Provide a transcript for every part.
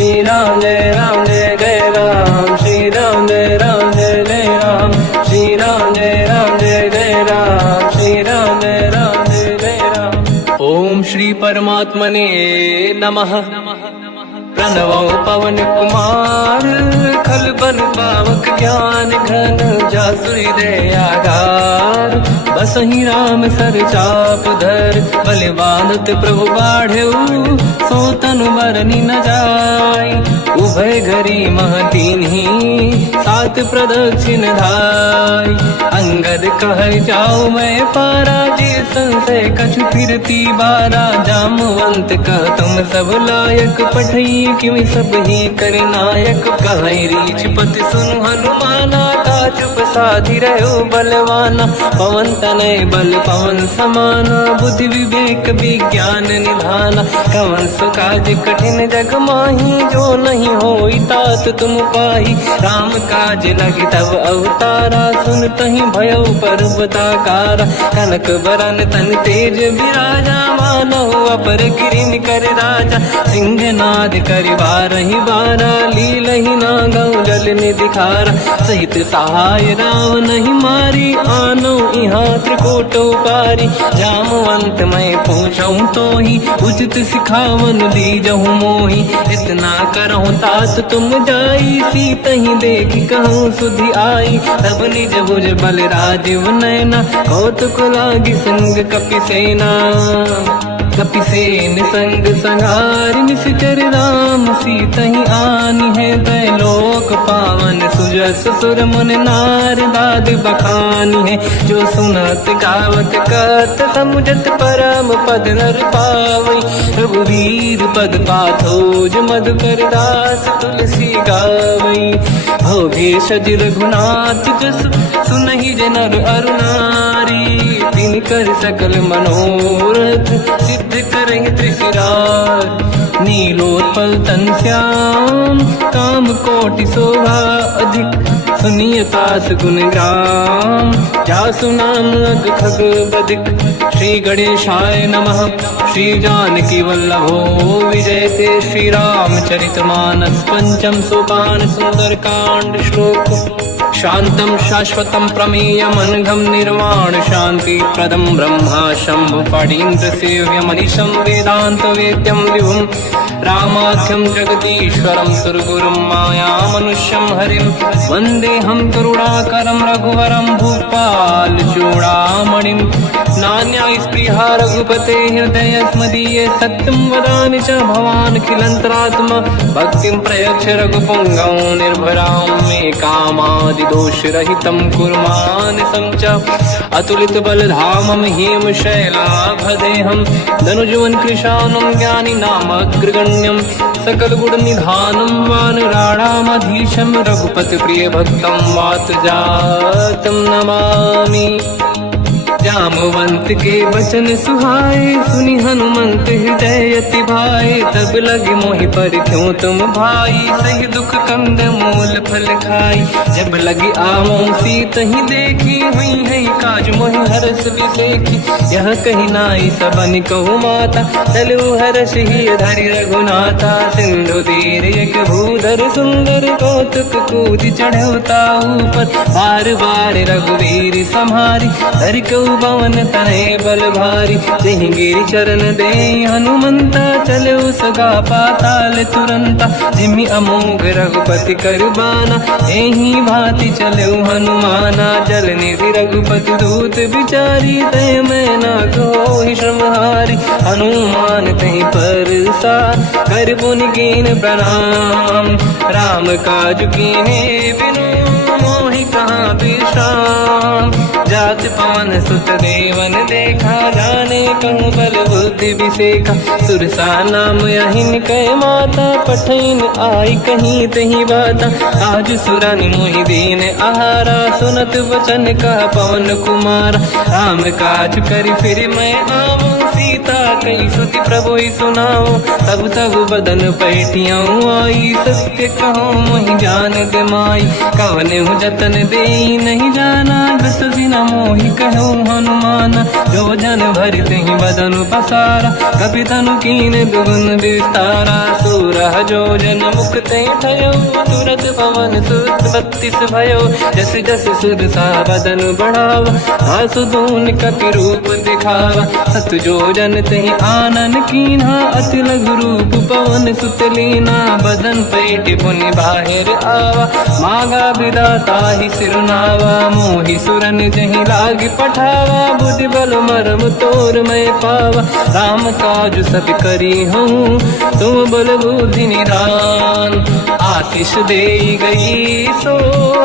श्री राम जय जय राम, श्री राम जय जय राम, श्री राम जय जय राम, श्री राम जय जय राम। ओम श्री परमात्मने नमः। प्रणवो पवन कुमार, खल बन पावक ज्ञान घन, जासुरी दयागार। बसहि राम सर चाप धर, बलवानत प्रभु बाढ़ऊ, सो तनु मरनी न जाय। उभय घरी मह दीन्ही, सात प्रदक्षिण धाय। अंगद कह जाओ मैं पारा, जी संशय कछु फिरती बारा। जामवंत कह तुम सब लायक, पठई किमि सब ही कर नायक। कहीं रीछ पति सुनु हनुमाना, चुप साधि रहो बलवाना। पवन तनय बल पवन समाना, बुद्धि विवेक विज्ञान निधाना। कवन सो काज कठिन जग माही, जो नहीं होई तात तुम पाही। राम काज लगी तब अवतारा, सुन तहि भयउ पर्वताकारा। कनक बरन तन तेज विराजा, मानव अपर गिरिन कर राजा। सिंहनाद करि बारहि बारा, लीलहि नागौ जल निधिखारा। सहित सहाय राव नहीं मारी, आनो यहाँ त्रिकोटो पारी। जामवंत मैं पूछऊं तो ही, उचित सिखावन दीजहु मोही। इतना करहु तात तुम जाई, सीतहि देखि कहूँ सुधि आई। तब निज भुज बल राजीव नैना, कौतुक लागी संग कपिसेना। कपिसेन संग संहारि, निश्चर राम सीतहि आनी है। दैलोक पावन सुजस सुर मुन नार, दाद बखानी है। जो सुनत गावत कत, समुझत परम पद नर पावई। रघुवीर पद पाथोज, मधुकर दास तुलसी गावई। भोगे सज रघुनाथ जस, सुनहि जनर अरु नारी। तिन कर सकल मनोरथ, सिद्ध करें त्रिशिरार। नीलोत्पल तन श्याम, काम कोटि शोभा अधिक। सुनिय पास गुण ग्राम, जासु नाम अग खग बदिक। श्री गणेशाय नमः। श्री जानकी वल्लभो विजयते, श्री रामचरित मानस। पंचम सोपान सुंदर कांड श्लोक। शांतं शाश्वतं प्रमेयम्, अनघं निर्वाण शांति प्रदं। ब्रह्मा शंभु फणीन्द्र सेव्यम्, मनीषं वेदांत वेद्यं विभुम्। रामाख्यं जगदीश्वरं, सुरगुरुं माया मनुष्यं हरिं। वन्देऽहं करुणाकरं रघुवरं, भूपाल चूडामणिं। नान्या स्पृहा रघुपते हृदय स्मदीये, सत्यं वदामि च भवानखिलन्तरात्मा। भक्तिं प्रयच्छ रघुपुङ्गं, निर्भरां मे कामादि दोषरहितं कुर्मानसं च। अतुलित बलधामं हेम शैलाभदेहं, धनुजवन कृशानं ज्ञानी नामग्रगण्यं। सकल गुण निधानं वानराणामधीशं, रघुपति प्रिय भक्तं वात जातं नमामि। जामवंत के वचन सुहाए, सुनि हनुमंत हृदय अति भाए। तब लगे मोहि पर क्यों तुम भाई, सही दुख कंद मूल फल खाई। जब लगी आवों सीतहि देखी, हुई है काज मोहि हरस बिसेखी। यह कही नाई सबन कहु माता, चलु हरष ही धरि रघुनाथा। सिंधु तीर एक भूधर सुंदर, कौतुक कूदि चढ़ौता ऊपर। बार बार रघुवीर सम्हारी, धरि कऊ पवन तनय बल भारी। जहि गिरि चरण दे हनुमंता, चले सगा पाताल तुरंता। जिमि अमोघ रघुपति कर बाना, एहि भांति चले हनुमाना। जल निधि रघुपति दूत बिचारी, तय मैं ना कोहि श्रमहारी। हनुमान तहि परसा, कर पुनि कीन प्रणाम। राम काज कीन्हे बिनु, मोहि कहाँ विश्राम। जात पवन सुत देवन देखा, जाने कहूँ बल बुद्धि विसेखा। सुरसा नाम यहिन कै माता, पठैन आई कहीं तही बाता। आज सुरनि मोहि दीन आहारा, सुनत वचन का पवन कुमारा। राम काज करि फिर मैं आवूं, सीता कई सुति प्रभु सुनाओ। तब तब बदन पैठियाँ आई, सत्य कहो मोहि जान दे माई। कवन जतन दे ते नहीं जाना, ग्रसि न मोहि कहो हनुमान। जो जन भर तेहि बदन पसारा, कपि तनु कीन दुगुन विस्तारा। सोरह जो जन मुख ते भयो, तुरत पवन सुत 32 भयो। जस जस सुरसा बदन बढ़ावा, आसु दून कपि रूप दिखावा। सत जो जन तेहि आनन कीन्हा, अति लघु रूप पवन सुत लीना। बदन पेट पुनि बाहिर आवा, मांगा विधाता ही सिरनावा। मोहि सुरन जहि लाग पठावा, बुद्धि बल मरम तोर मैं पावा। राम काज सब करी हूँ, तुम बल बुद्धि निधान। आशीष दे गई सो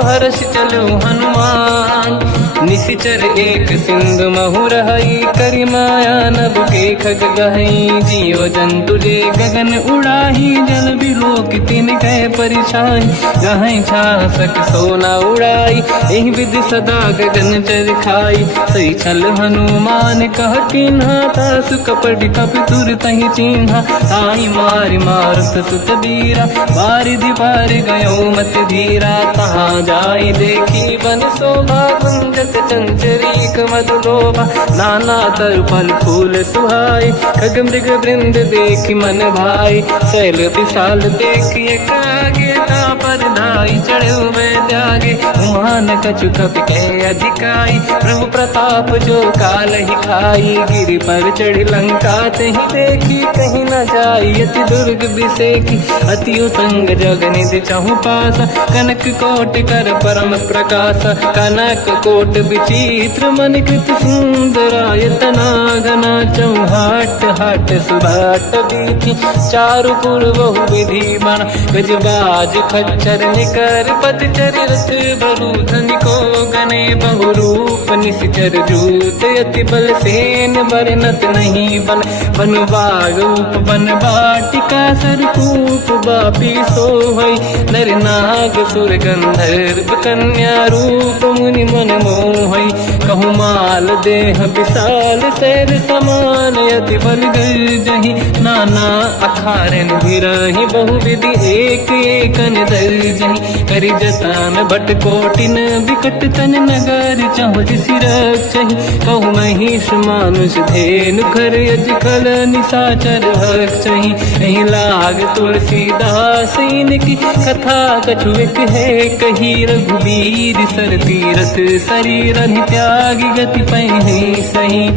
हर्ष चलो हनुमान। निशिचर एक सिंधु महु रहई, करि माया नभ के खग गहई। जीव जंतु जे गगन उड़ाही, जल बिलोक तिन कह परिछाई। गहई छासक सोना उड़ाई, एहि विधि सदा गगन चर खाई। सही छल हनुमान कह किन्हा, तासु कपट कपि तुर तहि चिन्हा। ताई मारि मारुत सुत बीरा, बारिधि पार गयो मत धीरा। तहाँ जाई देखी बन शोभा, कुंजत चंचरीक मधुलोभा। नाना तर फल फूल सुहाई, खग मृग वृंद देखि मन भाई। शैल विशाल देखिए कागे, पर धाई चढ़ो मैं त्यागे। उमान कछु कपि के अधिकाई, प्रभु प्रताप जो काल ही खाई। गिरि पर चढ़ लंका तेहि देखी, कहीं न जाई अति दुर्ग बिसेकी। अति उत्तंग जग निधि चहु पासा, कनक कोट कर परम प्रकाश। कनक कोट विचित्र मन कृत सुंदरायतना घना। चौहाट हाट सुभाट बीथी, चारु पुर बहु विधि बना। गजबाज खच्चर निकर पतचर, रथ बरु धनिको गने बहु रूप। निशिचर जूत अति बल सेन, बरनत नहीं बन। बन बाग रूप बन बाटिका, सरकूप बापी सोहई। नर नाग सुर गंधर्व कन्या, रूप मुनि मन मोहई। कहु माल देह विशाल, शैल समान अति बल गर्जहि। नाना अखारन भिरहि, बहु विधि एक एकन दर्जहि। करि जतन भट कोटिन, विकट तन नगर चहु जिसि रक्षहि। कहु महिष मानुष धेनु, खर यज खल निशाचर भक्षहि। एहि लाग तुलसीदास इनकी, कथा कछु एक है कही। रघुबीर सर तीरथ शरीर, त्यागी गति पहि सही।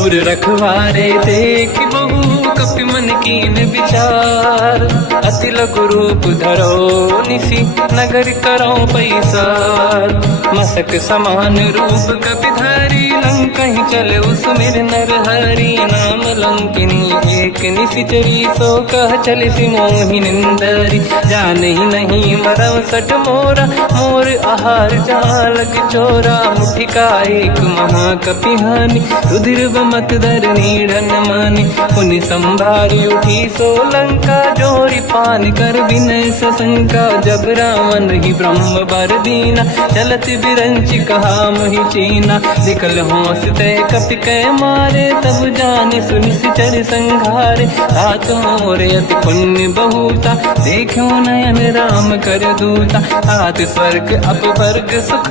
उर रखवारे देख बहु, कपि मन कीन विचार। अति लघु रूप धरो निसी, नगर करो पैसार। मसक समान रूप कपि धारी, लंका ही चले उसमें नर हरि। नाम लंकिनी एक निशिचरी, सो कह चले सि मोहि निंदरी। जान ही नहीं मरम सट मोरा, मोर आहार जालक चोरा। मुठिका एक महाकपि हानि, रुधिर बमत धर नीढ़न मानि। पुनि संभारी उठी सो लंका, जोरी पान कर विनय सशंका। जब रावण ही ब्रह्म बर दीना, चलत बिरंचि कहा मोहि चीना। निकल होश तय कपि कै मारे, तब जाने सुनिश्चर संघारे। तात मोर अति पुण्य बहुता, देखो नयन राम कर दूता। तात स्वर्ग अपवर्ग सुख,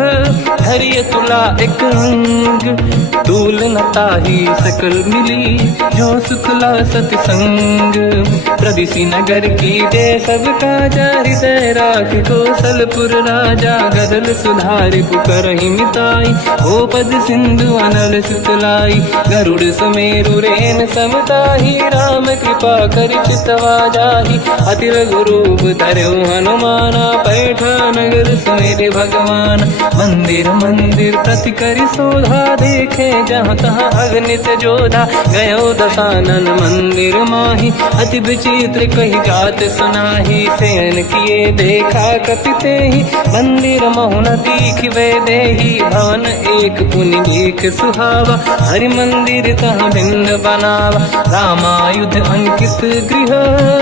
धरिय तुला एक अंग। तूल न ताहि सकल मिली, जो सुखला सतसंग। प्रदिशि नगर की जय सब काजा, हृदय राख कौशलपुर राजा। गदल सुधारि पुकारहि मिताई, हो पद सिंधु अनल सुतलाई। गरुड़ सुमेरु रेन समताहि, राम कृपा कर चितवा जाहि। अति लघु रूप धरौ हनुमाना, पैठा नगर सुमेरे भगवान। मंदिर मंदिर प्रति करि शोधा, देखे जहाँ तहाँ अगणित जोधा। गयो दशानन मंदिर माहि, अति विचित्र कही जात सुनाहि। शयन किए देखा कपि तेहि, मंदिर महु न दीखिबे देहि। भवन एक पुनि देख सुहावा, हरि मंदिर तहाँ भिन्न बनावा। रामायुध अंकित गृह,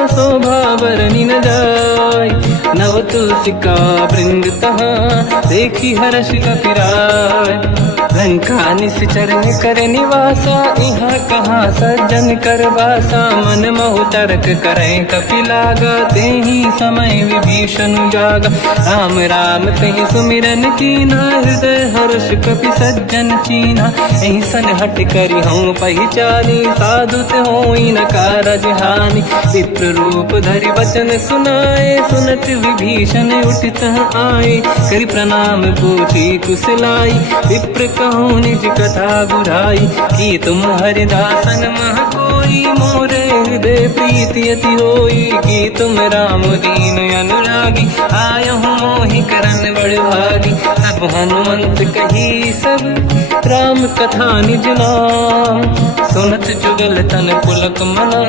शोभा बरनि न जाय। नव तुलसिका वृंद तहाँ, देखी हर्ष कपि राय। लंका निश्चर कर निवासा, यहाँ कहाँ सज्जन कर वासा। मन महु तर्क करें कपिलागा, ते ही समय विभीषण जागा। राम राम तेहि सुमिरन कीना, हृदय हर्ष कपि सज्जन चीन्हा। ऐसन हट करि हूँ पहिचानी, साधु ते होई न कारज हानि। विप्र रूप धरि वचन सुनाए, सुनत विभीषण उठित आए। करि प्रणाम पूछी कुशलाई, विप्र कहूँ निज कथा बुझाई। कि तुम हरिदासन मह कोई, मोरे हृदय प्रीति अति होई। कि तुम राम दीन अनुरागी, आयहु मोहि करन बड़ भागी। तब हनुमंत कही सब राम कथा निज नाम, सुनत जुगल तन पुलक मना,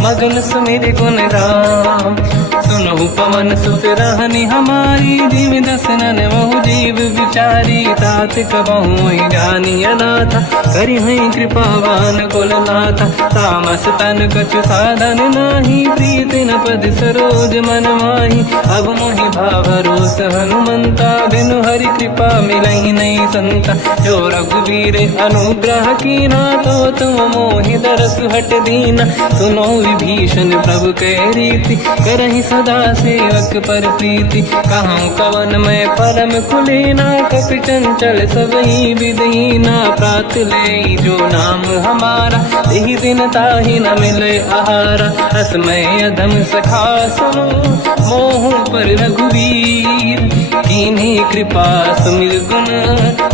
मगन सुमिर गुण राम। सुनहु पवन सुत रहनि हमारी, जीव दसनन महु जीव विचारी। तात कबहु जानी अनाथा, करिहै कृपावान कुलनाथा। तामस तन कछु साधन नाही, प्रीत न पद सरोज मन माही। अब मोहि भावरोस हनुमंता, बिनु हरि कृपा मिलहि नहीं संता। जो रघुवीर अनुग्रह कीना, तो तुम मोहि दरस हट दीना। सुनो विभीषण प्रभु के रीति, करहि सदा सेवक पर प्रीति। कहूँ कवन मैं परम कुलीना, कपि चंचल सबहि विदहीना। प्रात ले जो नाम हमारा, यही दिन ताहि न मिले आहारा। असमय अधम सखा सुनो, मोह पर रघुवीर। कीन्ही कृपा सुमिर गुण,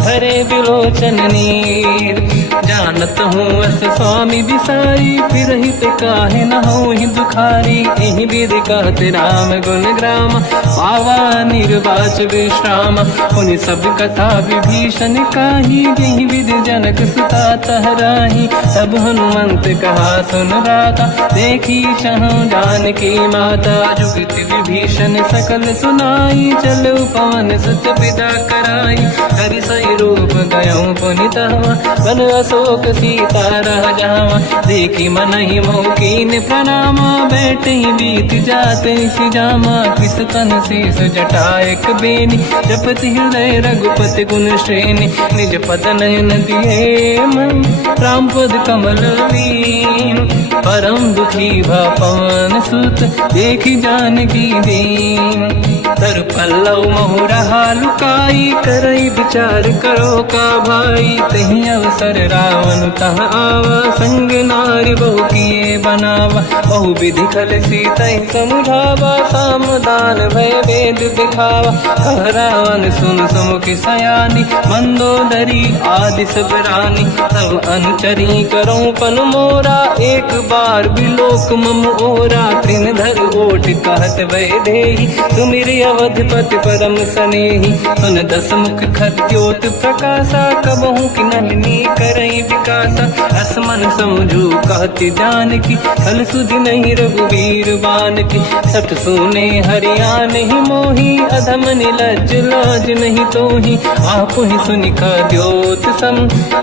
हरे बिलोचन नीर। जानत हूँ अस स्वामी बिसाई, फिर हित काहे न होहि दुखारी। एहि विधि कहते राम गुण ग्राम, पावा निर्वाच विश्राम। पुनि सब कथा विभीषण काही, यही विधि जनक सुता तहराही। तब हनुमंत कहा सुन राता, देखी चहु जानकी माता। जुगति विभीषण सकल सुनाई, चलो पवन सुत पिता कराई। हरि सही रूप गयऊँ पुनितवा, बन अशोक सीता रह जावा। देखी मनहि मोह कीन प्रणामा, बैठे ही बीत जाते सिजामा। किस तन शेष जटा एक बेनी, जपति हृदय रघुपति गुण श्रेणी। निज पद नयन दिए मन, राम पद कमल लीन। परम दुखी भा पवन सुत, देखी जानकी दीन। तर पल्लव महु रहा लुकाई, करई विचार करो का भाई। तही अवसर रावण तह आवा, संग नारी बहु किए बनावा। बहु विधि खल सीतहि समुझावा, सामदान भय वेद दिखावा। कह रावण सुन सुमुखि सयानी, मंदोदरी आदि सब रानी। तब अनुचरी करो पन मोरा, एक बार बिलोक मम ओरा। तृण धर ओठ कहत भय देहि, सुमिरि अवधपति परम सनेहि। सुन दस मुख खद्योत प्रकाशा, कबहु कि नलिनी करई विकासा। असमन समझू कहति जानकी, खल सुधि नहीं रघुवीर बानकी। सठ सुने हरिया नहीं मोही, अधम निलज्ज लाज नहीं तोही। आप ही सुनि खद्योत सम,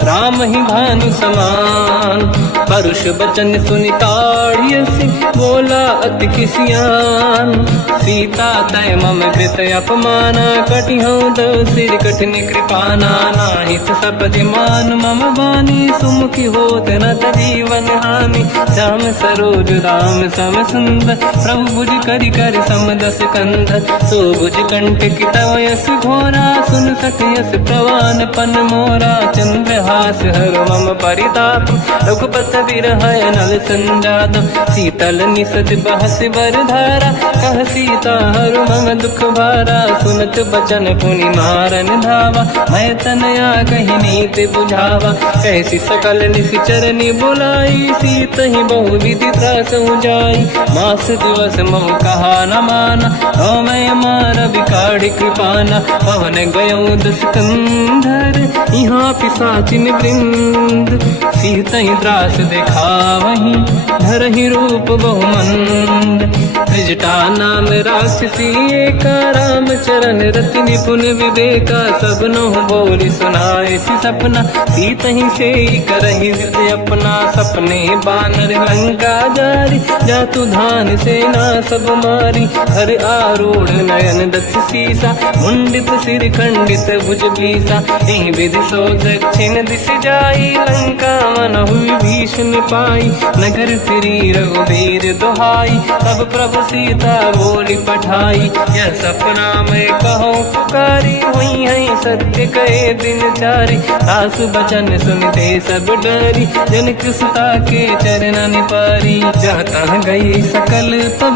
राम ही भानु समान। परुष बचन सुनि ताड़ियसि, बोला अति किसियान। सीता तय मम कृत अपमाना, कटिहऊँ दो सिर कठिन कृपाना। नाहित सपदि मान मम बानी, सुमुखी होत न जीवन हानि। श्याम सरोज राम सम सुंदर, प्रभु भुज करि कर समदस कंधर। सो भुज कंटक तव यस घोरा, सुन सठ यस प्रवान पन मोरा। चंद्रहास हर मम परिताप, रघुपत विरह नल संजात। शीतल निसत बहस बर धारा, कह सीता हर मम दुख भारा। सुनत बचन पुनि मारन धावा, मैं तनया कही नीति बुझावा। कैसी सकल निश्चरनि बुलाई, सीत ही बहु विधि त्रास जाई। मास दिवस मोह कहा न माना, तो मैं मार बिकाढ़ कृपाना। पवन गयो दुष्कंधर, यहाँ पिशाचिन वृंद। सीत ही त्रास दिखावहीं, धरहि रूप बहुमंद। त्रिजटा नाम राक्षसी एका, राम चरण रति निपुण विवेका। सब नहुँ बोली सुनाए सी सपना, सीत ही से करहि हृदय अपना। सपने बानर लंका जारी, जातु धान सेना सब मारी। हर आरूढ़ नयन दक्ष सीसा, मुंडित सिर खंडित भुज बीसा। एहि विधि सो दक्षिण दिश जाई, लंका मनहु विभीषण पाई। नगर फिरी रघुबीर दुहाई, तब प्रभु सीता बोली पठाई। यह सपना मैं कहूँ पुकारी, हुई है सत्य कहे दिन चारी। दास बचन सुनते सब डरी, जनक सुता के चरणन पारी। जहाँ तहाँ गई सकल तब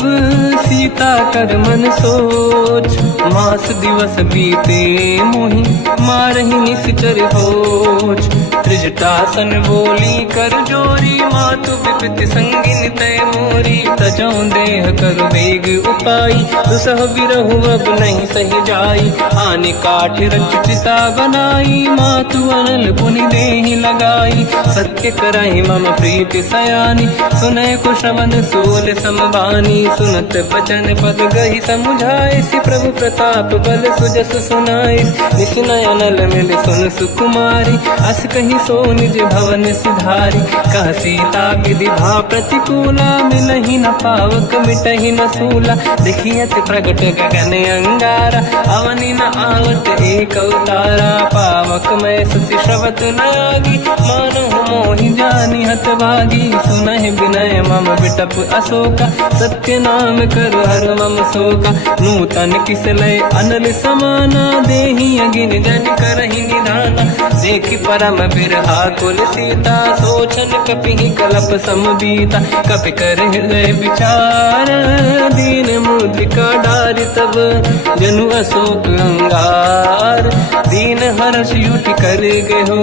सीता कर मन सोच। मास दिवस बीते मोहि मारहि निश्चर होच। त्रिजटासन बोली कर जोरी, मातु विपति संगिन तय मोरी। तजौ देह कर वेग उपाई, दुसह बिरहु अब नहीं सही जाई। आने काठ रचिता बनाई, मातु अनल पुनि देहि लगाई। सत्य करहि मम प्रीति सयानी, सुनय कुशवन सोल समबानी। सुनत बचन पद गहि समुझाए, सि प्रभु प्रताप बल सुजस सुनाई। निसुनय अनल मिल सुन सुकुमारी, अस कहि सो निज भवन सिधारी। कह सीता विधि भा प्रतिकूला, मिलहि न पावक मिटहि न सूला। देखियत प्रगट गगन अंगारा, अवनि न आवत एक अवतारा। पावक मैं ससि श्रवत न आगी, मानहु मोहि जानि हत भागी। सुनहि विनय मम बिटप अशोका, सत्य नाम कर हर मम शोका। नूतन किसलय अनल समाना, देहि अगिन जन करहि निधाना। देखि परम बिरहा कुल सीता, सोचन कपिहि कलप समबीता। कपि कर हृदय विचार, दीन मुद्रिका डारि तब जनु अशोक अंगार। दीन हर्ष युति कर गेहु,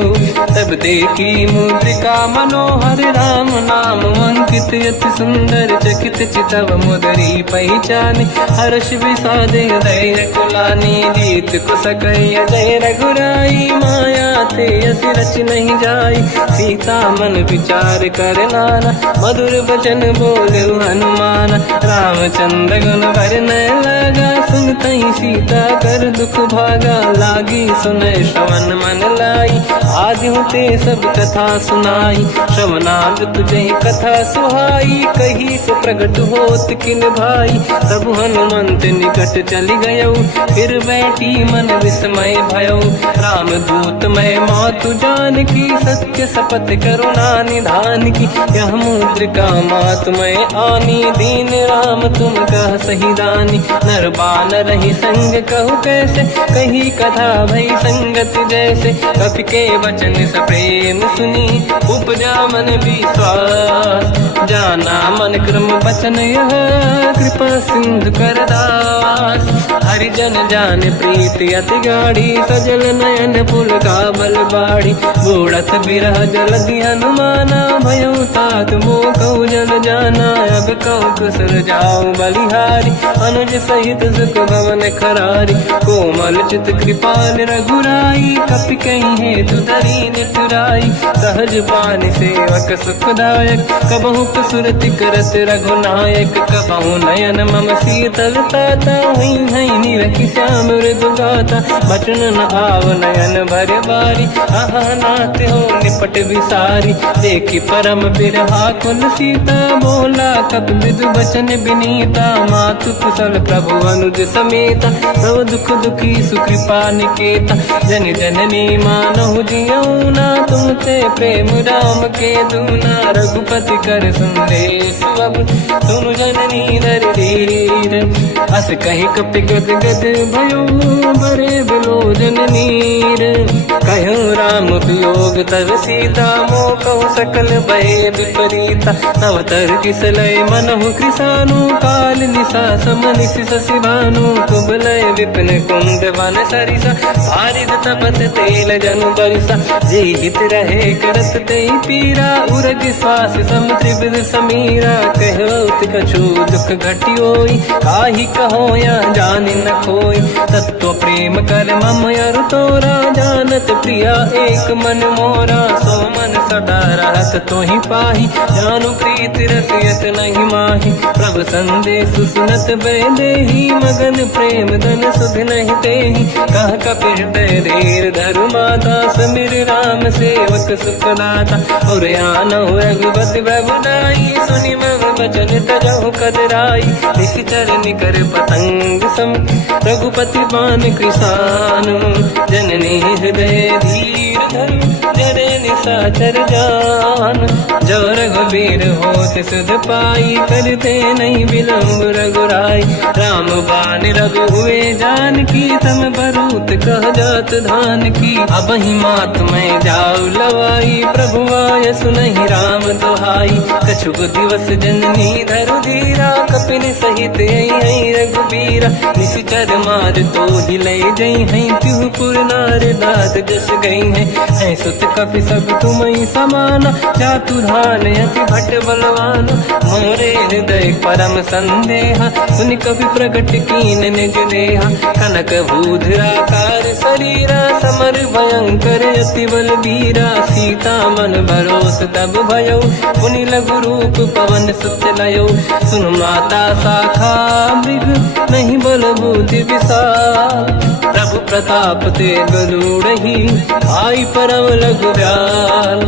तब देखी मुद्रिका मनोहर। राम नाम अंकित अति सुंदर, चकित चितव मुदरी पहचान। हर्ष विषादे हृदय कुलानी, जीत कुसकय जय रघुराई। माया ते अस रच नहीं जाई, सीता मन विचार कर नाना। मधुर बचन बोले हनुमान, रामचंद्र गुण वर्णय लगा। सुनतहि सीता कर दुख भागा, लागी सुनय श्रवण मन लाई। आदि होते सब कथा सुनाई, श्रवणाद तुझे कथा सुहाई। कही से प्रगट होत किन भाई, तब हनुमंत निकट चली गयो। फिर बैठी मन विस्मय भयो, राम दूत मैं मातु जान की। सत्य शपथ करुणा निधान की, यह मुद्रिका मातु मैं आनी। दीन राम तुम कह सही दानी, नर बानर ही संग कहु कैसे। कही कथा भई संगत जैसे, कपि के वचन सप्रेम सुनी। उपजा मन विश्वास, जाना मन क्रम वचन यह। कृपा सिंधु कर दास, हरिजन जान प्रीति अति गाढ़ी। सजल नयन पुल का बल बाढ़ी, बूढ़त बिरह जलधि हनुमाना। भयो तात मोह कहु जल जाना, अब कहु कुशल जाऊ बलिहारी। अनुज सहित सुख भवन खरारी, कोमल चित कृपाल रघुराई। कपि कहीं हेतु धरी निठुराई, सहज पानि सेवक सुखदायक। कबहु कसुरति करत रघुनायक, कबहु नयन मम शीतल ताता। हुई है निरखि श्याम मृदु गाता, बचन न आव नयन भर बारी। आहा नाथ हो निपट विसारी, देखि परम बिरहा कुल सीता। बोला कपि मृदु बचन विनीता, मातु कुशल प्रभु अनुज समेता। सब दुख दुखी सुकृपा निकेता, जन जननी मानहु जियौना। तुमसे प्रेम राम के दूना, रघुपति कर संदेश अब सुनु जननी दर धीर। अस कहि कपि गद गद भयो, बरे बिलोचन नीर। कहूँ राम वियोग तब सीता, मोह कहु सकल भय विपरीता। नव तर किसलय मनहु कृसानु, काल निशा समनिशि शशि भानु। कुबलय विपिन कुंद वन सरिसा पारिद तपत तेल जनु बरिसा जे हित रहे करत ते पीरा उरग श्वास सम त्रिविध समीरा कहत कछु दुख घटियोई काहि कहो या जान न खोई तत्व प्रेम कर मम अरु तोरा जानत प्रिया एक मन मोरा सो मन सदा रहत तोहि पाही जानु प्रीत रसियत नहीं माही प्रभु संदेश सुनत बेदेही मगन प्रेम धन सुध नहीं तेहि कह कपिल हृदय धीर धरु माता समीर राम सेवक सुखदाता और आनो रघुपति प्रभुदाई सुनि मम वचन तजहु कदराई निश्चर निकर पतंग सम रघुपति बान कृषानु जननी हृदय धीर धरु जरे निशाचर जान जो रघुबीर होत सुध पाई करते नहीं विलम्ब रघुराई राम बान रघु हुए जान की तम बरूत कह जात धान की अब ही मात में जाऊ लवाई प्रभु आय सुनहि राम दोहाई कछुक दिवस जननी धरु धीरा कपिन सहित आई रघुबीरा निश्चर मार तो ही ले जई है त्युह पुर नार दाद जस गई है सुत कपि सब तुम ही समाना जातु धान अति भट बलवान मोरे हृदय परम संदेहा सुनि कपि प्रगट कीन निज देहा कनक भूधराकार शरीरा समर भयंकर अति बलबीरा सीता मन भरोस तब भयो पुनि लघु रूप पवन सुत लयो सुन माता शाखा मृग नहीं बल बुद्धि विशाल प्रभु प्रताप ते गरुड़हि आई परम लघु दयाल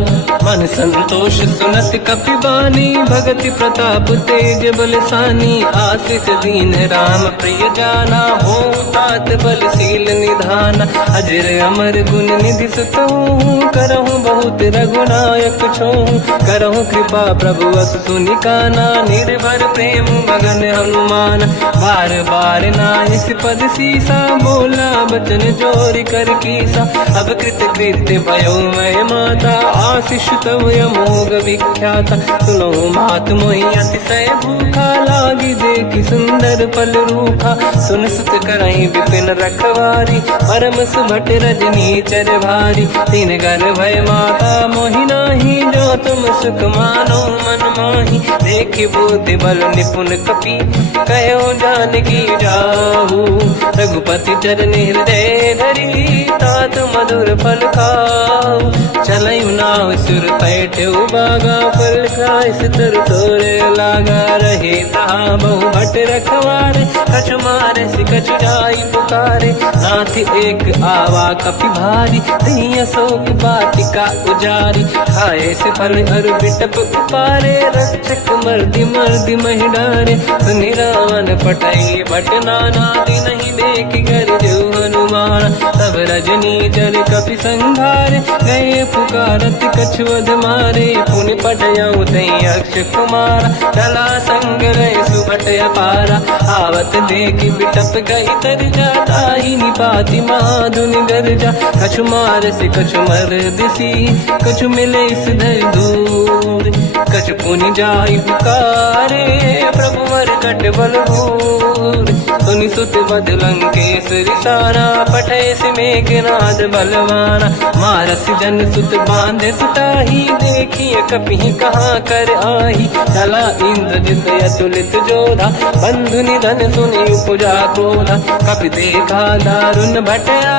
मन संतोष सुनत कपि बानी भगति प्रताप तेज बलसानी आशीष दीन राम प्रिय जाना हो तात बलशील निधान अजर अमर गुण निधि सुतहु करहु बहुत रघुनायक छोहु करहु कृपा प्रभु अस सुनि काना निर्भर प्रेम मगन हनुमान बार बार नाहिस पद सीसा बोला बचन जोर कर कीसा अब कृत कृत्य भयो मैं माता आशीष तव अमोघ विख्याता सुनो मात मोहि अतिशय भूखा लागी देखी सुंदर पल रूखा सुन सुत करई विपिन रखवारी परम सुभट रजनी चर भारी तीन घर भय माता मोहि नाही जो तुम सुख मानो मन माही देखी बुद्धि बल निपुण कपि कहो जानकी जाहू रघुपति चरण हृदय धरी तात मधुर फल खाऊ चलयु नाव सुर पैठ बागा फल खाय सितर तोरे लागा रहे तहा बहु भट रखवारे कछु मारे सि कछु जाई पुकारे नाथ एक आवा कपि भारी दही अशोक बाटिका उजारी खाए से फल अरु बिटप उपारे रक्षक मर्दि मर्दि महि डारे सुनि रावण पटई भट नाना दी नहीं देख कर जो हनुमान तब रजनी जल कपि संघारे गए पुकारत कछुअध मारे पुनि पटयऊ तई अक्ष कुमार चला संग रहे सुभट अपारा आवत देखी बिटप गई तर जाता ही निपाति माधुनि गर्जा कछु मार से कछु मर दिसी कछु मिले इस धर दूर कछु पुनि जाई पुकारे प्रभु मर कट बलभूर सुनि सुत बद लंकेश्वरी सारा पठे से मेघनाद बलवाना मारस जन सुत बांधे सुताही देखिए कपि कहाँ कर आही चला इंद्रजित अतुलित जोधा बंधु निधन सुनि उपजा क्रोधा कपि देखा दारुण भटया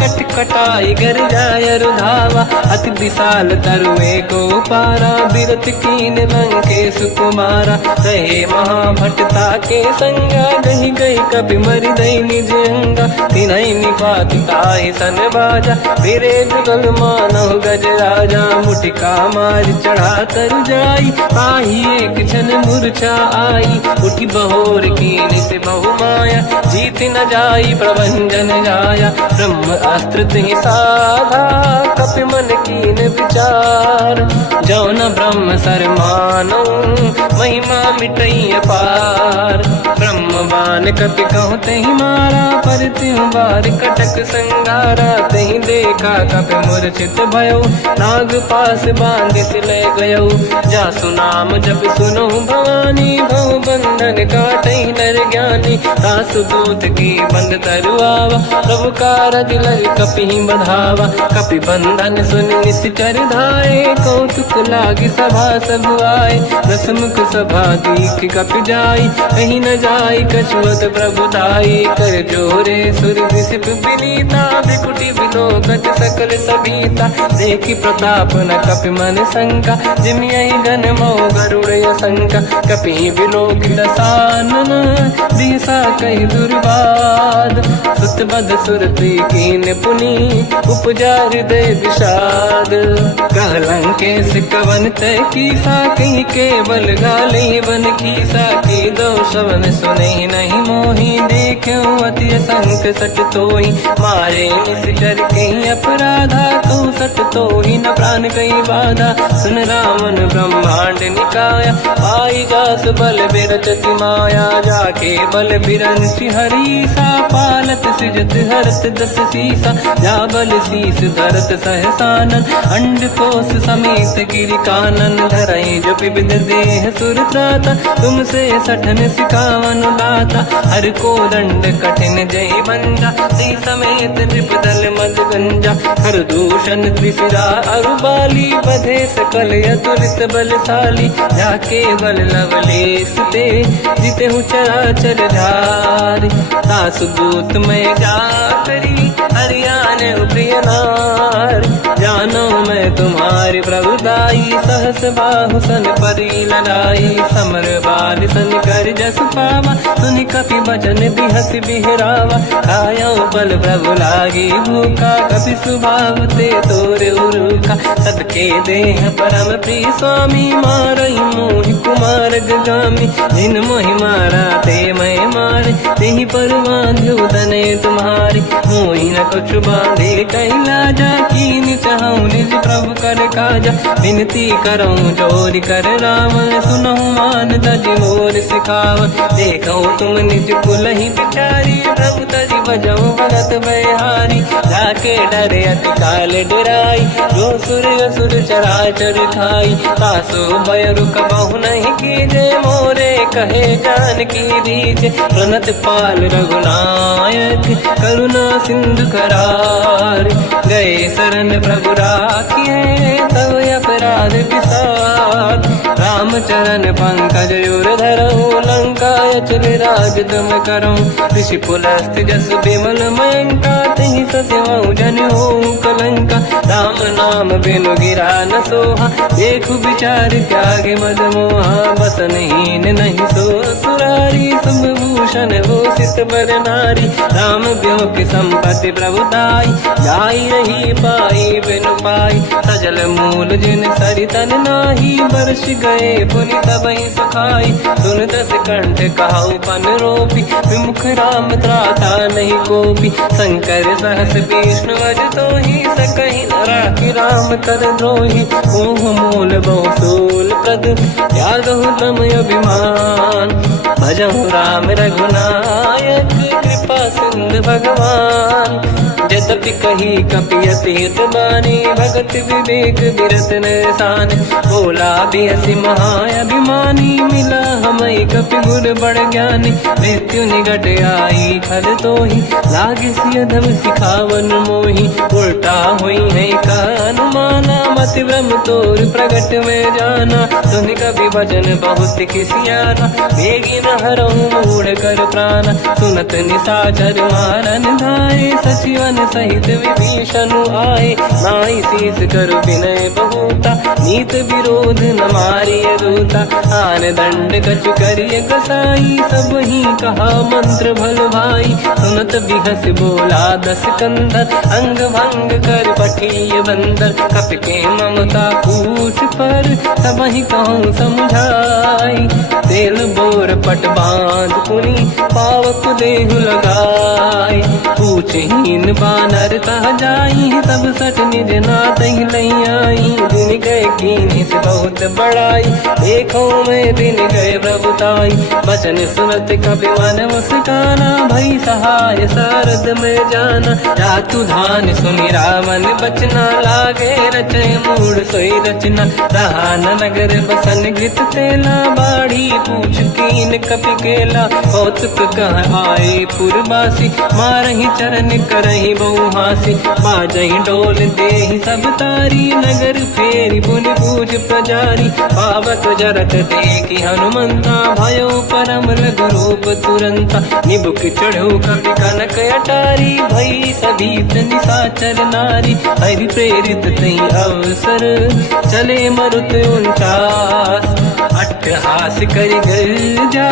कट कटाई गर जाय रुधावा अति विशाल तरुए को पारा बिरत कीन लंकेश कुमारा रहे महाभटता के संगा दही गई कपि मरि दई निज अंगा तिनहि निपाति ताहि सन बाजा फिरे जुगल मानव गज राजा मुटिका मार चढ़ा तर जाई पाही एक क्षण मूर्छा आई उठी बहोर कीन से बहु माया जीत न जाई प्रभंजन जाया ब्रह्म अस्त्र तिहि साधा कपि मन कीन विचार जो न ब्रह्म सर मानो महिमा मिटई अपार ब्रह्म बान कपि कहु तहि मारा पर त्यों बार कटक संगारा तहि देखा कपि मूर्छित भयो नाग पास बांध सिले गयो जासु नाम जप सुनो भवानी भव बंधन काटई कहीं नर ज्ञानी। दास दूत की बंद तरुआवा, प्रभु कारज लग कपि बधावा। कपि बंधन सुन निश्चर धाये, कौतुक लागी सभा सब आए। दसमुख सभा दीख कपि जाई, कहीं न जाई कछुअत प्रभु दाई। कर जोरे सुर विसिप विनीता, बिकुटी बिलोकत सकल सबीता। देखी प्रताप न कपि मन शंका, जिमियहि गण मो गरुड़ असंका। कपि बिलोक दसानन, दिशा कहि दुर्बाद। सुत बद सुरति कीन पुनि, उपजा हृदय विषाद। कहलंकेश कवन तय कीसा, कहीं केवल गाली बन कीसा। की दो शवन सुने नहीं मोही, देखूं अति संक सट तोही। मारे निश्चर कहीं अपराधा, कहूँ सट तोही न प्राण कहीं बाधा। सुन रावण ब्रह्मांड निकाया, पाई जास बल बिरचति माया। जाके बल बिरंचि हरीसा, पालत सृजत हरत दस सीसा। जा बल शीस धरत सहसानन, अंड कोश समेत गिरि कानन। धरई जो विविध देह सुर त्राता, तुमसे सठन सिखावन दाता। हर को दंड कठिन जय बंजा, सी समेत त्रिपदल मद गंजा। हर दूषण त्रिशिरा अरुबाली, बधे सकल अतुलित बलशाली। जाके बल लवलेश ते, जिते हूँ चराचर धारी। दास दूत में जा करी, हरियाण प्रिय नार। जानो मैं तुम्हारी प्रभुदाई, सहस बाहु सन परी लड़ाई। समर बाल सन कर जस पावा, सुनि कपि बचन बिहस बिहरावा। खायो बल प्रभु लागी भूखा, कपि स्वभाव ते तोरे उरुखा। सबके देह परम प्रिय स्वामी, मारई मोहि कुमार गगामी। जिन मोहि मारा ते मैं मारे, तेहि पर बांधो दने तुम्हारे। मोहि न कुछ बांधे कैलाजा, कीन चाहूं निज प्रभु कर काजा। विनती करऊं जोरि कर रावण, सुनहु मान तज मोर सिखावन। देखो तुम निज कुल ही बिचारी, प्रभु तज बजऊ भगत बहारी। जाके डरे अति काल डराई, जो सुर असुर चराचर खाई। तासो भय रुक बहु नहीं कीजे, मोरे कहे जान की दीजे। प्रणत पाल रघुनायक, करुणा सिंधु करार। गए शरण प्रभु राखिए, तब अपराध विसार। रामचरण पंकज उर धरऊं, लंका अचल राज तुम करऊं। ऋषि पुलस्त जस विमल मयंका, तिहि सत्यवहु जन होऊं कलंका। राम नाम बिनु गिरा न सोहा, देखु विचार त्यागे मद मोहा। बसनहीन नहीं सो सुरारी, सब भूषण हो सित बर नारी। राम ब्यों की संपत्ति प्रभुताई, जाई रही पाई बिनु पाई। सजल मूल जिन सरितन नाही, बरस गए पुनि तबहि सुखाई। सुन दस कंठ कहाऊ पन रोपी, विमुख राम त्राता नहीं कोपी। शंकर सहस विष्णु अज तोहि, सकहि न राखि राम कर द्रोही। मोह मूल बहु सूल प्रद, त्यागहु तम अभिमान। भजहु राम रघुनायक, कृपा सिंधु भगवान। यद्यपि कही कपि अतीत बानी, भगत विवेक विरत निशान। बोला बिहसि महाअभिमानी, मिला हमई कपि गुर बड़ ज्ञानी। मृत्यु निकट आई खल तोहि, लागे सियधम सिखावन मोहि। उल्टा हुई है का अनुमाना, मति ब्रह्म तोर प्रगट में जाना। सुन कपि भजन बहुत किसियाना, बेगी न हरऊं मूढ़ कर प्राण। सुनत निशाचर मारन धाये, सचिवन सहित विभीषण आए। नाई शीस करु विनय बहुता, नीत विरोध न मारिय दूता। आन दंड कछु करिय कसाई, सब ही कहा मंत्र भल भाई। सुनत बिहस बोला दस कंदर, अंग भंग कर पठिय बंदर। कपि के ममता पूछ पर, सब ही कहूँ समझाई। तेल बोर पट बांध पुनि, पावक देहु लगाई। पूछहीन बात बानर तह जाई, सब सट निज नाथ ही लई आई। दिन गए कीनी से बहुत बड़ाई, देखो मैं दिन गए प्रभुताई। बचन सुनत कपि मन मुस्काना, भई सहाय सारद में जाना। जातु धान सुनि रावण बचना, लागे रचे मूड सोई रचना। रहा न नगर बसन घृत तेला, बाढ़ी पूछ कीन कपि केला। कौतुक कह आए पुरवासी, मारहि चरण करहि बहु हासी। बाजहि डोल देहि सब तारी, नगर फेरी पुनि पूछ प्रजारी। पावक जरत देखि हनुमंता, भयो परम रघुरूप तुरंता। निबुक चढ़ो कपि कनक अटारी, भई सभीत निशाचर नारी। हरि प्रेरित तई अवसर, चले मरुत 49। अट्टहास करि गर्जा,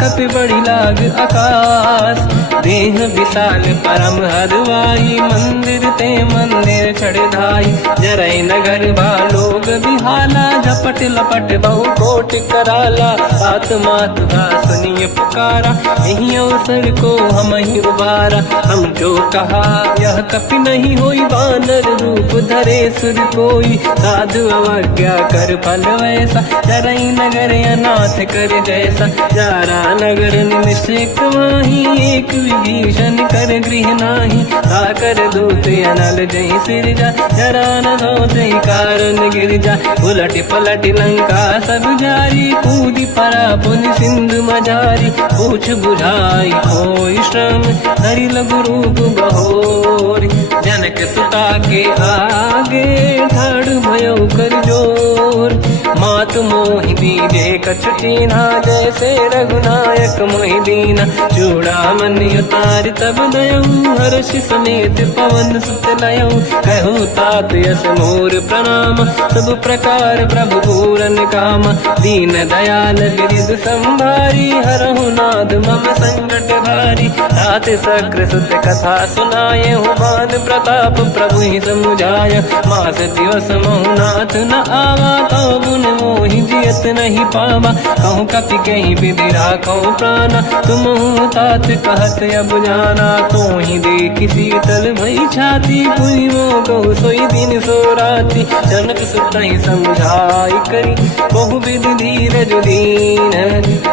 कपि बड़ी लाग आकाश। देह विशाल परम हरवाई, मंदिर ते मंदिर चढ़ धाई। जरई नगर बालोग बिहाला, झपट लपट बहु कोट कराला। आत्मात का सुनिय पुकारा, यही अवसर को हम ही उबारा। हम जो कहा यह कपि नहीं होई, वानर रूप धरे सुर कोई। साधु अवज्ञा कर फल वैसा, जरई नगर अनाथ कर जैसा। जारा नगर निमिषक माही, एक विभीषण कर गृह नाही। आकर दूत अनल जय सिरजा, जरा न होते कारण गिर जा। उलट पलट लंका सब जारी, कूदी परा पुनि सिंधु मजारी। पूछ बुझाई कोई श्रम, धरि लघु रूप बहोरी। जनक सुता के आगे, ठाड़ भयो कर जोर। मात मोहि दीजे कछु कीन्हा, जैसे रघुनायक मोहि दीना। चूड़ामणि उतारि तब दयऊ, हर्ष समेत पवन सुत लयऊ। कहु तात यस मोर प्रणाम, सब प्रकार प्रभु पूरन काम। दीन दयाल बिरिद संभारी, हरहु नाद मम संकट भारी। तात सक्र सुत कथा सुनाए, बान प्रताप प्रभु ही समुझाय। मास दिवस महु नाथ न आवा, कौ गुण मोहि जियत नहीं पावा। कहूँ कपि कहीं विधि राखो प्राणा, तुम तात कहत अब जाना। तो ही देखि शीतल भई छाती, पुनि मोह कहु सोई दिन सो राति। जनक सुत ही समझाई करी, बहु विधि धीरज दीन।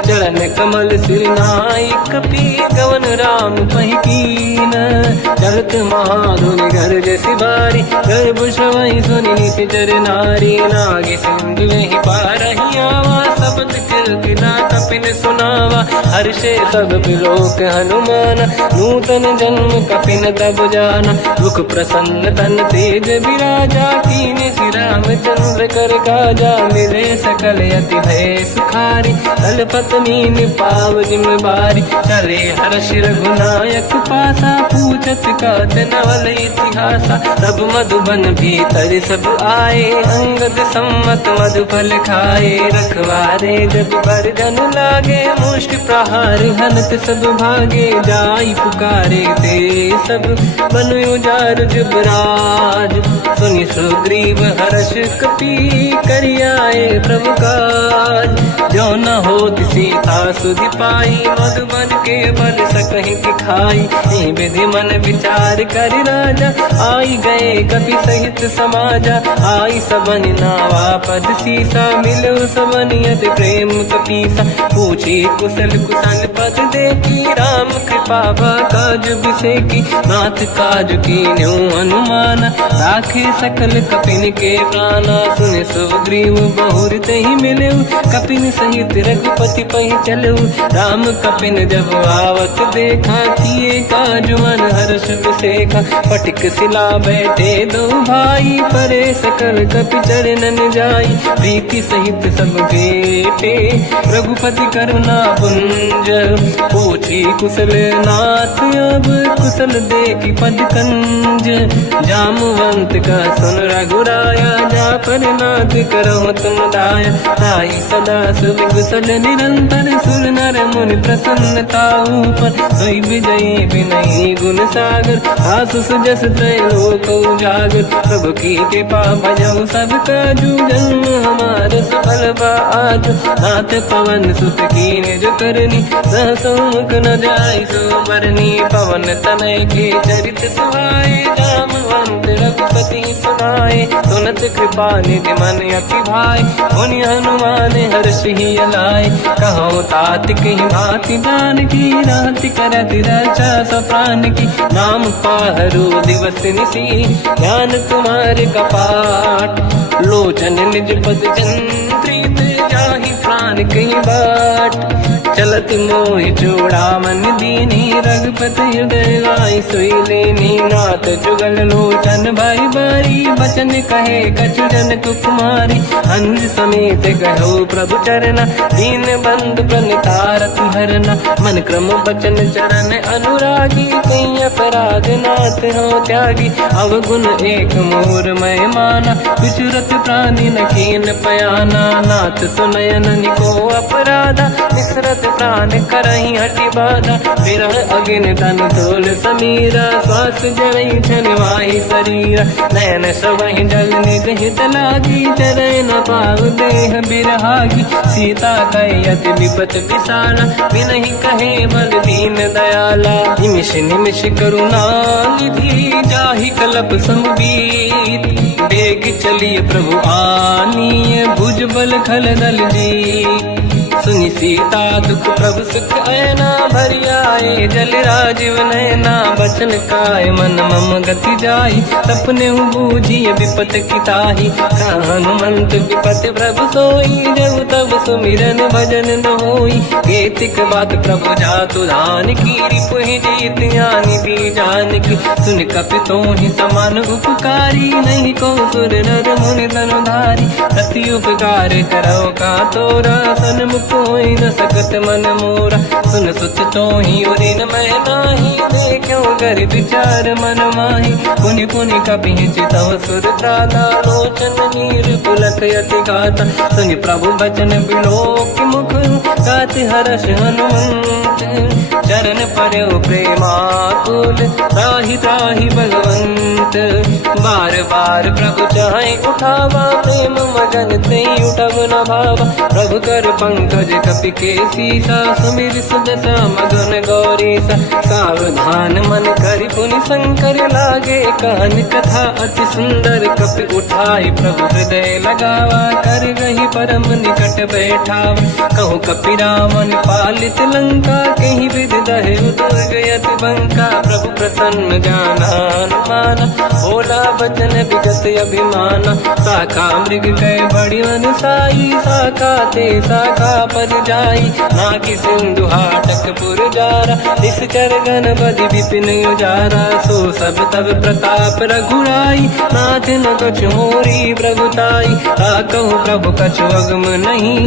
चरण कमल सिर नाई, कपि गवन राम पहि कीन। चलत महाधुनि गर्ज सिबारी, गर्भ श्रवहि सुनि निशिचर नारी। नागे सिंधु ही पारहि आवा, शब्द कीर्तना कपिन सुनावा। हर्षे सब बिलोक हनुमान, नूतन जन्म कपिन तब जाना। मुख प्रसन्न तन तेज विराजा, कीने श्री रामचंद्र कर काजा। मिले सकल यति भय सुखारी, तलपत मीन पाव जिम बारी। चले हर्ष रघुनायक पासा, पूछत कात नवल इतिहासा। तब मधुबन भीतर सब आए, अंगद सम्मत मधुफल खाए। रखवारे जब बरगन लागे, मुष्टि प्रहार हनत सब भागे। जाई पुकारे ते सब, बन उजार जुबराज। सुनि सुग्रीव हर्ष कपि, करियाए प्रभु काज। जो न होत सीता सुधि पाई, मधुबन के बल सकहि दिखाई। हे विधि मन विचार कर राजा, आई गए कपि सहित समाजा। आई सबन नावा पद सीसा, मिलो सबन यत प्रेम कपीसा। पूछी कुशल कुशल पद देखी, राम कृपा काज बिसेकी। नाथ काज कीन्यो हनुमाना, राखे सकल कपिन के प्राणा। सुन सुग्रीव बहुर तहि मिलऊ, कपिन सहित रघुपति पहि चलऊ। राम कपिन जब आवत देखा, किए काज मन हर्ष बिसेखा। पटिक सिला बैठे दो भाई, परे सकल कपि चरणन जाई। प्रीति सहित सब बेटे, रघुपति करुणा पुंज। पूछी कुशल नाथ अब, कुशल देखि पद कंज। जामवंत का सुन रघुराया, जा पर नाथ करहु तुम दाया। ताई सदा सुख कुशल निरंतर, सुर नर मुनि प्रसन्नता ऊपर। सोई विजयी विनयी गुण सागर, आसु सुजस त्रैलोक उजागर। प्रभु की कृपा भजऊ सब काजू, जन्म हमार सफल बा आज। नाथ पवन सुत कीन्ह जो करनी, सहसो मुख न जाय सुमरनी पवन तनय के चरित सुहाए जामवंत रघुपति सुनाए सुनत कृपा निधि मन अति भाई मुनि हनुमान हर्षि लाए कहो तात कही भांति जान की राति करत रक्षा सप्रान की नाम पाहरु दिवस निसी ज्ञान तुम्हारे कपाट लोचन निज पद चंद्रित जाहि प्राण कहीं बाट चलत मोहि चूड़ामन दीनी रघुपति हृदय लाई सोई लेनी नाथ जुगल लोचन भाई बारी बचन कहे कछु जन कुमारी हंस समेत कहो प्रभु चरना दीन बंधु प्रणितारत हरना मन क्रम बचन चरण अनुरागी कहीं अपराध नाथ हो त्यागी अवगुण एक मोर मैं माना विचुरत प्राणी न कीन पयाना नाथ सुनयन निको अपराधा विसरत प्राण करही हटि बाधा विरह अगिन तन तोल समीरा श्वास जरई छनवाही शरीरा नयन सवहि जल निज हित लागी चरय न पाऊ देह बिरहागी सीता कहि अति विपत विसाला बिनहि कहे बल दीन दयाला निमिष निमिष करुणा निधि जाहि कलप संबीत बेग चलिए प्रभु आनीय भुज बल खल दल जी सुनि सीता दुख प्रभु सुख ऐना भरि आए जल राजीव नैना बचन काय मन मम गति जाई सपने बूझिए विपत किताही हनुमंत विपत प्रभु सोई जब तब सुमिरन भजन न होई केतिक बात प्रभु जातु धान की रिपुहि जीत यानि दी जान की सुन कपि तोहि समान उपकारी नहीं को सुर नर मुनि तनुधारी प्रति उपकार करो का तोरा सन्मुख कोई न सकत मन मोरा सुन सुत तो ही उदिन मैं नाही देखो कर विचार मन माही पुनि पुनि कपि चितव सुर त्राता लोचन नीर पुलक यति गाता सुनि प्रभु बचन बिलोक मुख गाति हर्ष हनुमंत चरण पर्यो प्रेमाकुल त्राहि त्राहि भगवंत बार बार प्रभु चाहे उठावा प्रेम मगन ते उठब न भावा प्रभु कर पंकज कपि के सीसा सुमिर सुदशा मगन गौरीसा सावधान मन करि पुनि शंकर लागे कहन कथा अति सुंदर कपि उठाई प्रभु हृदय लगावा कर गही परम निकट बैठावा कहु कपि रामन पालित लंका कहीं विधि दहे उदुर्ग यति बंका प्रभु प्रसन्न जाना अनुमाना भोला बचन विगत अभिमाना शाखा मृग कह बड़ी मन साई शाखा ते शाखा पर जाई नाकि सिंधु हाटक पुर जारा निश्चर गण बदि विपिन उजारा सो सब तब प्रताप रघुराई नाथ न कछु मोरी प्रभुताई कहु प्रभु कछु अगम नहीं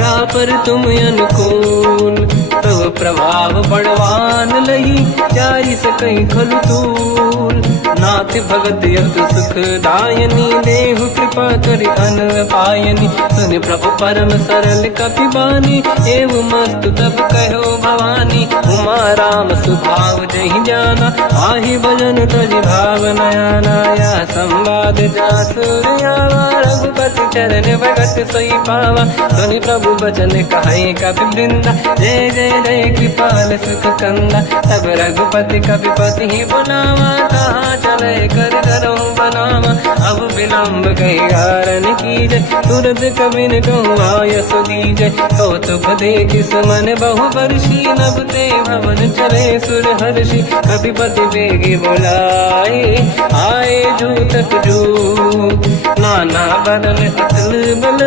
जा पर तुम अनुकूल तब प्रभाव बड़वान लही जाई सकई खलु तूल नाथ भगत यत सुख दायनी देहु कृपा करि अन पायनी सुन प्रभु परम सरल कपि बानी एव मस्त तब कहो भवानी उमा राम सुभाव जहि जाना आहि भजन तज भाव नयाना या संवाद जासुर आवा रघुपति चरण भगत सोई पावा सुनि प्रभु बचन कहे कपि वृंदा जय जय जय कृपाल सुख कंदा तब रघुपति कपिपति ही बनावा कहाँ चले कर करो बनावा अब विलम्ब कई कारण कीजय तुरंत कबिन कहूँ आयस दीजय कौतुक देख सुमन बहु वर्षी नभ ते भवन चले सुर हर्षि कपिपति बेगी बुलाए आए जूतक जू नाना बदन अतल बल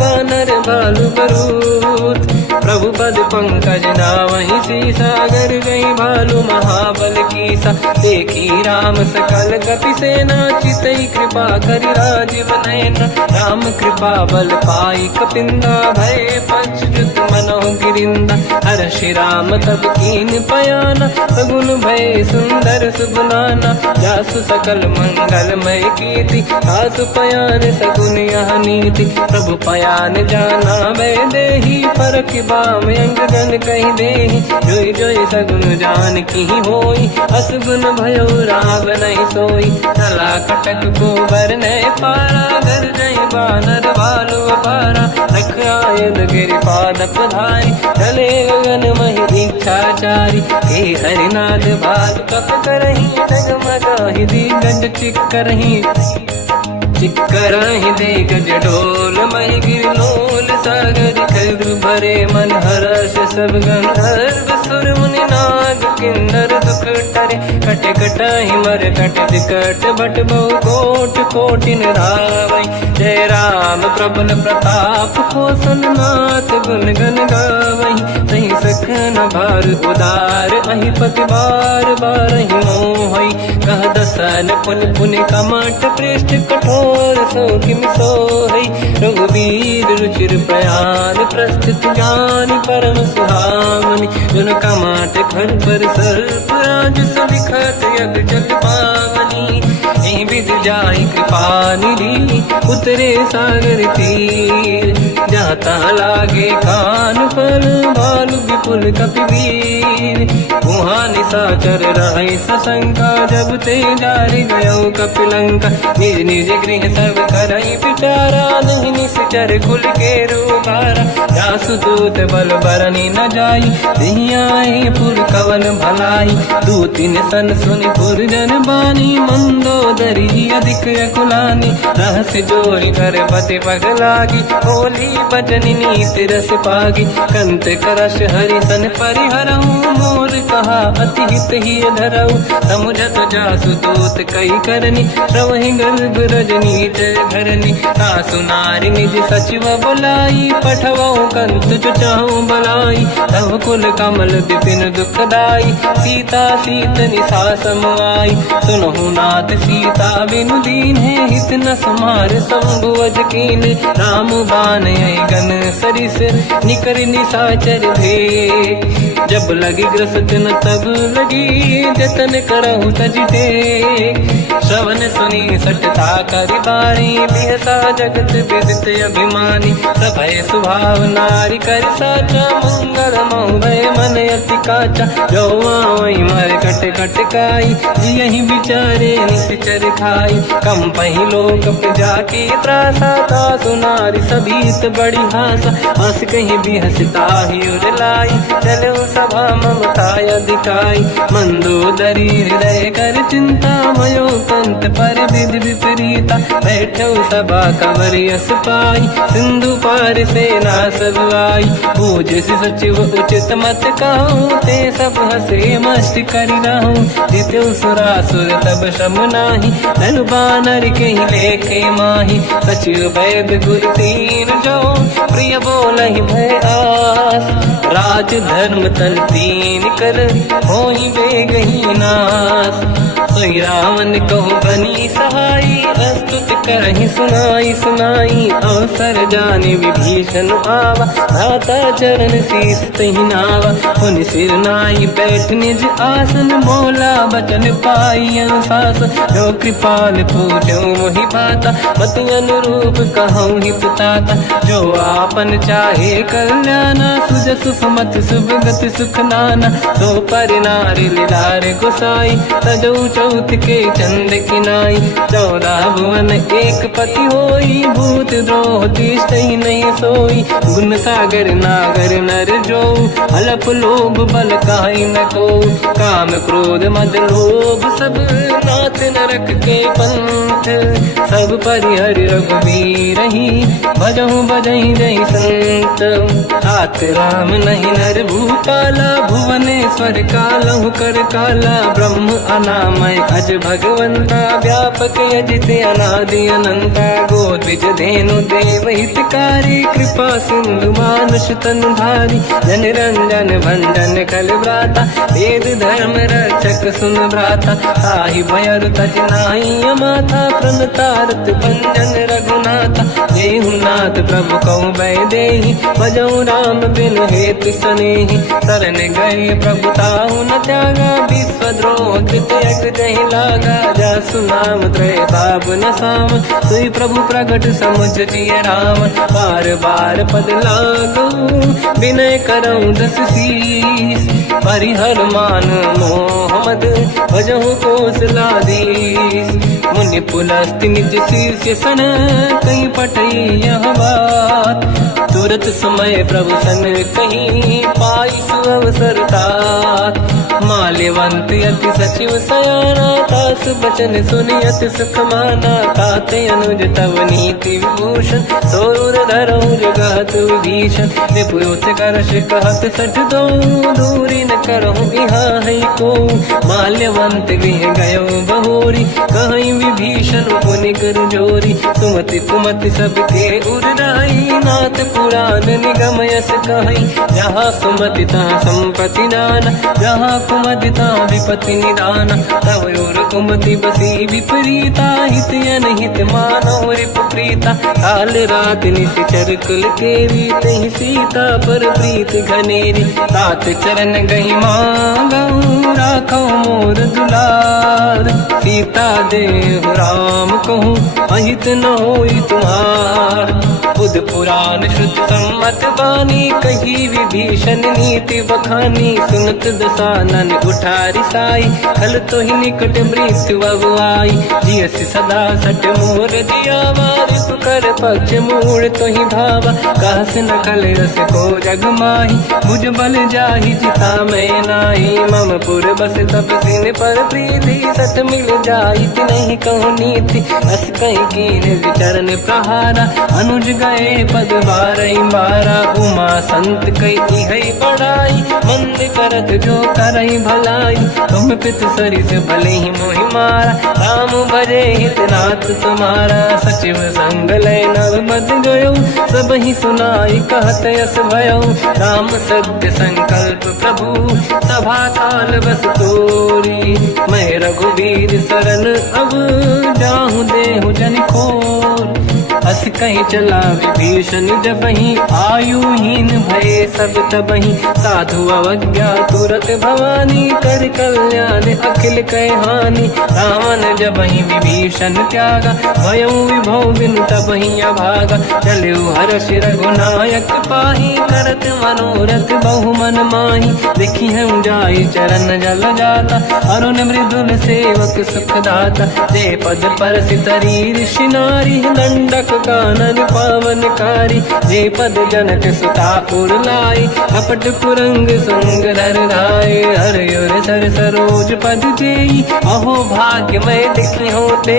बानर बालु बरूत प्रभु पद पंकज नावहि सीसागर गई भालू महाबल कीसा देखी राम सकल कपि सेना चितई कृपा करि राजीव नयना राम कृपा बल पाई कपिंदा भय पच्युत मनो गिरिंदा हर्षि राम तब कीन पयाना सगुन भय सुंदर सुगुनाना जासु सकल मंगलमय कीर्ति आसु पयान सगुन यह नीति प्रभु पयान जाना भय देहि परख बाम अंग जन कहि देहि जोई जोई सगुन जान की होई असगुन भयो राव नहीं सोई चला कटक को बर ने पारा घर जय बानर भालू अपारा रख आयल गिरि पाद पधारी चले गगन मही इच्छाचारी हे हरिनाथ भाग कप करही डगमगाहि दिग्गज चिक्करहि दिग्गज डोल महि गिरलोल सागर खग भरे मन हर्ष सब गंधर्व सुर मुनि नाग किन्नर दुख टरे कट कटाहि मर कट विकट भट बहु कोट कोटिन रावै जय राम प्रबल प्रताप कोसन नाथ गुण गन गावै सही सखन भार उदार अहि पति बार बारहि मोहै कह दसन पुन पुन कमट पृष्ठ कठोर सो किम सोहै रघुबीर रुचिर प्रयाण प्रस्तुत ज्ञान परम सुहामनि जुन कमट घर पर सर्प राज सविखत यग जल पावनी एहि विध जाहि कृपा निधि उतरे सागर तीर जाता लागे कान फल भालु विपुल कपिवीर वहाँ निशाचर रहे सशंका जब ते जारि गयो कपिलंका निज निज गृह सब करई विचारा नहीं निश्चर खुल के रूबारा जासु दूत बल बरनी न जाई दिहियाए पुर कवन भलाई दूतिन सन सुनि पुर जन बानी मंदोदरी अधिक अकुलानी रहस्य जोरी कर पति पगलागी होली बचन नीति रस पागी कंत करश हरि सन परिहरहूँ मोर कहा अति हित ही धरऊ समुझत जासु दूत कई करनी श्रवहि गर्भ रजनी जय धरनी सासु नारी निज सचिव बुलाई पठवऊ कंत चुचाऊ बलाई तव कुल कमल विपिन दुखदाई सीता सीत निशा समाई सुनहु नाथ सीता बिनु दीन है हित न समार संभुवज कीन राम बान गन सरिस निकर निशाचर भेट जब लगी ग्रसत न तब लगी जतन करहु तज टेक श्रवण सुनी सटता करि बारी बिहसा जगत विदित अभिमानी सभय सुभाव नारी कर साचा मंगल मऊ भय मन अति काचा जो आवई मर कट कट काई यही विचारे निश्चर खाई कम पही लोक जाके त्रासा का सुनारी सभीत बड़ी हासा हंस कहीं भी हंसता ही उड़लाई चलो सभा ममता दिखाई मंदोदरी हृदय कर चिंता मयो कंत पर विधि विपरीता बैठो सभा कंवरियस पाई सिंधु पार सेना सब आई पूज सचिव उचित मत कहूँ ते सब हसे मस्त करि रहूँ जित्यो सुरासुर तब शम नाही धनु बानर के लेखे माही सचिव वैद गुरु तीन जो प्रिय बोलहि भय आस राज धर्म तल तीन कर होई बेगही नास सोई रावण कहु बनी सहाई अस्तुत करहि सुनाई सुनाई अवसर जाने विभीषण आवा दाता चरण शीस तहि नावा पुनि सिर नाई बैठ निज आसन मोला बचन पाई अनुशास जो कृपाल पूजो मोहि पाता मति अनुरूप कहूँ हित ताता जो आपन चाहे कल्याणा सुजस सुमति शुभ गति सुख नाना तो पर नारी लीलार गोसाई तजौ चौथ के चंद किनाई 14 भुवन एक पति होई भूत द्रोह तिष्ठई नहीं सोई गुण सागर नागर नर जो अलप लोभ बल काई न को काम क्रोध मद लोभ सब नाथ नरक के पंथ सब परिहरि रघुबीर ही भजहु बजहि जहि संत हाथ राम नहीं नर भूपाला भुवनेश्वर कालहु कर काला ब्रह्म अनामय अज भगवंता व्यापक यजित अनादि अनंता गोद्विज धेनु देव हितकारी कृपा सिंधु मानुष तनु धारी जन रंजन भंजन कल व्राता वेद धर्म रक्षक सुन भ्राता ताहि भयर तज नाहि अमाथा प्रणतारत भंजन रघुनाथा देहुनाथ प्रभु कहु भय देहि भजऊ राम बिन हेतु सनेहि शरण गए प्रभु ताहु न त्यागा विश्वद्रोह कृत यक जहि लागा जासु नाम त्रयताप न साम सोई प्रभु प्रगट समुझ जिय राम बार बार पद लागू विनय करऊँ दस शीस परिहर मान मोहम्मद भजहु कौशलाधीश मुनि पुलस्त्य निज शिष्य सन कहीं पटई यह बात। तुरत समय प्रभु सन कहीं पाई सुअवसर तात। माल्यवंत अति सचिव सयाना तास बचन सुनियत सुख माना। ताते अनुज तव नीति विभूषण सोर धरऊ जगत विभीषण। निपुत करश कहत सठ दो दूरी न करहु यहाँ है को। माल्यवंत गृह गयो बहोरी कहीं विभीषण पुनि कर जोरी। सुमति कुमति सबके उड़ाई नाथ पुराण निगम यस कहीं। जहाँ सुमति तहाँ संपत्ति नाना जहाँ कुमति तहाँ विपत्ति निदाना। तव और कुमति बसी विपरीता हित अनहित मानव रिपुप्रीता। काल रात निश्चर कुल केरी तहि सीता पर प्रीत घनेरी। तात चरण गई मांगऊ राखो मोर दुलार। सीता देहु राम कहूँ अहित न होई तुम्हार। बुध पुराण श्रुत सम्मत बानी कही विभीषण नीति बखानी। सुनत दसानन उठारी साई खल तो ही निकट मृत्यु अब आई। जियस सदा सट मोर जियावा रिपु कर पक्ष मूड़ तो ही भावा। कहस न कल रस को जग माही भुज बल जाहि जिता मैं नाही। मम पुर बस तप सिन पर प्रीति सत मिल जाई नहीं कहूँ नीति। अस कहीं कीन विचरण प्रहारा अनुज गए पद बारई बारा। उमा संत कई है बड़ाई मंद करत जो करई भलाई। तुम पित सरिस भले ही मोहि मारा राम भजे हितनाथ तुम्हारा। सचिव संग लय नव मद गयो सब ही सुनाई कहत यस भयो। राम सत्य संकल्प प्रभु सभा काल बस तोरी। मैं रघुवीर शरण अब जाहूँ देहु जन खोर। अस कहीं चला विभीषण जबहि आयुहीन भये सब तबहि। साधु अवज्ञा तुरत भवानी कर कल्याण अखिल कह हानि। रावण जबहि विभीषण त्यागा भयउ विभव बिनु तबहि अभागा। चलु हर्ष रघुनायक पाहि करत मनोरथ बहु मन माहि। देखी हूँ जाई चरण जल जाता अरुण मृदुल सेवक सुख दाता। जे पद पर सितरी ऋषि नारी दंडक कानन पावनकारी। जे पद जनक सुता पुर लाई कपट पुरंग संग धर धाय। हर सर सरोज पद जेई अहो भाग्य मैं देखी होते।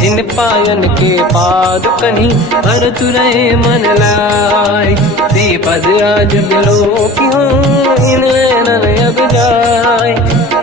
जिन पायन के पाद कहीं हर तुरहे मन लाई। ते पद आज बिलो की हो इन नैनन अब जाय।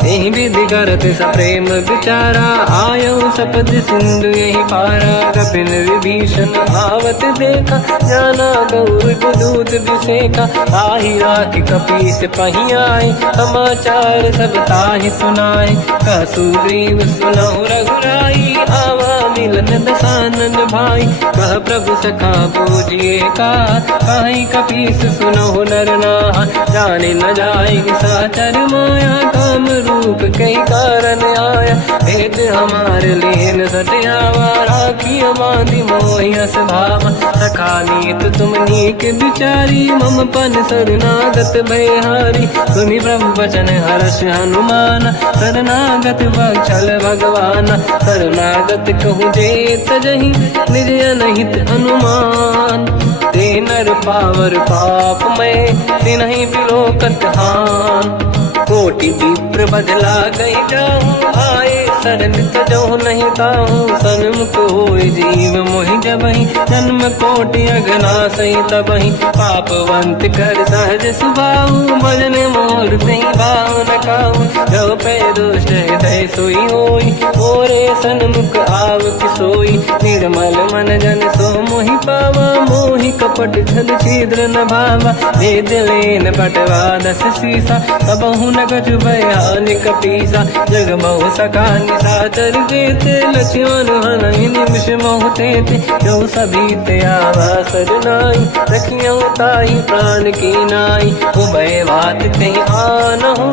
यही विधि करत सप्रेम विचारा आयो सपद सिंधु यही पारा। कपिन विभीषण आवत देखा जाना गौर दूत विसेका। आही राख कपीस पही आए समाचार सब ताहि सुनाए। कह सुग्रीव सुनहु रघुराई आवा मिलन दसानन भाई। कह प्रभु सखा पूजिए का कहीं कपीस सुनहु नर नाहा। जाने न जाए साचर माया काम रूप कई कारण आया। भेद हमारे लेन सटियावा राखी बांधी मोहियस भावा। सखा नीत तुम नीक बिचारी मम पन शरणागत भयहारी। सुनि प्रभु वचन हर्ष हनुमान शरणागत बक्षल भगवान। शरणागत कहूँ जे तजहि निज अनहित अनुमान। ते नर पावर पाप में तिन्हि बिलोकत हान। कोटि विप्र बदला गई जाऊँ आए शरण तजहु नहीं ताहूँ। सन्मुख होय जीव मोहि जबहि जन्म कोटि अगना सही तबहि। पापवंत कर सहज सुभाऊ भजन मोर तहि भाव न काहू। जो पे दुष्ट हृदय सोई होई मोरे सन्मुख आव किसोई। निर्मल मन जन सो मोहि पावा मोहि कपट छल छिद्र न भावा। भेद लेन बटवा दस सीसा सबहु न कछु भयानि कपीसा। जग महु सका निशाचर जेते लक्ष्मण हनहि निमिष महु तेते। जो सभी ते आवा सरनाई रखियो ताहि प्राण की नाई। उभय बात ते आनहु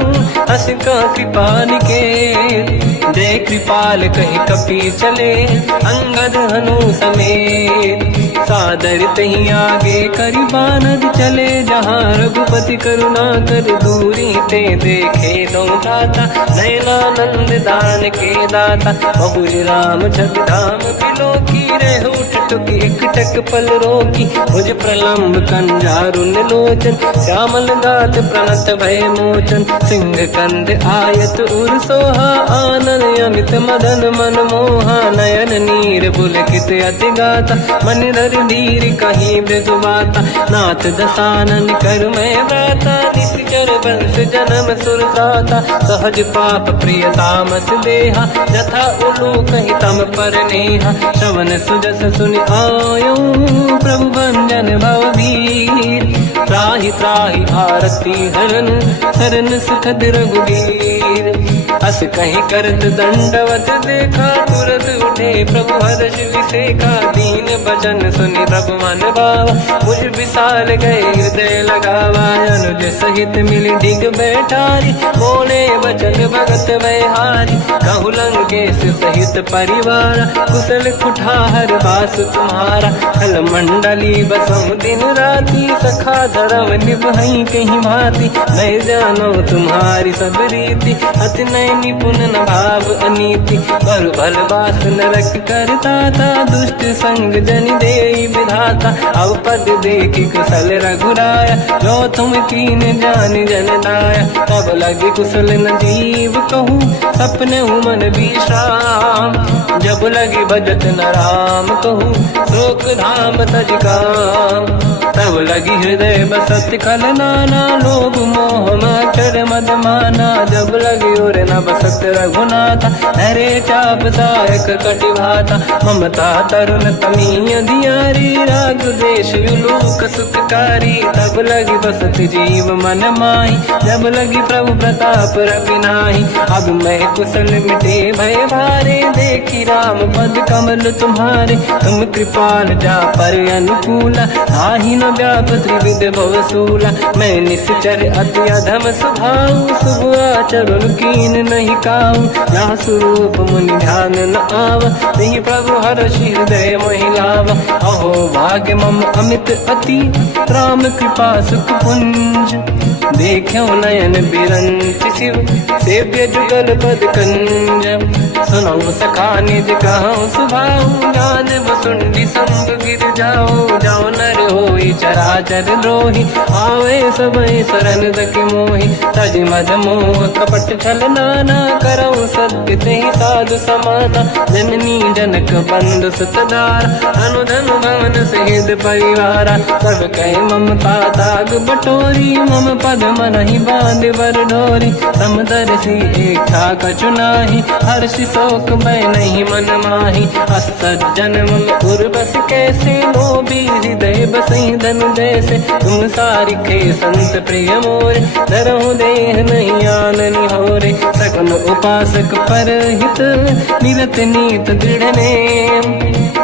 अस का कृपा निकेत। जय कृपाल कहि कपी चले अंगद हनु समेत। सादर तहीं आगे करी बानर चले जहाँ रघुपति करुणा कर दूरी ते देखे दो दाता नयनानंद दान के दाता बहुर राम छग धाम बिलो की रह उठ टुक एक टक पल रोकी मुझ प्रलम्ब कंजारुन लोचन श्यामल दात प्रणत भय मोचन सिंह कंद आयत उर सोहा आनन अमित मदन मन मोहा नयन नीर पुलकित अति गाता मन धर धीर कहीं मृदुबाता नाथ दसानन कर मैं व्राता निश्चर वंश जन्म सुरताता सहज पाप प्रिय तामस देहा जथा उलू कहीं तम पर नेहा श्रवण सुजस सुनि आयो प्रभु भंजन भववीर त्राहि त्राहि आरती हरन शरण सुखद रघुवीर अस कहीं करत दंडवत देखा तुरत उठे प्रभु हर्ष विसेखा दीन भजन सुनि प्रभु मन भावा मुझ विशाल गए हृदय लगावा अनुज सहित मिली डिग बैठारी बोले वचन भगत वैहारी कहु लंकेश सहित परिवार कुशल कुठार बास तुम्हारा खल मंडली बसम दिन राती सखा धर्म निभई कहीं भांति मैं जानो तुम्हारी सब रीति अति नय निपुण न भाव अनीति पर भल बास नरक करता था दुष्ट संग जन दे विधाता अब पद देखी कुशल रघुराया जो तुम कीन जान जन दाया तब लगे कुशल न जीव कहूँ सपने मन विश्राम जब लगे भजत न राम कहूँ शोक धाम तज काम तब लगी हृदय बसत खल नाना लोभ मोह मचर मद माना जब लगी और न बसत रघुनाथा हरे चाप सायक कटिभाता ममता तरुण तमीय दियारी राग देश युलूक सुखकारी तब लगी बसत जीव मन माही जब लगी प्रभु प्रताप रविनाही अब मैं कुशल मिटे भय भारे देखी राम पद कमल तुम्हारे तुम कृपाल जा पर अनुकूला आही न व्याप त्रिविध भवसूला मैं निश्चर अति अधम स्वभाव शुभ आचरण कीन नहीं काऊ जहाँ स्वरूप मुनि ध्यान न आव नहीं प्रभु हर्ष हृदय महिलाव अहो भाग्य मम अमित अति राम कृपा सुख पुंज देखो नयन बिरंच शिव सेव्य जुगल पद कंज सुनो सखा निज कहूँ सुभाऊ ज्ञान वसुंडी संग गिर जाओ जाओ नर होई चराचर द्रोही आवे सबई शरण दके मोहि तज मद मोह कपट छल नाना करऊ सत्य तेहि साधु समाना जननी जनक बंधु सुतदार अनुधन भवन सहित परिवारा सब कहे ममता ताग बटोरी मम पद मन ही बांध बर डोरी समदर्शी इच्छा कछु नाही हर्षि शोक मैं नहीं मन माही असज्जन मम उर्वश कैसे लोभी हृदय बसई धन जैसे तुम सारिखे संत प्रिय मोरे धरहु देह नहीं आननि होरे सगुन उपासक पर हित मिलत नीत दृढ़ नेम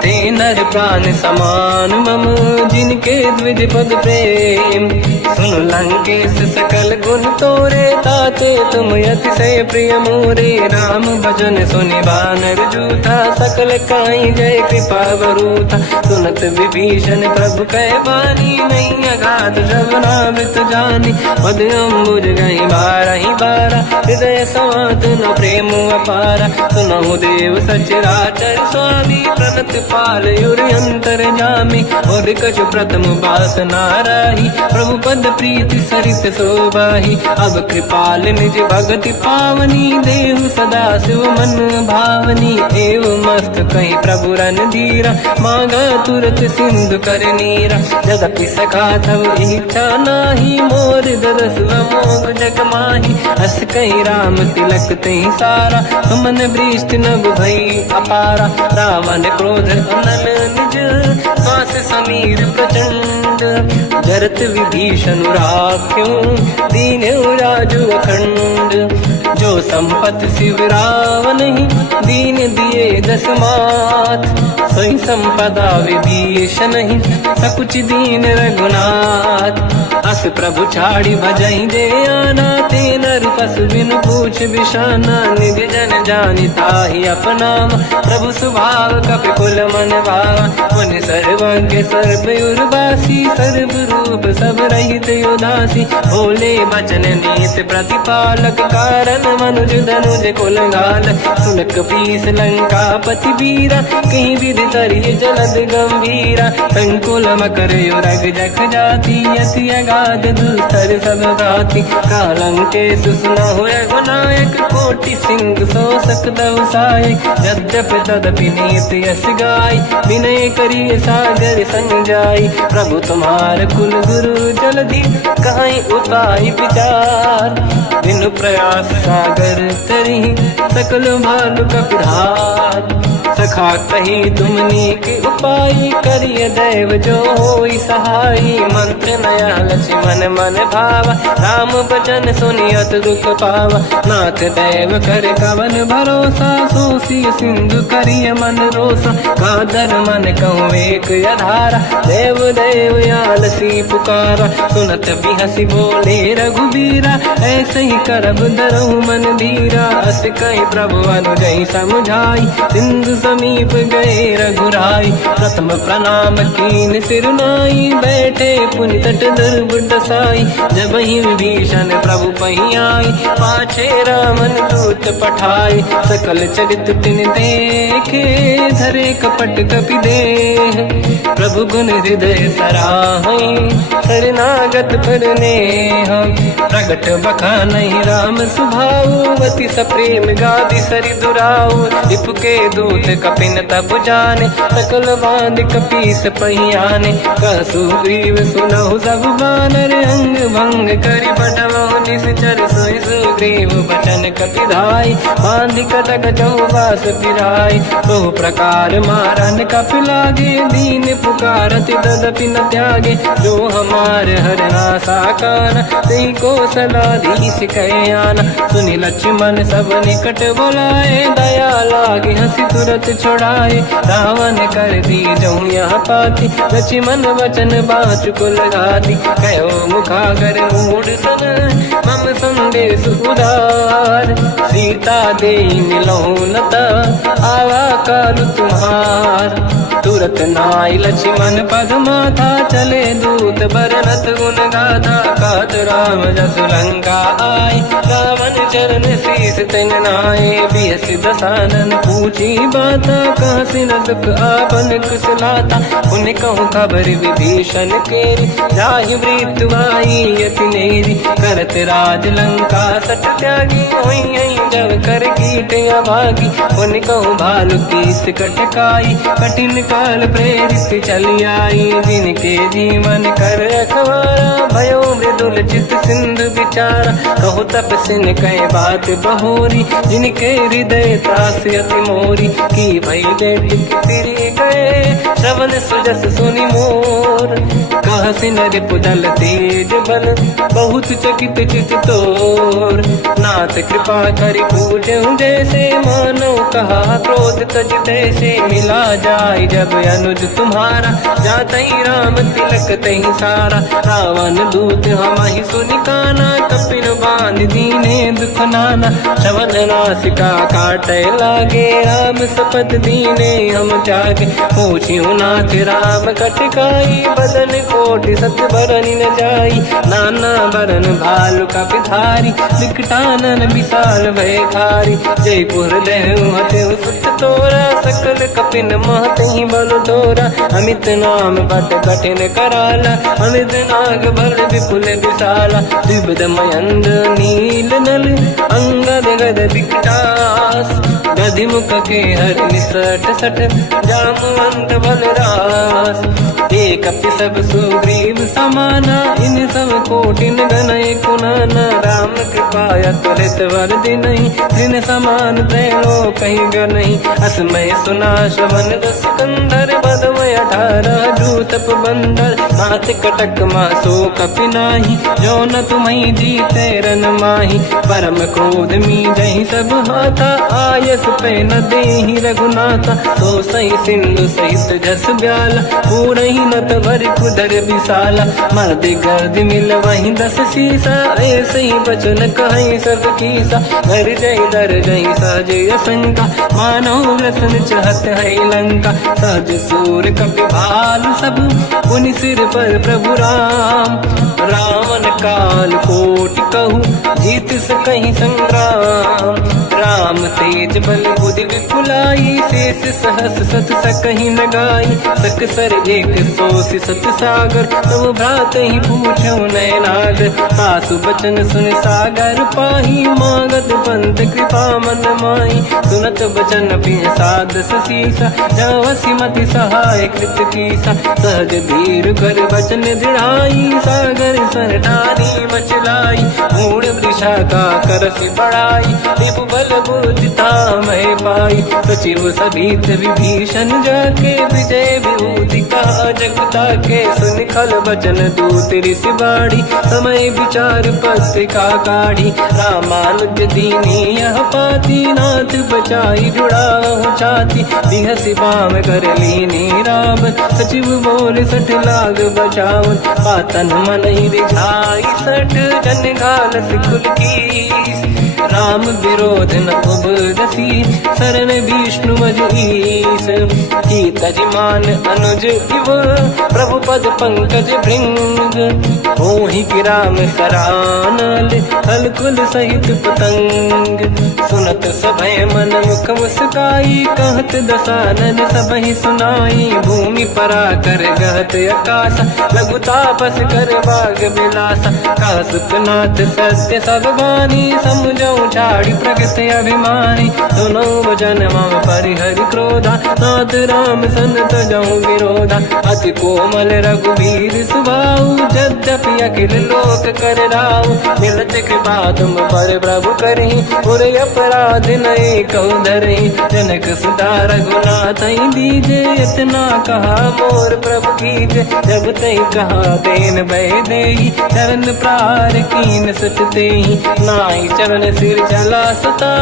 ते नर प्राण समान मम जिनके द्विज पद प्रेम सुन लंकेश सकल गुण तोरे ताते तुम अतिशय प्रिय मोरे राम भजन सुनि बानर जूथा सकल काई जय कृपा वरूथा सुनत विभीषण प्रभु कह बानी नहीं अगाध श्रवणामृत जानी पद अम्बुज गई बारहि बारा हृदय समात न प्रेम अपारा सुनहु देव सचराचर स्वामी प्रणत पाल युरि अंतर जामी और कछु प्रथम बास नाराही प्रभु पद प्रीति सरित शोभाही अब कृपाल निज भगति पावनी देहु सदा शिव मन भावनी एव मस्त कहीं प्रभु रन धीरा मांगा तुरत सिंधु कर नीरा जगति सखा तब इच्छा नाही मोर दरस मोग जग माही हस कहीं राम तिलक तही सारा सुमन वृष्टि नभ भई अपारा रावण क्रोध अनल निज श्वास समीर प्रचंड जरत विभीषण राख्यो दीन राजु अखंड जो संपत शिवराव नहीं, दीन दिए 10 माथ। सोई संपदा विभीष नहीं, सकुच दीन रघुनाथ। अस प्रभु छाड़ी भजई दे आना, ते नर पशु बिनु पूछ बिशाना। निज जन जानिता ही अपनाम, प्रभु स्वभाव कपि कुल मन भावा। मुनि सर्वज्ञ सर्व उर्वासी, सर्व रूप सब रहित उदासी। भोले बचन नीत प्रतिपालक, कारण मनुज धनुज कुल घाल। सुनक पीस लंका पति वीरा, कहीं विधि तरिय जलद गंभीरा। संकुल मकर युरग जख जाति, अति अगाध दुस्तर सब भाति। कालंके सुसना हुए गुनायक, कोटि सिंह सो सकदव सहायक। यद्यपि तदपि नीत यस गाय, विनय करिय सागर संग जाई। प्रभु तुम्हार कुल गुरु जलधि, कहीं उपाय विचार। बिनु प्रयास सागर तरी, सकल भालु कपिधार। सखा कही तुमनी के उपाय, करिय दैव जो होई सहाई। मंत्र नया लक्ष्मण मन भावा, राम भजन सुनियत दुख पावा। नाथ दैव कर कवन भरोसा, सोसी सिंधु करिय मन रोसा। कादर मन कहूँ एक अधारा, देव देव आलसी पुकारा। सुनत बिहसी बोले रघुबीरा, ऐसे ही करब दरहु मन धीरा। अस कहीं प्रभु अनुजई समझाई, सिंधु समीप गए रघुराई। प्रथम प्रणाम कीन सिरनाई, बैठे पुनि तट दुर्बुड साई। जब ही विभीषण प्रभु पही आई, पाछे रामन दूत पठाई। सकल चरित तिन देखे, धरे कपट कपि देह। प्रभु गुण हृदय सराहई, शरणागत पर नेह। प्रगट बखानहि राम सुभाऊ, अति सप्रेम गादि सरि दुराऊ। रिपु के दूत कपिन तब जाने, सकल बांध कपीस पहियाने। कह सुग्रीव सुनहु सब बानर, अंग भंग करि बटमहु निश्चर। सोई सुग्रीव बचन कपिधाई, बांध कटक चौबास पिराई। बहु प्रकार मारन कपि लागे, दीन पुकारत तदपि न त्यागे। जो हमार हरना साकाना, तेई को सलाधीश कहे आना। सुनि लक्ष्मण सब निकट बोलाए, दया लागे हंसी तुरत छुड़ाए। रावण कर दी जऊँ यहाँ पाती, लक्ष्मण वचन बाचु कुल घाती। कहो मुखागर मूढ़ सन, मम संदेश उदार। सीता दे मिलहु लता, आवा काल तुम्हार। तुरत नाई लक्ष्मण पद माथा, चले दूत बरनत गुण गाथा। कहत राम जसु लंका आए, रावण चरण शीस तिन नाए। बियस दसानन पूछी बाता, कह सिन दुख आपन कुशलाता। उन कहूँ खबर विभीषण केरी, जाहि मृत्यु आई यति नेरी। करत राज लंका सट त्यागी, हुई जब कर कीट अभागी। उन कहूँ भालु कीस कटकाई, कठिन काल प्रेरित चली आई। जिनके जीवन कर रखवारा, भयो मृदुल चित सिंधु विचारा। कहु तपसिन कह बात बहोरी, जिनके हृदय त्रास अति मोरी। की भई बेटी तिरि गए, श्रवण सुजस सुनि मोर। कहसिन रिपुदल तेज बल, बहुत चकित चित तोर। नाथ कृपा करि पूजहु जैसे, मानो कहा क्रोध तज तैसे। मिला जाय जब अनुज तुम्हारा, जातहि राम तिलक तहि सारा। रावण दूत हमहि सुनि काना, कपिन बांध दीने दुख नाना। श्रवण नासिका काटै लागे, राम सपथ दीने हम त्यागे। पूछिहु नाथ राम कटकाई, बदन कोटि सत बरनि न जाई। नाना बरन भालु कपिधारी, विकटानन विशाल भयखारी। जयपुर देहु हतेउ सुत तोरा, सकल कपिन महतहि बल तोरा। अमित नाम बट कठिन कराला, अमित नाग बल विपुल विशाला। द्विविध मयंद्र नील नल, अंगद गद विकटास। गधिमुख के हर निसट सठ, जामवंत बलरास। एक अपि सब सुग्रीव समाना, इन सब कोटिन गनय कुनाना। राम कृपाया त्वरित वर दिनहि, जिन समान त्रैलोक कहीं गनहि। असमय सुना श्रवण रस कंधर, बदमय 18 जूतप बंदर। मात कटक मासो कपि नाही, जो न तुम्हि जीते रन माही। परम क्रोध मी जहि सब हाथा, आयस पे न देहि रघुनाथा। तो सही सिंधु सहित जस ब्याला, पूरहि नत भरि कुदर विशाला। मर्द गर्द मिल वही 10 सीसा, ऐसे ही बचन कहीं सब कीसा। घर जय दर जय सहज असंका, मानव रसन चहत है लंका। सहज सूर कपि भाल सब, पुनि सिर पर प्रभु राम। रावण काल कोटि कहूँ, जीत सकहि संग्राम। राम तेज बल बुद्धि विपुलाई, शेष सहस सत सकहि न गाई। सकसर एक सोषि सत सागर, तब भ्रात ही पूछौ नयनागर। सासु बचन सुन सागर पाही, मांगत पंत कृपा मन माही। सुनत बचन पिय सादस सीसा, जावसी मति सहाय कृत कीसा। सहज धीर कर बचन दृढ़ाई, सागर सन ठानी मचलाई। मूढ़ वृषा का करसि बढ़ाई, रिपु बल बुद्धि तामहि पाई। सचिव सभीत विभीषण जाके, विजय विभूति कहा जगता के। सुनि खल बचन दूत ऋषि बाड़ी, समय विचार पत्रिका काढ़ी। रामानुज दीनी यह पाती, नाथ बचाई जुड़ाहु छाती। बिहसि बाम कर लीनी रावण, सचिव बोल 60 लाग बचावन। पातन मन ही रिझाई 60, जन घालस कुल कीस। राम विरोध न उबरसी, शरण विष्णु मजईस। कीतजिमान अनुज इव, प्रभु पद पंकज भृंग। ओहि कि राम सरानल, थल कुल सहित पतंग। सुनत सभय मन मुख मुस्काई, कहत दसानन सबहि सुनाई। भूमि परा कर गहत आकाशा, लघु तापस कर बाग बिलासा। कासुकनाथ सत्य सब बानी, समझौ छाड़ी प्रगत अभिमानी। सुनो वचन मम परिहरि क्रोधा, नाथ राम सन तजौ विरोधा। अति कोमल रघुवीर सुभाऊ, यद्यपि अखिल लोक कर राऊ। मिलत कृपा तुम पर प्रभु करहि, पुर अपराध नये कहु धरहि। जनक सुता रघुनाथ दीजे, इतना कहा मोर प्रभु कीजे। जब तई कहा देन भय देहि, चरण प्रार कीन सट तेहि। नाई चरण सिर चला सता,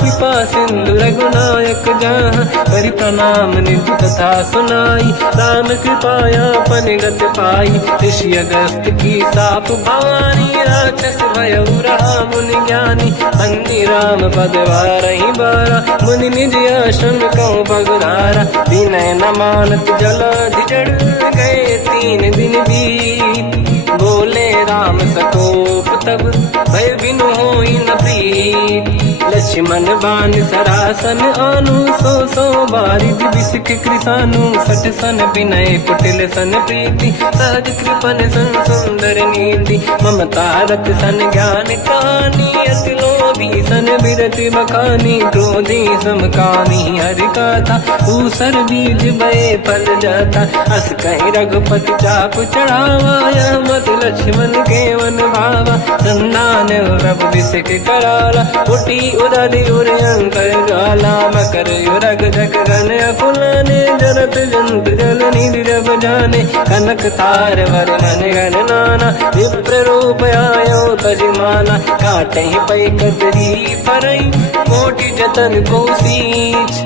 कृपा सिंधु रघुनायक जहाँ। करि प्रणाम निधि कथा सुनाई, राम कृपाया पनिगत पाई। ऋषि अगस्त की साप भवानी, राक्षस भयउ रहा मुनि ज्ञानी। अंधि राम पद वारहि बारा, मुनि निज आश्रम कहूँ पगधारा। विनय न मानत जलाधि जड़, गए 3 दिन बीत। बोले राम सकोप तब, भय बिनु होई न प्रीत। लक्ष्मण बाण सरासन आनु, 100 बारिद बिसिक कृसानु। 60 सन विनय कुटिल सन प्रीति, सहज कृपन सन सुंदर नीति। ममता रत सन ज्ञान कहानी, अति लोभी सन बिरति बखानी। क्रोधी समकामी हरि कथा, ऊसर बीज बये फल जाता। अस कहीं रघुपति चाप चढ़ावा, यह मत लक्ष्मण के वन भावा। संधान रब बिसिक कराला, उठी उदधि उर अंकर ज्वाला। मकर युरग जग गण अकुलाने, जरत जंत जल निधि जब जाने। कनक तार वर्णन गण नाना, विप्र रूप आयो तजमाना। काटे पै कतरी परई, कोटि जतन को सींच।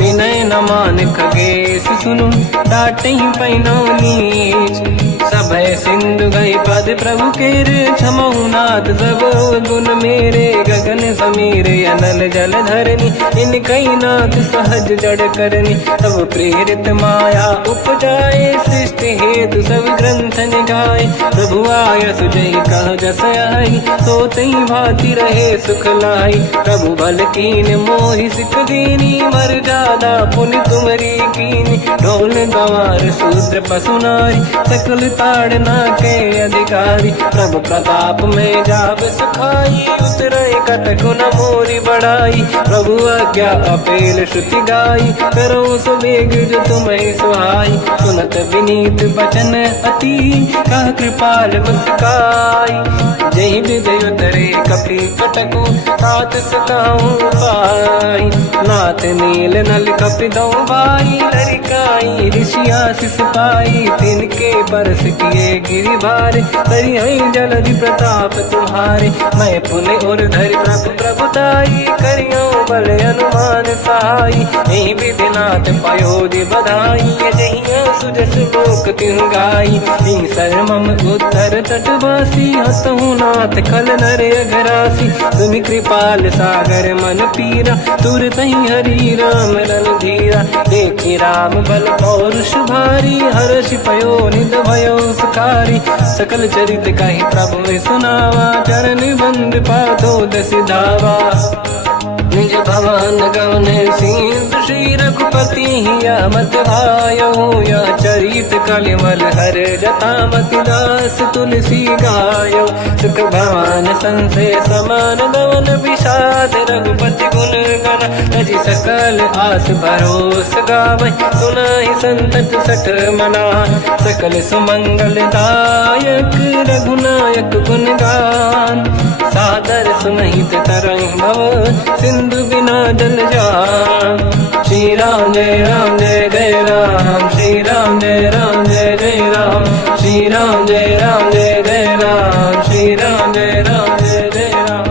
विनय न मान खगेश सुनु, डांटे पैनौ नीच। सभय सिंधु गई पद प्रभु केरे, क्षमहु नाथ सब गुण मेरे। गगन समीर अनल जल धरनी, इन कई नाथ सहज जड़ करनी। तब प्रेरित माया उपजाए, सृष्टि हेतु सब ग्रंथ निगाए। प्रभु आय सुजई कह जस आई, सोतई भांति रहे सुख लाई। प्रभु बल कीन मोहि सिख दीनी, मर जादा पुनि तुमरी कीनी। ढोल गंवार शूद्र पशु नारी, सकल ताड़ना के अधिकारी। प्रभु प्रताप में जाब सुखाई, उतरे कटक सको न मोरी बढ़ाई। प्रभु आज्ञा अपेल श्रुति गाई, करो सो वेग जो तुम्हें सुहाई। सुनत विनीत बचन अति, कह कृपाल मुस्काई। जय विजय उतरे कपि कटकु, तात सकाऊं पाई। नाथ नील नल कपि दो भाई, लरिकाई ऋषि आशीष पाई। तिनके बरस किए गिरि भारे, तरी हई जलधि प्रताप तुम्हारे। मैं पुण्य और धरि प्रभु प्रभुताई, करियो बल अनुमान सहाई। यही विधिनाथ पयोधि बधाई, जहिया सुजस लोक तिहु गाई। सरमम उत्तर तटवासी, हतहु नाथ खल नर अघरासी। तुम कृपाल सागर मन पीरा, तुरत ही हरि राम रणधीरा। देखी राम बल पौरुष भारी, हर्ष पयो निध भयो सुखारी। सकल चरित कहि प्रभु सुनावा, चरण बंद पादो दस धावा। निज भवन गवन सिंधु, श्री रघुपति हिया मत आयो। या चरित कलिमल हर जतामति, दास तुलसी गायो। सुख भवन संसे समान, गवन विषाद रघुपति गुण गण। तजि सकल आस भरोस गावै, सुनाहि संतत सठ मना। सकल सुमंगल दायक, रघुनायक गुण गान। सादर सुनहित तरंग भव, सिंधु बिना जल जान। श्री राम जय राम जय जय राम, श्री राम जय राम जय जय राम। श्री राम जय राम जय जय राम, श्री राम जय राम जय जय राम।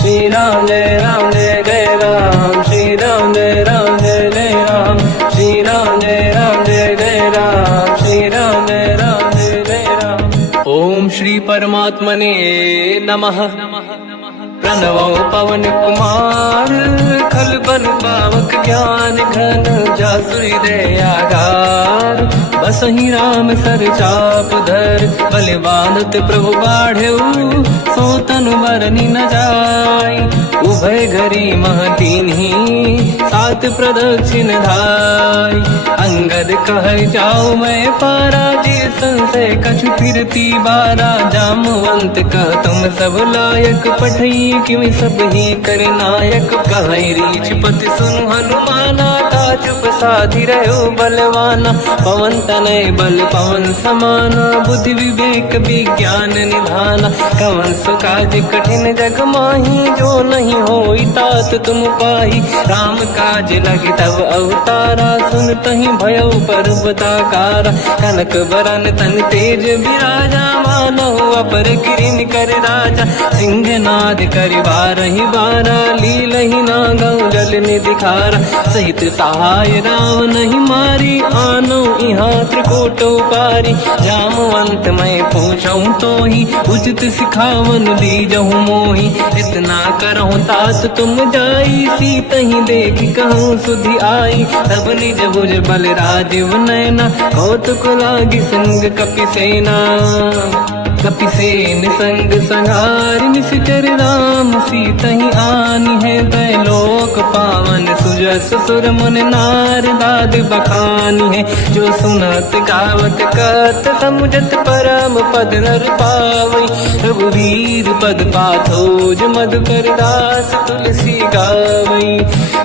श्री राम जय राम जय जय राम, श्री राम जय राम जय जय राम। श्री राम जय राम जय जय राम, श्री राम जय राम जय जय राम। ओम श्री परमात्मने नमः। प्रणवो पवन कुमार, खल बन पावक ज्ञान घन। जासुरी दयागार, बसहि राम सर चाप धर। बलवानत प्रभु बाढ़ऊ, सो तनु बरनि न जाय। उभय घरी महतीन्ही, सात प्रदक्षिण धाय। अंगद कह जाओ मैं पारा, जी संशय कछु फिरती बारा। जामवंत कह तुम सब लायक, पठई किमि सब ही कर नायक। कहै रीछ पति सुनु हनुमाना, चुप साधि रहो बलवाना। पवन तनय बल पवन समाना, बुद्धि विवेक विज्ञान निधाना। कवन सो काज कठिन जग माही, जो नहीं होई तात तुम पाही। राम काज लगे तब अवतारा, सुनतहि भयो पर्वताकारा। कनक बरन तन तेज बिराजा, मानहु अपर किरिन कर राजा। सिंहनाद करि बारहि बारा, लीलहि नागौ जल निधिखारा। सहित सहाय राम नहीं मारी, आनो यहाँ त्रिकोटो पारी। जामवंत मैं पूछऊं तो ही, उचित सिखावन दीजहु मोही। इतना करहु तात तुम जाई, सीत ही देखी कहूँ सुधि आई। तब निज भुज बल राजीव नैना, कौतुक लागी संग कपि सेना। कपिसेन संग संहारि, निशिचर राम सीतहि आनी है। दैलोक पावन सुजस सुर मुनि नार, दाद बखानी है। जो सुनत गावत कहत, समुझत परम पद नर पावै। रघुवीर पद पाथोज, मधुकर दास तुलसी गावै।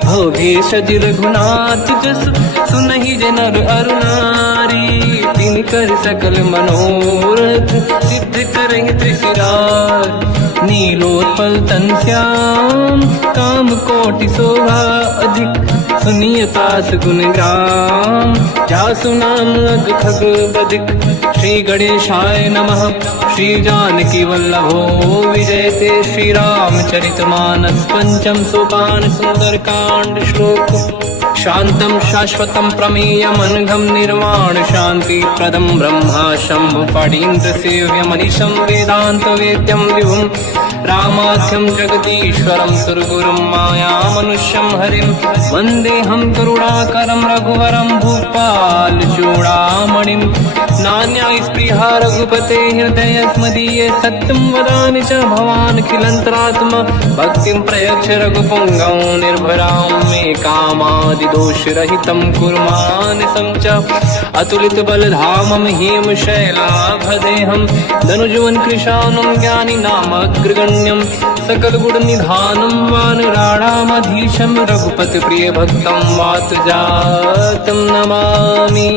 भोगे सज रघुनाथ जस, सुनहि जनर अरु नारी। तिनकर सकल मनोरथ, सिद्ध करहि त्रिशिरार। नीलोत्पल तन श्याम, काम कोटि शोभा अधिक। सुनियतास गुण ग्राम, जासु नाम अग खग बदिक। श्री गणेशाय नमः। श्री जानकी वल्लभो विजयते, श्री रामचरित मानस। पंचम सोपान सुंदर कांड श्लोक। शांतं शाश्वतं प्रमेयमनघं, निर्वाण शांति प्रदं ब्रह्मा शंभु। फणीन्द्र सेव्यमनिशं, वेदांत वेद्यं विभुं। रामाख्यं जगदीश्वरं, सुरगुरुं मायामनुष्यं हरिं। वन्देऽहं करुणाकरं रघुवरं, भूपाल चूडामणिं। नान्या स्पृहा रघुपते हृदय स्मदीये सत्यं वदामि च भवान् खिलन्तरात्मा भक्तिं प्रयच्छ रघुपुङ्गं निर्भरां मे कामादिदोषरहितं कुर्मानसं च अतुलितबलधामं हेमशैलाभदेहं धनुजवन् कृशानं ज्ञानिनामग्रगण्यं सकलगुणनिधानं वानराणामधीशं रघुपतिप्रियभक्तं वातजातं नमामि।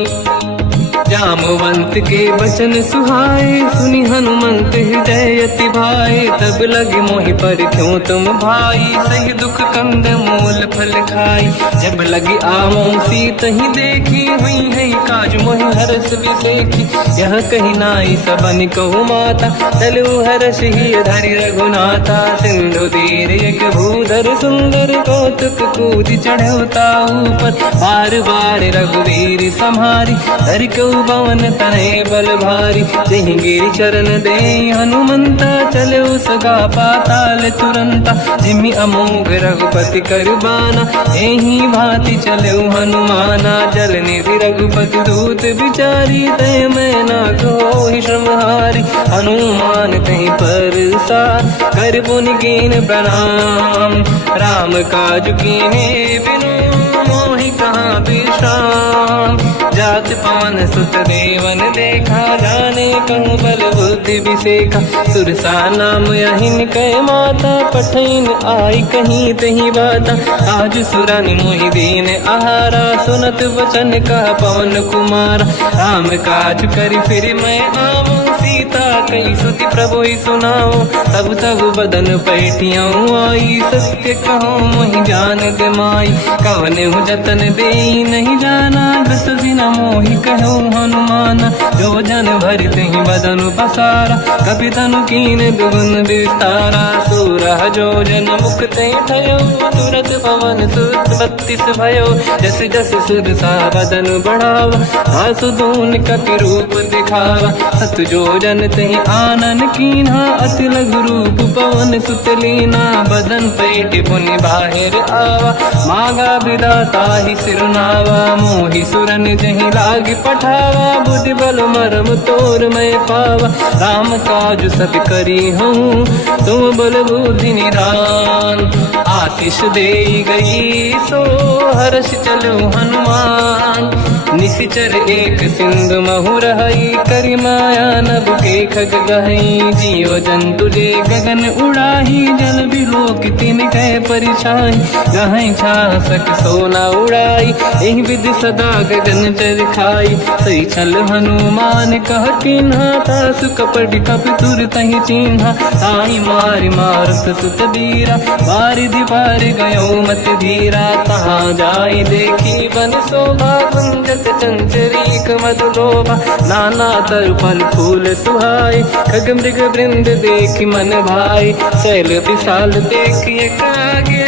जामवंत के वचन सुहाए सुनि हनुमंत हृदय अति भाए तब लगे मोहि पर क्यों तुम भाई सही दुख कंद मूल फल खाई जब लगी आवों सीत ही देखी हुई है काज मोहि हरस विसेखी यह कही नाई सबन कहु माता चलु हरस ही धरि रघुनाथा सिंधु तीर एक भूधर सुंदर कौतुक कूद चढ़ौता ऊपर बार बार रघुवीर सम्हारी धरि कहु पवन तने बल भारी जहीं गिरि चरण दे हनुमंता चले सगा पाताल तुरंता जिमि अमोघ रघुपति करबाना एही भांति चले हनुमाना जल निधि रघुपति दूत बिचारी तय मैं ना कोई श्रमहारी हनुमान कहीं पर सा कर पुनि कीन प्रणाम राम काज कीने बिनु मोहि कहाँ विश्राम जात पान सुत देवन देखा जाने कहूँ बल बुद्धि विसेखा सुरसा नाम यहिन कह माता पठैन आई कहीं तही बाता आज सुरनि मोहि दीन आहारा सुनत वचन कहा पवन कुमार राम काज करि फिर मैं आऊँ सीता कई सुति प्रभु ही सुनाओ तब तब बदन पैठियाँ आई सत्य कहो मोहि जान दे माई कवन हूँ जतन दे नहीं जाना दस दिन मोहि कहो हनुमान जो जन भरित ही बदन पसारा कपि तनु कीन दुगुन विस्तारा सूरह जो जन मुक्त भयो तुरत पवन सुत 32 भयो जस जस सुरसा बदन बढ़ावा आसु दून कपि रूप दिखावा सत जो जन तहि आनन कीन्हा अति लघु रूप पवन सुत लीना बदन पैठ पुनि बाहिर आवा मागा विदाता ही सिरनावा मोहि सुरन जहि लाग पठावा बुद्धि बल मरम तोर मैं पावा राम काज सब करी हूँ तुम बल बुद्धि निधान आशीष दे गई सो हर्ष चलो हनुमान निशिचर एक सिंधु महु रहई करि माया नभ के खग गहई जीव जंतु जे गगन उड़ाही जल बिलोक तिन कह परिछाई गहई छासक सोना उड़ाई एहि विधि सदा गगन चर खाई सही छल हनुमान कह किन्हा तासु कपट कप तुर तहि चिन्हा ताई मारि मारत सुत बीरा बारिधि पार गयो मत धीरा तहाँ जाई देखी बन शोभा कुंजत चंचरीक मधुलोभा नाना तरु फल फूल सुहाए खग मृग वृंद देखी मन भाई शैल विशाल देखिए कागे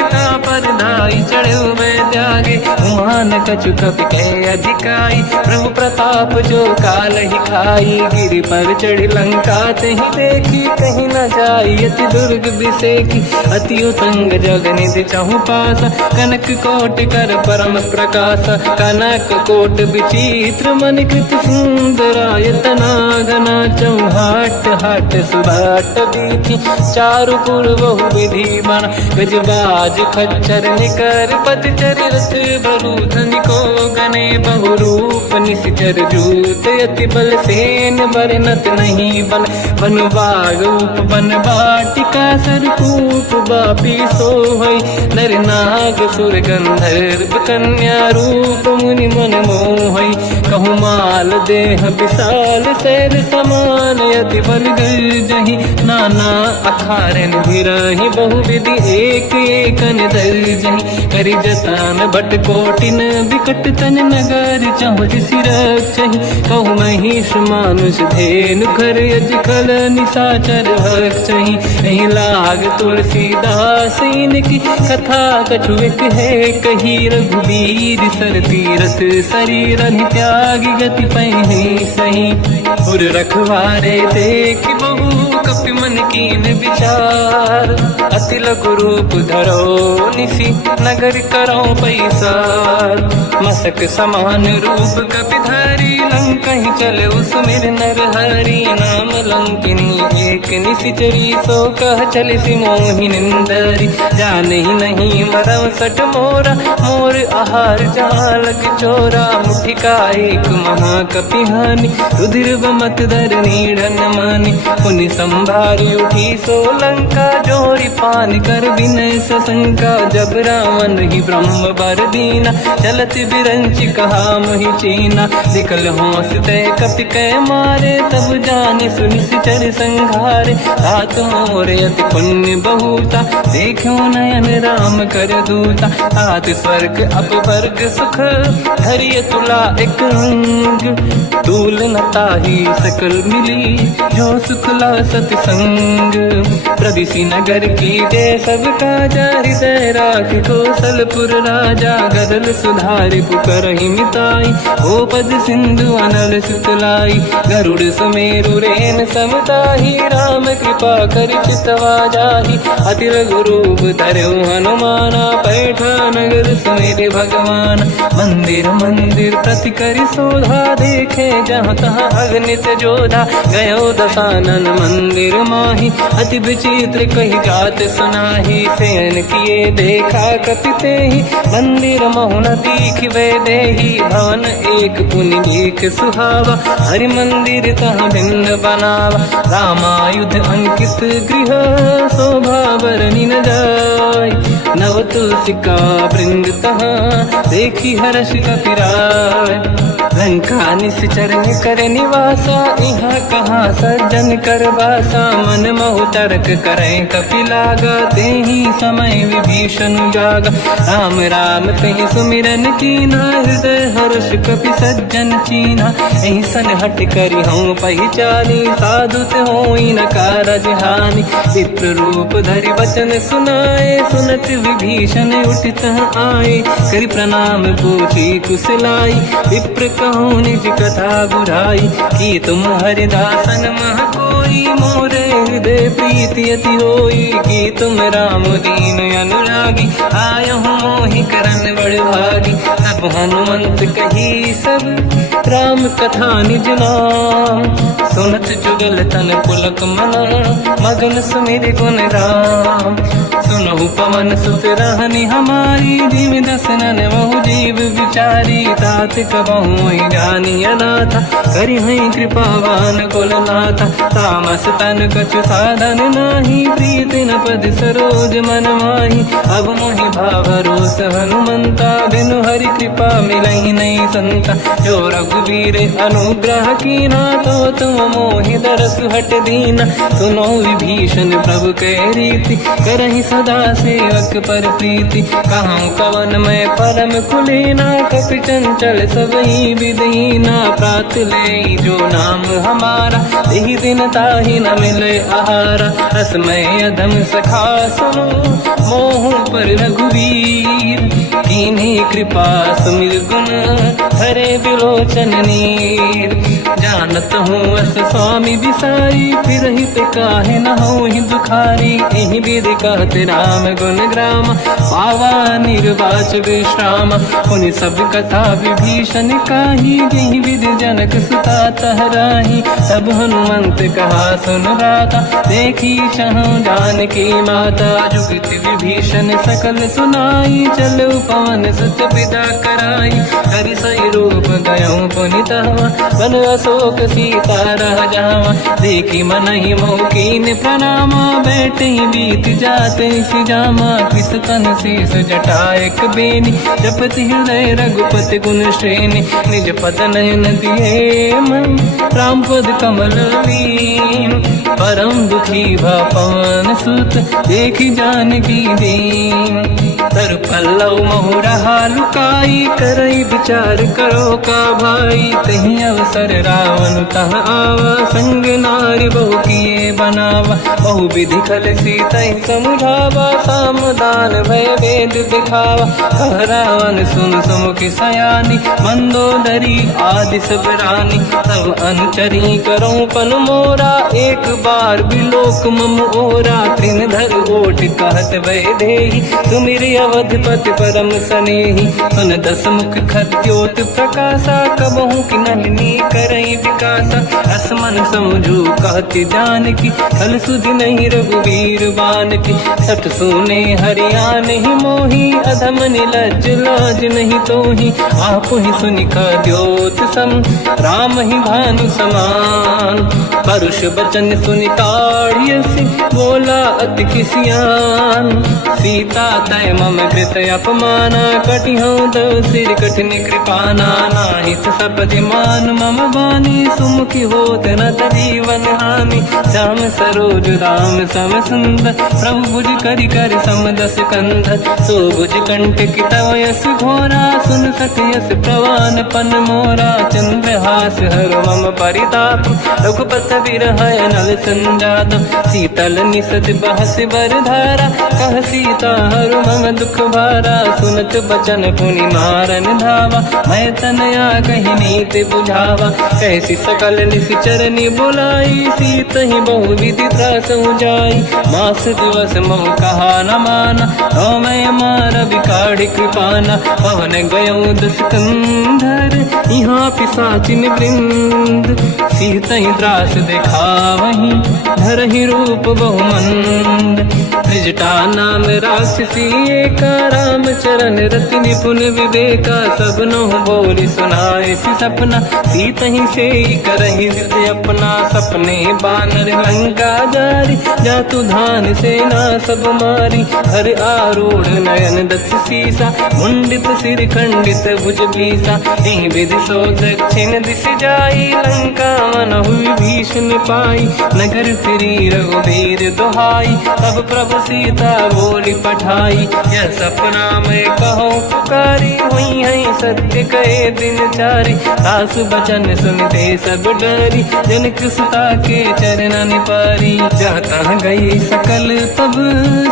पर धाई चढ़ो मैं त्यागे उमान कछु कपि कह अधिकाई प्रभु प्रताप जो काल ही खाई गिरि पर चढ़ी लंका तहि देखी कहीं न जाई अति दुर्ग विसेखी अति उतंग जग निधि चहु पासा कनक कोट कर परम प्रकाश कनक कोट विचित्र मन कृत सुंदरायतना घना चौहाट हाट सुभाट बीथी चारु पूर्व बहु विधि बना गजबाज खच्चर निकर पद चरित बरु धनिको गने बहु रूप निश्चर जूत अति बल सेन बरनत नहीं बन बन बाग उप बन बाटिका सरकूप बापी सोहई नर नाग सुर गंधर्व कन्या रूप मुनि मन मोहई कहु माल देह विशाल शैल समान अति बल गर्जहि नाना अखारन भिरहि बहु विधि एक एकन दर्जहि करि जतान भट कोटिन विकट तन नगर चहु सिरक्षहि कहु महिष मानुष धेनु खर यज खल निशाचर भक्षहि नहीं लाग तुलसीदास इनकी कथा कछु एक है कही रघुवीर सर तीरथ शरीर त्याग गति पहि सही उर रखवारे देख बहु कपि मन कीन विचार, अति लघु रूप धरो निसी नगर करो पैसार। मसक समान रूप कपि धारी लंका ही चले उसमें नर हरि, नाम लंकिनी एक निशिचरी सो कह चले सी मोहि निंदरी। जान ही नहीं मरव सट मोरा मोर आहार जालक चोरा, मुठिका एक महाकपिहानी रुधिर बमत धर नीड़न मानी। पुनि संभारी उठी सोलंका जोरी पान कर विनय सशंका, जब रावण ही ब्रह्म बर दीना चलत बिरंच कहा मोहि चीना। निकल हौसते कपि कै मारे तब जाने सुनिश्चर संघारे, तात मोरे अति पुण्य बहुता देखो नयन राम कर दूता। तात स्वर्ग अपवर्ग सुख धरिय तुला एक अंग, तूल न ताहि सकल मिली जो सुखला सतसंग। प्रदिशि नगर की जय सब काजा, हृदय राख कौशलपुर राजा। गदल सुधारि पुकरहि मिताई, ओ पद सिंधु अनल सुतलाई। गरुड़ सुमेरु रेन समताहि, राम कृपा कर चितवा जाहि। अति लघु रूप धरौ हनुमाना, पैठा नगर सुमेरे भगवान। मंदिर मंदिर प्रति करि शोधा, देखे जहाँ तहाँ अगणित जोधा। गयो दशानन मंदिर माही, अति विचित्र कही गात सुनाही। सेन किए देखा कपि तेहि, मंदिर महु न दीखिबे देहि। भवन एक पुनि देख सुहावा, हरि मंदिर तहाँ भिन्न बनावा। रामायुध अंकित गृह, शोभा बरनि न जाय। नव तुलसी का वृंद तहाँ, देखी हर्ष कपि राय। लंका निश्चर कर निवासा, यहाँ कहाँ सज्जन कर वासा। मन महु तर्क करे कपि लागा, तेहि समय विभीषण जागा। राम राम तेहि सुमिरन कीना, हृदय हर्ष कपि सज्जन चीना। एहि सन हट करि हूँ पहिचानी, साधुत होई न कारज हानि। विप्र रूप धरि वचन सुनाए, सुनत विभीषण उठित आए। करि प्रणाम पूछी कुशलाई, विप्र कहूँ निज कथा बुराई। कि तुम हरिदासन मह कोई, मोरे हृदय प्रीति अति होई। कि तुम राम दीन अनुरागी, आयहु मोहि करन बड़ भागी। तब हनुमंत कही सब राम कथा निज नाम, सुनत जुगल तन पुलक मना, मगन सुमिर गुण राम। सुनहु पवन सुत रहनि हमारी, जीव दसनन महु जीव विचारी। तात कबहु जानी अनाथा, करि हई कृपावान कुलनाथा। तामस तन कछु साधन नाही, प्रीति न पद सरोज मन माही। अब मोहि भावरोस हनुमंता, बिनु हरि कृपा मिलहि नहीं संता। जो रघुवीर अनुग्रह कीना, तो तुम मोहि दरस हट दीना। सुनो विभीषण प्रभु कै रीति, करहि सदा सेवक पर प्रीति। कहूँ कवन मैं परम कुलीना, कपि चंचल सबहि विदहीना। प्रात ले जो नाम हमारा, यही दिन ताहि न मिले आहारा। रसमय अधम सखा सुनो, मोह पर रघुवीर। कीन्ही कृपा सुमिर गुण, हरे बिलोचन नीर। जानत हूँ अस स्वामी बिसाई, फिर हित काहे न हो ही दुखारी। एहि विधि कहते राम गुण ग्राम, पावा निर्वाच विश्राम। पुनि सब कथा विभीषण काही, यही विधि जनक सुता तहराही। तब हनुमंत कहा सुन राता, देखी चहु जानकी माता। जुगति विभीषण सकल सुनाई, चलो पवन सुत विदा कराई। हरि सही रूप गयो पुनि तहवा, बन अशोक सीता रह जावा। देखी मनहि मोह कीन प्रणामा, बैठे बीत जाते सिजामा। कृस तन शीस जटा एक बेनी, जपति हृदय रघुपति गुण श्रेणी। निज पद नयन दिए मन, राम पद कमल लीन। परम दुखी भा पवन सुत, देखी जानकी दीन। तर पल्लव मोहरा लुकाई, करई विचार करो का भाई। तही अवसर रावण तह आवा, संग नारी बहु किए बनावा। बहु विधि खल सीता समुझावा, सामदान भय वेद दिखावा। कह रावण सुन सुमुखी सयानी, मंदोदरी आदि सब रानी। तब अनुचरी करो पन मोरा, एक बार बिलोक मम ओरा। त्रिनधर ओट कहत भय देहि, सुमिर अवधपति परम सनेहि। सुन दस मुख खद्योत प्रकाशा, कबहु की नलिनी करई विकासा। असमन समझू कहति जानकी, खल सुधि नहीं रघुवीर बान की। सठ सुने हरियाण ही मोही, अधम निलज्ज लाज नहीं तोही। आप ही सुनि खद्योत सम, राम ही भानु समान। परुष बचन सुनि ताड़ियसि, बोला अति किसियान। सीता तय मम कृत अपमाना, कटिहउँ दो सिर कठिन कृपाना। नाहित सपदि मान मम बानी, सुमुखी होत न जीवन हानि। श्याम सरोज राम सम सुंदर, प्रभु भुज करि कर सम दस कंधर। सो भुज कंठ की तव यस घोरा, सुन सत यस प्रवान पन मोरा। चंद्रहास हर मम परिताप, रघुपत बिरहय नल संजात। शीतल निसत बहस बर धारा, कह सीता हर मम दुख भारा। सुनत बचन पुनि मारन धावा, मैं तनया कही नीति बुझावा। कैसी सकल निश्चरनी बुलाई, सीत ही बहु विधि त्रास जाई। मास दिवस मोह कहा न माना, तो मैं मार बिकाढ़ी कृपाना। पवन गयो दस कंधर, यहाँ पिशाचिन वृंद। सीत ही त्रास दिखावहीं, धरहि रूप बहुमंद। त्रिजटा नाम राक्षसी एका, राम चरण रति निपुण विवेका। सबनो बोली सुनाए सि सपना, सीत ही से करहि जित अपना। सपने बानर लंका जारी, जातु धान सेना सब मारी। हर आरूढ़ नयन दस सीसा, मुंडित सिर खंडित भुज बीसा। यही विधि सो दक्षिण दिश जाई, लंका मन हुई भीषण पाई। नगर फिरी रघुवीर दुहाई, तब प्रभु सीता बोली पठाई। यह सपना मैं कहो पुकारी, हुई है सत्य कहे दिन चारी। सास बचन सुनते सब डरी, जनक सुता के चरण पारी। जाता गई सकल तब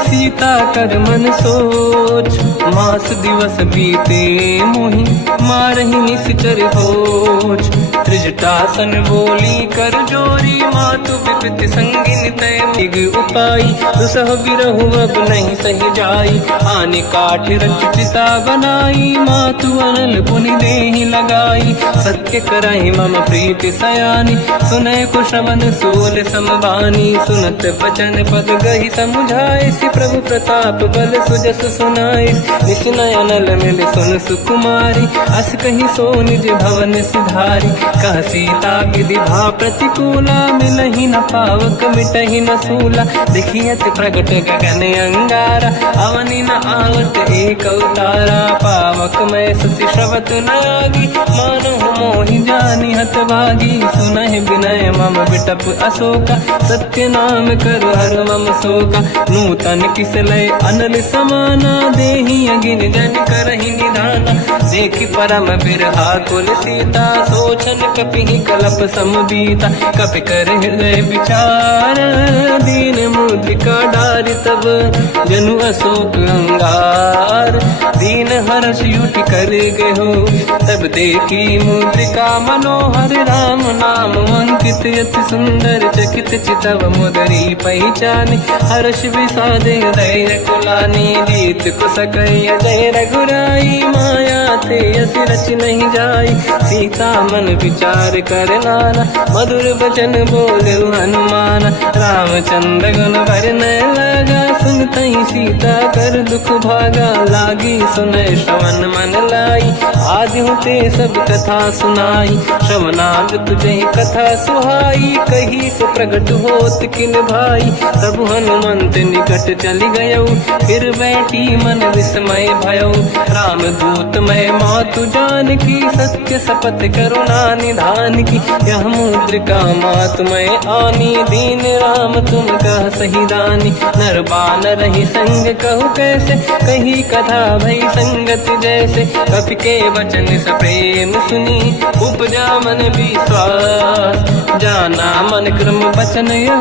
सीता कर मन सोच, मास दिवस बीते मोहि मारहि निश्चर होच। त्रिजटासन बोली कर जोरी, मातु विपति संगिन तय मृग उपाई। दुसह बिरहु अब नहीं सही जाई, आने काठ रचिता बनाई। मातु अनल पुनि देहि लगाई, सत्य करहि मम प्रीति सयानी। सुनय को श्रवण सूल समबानी, सुनत बचन पद गहि समुझाए। प्रभु प्रताप बल सुजस सुनाई, निस्नय अनल मिल सुन सुकुमारी। अस कहि सो निज भवन सिधारी, कह सीता विधि भा प्रतिकूला। मिलहि न पावक मिटहि न सूला, देखियत प्रगट गगन अंगारा। अवनि न आवत एक अवतारा, पावक मैं ससि श्रवत न आगी। मानहु मोहि जानि हत भागी, सुनहि विनय मम बिटप अशोका। सत्य नाम कर हर मम शोका, नूतन किसलय अनल समाना। देहि अगिन जन करहि निधाना, देखि परम बिरहा कुल सीता। सोचन कपि कलप समबीता, कपि कर हृदय विचार। दीन मुद्रिका डारि तब जनु अशोक अंगार। दीन हर्ष युट कर गयो, तब देखी मुद्रिका मनोहर। राम नाम अंकित अति सुंदर, चकित चितव मुदरी पहचानी। हर्ष विषाद हृदय कुलानी, जीत को सकय जय रघुराई। माया थे यस रच नहीं जाई, सीता मन विचार कर नाना। मधुर बचन बोले हनुमान, रामचंद्र गुण भरने लगा। सुनतहि सीता कर दुख भागा, लागी सुनय श्रवण मन लाई। आदि ते सब कथा सुनाई, श्रवणाग तुझे कथा सुहाई, कही से प्रकट होत किन भाई। तब हनुमंत निकट चली गयो, फिर बैठी मन विस्मय भयो। राम दूत मैं मातु जान की, सत्य शपथ करुणा निधान की। यह मुद्रिका मातु मैं आनी, दीन राम तुम कह सही दानी। नर बानर ही संग कहु कैसे, कही कथा भई संगति जैसे। कपि के वचन सप्रेम सुनी, उपजा मन विश्वास। जाना मन क्रम बचन यह,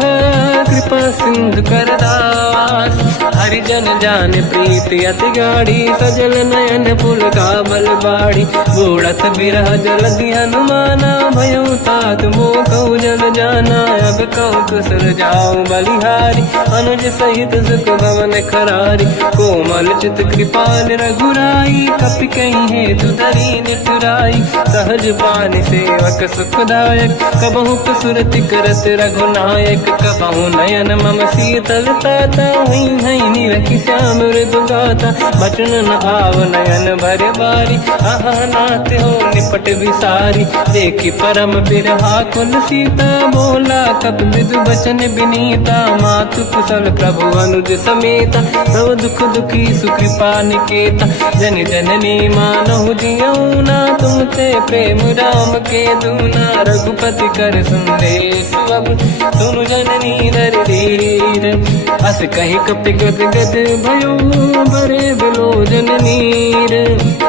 कृपा सिंधु कर दास। हरिजन जान प्रीति अति गाढ़ी, सजल नयन पुल का बल बाड़ी। बूढ़त बिरह जलधि हनुमाना, भयउ तात मोह कहु जल जाना। अब कहु कुशल जाऊं बलिहारी, अनुज सहित सुख भवन खरारी। कोमल चित कृपाल रघुराई, कपि कहीं हेतु धरी निठुराई। सहज बानी सेवक सुखदायक, कबहु सुरति करत रघुनायक। कबहु नयन मम शीतल ताता, हई निरखि श्याम मृदु गाता। बचन न आव नयन भर बारी, आहा नाथ हो निपट विसारी। देखी परम बिरहा कुल सीता, बोला कप विदु बचन बिनीता। मातु कुशल प्रभु अनुज समेता, सब दुख दुखी सुकृपा निकेता। जन जननी मानहु जियऊ ना, तुम ते प्रेम राम के दूना। रघुपति कर संदेश अब, सुनु जननी नर धीर। अस कहि कपि गद गद भयो, बरे बिलोचन नीर।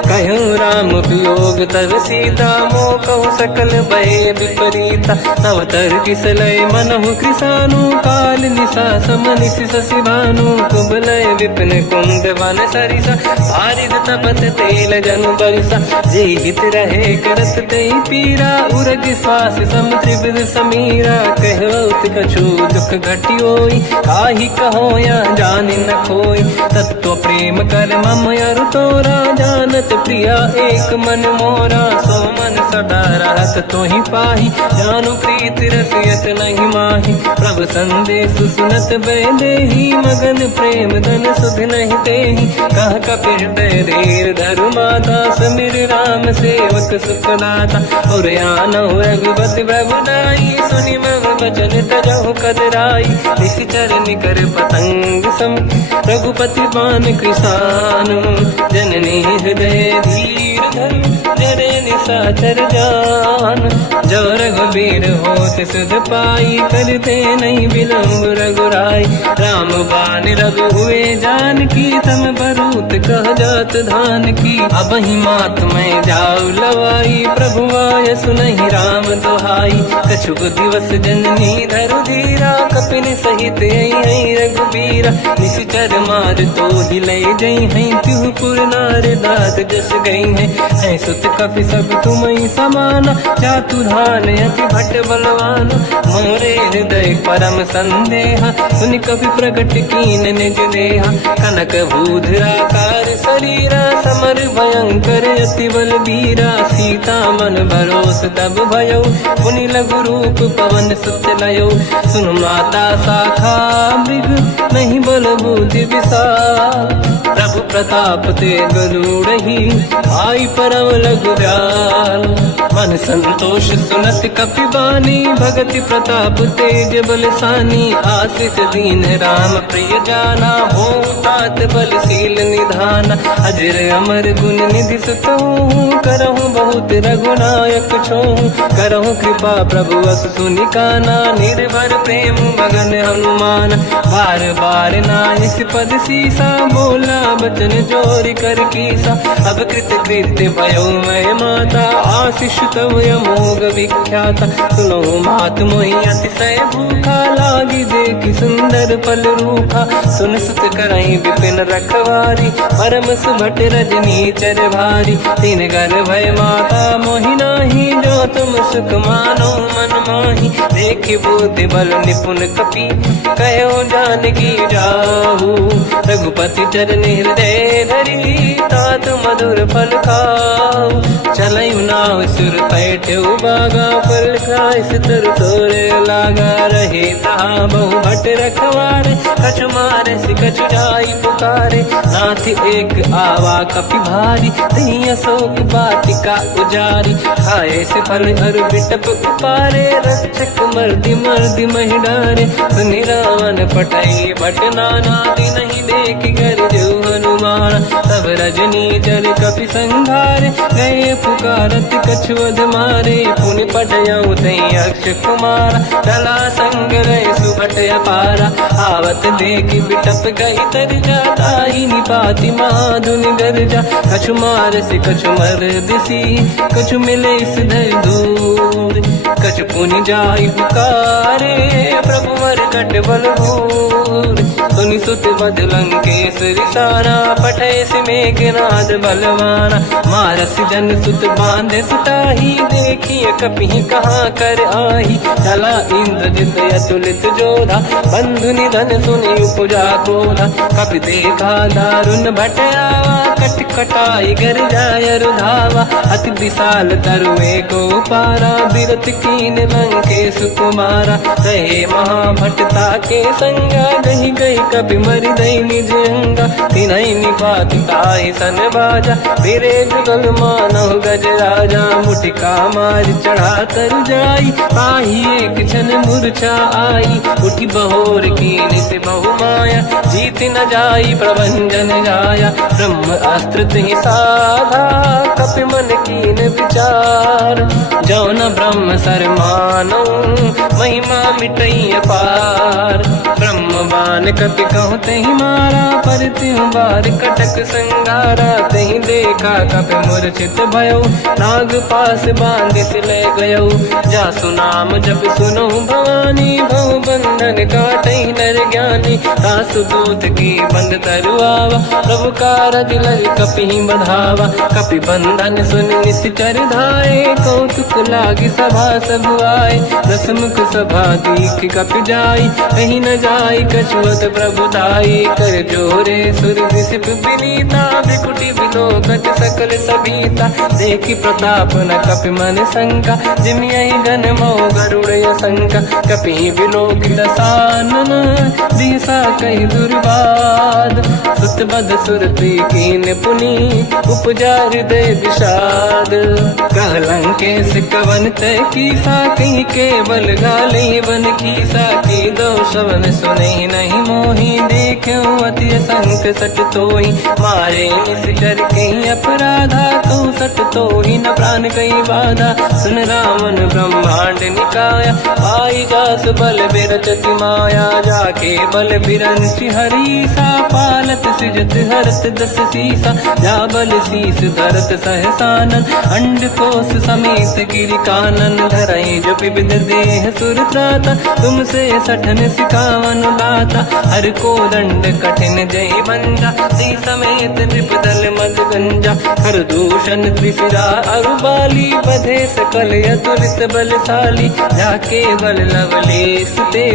कहूँ राम वियोग तब सीता, मोह कहु सकल भय विपरीता। तव तर किसलय मनहु कृसानु, काल निशा समनिश शशि भानु। कुबलय विपिन कुंद वन सरिसा, भारिद तपत तेल जनु बरिसा। जे हित रहे करत ते पीरा, उरग श्वास सम त्रिविध समीरा। कहत कछु दुख घटियोई, काहि कहो या जानि न खोई। तत्व प्रेम कर मम अरु तोरा, जानत प्रिया एक मन मोरा। सो मन सदा रहत तोहि पाहि, जानु प्रीति रसियत नहीं माहि। प्रभु संदेश सुनत बैदेहि, मगन प्रेम धन सुध नहीं तेहि। कह कपि हृदय धीर धरु माता, समिर राम सेवक सुखदाता। और आनहु रघुपति प्रभु नाई, सुनि मम वचन तजहु कदराई। निश्चर निकर पतंग सम, रघुपति बान कृसानु। जननी हृदय धीर धरु, जरे निशाचर जान। जो रघुबीर होत सुध पाई, करते नहीं विलम्ब रघुराई। राम बान रघु हुए जानकी, तम बरूत कह जात धान की। अब ही मात मैं जाऊ लवाई, प्रभु आय सुनहि राम दुहाई। कछुक दिवस जननी धरु धीरा, कपिन सहित आई रघुबीरा। निश्चर मार तो हिलै जई हैं, तिहु पुर नार दात जस गई हैं। सुत कपि सब तुमहि समाना, चातुधान अति भट बलवाना। मोरे हृदय परम संदेहा, सुनि कपि प्रकट कीन निज देहा। कनक भूधराकार शरीरा, समर भयंकर अति बलबीरा। सीता मन भरोस तब भयो, पुनि लघु रूप पवन सुत लयो। सुन माता शाखा मृग, नहीं बल बुद्धि विशाल। प्रभु प्रताप ते गरुड़हि, आई परम लघु दयाल। मन संतोष सुनत कपि बानी, भगति प्रताप तेज बलसानी। आशीष दीन राम प्रिय जाना, हो तात बलशील निधान। अजर अमर गुण निधि सुतहु, करहु बहुत रघुनायक छोहु। करहु कृपा प्रभु अस सुनि काना, निर्भर प्रेम मगन हनुमान। बार बार नायस पद सीसा, बोला बचन जोरि कर कीसा। अब कृत कृत्य भयो मैं माता, आशीष तव अमोघ विख्याता। सुनो मात मोहि अतिशय भूखा, लागी देखि सुंदर फल रूखा। सुन सुत करहि विपिन रखवारी, परम सुभट रजनी चर भारी। तीन घर भय माता मोहि नाही, जो तुम सुख मानो मन माही। देखि बुद्धि बल निपुण कपि, कहो जानकी जाहु। रघुपति चरण हृदय धरी, तात मधुर फल खाऊ। चलई नाव सुर पैठ बागा, फल खाय सितर तोरे लागा रहे तहाँ बहु भट रखवारे, कछु मारे से कछु जाई पुकारे, नाथ एक आवा कपि भारी, दही अशोक बाटिका उजारी, खाए से फल अरु बिटप उपारे, रक्षक मर्दि मर्दि महि डारे, सुनि रावण पटई भट नानादि नहीं देख कर जो हनुमान, तब रजनी चर कपि संघारे, गए पुकारत कछुअध मारे, पुनि पटयऊ तई अक्ष कुमार, चला संग रहे सुभट अपारा, आवत देखि बिटप गई तर जाता ही निपाति माधुन गर्जा, कछु मार से कछु मर दिसी, कछु मिले इस धर दूर, कछु पुनि जाई पुकारे, प्रभु मर कट बलभूर, सुनि सुत बद लंकेश्वरी सारा, पठे से मेघनाद बलवाना, मारस जन सुत बांधे सुताही, देखिए कपि कहाँ कर आही, चला इंद्रजित अतुलित जोधा, बंधु निधन सुनि उपजा क्रोधा, कपि देखा दारुण भट आवा, कट कटाई गर जाय रुधावा, अति विशाल तरुए को पारा, बिरत कीन लंकेश कुमारा, रहे महाभटता के संगा, गही गई कपि मरि दई निज अंगा, तिन्हि निपात ताहि सन बाजा, फिरे जुगल मानव गज राजा, मुटिका मार चढ़ा तर जाई, ताही एक क्षण मूर्छा आई, उठी बहोर कीन से बहु माया, जीत न जाई प्रभंजन जाया, ब्रह्म अस्त्र ही साधा, कपि मन कीन विचार, जो न ब्रह्म सर मानो, महिमा मिटई अपार, ब्रह्म बान कपि कहु तहि मारा, पर त्यों बार कटक संगारा, तहि देखा कपि मूर्छित भयो, नाग पास बांध से ले गयो, जासु नाम जब सुनो भवानी, भव बंधन काटई नर ज्ञानी, तासु दूत की बंद तरुआवा, प्रभु कारज लय कपि बधावा, कपि बंधन सुनि निश्चर धाये, कौतुक लागी सभा सब आए, दसमुख सभा दीख कपि जाई, कहीं न जाई कछुअत प्रभु दाई, कर जोरे सुर विसिप विनीता, बिकुटी बिलोकत सकल सबीता, देखि प्रताप न कपि मन शंका, जिमियहि गन मोह गरुड़ शंका, कपि बिलोक दसानन, दिशा कहि दुर्वाद, सुत बद सुरति कीन पुनि, उपजा हृदय विषाद, कहलंकेश कवन तय कीसा, कहीं केवल गाली बन कीसा, की दो शवन सुनहि नहीं मोहि, देखूं अति संक सट तोहि, मारे निश्चर कहीं अपराधा, तू सट तोहि न प्राण कहीं बाधा, सुन रावण ब्रह्मांड निकाया, पाई जास बल बिरचति माया, जाके बल बिरंचि हरीसा, पालत सिजत हरत दस सीसा, जा बल शीस धरत सहसानन, अंड कोश समेत गिरि कानन, धरई जो विविध देह सुर त्राता, तुमसे सठन सिखावन दाता, हर को दंड कठिन जय बंजा, सी समेत नृपदल मद गंजा, हर दूषण त्रिशिरा अरुबाली, बधे सकल अतुलित बलशाली, जाके बल लवलेश ते,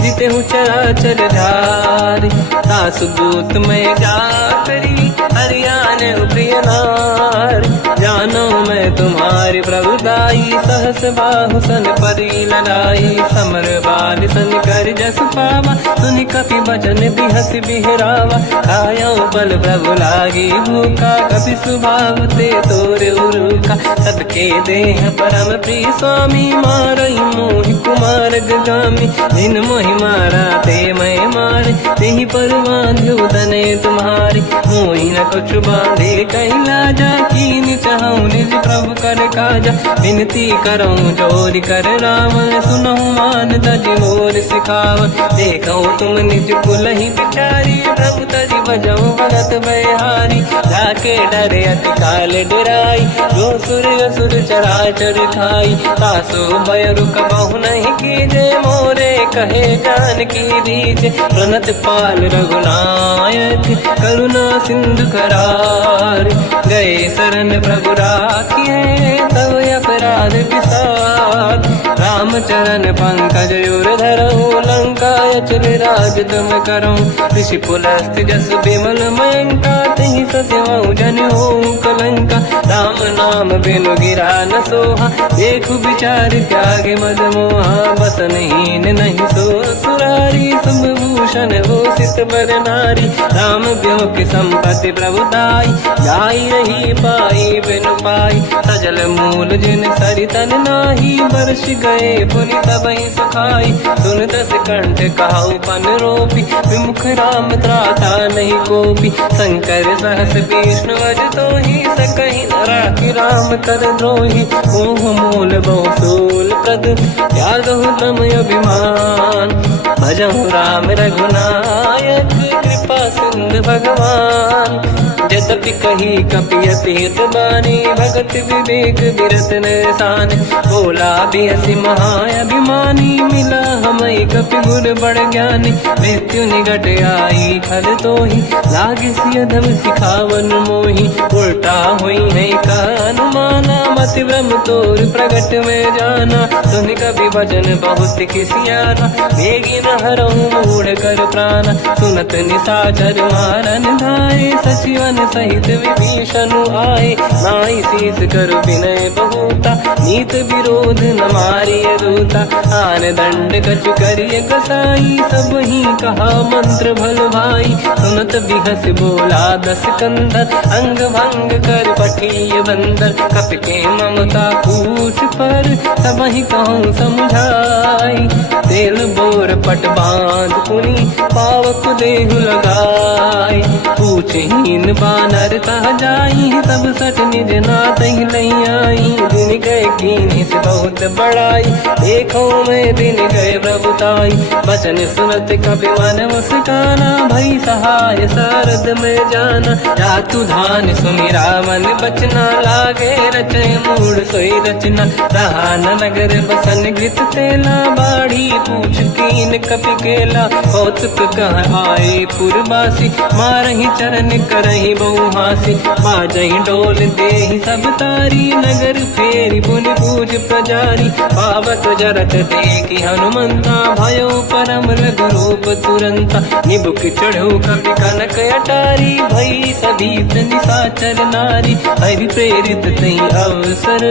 जितेहु चराचर धारी, तासु दूत में जा करी, हरियाण प्रिय नार, जानो मैं तुम्हारी प्रभुदाई, सहस बाहु सन परी लड़ाई, समर बाल सन कर जस पावा, सुनि कपि बचन बिहस बिहरावा, खायो बल प्रभु लागी भूखा, कपि स्वभाव ते तोरे उरुखा, सबके देह परम प्रिय स्वामी, मारई मोहि कुमार गगामी, जिन मोहि मारा ते मैं मारे, तेहि पर बांधु दने तुम्हारी, मोहि न कुछ बांधे कहीं लाजा, कीन चाहूं निज प्रभु कर काजा, विनती करऊं जोरि कर रावण, सुनहु मान तज मोर सिखाव, देखो तुम निज कुलहि बिचारी, प्रभु तज बजऊं भगत बहारी, जाके डरे अति काल डराई, जो सुर असुर चराचर खाई, तासु भय रुक बहु नहीं कीजे, मोरे कहे जानकी दीजे, प्रणत पाल रघुनायक करुणा सिंधु करार। गए शरण प्रभु राखिए तब अपराध विसार, रामचरण पंकज उर धरऊ लंका अचल राज तुम करो। ऋषि पुलस्त जस विमल मयंका तहि सत्यमऊ जन हो कलंका, राम नाम बिनु गिरा न सोहा, देखु विचार त्यागे मद मोहा। बसनहीन नहीं सो सुरारी, शुभ भूषण भूषित बर नारी, राम ब्योह की संपत्ति प्रभुताई, जाई रही पाई बिनु पाई। सजल मूल जिन सरितन नाही, वर्ष गए पुनि तबहि सुखाई। सुन दस कंठ कहाऊ पन रोपी, विमुख राम त्राता नहीं कोपी। शंकर सहस विष्णु अज तोहि, सकहि न राखि राम कर द्रोही। मोह मूल बहु सूल प्रद, त्यागहु ब्रह्म अभिमान। भजहु राम रघुनायक, कृपा सिंधु भगवान। यद्यपि कही कपियति हित बानी, भगत विवेक विरत निशान। बोला बिहसी महाअभिमानी, मिला हमई कपि गुर बड़ ज्ञानी। मृत्यु निकट आई खल तोहि, लागे सिय धम सिखावन मोहि। उल्टा हुई है का अनुमाना, मति ब्रह्म तोर प्रगट में जाना। सुनि कपि वचन बहुत खिसियाना, बेगी न हरहु मूढ़ कर प्राण। सुनत निशाचर मारन धाये, सचिवन सहित विभीषण आए। नाई शीस कर विनय बहुता, नीत विरोध न मारिय दूता। आन दंड कछु करिय कसाई, सब ही कहा मंत्र भल भाई। सुनत बिहस बोला दस कंधर, अंग भंग कर पठिय बंदर। कपि के ममता पूछ पर, सब ही कहूँ समझाई। तेल बोर पट बांध पुनि, पावक देहु लगाई। पूछहीन बानर कहा जाई, तब सट निज नाथ ही लई आई। दिन गए कीन्ही से बहुत बड़ाई, देखो मैं दिन गए प्रभुताई। बचन सुनत कपि मन मुस्काना, भई सहाय सारद में जाना। जातु धान सुमिरा मन बचना, लागे रचय मूढ़ सोई रचना। रहा न नगर बसन घृत तेला, बाढ़ी पूछ कीन कपि केला। कौतुक कह आए पुरबासी, मारहि चरण करहि बहुहासी। बाजहि डोल देहि सब तारी, नगर फेरी पुनि पूज प्रजारी। पावक जरत देखि हनुमंता, भयो परम रघुरूप तुरंता। निबुक चढ़ो कपि कनक अटारी, भई सभीत निशाचर नारी। हरि प्रेरित तहि अवसर,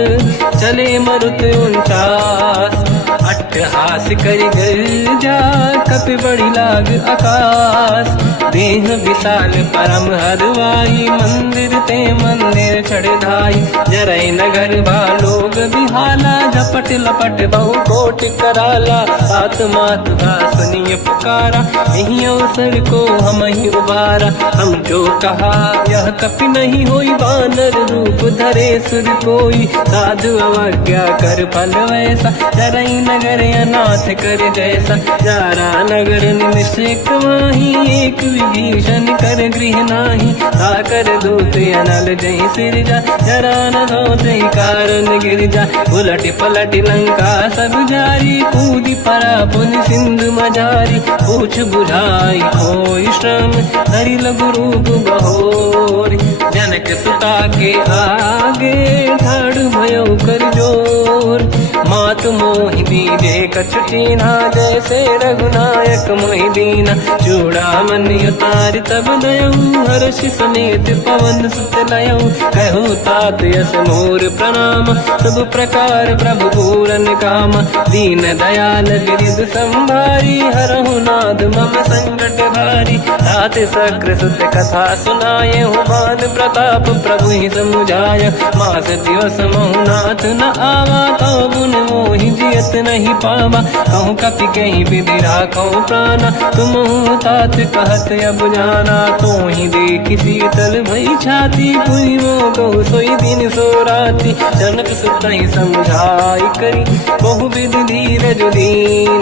चले मरुत 49। अट्टहास करि गर्जा, कपि बड़ी लाग आकाश। देह विशाल परम हरवाई, मंदिर ते मंदिर चढ़ धाई। जरई नगर भालोग बिहाला, झपट लपट बहु कोट कराला। सात मात सुनिय पुकारा, यही अवसर को हम ही उबारा। हम जो कहा यह कपि नहीं होई, वानर रूप धरे सुर कोई। साधु अवज्ञा कर फल वैसा, जरई नगर अनाथ कर जैसा। जारा नगर निमिषक माही, एक विभीषण कर गृह नाही। आकर दूत अनल जय सिरजा, जरा न होते कारण गिरजा। उलट पलट लंका सब जारी, कूदी परा पुनि सिंधु मजारी। पूछ बुझाई कोई श्रम, धरि लघु रूप बहोरी। जनक सुता के आगे, ठाड़ भयो कर जोर। मात मोहि दीजे कछु कीन्हा, जैसे रघुनायक मोहि दीना। चूड़ामणि उतार तब दयऊ, हर्ष समेत पवन सुत लयऊ। कहु तात यस मोर प्रणाम, सब प्रकार प्रभु पूरन काम। दीन दयाल गिरिध संभारी, हरहु नाद मम संकट भारी। तात सक्र सुत कथा सुनाए, मान प्रताप प्रभु ही समुझाय। मास दिवस महु नाथ न आवा, तौ गुण मोहि जियत नहीं पावा। कहूँ कपि कहीं विधि राखो प्राणा, तुम तात कहत अब जाना। तो ही देखि शीतल भई छाती, पुनि मोह कहु सोई दिन सो राति। जनक सुत ही समझाई करी, बहु विधि धीरज दीन।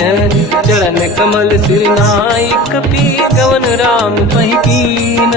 चरण कमल सिर नाई, कपि गवन राम पहि कीन।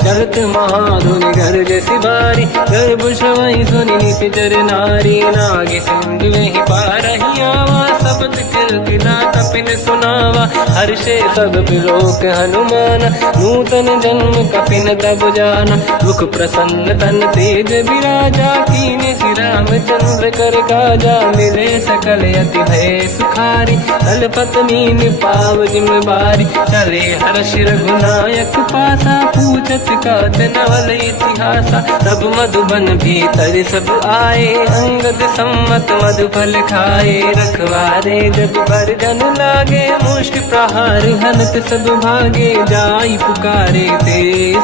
चलत महाधुनि गर्ज सिबारी, गर्भ श्रवई सुनि निशिचर नारी। नाग सिंधु वहि पारहि आवा, शब्द कीर्ति दाता कपिन सुनावा, हर्षे सब बिलोक हनुमान, नूतन जन्म कपिन तब जाना। मुख प्रसन्न तन तेज विराजा, कीने श्री रामचंद्र कर काजा। मिले सकल अति भय सुखारी, तल पत्नी पाव जिम्मेवारी। चले हर्ष रघुनायक पासा, पूछत कात नवल इतिहासा। तब मधुबन भीतर सब आए, अंगद सम्मत मधुफल खाए। रखवारे जब पर जन लागे, मुष्ट प्रहार हनत सब भागे। जाई पुकारे ते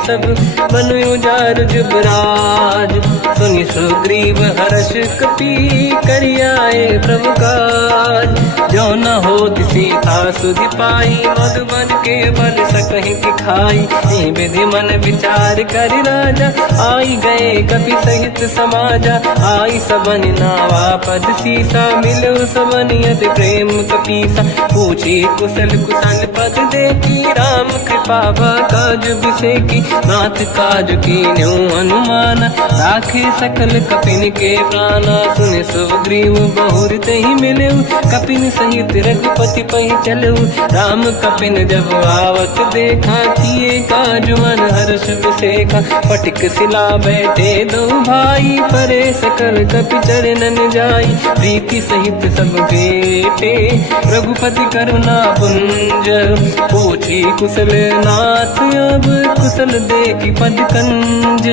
सब, बन उजार जुबराज। सुनि सुग्रीव हर्ष कपि, करियाए प्रभु काज। जो न होत सीता सुधि पाई, मधुबन के बल सकहि दिखाई। विधि मन विचार कर राजा, आई गए कपि सहित समाजा। आई सबन नावा पद सीसा, मिलो सबन यदि प्रेम कपीसा। पूछी कुशल कुशल पद देखी, राम कृपा काज बिसेकी। नाथ काज कीन्यो अनुमान, राखे सकल कपिन के प्राणा। सुने सुग्रीव बहुर तहि मिले, कपिन सहित रघुपति पहि चलऊ। राम कपिन जब आवत देखा, किए काज मन हर्ष बिसेखा। पटिक सिला बैठे दो भाई, परे सकल कपि चरणन जाई। प्रीति सहित सब बेटे, रघुपति करुणा पुंज। पूछी कुशल नाथ अब, कुशल देखी पद कंज।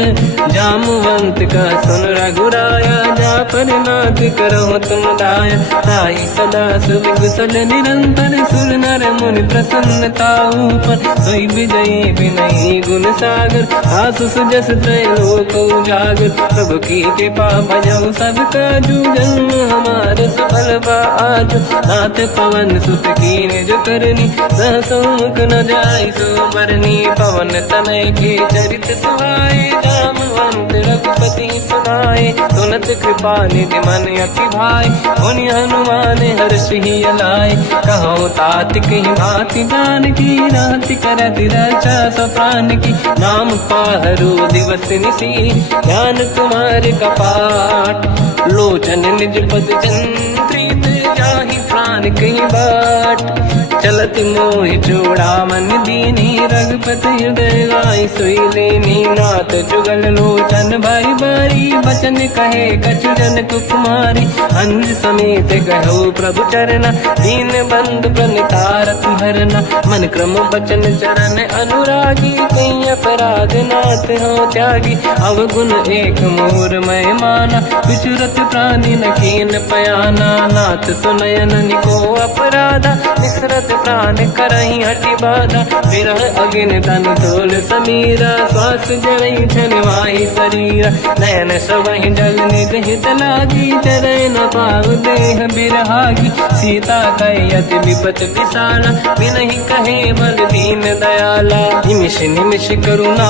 जामवंत का सुन रघुराया, जा पर नाथ करहु तुम दाया। ताई सदा सुख कुशल निरंतर, सुर नर मुनि प्रसन्नता ऊपर। सोई विजयी विनयी गुण सागर, आसु सुजस त्रैलोक उजागर। प्रभु की कृपा भजऊ सब काजू, जन्म हमार सफल बा आज। नाथ पवन सुत कीन्ह जो करनी, सहसो मुख न जाय सो मरनी। पवन तनय के चरित सुहाए, जामवंत रघुपति सुनाए। सुनत कृपा निधि मन अति भाई, मुनि हनुमान हर्ष ही अलाए। कहो तात कहीं भांति जानकी, राति करत रक्षा सप्रान की। नाम पाहरो दिवस निसी, ध्यान तुम्हारे कपाट। लोचन निज पद चंद्रित, जाहि प्राण कहीं बाट। चलत मोहि चूड़ामन दीनी, रघुपति हृदय गाय सोई लेनी। नाथ जुगल लोचन भाई बारी, बचन कहे कछु जन कुमारी। अंज समेत गहो प्रभु चरना, दीन बंधु प्रणितारत हरना। मन क्रम बचन चरण अनुरागी, कहीं अपराध नाथ हो त्यागी। अवगुण एक मोर मैं माना, विचुरत प्राणी न कीन पयाना। नाथ सुनयन निको अपराधा, निसरत प्राण करही हटि बाधा। विरह अगिन तन तोल समीरा, श्वास जरई छलवाई शरीरा। नयन सबहि जल निज हित लागी, चरय न पाव देह बिरहागी। सीता कहे अति विपत विसाला, बिनहि कहे बल दीन दयाला। निमिष निमिष करुणा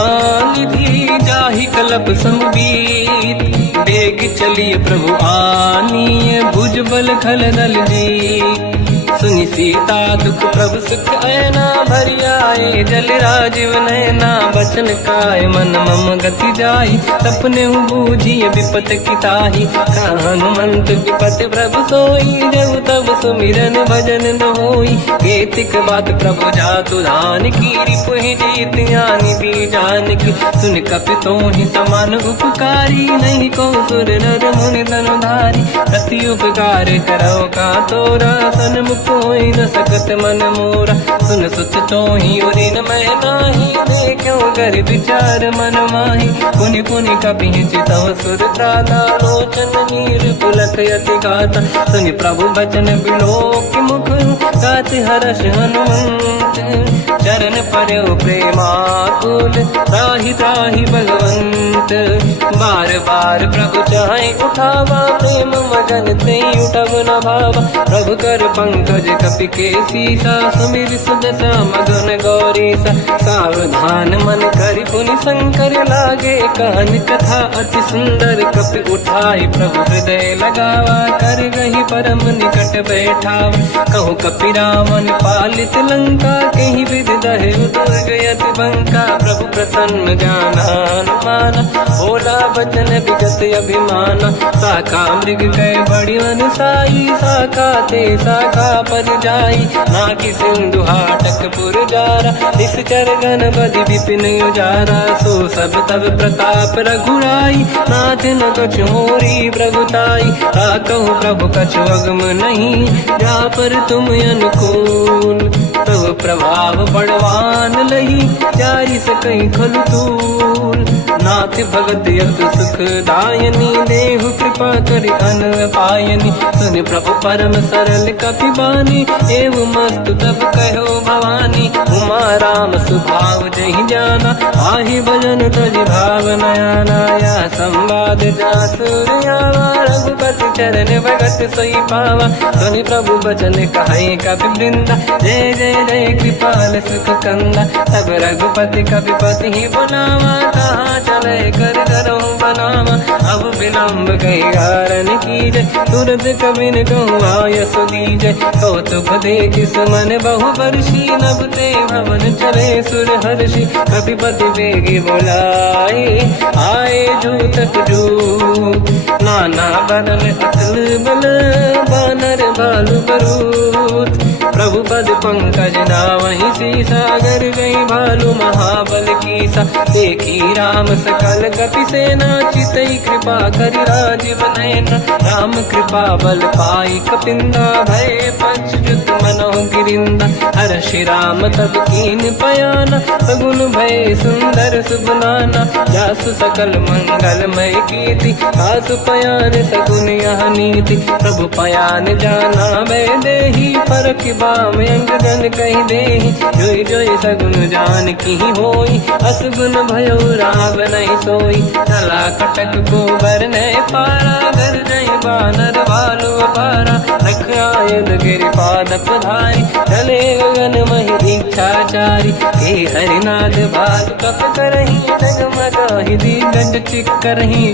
निधि, जाहि कलप समुबीत। बेग चलिए प्रभु आनीय, भुज बल खल दल जी। सुनि सीता दुख प्रभु सुख ऐना, भरि आए जल राजीव नैना। बचन काय मन मम गति जाई, सपने बूझी विपत किताही। हनुमंत विपत प्रभु सोई, जब तब सुमिरन भजन न होई। केतिक बात प्रभु जातु धान की, रिपुहि जीत ज्ञानी दी जानकी। सुन कपि तोहि समान उपकारी, नहीं को सुर नर मुनि धनुधारी। प्रति उपकार करो का तोरा, सन्मुख होई न सकत मन मोरा। सुन सुत तोहि उरिन मैं नाही, देखो कर विचार मन माही। पुनि पुनि कपि चितव सुर त्राता, लोचन नीर पुलक यति गाता। सुनि प्रभु बचन बिलोक मुख, गात हर्ष हनुमंत। चरण पर्यो प्रेमाकुल, त्राहि त्राहि भगवंत। बार बार प्रभु चाहे उठावा, प्रेम मगन ते उठब न भावा। प्रभु कर पंकज कपि के सीसा, सुमिर सुदशा मगन गौरीसा। सावधान मन करि पुनि शंकर लागे, कहन कथा अति सुंदर। कपि उठाई प्रभु हृदय लगावा, कर गही परम निकट बैठावा। कहु कपि रावण पालित लंका, कहीं विधि दहे दुर्ग यति बंका प्रभु प्रसन्न ज्ञानानुमान भोला बचन विगत अभिमान शाखा मृग कह बड़ी मन साई शाखा ते शाखा पर जाई नाकि सिंधु हाटक पुर जारा इस चरगन बदि विपिन उजारा सो सब तब प्रताप रघुराई नाथ न कछु मोरी प्रभुताई कहूँ प्रभु कछु अगम नहीं जा पर तुम अनुकूल तब प्रभाव बड़वान लही जारी सकई खल तूल नाथ भगत यत सुख दायनी देहु कृपा करि अन पायनी सुन प्रभु परम सरल कपिबानी एव मस्त तब कहो भवानी उमा राम सुभाव जहि जाना आहि भजन तजि भाव नयाना या संवाद जासुर आवा रघुपति चरण भगत सोई पावा सुन प्रभु बचन कहे कपि वृंदा जय जय जय कृपाल सुख कंदा तब रघुपति कपिपति ही बनावा कहाँ चले कर करो बनावा अब विलम्ब कही कारण कीजय तुरंत कबिन कहूँ आयस दीजय कौतुक देख सुमन बहु वर्षी नभ ते भवन चले सुर हर्षि कपिपति बेगी बोलाए आए जूतक जूत नाना बदल अतल बल बानर भालु बरूत प्रभु पद पंकज नावहि सी सागर गई भालु महाबल कीसा देखी राम सकल कपि सेना चितई कृपा करि राजीव नयन राम कृपा बल पाई कपिंदा भय पच्युत मनो गिरिंदा हर श्री राम तब कीन पयाना सगुन भय सुंदर सुबनाना जासु सकल मंगलमय कीर्ति आसु पयान सगुन यह नीति प्रभु पयान जाना भय देहि फरक बाम अंग जन कहि देहि जोई जोई सगुन जान की होई असगुन भयो राव नहीं सोई चला कटक गोबर ने पारा घर जय बानर भालु पारा रख आयद गिरिपाद पधारी चले गगन महि इच्छाचारी हे हरिनाथ भालु कप करही जगमग हिदी गज चिक्करही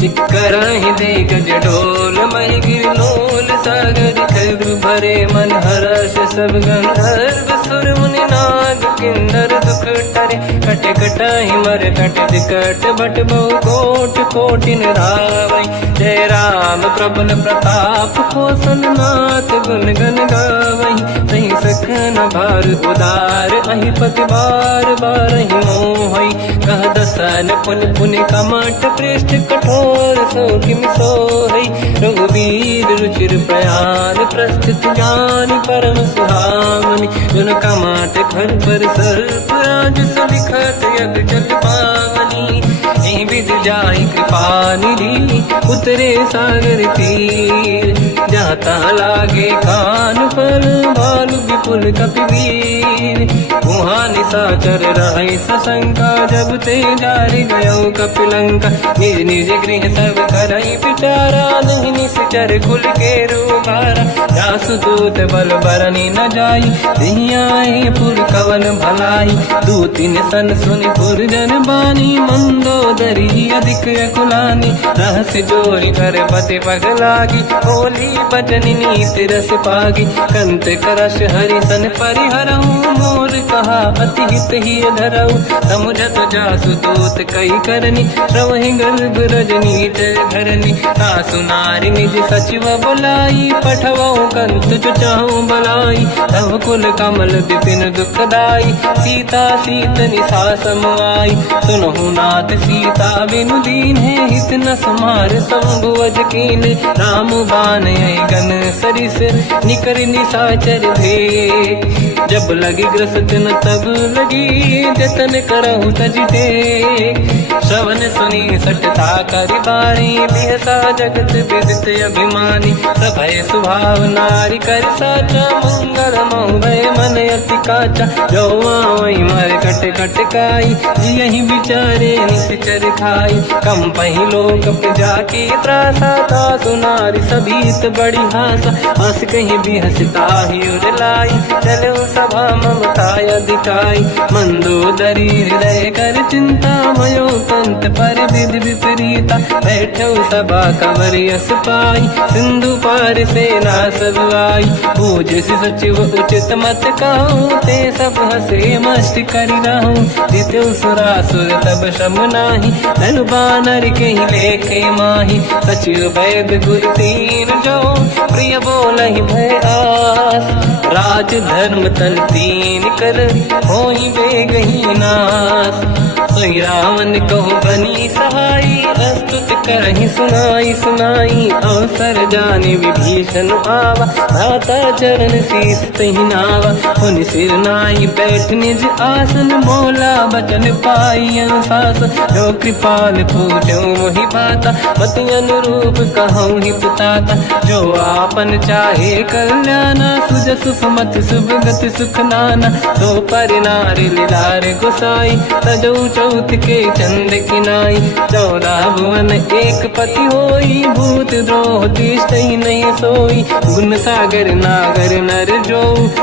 चिक्करही दे गज ढोल महि गिरलोल सागर खग भरे मन हर्ष सब गंधर्व सुर मुनि नाग किन्नर दुख टरे कट कटाहि मर कट विकट भट बहु कोट कोटिन रावै जय राम प्रबल प्रताप कौशल नाथ गुण गन गावै सही सखन भार उदार अहि पति बार बार ही मोहै कह दसन पुन पुन कमट पृष्ठ कठोर सो किम सोहै रघुवीर रुचिर प्रयाण प्रस्थित ज्ञान परम सुहावनी जुन कमाट घर पर सर्प राज सलिखत यग जल पावनी एहि विध जाहि कृपा निधि उतरे सागर तीर जाता लागे कान पर भालु विपुल कपिवीर वहाँ निशाचर रहे सशंका जब ते जारि गयो कपिलंका निज निज गृह सब करई विचारा नहीं निश्चर कुल के रूबारा जासु दूत बल बरनी न जाई दिहियाए पुर कवन भलाई दूतिन सन सुनि पुर जन बानी मंदोदरी अधिक अकुलानी रहस्य जोरी कर पति पगलागी होली बचनी नीति रस पागी कंत करश हरि सन परिहरऊ मोर कहा अति हित ही धरऊ समुझत जासु दूत कई करनी श्रवहि गर्भ रजनी धरनी सासु नारी निज सचिव बुलाई पठवऊ कंत जो चाहूं बलाई तब कुल कमल विपिन दुखदाई सीता सीत निशा समाई सुनहु नाथ सीता बिनु दीन है हित न समार संभुवज कीन राम बान गन सरिस निकर निशाचर भेद जब लगी ग्रस्त न तब लगी जतन करहु तज टेक श्रवण सुनी सटता करि बारी बिहसा जगत विदित अभिमानी सभय स्वभाव नारी कर साचा मंगल महु भय मन अति काचा जो आवई मर कट कट काई यही विचारे निश्चर खाई कम पही लोक पे जाके त्रासा था सुनारी सभीत बड़ी हासा हंस कहीं भी हंसता ही उड़लाई चलो सभा ममता अधिकाई मंदोदरी हृदय कर चिंता भयो कंत पर विधि विपरीता बैठो सभा कवर यस पाई सिंधु पार सेना सब आई पूज सचिव उचित मत कहो ते सब हसे मस्त करि रहूं। जित्यु सुरासुर तब शम नाही, धनु बानर के ही लेखे माही। सचिव वैद गुर तीन जो, प्रिय बोलहि भय आस। राज धर्म तन तीन कर, होई बेगहि नास। सोई रावण कहु बनी सहाई, अस्तुत करहि सुनाई सुनाई। अवसर जाने विभीषण आवा, भ्राता चरण शीस तहि नावा। पुनि सिर नाई बैठ निज आसन, बोला बचन पाई अनुशासन। जो कृपाल पूजो मोहि भाता, मति अनुरूप कहूँ हित ताता। जो आपन चाहे कल्याणा, सुजसु सुमति सुभगति सुख नाना। तो पर नारी लीलार गोसाई, तजौ चौथ के चंद किनाई। 14 भुवन एक पति होई, भूत द्रोह तिष्ठइ नहीं सोई। गुण सागर नागर नर जो,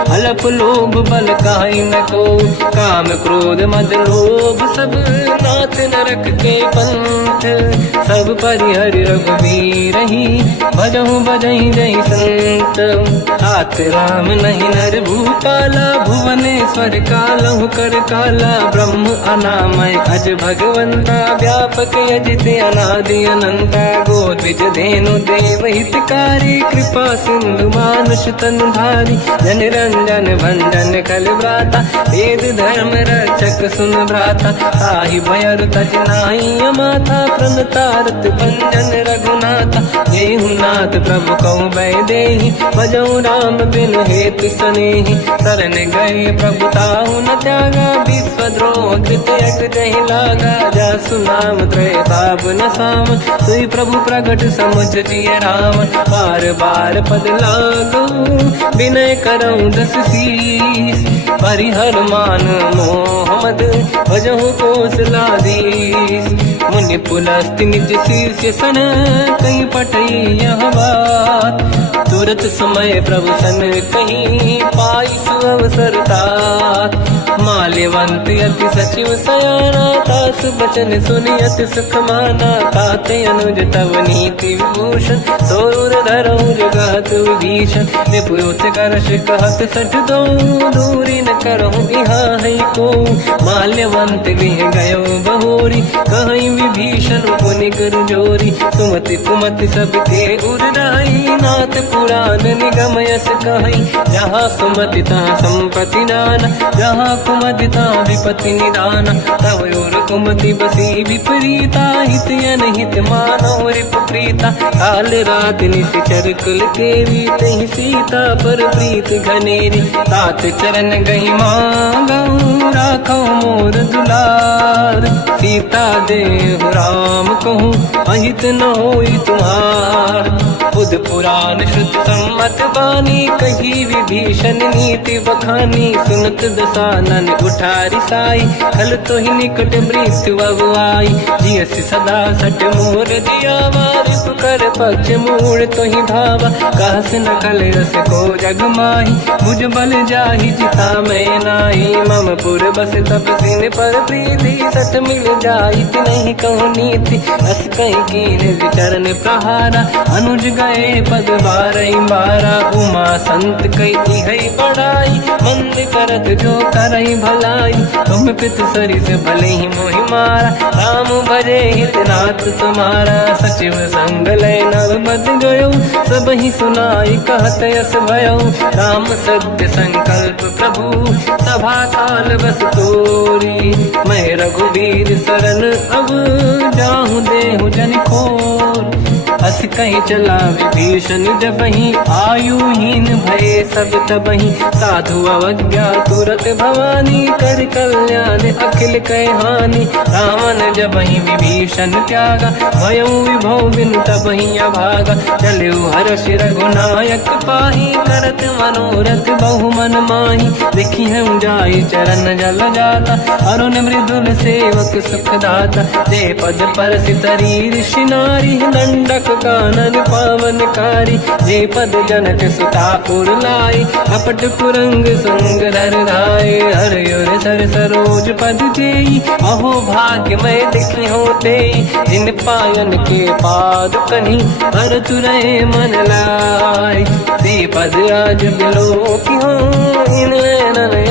अलप लोभ बल काई न को। काम क्रोध मद लोभ सब, नाथ नरक के पंथ। सब परिहरि रघुवीर ही, भजहु भजहि जहि संत। हाथ राम नहीं नर भूपाला, भुवनेश्वर कालहु कर काला। ब्रह्म अनामय अज भगवंता, व्यापक अजित अनादि अनंता। गोद्विज धेनु देव हितकारी, कृपा सिंधु मानुष तनु धारी। जन रंजन भंजन कल व्राता, वेद धर्म रक्षक सुन भ्राता। ताहि भयर तज नाहि माथा, प्रणतारत भंजन रघुनाथा। जेहु नाथ प्रभु कहु भय देहि, भजहु राम बिनु हेतु सनेहि। शरण गए प्रभु ताहु न त्यागा, विश्वद्रोह कृत यज्ञ जहि लागा। जासु नाम त्रय बाब न साम, सोई प्रभु प्रगट समुझ जिय राम। बार बार पद लागू, विनय करऊं दस शीस। परिहर मान मोह मद, भजहु कौशलाधीश। मुनि पुलस्त्य निज शीर्ष सन, कहीं पटई यह बात। तुरत समय प्रभु सन कहीं, पाई सुअवसर तात। माल्यवंत अति सचिव सयाना, तास बचन सुनि अति सुख माना। ताते अनुज तव नीति विभूषण, सोर धरऊ जगत विभीषण। विपुत करश कहत सठ दो, दूरी न करहु इहा है को। माल्यवंत गृह गयो बहोरी, कहीं विभीषण पुनि कर जोरी। सुमति कुमति सब ते उरनाई, नाथ पुराण निगम यस कहीं। जहाँ सुमति तहाँ संपत्ति नाना, जहाँ कुमति तहाँ विपत्ति निदाना। तव और कुमति बसी विपरीता, हित अनहित मानव रिप प्रीता। काल रात निश्चर कुल केरी, तहि सीता पर प्रीत घनेरी। तात चरण गहि मांगऊ, राखो मोर दुलार। सीता देहु राम कहूँ, अहित न होई तुम्हार। बुध पुराण शुद्ध सम्मत बानी, कही विभीषण नीति बखानी। सुनत दसानन उठारी साई, खल तो ही निकट मृत्यु अब आई। जियसि सदा सट मोर जियावा, रिप कर पक्ष मूड़ तो ही भावा। कहस न कल रस को जग माही, मुझ बल जाहि जिता मैं नाई। मम पुर बस तप सिन पर प्रीति, सठ मिल जाई नहीं कहूँ नीति। अस कहीं कीन चरण प्रहारा, अनुज गए पद बारई बारा। उमा संत कई है बड़ाई, मंद करत जो करई भलाई। तुम पित सरिस भले ही मोहि मारा, राम भजे हितनाथ तुम्हारा। सचिव संग लय नव बद गयो, सब ही सुनाई कहत यस भयो। राम सत्य संकल्प प्रभु, सभा काल बस तोरी। मैं रघुवीर शरण अब, जाहु देहु जन खोर। अस कहीं चला विभीषण जबहि, आयुहीन भये सब तबहि। साधु अवज्ञा तुरत भवानी, कर कल्याण अखिल कह हानि। रावण जबहि विभीषण त्यागा, भयउ विभव बिनु तबहि अभागा। चलु हर्ष रघुनायक पाहि, करत मनोरथ बहु मन माहि। देखि हूँ जाई चरण जल जाता, अरुण मृदुल सेवक सुख दाता। जय पद परसि तरी ऋषि नारी, दंडक कानन पावनकारी। जे पद जनक सुता पुर लाई, कपट कुरंग संग धर धाय। हर सर सरोज पद जेई, अहो भाग्य मैं देखी होते। जिन पायन के पाद कहीं, हर तुरय मन लाय। ते पद आज बिलो की हो, इन नैनन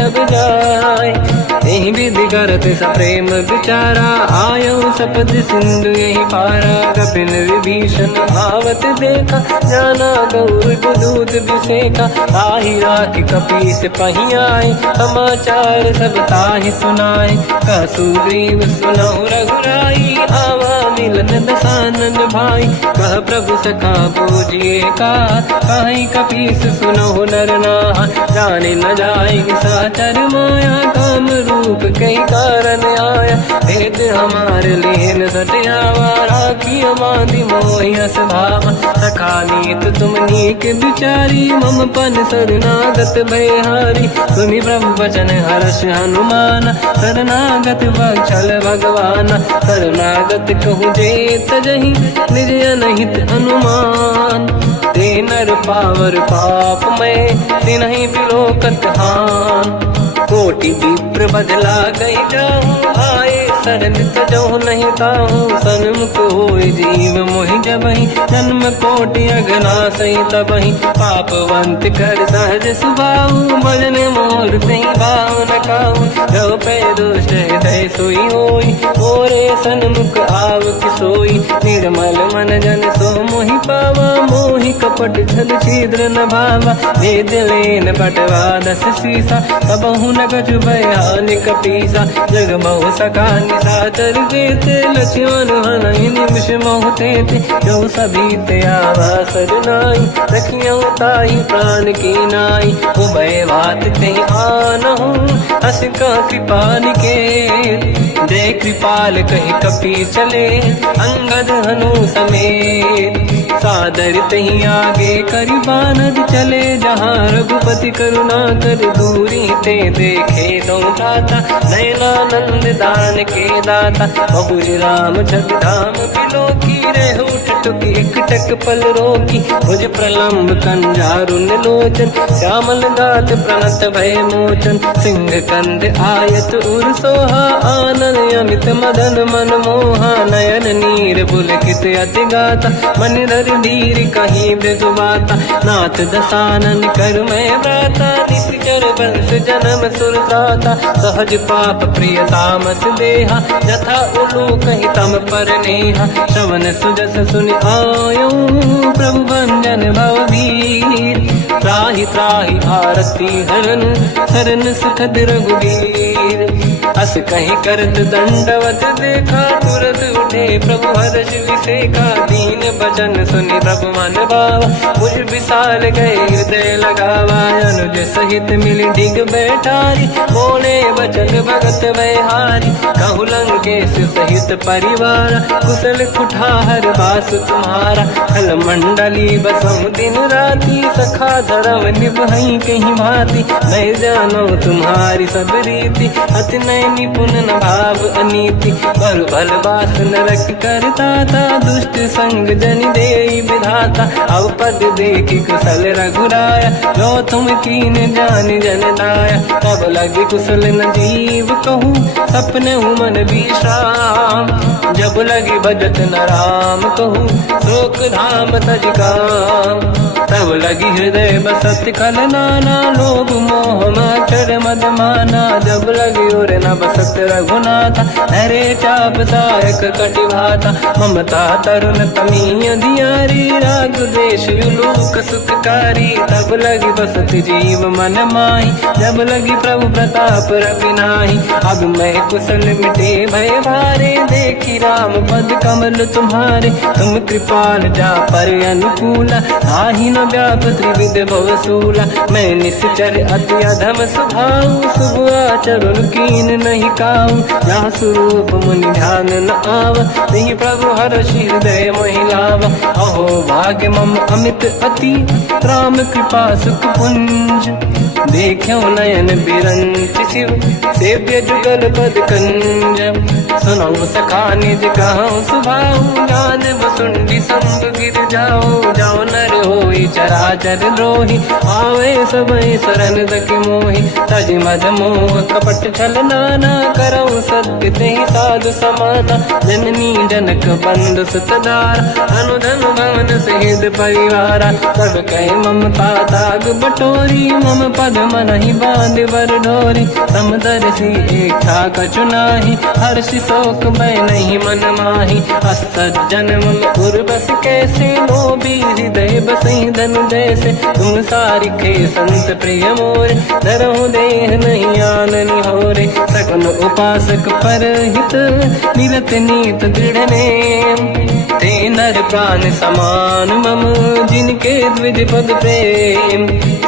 करत सा प्रेम विचारा, आयो सपद सिंधु यही पारा। कपिन विभीषण आवत देखा, जाना गौर दूध बिसेका। ताहि राख कपीस पहियाए, समाचार सब ताहि सुनाए। कह सुग्रीव सुनहु रघुराई, आवा मिलन दसानन भाई। कह प्रभु सखा पूजिए का, कहीं कपीस सुनहु नर नाहा। जाने न जाएगी साचर माया, काम रूप कई कारण आया। भेद हमारे लीन सटियावा, राखी बांधी मोहि अस भावा। सखा नीत तुम नीक विचारी, मम पन शरणागत भयहारी। सुनि प्रभु वचन हर्ष हनुमान, शरणागत बक्षल भगवान। शरणागत कहूँ जे तजहि, निज अनहित अनुमान। ते नर पावर पाप में, तिन्हि बिलोकत हान। कोटि विप्र बदला गई जाऊँ, आए शरण तजो नहीं ताहूँ। सन्मुख होय जीव मोहि जबहि, जन्म कोटि अगना सही तबहि। पापवंत कर सहज सुभाऊ, भजन मोर तहि भाव न काहू। जो पे दुष्ट हृदय सोई होई, मोरे सन्मुख आव किसोई। निर्मल मन जन सो मोहि पावा, मोहि कपट छल छिद्र न भावा। भेद लेन बटवा दस सीसा, कबहु न कछु बयान कपीसा। जग महु सका निशाचर जेते, लक्ष्मण हनहि निमिष महु तेते। जो सभी ते आवा सरनाई, रखियो ताहि प्राण की नाई। उभय बात ते आनहु, हस का कृपा निकेत। जय कृपाल कहि कपी चले, अंगद हनु समेत। सादर तहि आगे करि बानर चले, जहाँ रघुपति करुणा कर दूरी ते देखे। दो दाता नयनानंद दान के दाता, बहुज राम छग धाम बिलोकी। रेहु टुक एक टक पल रोकी, भुज प्रलम्ब कंजारुन लोचन। श्यामल दात प्रणत भय मोचन, सिंह कंद आयत उर सोहा। आनन अमित मदन मन मोहा, नयन नीर पुलकित अति गाता। मन धर धीर कहीं मृदु बाता, नाथ दसानन कर मैं व्राता। निश्चर वंश जन्म सुरत्राता, सहज पाप प्रिय तामस देहा। यथा उलू कहीं तम पर नेहा, श्रवण सुजस सुनि आयो। प्रभु भंजन भवभीर, त्राहि त्राहि आरती हरन। शरण सुखद रघुवीर, अस कहीं करत दंडवत देखा। तुरत उठे प्रभु हर्ष विसेखा, दीन बचन सुनि प्रभु मन भावा। मुझ विशाल गए हृदय लगावा, अनुज सहित मिल डिग बैठारी। बोले बचन भगत बहारी, कहु लंकेश सहित परिवार। कुशल कुठार बास तुम्हारा, खल मंडली बसहु दिन राति। सखा धर्म निभहि कहीं भांति, मैं जानो तुम्हारी सब रीति। अति नय निपुण न भाव अनीति, बल बल बास नरक करता था। दुष्ट संग जन देई विधाता, अब पद देखि कुशल रघुराया। जो तुम कीन जान जन दाया, तब लगे कुशल न जीव कहूँ। सपने मन विश्राम, जब लगे भजत न राम कहूँ। शोक धाम तज काम, तब लगी हृदय बसत खल नाना। लोभ मोह माचर मद माना, जब लगी और न बसत रघुनाथा। हरे चाप सायक कटि भाता, ममता तरुण तमीय धियारी। राग द्वेष युलूक सुखकारी, तब लगी बसत जीव मन माही। जब लगी प्रभु प्रताप रवि नाही, अब मैं कुशल मिटे भय भारे। देखी राम पद कमल तुम्हारे, तुम कृपाल जा पर अनुकूला। आही न व्याप त्रिविध भवसूला, मैं निश्चर अति अधम स्वभाव। शुभ आचरण कीन नहीं काऊ, जहाँ स्वरूप मुनि ध्यान न आव। नहीं प्रभु हर्ष हृदय महिलावा, अहो भाग्य मम अमित अति। राम कृपा सुख पुंज, देखो नयन बिरंच शिव। सेव्य जुगल पद कंज, सुनऊ सखा निज कहूँ सुभाऊ ज्ञान बसुंडी संग गिर जाओ जाओ नर होई चराचर द्रोही आवे सबई शरण दक मोहि तज मद मोह कपट छल नाना करऊ सत्य ते साधु समाना जननी जनक बंधु सुतदार अनुधन भवन सहित परिवारा सब कह ममता ताग बटोरी मम पद मन ही बांध बर डोरी समदर्शी इच्छा कछु नाही हर्ष शोक मैं नहीं मन माही असज्जन मम पुर बस कैसे लोभी हृदय बसई धनु जैसे तुम सारिखे संत प्रिय मोरे धरहु देह नहीं आननि होरे सकल उपासक पर हित निरत नीत दृढ़ नेम ते नर प्राण समान मम जिनके द्विज पद प्रेम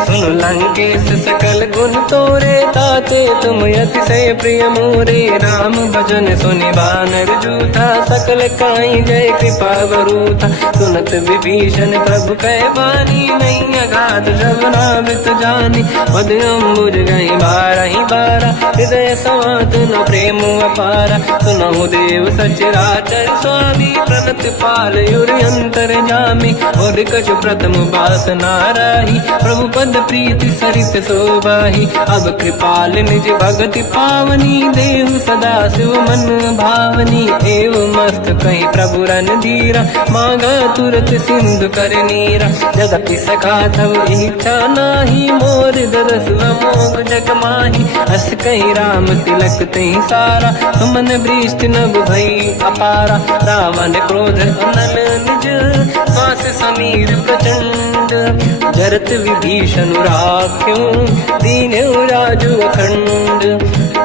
सुन लंकेश सकल गुण तोरे ताते तुम अतिशय प्रिय मोरे राम भजन सुनि बानर जूठा सकल काई जय कृपा वरूथा सुनत विभीषण प्रभु कह बानी नहीं अगाध श्रवणामृत जानी पद अम्बुज गई बारहि बारा हृदय समात न प्रेम अपारा सुनहु देव सचराचर स्वामी प्रणत पाल युर अंतर जामी और कछु प्रथम बास नाराही प्रभु पद प्रीति सरित शोभाही अब कृपाल निज भगति पावनी देहु सदा शिव मन भावनी एव मस्त कहीं प्रभु रन धीरा मांगा तुरत सिंधु कर नीरा जगति सखा तब इच्छा नाही मोर दरस मोग जग माही अस कहीं राम तिलक तही सारा सुमन वृष्टि नभ भई अपारा रावण क्रोध अनल निज श्वास समीर प्रचंड जरत विभीषण राख्यो दीन राजु अखंड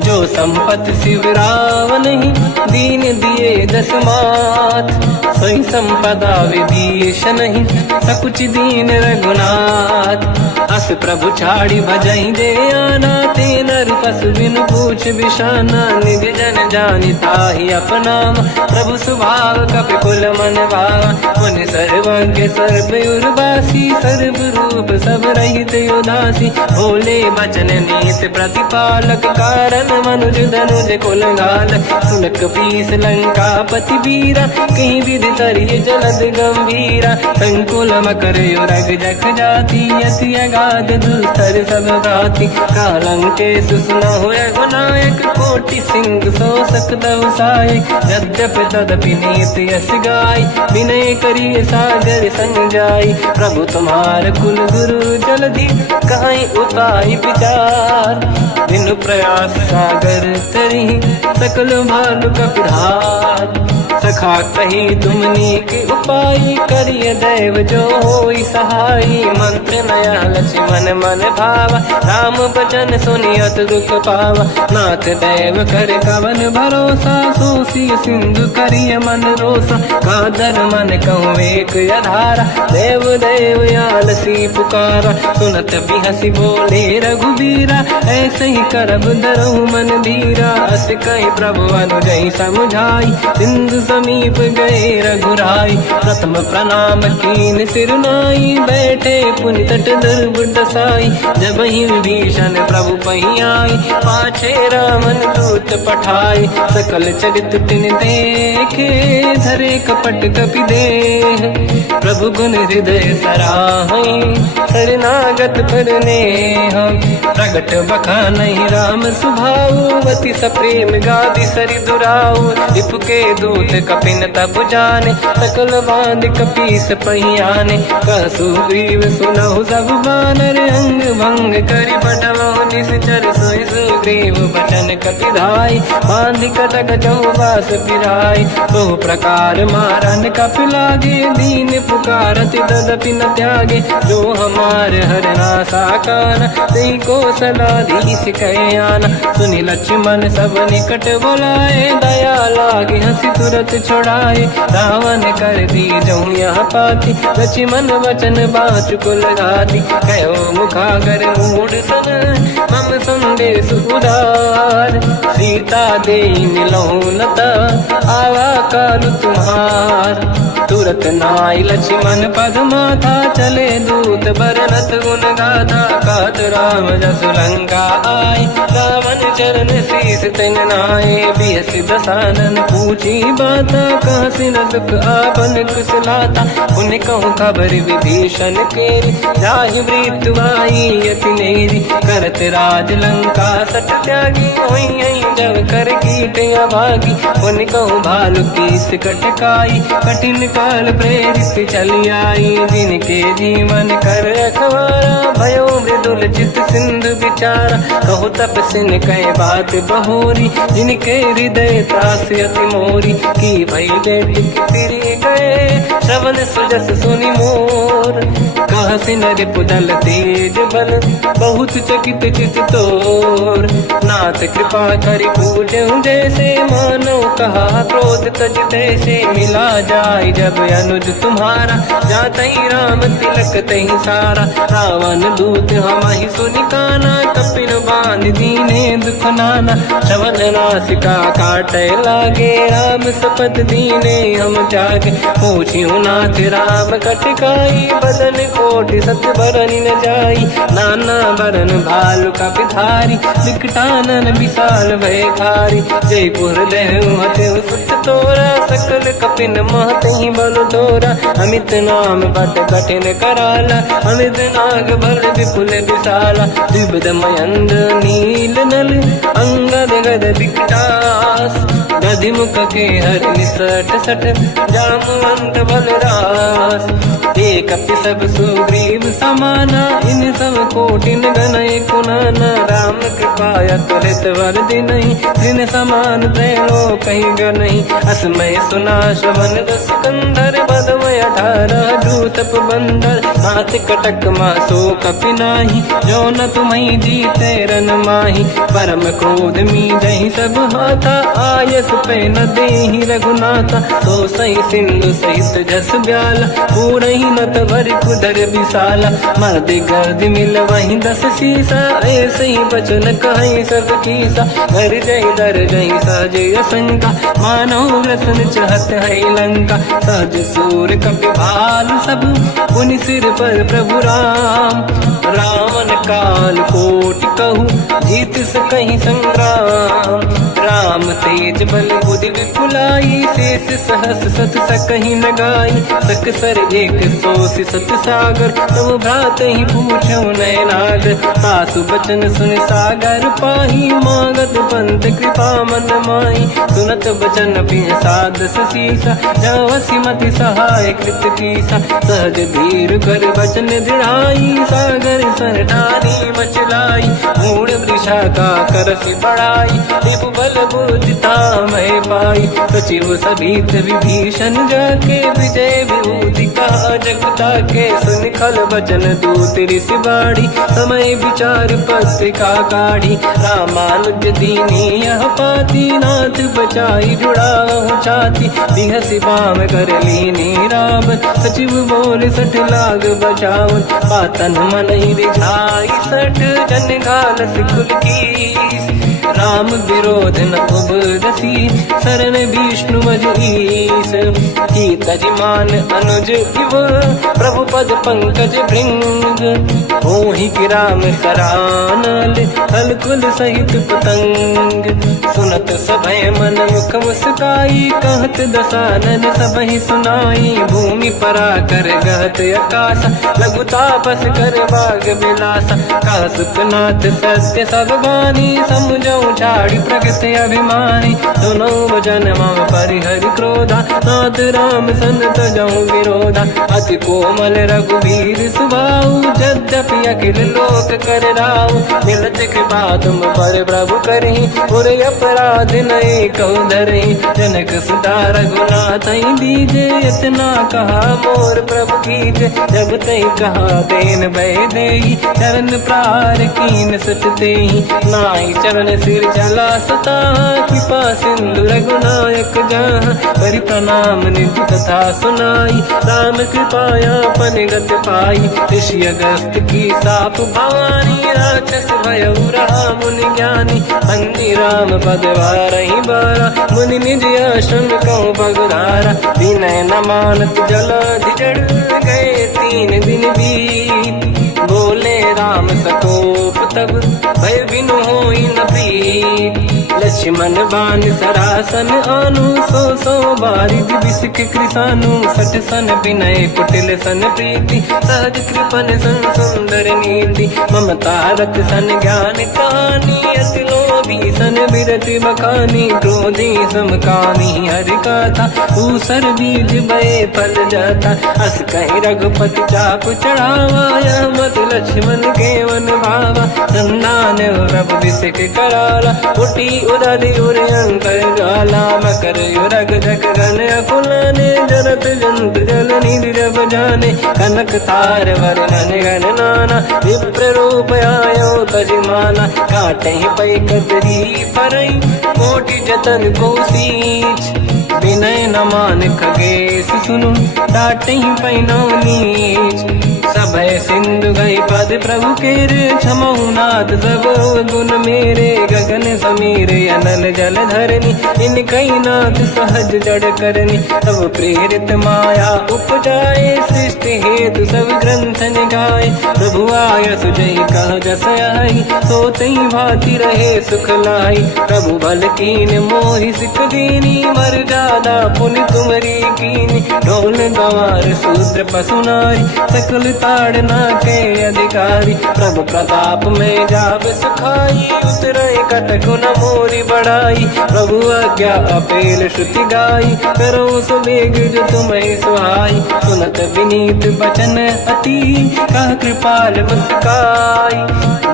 जो संपत शिव रावण ही दीन दिए दस मात सोई संपदा विभीषण ही सकुच दीन रघुनाथ अस प्रभु छाड़ी भजई दे आना ते नर पशु बिनु पूछ बिशाना निज जन जानि ताहि अपनाम प्रभु स्वभाव कपि कुल मन भावा मुनि सर्वज्ञ सर्वयुर्वासी सर्व रूप सब रहित उदासी भोले बचन नीत प्रतिपालक कारण मनुज धनुज कुल गाल सुनक पीस लंका पति वीरा कहीं विधि तरिय जलद गंभीरा संकुल मकर युरग जख जाति यति अगाध दुस्तर सब गाति कालंके सुसना हुए गुनायक कोटि सिंह सो सकदव साय यद्यप तदपि नीत यस गाय विनय करिय सागर संग जाई प्रभु तुम्हार कुल गुरु जलधि कहीं उपाय विचार बिनु प्रयास सागर तरी सकल भानु कपिधार सखा कही तुमनी के उपाय करिय दैव जो होई सहाई मंत्र नया लक्ष्मण मन भावा राम भजन सुनियत दुख पावा नाथ दैव कर कवन भरोसा सोसी सिंधु करिय मन रोसा कादर मन कहूँ एक अधारा देव देव आलसी पुकारा सुनत भी हंसी बोले रघुबीरा ऐसे ही करब धरहु मन धीरा अस कहीं प्रभु अनुजई समझाई सिंधु समीप गए रघुराई प्रथम प्रणाम कीन सिरनाई बैठे पुनि तट दुर्बुद साई जब ही विभीषण प्रभु पही आई पाछे रामन दूत पठाई सकल चरित तिन देखे धरे कपट कपि देह प्रभु गुण हृदय सराहई शरणागत पर नेह प्रगट बखानहि राम सुभाऊ अति सप्रेम गादि सरि दुराऊ रिपु के दूत कपिन तब जाने सकल बांध कपीस पहियाने कहसु ग्रीव सुनहु सब बानर अंग भंग करि बटवहु निश्चर सोई सुग्रीव बचन कपिधाई बांध कटक चौबास पिराई तो प्रकार मारन कपि लागे दीन पुकारति तदपि न त्यागे जो हमार हरना साकान तेहि को सलाधीश कहे आना सुनि लक्ष्मण सब निकट बुलाए दया लागे हंसी तुरत छोड़ाए रावण कर दी जऊँ यहाँ पाती लक्ष्मण वचन बाचु कुल घाती कहो मुखागर मूड सन मम संदेश उदार सीता दे मिलहु नता आवा काल तुम्हार तुरत नाई लक्ष्मण पद माथा चले दूत बरनत गुण गाथा कहत राम जसु लंका आए रावण चरण शीस तिन नाये बिहस दसानन पूछी बाता कहसी न दुख आपन कुशलाता पुण्य कहूँ खबर विभीषण केरी जाहि मृत्यु आई यति नेरी करत राज लंका सट त्यागी होई जब कर कीट अभागी पुण्य कहूँ भालू कीस कटकाई कठिन काल प्रेरित चली आई जिनके जीवन कर अखबारा भयो मृदुल चित सिंधु विचारा कहु तपसिन कह बात बहोरी जिनके हृदय त्रास अति मोरी की भई बेटी फिरी गए श्रवण सुजस सुनि मोर कहसी न रिपुदल तेज बल बहुत चकित चित तोर नाथ कृपा करि पूजहु जैसे मानो कहा क्रोध तज तैसे मिला जाय जब अनुज तुम्हारा जातहि राम तिलक तहि सारा रावण दूत हमहि सुनि काना कपिन बांध दीने दुख नाना श्रवण नासिका काटे लागे राम सपत दीने हम जागे पूछियो नाथ राम कटकाई बदन कोटि सत बरनि न जाई नाना बरन भालु का पिधारी विकटानन विशाल भय खारी जयपुर देहु हतेउ सुत तोरा सकल कपिन महतहि बल तोरा अमित नाम बट कठिन कराला अमित नाग बल विपुल विशाला द्विविध मयंद नील नल अंगद गद विकटास गधि मुख के हर निसट सठ जामवंत बलरास एक सब सुग्रीव समाना इन सब कोटिन गनय कुनाना राम कृपा त्वरित वर दिनहि दिन समान त्रैलो कहीं गनहि असमय सुना श्रवण रस कंधर बदमय 18 दूतप बंदर हाथ कटक मासो कपिनाही जो न तुम्हें जीते रन माही परम क्रोध मी जही सब हाथा आयस पे न देहि रघुनाथा तो सही सिंधु सहित जस ब्याला पूरही नत भर कुदर विशाला मर्द गर्द मिल वही 10 सीसा ऐसे ही बचन कहीं सब कीसा घर जय दर जय सहज असंका मानो ग्रसन चहत है लंका सहज सूर कपि भालु सब पुनि सिर पर प्रभु राम रावण काल कोटि कहूँ जीत सकहि संग्राम राम तेज बल बुद्धि विपुलाई शेष सहस सत सकहि लगाई सक सर एक सोस सत सागर तब भ्रात ही पूछो नयनाग सासु बचन सुन सागर पाही मांगत पंत कृपा मन माही सुनत बचन पिय सादस सीसा जवसी मति सहाय कृत कीसा सहज धीर कर बचन दृढ़ाई सागर सर ठानी मचलाई मूड वृषा का करसि बढ़ाई दिव बल बुद्धिता मैं पाई सचिव सभीत विभीषण जाके विजय विभूति का जगता के सुन खल बचन दूत ऋषि बाड़ी समय विचार पत्रिका काढ़ी रामानुज दीनी यह पाती नाथ बचाई जुड़ा छाती बिहसी बाम कर लीनी राम सचिव बोल 60 लाग बचावन पातन मन ही रिझाई 60 जन घाल सिकुल की राम विरोध न उबरसी शरण विष्णु मजीस की तजिमान अनुज इव प्रभु पद पंकज भृंग मोहि कि राम सरानल हलकुल सहित पतंग सुनत सभय मन मुख मुस्काई कहत दसानन सबहि सुनाई भूमि परा कर गहत आकाश लघु तापस कर बाग विलासा का सुखनाथ सत्य सब बानी समझो झाड़ी प्रगति अभिमानी सुनो भजन मम परिहरि क्रोधा नाथ राम संत जऊ विरोधा अति कोमल रघुवीर सुभाऊ यद्यपि अखिल लोक कर राऊ मिलत कृपा तुम पर प्रभु करहि और अपराध नहीं कहु धरहि जनक सुता रघुनाथ दीजे इतना कहा मोर प्रभु कीजे जब तई कहा देन भय देहि चरण प्रार कीन सत तेहि नाई चरण सिर चला सता कृपा सिंधु रघुनायक जहाँ करि प्रणाम निधि कथा सुनाई राम कृपाया पनिगत पाई ऋषि अगस्त की साप भवानी राक्षस भयउ रहा मुनि ज्ञानी अन्य राम पद वारहि बारा मुनि निज आश्रम कहूँ पगधारा विनय न मानत जलाधि जड़ गए 3 दिन बीत बोले राम सकोप तब भय बिनु होई न प्रीत लक्ष्मण बाण सरासन आनु सो बारिद बिसिक कृसानु सठ सन विनय कुटिल सन प्रीति सहज कृपन सन सुंदर नीति ममता रत सन ज्ञान कहानी अति लोभी सन बिरति बखानी क्रोधी समकामी हरि कथा ऊसर बीज बये फल जाता अस कहीं रघुपति चाप चढ़ावा यह मत लक्ष्मण के वन भावा संधान रब बिसिक कराला उठी उदधि उर अंकर ज्वाला मकर युरग जग गण अकुलाने जरत जंत जल निधि जब जाने कनक तार वर्णन गण नाना विप्र रूप आयो तजमाना काटे पै कतरी परई कोटि जतन को सींच विनय न मान खगेश सुनु डाटे पैनो नीच सभय सिंधु गई पद प्रभु केर क्षमहु नाथ सब गुण मेरे गगन समीरे अनल जल धरनी इन कई नाथ सहज जड़ करनी तब प्रेरित माया उपजाए सृष्टि हेतु सब ग्रंथ निगाए प्रभु आय सुजई कह जस आई सो तई भांति रहे सुख लाई प्रभु भल कीन मोहि सिख दीनी मर जादा पुनि तुमरी कीनी ढोल गवार शूद्र पशु नारी सकल ताड़ना के अधिकारी प्रभु प्रताप में जाब सुखाई उतरे कटक न मोरी बढ़ाई प्रभु आज्ञा अपेल श्रुति गाई करो सुबेग जो तुम्हें सुहाई सुनत विनीत बचन अति कह कृपाल मुस्काई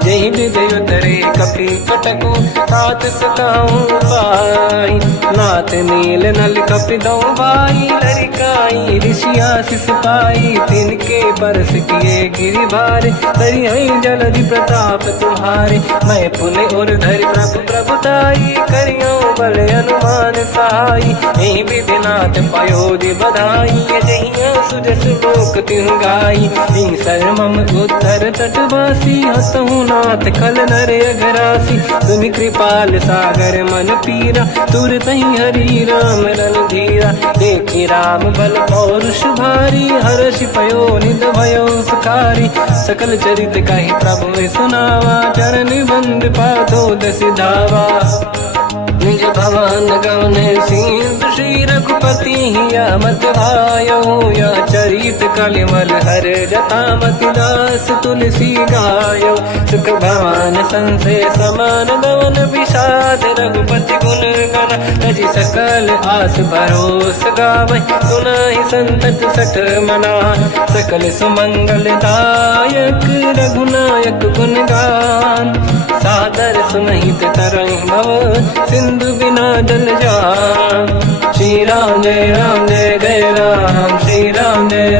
जय विदय उतरे कपि कटकु तात सकाऊं पाई नाथ नील नल कपि दो भाई लरिकाई ऋषि आशीष पाई तिनके बरस किए गिरि भारे तरी हई जलधि प्रताप तुम्हारे मैं पुने और धरि प्रभु प्रभुताई करियो बल अनुमान सहाई यही विधिनाथ पयोधि बधाई जहिया सुजस लोक तिहु गाई सर मम उत्तर तटवासी हसहु नाथ खल नर अघरासी तुम कृपाल सागर मन पीरा तुरत ही हरि राम रणधीरा देखी राम बल पौरुष भारी हर्ष पयो निध भयो सुखारी सकल चरित कहि प्रभु में सुनावा चरण बंद पादो दस धावा निज भवन गवन सिंधु श्री रघुपति या मत भायो या चरित कलिमल हर जता मति दास तुलसी गायो सुख भवन संशय समान गवन विषाद रघुपति गुण गण तजि सकल आस भरोस गावै सुनाहि संतत सठ मना सकल सुमंगल दायक रघुनायक गुण गान सादर सुनहित तरंग भव सिंधु बिना जल जान श्री राम जय जय राम श्री राम जय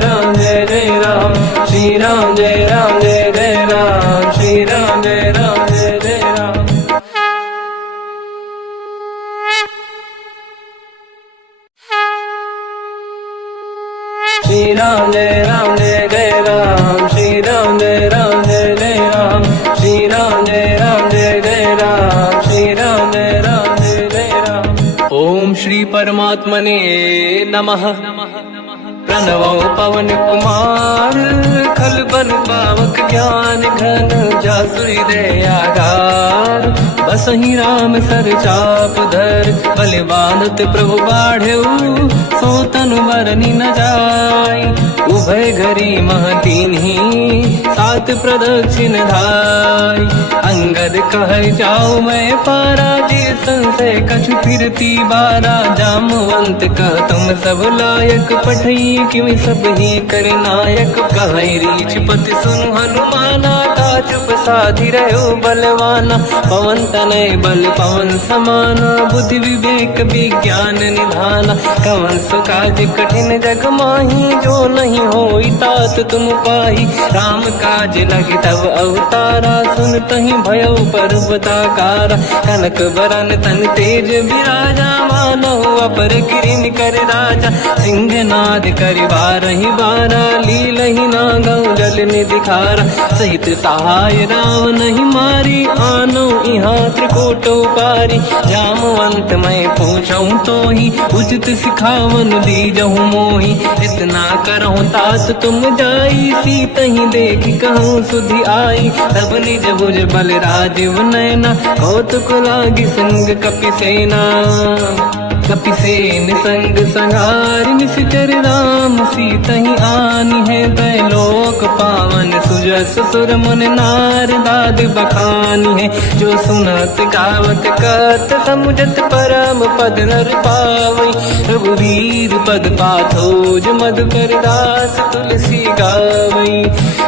जय राम श्री राम जय जय राम श्री राम जय जय राम श्री राम जय जय राम श्री राम जय जय राम श्री राम जय जय राम श्री राम जय जय राम। ओम श्री परमात्मने नमः। प्रणवो पवन कुमार खल बन पावक ज्ञान घन जासुरी दयागार बसहि राम सर चाप धर बल बांधत प्रभु बाढ़ऊ सो तनु बरनी न जाय उभय घरी महतीन ही सात प्रदक्षिण धाय अंगद कह जाओ मैं पारा जी संशय कछु फिरती बारा जामवंत कह तुम सब लायक पठई किमि सब ही कर नायक कह रीछ पति सुनु हनुमाना चुप साधि रहो बलवाना। पवन तनय बल पवन समाना, बुद्धि विवेक विज्ञान निधाना। कवन सो काज कठिन जग माही, जो नहीं होई तात तुम पाही। राम काज लगे तब अवतारा, सुनतहि भयउ पर्वताकारा। कनक बरन तन तेज विराजा, मानहु अपर गिरिन कर राजा। सिंहनाद करि बारहि बारा, लीलहि नागौ जल निधि खारा। सहित सहाय रावण ही मारी, आनो इहाँ त्रिकोटौ पारी। जामवंत मैं पूछऊँ तोहि, उचित सिखावन दीजहु मोहि। इतना करहु तात तुम जाई, सीतहि देखि कहूँ सुधि आई। तब निज भुज बल राजीव नैना, कौतुक लागी संग कपिसेना। कपिसेन संग संहारि निशिचर राम, सीतहि आनी है दैलोक पावन। सुजस सुर मुन नार दाद बखानी है, जो सुनत गावत कहत समुझत परम पद नर पावई। रघुवीर पद पाथोज मधुकर दास तुलसी गावई।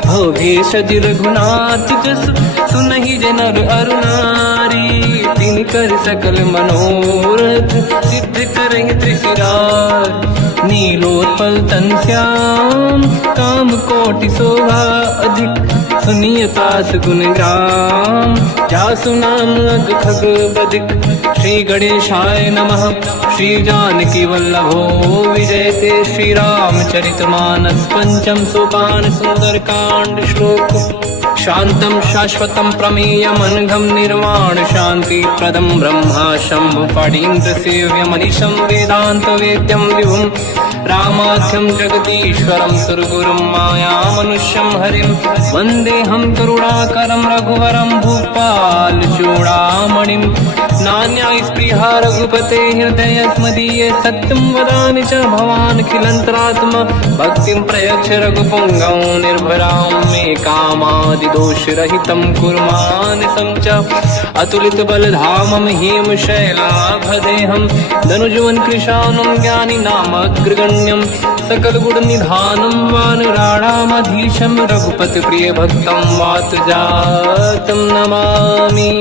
भोगेशज रघुनाथ जस, सुनहि जनर अरु नारी। तिन कर सकल मनोरथ, सिद्ध करहि त्रिशिरार। नीलोत्पल तन श्याम, काम कोटि शोभा अधिक। सुनिय पास गुण ग्राम, जासु नाम अग खग बदिक। श्री गणेशाय नमः, श्री जानकी वल्लभो विजयते। श्री रामचरितमानस पंचम सोपान सुंदरकांड श्लोक। शांतं शाश्वतं प्रमेयमनघं निर्वाण शांति प्रदं ब्रह्मा शंभु फणीन्द्र सेव्यमनिशं वेदांत वेद्यं विभुं। रामाख्यं जगदीश्वरं सुरगुरुं मायामनुष्यं हरिं। वन्देऽहं करुणाकरं रघुवरं भूपाल चूडामणिं। नान्यास्पृहा रघुपते हृदयस्मदीये, सत्यं वदामि च भवानखिलन्तरात्मा। भक्तिं प्रयच्छ रघुपुङ्गं निर्भरां मे कामादिदोषरहितं कुर्मानसं च। अतुलित बलधामं हेमशैलाभदेहं, धनुजवन कृशानं ज्ञानी नामग्रगण्यं। सकल गुण निधानं वानराणामधीशं, रघुपति प्रिय भक्तं वात जातं नमामि।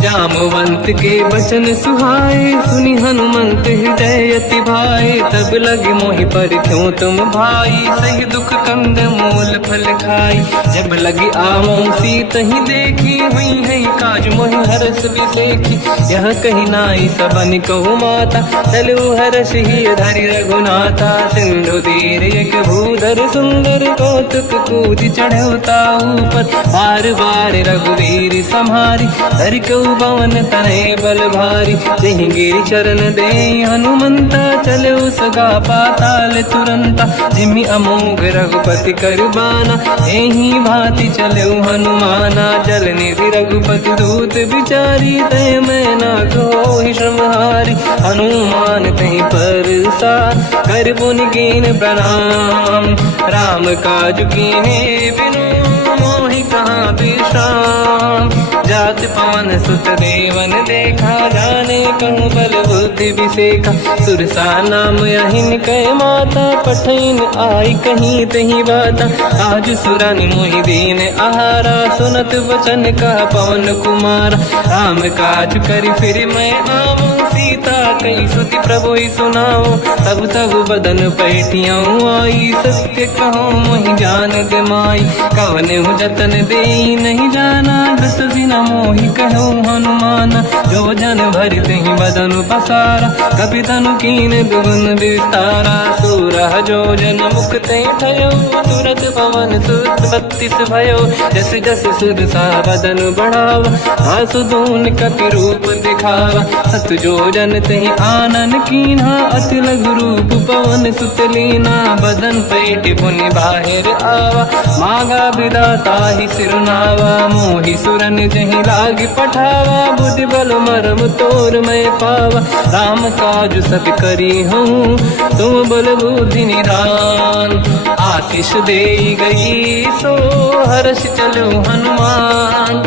जामवंत के बचन सुहाए, सुनि हनुमंत हृदय अति भाए। तब लगे मोहि पर क्यों तुम भाई, सही दुख कंद मूल फल खाई। जब लगे आवों सीतहि देखी, हुई है काज मोहि हरस बिसेखी। यह कही नाई सबन कहु माता, चलु हरष ही धरि रघुनाथा। सिंधु तीर एक भूधर सुंदर, कौतुक कूदि चढ़ौता ऊपर। बार बार रघुवीर सम्हारी, धरि कहु पवन तनय बल भारी। जहि गिरि चरण दे हनुमंता, चलो सगा पाताल तुरंता। जिमि अमोघ रघुपति कर बाना, एहि भांति चलो हनुमाना। जल निधि रघुपति दूत बिचारी, तय मैं ना कोहि श्रमहारी। हनुमान तहि परसा, कर पुनि कीन प्रणाम। राम काज कीन्हे बिनु, मोहि कहाँ विश्राम। जात पवन सुत देवन देखा, जाने कहूँ बल बुद्धि विसेखा। सुरसा नाम अहिन कै माता, पठैन आई कहीं तही बाता। आज सुरन मोहि दीन आहारा, सुनत वचन का पवन कुमारा। राम काज करि फिर मैं आवूं, सीता कई सुति प्रभु सुनाओ। तब तब बदन पैठियाँ आई, सत्य कहो मोहि जान गमाई। कवन जतन दे नहीं जाना, दस दिन मोहि कहो हनुमाना। जो जन भरि तहि बदन पसारा, कपि तनु कीन दुगुन विस्तारा। सूरह जो जन मुख ते ठयो, तुरत पवन सुत 32 भयो। जस जस सुरसा बदन बढ़ावा, आसु दून कपि रूप दिखावा। सत जो जन तहि आनन कीन्हा, अति लघु रूप पवन सुत लीना। बदन पैठ पुनि बाहिर आवा, मांगा विधाता ही सिरनावा। मोहि सुरन जहि लाग पठावा, बुद्धि बल मरम तोर मैं पावा। राम काज सब करी हूँ, तुम बल बुद्धि निधान। आशीष दे गई सो हर्ष चलो हनुमान,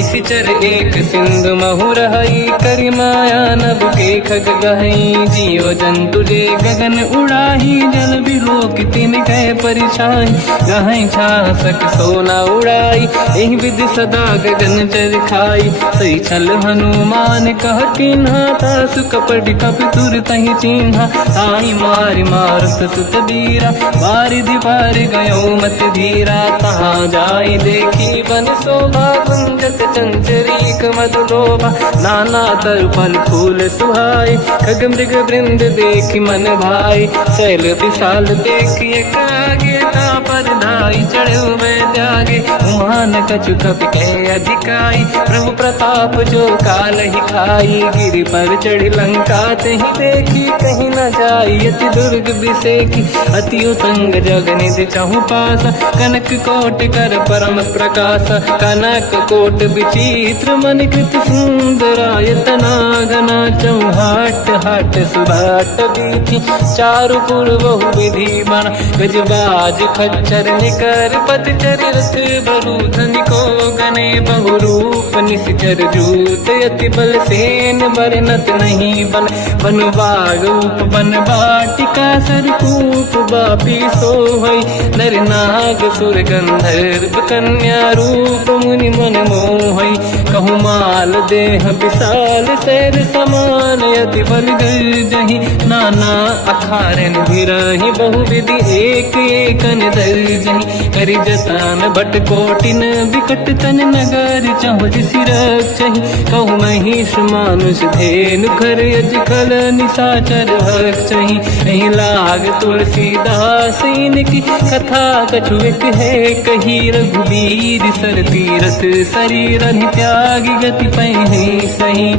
निशिचर एक सिंधु महु रहई, करि माया नभ के खग गहई। जीव जंतु जे गगन उड़ाही, जल बिलोक तिन कह परिछाई। गहई छासक सोना उड़ाई, एहि विधि सदा गगन चर खाई। सही छल हनुमान कह किन्हा, तासु कपट कप तुर तहि चिन्हा। ताहि मारि मारुत सुत बीरा, बारिधि पार गयो मत धीरा। तहाँ जाई देखी बन शोभा, कुंजत चंचरीक मधुलोभा। नाना तरु फल फूल सुहाई, खग मृग वृंद देखि मन भाई। शैल विशाल देखि एक आगे, पर धाई चढ़ो मैं त्यागे। उमान कछु कपि के अधिकाई, प्रभु प्रताप जो काल ही खाई। गिरि पर चढ़ी लंका तेहि देखी, कहीं न जाई अति दुर्ग बिसेकी। अति उतंग जग निधि चहु पासा, कनक कोट कर परम प्रकाश। कनक कोट विचित्र मन कृत सुंदरायतना घना। चौहाट हाट सुभाट बीथी, चारु पुर बहु विधि बना। गजबाज खच्चर निकर पतचर, रथ बरु धनिको गने बहु रूप। निशिचर जूत अति बल सेन, बरनत नहीं बन। बन बाग उप बन बाटिका, सरकूप बापी सोहई। नर नाग सुर गंधर्व कन्या, रूप मुनि मन मोहई। कहु माल देह विशाल, शैर समान अति बल गर्जहि। नाना अखारन भिरहि, बहु विधि एक एकन दर्जहि। करि जतन भट कोटिन, विकट तन नगर चहु जिसि रक्षहि। कहु महिष मानुष धेनु, खर यज खल निशाचर भक्षहि। एहि लाग तुलसीदास इनकी, कथा कछु एक है कही। रघुबीर सर तीरथ शरीर, त्यागी गति पहि सही।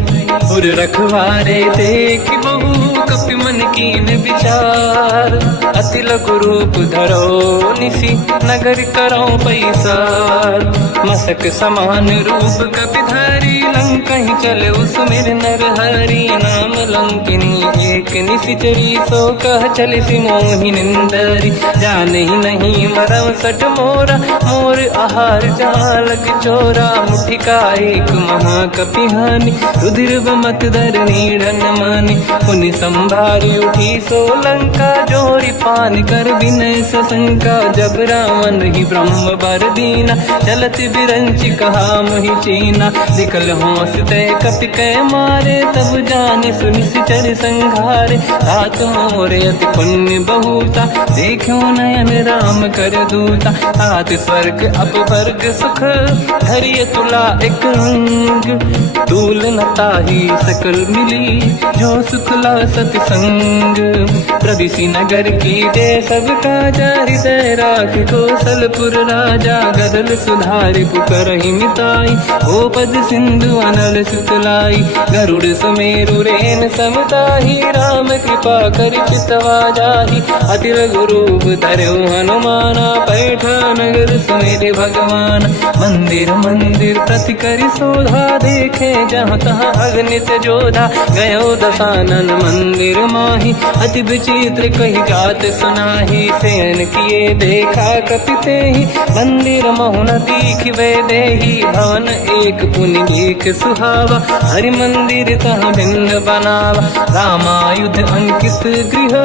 उर रखवारे देख बहु, कपि मन कीन विचार। अति लघु रूप धरो निसी, नगर करो पैसार। मसक समान रूप कपि धारी, लंकहि चले उसमेर नर हरि। नाम लंकिनी एक निशिचरी, सो कह चले सि मोहि निंदरी। जानहि नहीं मरम सट मोरा, मोर आहार जालक चोरा। मुठिका एक महाकपि हानि, रुधिर बमत धरनी ढन मानि। पुनि संभारी उठी सोलंका, जोरी पान कर विनय सशंका। जब रावण ही ब्रह्म बर दीना, चलत बिरंचि कहा मोहि चीना। निकल होश तय कपि कै मारे, तब जाने सुनिशिचर संघारे। तात मोर अति पुण्य बहुता, देखो नयन राम कर दूता। तात स्वर्ग अपवर्ग सुख, धरिय तुला एक अंग। तूल न ताहि सकल मिली, जो सुखला सतसंग। प्रदिशि नगर की जय सब काजा, हृदय राख कौशलपुर राजा। गदल सुधारि पुकारहि मिताई, ओ पद सिंधु अनल सुतलाई। गरुड़ सुमेरु रेन समताहि, राम कृपा करि चितवा जाहि। अति लघु रूप धरऊ हनुमाना, पैठा नगर सुमेरे भगवान। मंदिर मंदिर प्रति करि शोधा, देखे जहाँ तहाँ अगणित जोधा। गयो दशानन मंदिर माहि, अति विचित्र कही जात सुनाहि। शयन किए देखा कपि तेहि, मंदिर महु न दीखिबे देहि। भवन एक पुनि एक सुहावा, हरि मंदिर तहाँ भिन्न बनावा। रामायुध अंकित गृह,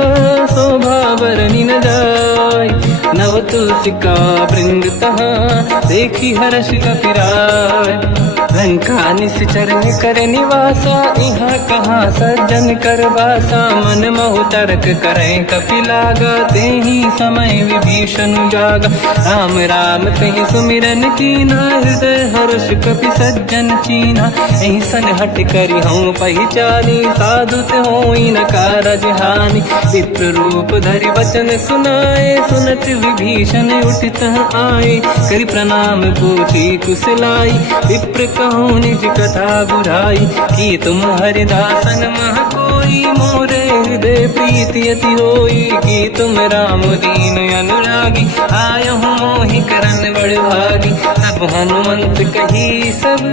शोभा बरनि न जाय। नव तुलसी का वृंद तहाँ, देखी हर्ष कपि राय। लंका निशिचर कर निवासा, यहाँ कहाँ सज्जन कर वासा। मन महु तर्क करें कपि लागा, तेहि समय विभीषण जागा। राम राम कहीं सुमिरन कीना, हृदय हर्ष कपि सज्जन चीना। एहि सन हट करि हूँ पहिचानी, साधुत होई न कारज हानि। विप्र रूप धरि वचन सुनाए, सुनत विभीषण उठित आए। करि प्रणाम पूछी कुशलाई, विप्र कहूँ निज कथा बुझाई। कि तुम हरिदासन मह कोई, मोरे हृदय प्रीति अति होई। कि तुम राम दीन अनुरागी, आयहु मोहि करन बड़ भागी। तब हनुमंत कही सब,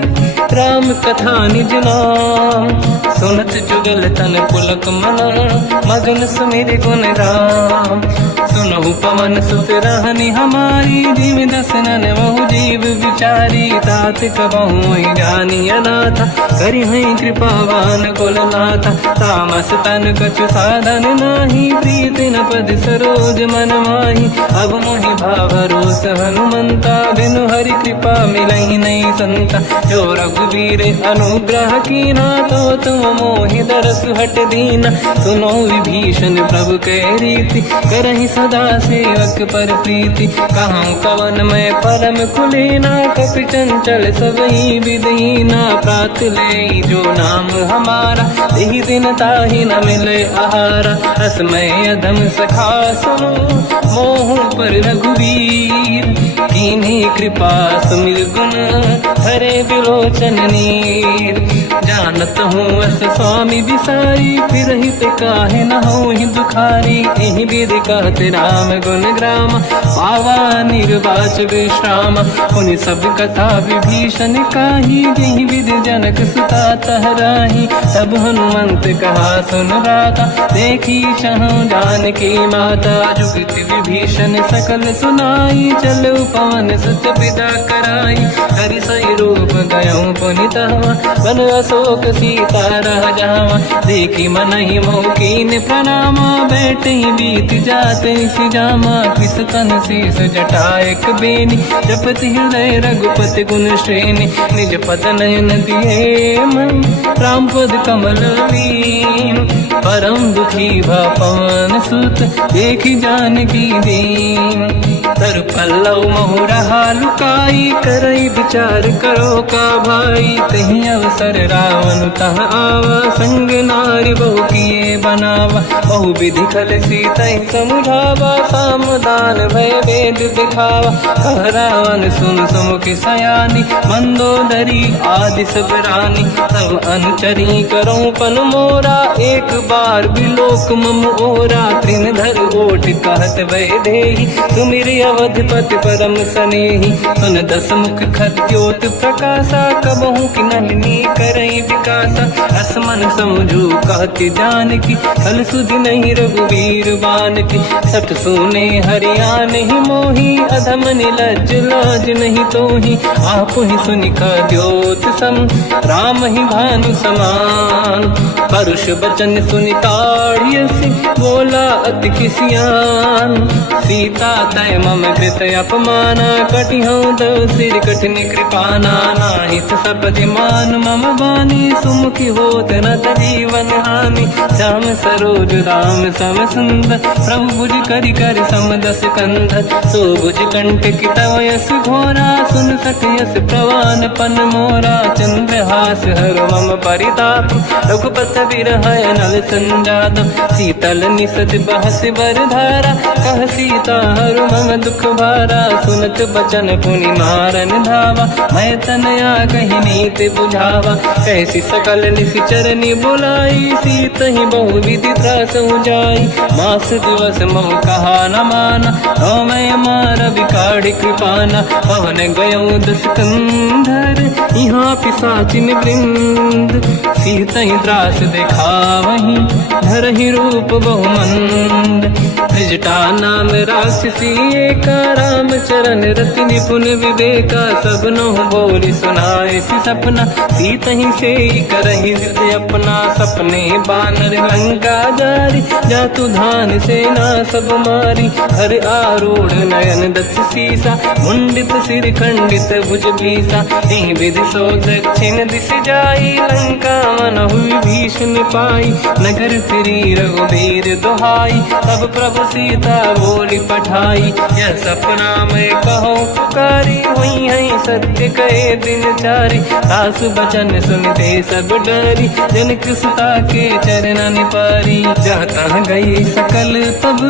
राम कथा निज नाम। सुनत जुगल तन पुलक मन मगन सुमिर गुण राम। सुनहु पवन सुत रहनी हमारी जीव दसनन महु जीव विचारी। तात कबहु जानी अनाथ करि हई कृपावान कुलनाथ। तामस तन कछु साधन नाही प्रीत न पद सरोज मन माही। अब मोहि भाव रोस हनुमंता बिनु हरि कृपा मिलहि नहीं संता। जो रघुवीर अनुग्रह कीना तो तुम मोहि दरस हट दीना। सुनो विभीषण प्रभु के रीति करहि सदा सेवक पर प्रीति। कहूँ कवन मैं परम कुलीना कपि चंचल सबही विदहीना। प्रात ले जो नाम हमारा यही दिन ताहि न मिले आहारा। असमय अधम सखा सुनो मोह पर रघुवीर। कीन्ही कृपा सुमिर गुण हरे बिलोचन नीर। जानत हूँ अस स्वामी बिसारी फिर हित काहे न होहि दुखारी। एहि विधि कहते राम गुण ग्राम पावा निर्वाच विश्राम। पुनि सब कथा विभीषण काही जेहि विधि जनक सुता तहराही। तब हनुमंत कहा सुन राता देखी चहु जानकी माता। जुगति विभीषण सकल सुनाई चलो पवन सुत विदा कराई। हरि सही रूप गयऊँ पुनि तहवा बन अशोक सीता रह जावा। देखी मनहि मोह कीन प्रणामा बैठे ही बीत जाते सी जामा। किस तन शीस जटा एक बेनी जपति हृदय रघुपति गुण श्रेणी। निज पद नयन दिए मन राम पद कमल लीन। परम दुखी भा पवन सुत देखी जानकी दीन। तर पल्लव महु रहा लुकाई करई विचार करो का भाई। तही अवसर रावण तह आवा संग नारी बहु किए बनावा। बहु विधि खल सीता समुझावा सामदान भय वेद दिखावा। कह रावण सुन सुमुख सयानी मंदोदरी आदि सब रानी। सब अनुचरी करो पन मोरा एक बार बिलोक मम ओरा। तृण धर ओठ कहत भय देहि सुमिर अवधपति परम सनेहि। सुन दस मुख खद्योत प्रकाशा कबहु कि नलिनी करई विकासा। असमन समझू कहती जानकी फल सुधि नहीं रघुवीर बानकी। सठ सुने हरियाण ही मोही अधम निलज लाज नहीं तोही। आप ही सुनि खद्योत सम राम ही भानु समान। परुष बचन सुनि ताड़ियसि बोला अति किसियान। सीता तय मम कृत अपमाना कटिहऊँ दो सिर कठिन कृपाना। नाहित सपदि मान मम बानी सुमुखी होत न जीवन हानि। श्याम सरोज राम सम सुंदर प्रभु भुज करि कर समदस कंधर। सो भुज कंठ की तव यस घोरा सुन सक यस प्रवान पन मोरा। चंद्रहास हर मम परिताप रघुपति विरह नल संजात। शीतल निसत बहस बर धारा कह सीता हर मम दुख भारा। सुनत बचन पुनि मारन धावा मैं तनया कही नीत बुझावा। कैसी सकल निश्चरनी बुलाई सीत ही बहु विधि त्रास जाई। मास दिवस मोह कहा न माना तो मैं मार विकाढ़ कृपाना। पवन गयो दस कंधर यहाँ पिशाचिन वृंद। सीत ही त्रास दिखावहीं धरहि रूप बहुमंद। त्रिजटा नाम राक्षसी एका राम चरण रति निपुण विवेका। सबनो बोली सुनाए सी सपना सीत ही से करहि हृदय अपना। सपने बानर लंका जारी जातु धान सेना सब मारी। हर आरूढ़ नयन दस सीसा मुंडित सिर खंडित भुज भीसा। एहि विधि सो दक्षिण दिश जाई लंका मनहु विभीषण पाई। नगर फिरी रघुवीर दुहाई तब प्रभु सीता बोली पठाई। यह सपना मैं कहूँ पुकारी हुई है सत्य कहे दिन चारी। सास बचन सुनते सब डरी जनक सुता के चरण पारी। जाता गई सकल तब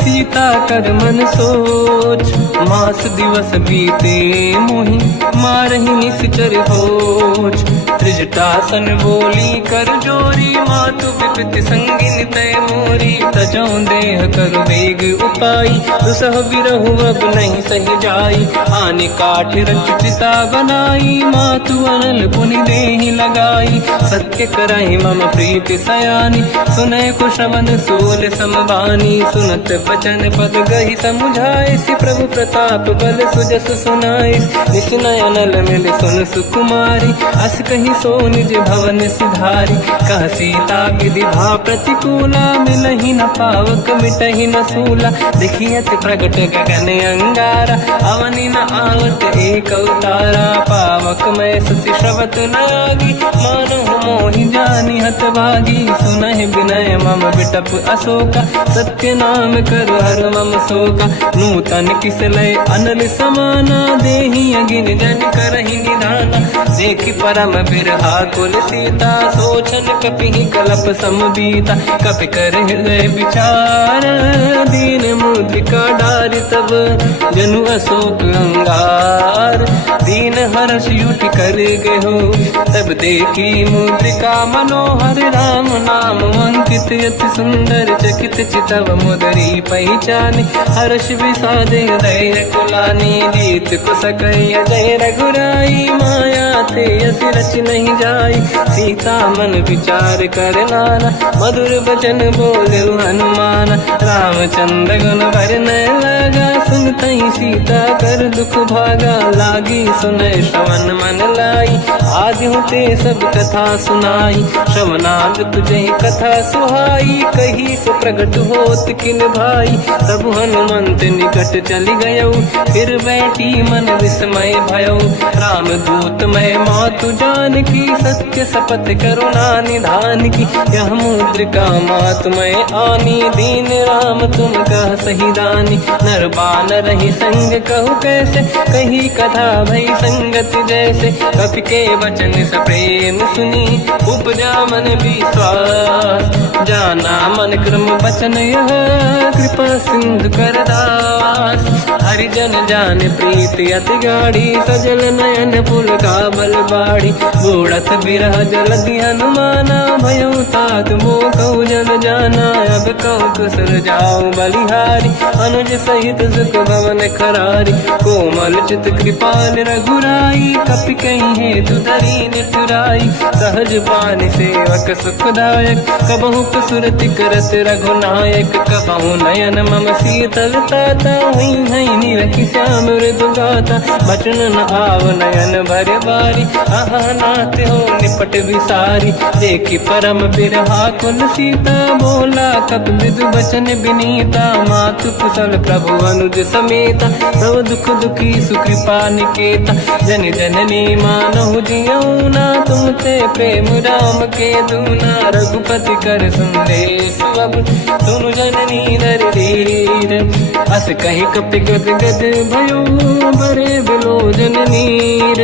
सीता कर मन सोच। मास दिवस बीते मोहि मारहि निश्चर होच। विजटासन बोली कर जोरी, मातु विपति संगिन तय मोरी। तजौ देह कर वेग उपाई, दुसह बिरहु अब नहीं सही जाई। आने काठ रच चिता बनाई, मातु अनल पुनि देहि लगाई। सत्य करहि मम प्रीति सयानी, सुनय कुशवन सोल समबानी। सुनत वचन पद गहि समुझाए, सि प्रभु प्रताप बल सुजस सुनाई। निसुनय अनल मिल सुन सुकुमारी, अस कहि सो निज भवन सिधारी। कह सीता विधि भा प्रतिकूला, मिलहि न पावक मिटहि न सूला। देखियत प्रगट गगन अंगारा, अवनि न आवत एक अवतारा। पावक मैं ससि श्रवत न आगी, मानहु मोहि जानि हत भागी। सुनहि विनय मम बिटप अशोका, सत्य नाम कर हर मम शोका। नूतन किस लय अनल समाना, देहि अगिन जन करहि निधाना। देखि परम बिरहा कुल सीता, सोचन कपिहि कलप समबीता। कपि कर हृदय विचार, दीन मुद्रिका डारि तब जनु अशोक अंगार। दीन हर्ष युति कर गयो, तब देखी मुद्रिका मनोहर। राम नाम अंकित अति सुंदर, चकित चितव मुदरी पहचानी। हर्ष विषादे हृदय कुलानी, जीत कुसकय जय रघुराई। माया ते अस रच नहीं जाई, सीता मन विचार कर नाना। मधुर वचन बोले हनुमान, रामचंद्र गुण वर्णय लगा। सुनतहि सीता कर दुख भागा, लागी सुनय श्रवण मन लाई। आदि ते सब कथा सुनाई, श्रवणाद तुझे कथा सुहाई। कही सो प्रगट होत किन भाई, तब हनुमंत निकट चली गयो। फिर बैठी मन विस्मय भयो, राम दूत मैं मातु जानकी। सत्य शपथ करुणा निधान की, यह मुद्रिका मातु मैं आनी। दीन राम तुम कह सही दानी, नर बानर ही संग कहु कैसे। कही कथा भई संगत जैसे, कपि के वचन सप्रेम सुनी। उपजा मन विश्वास, जाना मन क्रम वचन यह। कृपा सिंधु कर दास, हरिजन जान प्रीति अति गाढ़ी। सजल नयन पुल काबल बाढ़ी, बूढ़त बिरह जलधि हनुमाना। भयो तात मोह कहु जल जाना, अब कहु कुशल जाऊ बलिहारी। अनुज सहित सुख भवन खरारी, कोमल चित कृपाल रघुराई। कपि कहीं हेतु धरी निठुराई, सहज पान सेवक सुखदायक। कबहु कसुरति करत रघुनायक, कबहु नयन मम शीतल ताता। हुई हई निरखि श्याम मृदु गाता, बचन न आव नयन भर बारी। आहा नाथ हो निपट विसारी, देखि परम बिरहा कुल सीता। बोला कपि मृदु बचन विनीता, मातु कुशल प्रभु अनुज समेता। सब दुख दुखी सुकृपा निकेता, जन जननी मानहु जियौना। तुम ते प्रेम राम के दूना, रघुपति कर संदेश अब सुनु जननी नर धीर। अस कहि कपि गद गद भयो, बरे बिलोचन नीर।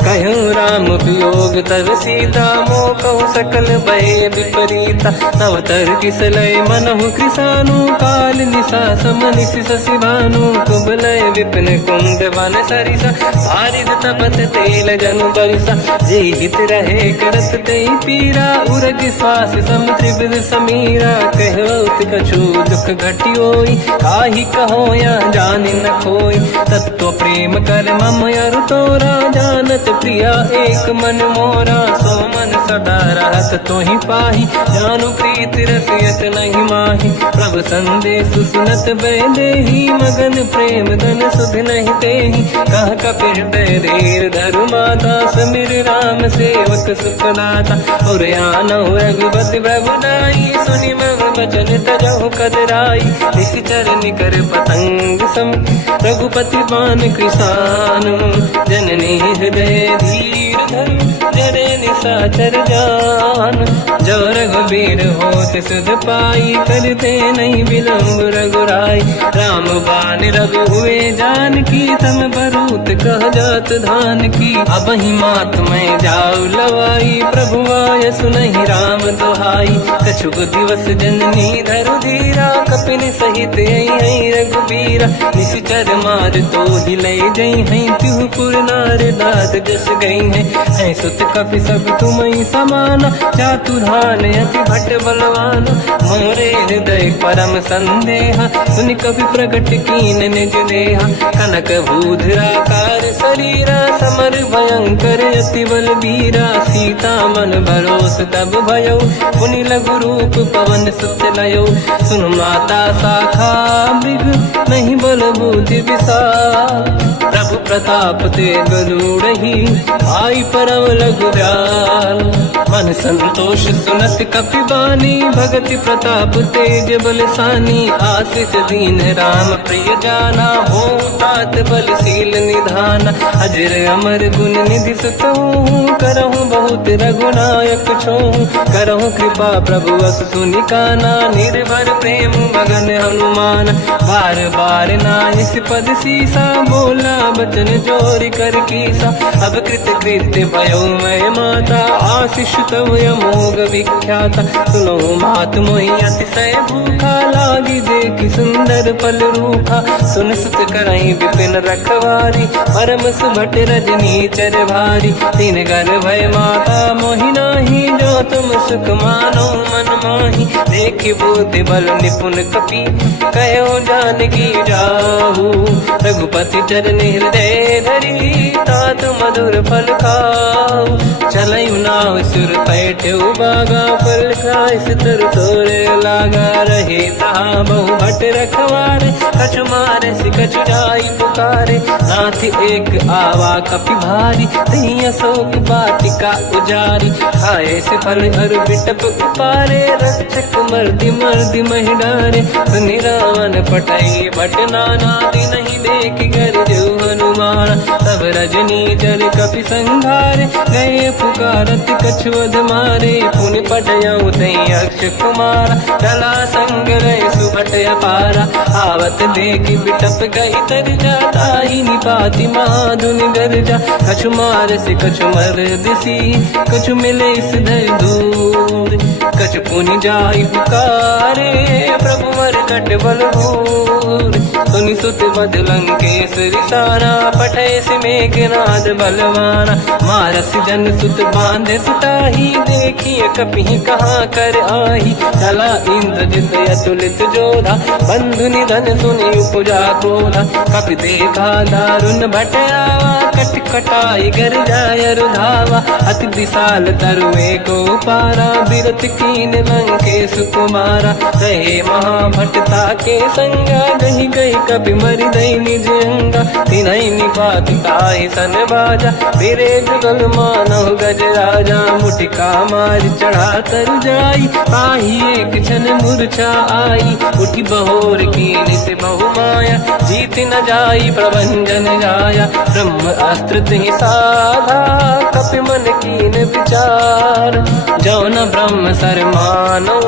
कहु राम वियोग तब सीता, मोह कहु सकल भय विपरीता। तव तर किस लय मनहु कृसानु, काल निशा समनिस शशि भानु। कुबलय विपिन कुंद वन सरिसा, बारिद तपत तेल जनु बरिसा। जे हित रहे करत ते पीरा, उरग श्वास सम त्रिविध समीरा। कहत कछु दुख घटियोई, काहि कहो या जानि न खोई। तत्व प्रेम कर मम अरु तोरा, जानत प्रिया एक मन मोरा। सो मन सदा रहत तोहि पाहि, जानु प्रीति रसियत नहीं माहि। प्रभु संदेश सुनत बैदेहि, मगन प्रेम धन सुध नहीं तेहि। कह कपि हृदय धीर धरु माता, समिर राम सेवक सुखदाता। और आनहु रघुपति प्रभु नाई, सुनि मम वचन तजहु कदराई। निश्चर निकर पतंग सम, रघुपति बान कृसानु। जननी हृदय धीर धरु, जरे निशाचर जान। जो रघुबीर होत सुध पाई, करते नहीं विलम्ब रघुराई। राम बान रघु हुए जानकी, तम बरूत कह जात धान की। अबहि मात मैं जाऊ लवाई, प्रभु आय सुनहि राम दुहाई। कछुक दिवस जननी धरु धीरा कपिन सहित आई रघुबीरा निश्चर मार तो हिलै जई हैं तिहु पुर नार दाद जस गई हैं सुत कपि सब तुमई समाना चातुधान अति भट बलवान मोरे हृदय परम संदेहा सुनि कपि प्रगट कीन निज देहा कनक भूधराकार शरीरा समर भयंकर अति बलबीरा सीता मन भरोस तब भयो पुनि लघु रूप पवन सुत लयो सुन माता शाखा मृग नहीं बल बुद्धि विशाल प्रभु प्रताप ते गरुड़हि आई परम लघु दयाल मन संतोष सुनत कपि बानी भगति प्रताप तेज बलसानी आशीष दीन राम प्रिय जाना हो तात बलशील निधान अजर अमर गुण निधि सुतहु करहु बहुत रघुनायक छोहु करहु कृपा प्रभु अस सुनि काना निर्भर प्रेम मगन हनुमान बार बार नाहिस पद सीसा बोला बचन जोर कर कीसा अब कृत कृत्य भयो मैं माता आशीष तव अमोघ विख्याता सुनो मात मोहि अतिशय भूखा लागी देखि सुंदर फल रूखा सुन सुत करई विपिन रखवारी परम सुभट रजनी चर भारी तीन घर भय माता मोहि नाही जो तुम सुख मानो मन माही देखि बुद्धि बल निपुण कपि कहो जानकी जाहू रघुपति चरण हृदय धरी तात मधुर फल खाऊ चलयु नाव सुर पैठ्यु बागा फल खाय सितर तोरे लागा रहे तहाँ बहु भट रखवारे कछु मारे सि कछु जाई पुकारे नाथ एक आवा कपि भारी तही अशोक वाटिका उजारी खाए से फल हर बिटप उपारे रक्षक मर्दि मर्दि महि डारे सुनि रावण पटई भट नाना नहीं देख कर जो हनुमान तब रजनी जल कपि संघारे गए पुकारत कछुअध मारे पुनि पटयऊ तई अक्ष कुमारा चला संग रहे सुभट अपारा आवत देखि बिटप गई तर जाता ही निपाति माधुनि गर्जा कछु मार से कछु मर दिसी कछु मिले इस धर दूर कछु पुनि जाई पुकारे प्रभु मर कट बल भूर सुनि सुत बद लंकेश्वरी सारा पठे से मेघनाद बलवाना मारस जन सुत बांधे सुताही देखिए कपि कहाँ कर आही चला इंद्रजित अतुलित जोधा बंधु निधन सुनि उपजा क्रोधा कपि देखा दारुण भटयावा कट कटाई गर जाय रुधावा अति विशाल तरुए को पारा बिरत कीन लंकेश कुमारा रहे महाभटता के संगा गही गई कपि मरि दई निज अंगा तिनहि निपात ताहि सन बाजा फिरे जुगल मानव गज राजा मुटिका मार चढ़ा तर जाई पाही एक क्षण मूर्छा आई उठी बहोर कीन से बहु माया जीत न जाई प्रभंजन जाया ब्रह्म अस्त्र तिहि साधा कपि मन कीन विचार जो न ब्रह्म सर मानो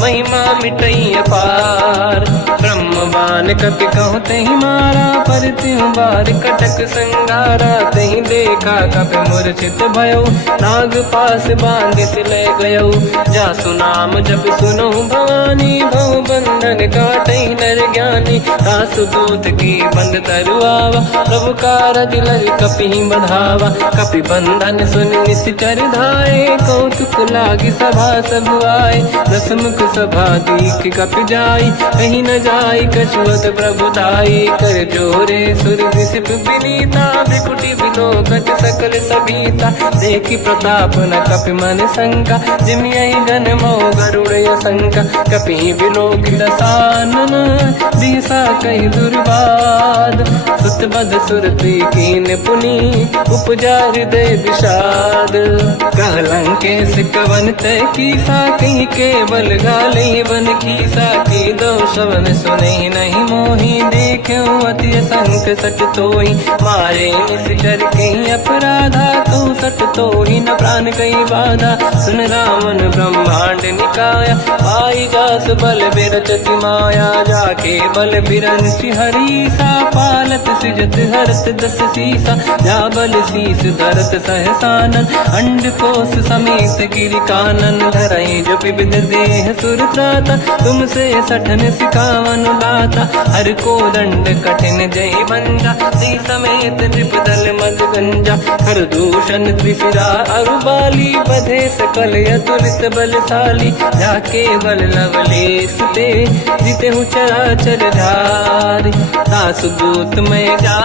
महिमा मिटई अपार ब्रह्म बान कपि कहु तहि मारा पर तिहु बार कटक संगारा तहि देखा कपि मूर्छित भयो नाग पास बांध सिले गयो जा सुनाम जब सुनो भवानी भव बंधन काटई नर ज्ञानी दास दूत की बंद तरुआवा प्रभु कारज लग कपि बधावा कपि बंधन सुन निश्चर धाये कौतुक लागी सभा सब आए दसमुख सभा दीख कपि जाई कहीं न जाई कछुअत प्रभु दाई कर जोरे सुर विसिप विनीता बिकुटी विलोकत सकल सबीता देखि प्रताप न कपि मन शंका जिमियहि जन मोह गरुड़ शंका कपि विलोकित सानन दिशा कहि दुर्बाद सुत बद सुरति कीन पुनि उपजा हृदय विषाद कहलंकेश कवन तय कीसा कहीं केवल गाले बन कीसा की दो शवन सुने नहीं मोही देख्यो अति संक सट तोहि मारे निश्चर कहीं अपराधा तो सट तोहि न प्राण कहीं बाधा सुन रावण ब्रह्मांड निकाया पाई जास बल बिरचति माया जाके बल बिरंच हरीसा पालत सिजत हरत दस सीसा जा बल शीस धरत सहसानन अंड कोश समेत गिरि कानन धरई जो विविध देह सुर त्राता तुमसे सठन सिखावन दाता हर को दंड कठिन जय बंजा सी समेत त्रिपदल मद गंजा हर दूषण त्रिशिरा अरुबाली बधे सकल अतुलित बलशाली जाके बल लवलेस ते जिते हूँ चराचर धारी सासु दूत में जा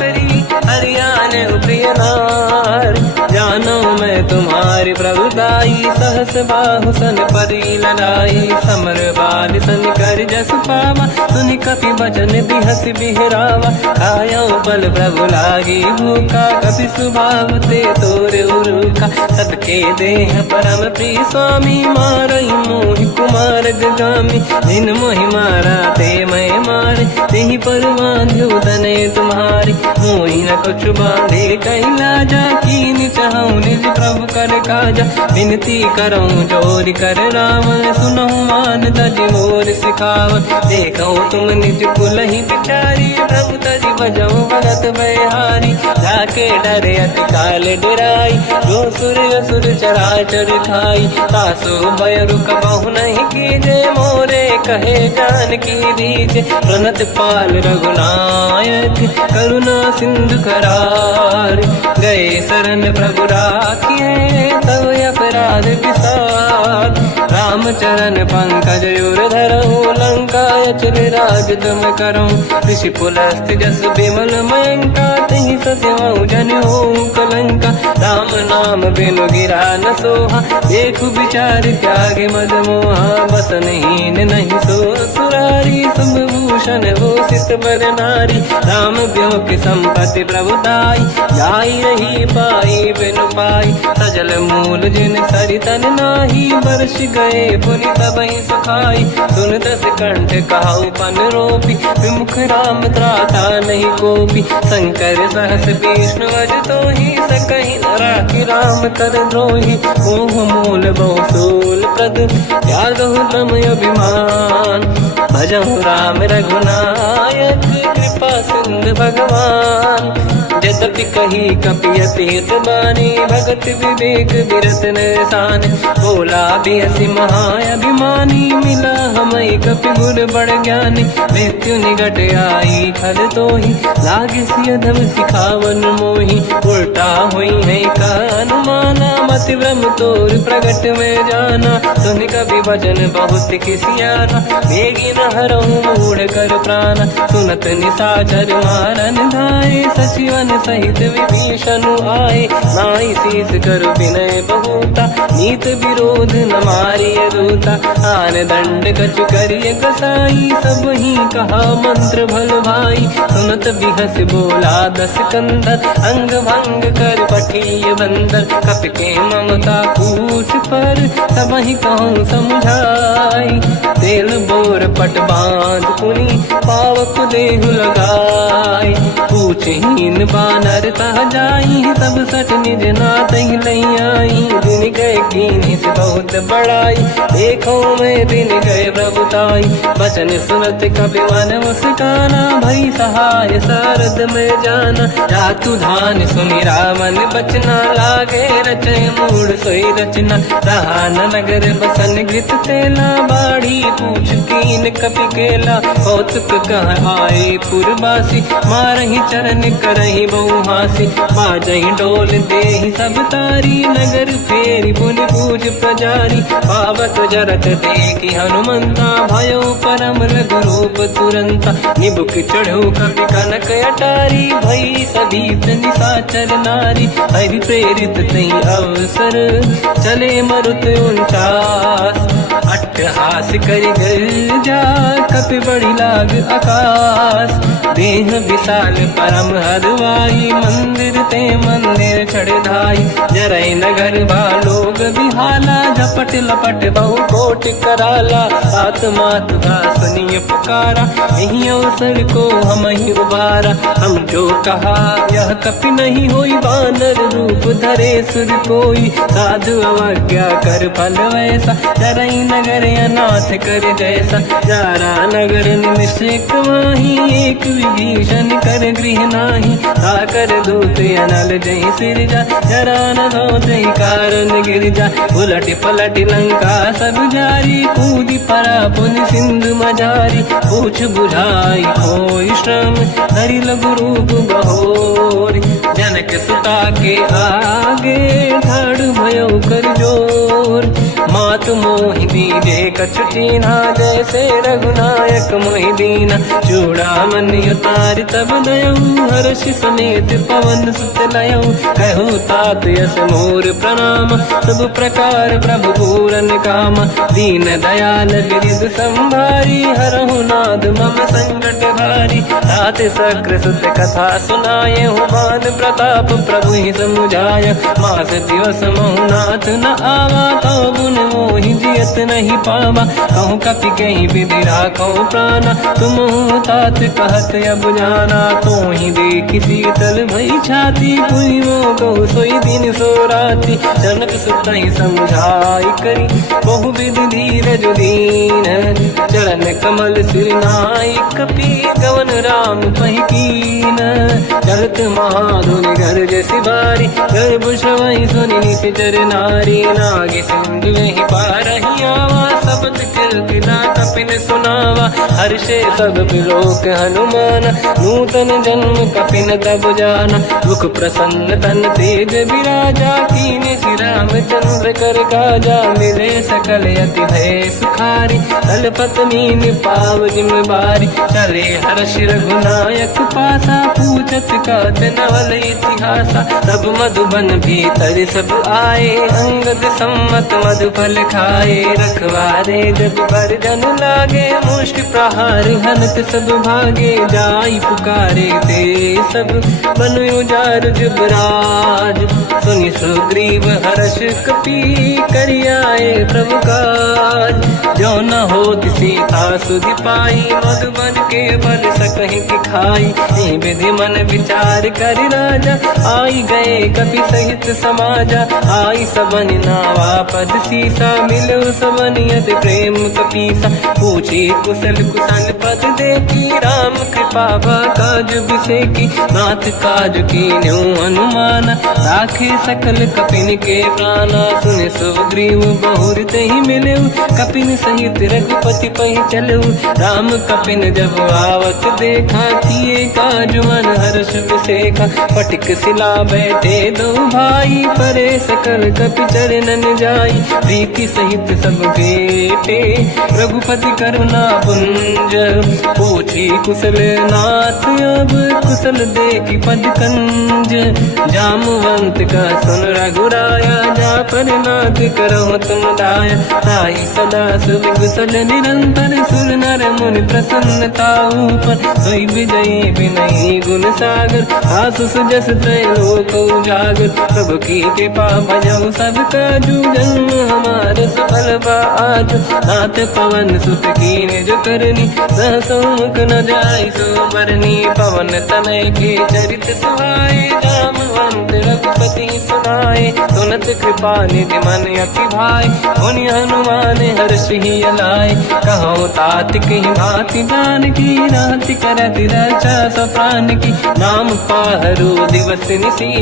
करी हरियाणे प्रिय नारी जानो मैं तुम्हारी प्रभुताई सहस बाहु सन परी लड़ाई समर बाल सन कर जस पावा सुनि कपि बचन बिहस बिहरावा खायो बल प्रभु लागी भूखा कपि स्वभाव ते तोरे उरुका सबके देह परम प्रिय स्वामी मारई मोहि कुमार गगामी जिन मोहि मारा ते मैं मारे तेहि पर बांध्यो तने तुम्हारी मोहि न कुछ बांधे कैला जा कीन चाहूं निज प्रभु कर काजा विनती करऊं जोर कर रावण सुनहु मान तज मोर सिखावन देखो तुम निज कुल ही बिचारी प्रभु तज बजऊ भगत बहारी जाके डरे अति काल डराई जो सुर असुर चराचर खाई तासु भय रुक बहु नहीं कीजे मोरे कहे जान की दीजे प्रणत पाल रघुनायक करुणा सिंधु करार गए शरण प्रभु राखिए तव अपराध विसार रामचरण पंकज उर धरऊ लंका अचल राज तुम करो ऋषि पुलस्त जस विमल मयंका तहि सत्यवं जन हो कलंका राम नाम बिनु गिरा न सोहा देखु विचार त्यागे मद मोहा बसनहीन नहीं सो सुरारी सुभूषण हो सित बर नारी राम ब्यों की संपत्ति प्रभुताई जाई रही पाई बिनु पाई सजल मूल जिन सरितन नाही वर्ष गए पुनि तबहि सुखाई सुन दस कंठ कहाऊ पन रोपी विमुख राम त्राता नहीं कोपी शंकर सहस विष्णु अज तो ही सकहि न राखी राम कर द्रोही मोह मूल बहु सूल प्रद त्यागहु तम अभिमान भजहु राम रघुनायक कृपा सिंधु भगवान यद्यपि कही कपियति हित बानी भगत विवेक विरत निशान बोला बिहसी महाअभिमानी मिला हमई कपि गुर बड़ ज्ञानी मृत्यु निकट आई खल तो ही लागे सियधम सिखावन मोही उल्टा हुई है का अनुमाना मति ब्रह्म तोर प्रगट में जाना सुन कभी भजन बहुत किसियाना बेगी न हरहु मूढ़ कर प्राण सुनत निशाचर मारन धाये सचिवन सहित विभीषण आए नाई शीस कर विनय बहुता नीत विरोध न मारिय दूता आन दंड कछु करिय कसाई सब ही कहा मंत्र भल भाई सुनत बिहस बोला दस कंदर अंग भंग कर पठिय बंदर कपि के ममता पूछ पर सब ही कहूँ समझाई तेल बोर पट बांध पुनि पावक देहु लगाई पूछहीन बानर तह जाई तब सट निज नाथ ही लई आई दिन गए कीनी से बहुत बड़ाई देखो मैं दिन गए प्रभुताई बचन सुनत कपि मन मुस्काना भई सहाय सारद में जाना जातु धान सुनि रावण बचना लागे रचय मूड सोई रचना रहा न नगर बसन घृत तेला बाढ़ी पूछ कीन कपि केला कौतुक कह आए पुरबासी मारहि चरण करहि बहु हासी बाजहि डोल देहि सब तारी नगर फेरी पुनि पूज प्रजारी पावक जरत देखि हनुमंता भयो परम रघुरूप तुरंता निबुक चढ़ो कपि कनक अटारी भई सभीत निशाचर नारी हरि प्रेरित तई अवसर चले मरुत 49 अट्टहास करि गर्जा कपि बड़ी लाग आकाश देह विशाल परम हरवाई मंदिर ते मंदिर चढ़ धाई जरई नगर बालोग बिहाला झपट लपट बहु कोट कराला आत्मा तुगा सुनिय पुकारा यही अवसर को हम ही उबारा हम जो कहा यह कपि नहीं होई, वानर रूप धरे सुर कोई, साधु अवज्ञा कर फल वैसा, चरई नगर अनाथ कर जैसा, जारा नगर निमिषक माही, एक विभीषण कर गृह नाही, आकर दूत अनल जय सिरजा, जरा न धोते कारण गिर जा, उलट पलट लंका सब जारी, कूदी परा पुन सिंधु मजारी, पूछ बुझाई कोई श्रम, हरि लघु रूप बहोरी, जनक सुता के आगे ठाड़ भयो कर जोर, मात मोहि दीजे कछु चीन्हा, जैसे रघुनायक मोहि दीना, चूड़ामणि उतारि तब दयऊ, हर्ष समेत पवन सुत लयऊ, कहो तात यस मोर प्रणाम, सब प्रकार प्रभु पूरन काम, दीन दयाल गिरिध संभारी, हरहु नाद मम संकट भारी, तात सक्र सुत कथा सुनाये, हुमान प्रताप प्रभु ही समुझाय, मास दिवस महु नाथ न आवा, कहो गुण मोहि जियत नहीं पावा, कहूँ कपि कहीं विधि राखो प्राणा, तुम तात कहत अब जाना, तो ही देखी शीतल भई छाती, पुलियो कहो सोई दिन सो राति, जनक सुत ही समझाई करी, बहु विधि धीरज दीन, चरण कमल सिर नाई, कपि गवन राम पहि कीन, चलत महाधुनि गर्ज सिबारी, गर्भ श्रवहि सुनि निशिचर नारी, नाग सिंधु ही पारहि आवा, शब्द कीर्तिना कपिन सुनावा, हर्षे सब बिलोक हनुमान, नूतन जन्म कपिन तब जाना, मुख प्रसन्न तन तेज विराजा, कीने श्री रामचंद्र कर काजा, मिले सकल यति भय सुखारी, तलपत मीन पाव जिम बारी, चले हर्ष रघुनायक पासा, पूछत कात नवल इतिहासा, तब मधुबन भीतर सब आए, अंगद सम्मत मधुफल खाए, रखवारे जब पर जन लागे, मुष्टि प्रहार हनत सब भागे, जाई पुकारे ते सब बन उजार जुबराज, सुनि सुग्रीव हर्ष कपि करियाए प्रभु काज, जो न होत सीता सुधि पाई, मधुबन के बल सकहि कि खाई, विधि मन विचार कर राजा, आई गए कपि सहित समाजा, आई सबन नावा पद सीसा, मिलो सबन यत प्रेम कपीसा, पूछी कुशल कुशल पद देखी, राम कृपा काज बिसेकी, नाथ काज कीन्यो हनुमान, राखे सकल कपिन के प्राणा, सुन सुग्रीव बहुर तहि मिलऊ, कपिन सहित रघुपति पहि चलऊ, राम कपिन जब आवत देखा, किए काज मन हर्ष बिसेखा, फटिक सिला बैठे दो भाई, परे सकल कपि चरणन जाई, प्रीति सहित सब बेटे, रघुपति करुणा पुंज, पूछी कुशल नाथ अब कुशल देखी पद कंज, जामवंत का सुन रघुराया, जा पर नाथ करो तुम दाया, ताई सदा सुविकुशल निरंतर, सुर नर मुनि प्रसन्नता ऊपर, सोई विजयी विनयी गुण सागर, आसु सुजस त्रैलोक उजागर, प्रभु की कृपा भजऊ सब काजू, जन्म हमार सफल बा आज, नाथ पवन सुत कीन्ह जो करनी, सहसो मुख न जाय सो बरनी, पवन तनय के चरित सुहाए, जामवंत रघुपति सुनाए, सुनत कृपा निधि मन अति भाई, मुनि हनुमान हर्ष ही अलाए, कहो तात कहीं भांति जान की, राति करत रक्षा सप्रान की, नाम पाहरो दिवस निसी,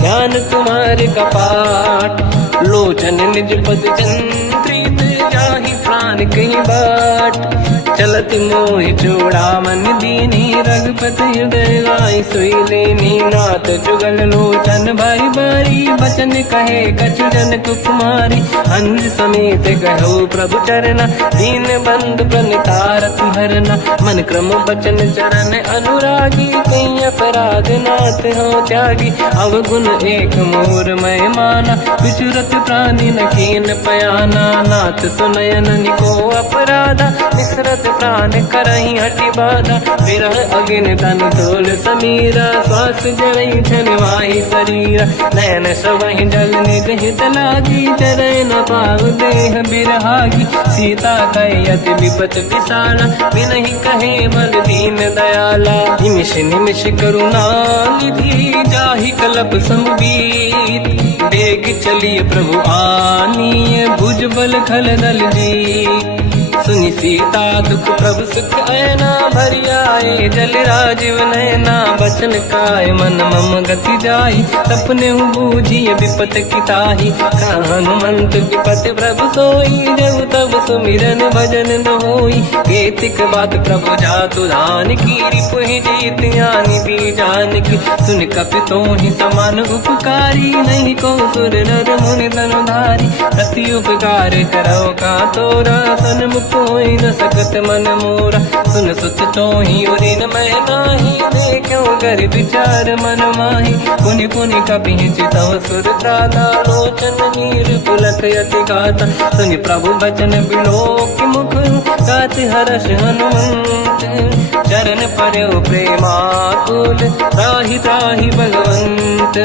ज्ञान तुम्हारे कपाट, लोचन निज पद चंद्रित, जाहि प्राण कहीं बाट, चलत मोहि चूड़ामन दीनी, रघुपति हृदय लाई सोई लेनी, नाथ जुगल लोचन भाई बारी, बचन कहे कछु जनक कुमारी, अंज समेत कहो प्रभु चरना, दीन बंधु प्रणितारति हरना, मन क्रम बचन चरण अनुरागी, कहीं अपराध नाथ हो त्यागी, अवगुण एक मोर मैं माना, विचुरत प्राणी न कीन पयाना, नाथ सुनयन निको अपराधा, निसरत प्राण करही हटि बाधा, विरह अग्नि तन तोल समीरा, श्वास जरई छनवाही शरीरा, नयन सबहि जल निज हित लागी, चरै न पाव देह बिरहागी। सीता कहे अति विपत विसाला, बिनहि कहे बल दीन दयाला। निमिष निमिष करुणा निधि, जाहि कलप समबीत। बेग चलिए प्रभु आनीय, भुज बल खल दल जी। सुनि सीता दुख प्रभु सुख ऐना, भरि आए जल राजीव नैना। बचन काय मन मम गति जाई, सपने बूझिए विपत किताही। हनुमंत विपत प्रभु सोई, जब तब सुमिरन भजन न होई। केतिक बात प्रभु जातु धान की, रिपुहि जीत यानि भी जानकी। सुन कपि तोहि समान उपकारी, नहीं को सुर नर मुनि तनुधारी। अति उपकार करौ का तोरा, सन्मुख होई न सकत मन मोरा। सुन सुत तोहि उरिन मैं नाही, देखो कर विचार मन माही। पुनि पुनि कपि चितव सुर त्राता, लोचन नीर पुलक यति गाता। सुनि प्रभु बचन बिलोक मुख, गात हर्ष हनुमंत। चरण पर्यो प्रेमाकुल, त्राहि त्राहि भगवंत।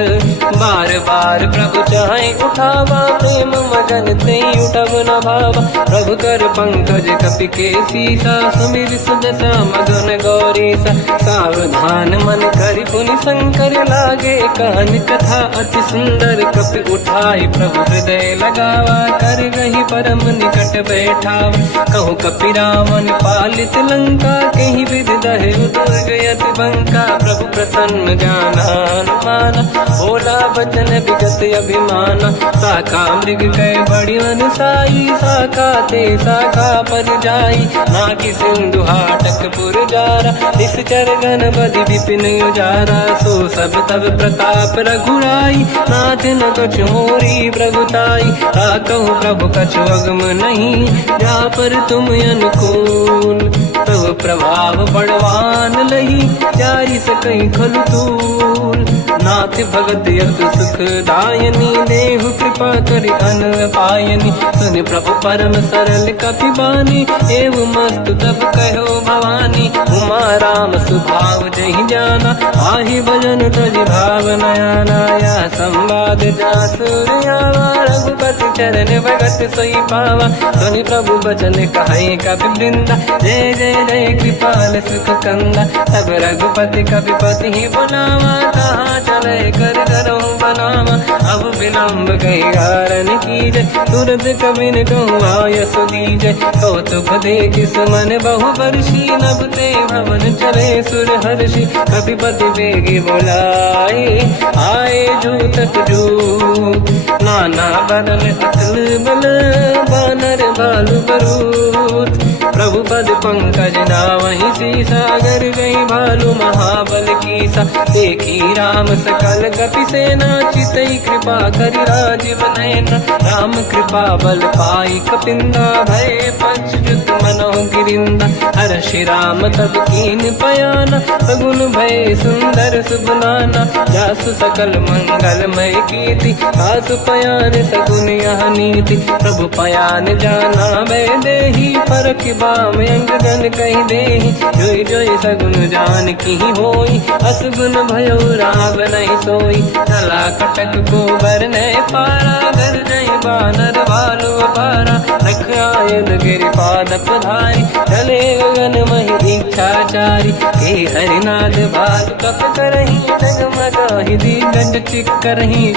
बार बार प्रभु चाहे उठावा, प्रेम मगन ते उठब न भावा। प्रभु कर पंकज कपि के सीसा, सुमिर सुदशा मगन गौरीसा। सावधान मन करि पुनि शंकर, लागे कहन कथा अति सुंदर। कपि उठाई प्रभु हृदय लगावा, कर गही परम निकट बैठावा। कहु कपि रावण पालित लंका, कहीं विधि दहे दुर्ग यति बंका। प्रभु प्रसन्न जाना अनुमाना, बोला वचन विगत अभिमाना। शाखा मृग गए बड़ी मनसाई, शाखा ते शाखा पर जाई। नाकि सिंधु हाटक पुर जारा, निश्चर गण बदि विपिन उजारा। सो सब तब प्रताप रघुराई, नाथ न कछु मोरी प्रभुताई। कहु प्रभु कछु अगम नहीं, जा पर तुम अनुकूल। तब प्रभाव बड़वान लही, जारी सकई खलु तूल। नाथ भगत यत सुख दायनी, देहु कृपा करि अन पायनी। सुनि प्रभु परम सरल कपि बानी, एव मस्तु तब कहो भवानी। उमा राम सुभाव जहि जाना, आहि भजन तजि भाव नयाना। या संवाद जासुर आवा, रघुपति चरण भगत सोई पावा। सुनि प्रभु बचन कहे कपि वृंदा, जय जय जय कृपाल सुख कंदा। तब रघुपति कपिपति ही बनावा, कहाँ चले कर करहु बनावा। अब विलम्ब कही कारण कीजय, तुरंत कबिन कहूँ आयस दीजय। कौतुक देख सुमन बहु वर्षी, नभ ते भवन चले सुर हर्षि। कपिपति बेगी बुलाए, आए जूतक जूत। नाना बदल अतल बल, बानर भालु बरूत। प्रभु पद पंकज नावहि सीसा, गर गई भालु महाबल कीसा। देखी राम सकल कपि सेना, चितई कृपा करि राजीव नयना। राम कृपा बल पाई कपिंदा, भय पश्चात मनोह गिरिंदा। हर्षि राम तब कीन पयाना, सगुन भय सुंदर सुबलाना। जासु सकल मंगलमय कीर्ति, आसु पयान सगुन यह नीति। प्रभु पयान जाना भय देहि, परख बाम अंग जन कहि देहि। जोई जोई सगुन जान की होई, असगुन भयो राव नहीं सोई। चला कटक को बर नहीं पारा, घर नहीं बानर भालु अपारा। रख आयल गिरिपाद पधारी, चले गगन महि इच्छाचारी। हे हरिनाथ भालु कप करही, जगमगाहि दिग्गज चिक्करही।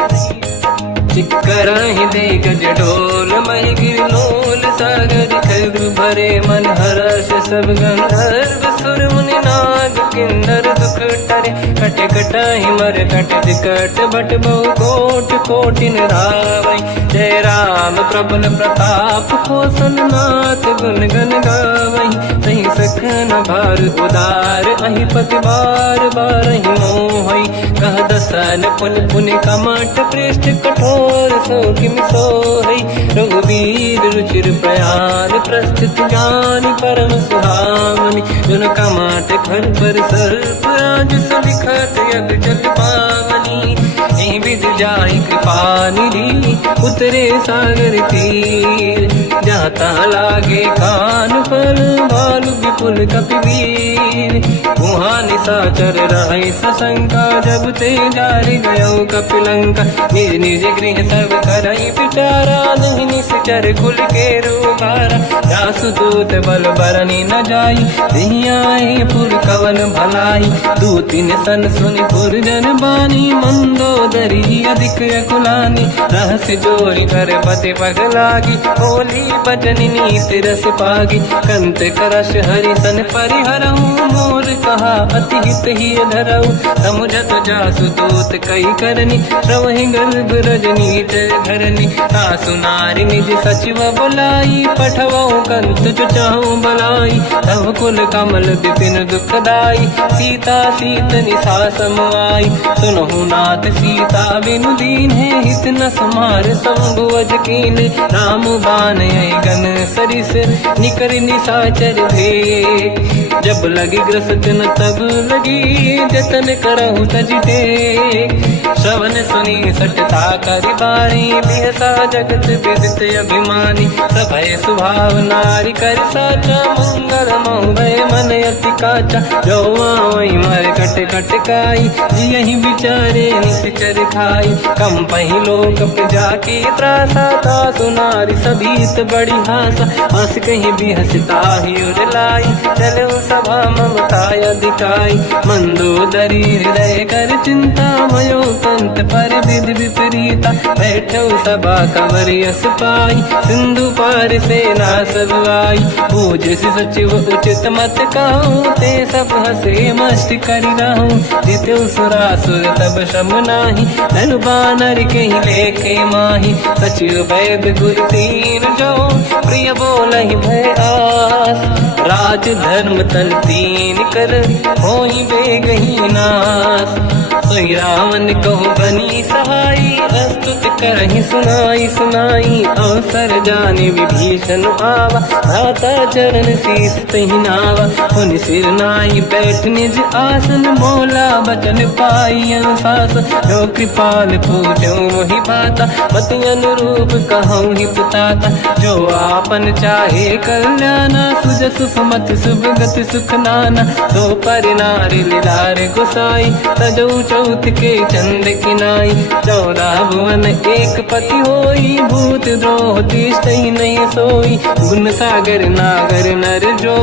चिक्करहि दिग्गज डोल, महि गिरलोल सागर। खग भरे मन हर्ष सब गंधर्व, सुर मुनि नाग किन्नर दुख टरे। कट कटाहि मर कट विकट, भट बहु कोट कोटिन रावै। जय राम प्रबल प्रताप, कोसल नाथ गुण गन गावै। सही सखन भार उदार, अहि पति बार बारहि मोहै। कह दसन पुन पुन कमठ, पृष्ठ कठोर सो किम सोहै। रघुवीर रुचिर प्रयाण, प्रस्थित ज्ञान परम सुहावनी। जुन कमाट घर पर सर्प, आज सबिखत यग जल पावनी। एहि विधि जाहि कृपा निधि, उतरे सागर तीर। जाता लागे कान फल, भालु विपुल कपि वीर। वहाँ निशाचर रहै सशंका, जब ते जारि गयो कपि लंका। निज निज गृह सब करई विचारा, नहीं निश्चर निश्चर कुल के रूबारा, जासु दूत बल बरनी न जाई, दिहियाए पुर कवन भलाई। दू तीन सन सुनि पुर जन बानी, मंदोदरी अधिक अकुलानी। रहस्य जोरी कर पति पगलागी, बोली बचन नीत रस पागी। कंत करश हरि सन परिहरऊ, मोर कहा अति हित ही धरऊ। समुझत जासु दूत कई करनी, श्रवहि गर्भ रजनी धरनी। सासु नारी निज सचिव बुलाई, पठवऊ कंत चुचाऊ बलाई। तब कुल कमल विपिन दुखदाई, सीता सीतनि सासम आई। सुनहु नाथ सीता बिनु दीन है, हित न समार शंभु अज कीन। राम बान आई गन सरिस, निकर निशाचर भेद। जब लगी ग्रस्त न तब लगी, जतन करहु तज टेक। श्रवण सुनी सटता करि बारी, बिहसा जगत विदित अभिमानी। सभय स्वभाव नारी कर साचा, मंगल मोह भय मन अति काचा। जो आवई मर कट कट काई, यही विचारे निश्चर खाई। कम पही लोक जाके त्रासा, तासु नारी सभीत बड़ी हासा। हंस कहीं भी हंसता ही उड़लाई, चलो सभा ममता अधिकाई। मंदोदरी हृदय कर चिंता, भयो कंत पर विधि विपरीता। बैठो सभा कंवर यस पाई, सिंधु पार सेना सब आई। पूजस सचिव उचित मत कहूँ, ते सब हसे मस्त करि रहूं। जितु सुरासुर तब शम नाही, धनु बानर कहीं लेखे माही। सचिव वैद गुरु तीन जो, प्रिय बोलहि भय आस। राज धर्म तल तीन कर, होई बेगही नास। सोई रावण कहु बनी सहाई, अस्तुत करहि सुनाई सुनाई। अवसर जाने विभीषण आवा, भ्राता चरण शीस तहि नावा। पुनि सिर नाई बैठ निज आसन, बोला बचन पाई अनुशासन। जो कृपाल पूजो मोहि पाता, मति अनुरूप कहूँ हित ताता। जो आपन चाहे कल्याणा, सुजस सुमति सुभगति सुख नाना। तो पर नारी लीलार गोसाई, तजौ चौथ के चंद किनाई। 14 भुवन एक पति होई, भूत द्रोह तिष्ठइ नहीं सोई। गुण सागर नागर नर जो,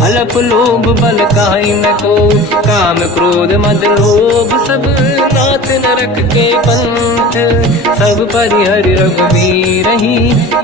अलप लोभ बल काई न को। काम क्रोध मद लोभ सब, नाथ नरक के पंथ। सब परिहरि रघुबीर ही,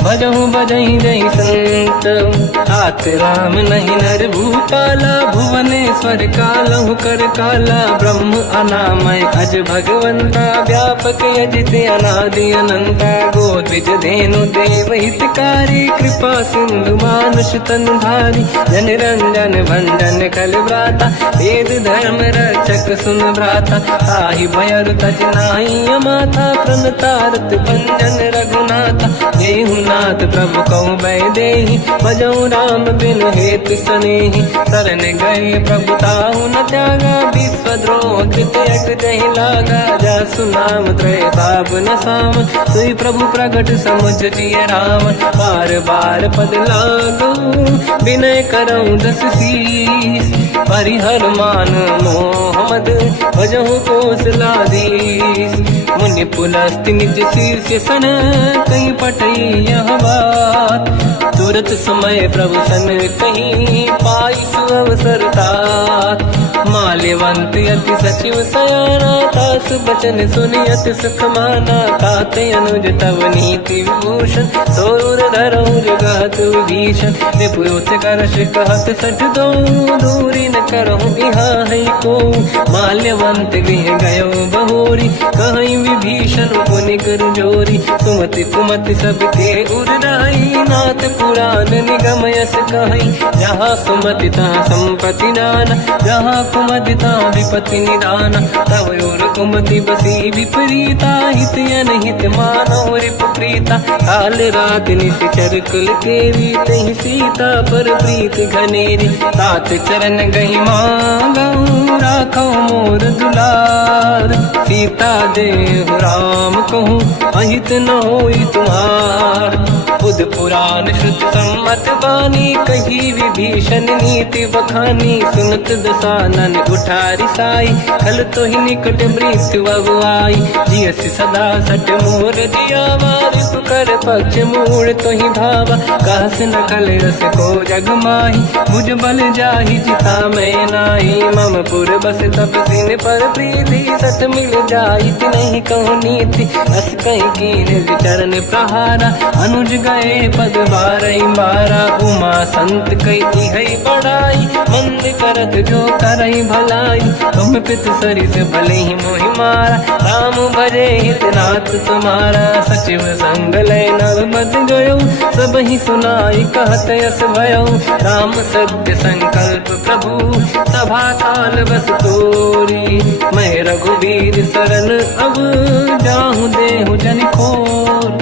भजहु बजहि जहि संत। हाथ राम नहीं नर भूपाला, भुवनेश्वर कालहु कर काला। ब्रह्म अनामय अज भगवंता, व्यापक यजित अनादि अनंता। गोद्विज धेनु देव हितकारी, कृपा सिंधु मानुष तनु धारी। जन रंजन भंजन कल व्राता, वेद धर्म रक्षक सुन भ्राता। ताहि भयर तज नाहि अमाथा, प्रणतारत भंजन रघुनाथा। जेहु नाथ प्रभु कहु बै देहि, भजहु राम बिनु हेतु सनेहि। शरण गए प्रभु ताहु न त्यागा, विश्वद्रोह कृतयक जहि लागा। जासु नाम त्रय ताप न साम, सोई प्रभु प्रगट समुझ जिय राम। बार बार पद लागू, विनय करऊँ दस शीस। परिहर मान मोह मद, भजहु कौशलाधीश। मुनि पुलस्त्य निज शीर्ष सन, कहीं पटई यह बात। तुरत समय प्रभु सन कहीं, पाई सुअवसर तात। माल्यवंत अति सचिव सयाना, तास बचन सुनि अति सुख माना। ताते अनुज तव नीति विभूषण, सोर धरऊ जगत विभीषण। निपुत करश कहत सठ दो, दूरी न करहु यहाँ है को। माल्यवंत गृह गयो बहोरी, कहीं विभीषण पुनि कर जोरी। सुमति कुमति सब ते उड़ाई, नाथ पुराण निगम यस कहीं। जहाँ सुमति तहाँ संपत्ति नाना, जहाँ कुमति तहाँ विपत्ति निदाना। तव और कुमति बसी विपरीता, हित अनहित मानव रिपु प्रीता। काल रात निश्चर कुल केरी, तहि सीता पर प्रीत घनेरी। तात चरण गई मांगऊ, राखो मोर दुलार। सीता देहु राम कहूँ, अहित न होई तुम्हार। खुद वेद पुराण श्रुत सम्मत बानी, कही विभीषण नीति बखानी। सुनत दसानन उठारी साई, खल तो ही निकट मृत्यु अब आई। जियस सदा सट मोर जियावा, रिपु कर पक्ष मूड़ तो ही भावा। कहस न कल रस को जग माही, भुज बल जाहि जिता मैं नाई। मम पुर बस तप सिन पर प्रीति, सत मिल जाई नहीं कहूँ नीति। अस कहीं कीन चरण प्रहारा, अनुज गए पद बारई बारा। उमा संत कई है बड़ाई, मंद करत जो करई भलाई। तुम पित सरिस भले ही मोहि मारा, राम भजे हितनाथ तुम्हारा। सचिव संग लय नव मत गयो, सब ही सुनाई कहत यस भयो। राम सत्य संकल्प प्रभु, सभा काल बस तोरी। मैं रघुवीर शरण अब, जाहूँ देहु जन खोर।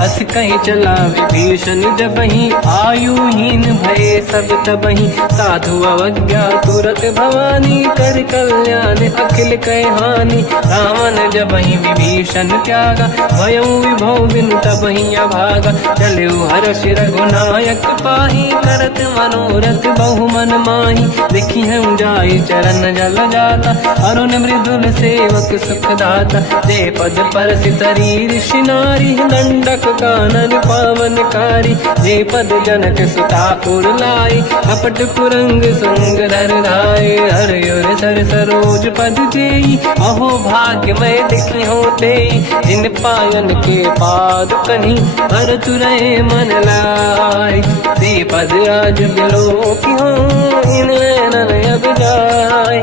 अस कहीं चला विभीषण जबहि, आयुहीन भये सब तबहि। साधु अवज्ञा तुरत भवानी, कर कल्याण अखिल कह हानि। रावण जबहि विभीषण त्यागा, भयउ विभव बिनु तबहि अभागा। चलऊ हर्ष रघुनायक पाहि, करत मनोरथ बहु मन माहि। देखी हूँ जाई चरण जल जाता, अरुण मृदुल सेवक सुख दाता। जय पद पर सितरी ऋषि नारी, दंडक कानन पावनकारी। जे पद जनक सुतापुर लाई, कपट पुरंग संग धर धाय। हर सर सरोज पद जेई, अहो भाग्य मैं देखी होते। जिन पायन के पाद कहीं, हर तुरय मन लाय। ते पद आज बिलो की हो, इन नैनन अब जाय।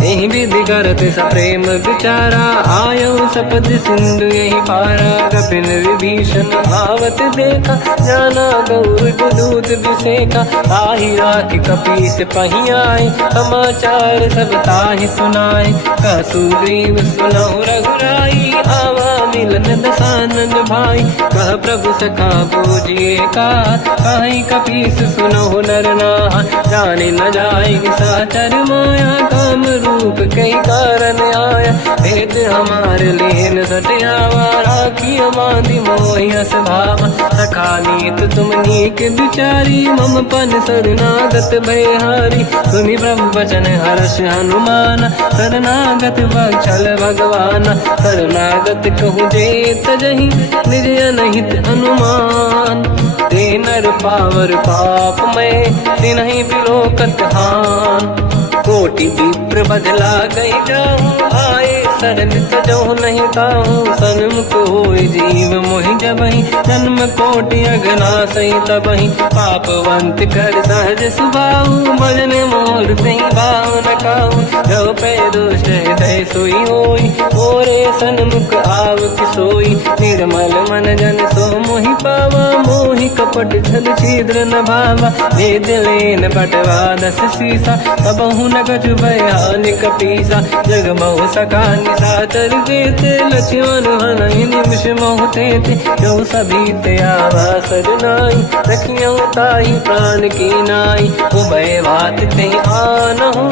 यही विधि करत सप्रेम विचारा, आयो सपद सिंधु यही पारा। कपिन विभीषण आवत देखा, जाना गौर दूत विसेका। आही राख कपीस पही आए, समाचार सब ताहि सुनाए। कह सुग्रीव सुनहु रघुराई, आवा मिलन दसानन भाई। कह प्रभु सखा पूजिए का, कहीं कपीस सुनहु नर नाहा। जाने न जाए साचर माया, काम रूप कई कारण आया। भेद हमार लेन सटियावा, राखी हमारी मोहियस भावा। सखा नीत तुम नीक बिचारी, मम पन शरणागत भयहारी। सुनि प्रभु वचन हर्ष हनुमान, शरणागत वत्सल भगवान। शरणागत कहूँ जे तजहि, निज अनहित अनुमान। ते नर पावर पाप में, तिन्हि बिलोकत हान। कोटि विप्र बदला गई जाऊँ, आए शरण तजहु नहीं ताहूँ। सन्मुख होय जीव मोहि जबहि, जन्म कोटि अगना सही तबहि। पापवंत कर सहज सुभाऊ, भजन मोर सही भाव न काहू। जो पे दुष्ट हृदय सोई होई, मोरे सन्मुख आव किसोई। निर्मल मन जन सो मोहि पावा, मोहि कपट छल छिद्र न भावा। भेद लेन बटवा दस सीसा, सबहु न कछु भयानि कपीसा। जग महु सका निशाचर जेते, लक्ष्मण हनहि निमिष महु तेते। जो सभी ते आवा सरनाई, रखियौ ताहि प्राण की नाई। उभय बात ते आनहु,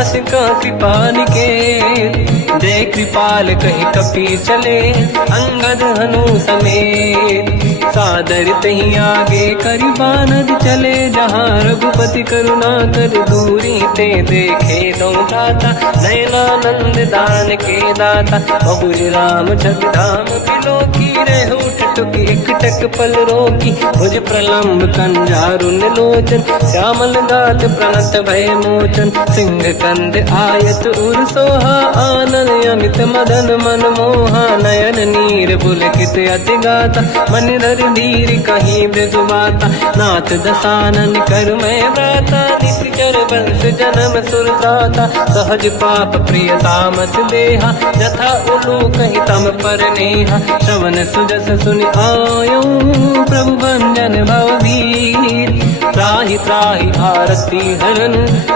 अस का कृपा निकेत। जय कृपाल कहि कपी चले, अंगद हनु समेत। सादर तही आगे करि बानर चले, जहाँ रघुपति करुणा कर दूरी ते देखे। दो दाता नयनानंद दान के दाता, बहुज राम छवि धाम बिलोकी। रहु टुक एक टक पल रोकी, भुज प्रलम्ब कंजारुन लोचन। श्यामल गात प्रणत भय मोचन, सिंह कंद आयत उर सोहा। आनन अमित मदन मन मोहा, नयन नीर पुलकित अति गाता। मन धर धीर कहीं मृदु बाता, नाथ दसानन कर मैं व्राता। निश्चर वंश जन्म सुरदाता, सहज पाप प्रिय तामस देहा। जथा उलू कहीं तम पर नेहा, श्रवण सुजस सुनि आयो। प्रभु भंजन भवभीर, त्राहि त्राहि आरती हरन।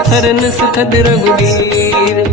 शरण सुखद रघुवीर,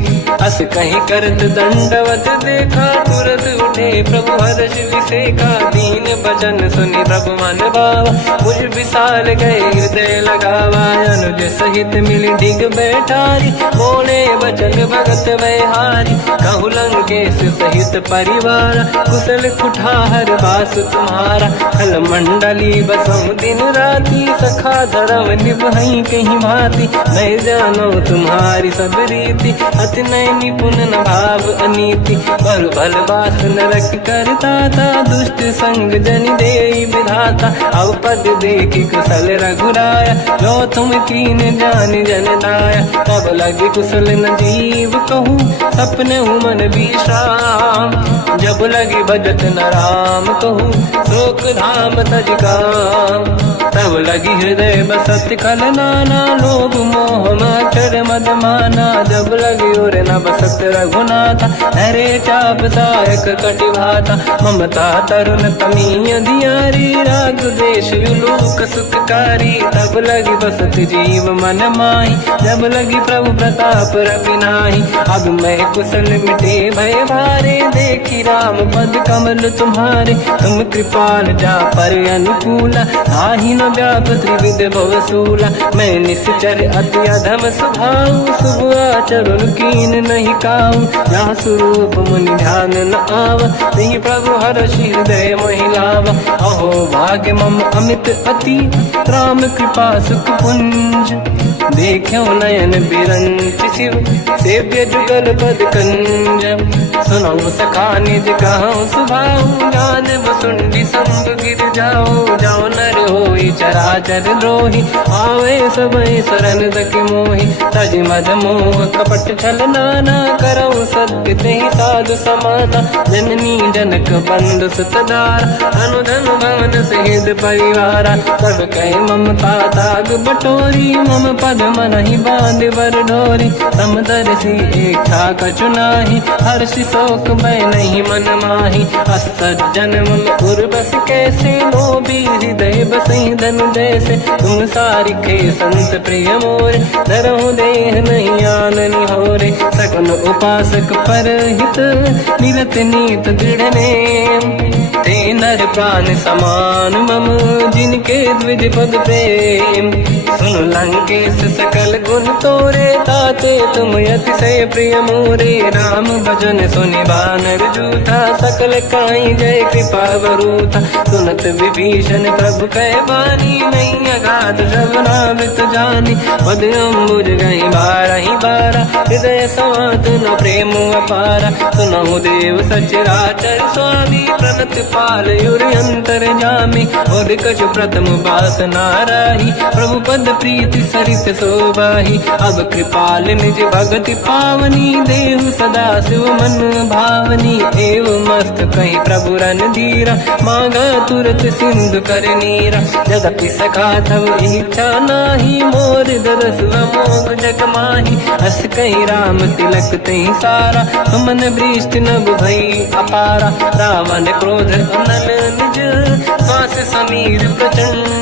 अस कहीं करत दंडवत देखा, तुरत उठे प्रभु हर्ष विसेखा। दीन भजन सुनि प्रभु मन भावा, मुझ विशाल गए हृदय लगावा। अनुज सहित मिली डिग बैठारी, बोले बचन भगत वैहारी। कहु लंकेश सहित परिवार, कुशल कुठार बास तुम्हारा। खल मंडली बसम दिन राती, सखा धर्म निभई कहीं भांति। मैं जानो तुम्हारी सब रीति, अति नय निपुण न भाव अनीति। बल भल बास नरक करता था, दुष्ट संग जन दे विधाता। अब पद देखी कुशल रघुराया, जो तुम कीन जान जन दाया। तब लगे कुशल न जीव कहूँ, सपने मन विश्राम। जब लगे भजत न राम कहूँ, शोक धाम तज काम। तब लगी हृदय बसत कल नाना, लोभ मोह माचर मद माना। जब लगी और न बसत रघुनाथा, हरे चाप सायक कटिभाता। ममता तरुण तमीय दियारी, राग द्वेष विलोक सुखकारी। तब लगी बसत जीव मन माही, जब लगी प्रभु प्रताप रवि नाही। अब मैं कुशल मिटे भय भारे, देखी राम पद कमल तुम्हारे। तुम कृपाल जा पर अनुकूला, आही न व्याप त्रिविध भवसूला। मैं निश्चर अति अधम स्वभाव, शुभ आचरण कीन नहीं काऊ। जहाँ स्वरूप मुनि ध्यान न आव, नहीं प्रभु हर्ष हृदय महिलावा। अहो भाग्य मम अमित अति, राम कृपा सुख पुंज। देखो नयन बिरंच शिव, सेव्य जुगल पद कंज। सुनऊ सखा निज कहूँ सुभाऊ, ज्ञान वसुंडी संग गिर जाओ। जाओ नर होई चराचर द्रोही, आवे सबई शरण तक मोहि। तज मद मोह कपट छल नाना, करऊ सत्य तेहि साधु समाना। जननी जनक बंधु सुतदारा, अनुधन भवन सहित परिवारा। सब कहे ममता ताग बटोरी, मम पद मनहि बांध बर डोरी। समदर्शी इच्छा कछु नाही, हर्षि शोक भय नहीं मन माही। असज्जन मम उर्वश कैसे, लोभी हृदय बसई धन जैसे। तुम सारिखे संत प्रिय मोरे, धरहु देह नहीं आननि होरे। सगुन उपासक पर हित, निरत नीत दृढ़ नेम। ते नर प्राण समान मम, जिनके द्विज पद प्रेम। सुन लंकेश सकल गुण तोरे, ताते तुम अतिशय प्रिय मोरे। राम भजन सुनि बानर जूथा, सकल काई जय कृपा वरूथा। सुनत विभीषण प्रभु कह बानी, नहीं अगाध श्रवणामृत जानी। पद अम्बुज गई बारहि बारा, हृदय समात न प्रेम अपारा। सुनहु देव सचराचर स्वामी, प्रणत पाल युरि अंतर जामी। और कछु प्रथम बास नाराही, प्रभु पद प्रीति सरित शोभाही। अब कृपाल निज भगति पावनी, देहु सदा शिव मन भावनी। एव मस्त कहीं प्रभु रन धीरा, मांगा तुरत सिंधु कर नीरा। यद्यपि सखा तब इच्छा नाही, मोर दरस मोग जग माही। हस कहीं राम तिलक तही सारा, सुमन वृष्टि नभ भई अपारा। रावण क्रोध अनल निज, श्वास समीर प्रचंड।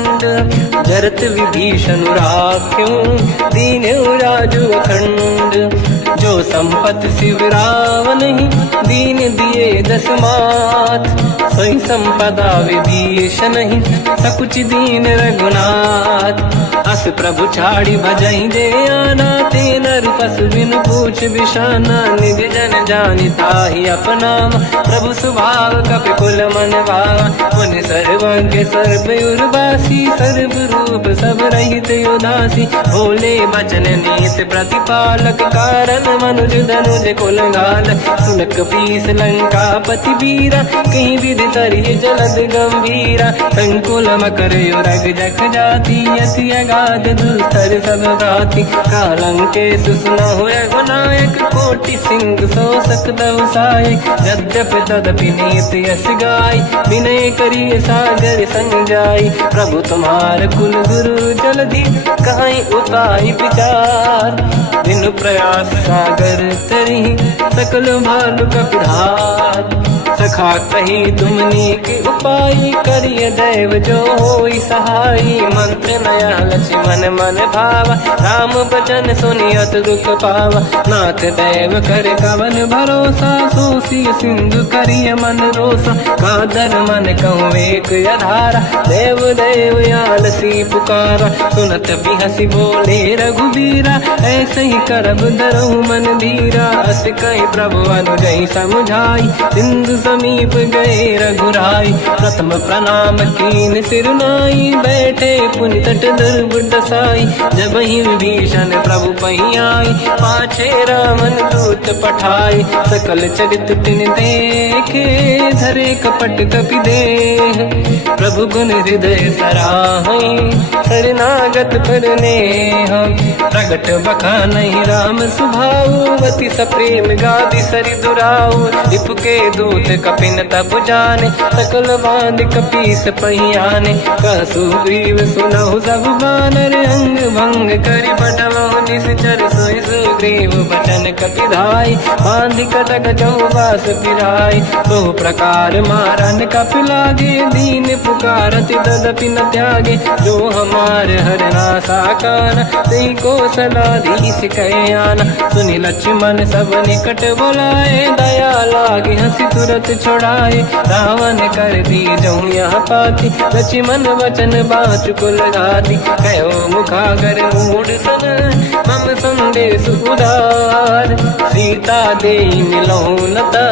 जरत विभीषण राख्यों, दीन्यु राजु अखंड। जो संपत शिव रावण ही, दीन दिए दस मात। सोई संपदा विभीषण ही, सकुच दीन रघुनाथ। अस प्रभु छाड़ी भजई दे आना, ते नर पशु बिनु पूछ बिशाना। निज जन जानि ताहि अपनाम, प्रभु स्वभाव कपि कुल मन भावा। मुनि सर्वज्ञ सर्व उर्वासी, सर्व रूप सब रहित उदासी। भोले बचन नीत प्रतिपालक, कारण मनुज धनुज कुल गाल। सुनक पीस लंका पति वीरा, कहीं विधि तरिय जलद गंभीरा। संकुल मकर युरग जख जाति, अति अगाध दुस्तर सब भाति। कालंकेश सुनहु रघुनायक, कोटि सिंह सो सकदव साय। यद्यपि तदपि नीत यस गाय, विनय करिय सागर संग जाई। प्रभु तुम्हार कुल गुरु जलधि, कहीं उपाय विचार। बिनु प्रयास सागर तरी, सकल भालु कपिधार। सखा कही तुमनी के उपाय, करिय दैव जो होई सहाई। मंत्र नया लक्ष्मण मन भावा, राम बचन सुनियत दुख पावा। नाथ दैव कर कवन भरोसा, सोसी सिंधु करिय मन रोसा। कादर मन कहूँ एक अधारा, देव देव आलसी पुकारा। सुनत भी हंसी बोले रघुबीरा, ऐसे ही करब दरहु मन धीरा। अस कहीं प्रभु अनुजई समझाई, सिंधु समीप गए रघुराई। प्रथम प्रणाम कीन सिरनाई, बैठे पुनि तट दुर्बुड साई। जब ही विभीषण प्रभु पही आई, पाछे रामन दूत पठाई। सकल चरित तिन देखे, धरे कपट कपि देह। प्रभु गुण हृदय सराहई, शरणागत परने हम। प्रगट बखानहि राम सुभाऊ, अति सप्रेम गादि सरि दुराऊ। रिपु के दूत कपिन तब जाने, सकल बांध कपीस पहियाने। कह सुग्रीव सुनहु सब बानर, अंग भंग करि बटमहु निश्चर। सोई सुग्रीव बचन कपि धाई, बांध कटक चौबास पिराई। तो प्रकार मारन कपि लागे, दीन पुकारत तदपि न त्यागे। जो हमार हरना साकाना, तेहि को सलाधीश कहे आना। सुनि लक्ष्मण सब निकट बोलाए, दया लागे हंसी तुरत छुड़ाए। रावण कर दी जहु यहाँ पाती, लक्ष्मण वचन बाचुकुल गाती। कहो मुखागर मूढ़ सन, मम संदेश उदार। सीता दे मिलहु लता,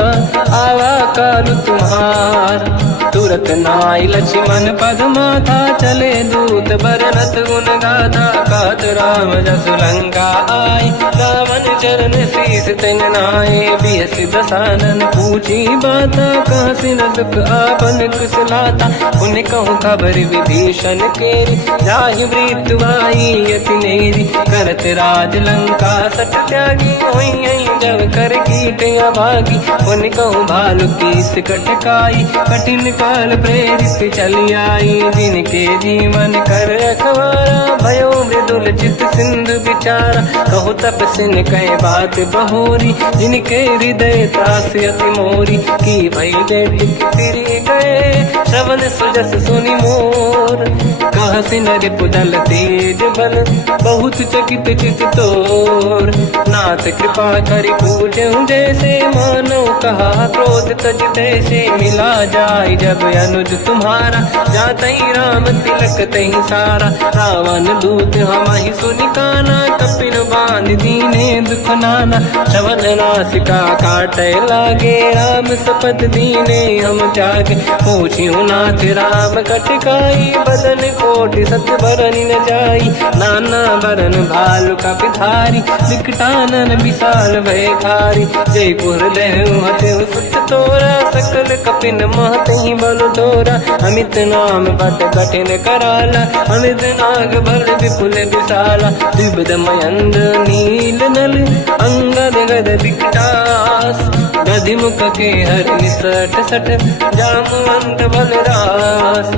आवा काल तुम्हार। तुरत नाई लक्ष्मण पद माथा, चले दूत बरनत गुण गाथा। कहत राम जसु लंका आए, रावण चरण शीस तिन नाए। बियस दसानन पूछी बाता, कहसी न दुख आपन कुशलाता। पुन कहूँ खबर विभीषण केरी, जाहि मृत्यु आई यति नेरी। करत राज लंका सट त्यागी, होई जब कर कीट अभागी। पुन कहूँ भालु कीस कटकाई, कठिन काल प्रेरित चली आई। जिनके जीवन कर रखवारा, भयो मृदुल चित सिंधु विचारा। कहु तपसिन कहे बात बहोरी, जिनके हृदय त्रास अति मोरी। की भई बेटी फिरी गए, श्रवण सुजस सुनि मोर। कहसी नर पुदल तेज बल, बहुत चकित चित तोर। नाथ कृपा करि पूजहु जैसे, मानो कहा क्रोध तज तैसे। मिला जाय जब अनुज तुम्हारा, जातहि राम तिलक तहि सारा। रावण दूत हमहि सुनि काना, कपिन बांध दीने दुख नाना। श्रवण नासिका काटै लागे, राम सपथ दीने हम त्यागे। पूछिहु नाथ राम कटकाई, बदन कोटि सत बरन न जाई। नाना बरन भालु कपि धारी, विकटानन विशाल भयकारी। जयपुर देहु हतेहु सुत तोरा, सकल कपिन महतहि बल तोरा। अमित नाम बट कठिन कराला, अमित नाग बल विपुल विशाला। द्विविध मयंद्र नील नल, अंगद गद विकटास। गधिमुख के हर निसट सट, जामवंत बलरास।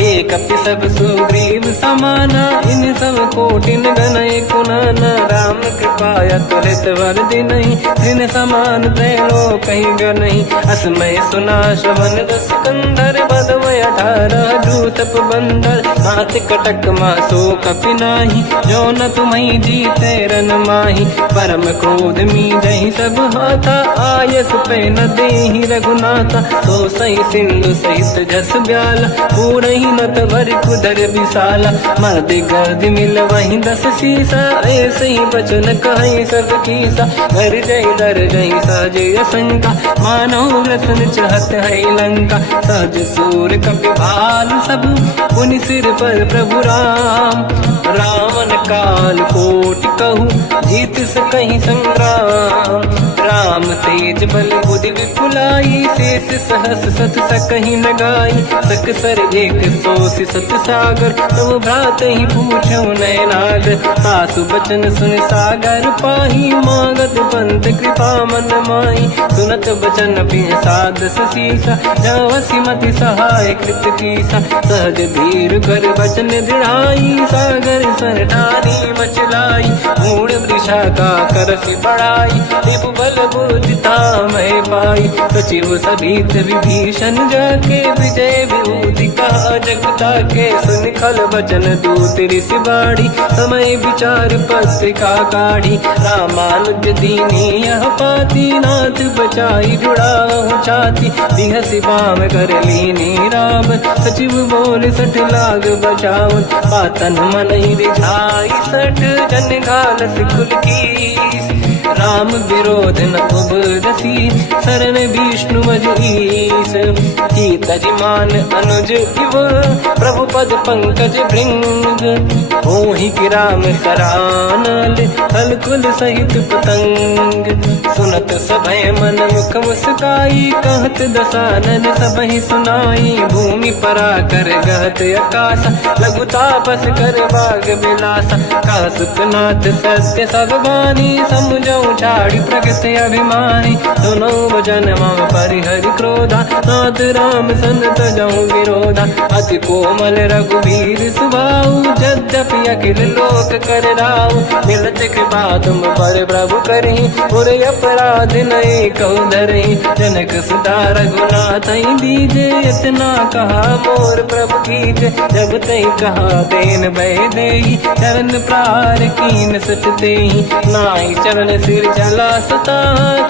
एक कपि सब सुग्रीव समाना, इन सब कोटिन गनय कुनाना। राम कृपा त्वरित वर दिनहि, जिन समान त्रैलोक कहीं गनहि। असमय सुना श्रवण रस कंधर, बदमय 18 जूतप बंदर। हाथ कटक मासो कपि नाही, जो न तुम्हि जीते रन माही। परम क्रोध मीजहि सब हाथा, आयस पे न देहि रघुनाथा। तो सही सिंधु सहित जस ब्याला, पूरहि नत भरि कुदर विशाला। मर्द गर्द मिल वही 10 सीसा, ऐसे ही बचन कहि सब कीसा। घर जय दर जय सहज असंका, मानो रसन चहत है लंका। सहज सूर कपि भालु सब, पुनि सिर पर प्रभु राम। रावण काल कोटि कहूँ, जीत सकहि संग्राम। राम तेज बल बुद्धि विपुलाई, शेष सहस सत सकहि न गाई। सकसर 100 सत सागर, तब भ्रात ही पूछौ नयनागर। सासु बचन सुन सागर पाही, मांगत पंत कृपा मन माही। सुनत बचन पिय सादस सीसा, जावसी मति सहाय कृत कीसा। सहज धीर कर बचन दृढ़ाई, सागर सन ठानी मचलाई। मूढ़ वृषा का करसि बढ़ाई, रिपु बल बुद्धि मैं पाई। सचिव सभित विभीषण जाके विजय विभूति कहा। जगता के सुन खल बचन दूत ऋषि बाड़ी। समय विचार पत्रिका काढ़ी। रामानुज दीनी यह पाती नाथ बचाई। जुड़ा छाती दिहसी बाम कर लीनी राम। सचिव बोल 60 लाख बचावन। पातन मन ही रिझाई 60 जन घालस कुल कीस। राम विरोध न उबरसी शरण विष्णु मजईस। की तजमान अनुज इव प्रभु पद पंकज भृंग। मोहि कि राम सरानल थल कुल सहित पतंग। सुनत सभय मन मुख मुस्काई कहत दसानन सबहि सुनाई। भूमि परा कर गहत आकाशा लघु तापस कर बाग बिलासा। का सुखनाथ सत्य सब बानी समझौ छाड़ी प्रगति अभिमानी। सुनो वचन मम परिहरि क्रोधा नाथ राम सन तजौ विरोधा। अति कोमल रघुवीर सुभाऊ यद्यपि अखिल लोक कर राऊ। मिलत कृपा तुम पर प्रभु करहि पुर अपराध नये कहु धरहि। जनक सुता रघुनाथ दीजे इतना कहा मोर प्रभु कीजे। जब तई कहा देन भय देहि चरण प्रार कीन सट देहि। नाई चरण सिर चला सता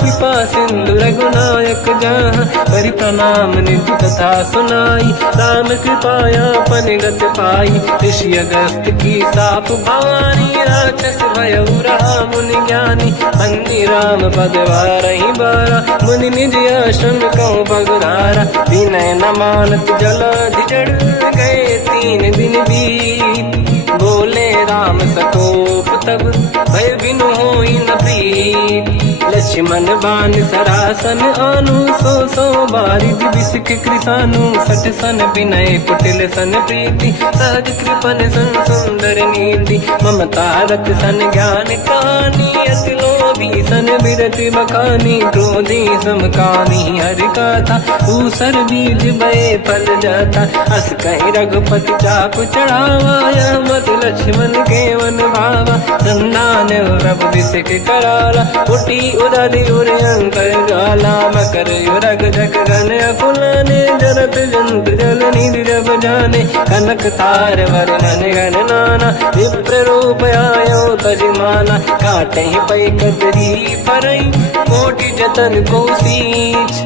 कृपा सिंधु रघुनायक जहाँ। करि प्रणाम निधि कथा सुनाई राम कृपाया पनिगत पाई। ऋषि अगस्त की साप भवानी राक्षस भयउ रहा मुनि ज्ञानी। बंदी राम पद वारहि बारा मुनि निज आश्रम कहु पगुधारा। विनय न मानत जलाधि जड़ गए 3 दिन बीत। बोले राम सकोप तब भय बिनु होई न प्रीत। लक्ष्मण बाण सरासन आनु 100 बारिद बिसिक कृसानु। 60 सन विनय कुटिल सन प्रीति सहज कृपन सन सुंदर नीति। ममता रत सन ज्ञान कहानी अति लोभी सन बिरति बखानी। क्रोधी समकामी हरि कथा ऊसर बीज बये फल जाता। अस कहीं रघुपति चाप चढ़ावा यह मत लक्ष्मण के वन भावा। संधान प्रभु बिसिक कराला उठी उदारी उरे अंकर गाला। मकर युरग जग गन अकुलाने जरत जंत जल निधि जब जाने। कनक तार वर्णन गण नाना विप्र रूप आयो तजमाना। काटे पै कतरी परई कोटि जतन को सींच।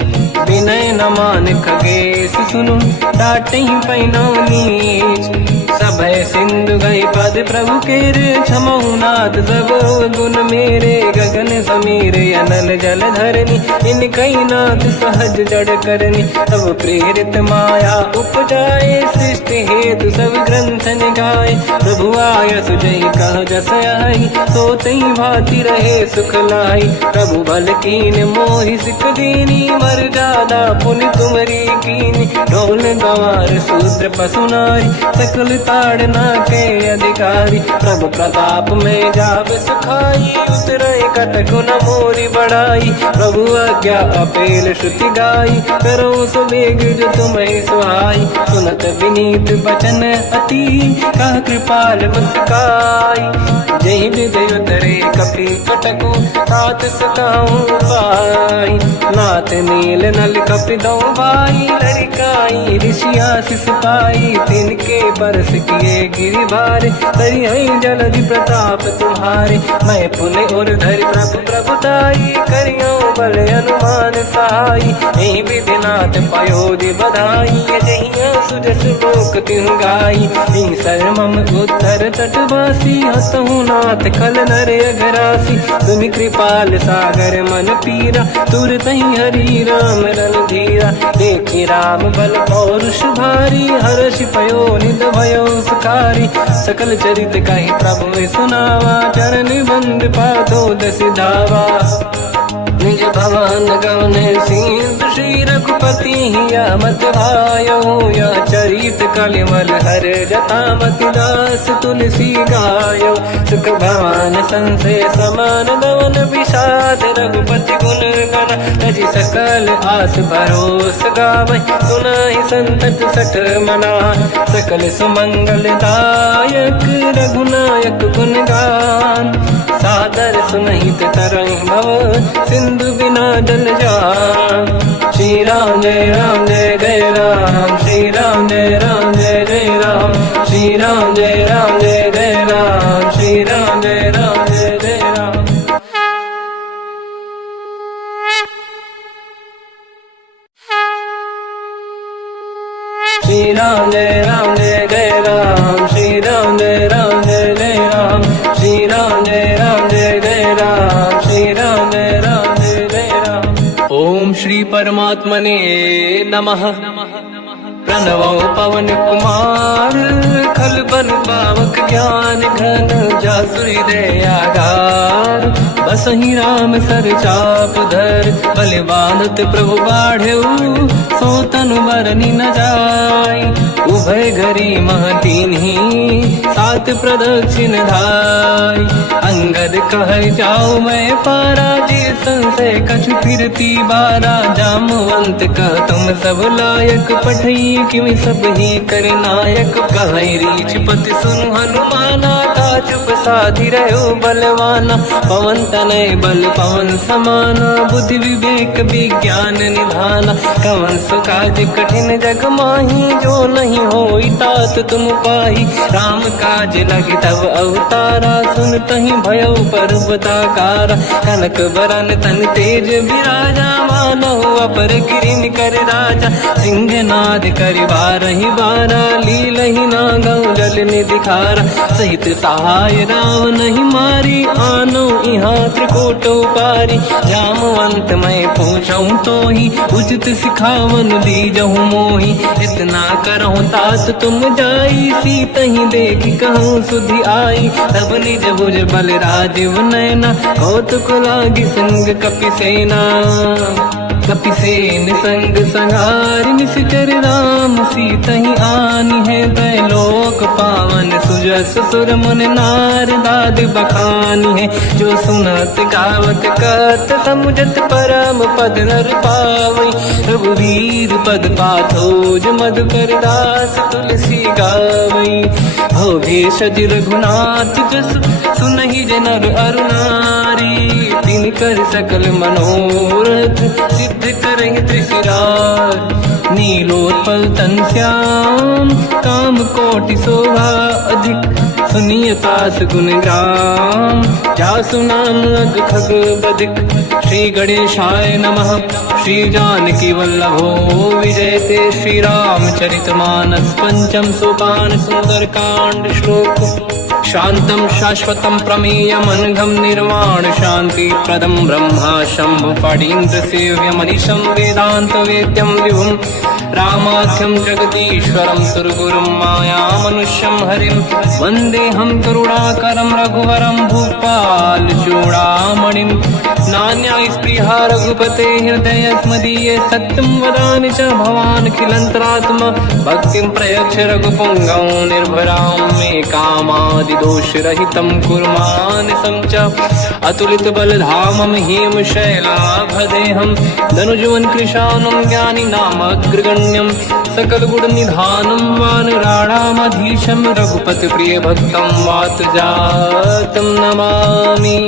विनय न मान खगेश सुनु डाटे पैनौ नीच। सभय सिंधु गई पद प्रभु केरे क्षमहु नाथ सब गुण मेरे। गगन समीर अनल जल धरनी इन कई नाथ सहज जड़ करनी। तब प्रेरित माया उपजाए सृष्टि हेतु सब ग्रंथ निगाए। प्रभु आय सुजई कह जस आई सो तई भांति रहे सुख लाई। प्रभु बल कीन मोहि सिख दीनी मर जादा पुनि तुमरी कीनी। ढोल गवार शूद्र पशु नारी सकल ताड़ना के अधिकारी। प्रभु प्रताप में जाब सुखाई उतरे कतकु न मोरी बढ़ाई। प्रभु आज्ञा अपेल श्रुति गाई करो सुबेग जो तुम्हें सुहाई। सुनत विनीत बचन अति कह कृपाल मुस्काई। जय विजय उतरे कपि कटकु तात सकाऊं पाई। नाथ नील नल कपि दो भाई लड़काई ऋषि आशीष पाई। तिनके परस किए गिरि भारे तरी हई जलधि प्रताप तुम्हारे। मैं पुने और धरि प्रभु प्रभुताई करियो बल अनुमान सहाई। यही विधिनाथ पयोधि बधाई जहिया सुजस लोक तिहु गाई। सरमम उत्तर तटवासी हसहु नाथ खल नर अघरासी। तुम कृपाल सागर मन पीरा तुरत ही हरि राम रन धीरा। देखी राम बल पौरुष भारी हर्ष पयो निध भयो सुखारी। सकल चरित कहि प्रभु सुनावा चरण बंद पादो दस धावा। निज भवन गवन सिंधु श्री रघुपति हिया मत भायो। या चरित कलिमल हर जता मति दास तुलसी गायो। सुख भवन संशय समान गवन विषाद रघुपति गुण गण। तजि सकल आस भरोस गावै सुनाहि संतत सठ मना। सकल सुमंगल दायक रघुनायक गुण गान। सादर सुनहित तरंग भव सिंधु बिना जल जान। श्री राम जय जय राम, श्री राम जय जय राम, श्री राम जय जय राम, श्री राम जय जय राम। श्री राम जय जय राम, श्री राम जय जय राम, श्री राम जय जय राम, श्री राम जय जय राम। ओम श्री परमात्मने नमः। प्रणवो पवन कुमार खल बन पावक ज्ञान घन जासुरी दयागार। बसहि राम सर चाप धर बलवानत प्रभु बाढ़ऊ सो तनु मरनी न जाय। उभय घरी महतीन्ही सात प्रदक्षिण धाय। अंगद कह जाओ मैं पारा जी संशय कछु फिरती बारा। जामवंत कह तुम सब लायक पठई किमि सब ही कर नायक। कहै रीछ पति सुनु हनुमाना का चुप साधि रहो बलवाना। पवन तनय बल पवन समाना बुद्धि विवेक विज्ञान निधाना। कवन सु काज कठिन जग माही जो नहीं होई तात तुम पाही। राम काज लगे तब अवतारा सुन तहि भयो पर्वताकारा। कनक बरन तन तेज विराजा मानहु अपर किरिन कर राजा। सिंहनाद कर बारहि बारा लीलहि नागौ जल निधिखारा। सहित सहाय राम नहीं मारी आनो इहाँ त्रिकोटो पारी। जामवंत मैं पूछऊँ तो ही उचित सिखावन दीजहु मोही। इतना करहु तात तुम जाई सीतहि देखि कहूँ सुधि आई। तब निज भुज बल राजीव नैना कौतुक लागी संग कपिसेना। कपिसेन संग संहारि निश्चर राम सीतहि आनी है। दैलोक पावन सुजस सुर मुन नार दाद बखानी है। जो सुनत गावत कहत समुझत परम पद नर पावई। रघुवीर पद पाथोज मधुकर दास तुलसी गावई। भव भेषज रघुनाथ जस सुनहि जनर अरु नारी। तिन कर सकल मनोरथ सिद्ध करहि त्रिशिरार। नीलोत्पल तन श्याम काम कोटि शोभा अधिक। सुनिय पास गुण ग्राम जासु नाम अग खग बदिक। श्री गणेशाय नमः। श्री जानकी वल्लभो विजयते। श्री रामचरित मानस पंचम सोपान सुंदर कांड श्लोक। शांतं शाश्वतं प्रमेयमनघं निर्वाण शांति प्रदं ब्रह्मा शंभु फणीन्द्र सेव्यमनिशं वेदांत वेद्यं विभुं। रामाख्यं जगदीश्वरं सुरगुरुं मायामनुष्यं हरिं। वन्देऽहं करुणाकरं रघुवरं भूपाल चूडामणिं। नान्यास्पृहा रघुपते हृदयस्मदीये सत्यं वदामि च भवान् खिलन्तरात्मा। भक्तिं प्रयच्छ रघुपुङ्गं निर्भरां मे कामादिदोषरहितं कुर्मानिसं च। अतुलित बलधामं हेमशैलाभदेहं धनुजवन कृशानं ज्ञानी नामग्रगण्यं। सकल गुण निधानं वानराणामधीशं। रघुपति प्रिय भक्तं वातजातं नमामि।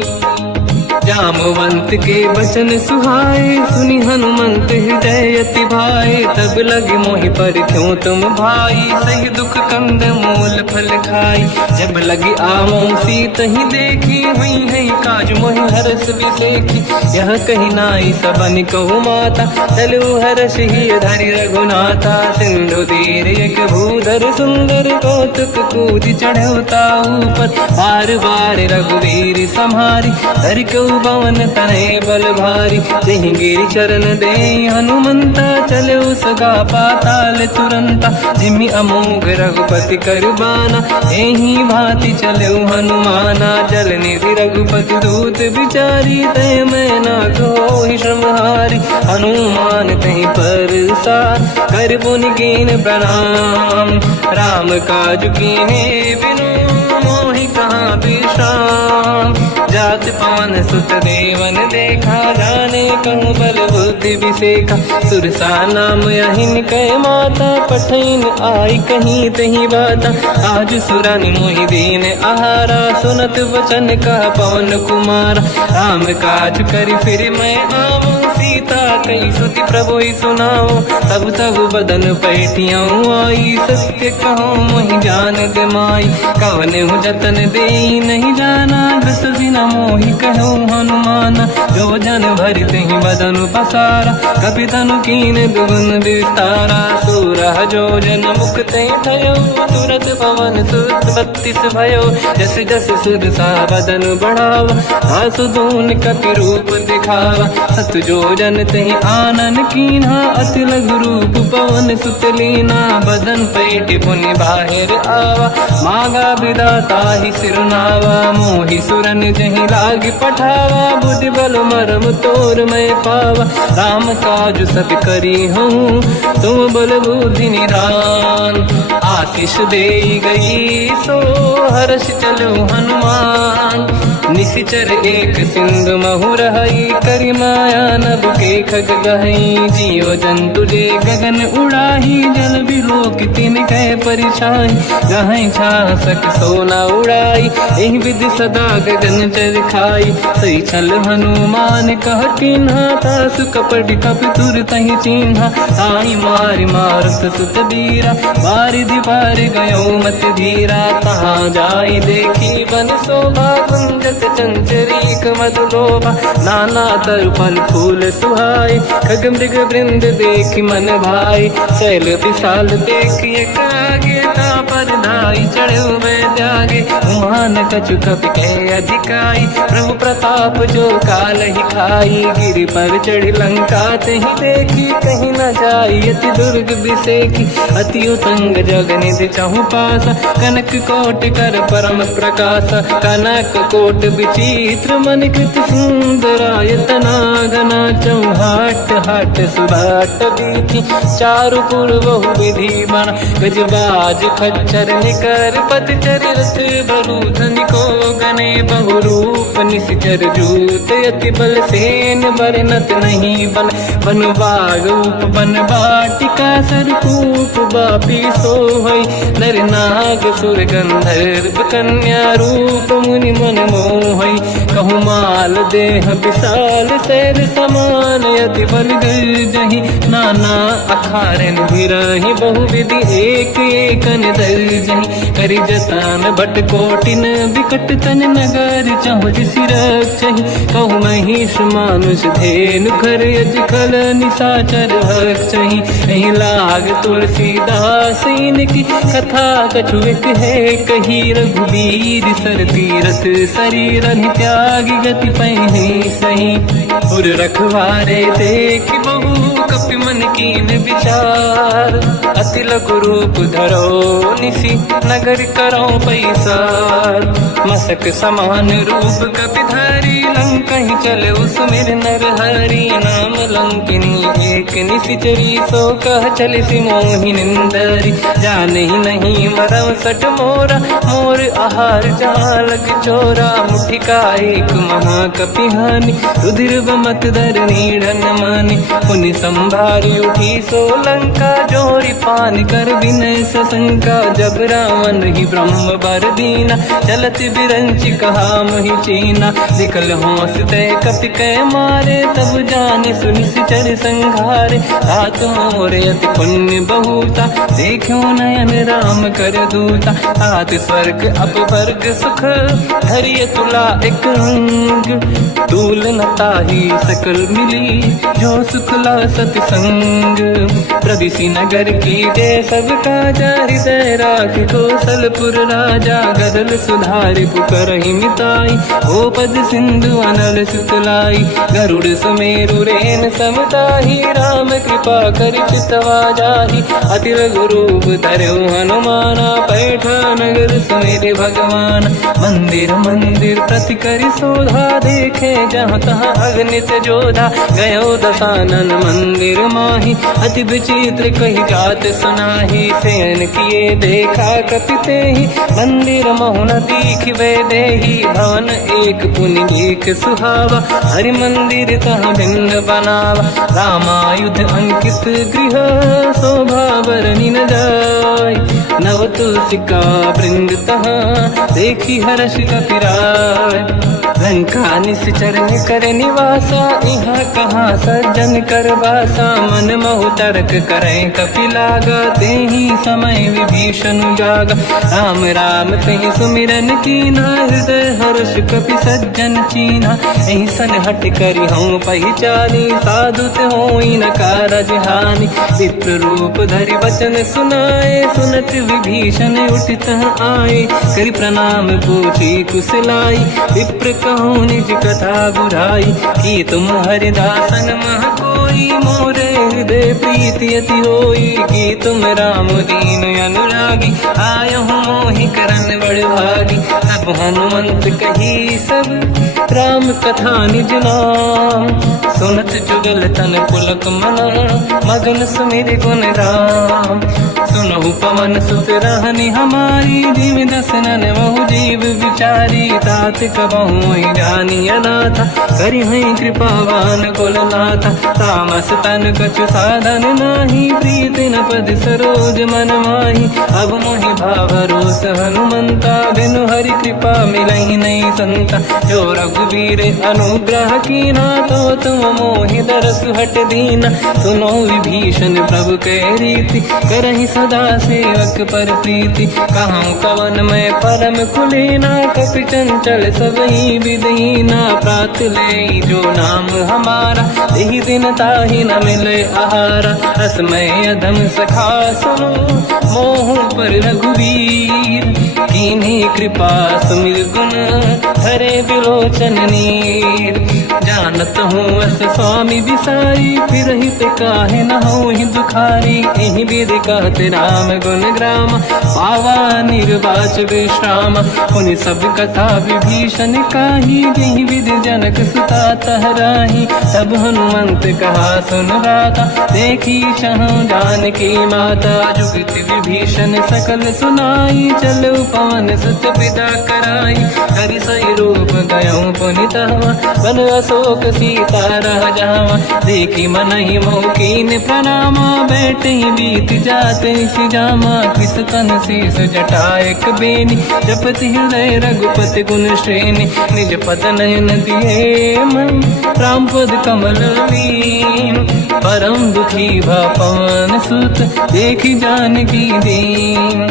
जामवंत के बचन सुहाए सुनि हनुमंत हृदय अति भाए। तब लगे मोहि पर क्यों तुम भाई सही दुख कंद मूल फल खाई। जब लगे आवों सीतहि देखी हुई है काज मोहि हरस बिसेखी। यह कही नाई सबन कहु माता चलु हरष ही धरि रघुनाथा। सिंधु तीर एक भूधर सुंदर कौतुक कूद चढ़ौता ऊपर। बार बार रघुवीर सम्हारी धरि कहु पवन तनय बल भारी। जहि गिरि चरण दे हनुमंता चलो सगा पाताल तुरंता। जिमि अमोघ रघुपति कर बाना एहि भांति चलो हनुमाना। जल निधि रघुपति दूत बिचारी तय मैं ना कोहि श्रमहारी। हनुमान तहि परसा कर पुनि कीन प्रणाम। राम काज कीन्हे बिनु मोहि कहाँ विश्राम। जात पवन सुत देवन देखा जाने कहूँ बल बुद्धि विसेखा। सुरसा नाम अहिन कह माता, पठैन आई कहीं तही बाता। आज सुरानी मोहि दीन आहारा, सुनत वचन का पवन कुमार। राम काज करि फिर मैं आऊँ, सीता कई सुति प्रभु ही सुनाओ। तब तब बदन पैठियाऊँ आई, सत्य कहूँ मोहि जान दे माई। कवन हूँ जतन दे नहीं जाना, दस दिन मोहि कहूँ हनुमान। जो जन भरते ही बदन पसारा, कपि तनु कीन दुगुन विस्तारा। सूरह जो जन मुक्ते भयो, तुरत पवन सुत 32 भयो। जस जस सुरसा बदन बढ़ावा, आसु दून कपि रूप दिखावा। सत जो जन तहि आनन कीन्हा, अति लघु रूप पवन सुत लीना। बदन पैठ पुनि बाहिर आवा, मागा विदाता ही सिरनावा। मोहि सुरन जहि लाग पठावा, बुद्धि बल मरम तोर मैं पावा। राम काज सब करी हूँ, तुम बल बुद्धि निधान। आशीष दे गई सो हर्ष चलो हनुमान। निशिचर एक सिंधु महु रहई, करि माया नभ के खग गहई। जीव जंतु जे गगन उड़ाही, जल बिलोक तिन कह परिछाई। गहई छासक सोना उड़ाई, एहि विधि सदा गगन चर खाई। सही छल हनुमान कह किन्हा, तासु कपट कप तुर तहि चिन्हा। ताई मारि मारुत सुत बीरा, बारिधि पार गयो मत धीरा। तहाँ जाई देखी बन शोभा, गुंजत चंचरीक मधुलोभा। नाना तरु फल फूल सुहाई, खग मृग वृंद देखि मन भाई। शैल विशाल देखि एक आगे, पर धाई चढ़ो मैं त्यागे। उमान कछु कपि कह अधिकाई, प्रभु प्रताप जो काल ही खाई। गिरि पर चढ़ी लंका तहि देखी, कहीं न जाई अति दुर्ग बिसेखी। अति उतंग जग निधि चहु पासा, कनक कोट कर परम प्रकाश। कनक कोट विचित्र मन कृत सुंदरायतना घना। चौहाट हाट सुभाट बीथी, चारु पुर बहु विधि बना। गजबाज खच्चर निकर पतचर, रथ बरु धनिको गने। बहु रूप निश्चर जूत, अति बल सेन बरनत नहीं बन। बन बाग उप बन बाटिका, सरकूप बापी सोहई। नर नाग सुर गंधर्व कन्या, रूप मुनि मन मोहई। कहु माल देह विशाल, शैर समान अति बल गर्जहि। नाना अखारन भिरहि, बहु विधि एक एकन दर्जहि। करि जतान भट कोटिन, बिकट तन नगर चहु जिसि रक्षहि। कहु महिष मानुष धेनु, खर यज खल निशाचर भक्षहि। एहि लाग तुलसीदास इनकी, कथा कछु एक है कही। रघुबीर सर तीरथ शरीर त्याग, गति पहिनी सही। उर रखवारे देख बहु, कपि मन कीन विचार। अति लघु रूप धरो निसी, नगर करो पैसार। मसक समान रूप कपि धारी, लंका ही चले उसमेर नर हरि। नाम लंकिनी एक निशिचरी, सो कह चले सि मोहि निंदरी। जान ही नहीं मरव सट मोरा, मोर आहार जालक चोरा। मुठिका एक महाकपि हानि, रुधिर बमत धरनी ढन मानि। पुनि संभारी उठी सो लंका, जोरी पान कर विनय सशंका। जब रावण ही ब्रह्म बर दीना, चलत बिरंचि कहा मोहि चीना। निकल हौसते कपि कै मारे, तब जानि सुनिश्चर संघारे। हाथ मोरे अति पुण्य बहुता, देखो नयन राम कर दूता। हाथ स्वर्ग अपवर्ग सुख, धरिय तुला एक अंग। दूल न ताहि सकल मिली, जो सुखला सतसंग। प्रदिशि नगर की जय सब काजा, हृदय राख कौशलपुर राजा। गदल सुधारि पुकरहि मिताई, ओ पद सिंधु अनल सुतलाई। गरुड़ सुमेरु रेन समताहि, राम कृपा करि चितवा जाहि। अति लघु रूप धरौ हनुमाना, पैठा नगर सुमेरि भगवान। मंदिर मंदिर प्रति करि शोधा, देखे जहाँ तहाँ अगणित जोधा। गयो दशानन मंदिर माहि, अति विचित्र कही जात सुनाहि। शयन किए देखा कपि तेहि, मंदिर महु न दीख सखी वैदेही भवन एक पुनि लेख सुहावा, हरि मंदिर तह भिन्न बनावा, रामायुध अंकित गृह शोभा बरनी न जाय, नव तुलसी का वृंद तहाँ देखी हर्ष कपिराय, लंका निश्चर कर निवासा, यहाँ कहाँ सज्जन कर वासा, मन महु तर्क करें कपिलागा, तेहि समय विभीषण जागा, राम राम तेहि सुमिरन कीना, हृदय हर्ष कपि सज्जन चीना, एहि सन हट करि हूँ पहिचानी, साधुत होई न कारज हानि, विप्र रूप धरि वचन सुनाए, सुनत विभीषण उठित आए, करि प्रणाम पूछी कुशलाई, विप्र कहूँ निज कथा बुराई, कि तुम हरिदासन मह कोई, मोरे हृदय प्रीति अति होई, कि तुम राम दीन अनुरागी, आयहु मोहि करन बड़ भागी, तब हनुमंत कही सब राम कथा निज नाम, सुनत जुगल तन पुलक मना, मगन सुमिर गुण राम, सुनहु पवन सुत रहनी हमारी, जीव दसनन महु जीव विचारी, तात कबहु जानी अनाथा, करि हैं कृपावान कुलनाथा, तामस तन कछु साधन नाही, प्रीति न पद सरोज मन माही, अब मोहि भाव रोष हनुमंता, बिनु हरि कृपा मिलहि नहीं संता, जो रघुवीर अनुग्रह कीना, तो तुम मोहि दरस हट दीना, सुनो विभीषण प्रभु के रीति, करहि सदा सेवक पर प्रीति, कहूँ कवन में परम कुलीना, कपि चंचल सबही विदहीना, प्रात ले जो नाम हमारा, यही दिन ताहि न मिले आहारा, रसमय अधम सखा सुनो, मोह पर रघुवीर, कीन्ही कृपा सुमिर गुण, हरे विलोचन नीर, जानत हूँ अस स्वामी विसाई, फिर हित काहे न हो ही दुखारी, एहि विधि कहते राम गुण ग्राम, पावा निर्वाच विश्राम, पुनि सब कथा विभीषण काही, यही विधि जनक सुता तहराही, तब हनुमंत कहा सुन राता, देखी शहु जानकी माता, जुगत विभीषण सकल सुनाई, चलो पवन सुत पिता कराई, हरि सही रूप गयो पुनि तहवा, बन अशोक सीता रह जावा, देखी मनहि मोह कीन प्रणामा, बैठे बीत जाते जामा, किस तन शीस जटायक बेनी, जपति हृदय रघुपति गुण श्रेणी, निज पद नयन दिए मन, राम पद कमल लीन, परम दुखी भा पवन सुत, देखी जानकी दीन,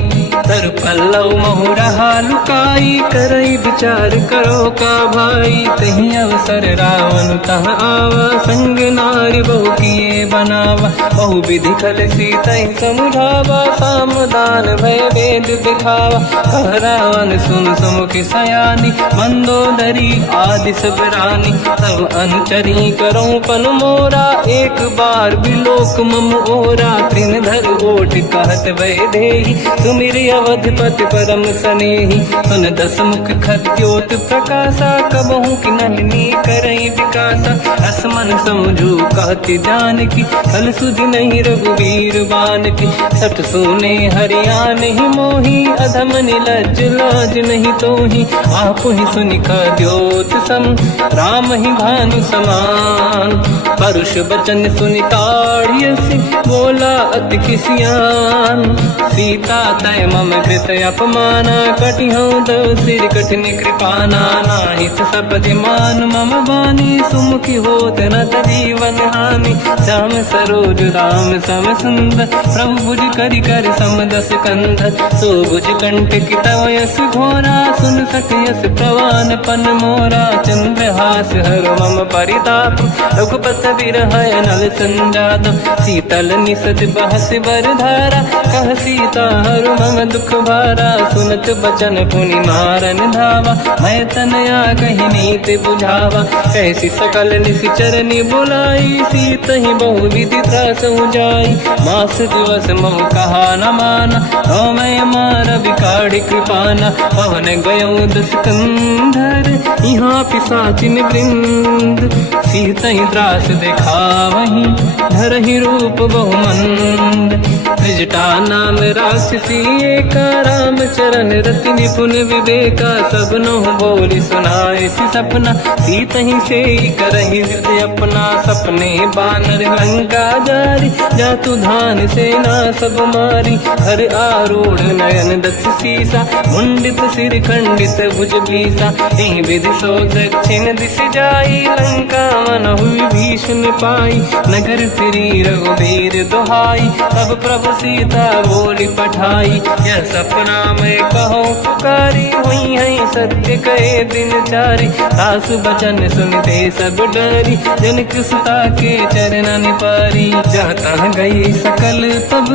तर पल्लव महु रहा लुकाई, करई विचार करो का भाई, तही अवसर रावण तह आवा, संग नारी बहु किए बनावा, बहु विधि खल सीतै समुझावा, सामदान भय वेद दिखावा, कह रावण सुन सुमुख सयानी, मंदोदरी आदि सब रानी, सब अनुचरी करो पन मोरा, एक बार बिलोक मम ओरा, तृण धर ओट कहत वैदेही, सुमिर अवधपति परम सनेही, सुन दस मुख खद्योत प्रकाशा, कबहु की नलिनी करई विकासा, असमन समझू कहती जानकी, फल सुधि नहीं रघुवीर बानकी, सठ सुने हरियाण ही मोही, अधम निलज्ज लाज नहीं तोही, आप ही सुनि खद्योत सम, राम ही भानु समान, परुष बचन सुनि ताड़ियसि, बोला अति किसियान, सीता तय मम कृत अपमाना, कटिहूँ दो सिर कठिन कृपाना, नाहित सपदि मान मम बानी, सुमुखी होत न जीवन हानि, श्याम सरोज राम सम सुंदर, प्रभु भुज करि कर सम दस कंधर, सो भुज कंठ की तव यस घोरा, सुन सक यस प्रवान पन मोरा, चंद्रहास हर मम परिताप, रघुपत बिरहय नल संजात, शीतल निसज बहस बर धारा, कह सीता हर मम दुख भारा, सुनत बचन पुनि मारन धावा, मैं तनया कही नीति बुझावा, कैसी सकल निशिचरनि बुलाई, सीत ही बहु विधि त्रास जाई, मास दिवस मोह कहा न माना, तो मैं मार बिकाढ़ी कृपाना, पवन गयो दस कंधर, यहाँ पिशाचिन वृंद, सीत ही त्रास दिखावहीं, धरहि रूप बहुमंद, त्रिजटा नाम राक्षसी एका, राम चरण रति निपुण विवेका, सबनो बोली सुनाए सी सपना, सीत ही से करहि हृदय अपना, सपने बानर लंका जारी, जातु धान सेना सब मारी, हर आरूढ़ नयन दत्त सीसा, मुंडित सिर खंडित भुज बीसा, एहि विधि सो दक्षिण दिश जाई, लंका मनहु विभीषण पाई, नगर फिरी रघुबीर दुहाई, तब प्रभु सीता बोली पठाई, यह सपना मैं कहो पुकारी, हुई है सत्य कहे दिन चारी, सास बचन सुनते सब डरी, जनक सुता के चरण पारी, जाता गई सकल तब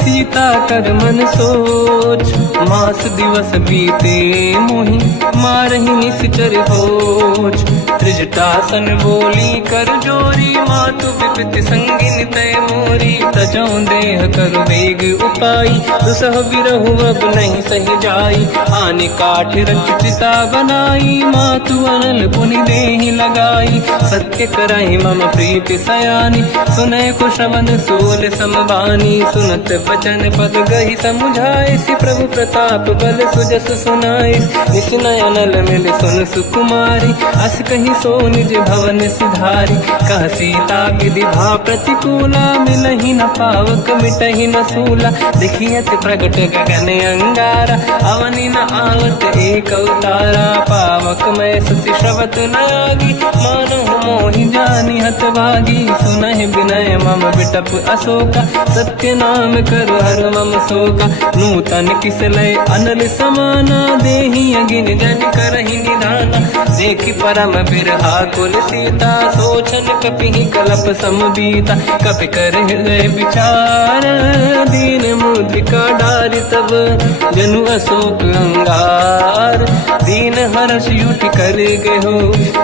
सीता कर मन सोच, मास दिवस बीते मोहि मारहि निश्चर होच, त्रिजटासन बोली कर जोरी, मातु विपति संगिन तय मोरी, तजौ देह कर वेग उपाई, दुसह बिरहु अब नहीं सही जाई, आने काठ रच चिता बनाई, मातु अनल पुनि देहि लगाई, सत्य करहि मम प्रीति सयानी, सुनय को श्रवण सोल समबानी, सुनत वचन पद गहि समुझाए, सि प्रभु प्रताप बल सुजस सुनाई, निसुनय अनल मिल सुन सुकुमारी, अस कहि सो निज भवन सिधारी, कह सीता विधि भा प्रतिकूला, मिलहि न पावक मिटहि न सूला, देखियत प्रगट गगन अंगारा, अवनि न आवत एक अवतारा, पावक मैं सति श्रवत न आगी, मानो मोहि जानि हत भागी, सुनहि विनय मम बिटप अशोका, सत्य नाम कर हर मम शोका, नूतन किसलय अनल समाना, देहि अगिन जन करहि निधाना, देखि परम बिरहा कुल सीता, सोचन कपिहि कलप समबीता, कपि कर हृदय विचार, दीन मुद्रिका डारि तब जनु अशोक अंगार, दीन हर्ष युति कर गयो,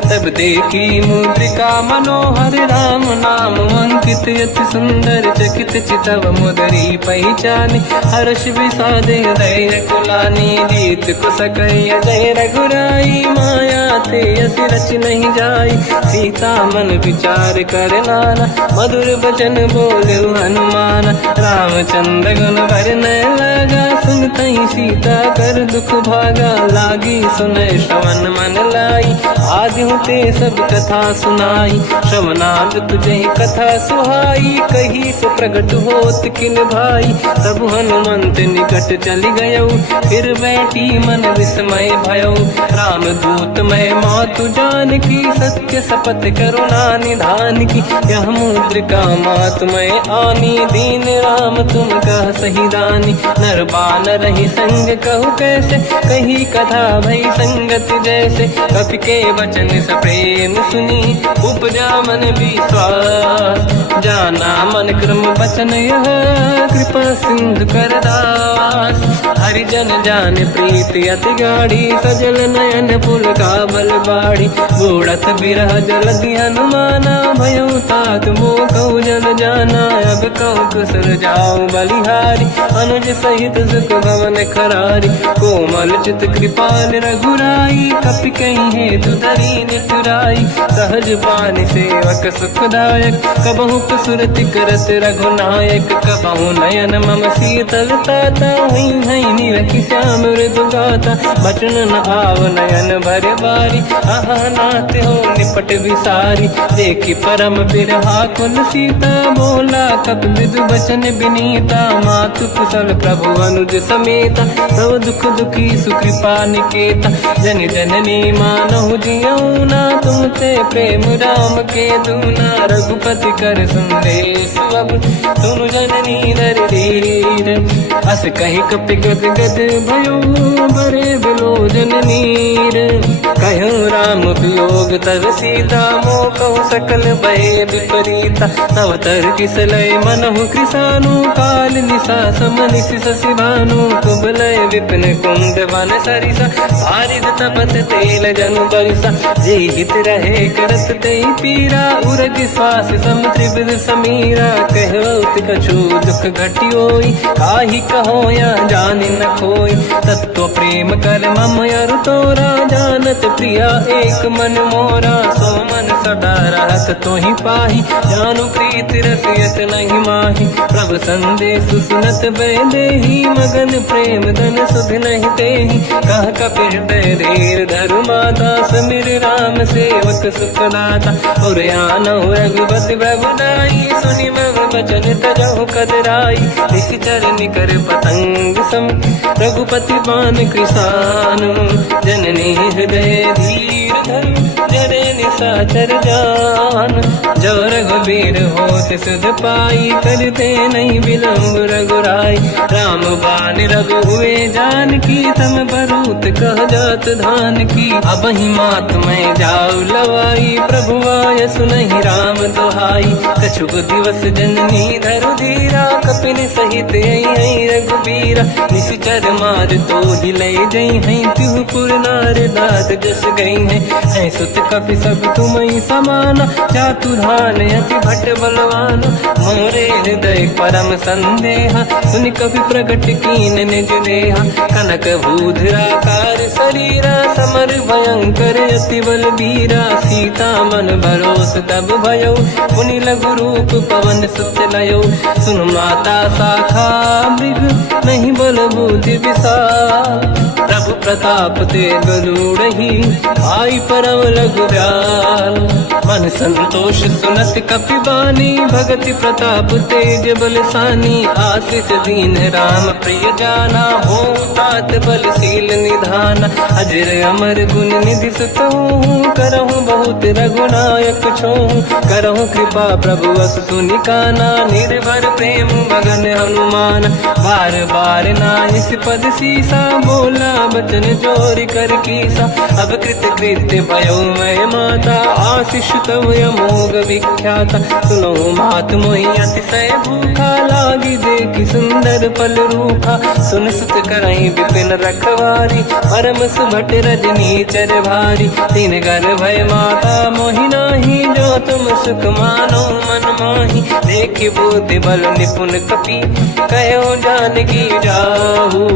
तब देखी मुद्रिका मनोहर, राम नाम अंकित अति सुंदर, चकित चितव मुदरी पहचान, हर्ष विषाद हृदय कुलानी, जीत को सकय जय रघुराई, माया ते असि रच नहीं जाई, सीता मन विचार कर नाना, मधुर बचन बोले हनुमान, रामचंद्र गुण वरनय लगा, सुनतहि सीता कर दुख भागा, लागी सुनय श्रवण मन लाई, आदि होते सब कथा सुनाई, श्रवणाद तुझे कथा सुहाई, कही से प्रगट होत किन भाई, तब हनुमंत निकट चल गयो, फिर बैठी मन विस्मय भयो, राम दूत मैं मातु जान की, सत्य शपथ करुणा निधान की, यह मुद्रिका मातु मैं आनी, दीन राम तुम कह सही दानी, नर बानर ही संग कहु कैसे, कही कथा भई संगति जैसे, कपि के वचन सप्रेम सुनी, उपजा मन विश्वास, जाना मन क्रम वचन यह, कृपा सिंधु कर दास, हरिजन जान प्रीति अति गाढ़ी, सजल नयन पुल का बल बाढ़ी, बूढ़त बिरह जल हनुमाना, भयो तात मो कहु जल जाना, अब कहु कुशल जाओ बलिहारी, अनुज सहित सुख भवन खरारी, कोमल चित कृपाल रघुराई, कपि कहीं हेतु धरी निठुराई, सहज पानि सेवक सुखदायक, कबहु सुरति करत रघुनायक, कबहु नयन मम शीतल ताता, हुई है निरखि श्याम मृदु गाता, बचन न आव नयन भर बारी, आहा नाथ हो निपट विसारी, देखी परम बिरहा कुल सीता, बोला कप विदु बचन बिनीता, मातु कुशल प्रभु अनुज समेता, सब दुख दुखी सुकृपा निकेता, जन जननी मानहु जियौना, तुमते प्रेम राम के दूना, रघुपति कर संदेश अब तुम जननी दर धीर, अस कहि कपि गद गद भयो, बरे बिलोचन नीर, कहो राम वियोग तब सीता, मो कहु सकल भय विपरीता, तव तर किसलय मनहु कृसानु, काल निशा समनिशि शशि भानु, कुबलय विपिन कुंद वन सरिसा, बारिद तपत तेल जनु बरिसा, जे हित रहे करत ते पीरा, उरग श्वास सम त्रिविध समीरा, कहत कछु दुख घटियोई, काहि कहो या जानि न खोई, तत्व प्रेम कर मम अरु तोरा, जानत प्रिया एक मन मोरा, सो मन सदा रहत तो ही पाही। जानु प्रीत रसियत नहीं माही, प्रभु संदेश सुनत बैदेही। मगन प्रेम धन सुध नहीं तेही, कह कपिल धीर धरु माता। समिर राम सेवक सुखदाता, और आनो रघुपति प्रभुदाई। सुनि मग बचन तजहु कदराई, निश्चर निकर पतंग सम। रघुपति बान कृसानु, जननी हृदय धीर धरु। जरे निशाचर जान, जो रघुबीर होत सुध पाई। करते नहीं विलम्ब रघुराई, राम बान रघु हुए जानकी। तम बरूत कह जात धान की, अब ही मात में जाऊ लवाई। प्रभु आय सुनहि राम दोहाई, कछुक दिवस जननी धरु धीरा। कपिन सहित आई रघुबीरा, निश्चर मार तो ही ले जई हैं। तिहुपुर नार दाद जस गई हैं, सुत कपि सब तुम ही समाना। चातुधान अति भट बलवान, मोरे हृदय परम संदेहा। सुनि कपि प्रगट कीन निज देहा, कनक भूधराकार शरीरा। समर भयंकर अति बलबीरा, सीता मन भरोस तब भयो। पुनि लघु रूप पवन सुत लयो, सुन माता शाखा मृग नहीं बल बुद्धि विशाल। प्रभु प्रताप ते गरुड़हि, आई परम लघु ब्याल। मन संतोष सुनत कपि बानी, भगति प्रताप तेज बलसानी। आशीष दीन राम प्रिय जाना, हो तात बलशील निधान। अजर अमर गुण निधि सुतहु, करहु बहुत रघुनायक छोहु। करहु कृपा प्रभु अस सुनि काना, निर्भर प्रेम मगन हनुमान। बार बार नाहिस पद सीसा, बोला बचन जोरि कर कीसा। अब कृत कृत्य भयो मैं माता, आशीष तव अमोघ विख्याता। सुनो मात मोहि अतिशय भूखा, लागी देखि सुंदर फल रूखा। सुन सुत करहि विपिन रखवारी, परम सुभट रजनी चर भारी। तीन घर भय माता मोहि नाही, जो तुम सुख मानो मन माही। देखि बुद्धि बल निपुण कपि, कहो जानकी जाहु।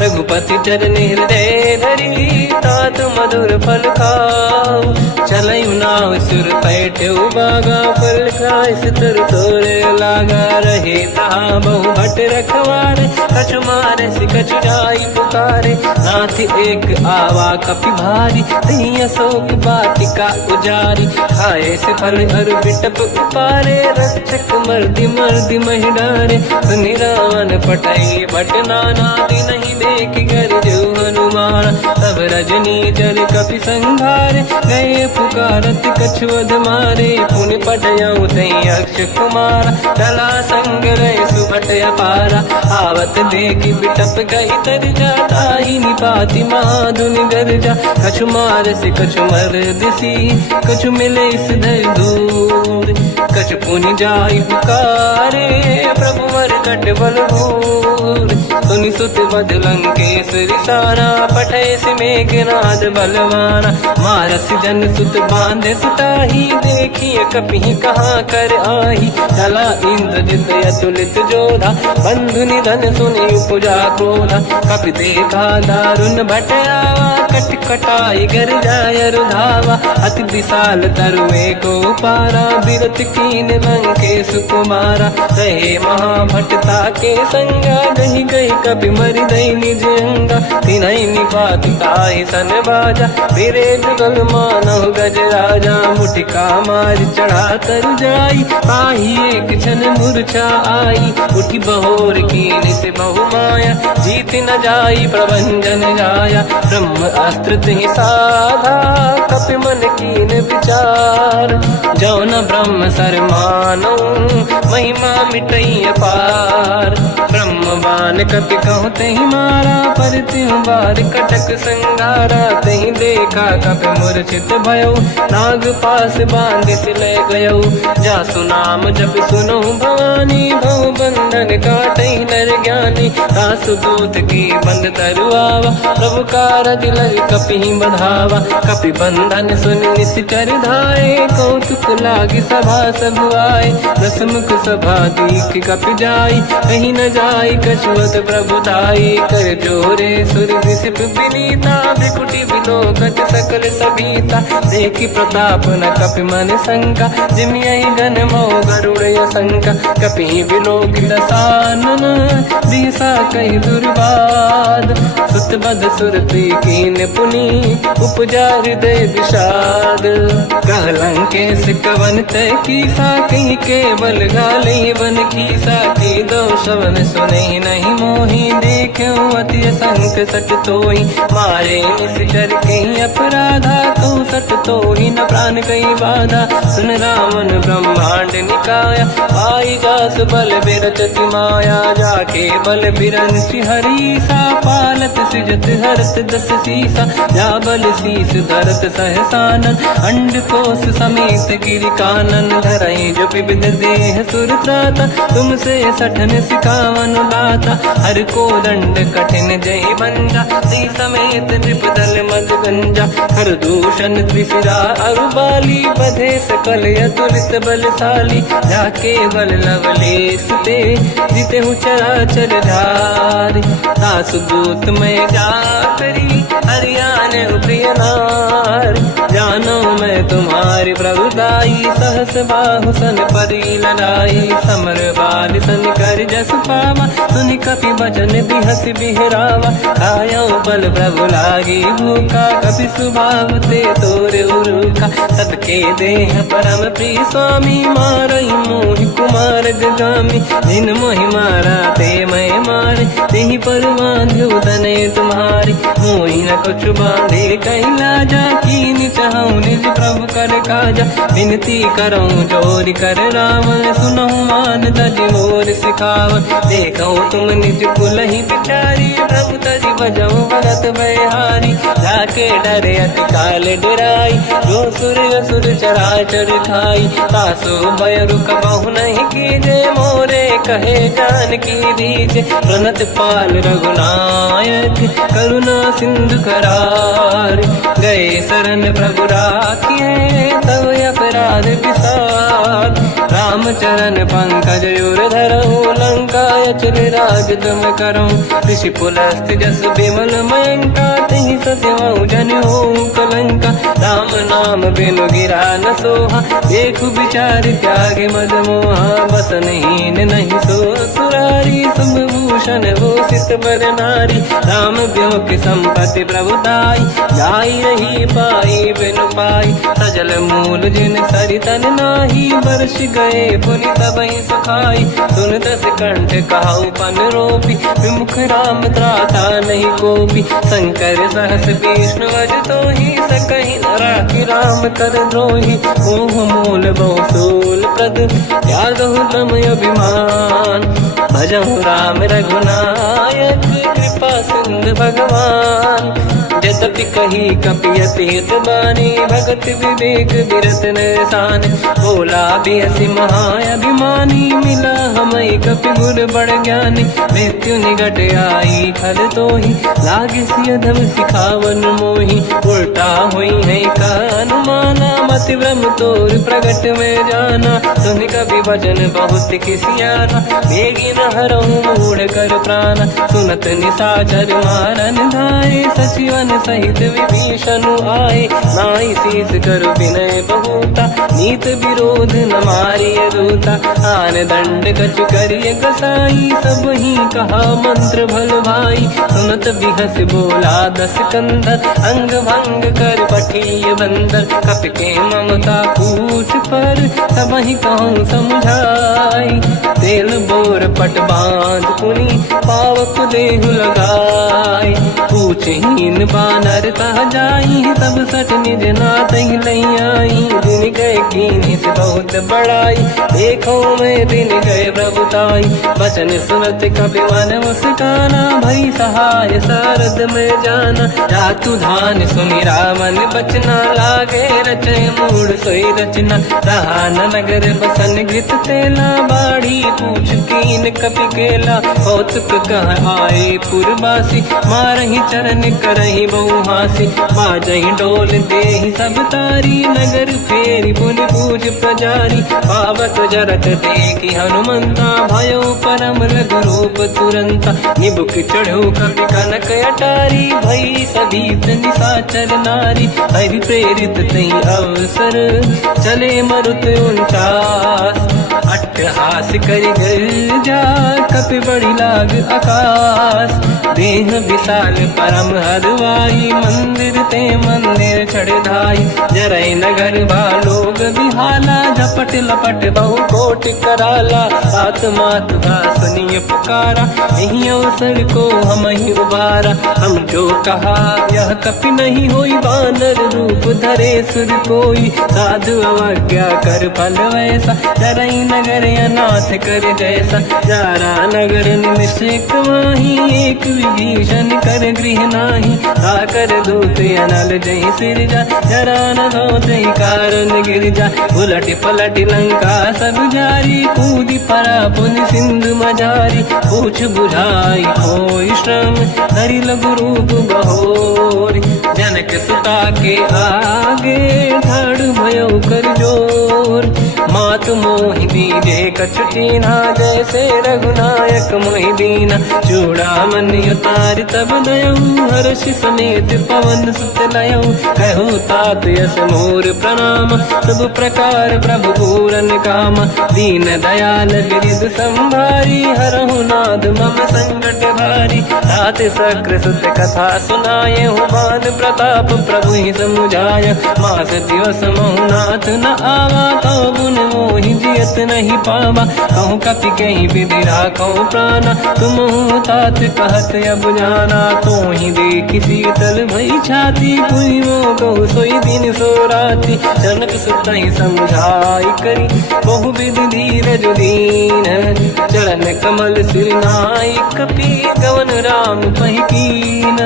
रघुपति चरण हृदय धरी, तात मधुर फल खाऊ। चलयु नाव सुर पैठ्यउ बागा, फल खाय सितर तोरे लागा। रहे तहाँ बहु भट रखवारे, कछु मारे सि कछु जाई पुकारे। नाथ एक आवा कपि भारी, तही अशोक वाटिका उजारी। खाए से फल अरु बिटप उपारे, रक्षक मर्दि मर्दि महि डारे। सुनि रावण पटई भट नाना, नहीं देख कर जो हनुमान। तब रजनी चर कपि संघारे, गए पुकारत कछुअध मारे। पुनि पटयउ तई अक्ष कुमारा, चला संग रहे सुभट अपारा। आवत देखि बिटप गई तर जाता, ही निपाति महाधुनि गरजा। कछु मार से कछु मर दिसी, कछु मिले इस धर दूर। कछु पुनि जाई पुकारे, प्रभु मर कट बलभूर। सुनि सुत बद लंकेश्वरी सारा, पठय सि मेघनाद बलवाना। मारस जन सुत बांधे सुताही, देखिए कपि कहाँ कर आही। चला इंद्रजित अतुलित जोधा, बंधु निधन सुनि उपजा क्रोधा। कपि देखा दारुण भट आवा, कट कटाई गर जाय रुधावा। अति विशाल तरुए को पारा, बिरत कीन लंकेश कुमारा। रहे महाभटता के संगा, गही गही कपि मरि दई निज अंगा। तिन्हि निपात ताहि सन बाजा, फिरे जुगल मानव गज राजा। मुटिका मार चढ़ा तर जाई, पाही एक क्षण मूर्छा आई। उठी बहोर कीन से बहु माया, जीत न जाई प्रभंजन जाया। ब्रह्म अस्त्र तिहि साधा, कपि मन कीन विचार। जो न ब्रह्म सर मानो, महिमा मिटई अपार। ब्रह्म बान कपि कहु तहि मारा, पर तिहु बार कटक संगारा। तहि देखा कपि मूर्छित भयो, नाग पास बांध सिले गयो। जासु नाम जप सुनहु भवानी, भव बंधन काटहि नर ज्ञानी। तासु दूत की बंद तरुआवा, प्रभु कारज लग कल कपि बधावा। कपि बंधन सुन निश्चर धाये, कौतुक लागी सभा सब आए। दसमुख सभा दीख कपि जाई, कहीं न जाई कछुअत प्रभुताई। कर जोरे सुर विसिप विनीता, बिकुटी बिलोकत सकल सबीता। देखी प्रताप न कपि मन शंका, जिमियहि गन मोह गरुड़ शंका। कपि बिलोक दसानन, दिशा कही दुर्वाद। सुत बद सुरती कीन पुनी, उपजा हृदय विषाद। कहलंके से कवन तय कीसा, कहीं केवल गाली बन कीसा। की दो शवन सुने नहीं मोही, देखूं अति संक सट तोही। मारे निश्चर कहीं अपराधा, कहूँ सट तोही न प्राण कहीं बाधा। सुन रावण ब्रह्मांड निकाया, पाई जास बल बिरचति माया। जाके बल बिरंचि हरीसा, पालत सृजत हरत दस सीसा। जा बल शीस धरत सहसानन, अंड कोश समेत गिरि कानन। धरई जो विविध देह सुर त्राता, तुमसे सठन सिखावन लाता। हर को दंड कठिन जय बंजा, सी समेत नृपदल मद गंजा। हर दूषण त्रिशिरा अरुबाली, बधे सकल अतुलित बलशाली। जाके बल लवलेश ते, जिते हूँ चराचर धारी। दास दूत में जा करी, हरियाण प्रिय नार। जानो मैं तुम्हारी प्रभुताई, सहस बाहु सन परी लड़ाई। समर बाल सन कर जस पावा, सुनि कपि बचन बिहस बिहरावा। खायो बल प्रभु लागी भूखा, कपि स्वभाव ते तोरे उरुखा। सबके देह परम प्रिय स्वामी, मारई मोहि कुमार गगामी। जिन मोहि मारा ते मैं मारे, तेहि पर बांध्यो तने तुम्हारी। मोहि न कुछ बांधे कहीं लाजा, कीन चाहूं निज प्रभु कर काजा। विनती करऊं जोरि कर रावण, सुनहु मान तज मोर सिखावन। देखो तुम निज कुलहि बिचारी, प्रभु तज बजऊं भगत बहारी। जाके डरे अति काल डराई, जो सुर असुर चराचर खाई। तासो भय रुक बहु नहीं कीजे, मोरे कहे जान की दीजे। प्रणत पाल रघुनायक, करुणा सिंधु करार। गए शरण प्रभु राखिए, तब अपराध विसार। रामचरण पंकज उर धरऊं, लंका अचल राज तुम करऊं। ऋषि पुलस्त जस विमल मयंका, तहि सत्यवं जन होऊं कलंका। राम नाम बिनु गिरा न सोहा, देखु विचार त्यागे मद मोहा। बसनहीन नहीं सो सुरारी, सब भूषण भूषित बर नारी। राम ब्यों की संपत्ति प्रभुताई, जाई रही पाई बिनु पाई। सजल मूल जिन सरितन नाही, बरस गए पुनि तबहि सुखाई। सुन दस कंठ कहाऊ पन रोपी, विमुख राम त्राता नहीं कोपी। शंकर सहस विष्णु अज तोहि, सकहि न राखि राम कर द्रोही। मोह मूल बहु सूल प्रद, त्यागहु तम अभिमान। भजहु राम रघुनायक, कृपा सिंधु भगवान। यद्यपि कही कपि अति हित बानी, भगत विवेक बिरत निशान। बोला बिहसि महाअभिमानी, मिला हमई कपि गुर बड़ ज्ञानी। मृत्यु निकट आई खल तोहि, लागे सिय धम सिखावन मोहि। उल्टा हुई है का अनुमाना, मति ब्रह्म तोर प्रगट में जाना। सुन कपि भजन बहुत खिसियाना, बेगी न हरहु मूढ़ कर प्राण। सुनत निशाचर मारन धाये, सचिवन सहित विभीषण आए। नाई शीस कर विनय बहुता, नीत विरोध न मारिय दूता। आन दंड कछु करिय कसाई, सब ही कहा मंत्र भल भाई। सुनत बिहस बोला दस कंधर, अंग भंग कर पठिय बंदर। कपि के ममता पूछ पर, सब ही कहूँ समझाई। तेल बोर पट बांध पुनि, पावक देहु लगाई। पूछहीन बानर कहा जाई, तब सट निज नाथ ही लई आई। दिन गए कीनी से बहुत बड़ाई, देखो मैं दिन गए प्रभुताई। बचन सुनत कपि मन मुस्काना, भई सहाय सारद में जाना। जातु धान सुनि रामन बचना, लागे रचय प्रौढ़ सोई रचना, रहा न नगर बसन घृत तेला, बाड़ी पूछ कीन कपि केला, कौतुक कह आए पुरबासी, मारही चरण करही बहु हासी, बाजही डोल देहि सब तारी, नगर फेरी पुनि पूज प्रजारी, पावत जरत देखी हनुमंता, भयो परम लघु रूप तुरंता, निबुक चढ़ो कपि कनक अटारी, भई सभीत निशाचर नारी, हरि प्रेरित तई अवसर, चले मरुत 49, अट्टहास करि गर्जा, कपि बड़ी लाग आकाश, देह विशाल परम हरवाई, मंदिर ते मंदिर चढ़ धाई, जरई नगर बालोग बिहाला, झपट लपट बहु कोट कराला, सात मात सुनिय पुकारा, यही अवसर को हम ही उबारा, हम जो कहा यह कपि नहीं होई, वानर रूप धरे सुर कोई, साधु अवज्ञा कर फल वैसा, जरई नगर अनाथ कर जैसा, जारा नगर निमिषक माही, एक विभीषण कर गृह नाही, आकर दूत अनल जय सिरजा, जरा न होते कारण गिरजा, उलट पलट लंका सब जारी, कूदी परा पुन सिंधु मजारी, पूछ बुझाई कोई श्रम, धरि लघु रूप बहोरी, जनक सुता के आगे ठाड़ भयो कर जोर, मात मोहि दीजे कछु कीन्हा, जैसे रघुनायक मोहि दीना, चूड़ामणि उतारि तब दयऊ, हर्ष समेत पवन सुत लयऊ, कहु तात यस मोर प्रणाम, सब प्रकार प्रभु पूरन काम, दीन दयाल गिरिधि संभारी, हरहु नाथ मम संकट भारी, तात सकृ सुत कथा सुनाए, मान प्रताप प्रभु ही समुझाय, मास दिवस महु नाथ न आवा, कौ गुण मोहि जियत नहीं पावा, कहूँ कपि कहीं विधि राखो प्राणा, तुम तात कहत अब जाना, तो ही देखी शीतल भई छाती, पुई मो कहु सोई दिन सो राती, जनक सुत ही समझाई करी, बहु विधि धीरज दीन, चरण कमल सिर नाई, कपि गवन राम पहि कीन,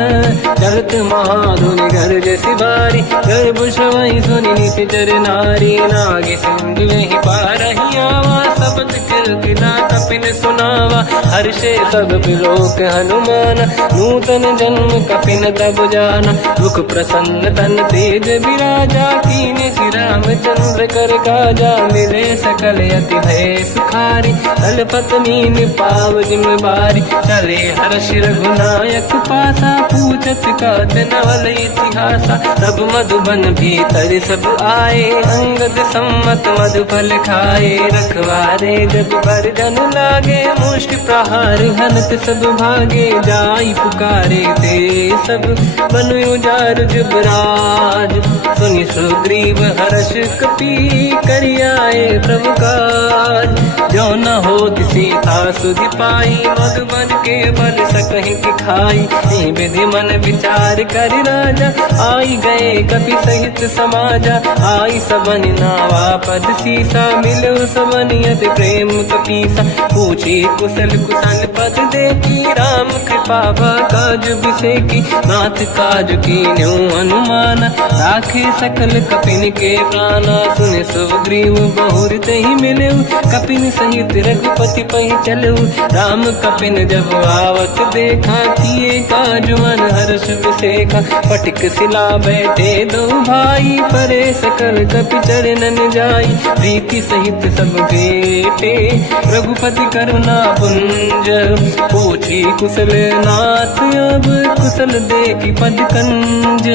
चलत महाधुनि गर्ज सिबारी, गर्भ श्रवहि सुनि निशिचर नारी, नागे सिंधु ही पारही आवा, शब्द कीर्तिना कपिन सुनावा, हर्षे सब बिलोक हनुमान, नूतन जन्म कपिन तब जाना, दुख प्रसन्न तन तेज विराजा, कीने श्री रामचंद्र कर काजा, मिले सकल अति भय सुखारी, तलपत मीन पाव जिम्मेवारी, चले हर्ष रघुनायक पासा, पूछत कात नवल इतिहासा, तब मधुबन भीतर सब आए, अंगद सम्मत मधुफल खाए, रखवारे जब पर जन लागे, मुष्टि प्रहार हनत सब भागे, जाई पुकारे ते सब बनु उजार जुबराज, सुनि सुग्रीव हर्ष कपि करियाए प्रभु काज, जो न हो सीता सुधि पाई, मधुबन के बल सकहि खाई, विधि मन विचार कर राजा, आई गए कपि सहित समाजा, आई सबन नावा पद सीसा, मिलो सबन यति प्रेम कपीसा, पूछी कुशल कुशल पद देखी, राम कृपा काज बिसेकी, नाथ काज कीन्यो अनुमाना, राखे सकल कपिन के प्राणा, सुने सुग्रीव बहुर तहि मिलेऊ, कपिन सहित रघुपति पहि चलेऊ, राम कपिन जब आवत देखा, किए काज मन हर्ष बिसेखा, पटिक सिला बैठे दो भाई, परे सकल कपि चरणन जाई, प्रीति सहित सब बेटे, रघुपति करुणा पुंज, पूछी कुशल नाथ अब, कुशल देखी पद कंज,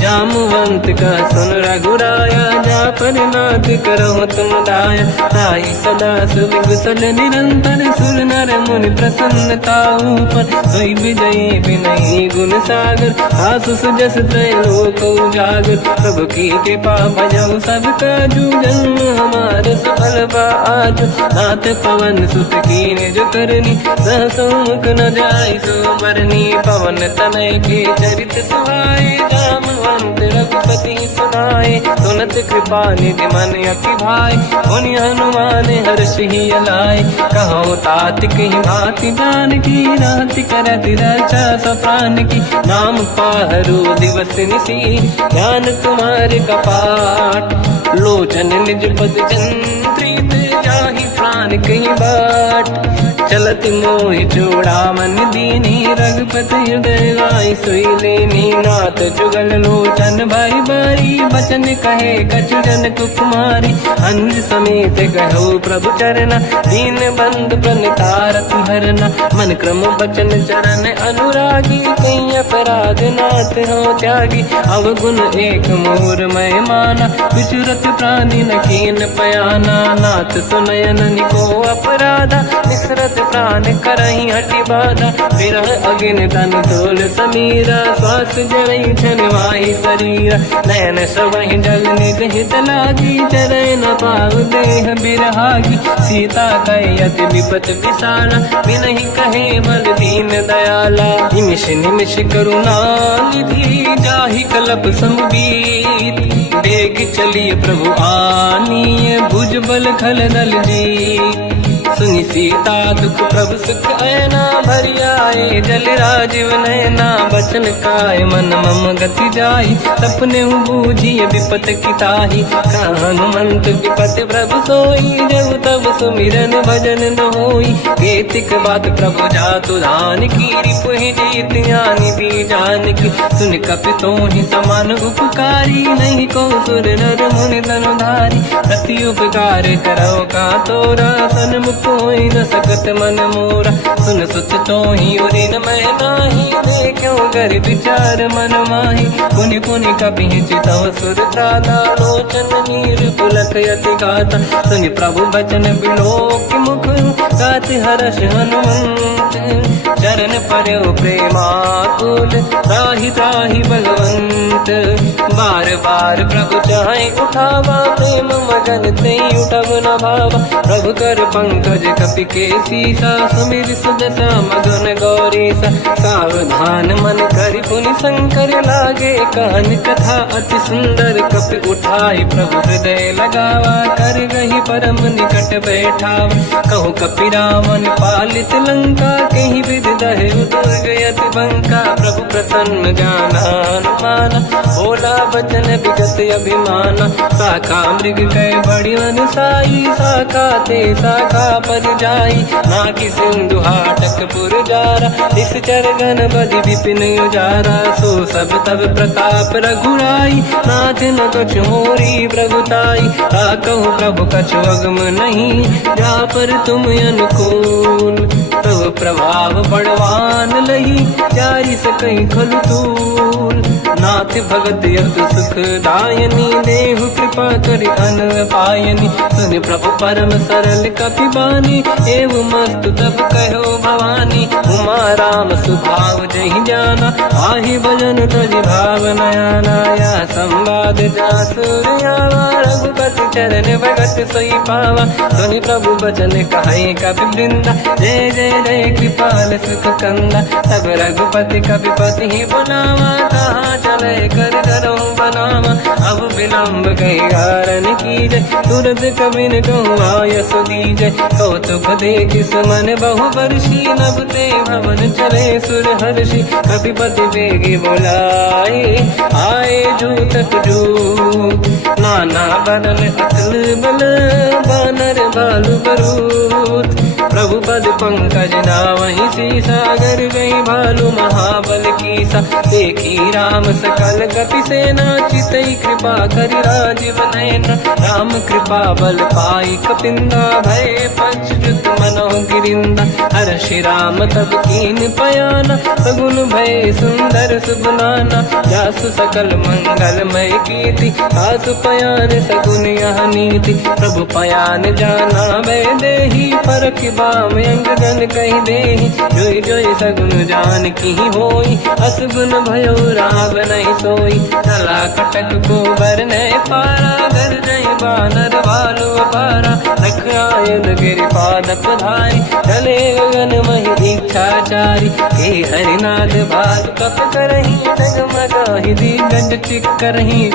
जामवंत का सुन रघुराया, जा पर नाथ करहु तुम दाया, ताई सदा सुविकुशल निरंतर, सुर नर मुनि प्रसन्नता ऊपर, सोई विजयी विनयी गुण सागर, आसु सुजस त्रैलोक उजागर, प्रभु की कृपा भजऊ सब काजू, जन्म हमार सफल बा आज, नाथ पवन सुत कीन्ह जो करनी, सहसो मुख न जाय सो मरनी, पवन तनय के चरित सुहाए, जामवंत रघुपति सुनाए, सुनत कृपा निधि मन अति भाई, मुनि हनुमान हर्ष ही अलाय। कहो तात कहीं भांति जान की, राति करति रक्षा सब प्राण की। नाम पाहरो दिवस निसी, ध्यान तुम्हारे कपाट। लोचन निज पद जंत्रित, जाहि प्राण कहीं बाट। चलत मोहि चूड़ामन दीनी, रघुपति हृदय लाइ सोई लेनी। नाथ जुगल लोचन भाई बारी, बचन कहे कछु जन कुमारी। अंज समेत कहो प्रभु चरना, दीन बंधु प्रणितारत हरना। मन क्रम बचन चरण अनुरागी, कहीं अपराध नाथ हो त्यागी। अवगुण एक मोर मैं माना, विचुरत प्राणी न कीन पयाना। नाथ सुनयन निको अपराधा, निसरत प्राण करही हटि बाधा। विरह अगिन तन तोल समीरा, श्वास जरई छन वाहि शरीरा। नयन सबहि जल निज हित लागी, चरय न पाव देह बिरहागी। सीता कहे अति विपत विसाला, बिनहि कहे बल दीन दयाला। निमिष निमिष करुणा निधि, जाहि कलप समबीत। बेग चलिए प्रभु आनीय, भुज बल खल दल जी। सुनि सीता दुख प्रभु सुख ऐना, भरि आए जल राजीव नैना। बचन काय मन मम गति जाई, सपने बूझिए विपत किताही। हनुमंत विपत प्रभु सोई, जब तब सुमिरन भजन न होई। केतिक बात प्रभु जातु धान की, रिपुहि जीत ज्ञानी दी जानकी। सुन कपि तोहि समान उपकारी, नहीं को सुर नर मुनि तनुधारी। प्रति उपकार करौ का तोरा, सन्मुख कोई न सकत मन मोरा। सुन सुत तोहि उरिन मैं नाही, देखो गर विचार मन माही। पुनि पुनि कपि चितव सुर त्राता, लोचन नीर पुलक यति गाता। सुनि प्रभु बचन बिलोक मुख, गात हर्ष हनुमंत। चरण पर्यो प्रेमाकुल, त्राहि त्राहि भगवंत। बार बार प्रभु चाहे उठावा, प्रेम मगन तेहि उठब न भावा। प्रभु कर पंकज कपि के सीसा, सुमिर सुदशा मगन गौरीसा। सावधान मन करि पुनि शंकर, लागे कान कथा अति सुंदर। कपि उठाई प्रभु हृदय लगावा, कर गही परम निकट बैठावा। कहो कपि रावण पालित लंका, कहीं विधि दहे दुर्ग यति बंका। प्रभु प्रसन्न जाना हनुमाना, बोला बचन विगत अभिमाना। शाखा मृग कै बड़ी वन साई, शाखा ते शाखा पर जाई। नाकि सिंधु हाटक पुर जारा, इस चरगन बदि विपिन उजारा। सो सब तब प्रताप रघुराई, नाथ न कछु मोरी प्रभुताई। कहूँ प्रभु कछु अगम नहीं, जा पर तुम अनुकूल। तब प्रभाव बड़वान लही, चारि सकई खलु तूल। नाथ भगत यत सुख दायनी, देहु कृपा करि अन पायनी। सुन प्रभु परम सरल कपि बानी, एव मस्तु तब कहो भवानी। उमा राम सुभाव जहि जाना, आहि भजन तजि भाव नयाना। या संवाद जासुर आवा, रघुपति चरण भगत सोई पावा। सुनि प्रभु बचन कहे कपि वृंदा, जय जय जय कृपाल सुख कंदा। तब रघुपति कपि पति ही बनावा, कहाँ चले कर करो बनावा। अब विलम्ब कही कारण कीजय, तुरत कबिन कहूँ आयस दीजय। कौतुक देखि सुमन बहु बरसी, नभ ते भवन चले सुर हर्षि। कपिपति बेगी बोलाए, आए जूतक जूत। नाना बदन अकल बल, बानर बालु बरूत। प्रभु पद पंकज नावहि सीसा, गर गई भालु महाबल कीसा। देखी राम सकल कपि सेना, चितई कृपा करि राजीव नयना। राम कृपा बल पाई कपिंदा, भय पश्चात मनोह गिरिंदा। हर्षि राम तब कीन पयाना, सगुन भय सुंदर सुबनाना। जासु सकल मंगलमय कीर्ति, आसु पयान सगुन यह नीति। प्रभु पयान जाना भय देहि, परख बाम अंग जन कहि देहि। जोई जोई सगुन जान की होई, असगुन भयो राव नहीं सोई। चला कटक को बर नहीं पारा, घर नहीं बानर बालु पारा। रख आयन गिरिपाद पधारी, चले गगन महि इच्छाचारी। हे हरिनाथ भाल कप करही, जगमगाहि दिग्गज चिक करही।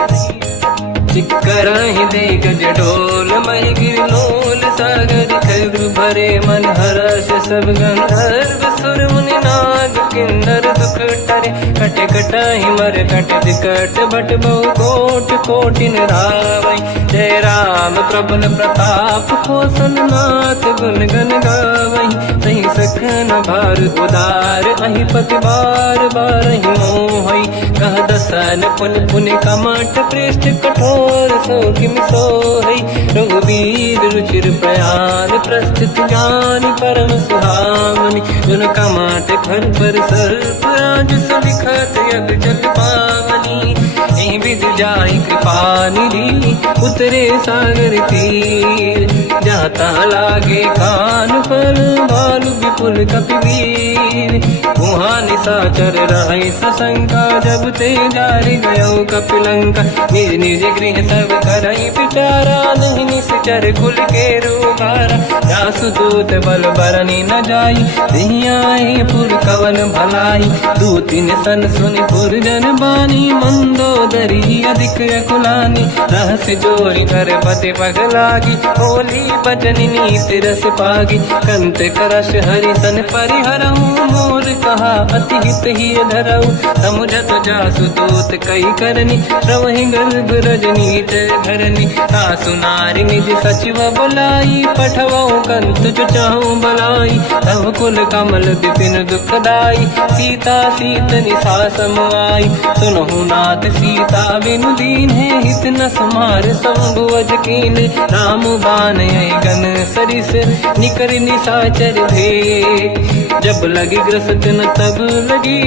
चिक्कराहि दे गज ढोल महि गिर लोल सागर खर भरे मन हर्ष सब गंधर्व सुर मुनि नाग किन्नर दुख टरे कट कटाहि मर कट विकट भट बहु कोट कोटिन रावै जय राम प्रबल प्रताप कोसल नाथ गुण गन गावै सही सखन भार उदार अहि पति बार बार ही मोहै कह दसन पुन पुन कमठ पृष्ठ कठोर सो किम सोहै रघुवीर रुचिर प्रयाण प्रस्थित ज्ञान परम सुहामनि जुन कमठ खर पर सर्प राज सलिखत यद जल पावनी एहि विधि जाहि कृपा निधि उतरे सागर तीर जाता लागे कान फल भालु विपुल कपिवीर वहाँ निशाचर रहे सशंका जब ते जारि गयो कपिलंका निज निज गृह सब करई विचारा नहीं निश्चर कुल के रूबारा जासु दूत बल बरनी न जाई दिहियाए पुर कवन भलाई दूतिन सन सुनि पुर जन बानी मंदोदरी अधिक अकुलानी रहस्य जोरी कर पति पगलागी होली बचन नीति रस पागी कंत करश हरि सन परिहरऊ मोर कहा अति हित ही धरऊ समुझत जासु दूत कई करनी श्रवहि गर्भ रजनी धरनी सासु नारी निज सचिव बुलाई पठवऊ कंत जो चाहूं बलाई तव कुल कमल विपिन दुखदाई सीता सीत निशा समाई सुनहु नाथ सीता बिनु दीन है हित न समार शंभु अज कीन राम बान गन सरिस निकर निशाचर भेद जब लगी ग्रस्त न तब लगी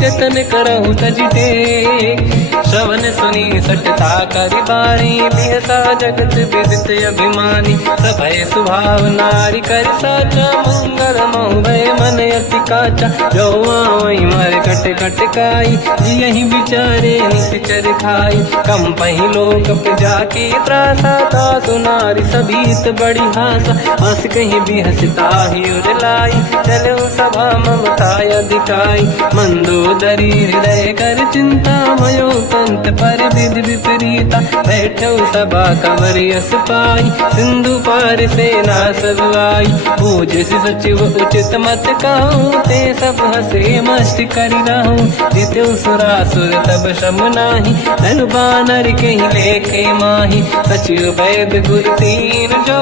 जतन करहु तज टेक श्रवण सुनी सटता करि बाणी बिहसा जगत विदित अभिमानी सभय स्वभाव नारी कर साचा मंगल मोहय मन अति काचा जो आवई मर कट कट काई जियहि विचारे निश्चर खाई कम पहि लोक जाके त्रासा तासु नारी सभीत बड़ी हासा हंस कहीं भी हंसता ही उरलाई चलो सभा ममता अधिकाई मंदोदरी हृदय कर चिंता भयो पंत पर विधि विपरीता बैठो सभा कंवर यस पाई सिंधु पार सेना सब आई पूज्य सचिव उचित मत कहूँ ते सब हसे मस्त करि रहूं जितु सुरासुर तब शम नाही धनु बानर कहीं लेके माही सचिव वैद गुरु तीन जो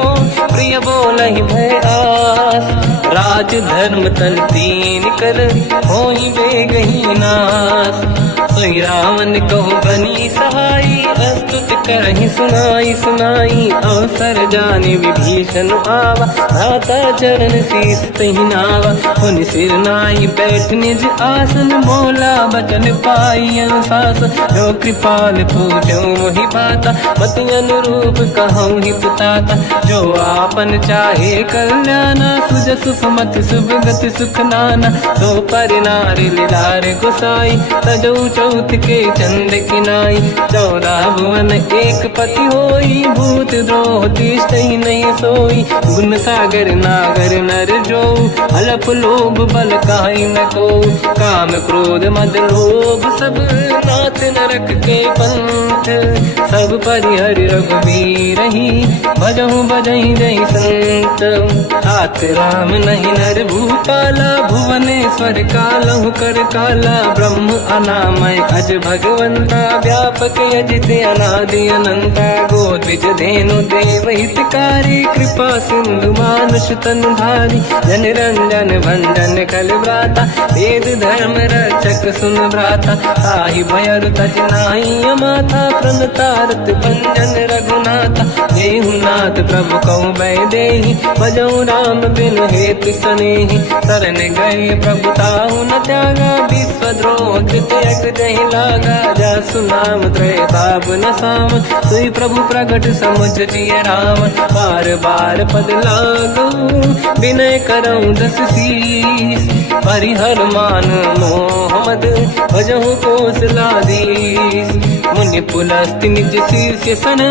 प्रिय बोलहि भय आस राज धर्म तन तीन कर होई बेगही नास सोई रावण कहो बनी सहाई अस्तुत करहि सुनाई सुनाई अवसर जाने विभीषण आवा धाता चरण शीस तहि नावा पुनि सिर नाई बैठ निज आसन मोला बचन पाई अनुशास जो कृपाल पूजो मोहि बाता मति अनुरूप कहूँ ही पुताता जो आपन चाहे कल्याणा सुजस सुमति शुभ गति सुख नाना तो पर नारी लीलार गोसाई तजौ चौथ के चंद किनाई 14 भुवन एक पति होई भूत द्रोह तिष्ठहि नहीं सोई गुण सागर नागर नर जो अलप लोभ बल काहि न को काम क्रोध मद लोभ सब नाथ नरक के पंथ सब परिहरि रघुवीर ही भजहु बजहि जहि संत हाथ राम नहीं नर भूपाला भुवनेश्वर कालहु कर काला ब्रह्म अनामय अज भगवंता व्यापक अजित अनादि अनंता गोद्विज धेनु देव हितकारी कृपा सिंधु मानुष तन धारी जन रंजन भंजन कल व्राता वेद धर्म रक्षक सुन भ्राता ताहि भयर तज नाहि माथा प्रणतारत भंजन रघुनाथा जेहु नाथ प्रभु कहु बै देहि भजऊ राम बिनु हेतु सनेहि शरण गए प्रभु ताहु न त्यागा विश्वद्रोह कृत यक जहि लागा जासु नाम त्रयताप न साम सोई प्रभु प्रगट समुझ जिय राम बार बार पद लागू विनय करऊं दस शीस परिहर मान मोहम्मद भजहु कौशलाधीश मुनि पुलस्ति निज शीर्ष सन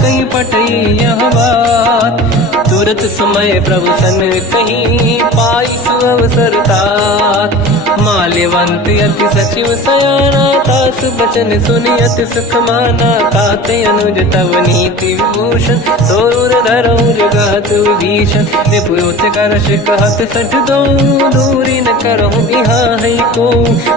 कहीं पटई यह बात तुरत समय प्रभु सन कहीं पाई सुअवसर तात माल्यवंत अति सचिव सयाना, तास बचन सुनि अति सुख माना। ताते अनुज तव नीति विभूषण, सोर धरऊ जगत विभीषण। निपुरुष करश कहत सठ दो, दूरी न करहु यहाँ है को।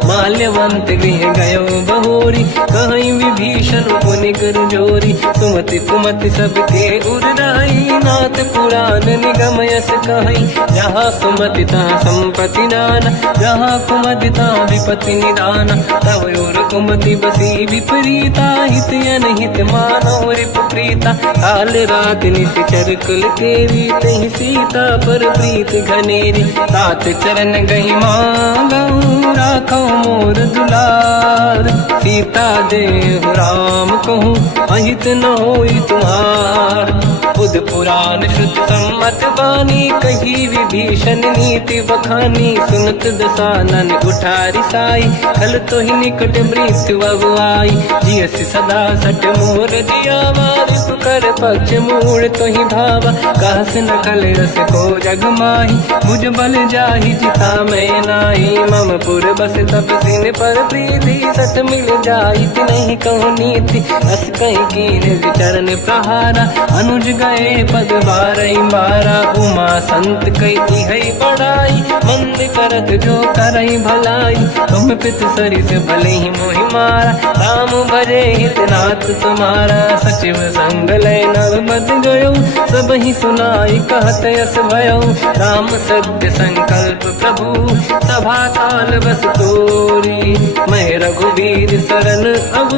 माल्यवंत गृह गयो बहोरी, कहीं विभीषण पुनि गुरु जोरी। सुमति कुमति सबके उरनाई, नाथ पुराण निगम यस कहीं। जहाँ सुमति तहाँ संपत्ति नाना, जहाँ कुमति तहाँ विपत्ति निदाना। तव और कुमति बसी विपरीता, हित अनहित मानव रिप प्रीता। काल रात निशिचर कुल केरी, तहि सीता पर प्रीत घनेरी। तात चरण गही मांगऊ, राखो मोर दुलार। सीता देहु राम कहूँ, अहित न होई तुम्हार। बुध पुराण श्रुत सम्मत बानी, कही विभीषण नीति बखानी। सुनत दसानन उठारी साई, खल तो ही निकट मृत्यु अब आई। जियसि सदा सट मोर जियावा, रिपु कर पक्ष मूड़ तो ही भावा। कहस न कल रस को जग माही, मुझ बल जाहि जिता मैं नाई। मम पुर बस तब सिन पर प्रीति, सत मिल जाई नहीं कहूँ नीति। अस कहीं कीन विचरण प्रहारा, अनुज गए पद बारई बारा। उमा संत कई है बड़ाई, मंद करत जो करई भलाई। तुम पित सरिस भले ही मोहि मारा, राम भजे हितनाथ तुम्हारा। सचिव संग लय नव मद गयो, सब ही सुनाई कहत यस भयो। राम सत्य संकल्प प्रभु, सभा काल बस तोरी। मैं रघुवीर शरण अब,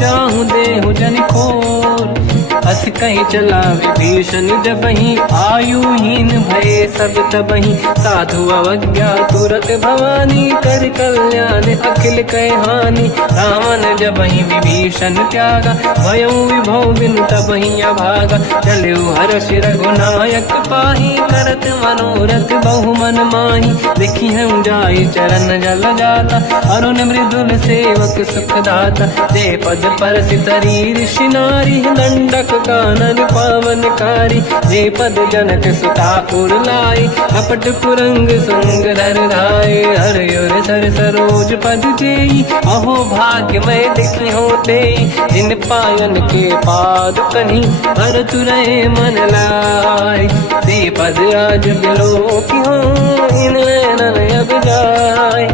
जाहु देहु जन खोर। अस कहीं चला विभीषण जबहि, आयुहीन भये सब तबहि। साधु अवज्ञा तुरत भवानी, कर कल्याण अखिल कह हानि। रावण जबहि विभीषण त्यागा, भयउ विभव बिनु तबहि अभागा। चलऊ हर्ष रघुनायक पाहि, करत मनोरथ बहु मन माहि। देखी हम जाई चरण जल जाता, अरुण मृदुल सेवक सुख दाता। जे पद पर सितरी ऋषि नारी, दंडक कानन पावनकारी। जे पद जनक सुता उर लाई, अपट पुरंग संग धर धाय। हर सर सरोज पद जेई, अहो भाग्य मैं देखी होते। जिन पायन के पाद कहीं, हर तुरय मन लाय। ते पद आज बिलो की हो, इन नैनन अब जाय।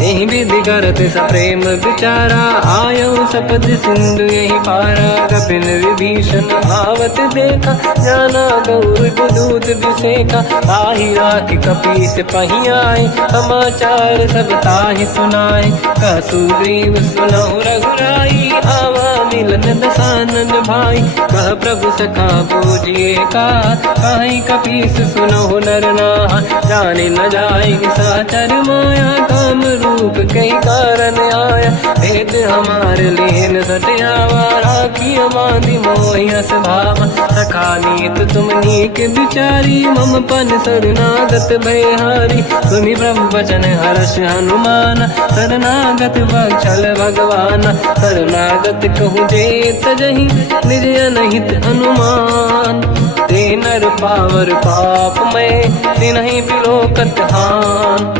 यही विधि करत सप्रेम विचारा, आयो सपद सिंधु यही पारा। कपिन विभीषण आवत देखा, जाना गौर दूत विसेखा। ताहि राखि कपीस पही आए, समाचार सब ताहि सुनाए। कह सुग्रीव सुनहु रघुराई, आवा मिलन दसानन भाई। कह प्रभु सखा पूजिए का, कहीं कपीस सुनहु नर नाहा। जाने न जाए साचर माया, काम रूप कई कारण आया। भेद हमार लेन सटियावा, राखी बांधि मोहियस भावा। सखा नीत तुम नीक बिचारी, मम पन शरणागत भयहारी। सुनि प्रभु वचन हर्ष हनुमान, शरणागत बक्षल भगवान। शरणागत कहूँ जे तजहि, निज अनहित हनुमान। ते नर पावर पाप में, तिन्हि बिलोकत हान।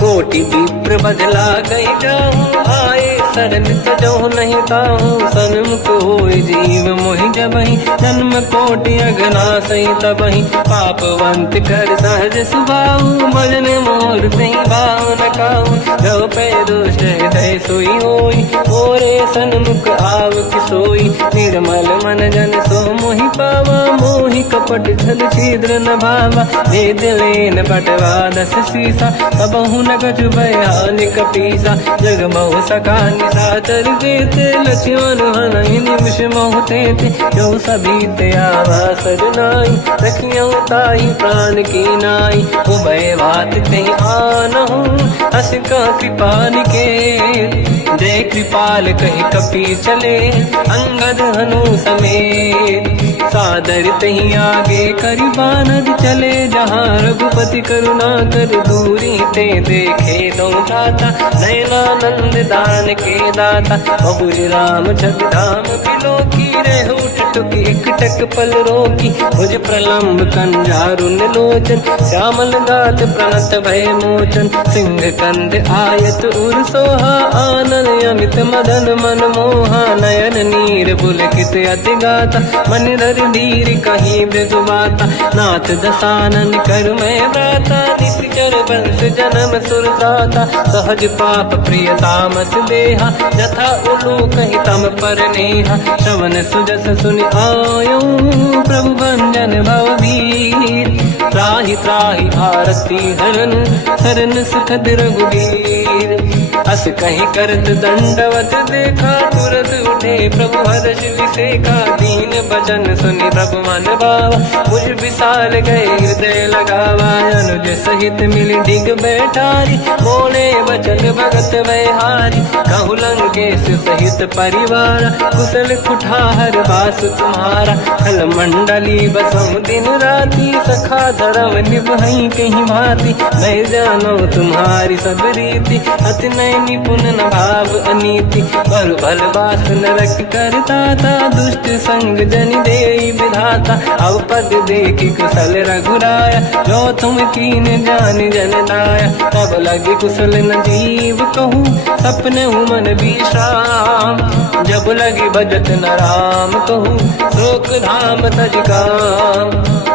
कोटि विप्र बदला गई जाऊँ, आए शरण तजहु नहीं ताहूँ। सन्मुख होय जीव मोहि जबहि, जन्म कोटि अघनासहि तबहि। पापवंत कर सहज सुभाऊ, भजन मोर तहि भाव न काहू। जो पै दुष्ट हृदय सोई होई, मोरे सन्मुख आव किसोई। निर्मल मन जन सो मोहि पावा, मोहि कपट छल छिद्र न भावा। भेद लेन बटवा दस सीसा, तबहु न कछु भयानि कपीसा। जग महु सका निशाचर देते, लक्ष्मण हनहि निमिष महु तेते। जो सभी ते आवा सजनाई, रखियौ ताहि प्राण की नाई। उभय बात ते आनहु, हस का कृपा निकेत। जय कृपाल कहि कपि चले, अंगद हनु समेत। सादर तही आगे करि बानर चले, जहाँ रघुपति करुणा कर दूरी ते देखे दो ठाता। नयनानंद दान के दाता, बहुर राम छवि धाम बिलो की रह उठ टुकी एक टक पल रोकी मुझ प्रलम्ब कंजारुन लोचन श्यामल गात प्रणत भय मोचन सिंह कंद आयत उर सोहा आनन अमित मदन मन मोहा नयन नीर पुलकित अति गाता मन धर धीर कहीं मृदु माता नाथ दसानन कर मैं व्राता निश्चर वंश जन्म सुरदाता सहज पाप प्रिय तामस देहा यथा उलू कहीं तम पर नेहा श्रवण सुजस सुनि आयो प्रभु भंजन भववीर त्राहि त्राहि आरती हरन शरण सुखद रघुवीर अस कहीं करत दंडवत देखा तुरत उठे प्रभु हर्ष विसेखा दीन भजन सुनि प्रभु मन भावा मुझ विशाल गए हृदय लगावा अनुज सहित मिल डिग बैठारी बोले बचन भगत वैहारी कहु लंकेश सहित परिवार कुशल कुठार बास तुम्हारा खल मंडली बसम दिन राती सखा धर्म निभई कहीं भांति मैं जानो तुम्हारी सब रीति अति नय निपुण न भाव अनीति पर भल बास नरक करता था दुष्ट संग जन दे विधाता अब पद देखी कुशल रघुराया जो तुम कीन जान जन दाया तब लगे कुशल न जीव कहूँ सपने मन विश्राम जब लगी भजत न राम कहूँ शोक धाम तज काम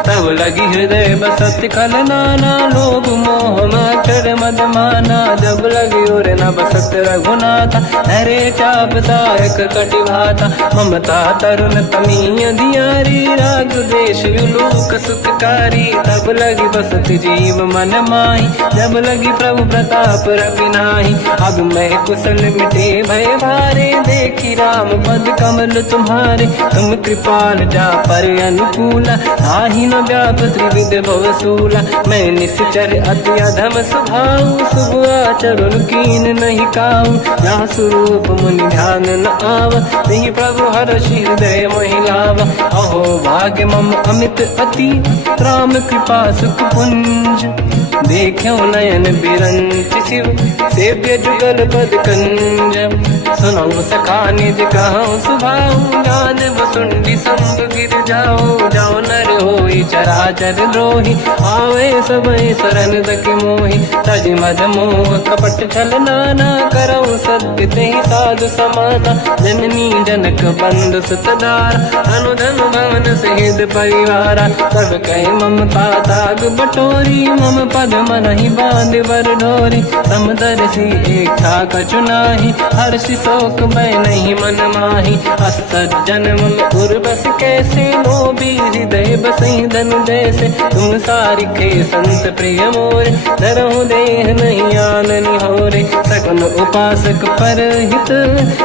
तब लगी हृदय बसत कल नाना लोभ मोह मच्छर मद माना जब लगी और न बसत रघुनाथा हरे चाप सायक कटिभाता ममता तरुण तमीय दियारी राग देश युलूक सुखकारी तब लगी बसत जीव मन माही जब लगी प्रभु प्रताप रवि नाही अब मैं कुशल मिटे भय भारे देखी राम पद कमल तुम्हारे तुम कृपाल जा पर अनुकूला आही न व्याप त्रिविध भवसूला मैं निश्चर अति अधम स्वभाव शुभ आचरण कीन नहीं काऊ यहाँ स्वरूप मुनि ध्यान न आव नहीं प्रभु हर्ष हृदय महिलावा अहो भाग्य मम अमित अति राम कृपा सुख पुंज देखो नयन बिरंच शिव सेव्य जुगल पद कंज सुनो सखा निज कहूँ सुभाऊ ज्ञान वसुंडी संग गिर जाओ जाओ नर होई चराचर द्रोही आवे सबई शरण दक मोहि तज मद मोह कपट छल नाना करऊ सत्य तेहि साधु समाना जननी जनक बंधु सुतदार अनुधन भवन सहित परिवारा सब कहे ममता ताग बटोरी मम पद मन ही बांध बर डोरी समदर्शी इच्छा कछु नाही हर्षि शोक मैं नहीं मन माही असज्जन मम उर्वश कैसे मोबी हृदय बसई धन जैसे तुम सारिखे संत प्रिय मोरे धरहु देह नहीं आननि होरे सकल उपासक पर हित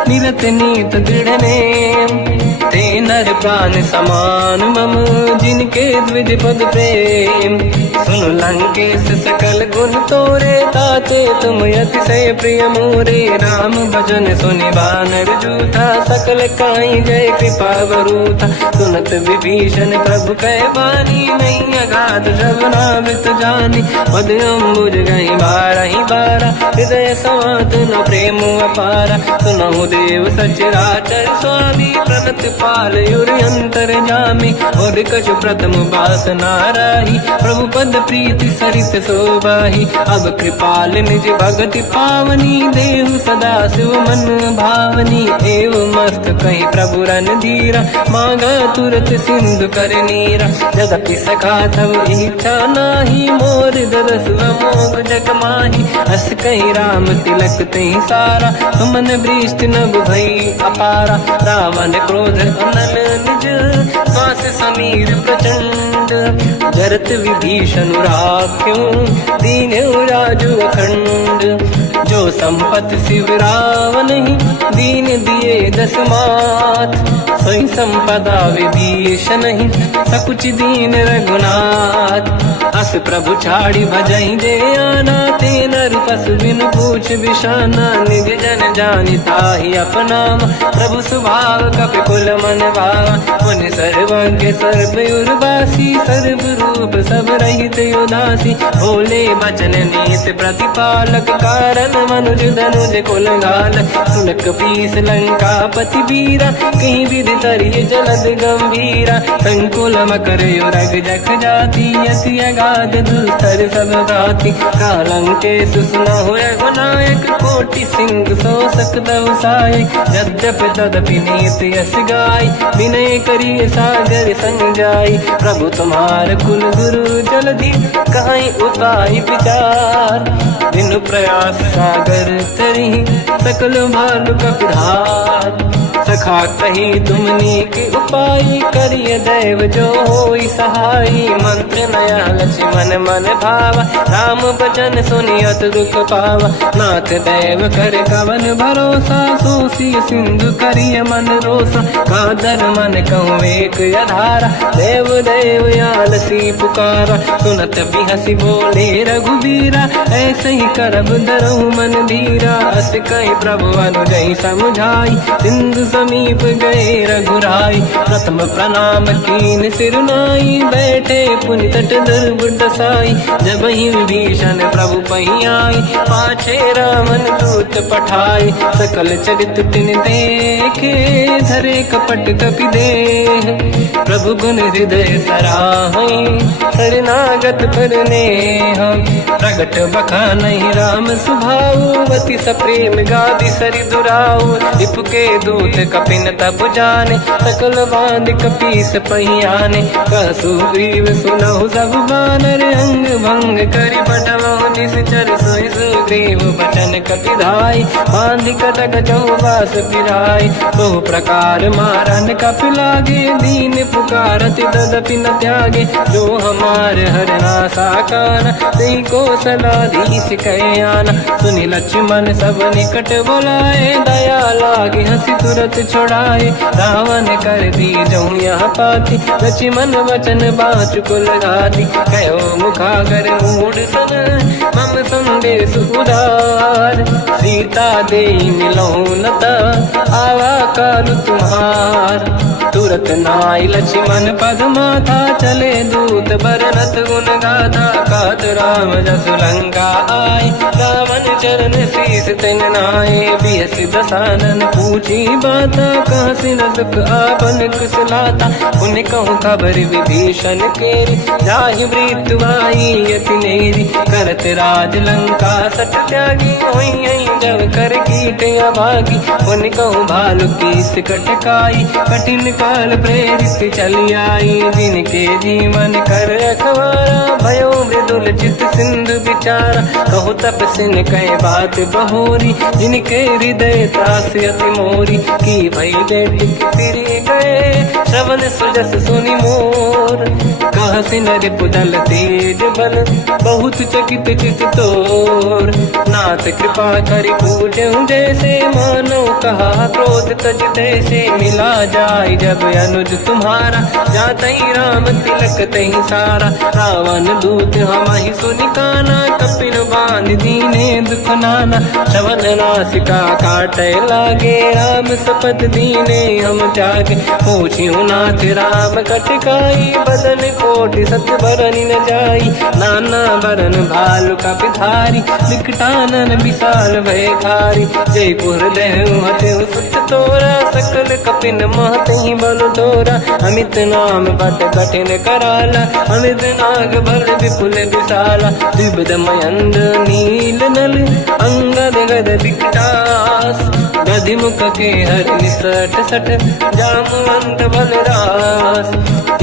निरत नीत दृढ़ नेम ते नर प्राण समान मम जिनके द्विज पद प्रेम सुन लंकेश सकल गुण तोरे ताते तुम अतिशय प्रिय मोरे राम भजन सुनि बानर जूथा सकल काई जय कृपा वरूथा सुनत विभीषण प्रभु कह बानी नहीं अगाध श्रवणामृत जानी पद अम्बुज गई बारहि बारा हृदय समात न प्रेम अपारा सुनहु देव सचराचर स्वामी प्रणत पाल युरि अंतर जामी और कछु प्रथम बास नाराही प्रभु पद प्रीति सरित शोभाही अब कृपाल निज भगति पावनी देहु सदा शिव मन भावनी एव मस्त कहीं प्रभु रन धीरा मांगा तुरत सिंधु कर नीरा जगति सखा तब इच्छा नाही मोर दरस मोग जग माही अस कहीं राम तिलक तही सारा सुमन वृष्ट नभ भई अपारा रावण क्रोध अनल निज श्वास समीर प्रचंड जरत विभीषण राख्यो दीन राजु अखंड जो संपत शिव रावण ही दीन दिए दस मात सोई संपदा विभीषण ही सकुच दीन रघुनाथ अस प्रभु छाड़ी भजई दे आना ते नर पस बिन पूछ बिशाना निज जन जानिता ही अपना प्रभु स्वभाव कपि कुल मन भावा मुनि सर्वज्ञ सर्व उर्वासी सर्व रूप सब रहित उदासी भोले बचन नीत प्रतिपालक कारण मनुज धनुज कुल गाल सुन कपीस लंका पति वीरा कहीं विधि तरिय जलद गंभीरा संकुल मकर युरग जख जाति अति अगाध दुस्तर सब गाति कालंके सुसना हो गुनायक कोटि सिंह सो सकदव साय यद्यप तदपि नीत यस गाय विनय करिय सागर संग जाय प्रभु तुम्हार कुल गुरु जलधि कहीं उपाय विचार दिन प्रयास सागर तरी सकल भालु कपिधार सखा कही तुमनी के उपाय करिय दैव जो होई सहाई मंत्र नया लक्ष्मण मन भावा राम बचन सुनियत दुख पावा नाथ दैव कर कवन भरोसा सोसी सिंधु करिय मन रोसा कादर मन कहूँ एक अधारा देव देव आलसी पुकारा सुनत भी हसी बोले रघुबीरा ऐसे ही करब धरहु मन धीरा अस कहीं प्रभु अनुजय समझाई सिंधु समीप गए रघुराई प्रथम प्रणाम कीन सिरुनाई बैठे पुनि तट दुर्बुड साई जब ही विभीषण प्रभु पही आई पाछे रामन दूत पठाई सकल चरित तिन देखे धरे कपट कपि देह प्रभु गुण हृदय सराहै शरणागत पर नेह प्रगट बखानहि राम सुभाऊ अति सप्रेम गादि सरि दुराऊ रिपु के दूत कपिन तब जाने सकल बांध कपीस पहियाने कहसु ग्रीव सुनहु सब बानर अंग भंग करि बटमहु निश्चर सोई सुग्रीव बचन कपिधाई बांधि कटक चौबास पिराई बहु प्रकार मारन कपि लागे दीन पुकारति तदपि न त्यागे जो हमार हरना साकाना तेई को सलाधीश कहे आना सुनि लक्ष्मण सब निकट बोलाए दया लागे हंसी तुरत छोड़ाए रावण कर दी जऊँ यहाँ पाती लक्ष्मण वचन बाचु कुल घाती कहो मुखागर मूड सन मम संदेश उदार सीता दे मिलहु लता आवा कालु तुम्हार तुरत नाई लक्ष्मण पद माथा चले दूत बरनत गुण गाथा कात राम जस लंका आए रावण चरण शीस तिन नाये बिहस दसानन पूछी बाता कहाँ से न दुख आपन कुशलाता पुण्य कहूँ खबर विभीषण केरी जाहि मृत्यु आई यति नेरी करत राज लंका सट त्यागी होई जब कर कीट अभागी पुण्य कहूँ भालु कीस कटकाई कठिन काल प्रेरित चली आई जिनके जीवन कर रखवारा भयो मृदुल चित सिंधु विचारा कहु तप सिन कह बात बहोरी जिनके हृदय त्रास अति मोरी की भई बेटी फिरी गए श्रवण सुजस सुनि मोर कहा सिन रिपुदल तेज बल बहुत चकित चित तोर नाथ कृपा करि पूजहु जैसे मानो कहा क्रोध तज तैसे मिला जाय जब अनुज तुम्हारा जातहि राम तिलक तहि सारा रावण दूत हमहि सुनि काना कपिन बांध दीने दुख नाना श्रवण नासिका काटे लागे राम सपथ दीने हम त्यागे पूछियो नाथ राम कटकाई बदन कोटि सत्य बरनि न जाई नाना बरन भालु कपिधारी निकटानन विशाल भय खारी जयपुर देहु हतेउ सुत तोरा सकल कपिन महतहि बल तोरा अमित नाम बट कठिन कराला अमित नाग बल विपुल विशाला द्विविध मयंद नील नल अंगद गद विकटास गधिमुख के हर निसट सठ जामवंत बलरास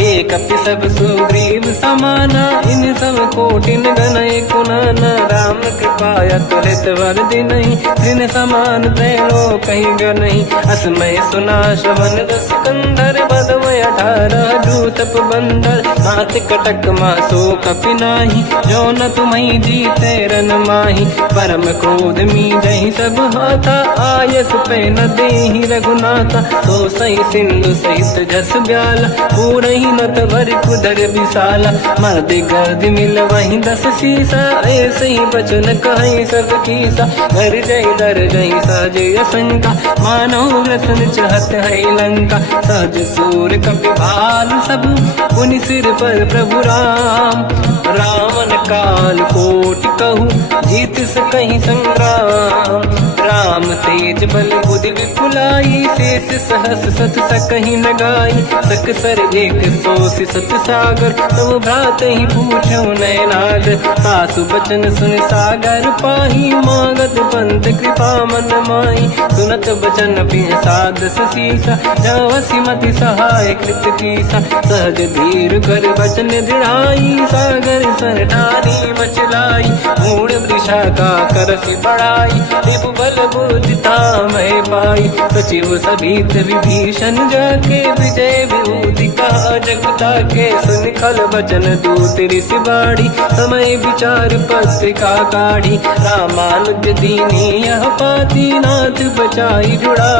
एक कपि सब सुग्रीव समाना इन सब कोटिन गनय कुनाना राम कृपा तुलित वर दिनहि दिन समान तैलो कहीं गनहि असमय सुना श्रवण रस कंधर बदमय 18 दूतप बंदर नाथ कटक मासो कपिनाही, जो न तुम्हें जीते रन माही। परम क्रोध मी जही सब हाथा, आयस पे न देहि रघुनाथा। तो सही सिंधु सहित जस ब्याला, पूरही नत भर कुदर विशाला। मर्द गर्द मिल वही 10 सीसा, ऐसे ही बचन कहीं सब कीसा। घर जय दर जय साजे असंका, मानव रसन चहत है लंका। सहज सूर कपि भाल सब, पुनि सिर पर प्रभु राम। रावण काल कोटि कहूँ, जीत सकहि संग्राम। राम तेज बल बुद्धि विपुलाई, शेष सहस सत सकहि न गाई। सकसर एक सोस सत सागर, तब भ्रात ही पूछो नयनागर। सासु बचन सुन सागर पाही, मांगत पंत कृपा मन माही। सुनत बचन पिय सादस सीसा, जवसी मति सहाय कृत कीसा। सहज धीर कर बचन दृढ़ाई, सागर सन ठानी मचलाई। मूढ़ वृषा का करसि बढ़ाई, रिपु बल बुद्धि तामय पाई। सचिव सभीत विभीषण जाके, विजय विभूति कहा जगता के। सुन खल बचन दूत ऋषि बाड़ी, समय विचार पत्रिका काढ़ी। रामानुज दीनी यह पाती, नाथ बचाई जुड़ा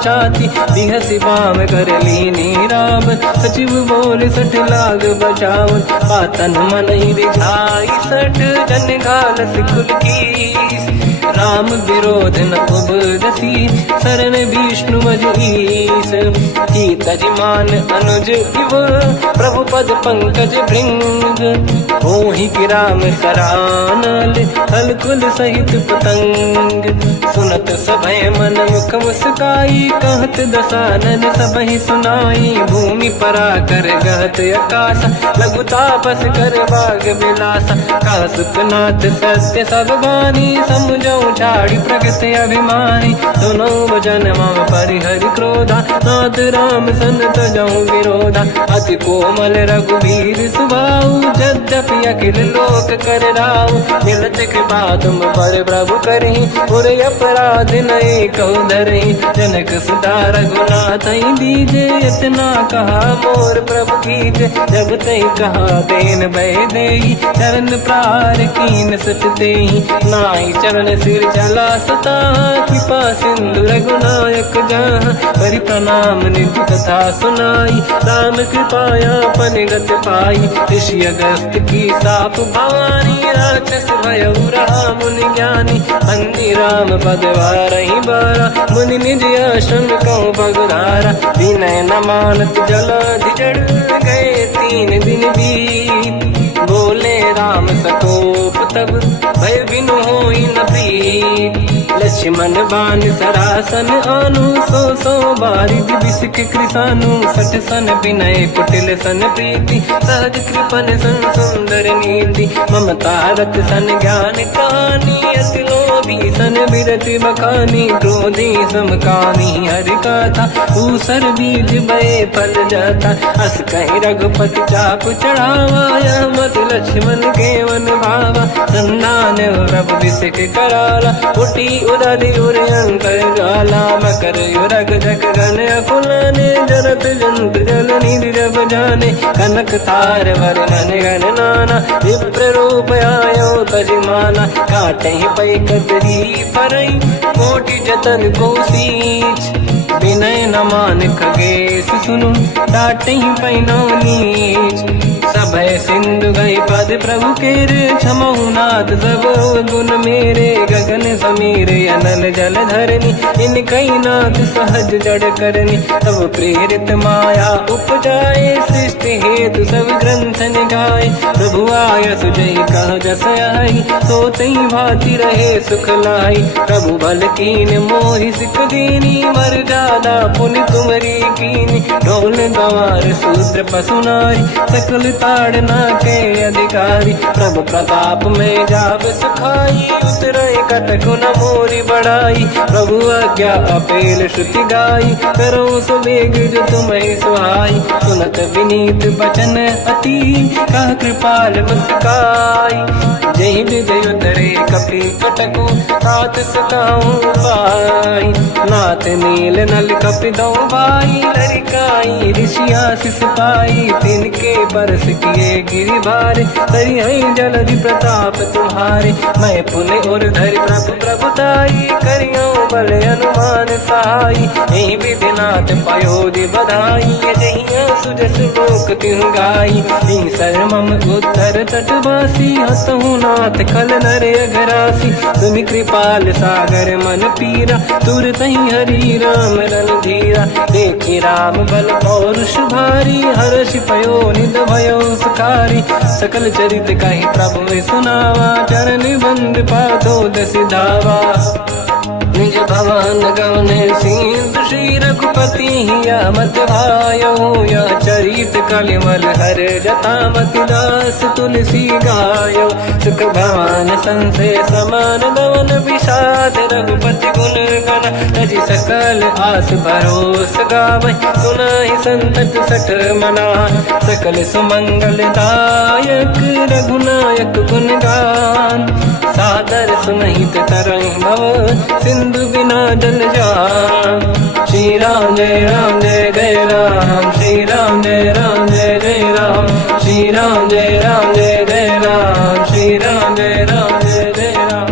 छाती। बिहसि बाम कर लीनी राम, सचिव बोल 60 लाग बचावन। पातन मन ही रिझाई 60, जन घाल सिकुल कीस। राम विरोध न उबरसी, शरण विष्णु मज ईस। कीतजिमान अनुज इव, प्रभु पद पंकज भृंग। होहि कि राम सरानल, हलकुल सहित पतंग। सुनत सभय मन मुख मुस्काई, कहत दसानन सबहि सुनाई। भूमि परा कर गहत आकाश, लघु तापस कर बाग बिलासा। कह सुखनाथ सत्य सब बानी, समझौ छाड़ी प्रगति अभिमानी। सुनो भजन मम परिहरि क्रोधा, नाथ राम सन तजहु विरोधा। अति कोमल रघुवीर सुभाऊ, यद्यपि अखिल लोक कर राऊ। मिलत कृपा तुम पर प्रभु करहि, पुर अपराध नये कहु धरहि। जनक सुता रघुनाथ दीजे, इतना कहा मोर प्रभु कीजे। जब तई कहा देन भय देहि, चरण प्रार कीन सत तेहि। नाई चरण सिर चला सता, कृपा सिंधु रघुनायक जहाँ। हरि प्रणाम निधि कथा सुनाई, राम कृपाया पनिगत पाई। ऋषि अगस्त की साप भवानी, राक्षस भयउ रहा मुनि ज्ञानी। अंधि राम पद वारहि बारा, मुनि निज आश्रम कहु पगुधारा। विनय न मानत जलाधि जड़, गए 3 दिन बीत। बोले राम सकोप तब, भय बिनु होई न प्रीत। लक्ष्मण बान सरासन आनु, 100 बारिद बिसिक कृसानु। 60 सन विनय कुटिल सन प्रीति, सहज कृपन सन सुंदर नीति। ममता रत सन ज्ञान कहानी, अति लोभी सन बिरति बखानी। क्रोधी समकामी हरि कथा, ऊसर बीज बये फल जाता। अस कहि रघुपति चाप चढ़ावा, यह मत लक्ष्मण के वन भावा। संधान प्रभु बिसिक कराला, उठी उदधि उरयंकर ज्वाला। मकर युरग जग गण अकुलाने, जरत जंत जल निधि जब जाने। कनक तार वर्णन गण नाना, विप्र रूप आयो तजिमाना। काटे पै कतरी परई, कोटि जतन को सींच। विनय न मान खगेश सुनु, डांटे पैनो नीच। सभय सिंधु गई पद प्रभु केरे, क्षमहु नाथ सब गुण मेरे। गगन समीरे अनल जल धरनी, इन कई नाथ सहज जड़ करनी। तब प्रेरित माया उपजाए, सृष्टि हेतु सब ग्रंथ निगाए। प्रभु आय सुजय कह जस आई, सोतई भांति रहे सुख लाई। प्रभु बल कीन मोहि सिख दीनी, मर्यादा पुनि तुमरी कीनी। ढोल गवार शूद्र पशु नारी, सकल ताड़ना के अधिकारी। प्रभु प्रताप में जाब सुखाई, उतरे कटक न मोरी बढ़ाई। प्रभु आज्ञा अपेल श्रुति गाई, करो सुबेग जो तुम्हें सुहाई। सुनत विनीत बचन अति, कह कृपाल मुस्काई। जय विजय उतरे कपि कटकु, तात सकाऊं पाई। नाथ नील नल कपि दो भाई, लरिकाई ऋषि ऐसी आशीष पाई, तिनके परस किए गिरिभार, करियहि जलधि प्रताप तुम्हारे, मैं पुण्य और धरि प्रभु प्रभुताई, करियो बल हनुमान सहाय, यही विधिनाथ पयोधि बधाई, जहिया सुजस लोक तिहु गाई, सरमम उत्तर तटवासी, हतहु नाथ खल नर अघरासी, तुम कृपाल सागर मन पीरा, तुरतहि हरि राम रणधीरा, देखि राम बल पौरुष भारी, हर्षि पयो निध भयो सुखारी, सकल चरित कहि प्रभु सुनावा, चरण बंद पादो सिधावा, निज भवन गवन सिंधु श्री रघुपति या मत भायो, या चरित कलिमल हर जटा मति दास तुलसी गायो, सुख भवन संशय समान गवन विषाद, रघुपति गुण गण तजि सकल आस भरोस गावै, सुनाहि संतत सठ मना, सकल सुमंगल दायक रघुनायक गुण गान, सादर सुनहित तरंग भव सिंधु बिना जल जान, श्री राम जय जय राम, श्री राम जय जय राम, श्री राम जय जय राम, श्री राम जय जय राम।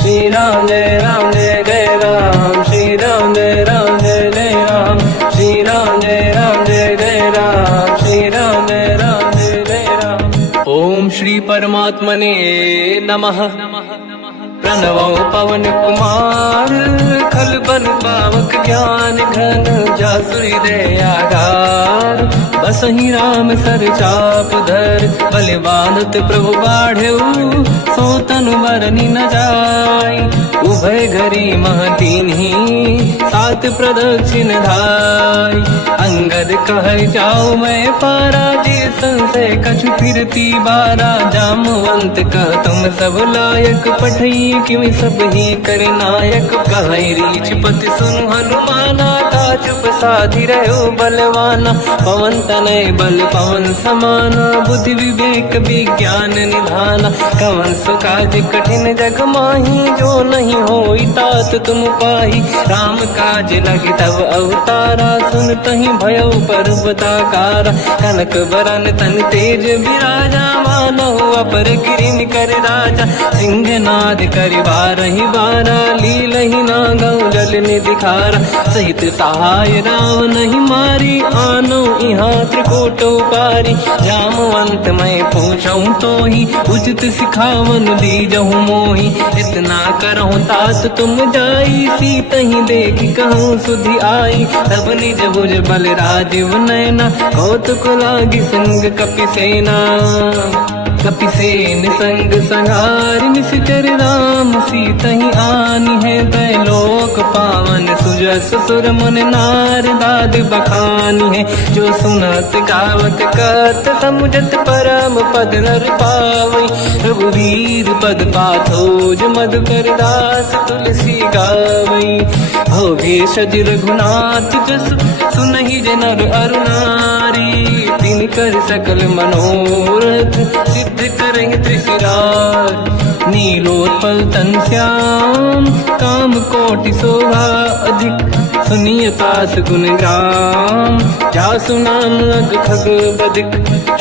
श्री राम जय जय राम, श्री राम जय जय राम, श्री राम जय जय राम, श्री राम जय जय राम। ओम श्री परमात्मने नमः। प्रणवो पवन कुमार, खल बन पावक ज्ञान घन, जासुरी दयागार, बसहि राम सर चाप धर, बलवानत प्रभु बाढ़ऊ, सो तनु बरनि न जाय, उभय घरी महतीन्ही, सात प्रदक्षिण धाय, अंगद कह जाओ मैं पारा, जी संशय कछु फिरती बारा, जामवंत कह तुम सब लायक, पठई किमि सब ही कर नायक, कहि रीछ पति सुनु हनुमाना, का चुप साधि रहो बलवाना, पवन तनय बल पवन समाना, बुद्धि विवेक विज्ञान निधाना, कवन सु काज कठिन जग माही, जो नहीं होई तात तुम पाही, राम काज लगे तब अवतारा, सुनतहि भयो पर्वताकारा, कनक बरन तन तेज विराजा, मानहु अपर गिरिन कर राजा, सिंहनाद करि बारहि बारा, लीलहि नागौ जल निधिखारा, सहित सहाय राव नहीं मारी, आनो इहाँ त्रिकोटो पारी, जामवंत मैं पूछऊँ तो ही, उचित सिखावन दीजहु मोही, इतना करहु तात तुम जाई, सीतहि देखि कहूँ सुधि आई, तब निज भुज बल राजीव नैना, कौतुक लागी संग कपिसेना, कपिसेन संग संहारि निश्चर राम, सीतहि आनि है दैलोक पावन, सुजस सुर मुन नार दाद बखानी है, जो सुनत गावत कहत समुझत परम पद नर पावै, रघुवीर पद पाथोज मधुकर दास तुलसी गावै, हो भेषज रघुनाथ जस सुनहि जे नर अरु नारी, तिन कर सकल मनोरथ सिद्ध करहि त्रिशिरार, नीलोत्पल तन श्याम काम कोटि शोभा अधिक, सुनिय तास गुण ग्राम, जासु नाम अग खग बदिक,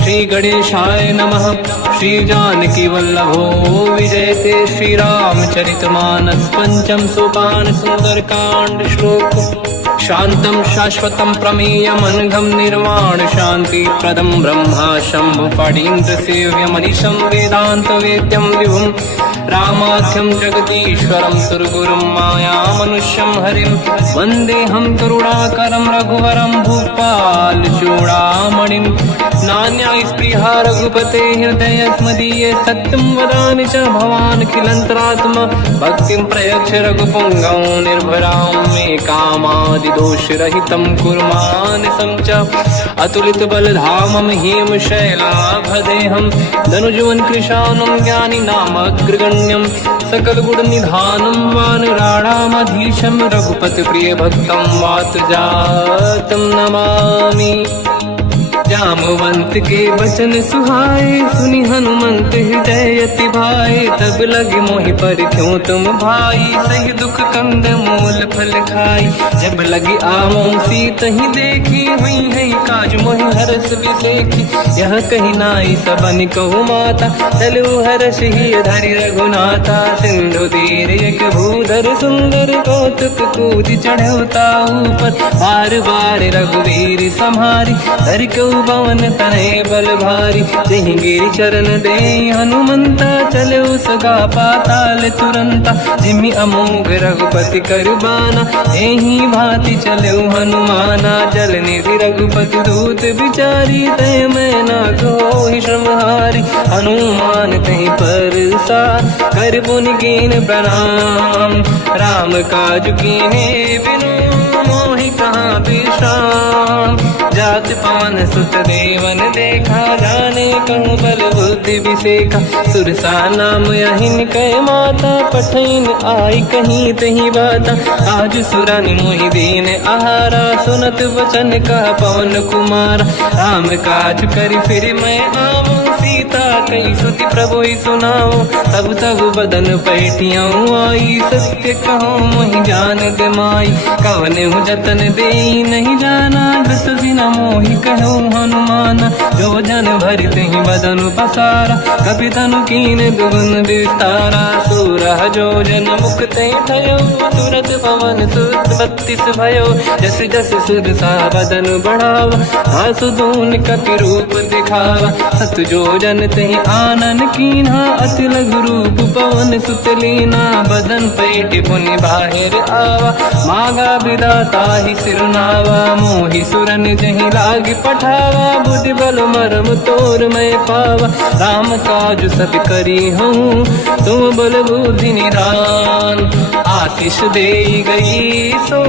श्री गणेशाय नमः। श्री जानकी वल्लभो विजयते, श्री रामचरित मानस पंचम सोपान, सुंदर कांड श्लोक, शांतं शाश्वतं प्रमेयमनघं निर्वाण शांति प्रदं ब्रह्मा शंभु फणीन्द्र सेव्य मनीषं वेदांत वेद्यं विभुं, रामाख्यं जगदीश्वरं सुरगुरुं माया मनुष्यं हरिं, वन्देऽहं करुणाकरं रघुवरं भूपाल चूडामणिं, नान्या स्पृहा रघुपते हृदय स्मदीये, सत्यं वदामि च भवान् खिलन्तरात्मा, भक्तिं प्रयच्छ रघुपुङ्गं निर्भरां मे कामादि दोषरहितं कुर्मानसं च, अतुलित बलधामं हेमशैलाभदेहं, धनुजवन कृशानं ज्ञानिनामग्रगण्यं, सकल गुण निधानं वानराणामधीशं, रघुपति प्रिय भक्तं वातजातं नमामि। जामवंत के बचन सुहाए, सुनी हनुमंत हृदय अति भाए। तब लगे मोहि पर क्यों तुम भाई, सही दुख कंद मूल फल खाई। जब लगी आमो सीत ही देखी, हुई है काज मोहि हरस बिसेखी। यह कही नाई सबन कहु माता, चलु हर्ष ही धरि रघुनाथा। सिंधु तीर एक भूधर सुंदर, कौतुक कूद चढ़ौता ऊपर। बार बार रघुवीर सम्हारी, धरि कहु पवन तनय बल भारी। जहि गिरि चरण दे हनुमंता, चले सगा पाताल तुरंता। जिमि अमोघ रघुपति करबाना, एहि भांति चले हनुमाना। जल निधि रघुपति दूत बिचारी, तय मैं ना कोहि श्रमहारी। हनुमान तहि परसार, कर पुनि कीन प्रणाम। राम काज कीन्हे बिनु, मोहि कहाँ विश्राम। जात पवन सुत देवन देखा, जाने कहूँ बल बुद्धि विसेखा। सुरसा नाम अहिन कह माता, पठैन आई कहीं तही बाता। आज सुरानि मोहि दीन आहारा, सुनत वचन का पवन कुमारा। राम काज करि फिर मैं आवूं, सीता कई सुति प्रभु सुनाओ। तब तब बदन पैठियाऊँ आई, सत्य कहो मोहि जान दे माई। कवन हूँ जतन दे नहीं जाना, दस दिन मोहि कहो हनुमाना। जो जन भरित ही बदन पसारा, कपि तनु कीन दुगुन विस्तारा। सूरह जो जन मुक्ते भयो, तुरत पवन सुत 32 भयो। जस जस सुरसा बदन बढ़ावा, आसु दून कपि रूप दिखावा। सत जो जन तहि आनन कीन्हा, अति लघु रूप पवन सुत लीना। बदन पैठ पुनि बाहिर आवा, मांगा विधाता ही सिरनावा। मोहि सुरन जहि लाग पठावा, बुद्धि बल मरम तोर मैं पावा। राम काज सब करी हूँ, तुम बल बुद्धि निधान। आशीष दे गई सो,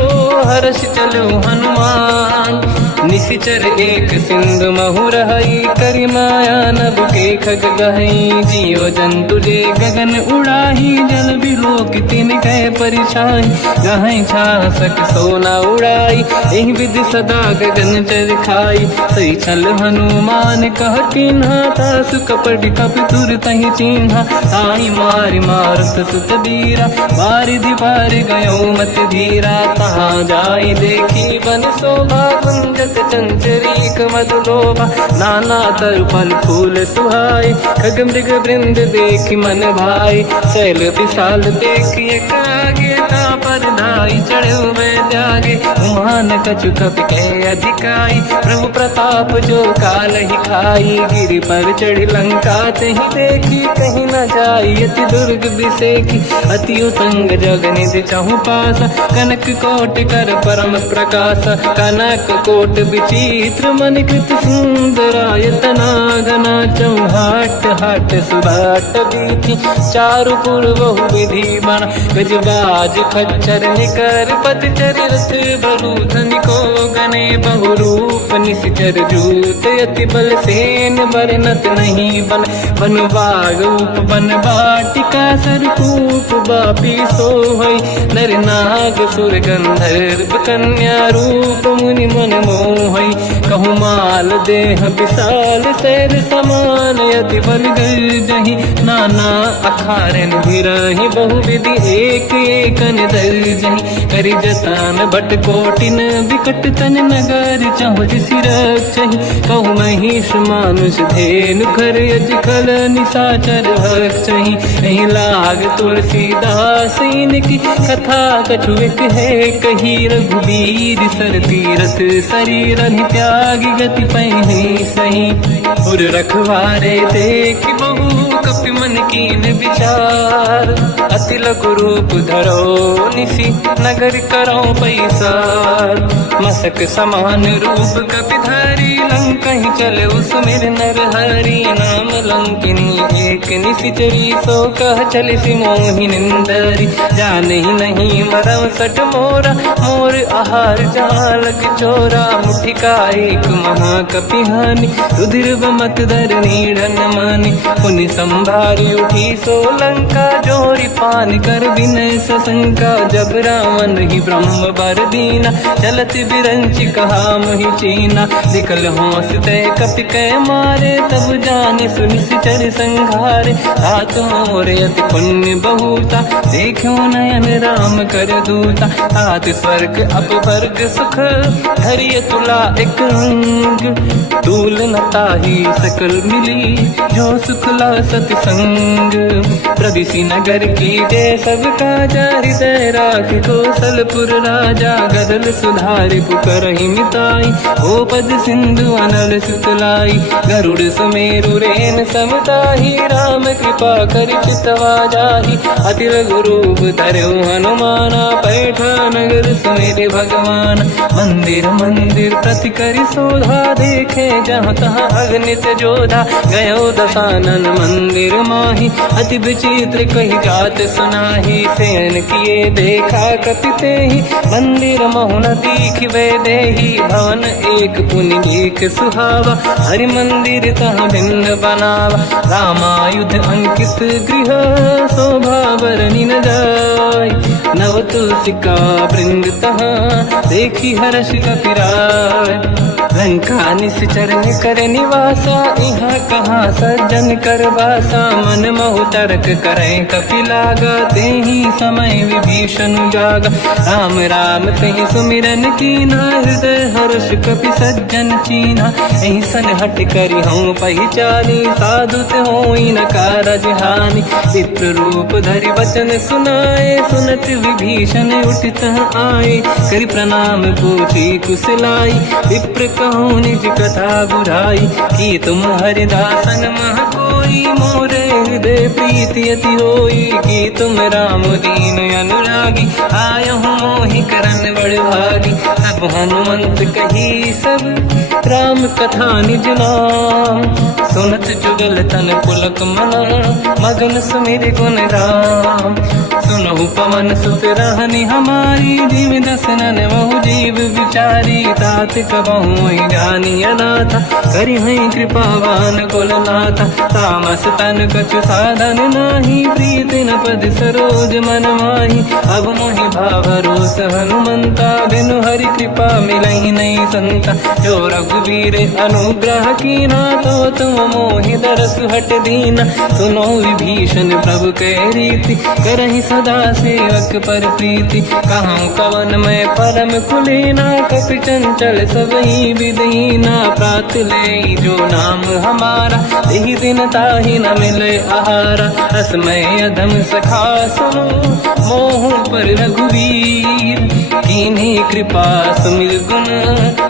हर्ष चलो हनुमान। निशिचर एक सिंधु महु रहई, करि माया नभ के खग गहई। जीव जंतु जे गगन उड़ाही, जल बिलोक तिन कह परिछाई। गहई छासक सोना उड़ाई, एहि विधि सदा गगन चर खाई। सही छल हनुमान कह किन्हा, तासु कपट कपि तुर तहि चिन्हा। ताई मारि मारुत सुत बीरा, बारिधि पार गयो मत धीरा। तहाँ जाई देखी बन शोभा, कुंजत चंचरीक मधुलोभा। नाना तरु फल फूल सुहाए, खग मृग वृंद देखि मन भाई। शैल विशाल देखि एक आगे, पर धाई चढ़ो मैं त्यागे। उमान कछु कपि के अधिकाई, प्रभु प्रताप जो काल ही खाई। गिरि पर चढ़ी लंका तहि देखी, कहीं न जाई अति दुर्ग बिसेखी। अति उतंग जग निधि चहु पासा, कनक कोट कर परम प्रकाश। कनक कोट विचित्र मन कृत सुंदरायतना घना। चौहाट हाट सुभाट बीथी, चारु पुर बहु विधि बना। गजबाज खच्चर निकर पतचर, रथ बरूधन को गने। बहु रूप निशिचर जूत, अति बल सेन बरनत नहीं बल। बन बाग उप बन बाटिका, सरकूप बापी सोहई। नर नाग सुर गंधर्व कन्या, रूप मुनि मन मोहई। कहु माल देह विशाल, शैल समान अति बल गर्जहि। नाना अखारन भिरहि, बहु विधि एक एकन दर्जहि। करि जतान भट कोटिन, विकट तन नगर चहु दिसि रक्षहि। कहु महिष मानुष धेनु, खर यज खल निशाचर भक्षहि। एहि लाग तुलसीदास इनकी, कथा कछु एक है कही। रघुवीर सर तीरथ शरीर, त्यागी गति पैहि सही। उर रखवारे देख बहु, कपि मन कीन विचार। अति लघु रूप धरो निशि, नगर करो पैसार। मसक समान रूप कपि धारी, लंकहि चले सुमिर नर हरि। नाम लंकिनी एक निशिचरी, सो कह चले सि मोहि निंदरी। जानहि नहीं मरम सट मोरा, मोर आहार जहाँ लग चोरा। मुठिका एक महाकपि हानि, रुधिर बमत धरनी ढन मानि। पुनि संभारी उठी सो लंका, जोरी पान कर विनय सशंका। जब रावण ही ब्रह्म बर दीना, चलत बिरंच कहा मोहि चीना। निकल हौसते कपि कै मारे, तब जाने सुनि सिचर संघारे। तात मोरे अति पुण्य बहुता, देखो नयन राम कर दूता। तात स्वर्ग अपवर्ग सुख, धरिय तुला एक अंग। तूल न ताहि सकल मिली, जो सुख ला सतसंग। प्रदिशि नगर की जय सब काजा, हृदय राख कौशलपुर राजा। गदल सुधारि पुकारहि मिताई, ओ पद सिंधु अनल सुतलाई। गरुड़ सुमेरु रेन समताहि, राम कृपा करि चितवा जाहि। अति लघु रूप धरऊ हनुमाना, पैठा नगर सुमेरे भगवान। मंदिर मंदिर प्रति करि शोधा, देखे जहाँ तहाँ अगणित जोधा। गयो दशानन मंदिर माहि, अति विचित्र कही जात सुनाही। शयन किए देखा कपि तेहि, मंदिर महु न दीखिबे देहि। भवन एक पुनि एक सुहावा, हरि मंदिर तहाँ भिन्न बनावा। रामायुध अंकित गृह, शोभा बरनि न जाय। नव तुलसी का वृंद तहाँ, देखी हर्ष कपिराय। लंका निश्चर कर निवासा, यहाँ कहाँ सज्जन कर वासा। मन महु तर्क करें कपि लागा, तेहि समय विभीषण जागा। राम राम तेहि सुमिरन कीना, हृदय हर्ष कपि सज्जन चीना। ऐसन हट करि हूँ पहिचानी, साधु होई न कारज हानि। चित्र रूप धरि वचन सुनाए, सुनत विभीषण उठित आए। करि प्रणाम पूछी कुशलाई, विप्र कहूँ निज कथा बुराई। कि तुम हरिदासन मह कोई, मोरे हृदय प्रीति अति होई। कि तुम राम दीन अनुरागी, आयहु मोहि करन बड़ भागी। तब हनुमंत कही सब, राम कथा निज नाम। सुनत जुगल तन पुलक मना, मगन सुमिर गुण राम। सुनहु पवन सुत रहनि हमारी, जीव दसनन महु जीव विचारी। तात कबहु जानी अनाथा, करि हैं कृपावान कुलनाथा। तामस तन कछु साधन नाही, प्रीति न पद सरोज मन माही। अब मोहि भावरोस हनुमंता, बिनु हरि कृपा मिलहि नहीं संता। जो रघुवीर अनुग्रह कीना, तो तुम मोहि दरस हट दीना। सुनो विभीषण प्रभु कै रीति, करहि सदा सेवक पर प्रीति। कहूँ कवन मैं परम कुलीना, कपि चंचल सबहि विदहीना। प्रात ले जो नाम हमारा, तेहि दिन ताहि न मिले आहारा। रसमय अधम सखा सुनो, मोह पर रघुवीर। कीन्ही कृपा सुमिर गुण,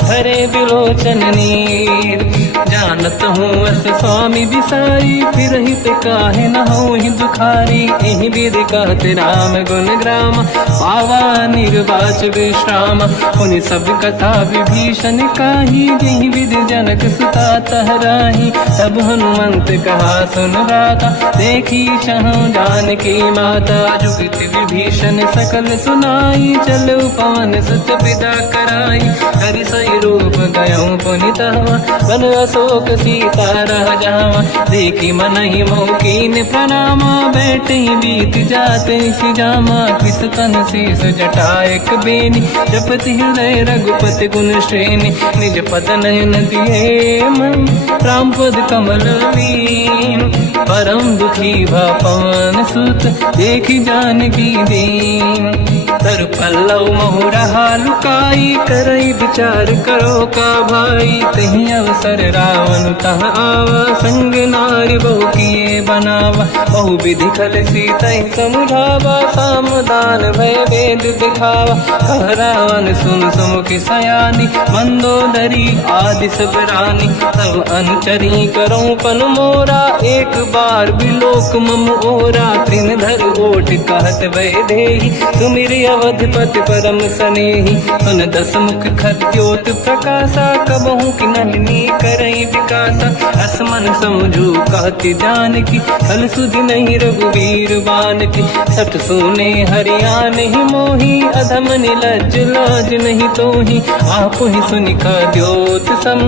हरे बिलोचन नीर। जानत हूँ अस स्वामी बिसारी, फिर हित काहे न हो ही दुखारी। एहि विधि कहत राम गुण ग्राम, पावा निर्वाच विश्राम। पुनि सब कथा विभीषण काही, जेहि विधि जनक सुता तहराही। तब हनुमंत कहा सुन राता, देखी छहु जानकी माता। जुगत विभीषण सकल सुनाई, चलो पवन सुत विदा कराई। हरि सही रूप गयो पुनि तहवा, बन अशोक सीता रह जावा। देखी मनहि मोह कीन प्रणामा, बैठे बीत जाते सिजामा। किस तन शीस जटा एक बेनी, जपति हृदय रघुपति गुण श्रेणी। निज पद नयन दिए मन, राम पद कमल लीन। परम दुखी भा पवन सुत, देखी जानकी दीन। तर पल्लव महु रहा लुकाई, करई विचार करो का भाई। तहि अवसर रावण तह आवा, संग नारी बहु किए बनावा। बहु विधि खल सीतहि समुझावा, सामदान भय वेद दिखावा। कह रावण सुन सुमुखि सयानी, मंदोदरी आदि सब रानी। तब अनुचरी करो पन मोरा, एक बार बिलोक मम ओरा। तृण धर ओठ कहत भय देहि, सुमिरि अवधपति परम सनेहि। सुन दस मुख खद्योत प्रकाशा, कबहु कि नलिनी करई विकासा। असमन समझू कहति जानकी, फल सुधि नहीं रघुवीर बानकी। सठ सुने हरियाण ही मोही, अधम निलज लाज नहीं तोही। आपु ही सुनि खद्योत सम,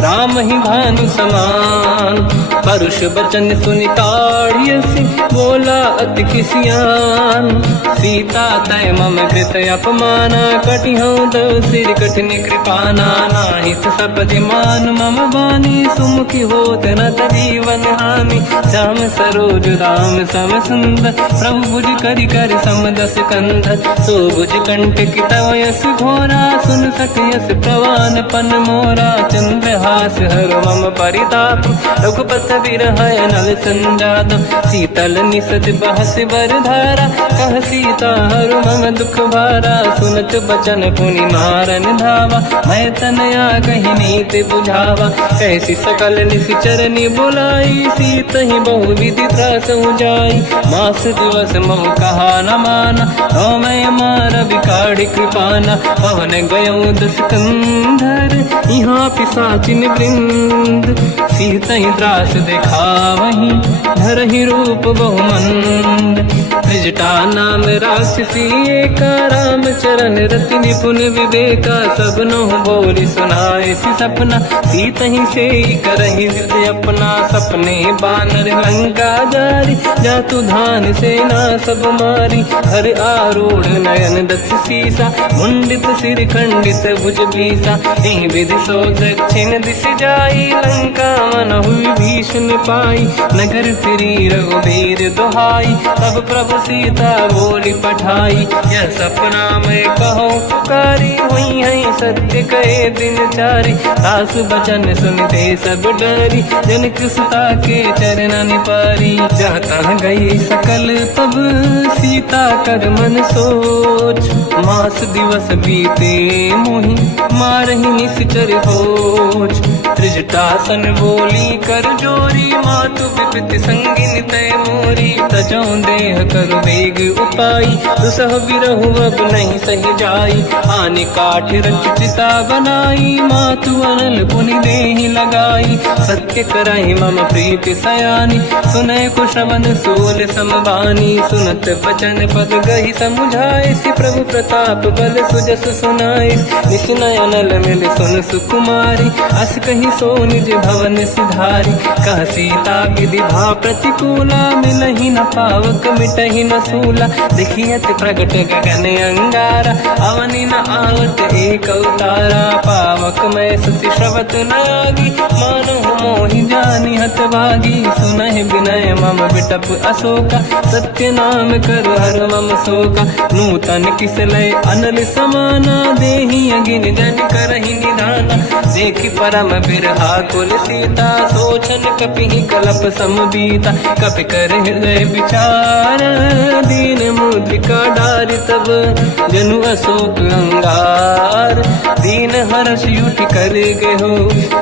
राम ही भानु समान। परुष बचन सुनि ताड़ियसि, बोला अति किसियान। सीता तय मम मम कृत अपमाना कटिहं दो सिर कठिन कृपाना नाहित सपदि मान मम बानी सुमुखी होत न जीवन हानि श्याम सरोज राम सम सुंदर प्रभु भुज करि कर समदस कंध सो भुज कंठ की तव यस घोरा सुन सक यस प्रवान पन मोरा चंद्रहास हर मम परिताप रघुपत बिरहय नल संजात शीतल निसत बहस बर धारा कह सीता हर मम दुख भारा सुनत बचन पुनि मारन धावा मैं तनया कहीं नीति बुझावा कैसी सकल निश्चरनी बुलाई सीत ही बहु विधि त्रास जाई मास दिवस मोह कहा न माना तो मैं मार बिकाड़ी कृपाना पवन गयो दस कंधर यहाँ पिशाचिन वृंद सीत ही त्रास देखा वहीं धर ही रूप बहुमंद त्रिजटा नाम राक्षसी एका राम चरण रति निपुण विवेका सबनो बोली सुनाए सी सपना सीत ही से करहि विद्य अपना सपने बानर लंका जारी जातु धान सेना सब मारी हर आरूढ़ नयन दस सीसा मुंडित सिर खंडित भुज बीसा यही विधि सो दक्षिण दिश जाई लंका मन हुई भीषण पाई नगर फिरी रघुबीर दुहाई तब प्रभु सीता बोली पठाई यह सपना मैं कहो पुकारी हुई है सत्य कहे दिन चारी दास बचन सुनते सब डरी जनक सुता के चरण पारी जाता गई सकल तब सीता कर मन सोच मास दिवस बीते मोहि मारहि निश्चर होच त्रिजटासन बोली कर जोरी मातु विपति संगिन तय मोरी तजौ देह कर वेग उपाई दुसह बिरहु अब नहीं सही जाई आने काठ रचिता बनाई मातु अनल पुनि देहि लगाई सत्य कराई मम प्रीति सयानी सुनय को श्रवण सोल समबानी सुनत वचन पद गही समुझाए सि प्रभु प्रताप बल सुजस सुनाई निसनय अनल मिल सुन सुकुमारी अस कही सो निज भवन सिधारी कह सीता विधि भा प्रतिकूला मिलहि न पावक मिटहि न सूला देखियत प्रगट गगन अंगारा अवनि न आवत एक अवतारा पावक मैं सति श्रवत न आगी मानो मोहि जानि हत भागी सुनहि विनय मम बिटप अशोका सत्य नाम कर हर मम शोका नूतन किसलय अनल समाना देहि अगिन जन करहि निधाना देखि परम बिरहा कुल सीता सोचन कपि कलप समबीता कपि कर हृदय विचार दीन मुद्रिका डारि तब जनु अशोक अंगार दीन हर्ष युट कर गयो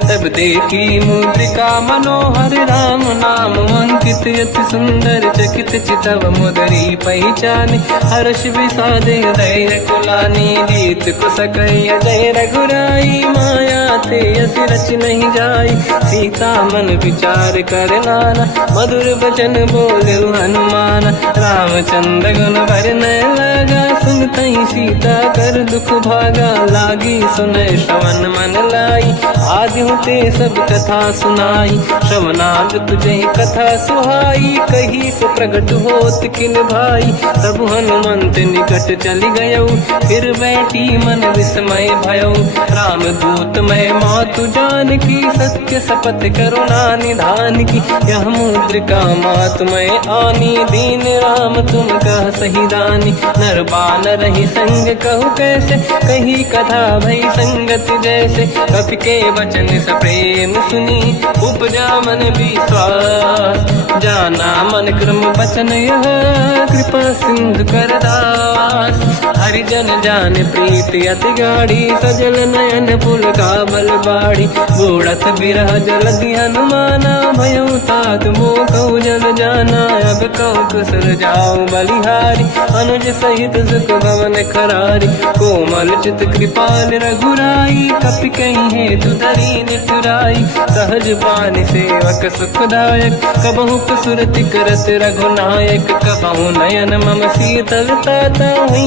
तब देखी मुद्रिका मनोहर राम नाम अंकित अति सुंदर चकित चितव मुदरी पहचान हर्ष विषादे धैर्य कुलानी जीत को सकय जय रघुराई माया थे यस रच नहीं जाई सीता मन विचार कर नाना मधुर वचन बोले हनुमान रामचंद्र गुण भरने लगा सुनते ही सीता कर दुख भागा लागी सुने श्रवण मन लाई आदि होते सब कथा सुनाई श्रवणाद तुझे कथा सुहाई कही से प्रगट होत किन भाई तब हनुमंत निकट चली गयो फिर बैठी मन विस्मय भयो राम दूत मैं मातु जान की सत्य शपथ करुणा निधान की यह मुद्रिका मातु मैं आनी दीन राम तुम कह सही दानी नर बानर ही संग कहु कैसे कही कथा भई संगति जैसे कपि के वचन सप्रेम सुनी उपजा मन विश्वास जाना मन क्रम वचन यह कृपा सिंधु कर दास हरिजन जान प्रीति अति गाढ़ी सजल नयन पुल का बल बाड़ी बूढ़त बिरह जल हनुमाना भयो तात मोह कहु जल जाना अब कहु कुशल जाओ बलिहारी अनुज सहित सुख भवन करारी कोमल चित कृपाल रघुराई कपि कहीं हेतु धरी निठुराई सहज पान सेवक सुखदायक कबहु रूप सुरति करत रघुनायक कबहु नयन मम शीतलता हुई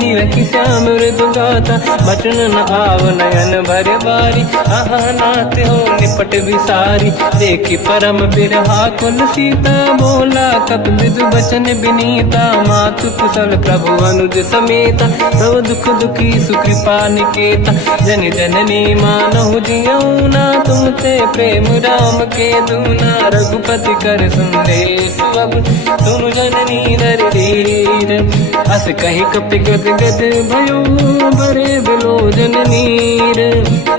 निरखि श्याम मृदु गाता बचन न आव नयन भर बारी आहा नाथ हो निपट विसारी देखी परम बिरहा कुल सीता बोला कप विदु बचन बिनीता मातु कुशल प्रभु अनुज समेता तव दुख दुखी सुकृपा निकेता जन जननी मानहु जियऊ ना तुमसे प्रेम राम के दूना रघुपति कर संदेश अब सुनु जननी नर धीर अस कहीं कपि गद गद भयो बरे बिलो जननीर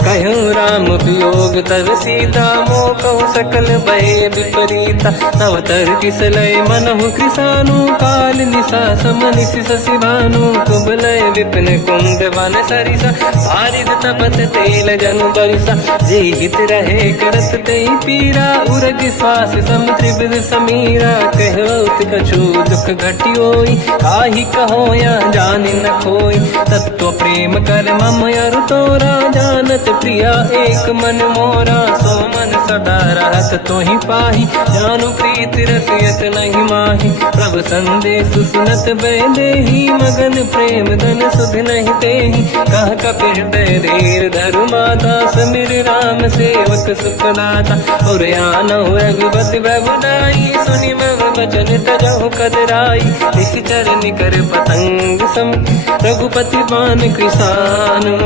कहो राम वियोग तव सीता मोह कहु सकल भय विपरीता तव तर किसलय मनहु कृसानु काल निशा समनिस शशि भानु कुबलय विपिन कुंद वन सरिसा पारिद तपत तेल जनु बरिसा जे हित रहे करत ते पीरा उरग श्वास समुद्र समीरा कहत कछु दुख घटियोई काहि कहो या जानि न खोई तत्व प्रेम कर मम अरु तोरा जानत प्रिया एक मन मोरा सो मन सदा रहत तोहि पाहि जानु प्रीति रसियत नहीं माहि प्रभु संदेश सुनत बैदेहि मगन प्रेम धन सुध नहीं तेहि कह कपि हृदय धीर धरु माता समिर राम सेवक सुखदाता और आनहु रघुपति प्रभुनाई सुनि मम वचन तजहु कदराई निश्चर निकर पतंग सम रघुपति बान कृसानु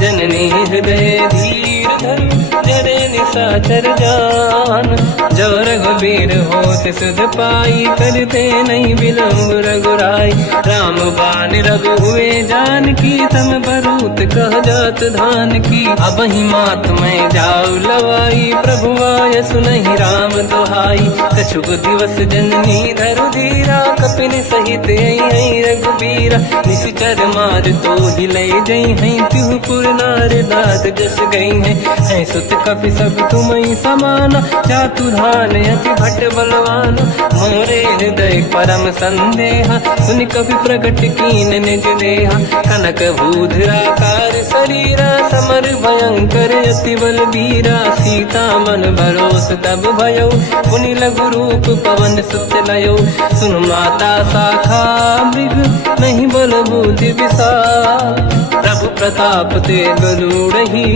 जननी हृदय धीर धरु जरे निशाचर जान जो रघुबीर होत सुध पाई करते नहीं विलम्ब रघुराई राम बान रघु हुए जान की तम बरूत कह जात धान की अब ही मात में जाऊ लवाई प्रभु आय सुनहि राम दोहाई कछुक दिवस जननी धरु धीरा कपिन सहित आई रघुबीरा निश्चर मार तो हिलई जई हैं त्युपुर नार दात जस गई है सुत कपि सब तुमई समाना चातु धान अति भट बलवान मोरे हृदय परम संदेहा सुनि कपि प्रकट कीन निज देहा कनक भूधराकार शरीरा समर भयंकर अति बल बीरा सीता मन भरोस तब भयो पुनि लघु रूप पवन सुत लयो सुन माता शाखा मृग नहीं बल बुद्धि विशाल प्रभु प्रताप ते गरुड़हि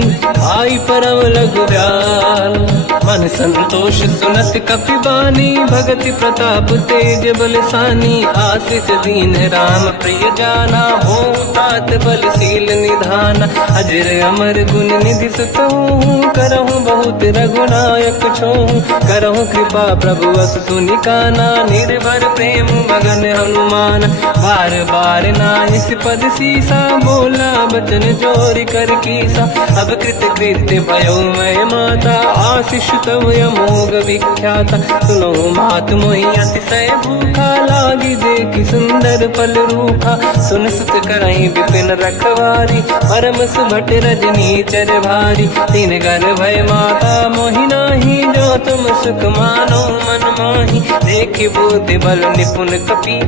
आई परम लघु व्याल मन संतोष सुनत कपि बानी भगति प्रताप तेज बलसानी आशीष दीन राम प्रिय जाना हो तात बलशील निधान अजर अमर गुण निधि सुतहु करहु बहुत रघुनायक छोहु करहु कृपा प्रभु अस सुनि काना निर्भर प्रेम मगन हनुमान बार बार नाइस पद सीसा बोला बचन जोरि कर कीसा अब कृत कृत्य भयो मैं माता आशीष तव अमोघ विख्याता सुनो मात मोहि अतिशय भूखा लागी देखि सुंदर पल रूखा सुन सुत करहि विपिन रखवारी परम सुभट रजनी चर भारी तीन घर भय माता मोहि नाही जो तुम सुख मानो मन माही देखि बुद्धि बल निपुण कपि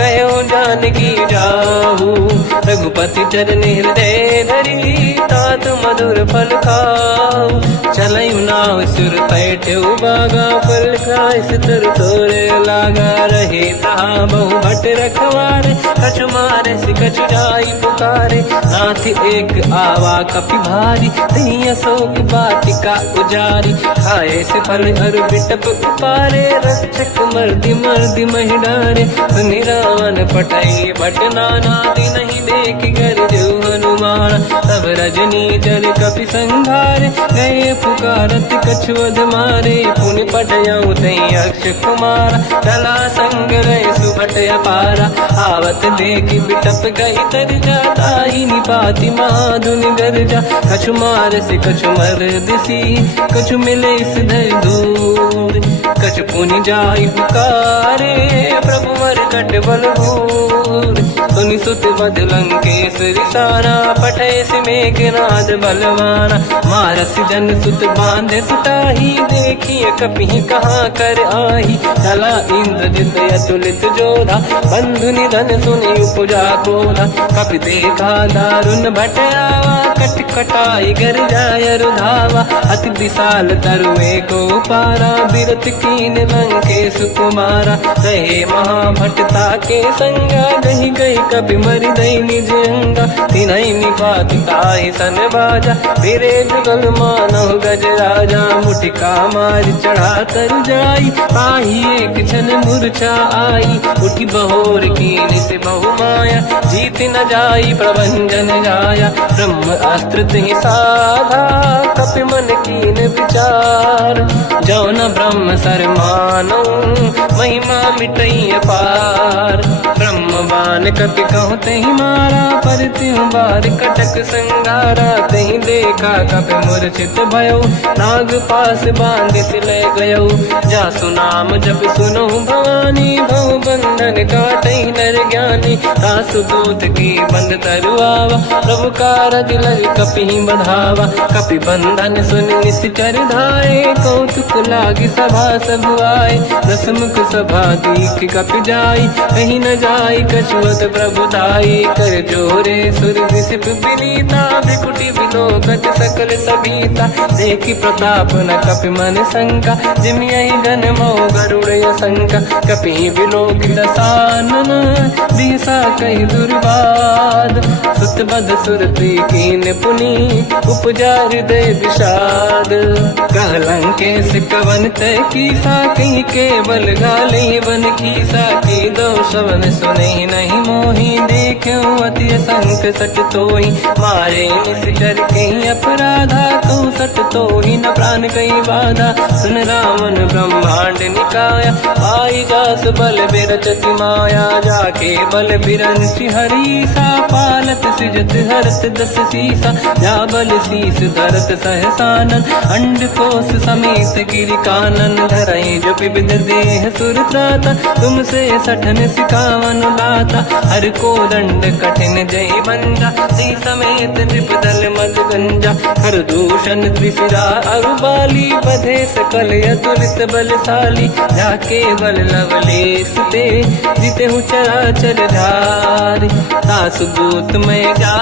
कहो जानकी जाहू रघुपति चरण हृदय धरी तात मधुर फल खाऊ चलयु नाव सुर पैठ्यु बागा फल खाय सितर तोरे लागा रहे तहा बहु भट रखवारे कछु मारे सि कछु जाई पुकारे नाथ एक आवा कपि भारी तही अशोक वाटिका उजारी खाए से फल हर बिटप उपारे रक्षक मर्दि मर्दि महि डारे सुनि रावण पटई भट नानादि नहीं देख कर जो हनुमान तब रजनी चर कपि संघारे गए पुकारत कछुअध मारे पुनि पटयऊ तई अक्ष कुमार चला संग रहे सुभट अपारा आवत देखि बिटप गई तर जाता ही निपाति माधुनि गरजा कछु मार से कछु मर दिसी कछु मिले इस धर दूर कछु पुनि जाई पुकारे प्रभु मर कट बल भूर सुन मुनि सुत बद लंकेश्वरी सारा, पठेसि मेघनाद बलवाना। मारसि जन सुत बांधे सुताही, देखिए कपि कहाँ कर आही। चला इंद्रजित अतुलित जोधा, बंधु निधन सुनि उपजा क्रोधा। कपि देखा दारुण भट आवा, कट कटाई गर जाय रुधावा। अति विशाल तरुए को पारा, बिरत कीन लंकेश कुमारा। रहे महाभटता के संगा, गही गई कपि मरि दई निज अंगा। तिन्है निपात ताहि सन बाजा, फिरे जुगल मानव गज राजा। मुटिका मार चढ़ा तर जाई, पाही एक क्षण मूर्छा आई। उठी बहोर कीन से बहु माया, जीत न जाई प्रभंजन जाया। ब्रह्म अस्त्र तिहि साधा, कपि मन कीन विचार। जो न ब्रह्म सर मानो, महिमा मिटई अपार। ब्रह्म बान कपि कहु तहि मारा, पर त्यों बार कटक संगारा। तहि देखा कपि मूर्छित भयो, नाग पास बांधिस ले गयो। जासु नाम जप सुनो भवानी, भव बंधन काटई नर ज्ञानी। तासु दूत की बंद तरुआवा, प्रभु कारज लग कपि बधावा। कपि बंधन सुन निश्चर धाये, कौतुक लागी सभा सब आए। दसमुख सभा दीख कपि जाई, कहीं न जाई कछुअत प्रभु दाई। कर जोरे सुर विसिप विनीता, बिकुटी बिलोकत सकल सबीता। देखी प्रताप न कपि मन शंका, जिमियहि जन मोह गरुड़ शंका। कपि बिलोक दसानन, दिशा कहि दुर्बाद। सुत बद सुरति कीन पुनि, उपजा हृदय विषाद। कहलंकेश कवन तय कीसा, कहीं केवल गाली बन कीसा। की दो शवन सुने नहीं मोही, देख्यो अति संक सट तोहि। मारे निश्चर कहीं अपराधा, तो सट तोहि न प्राण कहीं बाधा। सुन रावण ब्रह्मांड निकाया, पाई जास बल बिरचति माया। जाके बल बिरंचि हरीसा, पालत सृजत हरत दस सीसा। जा बल शीस धरत सहसानन, अंड कोश समेत गिरि कानन। धरई जो विविध देह सुर त्राता, तुमसे सठन सिखावन दाता। हर को दंड कठिन जय बंजा, सी समेत नृपदल मद गंजा। हर दूषण त्रिशिरा अरुबाली, बधे सकल अतुलित बलशाली। जाके बल लवलेश ते, जिते हूँ चराचर धारी। सासु दूत में जा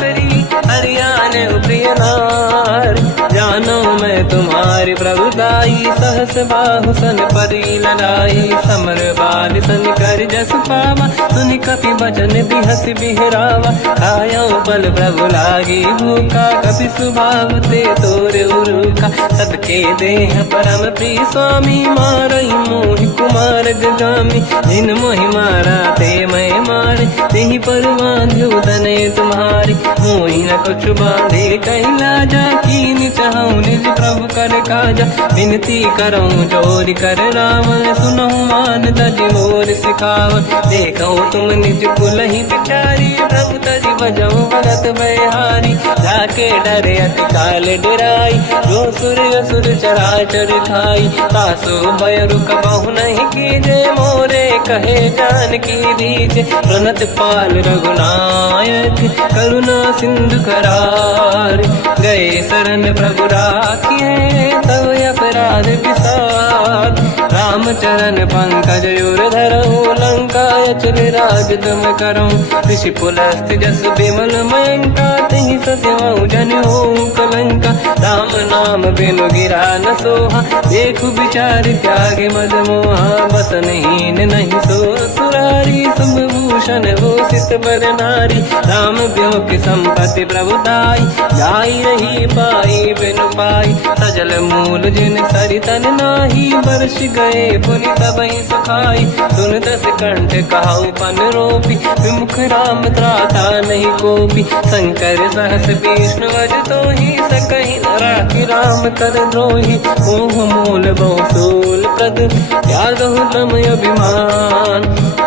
करी, हरियाने प्रिय नार। जानो मैं तुम्हारी प्रभुदाई, सहस बाहु सन परी लड़ाई। समर बाल सन कर जस पावा, सुनि कपि बचन बिहस बिहरावा। खायो बल प्रभु लागी भूखा, कपि स्वभाव ते तोर उरुखा। सबके देह परम प्रिय स्वामी, मारई मोहि कुमार गगामी। जिन मोहि मारा ते मैं मारे, तेहि पर बांध्यो तने तुम्हारी। मोहि न कुछ बांधे कैलाजा, कीन चाहूं निज प्रभु कर काजा। विनती करऊं जोरि कर रावण, सुनहु मान तज मोर सिखावन। देखो तुम निज कुलहि बिचारी, प्रभु तज बजऊं भगत बयहारी। जाके डरे अति काल डराई, जो सुर असुर चराचर खाई। तासु भय रुक बहु नहीं कीजे, मोरे कहे जानकी दीजे। प्रणत पाल रघुनायक, करुणा सिंधु करार। गए शरण प्रभु राखिए, तव अपराध विसार। रामचरण पंकज उर धरऊं, लंका अचल राज तुम करऊं। ऋषि पुलस्त जस विमल मयंका, तहि सत्यवं जन होऊं कलंका। राम नाम बिनु गिरा न सोहा, देखु विचार त्यागे मद मोहा। बसनहीन नहीं सो सुरारी, शुभ भूषण भूषित बर नारी। राम ब्यों की संपत्ति प्रभुताई, जाई रही पाई बिनु पाई। सजल मूल जिन सरितन नाही, वर्ष गए पुनि तबहि सुखाई। सुन दस कंठ कहाऊ पन रोपी, विमुख राम त्राता नहीं कोपी। शंकर सहस विष्णु अज तोहि, सकहि न राखि राम कर द्रोही। मोह मूल बहु सूल प्रद, त्यागहु ब्रह्म अभिमान।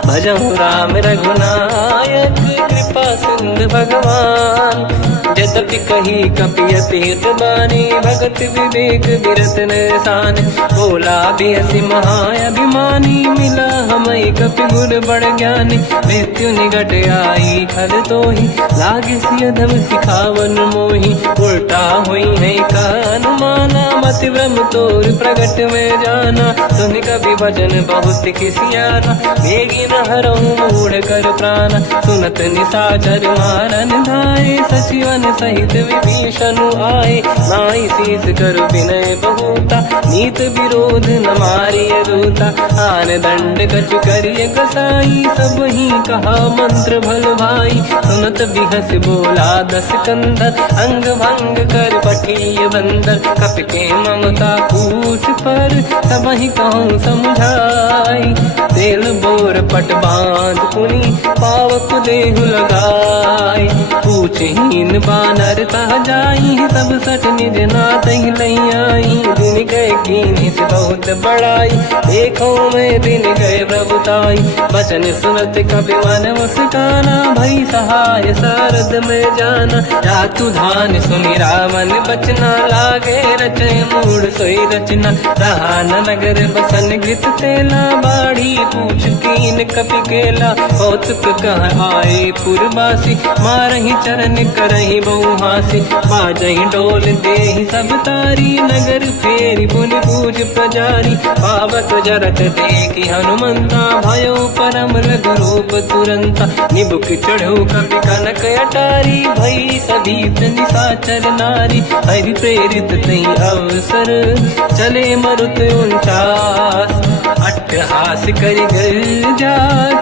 भजहु राम रघुनायक, कृपा सिंधु भगवान। जत अति कही कपियति हित बानी, भगत विवेक विरत निशान। बोला भी हसी महाअभिमानी, मिला हमें कपि गुर बड़ ज्ञानी। मृत्यु निकट आई खल तो ही, लागे सिय धम सिखावन मोही। उल्टा हुई है का अनुमाना, मति ब्रह्म तोर प्रगट में जाना। सुन कभी वचन बहुत किसियाना, बेगी न हरहु मूढ़ कर प्राण। सुनत निशाचर मारन धाये, सचिवन सहित विभीषण आए। नाई शीस कर विनय बहुता, नीत विरोध न मारिय दूता। आन दंड कछु करिय कसाई, सब ही कहा मंत्र भल भाई। सुनत बिहस बोला दस कंधर, अंग भंग कर पठिय बंदर। कपि के ममता पूछ पर, सब ही कहूँ समझाई। तेल बोर पट बांध पुनि, पावक देहु लगाई। पूछहीन बानर तह जाई, सब सट निज नाथ ही लई आई। दिन गए कीन्ही से बहुत बड़ाई, देखो मैं दिन गए प्रभुताई। वचन सुनत कपि मन मुस्काना, भई सहाय सारद में जाना। जातु धान सुनि रावण बचना, लागे रचे मूड सोई रचना। रहा न नगर बसन गृत तेला, बाढ़ी पूछ कीन कपि केला। कौतुक कह आए पुरवासी, मारहि चरण करहि बहु हासी। बाजहि डोल देहि सब तारी, नगर फेरी पुनि पूज प्रजारी। पावक जरत देखि हनुमंता, भयो परम रघुरूप तुरंता। निबुक चढ़ो कपि कनक अटारी, भई सभीत निशाचर नारी। हरि प्रेरित तहि अवसर, चले मरुत 49। अट्टहास करि गर्जा,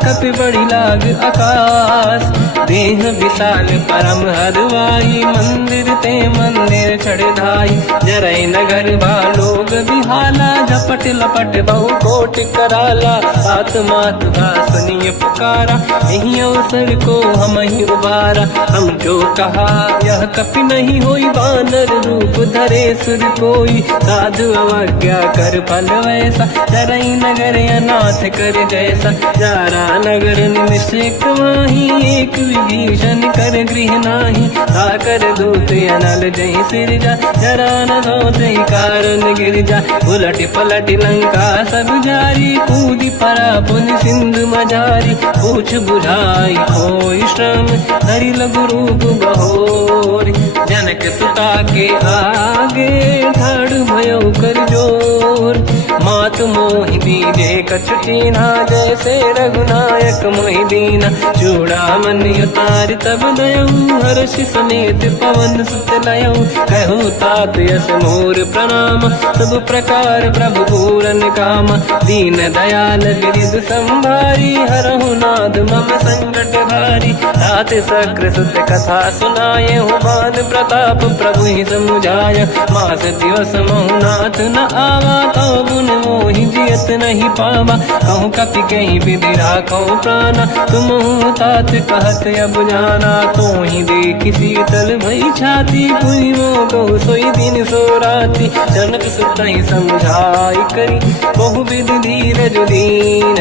कपि बड़ी लाग आकाश। देह विशाल परम हरवाई, मंदिर ते मंदिर चढ़ धाई। जरै नगर बालोग बिहाला, झपट लपट बहु कोट कराला। सात मात सुनिय पुकारा, यही अवसर को हम ही उबारा। हम जो कहा यह कपि नहीं होई, बानर रूप धरे सुर कोई। साधु अवज्ञा कर फल वैसा, जरै नगर अनाथ कर जैसा। जारा नगर निमिषेक माही, एक विभीषण कर गृह नाही। ताकर दूत अनल जय सिरजा, जरा न होते कारण गिरजा। उलट पलट लंका सब जारी, कूदी परा पुन सिंधु मजारी। पूछ बुझाई कोई श्रम, धरि लघु रूप बहोरी। जनक सुता के आगे, ठाड़ भयो कर जोर। मात मोहि दीजे कछु कीन्हा, जैसे रघुनायक मोहि दीना। चूड़ामन उतार तब दयऊ, हर्ष समेत पवन सुत लयऊ। कहु तात यस मोर प्रणाम, सब प्रकार प्रभु पूरन काम। दीन दयाल बिरिद संभारी, हरहु नाद मम संकट भारी। तात सकृ सुत कथा सुनाए, बान प्रताप प्रभु ही समुझाय। मास दिवस महु नाथ न आवा, तौ गुण मोहि जियत नहीं पावा। कहूँ कपि कहीं विधि राखो प्राणा, तुम तात कहत अब जाना। तो ही देखि शीतल भई छाती, पुनि मोह कहु सोई दिन सो राति। जनक सुत ही समझाई करी, बहु विधि धीरज दीन।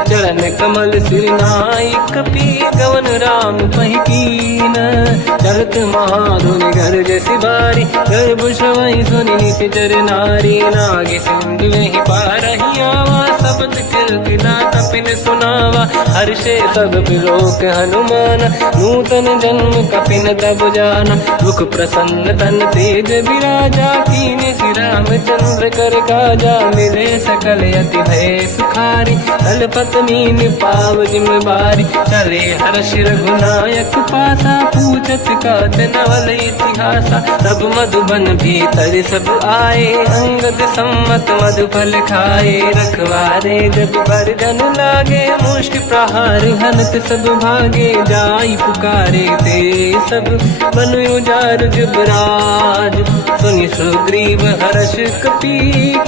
चरण कमल सिर नाई, कपि गवन राम पहि कीन। चलत महाधुनि गर्ज सिबारी, गर्भ श्रवहि सुनि निशिचर नारी। नागे सिंधु वहि पारहि आवा, शब्द कीर्तिना कपिन सुनावा। हर्षे सब बिलोक हनुमान, नूतन जन्म कपिन तब जाना। मुख प्रसन्न तन तेज विराजा, कीने श्री रामचंद्र कर काजा। मिले सकल अति भय सुखारी, तलपत मीन पाव जिम बारी। चले हर्ष रघुनायक पासा, पूछत कात नवल इतिहासा। तब मधुबन भीतर सब आए, अंगद सम्मत मधुफल खाए। रखवारे जब बरजन लागे, मुष्टि प्रहार हनत सब भागे। जाई पुकारे ते सब, बन उजार जुबराज। सुनि सुग्रीव हर्ष कपि,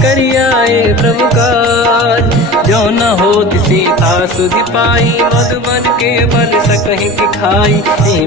करि आए प्रभु काज। जो न होत सीता सुधि पाई, मधुबन के बल सकहि दिखाई।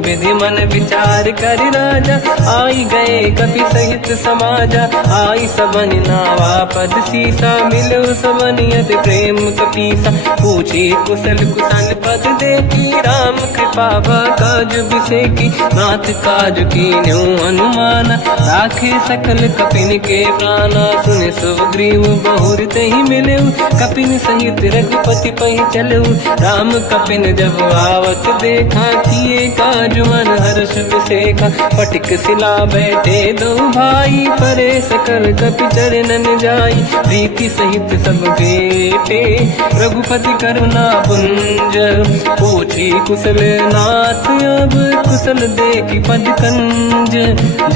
विधि मन विचार करि राजा, आई गए कपि सहित समाजा। आई सबन नावा पद सीसा, मिलो सबन यदि प्रेम कपीसा। पूछी कुशल कुशल पद देखी, राम कृपा पावा काज बिसेकी नाथ काज की न्यू हनुमान राखे सकल कपिन के प्राणा सुने सुग्रीव बहुर ते ही मिले कपिन सहित रघुपति पही चलऊ राम कपिन जब आवत देखा किए काज मन हर्ष बिसेखा पटिक सिला बैठे दो भाई परे सकल कपि चरणन जाई प्रीति सहित सब बेटे रघुपति करुणा पुंज पूछी कुशल नाथ अब कुशल देखी पद कंज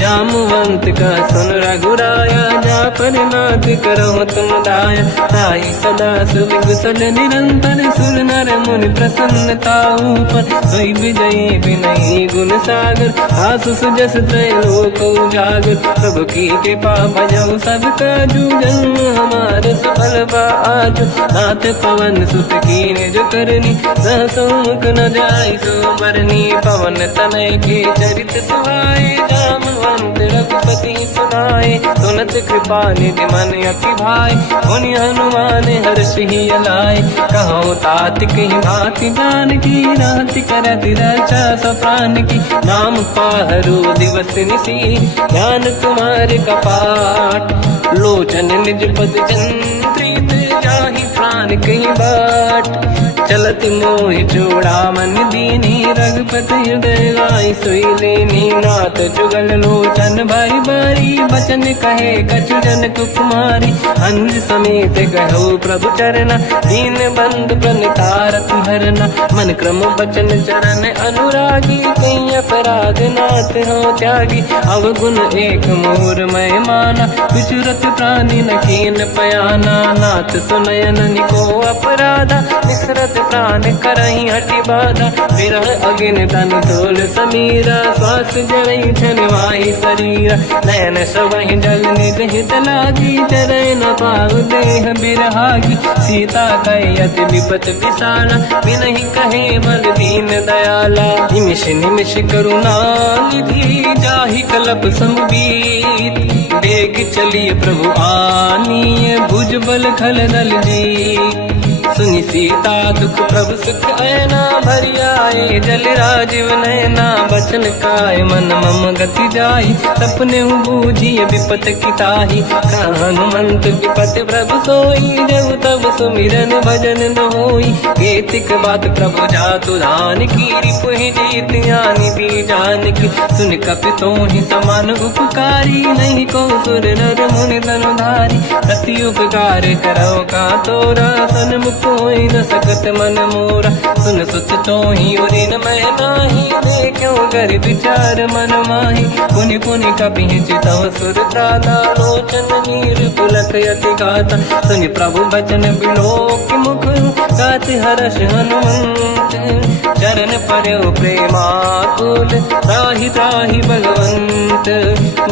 जामवंत का सुन रघुराया जा पर नाथ करो तुम दाया ताई सदा सुविकुशल निरंतर सुर नर मुनि प्रसन्नता ऊपर सोई विजयी विनयी गुण सागर आसु सुजस त्रैलोक उजागर प्रभु की कृपा भजऊ सब काजू जन्म हमार सफल आज नाथ पवन सुत की निज करनी सहसो मुख न जाय सो मरनी पवन तनय के चरित सुहाए जामवंत रघुपति सुनाए सुनत कृपा निधि मन अति भाई मुनि हनुमान हर्ष ही अलाए कहो तात कहीं भांति जान की रात करत रक्षा सप्राण की नाम पाहरु दिवस निसी ज्ञान तुम्हारे कपाट लोचन निज पद चंद्रित जाहि प्राण कहीं बाट चलत मोहि चूड़ा मन दीनी रघुपति हृदय लाई सोई लेनी नाथ जुगल लोचन भाई बारी बचन कहे कछु जन कुमारी अंज समेत गहो प्रभु चरना दीन बंद प्रणतारत हरना मन क्रम बचन चरण अनुरागी कहीं अपराध नाथ हो त्यागी अवगुण एक मोर मय माना विचुरत प्राणी न कीन पयाना नाथ सुनयन निको अपराधा निसरत प्राण करही हटि बाधा विरह अगिन तन तोल समीरा श्वास जरई छनवाई शरीरा नयन सवहि जल निज हित लागी चरय न पाव देह बिरहागी सीता कहे अति विपत विसाला बिनहि कहे बल दीन दयाला निमिष निमिष करुणा निधि जाहि कलप संबीत बेग चलिए प्रभु आनीय भुज बल खल दल जी सुनि सीता दुख प्रभु सुख ऐना भरि आए जल राजीव नैना बचन काय मन मम गति जाई सपने बूझी विपत किताही हनुमंत विपत प्रभु सोई जब तब सुमिरन भजन न होई केतिक बात प्रभु जातु धान की रिपुहि जीत ज्ञानी दी जान की सुन कपि तो ही समान उपकारी नहीं को सुर नर मुनि धनुधारी प्रति उपकार करो का तोरा सन्मुख कोई न सकत मन मोरा सुन सुत तो ही उरी न मैं नाही देखो कर विचार मन माही पुनि पुनि कपि चितव सुर त्राता लोचन नीर पुलक यति गाता सुनि प्रभु बचन बिलोक मुख गात हर्ष हनुमंत चरण पर्यो प्रेमाकुल त्राहि त्राहि भगवंत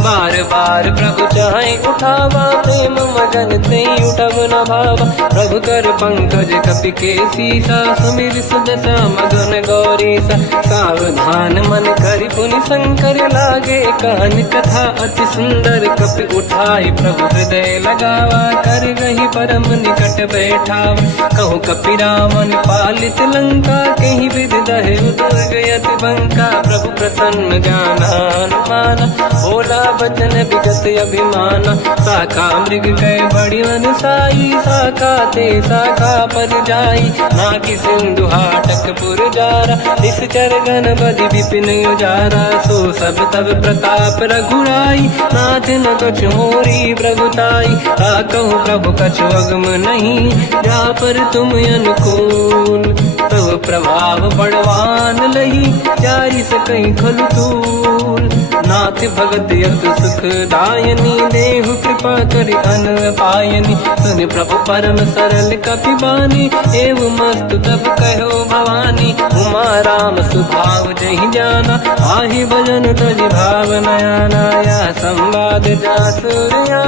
बार बार प्रभु चाहे उठावा प्रेम मगन ते उठब न भावा प्रभु कर पंकज कपि के सीसा सुमिर सुदशा मगन गौरीसा सावधान मन करि पुनि शंकर लागे कान कथा अति सुंदर कपि उठाई प्रभु हृदय लगावा कर गही परम निकट बैठावा कहु कपि रावण पालित लंका कहीं विध दहे दुर्ग यति बंका प्रभु प्रसन्न ज्ञानानुमाना बोला वचन विगत अभिमाना शाखा मृग गए बड़ी मन साई शाखा ते शाखा पर जाई नाकि सिंधु हाटक पुर जारा इस चरगन बदि विपिन उजारा सो सब तब प्रताप रघुराई नाथ न कछु मोरी प्रभुताई कहूँ प्रभु कछु अगम नहीं जा पर तुम अनुकूल तब प्रभाव बड़वान लही जारी सकई खलु तूल नाथ भगत यत सुख दायनी देहु कृपा करि अन पायनी सुन प्रभु परम सरल कपि बानी एव मस्तु तब कहो भवानी उमा राम सुभाव जहि जान जाना, आही भजन तजि भाव नया नाया, संवाद जासुरिया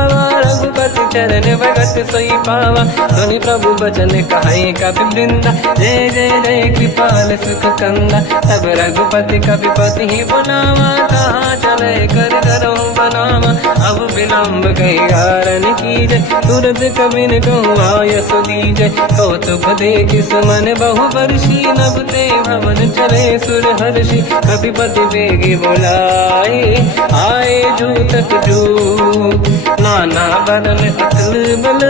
रघुपति चरण भगत सोई पावा, सुनि प्रभु बचन कहाई कपि वृंदा, जय जय जय कृपाल सुख कंदा, तब रघुपति कपिपति ही बनावा, कहाँ चले कर करो बनावा, अब विलम्ब कही कारण कीजय, तुरंत कबिन कहूँ आयस दीजय, कौतुक देख सुमन बहु वर्षी, नभ ते भवन चले सुर हर्षि, कपिपति बेगी बुलाए, आए जूतक जूत, नाना बदन अकल बल,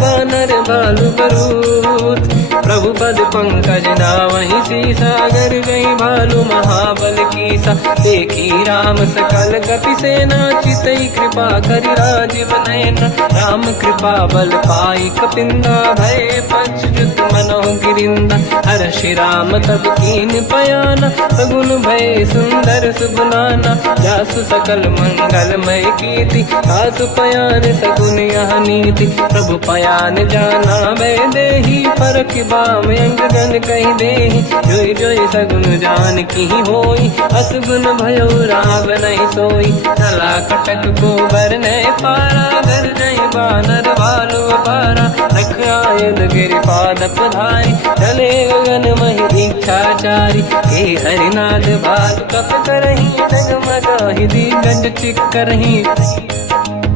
बानर बालु बरूत, प्रभु पद पंकज नावहि सीसागर, गई भालु महाबल कीसा, देखी राम सकल कपि सेना, चितई कृपा करि राजीव नयन, राम कृपा बल पाई कपिंदा, भय पच्युत मनोह गिरिंदा, हर्षि राम तब कीन पयाना, सगुन भय सुंदर सुबलाना, जासु सकल मंगलमय कीर्ति, आसु पयान सगुन यह नीति, प्रभु पयान जाना भय देहि, परख बाम अंगगन कहि देहि, जोई जोई सगुन जान की होई, असगुन भयो राव नहीं सोई, चला कटक को बरने पारा, घर जय बानर बालु पारा, रख आयद गिरिपाद पधारी, चले गगन महि इच्छाचारी, हे हरिनाथ भालु कप करही, जगमगाहि दिग्गज चिक्करही,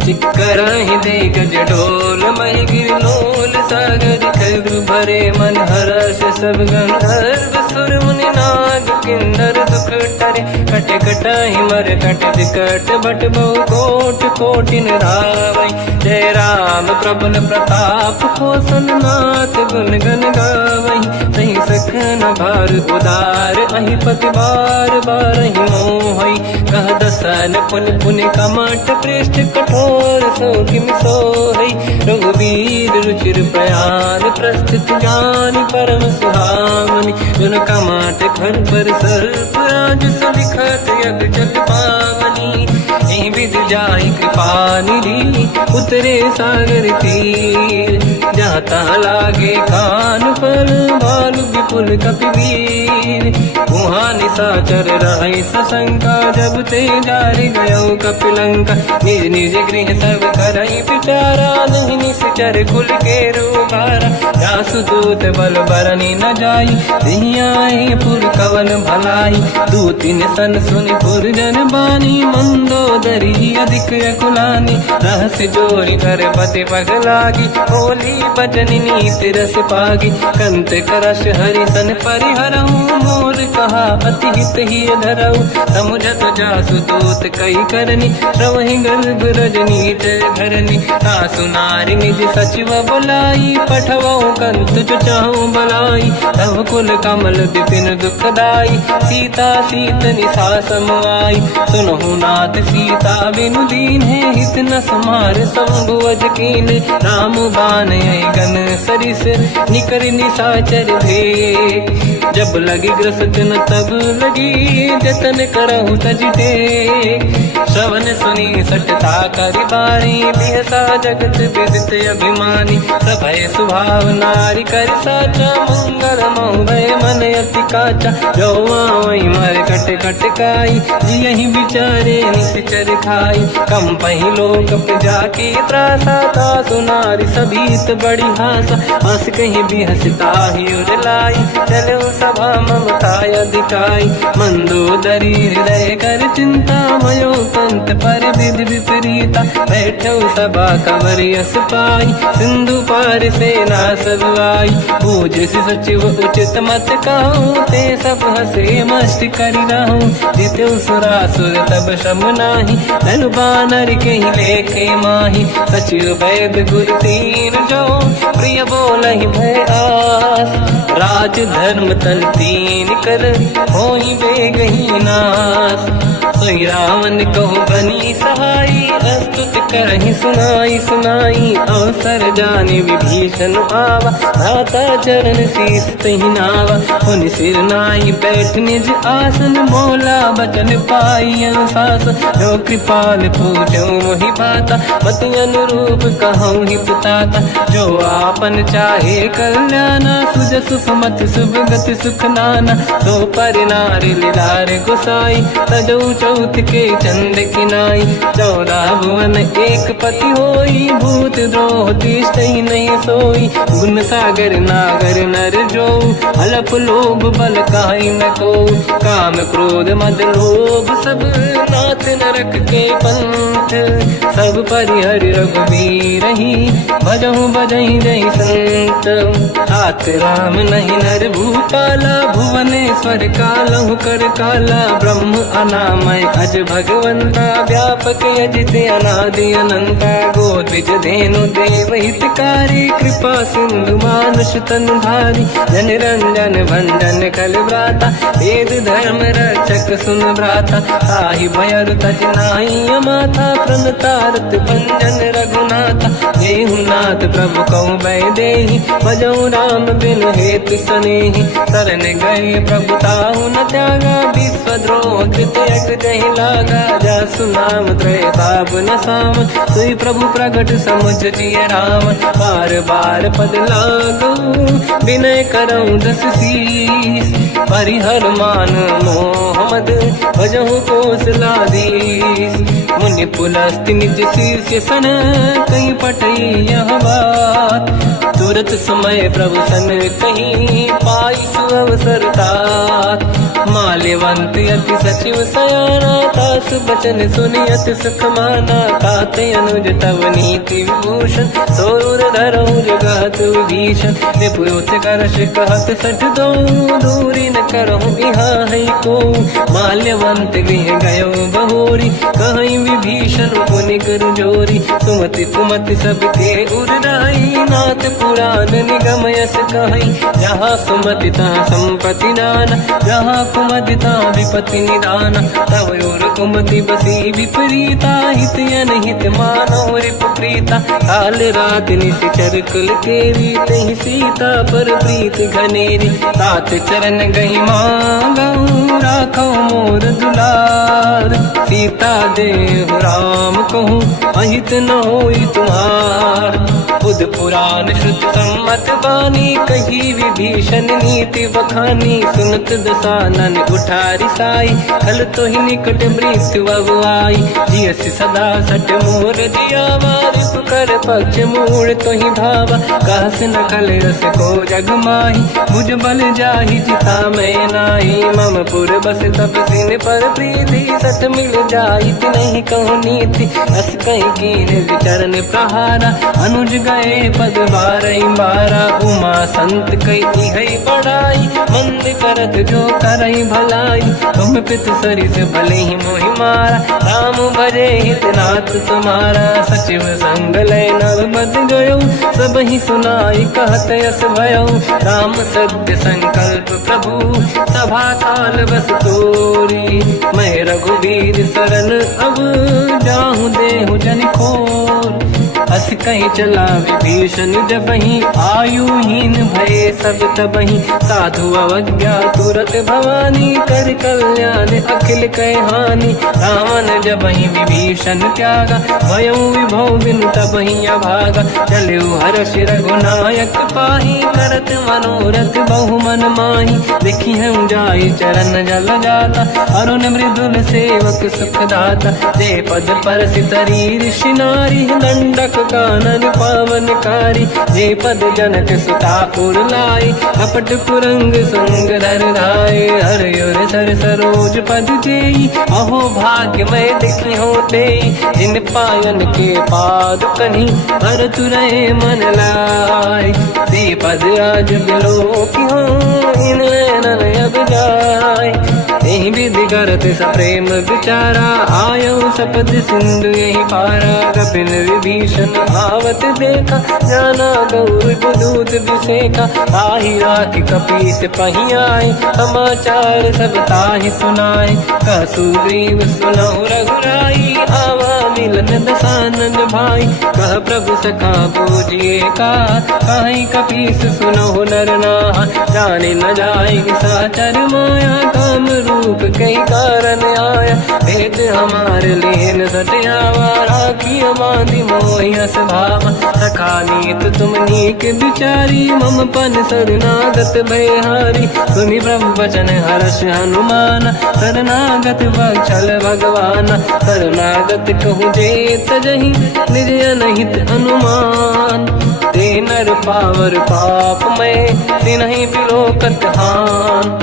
चिक्करहि दिग्गज डोल, महि गिरलोल सागर खग भरे, मन हर्ष सब गंधर्व सुर मुनि नाग किन्नर दुख टरे, कट कटाहि मर कट विकट भट बहु कोट कोटिन रावै, जय राम प्रबल प्रताप कोसन नाथ गुण गन गावै, सही सखन भार उदार, अहि पति बार बारहि मोहै, कह दसन पुन पुन कमठ पृष्ठ कठोर सो किम सोहै, रघुवीर रुचिर प्रयान प्रस्थित ज्ञान परम सुहावनी, जुन कमाट घर पर सर्प राज सलिखत यग जल पावनी, एहि विधि जाहि कृपा निधि, उतरे सागर तीर, जाता लागे कान पर भालु विपुल कपिवीर, वहाँ निशाचर रहि सशंका, जब ते जारि गयो कपिलंका, निज निज गृह सब करहि विचारा, नहीं निश्चर कुल के रूबारा, जासु दूत बल बरनी न जाई, दिहि आए पुर कवन भलाई, दूतिन सन सुनि पुर जन बानी, मंदोदरी अधिक अकुलानी, रहस्य जोरी धर पति पगलागी, होली बचन नीति रस पागी, कंत करश हरि सन परिहरहु, मोर कहा अति हित ही धरऊ, समुझत जासु दूत कई करनी, श्रवहि गर्भ रजनी जय धरनी, सासु नारी निज सचिव बुलाई, पठवऊ कंत जो चाहूं बलाई, तब कुल कमल विपिन दुखदाई, सीता सीतनि सासम आई, सुनहु नाथ सीता बिनु दीन है, हित न समार संभुवज कीन, राम बान गन सरिस निकर निशाचर भेद, जब लगी ग्रस्त न तब लगी, जतन करहु तज टेक, श्रवण सुनी सटता करि बाणी, बिहसा जगत विदित अभिमानी, सभय स्वभाव नारी कर साचा, मंगल महु भय मन अति काचा, जो आवई मर कट कट काई, जियहि विचारे निश्चर खाई, कम पहि लोक जाके त्रासा, तासु नारी सभीत बड़ी हासा, हंस कहीं भी हंसता ही उड़लाई, चलो सभा ममता अधिकाई, मंदोदरी हृदय कर चिंता, भयो पंत पर विधि विपरीता, बैठो सभा कवर यस पाई, सिंधु पार सेना सब आई, पूज सचिव उचित मत कहूँ, ते सब हसे मस्त करि रहूं, जितु सुरासुर तब शम नाही, धनु बानर के लेखे माही, सचिव वैद गुरु तीन जो, प्रिय बोलहि भय आस, राज धर्म तल तीन कर, होई बेगहि नास, सोई रावण को बनी सहाई, अस्तुत करहि सुनाई सुनाई। अवसर जाने विभीषण आवा, दाता चरण शीस तहि नावा। पुनि सिर नाई बैठ निज आसन, बोला बचन पाई अनुशासन। जो कृपाल पूछो मोहि बाता, मति अनुरूप कहूँ ही पुताता। जो आपन चाहे कल्याणा, सुजसु सुमति सुभगति सुख नाना। तो पर नारी लीलार गोसाई, तजौ चौथ के चंद किनाई। 14 भुवन एक पति होई, भूत द्रोह तिष्ठहि नहीं सोई। गुण सागर नागर नर जो, अलप लोभ बल काई न को। काम क्रोध मद लोभ सब, नाथ नरक के पंथ। सब परिहरि रघुबीरहि, भजहु बजहि जहि संत। हाथ राम नहीं नर भूपाला, भुवनेश्वर कालहु कर काला। ब्रह्म अनामय अज भगवंता, व्यापक अजित अनादि अनंता। गोद्विज धेनु देव हितकारी, कृपा सिंधु मानुष तनु धारी। जन रंजन भंजन कल व्राता, वेद धर्म रक्षक सुन भ्राता। ताहि भयर तज नाहि अमाथा, प्रणतारत भंजन रघुनाथा। देहु नाथ प्रभु कौ बै देहि, भजऊ राम बिनु हेतु सनेहि। शरण गए प्रभु ताहु न त्यागा, विश्वद्रोह कृत यज्ञ जहि लागा। जासु नाम त्रय ताप न साम, सोई प्रभु प्रगट समुझ जिय राम। बार बार पद लागू, विनय करऊँ दस शीस। परिहर मान मोह मद, भजहु कौशलाधीश। मुनि पुलस्त्य निज शीर्ष सन, कहीं पटई यह बात। तुरत समय प्रभु सन कहीं, पाई सुअवसर तात। माल्यवंत अति सचिव सयाना, तास बचन सुनि अति सुख माना। ताते अनुज तव नीति विभूषण, सोर धरऊ जगत विभीषण। निपुत करश कहत सठ दो, दूरी न करहु इहाँ है को। माल्यवंत गृह गयो बहोरी, कहीं विभीषण पुनि कर जोरी। सुमति कुमति सब ते उरनाई, नाथ पुराण निगम यस कहीं। जहाँ सुमति तहाँ संपत्ति नाना, जहाँ कुमति तहाँ विपत्ति निदाना। तव और कुमति बसी विपरीता, हित अनहित मानव रिपु प्रीता। काल रात निशिचर कुल केरी, तहि सीता पर प्रीत घनेरी। तात चरण गहि मांगऊ, राखो मोर दुलार। सीता देहु राम कहूँ, अहित न होई तुम्हार। बुध पुराण श्रुत सम्मत बानी, कही विभीषण नीति बखानी। सुनत दसानन उठारी साई, खल तो ही निकट मृत्यु अब आई। जियसि सदा सट मोर जियावा, रिपु कर पक्ष मूड़ तो ही धावा। कहस न कल रस को जग माही, मुझ बल जाहि जिता मैं नाही। मम पुर बस तपसिन पर प्रीति, सठ मिल जाहि नहीं कहूँ नीति। अस कहीं कीन विचरण प्रहारा, अनुज गए पद बारई बारा। उमा संत कई है बड़ाई, मंद करत जो करई भलाई। तुम पित सरिस भले ही मोहि मारा, राम भजे हितनाथ तुम्हारा। सचिव संग लय नव बद गयो, सब ही सुनाई कहत यस भयो। राम सत्य संकल्प प्रभु, सभा काल बस तोरी। मैं रघुवीर शरण अब, जाहूँ देहु जन खोर। अस कहीं चला विभीषण जबहि, आयुहीन भये सब तबहि। साधु अवज्ञा तुरत भवानी, कर कल्याण अखिल कह हानि। रावण जबहि विभीषण त्यागा, भयउ विभव बिनु तबहि अभागा। चलऊ हर्ष रघुनायक पाहि, करत मनोरथ बहु मन माहि। देखी हूँ जाई चरण जल जाता, अरुण मृदुल सेवक सुख दाता। जे पद पर सितरी ऋषि नारी, दंडक कानन पावनकारी। जे पद जनक सुता पुर लाई, अपट पुरंग संग धर धाय। हर सर सरोज पद जेई, अहो भाग्य मैं देखी होते। जिन पायन के पाद कहीं, हर तुरय मन लाय। ते पद आज बिलो की हो, इन नैनन अब जाय। यही विधि करत स प्रेम विचारा, आयो सपद सिंधु यही पारा। कपिल विभीषण आवत देखा, जाना गौर दूत विसेखा। ताहि राखी कपीस पहियाए, समाचार सब ताहि सुनाए। कह सुग्रीव सुनहु रघुराई, आवा मिलन दसानन भाई। कह प्रभु सखा पूजिए का, कहीं कपीस सुनहु नर नाहा। जाने न जाएगी साचर माया, काम रूप कई कारण आया। भेद हमारे लिए न सटियावा, राखी बांधी मोहियस भावा। सखा नीत तुम नीक बिचारी, मम पन शरणागत भयहारी। सुनि प्रभु वचन हर्ष हनुमान, शरणागत बक्षल भगवान। शरणागत कहूँ जे तजहि, निज अनहित अनुमान। ते नर पावर पाप में, तिन्हि बिलोकत हान।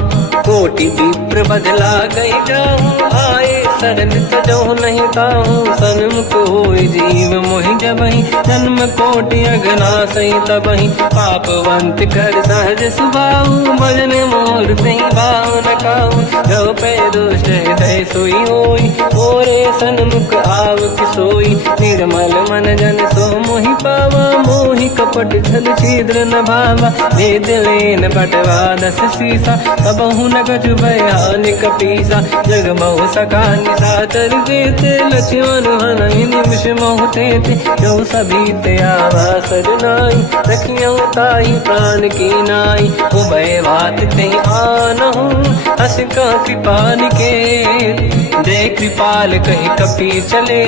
कोटि विप्र बदला गई जाऊँ, आए शरण तजो नहीं ताहूँ। सन्मुख होय जीव मोहि जबहि, जन्म कोटि अघना सही तबहि। पापवंत कर सहज सुभाऊ, भजन मोर तहि भाव न काहू। जो पे दुष्ट हृदय सोई होई, मोरे सन्मुख आव किसोई। निर्मल मन जन सो मोहि पावा, मोहि कपट छल छिद्र न भावा। भेद लेन बटवा दस सीसा, तबहु न कछु भयान कपीसा। जग महु सका निशाचर देते, लक्ष्मण हनहि निमिष महु तेते। जो सभी ते आवा सजनाई, रखियो ताहि प्राण की नाई। उभय बात ते आनहु, हस का कृपाल के। जय कृपाल कहि कपी चले,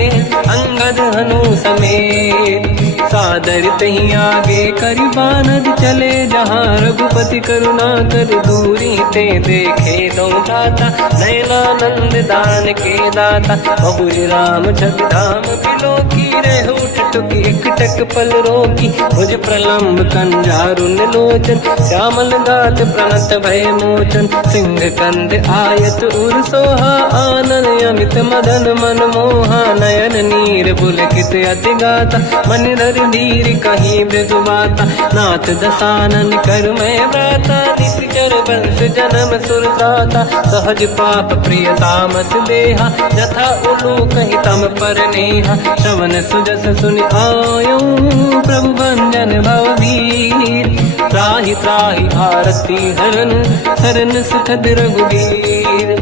अंगद हनु समेत। सादर तही आगे करि बानर चले, जहाँ रघुपति करुणा कर दूरी ते देखे। दो दाता नयनानंद दान के दाता, बहुर राम छवि धाम बिलोकी। रेहु टुक एक टक पल रोकी, मुझ प्रलम्ब कंजारुन लोचन। श्यामल दात प्रणत भय मोचन, सिंह कंद आयत उर सोहा। आनन अमित मदन मन मोहा, नयन नीर पुलकित अति गाता। मन धर धीर कहीं मृदु माता, नाथ दसानन कर मैं व्राता। निश्चर वंश जन्म सुरत्राता, सहज पाप प्रिय तामस देहा। जथा उलू कहीं तम पर नेहा, श्रवण सुजस सुनि आयो। प्रभु भंजन भवभीर, त्राहि त्राहि आरती हरन। शरण सुखद रघुवीर,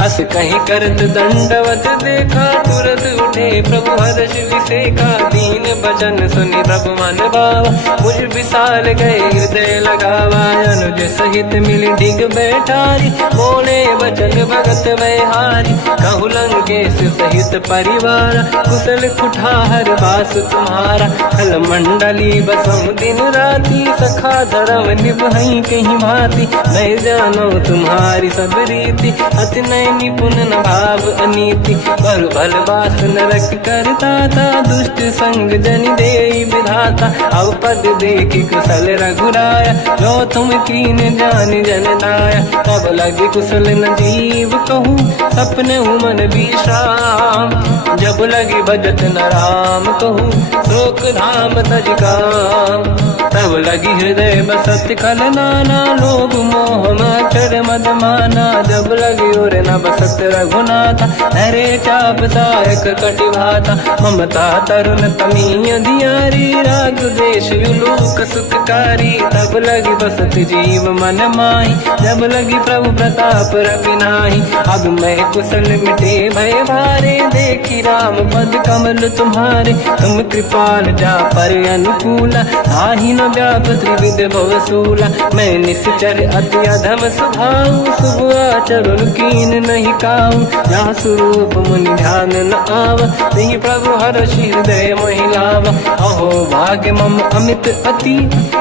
अस कहीं करत दंडवत देखा। तुरत उठे प्रभु हर्ष विसेखा, दीन बचन सुनि प्रभु मन भावा। मुझ विशाल गए हृदय लगावा, अनुज सहित मिल डिग बैठारी। बोले बचन भगत वैहारी, कहु लंकेश सहित परिवार। कुशल कुठार बास तुम्हारा, खल मंडली बसहु दिन राती। सखा धर्म निभहि कहीं भांति, मैं जानो तुम्हारी सब रीति। अति नय निपुण न भाव अनीति, पर भल बास नरक करता था। दुष्ट संग जन देई विधाता, अब पद देखि कुशल रघुराया। जो तुम कीन जान जन दाया, तब लगे कुशल न जीव कहूँ। सपने मन विश्राम, जब लगे भजत न राम कहूँ। शोक धाम तज काम, तब लगी हृदय बसत खल नाना। लोभ मोह मच्छर मद माना, जब लगी और न बसत रघुनाथा। हरे चाप सायक कटि भाता, ममता तरुण तमीय धियारी। राग द्वेष युलूक सुखकारी, तब लगी बसत जीव मन माही। जब लगी प्रभु प्रताप रवि नाही, अब मैं कुशल मिटे भय भारे। देखी राम पद कमल तुम्हारे, तुम कृपाल जा पर अनुकूला। आही न व्याप त्रिविध भवसूला, मैं निश्चर अति अधम स्वभाव। शुभ आचरण कीन नहीं काऊ, जहाँ स्वरूप मुनि ध्यान न आवा। नहीं प्रभु हर्ष हृदय महिलावा, अहो भाग्य मम अमित अति।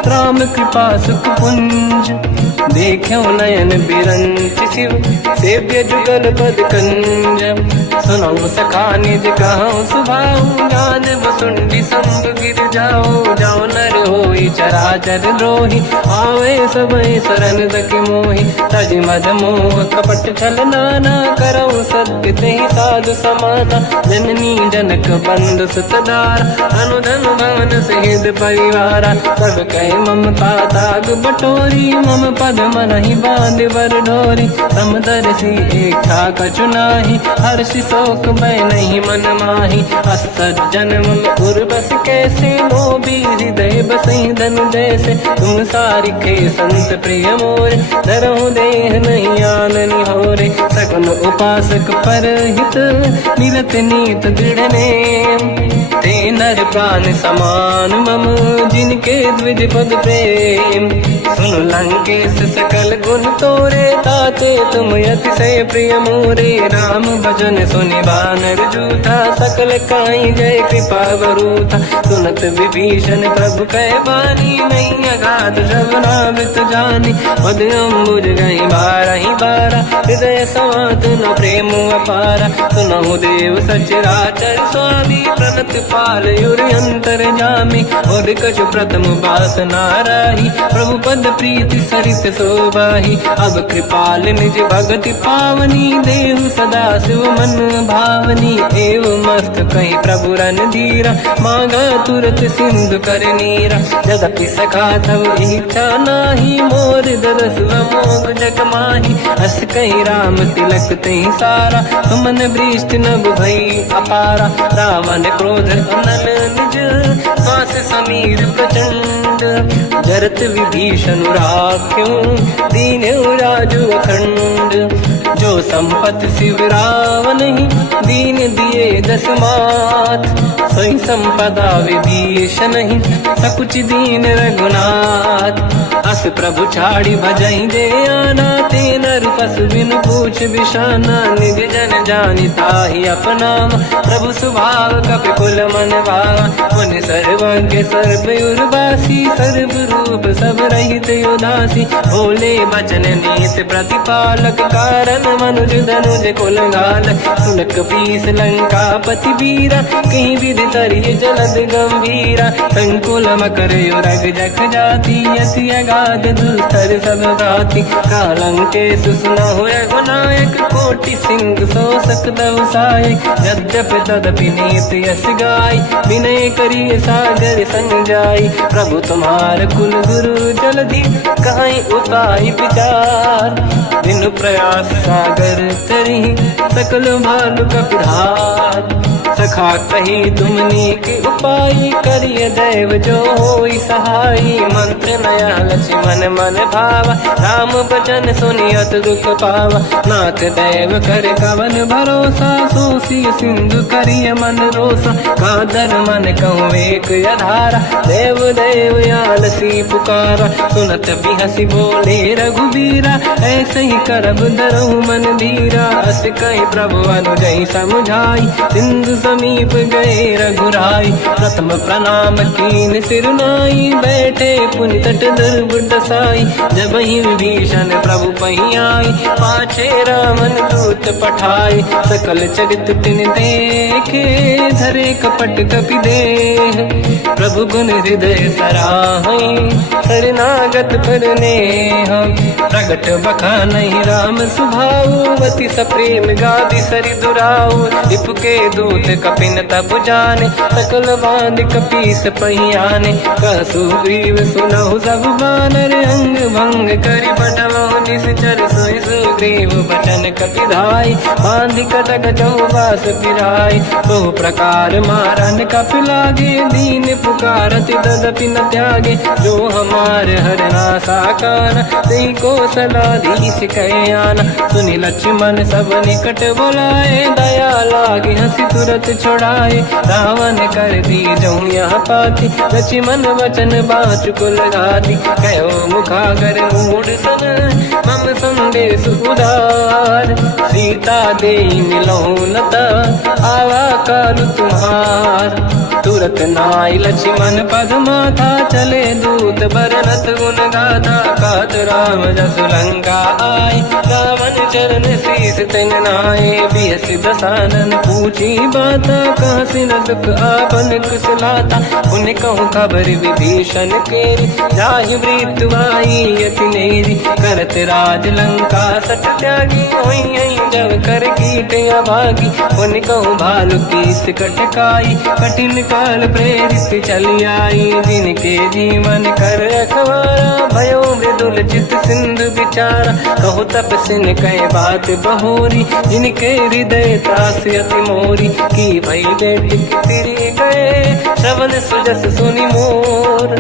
राम कृपा सुख पुंज, देख्यो नयन बिरंच शिव। सेव्य जुगल पद कंज, सुनौ सखा निज कहूँ सुभाऊ। ज्ञान वसुंडी संग गिर जाओ, जाओ नर होई चराचर द्रोही। आवे सबई शरण दक मोहि, तज मद मोह कपट छल नाना। करौ सदा ते साधु समाना, जननी जनक बंधु सुतदार, अनुधन भवन सहित परिवारा, सब कहे ममता ताग बटोरी, मम पद मन ही बांध बर डोरी, समदर्शी इच्छा कछु नाही, हर्ष शोक मैं नहीं मन माही, असज्जन मम उर बस कैसे, मोबी हृदय बसई धनु जैसे, तुम सारिखे संत प्रिय मोरे, धरहु देह नहीं आननि होरे, सगुन उपासक पर हित, निरत नीत दृढ़ नेम, ते नर प्राण समान मम, जिनके द्विज पद प्रेम, सुन लंकेश सकल गुण तोरे, ताते तुम अतिशय प्रिय मोरे, राम भजन सुनि बानर जूथा, सकल काई जय कृपा वरूथा, सुनत विभीषण प्रभु कह बानी, नहीं अगाध श्रवणामृत जानी, पद अम्बुज गई बारहि बारा, हृदय समात न प्रेम अपारा, सुनहु देव सचराचर स्वामी, प्रणत पाल युर अंतर जामी, और कछु प्रथम वासना राही, प्रभु पद प्रीति सरित शोभाही, अब कृपाल निज भगति पावनी, देहु सदा शिव मन भावनी, एव मस्त कहीं प्रभु रन धीरा, मांगा तुरत सिंधु कर नीरा, यद्यपि सखा तब इच्छा नाही, मोर दरस मोग जग माही, हस कहीं राम तिलक तही सारा, सुमन वृष्टि नभ भई अपारा, रावण क्रोध अनल निज, श्वास समीर प्रचंड, जरत विभीषण राख्यो, दीन राजु अखंड, जो संपत शिव रावण ही, दीन दिए दस मात, सोई संपदा विभीषण ही, सकुच दीन रघुनाथ, अस प्रभु छाड़ी भजई दे आना, ते नर पसु बिनु पूछ बिशाना, निज जन जानि ताहि अपनाम, प्रभु स्वभाव कपि कुल मन भावा, मुनि सर्वज्ञ सर्व उर्वासी, सर्व रूप सब रहित उदासी, भोले बचन नीत प्रतिपालक, कारण मनुज धनुज कुल घालक, सुन कपीस लंका पति वीरा, कहीं विधि तरिय जलद गंभीरा, संकुल मकर युरग जख जाति, यति अगाध दुस्तर सब गाति, कालंकेश सुना हुए गुनायक, कोटि सिंधु शोषक दव सहायक, यद्यपि तदपि नीत यस गाय, विनय करिय सागर सन जाई, प्रभु तुम्हार कुल गुरु जलधि, कहीं उपाय विचार, बिनु प्रयास सागर तरी, सकल भालु कपिधार, सखा कही तुमनी के उपाय, करिय दैव जो होई सहाई, मंत्र नया लक्ष्मण मन भावा, राम भजन सुनियत दुख पावा, नाथ दैव कर कवन भरोसा, सोसी सिंधु करिय मन रोसा, कादर मन कहूँ एक अधारा, देव देव आलसी पुकारा, सुनत भी हंसी बोले रघुबीरा, ऐसे ही करब धरहु मन धीरा, अस कहीं प्रभु अनुजई समझाई, सिंधु समीप गए रघुराई, प्रथम प्रणाम कीन सिरुनाई, बैठे पुनि तट दुर्बुद साई, जब ही विभीषण प्रभु पही आई, पाछे रामन दूत पठाई, सकल चरित तिन देखे, धरे कपट कपि देह, प्रभु गुण हृदय सराहई, शरणागत पर नेह, प्रगट बखानहि राम सुभाऊ, अति सप्रेम गादि सरि दुराऊ, रिपु के दूत कपिन तब जाने, सकल बांध कपीस पहियाने, कहसु ग्रीव सुनहु सब बानर, अंग भंग करि बटवहु निश्चर, सोई सुग्रीव बचन कपिधाई, बांधि कटक चौबास पिराई, बहु प्रकार मारन कपि लागे, दीन पुकारति तदपि न त्यागे, जो हमार हरना साकाना, तेहि को सलाधीश कहे आना, सुनि लक्ष्मण सब निकट बुलाए, दया लागे हंसी तुरत छुड़ाए, रावण कर दी जऊँ यहाँ पाती, लक्ष्मण वचन बाचु कुल घाती, कहो मुखागर मूढ़ सन, मम संदेश उदार, सीता देई मिलहु लता, आवा कालु तुम्हार, तुरत नाई लक्ष्मण पद माथा, चले दूत बरनत गुण गाथा, कात राम जसु लंका आए, रावण चरण शीस तिन नाये, बिहसि दसानन पूछी बात माता, कहाँ से न दुख आपन कुशलाता। उन्हें कहूँ खबर विभीषण केरी, जाहि मृत्यु आई यति नेरी। करत राज लंका सठ त्यागी, हुई जब कर कीट अभागी। उन्हें कहूँ भालू कीस कटकाई, कठिन काल प्रेरित चली आई। जिनके जीवन कर रखवारा, भयो मृदुल चित सिंधु विचारा। कहु तपसिन कह बात बहोरी, जिनके हृदय त्रास अति मोरी। की भई बेटी तिरी गए, श्रवण सुजस सुनि मोर।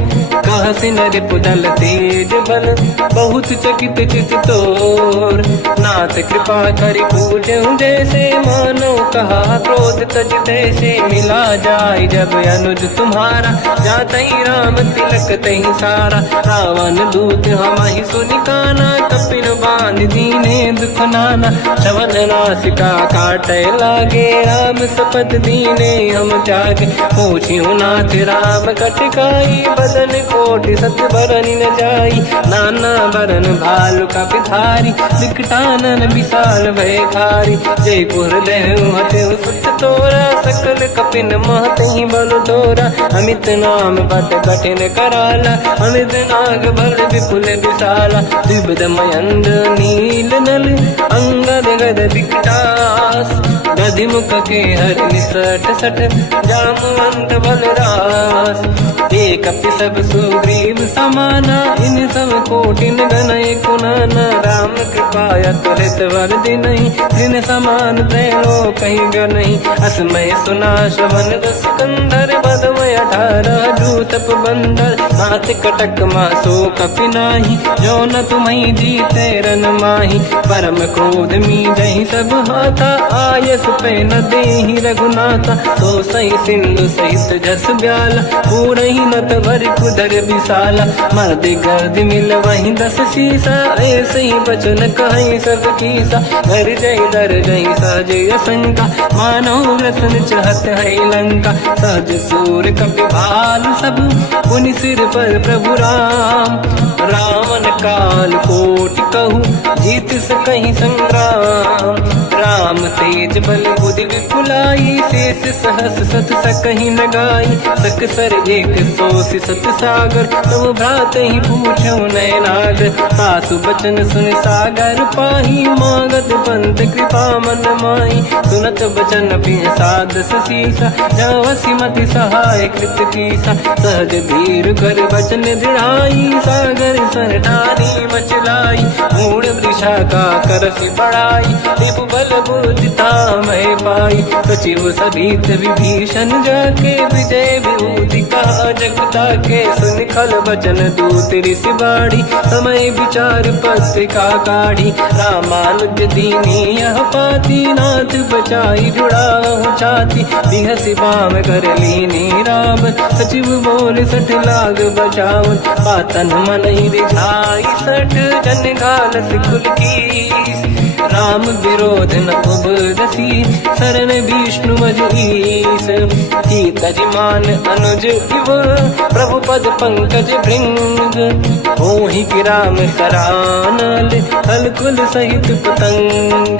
कह सिन रिपुदल तेज बल, बहुत चकित चित तोर। नाथ कृपा करि पूजहु जैसे, मानो कहा क्रोध तज तैसे। मिला जाय जब अनुज तुम्हारा, जातहि राम तिलक तहि सारा। रावण दूत हमहि सुनि काना, कपिन बांध दीने दुख नाना। श्रवण नासिका काटय लागे, राम सपथ दीने हम त्यागे। पूछिहु नाथ राम कटकाई, बदन कोटि सत बरनि न जाई। नाना बरन भालु कपिधारी, विकटानन विशाल भयकारी। जयपुर देहु हतेहु सुत तोरा, सकल कपिन महतहि बल तोरा। अमित नाम बट कठिन कराला, अमित नाग बल विपुल विशाला। द्विविध मयंद नील नल, अंगद गद विकटास। गदिमुख के हर निसट सठ, जामवंत बलरास। एक कपि सब सुग्रीव समाना, इन सब कोटिन गनय कुनाना। राम कृपाया तुलित वर दिनहि, दिन समान त्रैलोक कहीं गनहि। असमय सुना श्रवण रस कंधर, बदमय 18 जूतप बंदर। नाथ कटक मासो कपि नाही, जो न तुम्हि जीते रन माही। परम क्रोध मीजहि सब हाथा, आयस पे न देहि रघुनाथा। तो सही सिंधु सहित जस ब्याला, पूरहि नत भर कुदर विशाला। मर्द गर्द मिल वहीं 10 शीसा, ऐसे ही बचन कहीं सब कीसा। घर जय दर जय सहज असंका, मानो रसन चहत है लंका। सहज सूर कपि भाल सब, पुनि सिर पर प्रभु राम। रावण काल कोटि कहूँ, जीत सकहि संग्राम। राम तेज बल बुद्धि विपुलाई, शेष सहस सत सकहि न गाई। सकसर एक सोसि सत सागर, तब भ्रात ही पूछो नयनागर। सासु बचन सुन सागर पाही, मांगत पंत कृपा मन माही। सुनत बचन सादस शीसा, जावसी मति सहाय कृत कीसा। सहज धीर कर बचन दृढ़ाई, सागर सर ठानी मचलाई। मूढ़ वृषा का करसि बढ़ाई, रिपु बल बुद्धि तामहि पाई। सचिव सभीत विभीषण जाके, विजय विभूति कहा जगता के। सुन खल बचन दूत ऋषि बाड़ी, समय विचार पत्रिका काढ़ी। रामानुज दीनी यह पाती, नाथ बचाई जुड़ाहु छाती। बिहसि बाम कर लीनी राम, सचिव बोल सठ लाग बचावन। पातन मन ही रिझाई सठ, जन घाल सिकुल कीस। राम विरोध न उबरसी, शरण विष्णु मज ईस। कीतरिमान अनुज इव, प्रभु पद पंकज भृंग। होहि कि राम सरानल, कलकुल सहित पतंग।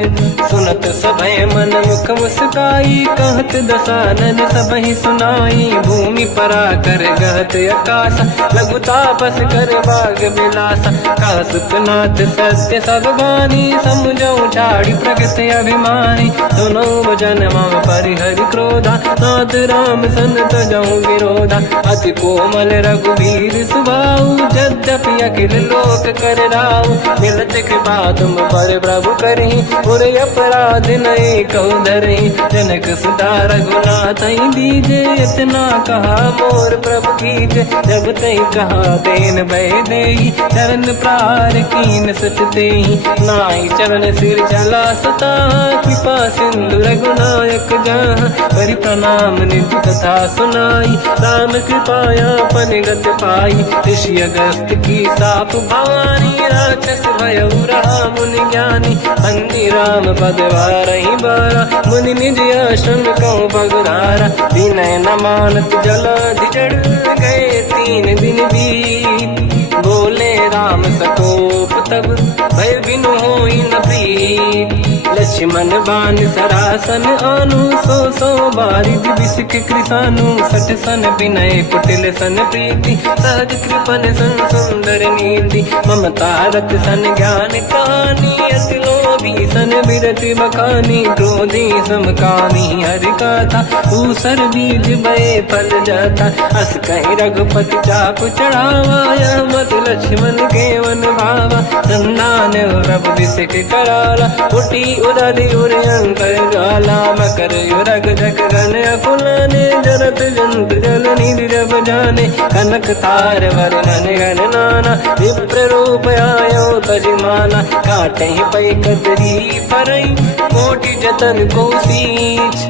सुनत सभय मन मुख मुस्काई, कहत दसानन सबहि सुनाई। भूमि परा कर गहत आकाश, लघु तापस कर बाग बिलासा। कह सुखनाथ सत्य सब बानी, समझौ छाड़ी प्रगति अभिमानी। सुनो भजन मम परिहरि क्रोधा, नाथ राम सन तजहु विरोधा। अति कोमल रघुवीर सुभाऊ, यद्यपि अखिल लोक कर राऊ। मिलत कृपा तुम पर प्रभु करहि, पुर अपराध नये कहु धरहि। जनक सुता रघुनाथ दीजे, इतना कहा मोर प्रभु कीजे। जब तहि कहा देन भय देहि, चरण प्रार कीन सट तेहि। नाहि चरण सिर चला सता, कृपा सिंधु रघुनायक जहाँ। करि प्रणाम निधि कथा सुनाई, राम कृपाया पन गत पाई। ऋषि अगस्त की साप भवानी, राक्षस भयउ रहा मुनि ज्ञानी। बंदी राम पद वारहि बारा, मुनि निज आश्रम कहूँ पगुधारा। विनय न मानत जलाधि जड़, गए तीन दिन बीत, बोले राम सकोप तब भय बिनु होई न प्रीत। लक्ष्मण बाण सरासन आनु, सो बारिद बिसक कृसानु। सठ सन विनय कुटिल सन प्रीति, सहज कृपन सन सुंदर नीति। ममता रत सन ज्ञान कहानी, अति लोभी सन बिरति बखानी। क्रोधी समकामी हरि कथा, ऊसर बीज बये फल जाता। अस कहीं रघुपति चाकु चढ़ावा, यह मत लक्ष्मण के वन भावा। संधान रब बिसक कराला, उठी उदधि उरयंकर ज्वाला। मकर युरग जग गण अकुलाने, जरत जंत जल निधि जब जाने। कनक तार वर्णन गण नाना, विप्र रूप आयो तजमाना। काटे पै कतरी परई, कोटि जतन को सींच।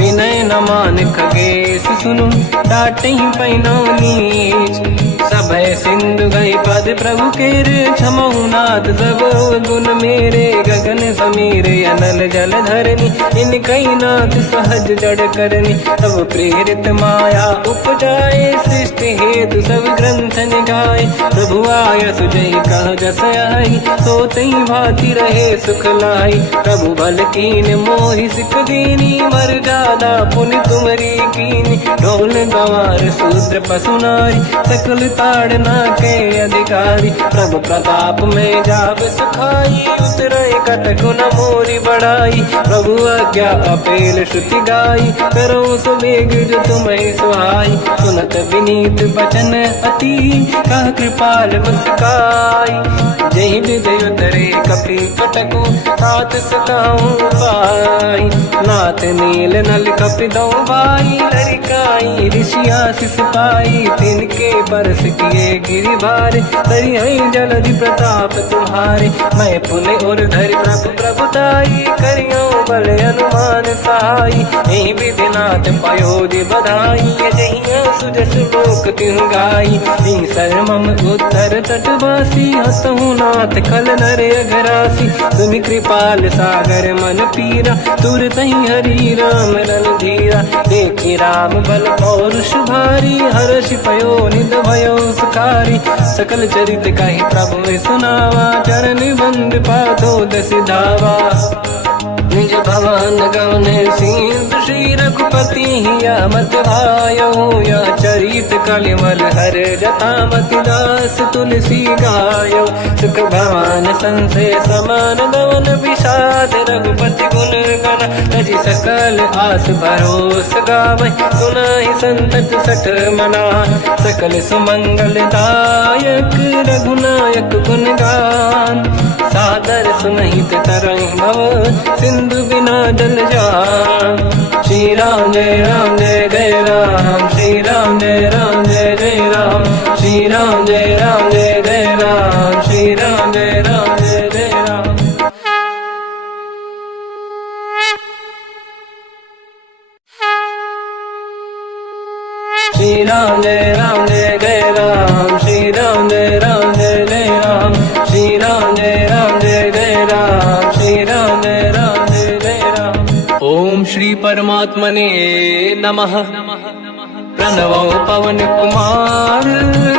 विनय न मान खगेश सुनु, डांटे पैनो नीच। सभय सिंधु गई पद प्रभु केरे, क्षमहु नाथ सब गुण मेरे। गगन समीरे अनल जल धरनी, इन कई नाथ सहज जड़ करनी। तब प्रेरित माया उपजाए, सृष्टि हेतु सब ग्रंथ निगाए। प्रभु आय सुजई कह जस आई, सोतई भांति रहे सुख लाई। प्रभु भल कीन मोहि सिख दीनी, मर जादा पुनि तुमरी कीनी। ढोल गवार शूद्र पशु नारी, सकल ताड़ना के अधिकारी। प्रभु प्रताप में जाब सुखाई, उतरे कटक न मोरी बढ़ाई। प्रभु आज्ञा अपेल श्रुति गाई, करो सुबेग जो तुम्हें सुहाई। सुनत विनीत बचन अति, कह कृपाल मुस्काई। जय विदय उतरे कपि कटकु, तात सकाऊं पाई। नाथ नील नल कपि दो भाई, लरिकाई ऋषि आशीष पाई। तिनके परस किए गिरि भारे, तरि हई जलधि प्रताप तुम्हारे। मैं पुने और धरि प्रभु प्रभुताई, करियो बल अनुमान सहाई। यही विधिनाथ पयोधि बधाई, जहिया सुजस लोक तिहु गाई। ईसर मम उत्तर तटवासी, हसहु नाथ खल नर अघरासी। तुम कृपाल सागर मन पीरा, तुरत ही हरि राम रणधीरा। देखि राम बल पौरुष भारी, हर्ष पयो निध भयो सुखारी। सकल चरित कहि प्रभु सुनावा, चरण बंद पादो दस धावा। निज भवन गवने सिंधु, श्री रघुपति हिया मत भायो। या चरित कलिमल हर जटा, मति दास तुलसी गायो। सुख भवन संशय समान गवन, विषाद रघुपति गुण गण। तजि सकल आस भरोस गावै, सुनाहि संतत सठ मना। सकल सुमंगल दायक, रघुनायक गुण गान। सादर सुनहित तरहि भव, सिंधु बिना जल जान। श्री राम जय राम जय जय राम, श्री राम जय राम जय जय राम। श्री राम जय राम जय जय राम, श्री राम जय राम जय जय राम। श्री राम जय राम जय जय राम, श्री राम जय राम जय जय राम। श्री राम जय राम जय जय राम, श्री राम जय राम जय जय राम। ओम श्री परमात्मने नमः। प्रणवो पवन कुमार,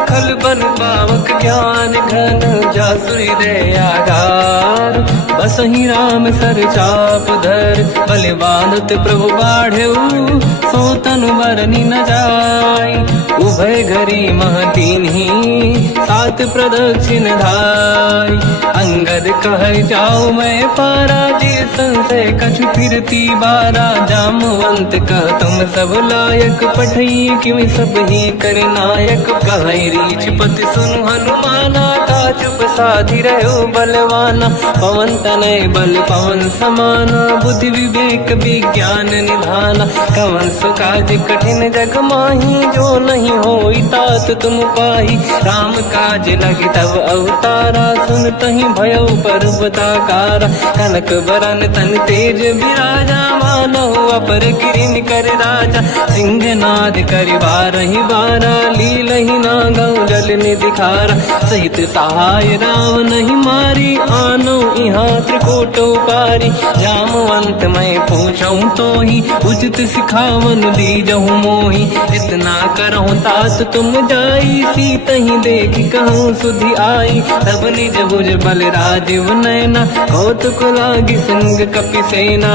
खल बन पावक ज्ञान घन। जासुरी दयागार, बसहि राम सर चाप धर। बल बांधत प्रभु बाढ़ऊ, सो तनु बरनी न जाय। उभय घरी मह दीन्ही, सात प्रदक्षिण धाय। अंगद कह जाओ मैं पारा, जी संशय कछु फिरती बारा। जामवंत कह तुम सब लायक, पठई किमि सब ही कर नायक। कहि रीछ पति सुनु हनुमाना, का चुप साधि रहो बलवाना। पवन तनय बल पवन समाना, बुद्धि विवेक विज्ञान निधाना। कवन सु काज कठिन जग माही, जो नहीं होई तात तुम पाही। राम काज लगी तब अवतारा, सुनतहि भयो पर्वताकारा। कनक बरन तन तेज बिराजा, मान जानहु अपर गिरिन कर राजा सिंहनाद करि बारहि बारा लीलहि नागौ जल निधिखारा सहित सहाय रावण ही मारी आनो इहाँ त्रिकोटो पारी जामवंत मैं पूछऊं तो ही उचित सिखावन दीजहु मोही इतना करहु तात तुम जाई सीतहि देखि कहूँ सुधि आई तब निज भुज बल राजीव नैना कौतुक लागी संग कपिसेना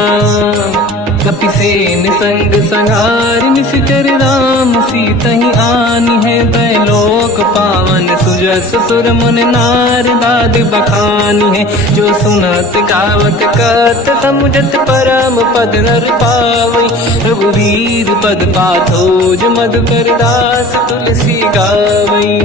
कपिसेन संग संहारि निशिचर राम सीतहि आनी है दैलोक पावन सुजस सुर मुन नार दाद बखानी है जो सुनत गावत कहत समुझत परम पद नर पावई रघुवीर पद पाथोज मधुकर दास तुलसी गावई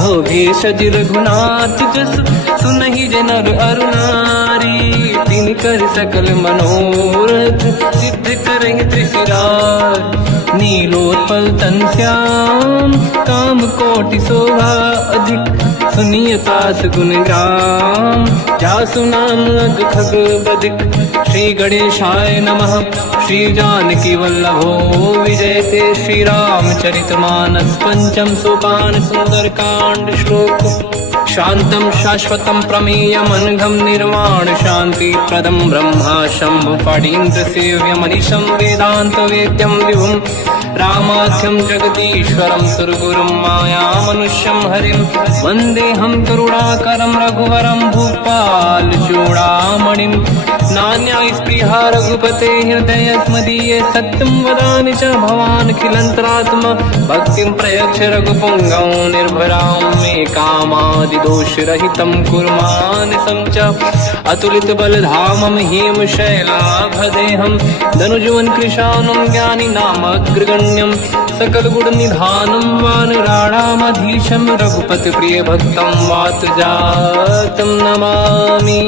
हो भेषज रघुनाथ जस सुनहि जनर अरुणारी तिन कर सकल मनोरथ सिद्ध करहि त्रिशिरार नीलोत्पल तन श्याम काम कोटि शोभा अधिक सुनियतास गुण ग्राम जासु नाम अग खग बदिक श्री गणेशाय नमः श्री जानकी वल्लभो विजयते श्री रामचरित मानस पंचम सोपान सुंदर कांड श्लोक शांतं शाश्वतं प्रमेयमनघं निर्वाण शांति प्रदं ब्रह्मा शंभु फणीन्द्र सेव्यमनिशं वेदांत वेद्यं विभुं रामाख्यं जगदीश्वरं सुरगुरुं मायामनुष्यं हरिं वन्देऽहं करुणाकरं रघुवरं भूपाल चूडामणिं नान्यास्पृहा रघुपते हृदयस्मदीये सत्यं वदामि च भवान् खिलन्तरात्मा भक्तिं प्रयच्छ रघुपुङ्गं निर्भरां मे कामादिदोषरहितं कुर्मानसं च अतुलित बलधामं हेमशैलाभदेहं धनुजवन कृशानं ज्ञानी नामग्रगण्यं सकल गुण निधानं वानराणामधीशं रघुपति प्रिय भक्तं वात जातं नमामि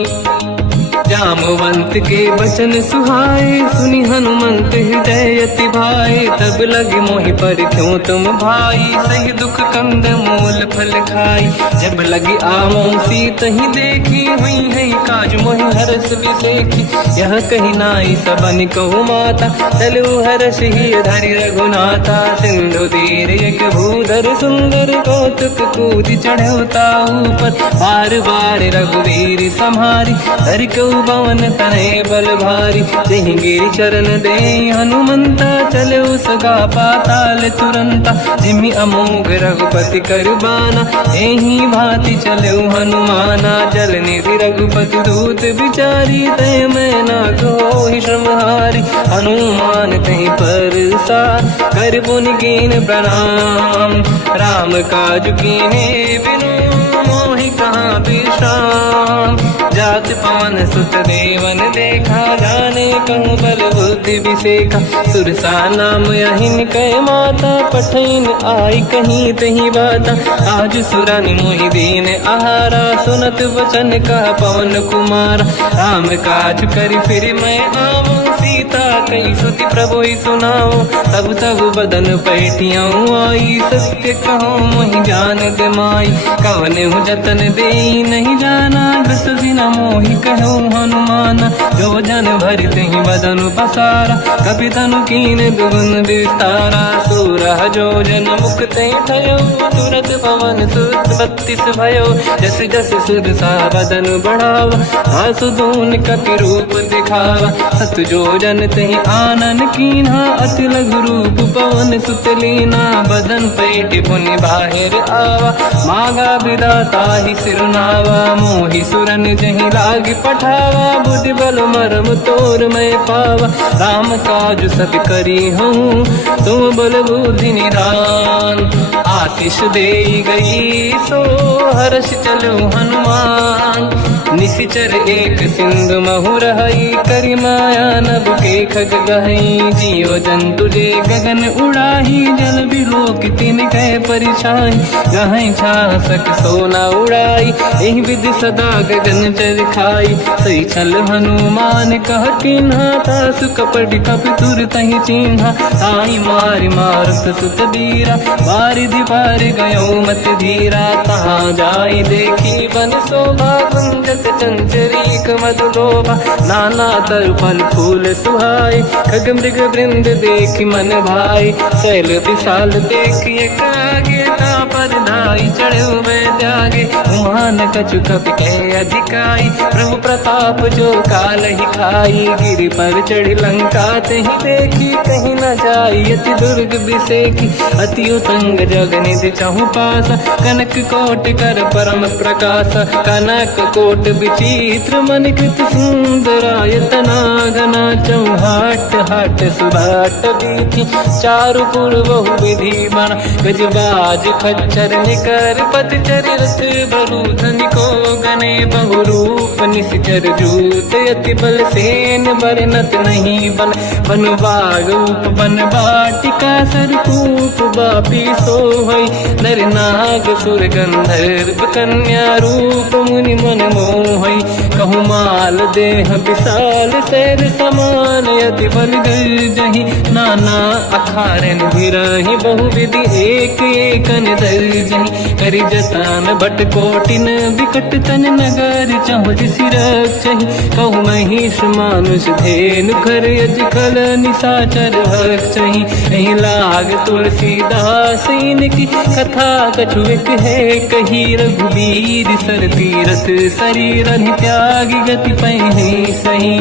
जामवंत के बचन सुहाए सुनि हनुमंत हृदय अति भाए तब लगे मोहि पर क्यों तुम भाई सही दुख कंद मूल फल खाई जब लगी आमो सीत ही देखी हुई है काज मोहि हरस बिसेखी यह कही नाई सबन कहु माता चलु हरस ही धरि रघुनाथा सिंधु तीर एक भूधर सुंदर कौतुक कूद चढ़ौता ऊपर बार बार रघुवीर सम्हारी हरि कौ पवन तनय बल भारी जहि गिरि चरण दे हनुमंता चले सगा पाताल तुरंता जिमि अमोघ रघुपति करबाना एहि भांति चले हनुमाना जल निधि रघुपति दूत बिचारी तय मैं ना कोहि श्रमहारी हनुमान तहि परसा कर पुनि कीन प्रणाम राम काज कीने बिनु मोहि कहाँ विश्राम जात पवन सुत देवन देखा जाने कहूँ बल बुद्धि विसेखा सुरसा नाम यहिन कह माता पठैन आई कहीं तही बाता आज सुरानि मोहि दीन आहारा सुनत वचन का पवन कुमार राम काज करि फिर मैं आवूं सीता कई सुति प्रभु सुनाओ तब तब बदन पैठियाँ आई सत्य कहो मोहि जान दे माई कवन हूँ जतन दे नहीं जाना दस दिन मोहि कहो हनुमाना जो जन भरित ही बदन पसारा कपि तनु कीन दुगुन विस्तारा सूरह जो जन मुक्ते ठयो तुरत पवन सुत 32 भयो जस जस सुध सा बदन बढ़ावा आसु दून कपि रूप दिखावा सत जो जन तहि आनन कीन्हा अति लघु रूप पवन सुत लीना बदन पैठ पुनि बाहिर आवा मागा विदाता ही सिरनावा मोहि सुरन जहि लाग पठावा बुद्धि बल मरम तोर मैं पावा राम काज सब करी हूँ तुम बल बुद्धि निधान आशीष दे गई सो हर्ष चलो हनुमान निशिचर एक सिंधु महु रहई करि माया नभ के खग गहई जीव जंतु जे गगन उड़ाही जल बिलोक तिन कह परिछाई गहई छासक सोना उड़ाई एहि विधि सदा गगन चर खाई सही छल हनुमान कह किन्हा तासु कपट कपि तुर तहि चिन्हा ताई मारि मारुत सुत बीरा बारि नदी पार गयो मत धीरा, तहाँ जाई देखी बन शोभा, गुंजत चंचरीक मधुलोभा, नाना तर फल फूल सुहाए, खग मृग वृंद देखी मन भाई, शैल विशाल देखिए कागे, पर धाई चढ़े में त्यागे, उमान कछु कपि के अधिकाई, प्रभु प्रताप जो काल ही खाई, गिरि पर चढ़ी लंका ते ही देखी, कहीं न जाई अति दुर्ग बिसेकी, अति उतंग जग निधि चाहु पासा, कनक कोट कर परम प्रकाश, कनक कोट विचित्र मन कृत सुंदरायतना, घना चौहाट हाट सुभाट बीथी, चारु पुर बहु विधि बना, गजबाज खच्चर निकर पतचर रथ बरु धनिको, गने बहु रूप निश्चर जूत, अति बल सेन बरनत नहीं बन, बन बाग उप बन बाटिका, सरकूप बापी सोहई, नर नाग सुर गंधर्व कन्या, रूप मुनि मन मोहई, कहु माल देह विशाल शैर समान, अति बल गर्जहि नाना अखारन भिरहि, बहु विधि एक एकन दर्जहि, करि जतान भट कोटिन विकट तन नगर, चहुँ सिरक्षहि, कहु महिष मानुष धेनु खर यज खल निशाचर भक्षहि, एहि लाग तुलसीदास इनकी कथा कछु एक है कही, रघुबीर सर तीरथ शरीर त्यागी, गति पहि सही,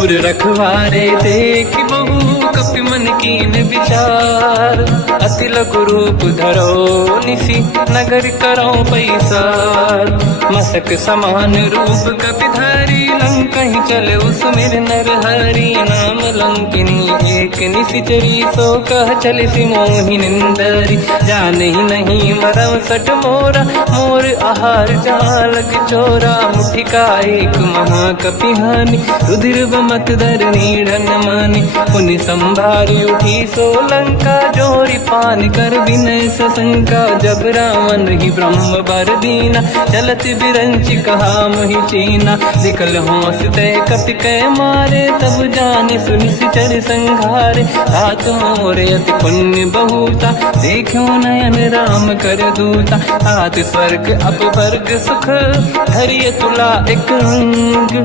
उर रखवारे देख बहु कपि मन कीन विचार, अति लघु रूप धरो निसी नगर करो पैसार, मसक समान रूप कपिधारी, लंका ही चले उसमेर नर हरि, नाम लंकिनी एक निशिचरी, सो कह चल सी मोहि निंदरी, जान ही नहीं मरम सट मोरा, मोर आहार जालक चोरा, मुठिका एक महाकपिहानी, रुधिर बमत धरनी ढन मानी, पुनि संभारी उठी सो लंका, जोरी पान कर विनय सशंका, जब रावण ही ब्रह्म बर दीना, चलत बिरंच कहा मोहि चीना, निकल हौसते कपि कै मारे, तब जाने सुनि सिचर संघारे, हाथ मोरे अति पुण्य बहुता, देखो नयन राम कर दूता, हाथ स्वर्ग अपवर्ग सुख, धरिय तुला एक अंग,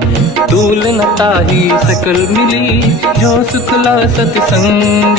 दूल न ताहि सकल मिली, जो सुखला सतसंग,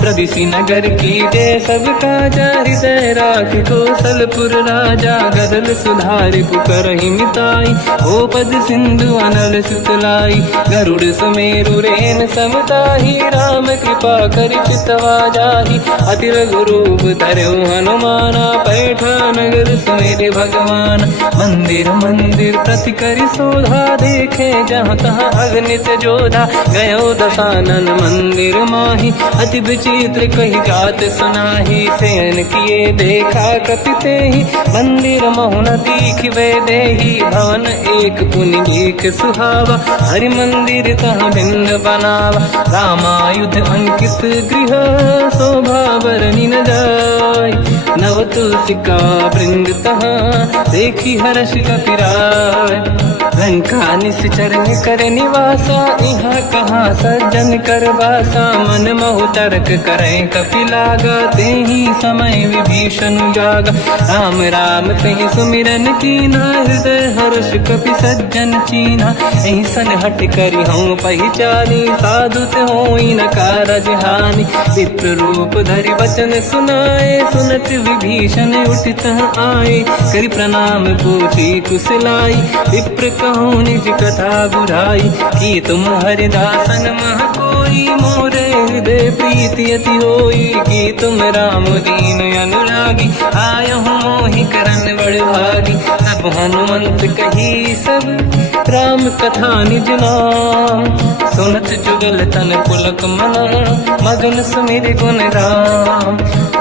प्रदिशि नगर की जय सब काजा, हृदय राख कौशलपुर राजा, गदल सुधारि पुकरहि मिताई, ओ पद सिंधु अनल सुतलाई, गरुड़ सुमेरु रेन समताहि, राम कृपा करि चितवा जाहि, अति लघु रूप धरऊ हनुमाना, पैठा नगर सुमेरे भगवान, मंदिर मंदिर प्रति करि शोधा, देखे जहाँ तहाँ अगणित जोधा, गयो दशानन मंदिर माही, अति विचित्र कही जात सुनाही, सेन किए देखा कपिते ही, मंदिर महुन दीखिबे देही, भवन एक पुनि एक सुहावा, हरि मंदिर तहाँ भिन्न बनावा, रामायुध अंकित गृह, शोभा बरनि न जाय, नव तुलसिका वृंद तहाँ, देखी हर्ष कपिराय, लंका निश्चर कर निवासा, यहाँ कहाँ सज्जन कर वासा, मन महु तर्क करें कपि लागा, तेहि समय विभीषण जागा, राम राम कहीं सुमिरन कीना, हृदय हर्ष कपि सज्जन चीना, एहि सन हट करि हूँ पहिचानी, साधु होई न कारज हानि, विप्र रूप धरि वचन सुनाए, सुनत विभीषण उठित आए, करि प्रणाम पूछी कुशलाई, विप्र कहूँ निज कथा बुराई, की तुम हरिदासन मह कोई, मोरे हृदय प्रीति अति होई, की तुम राम दीन अनुरागी, आयहु मोहि करन बड़ भागी, तब हनुमंत कही सब राम कथा निज नाम, सुनत जुगल तन पुलक मना, मगन सुमिर गुण राम,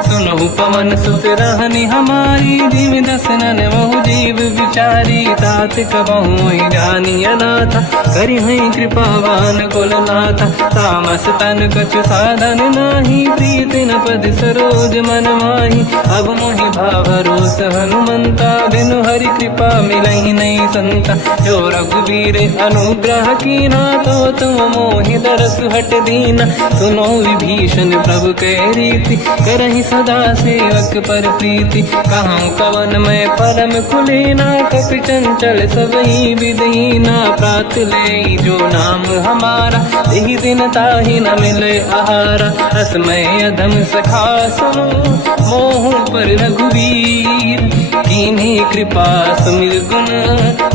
सुनहु पवन सुत रहनि हमारी, जीव दसनन महु जीव विचारी, तात कबहु जानी अनाथा, करि हई कृपावान कुलनाथा, तामस तन कछु साधा धन नाही, प्रीत न पद सरोज मन माही। अब मोहि भावरोस हनुमंता, बिनु हरि कृपा मिलहि नहीं संता। जो रघुवीर अनुग्रह कीना, तो तुम मोहि दरस हट दीना। सुनो विभीषण प्रभु के रीति, करहि सदा सेवक पर प्रीति। कहूँ कवन मैं परम कुलीना, कपि चंचल सबई विदहीना। प्रात ले जो नाम हमारा, यही दिन ताहि न मिले आहारा। रसमय अधम सखा सुनो, मोह पर रघुवीर। कीन्ही कृपा सुमिर गुण,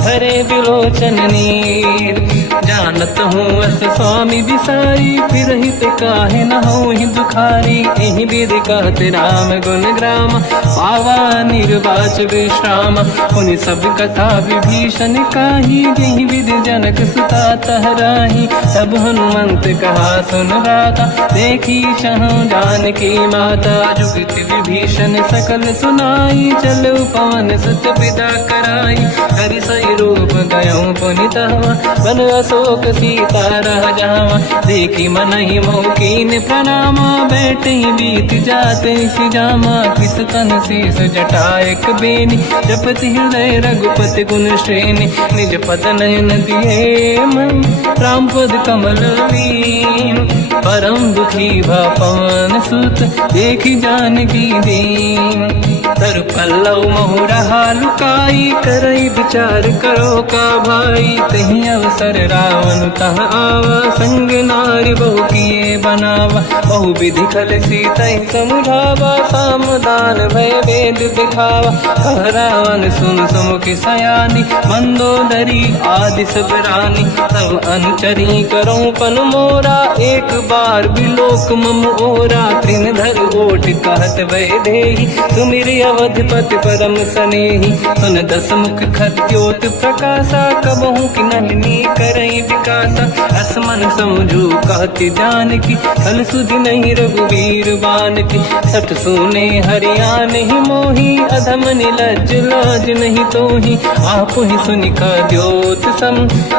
हरे बिलोचन नीर। जानत हूँ अस स्वामी बिसारी, फिर हित काहे न होहि दुखारी। एहि विधि कहत राम गुण ग्राम, पावा निर्वाच विश्राम। पुनि सब कथा विभीषण काही, जेहि विधि जनक सुता तहराही। तब हनुमंत कहा सुन राता, देखी चहु जानकी माता। जुगति विभीषण सकल सुनाई, चलऊ पवन सुत पिता कराई। हरि सही रूप गयऊँ पुनि तहवा, बन अशोक सीता रह जावा। देखी मनहि मोह कीन प्रणामा, बैठे बीत जाते सिजामा। किस तन शीस जटा एक बेनी, जपति हृदय रघुपति गुण श्रेणी। निज पद नयन दिए मन, राम पद कमल लीन। परम दुखी भा पवन सुत, देखी जानकी दीन। तर पल्लव मोह रहा लुकाई, करई विचार करो का भाई। तही अवसर रावण तह आवा, संग नारी बहु किए बनावा। बहु विधि खल सीतहि समुझावा, सामदान भय वेद दिखावा। कह रावण सुन सुमुखि सयानी, मंदोदरी आदि सब रानी। सब अनुचरी करो पन मोरा, एक बार बिलोक मम ओरा। तृण धर ओट कहत भय देहि, सुमिर अवधपति परम सनेहि। सुन दस मुख खद्योत प्रकाशा, कबहु कि नलिनी करई विकासा। असमन समझू कहति जानकी, फल सुधि नहीं रघुवीर बानकी। सठ सुने हरियाण ही मोही, अधम निलज्ज लाज नहीं तोही। आपु ही सुनि खद्योत सम,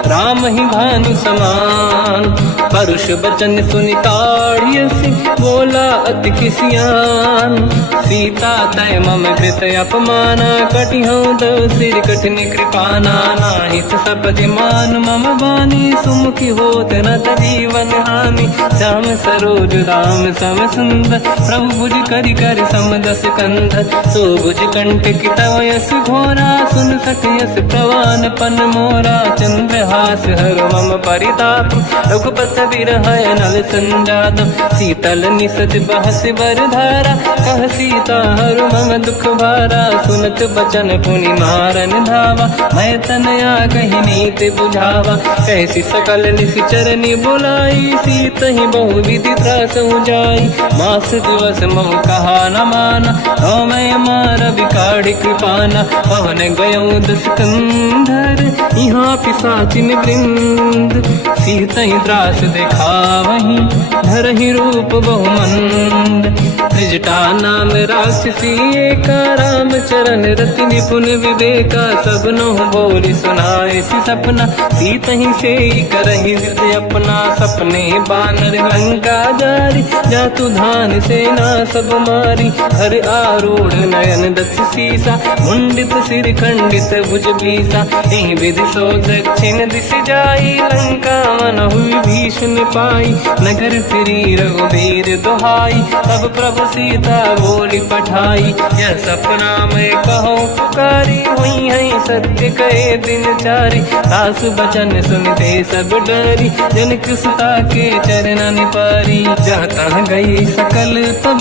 राम ही भानु समान। परुष बचन सुनि ताड़ियसि, बोला अति किसियान। सीता तय मम कृत अपमाना, कटिहउँ दो सिर कठिन कृपाना। नाहित सपदि मान मम बानी, सुमुखी होत न जीवन हानि। श्याम सरोज राम सम सुंदर, प्रभु भुज करि कर समदस कंधर। सो भुज कंठ की तव यस घोरा, सुन सक यस प्रवान पन मोरा। चंद्रहास हर मम परिताप, रघुपत बिरह नल संजात। शीतल निसज बहस बर धारा, कह सीता हर मम दुख भारा। सुनत बचन पुनि मारन धावा, मैं तनया कहि नीति बुझावा। कैसी सकल निश्चरनि बुलाई, सीतहि बहु विधि त्रास जाई। मास दिवस मोह कहा न माना, तो मैं मार बिकाढ़ि कृपाना। पवन गयऊँ दस कंधर, यहाँ पिशाचिन वृंद। सीतहि त्रास दिखावहीं, धरहि रूप बहुमंद। त्रिजटा नाम राक्षसी एका, राम चरण रति निपुण विवेका। सब नोह बोली सुनाए सी सपना, सीतहि से करहि हृदय अपना। सपने बानर लंका जारी, जातु धान सेना सब मारी। हर आरूढ़ नयन दस सीसा, मुंडित सिर खंडित भुज बीसा। एहि विधि सो दक्षिण दिश जाई, लंका मनहु विभीषण पाई। नगर फिरी रघुवीर दुहाई, तब प्रभु सीता बोली पठाई। यह सपना मैं कहूँ पुकारी, हुई है सत्य कहे दिन चारी। सास बचन सुनते सब डरी, जनक सुता के चरण पारी। जाता गई सकल तब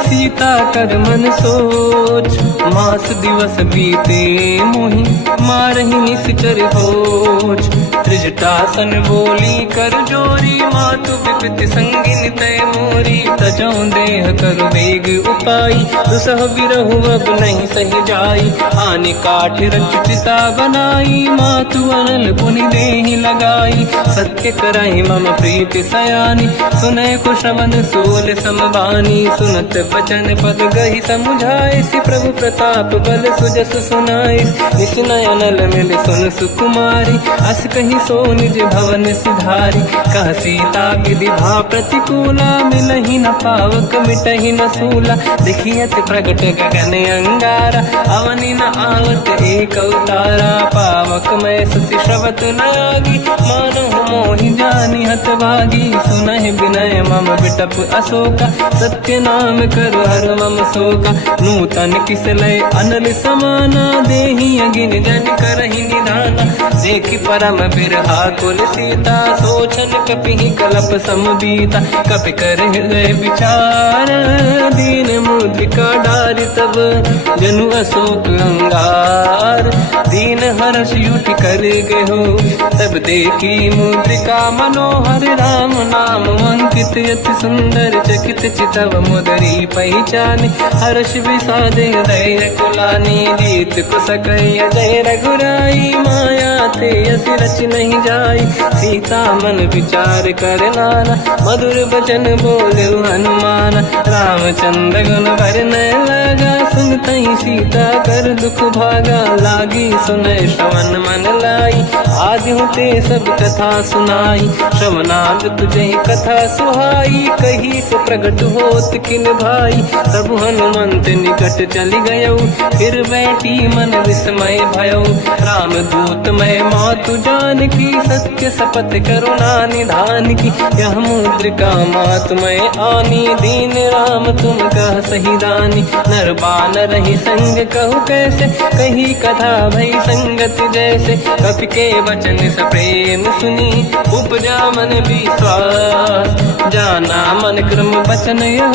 सीता कर मन सोच, मास दिवस बीते मोहि मारहि निश्चर होच। त्रिजटासन बोली कर जोरी, मातु विपति संगिन तय मोरी। बचो देह करु वेग उपाई, दुसह बिरहु अब नहीं सही जाई, आने काठ रच चिता बनाई, मातु अनल पुनि देहि लगाई, सत्य कराई मम प्रीति सयानी, सुनै को श्रवण सोल समबानी, सुनत बचन पद गहि समुझाए, सि प्रभु प्रताप बल सुजस सुनाई, निसुनय अनल मिल सुन सुकुमारी, अस कहि सो निज भवन सिधारी, कह सीता विधि भा प्रतिकूला, मिलहि न पावक मिटहि न सूला, दिखियत प्रगट गगन अंगारा, अवनि न आवत एक अवतारा, पावक मैं ससि श्रवत न आगी, मानहु मोहि जानि हत भागी, सुनहि विनय मम बिटप अशोका, सत्य नाम करु हर मम शोका, नूतन किस लय अनल समाना, देहि अगिन जन करहि निधाना, देखि परम बिरहा कुल सीता, सोचन कपिहि कलप समबीता, कपि कर हृदय विचार, दीन मुद्रिका डारि तब जनु अशोक अंगार, दीन हर्ष युठ कर गहो, तब देखी मुद्रिका मनोहर, राम नाम अंकित अति सुंदर, चकित चितव मुदरी पहचान, हर्ष विषाद हृदय कुलानी, जीत को सकय जय रघुराई, माया थे यस रच नहीं जाई, सीता मन विचार कर नाना, मधुर बचन बोले हनुमान, रामचंद्र गुण वरनै लगा, सुनतहि सीता कर दुख भागा, लागी सुनै श्रवण मन लाई, आज होते सब कथा सुनाई, श्रवणाद तुझे कथा सुहाई, कही से प्रगट होत किन भाई, तब हनुमंत निकट चली गयो, फिर बैठी मन विस्मय भयो, राम दूत मैं मातु जान की, सत्य शपथ करुणा निधान की, यह मुद्रिका मातु मैं आनी, दीन राम तुम कह सही दानी, नर बानर रही संग कहु कैसे, कही कथा भई संगत जैसे, कपि के वचन सप्रेम सुनी, उपजा मन विश्वास, जाना मन क्रम वचन यह,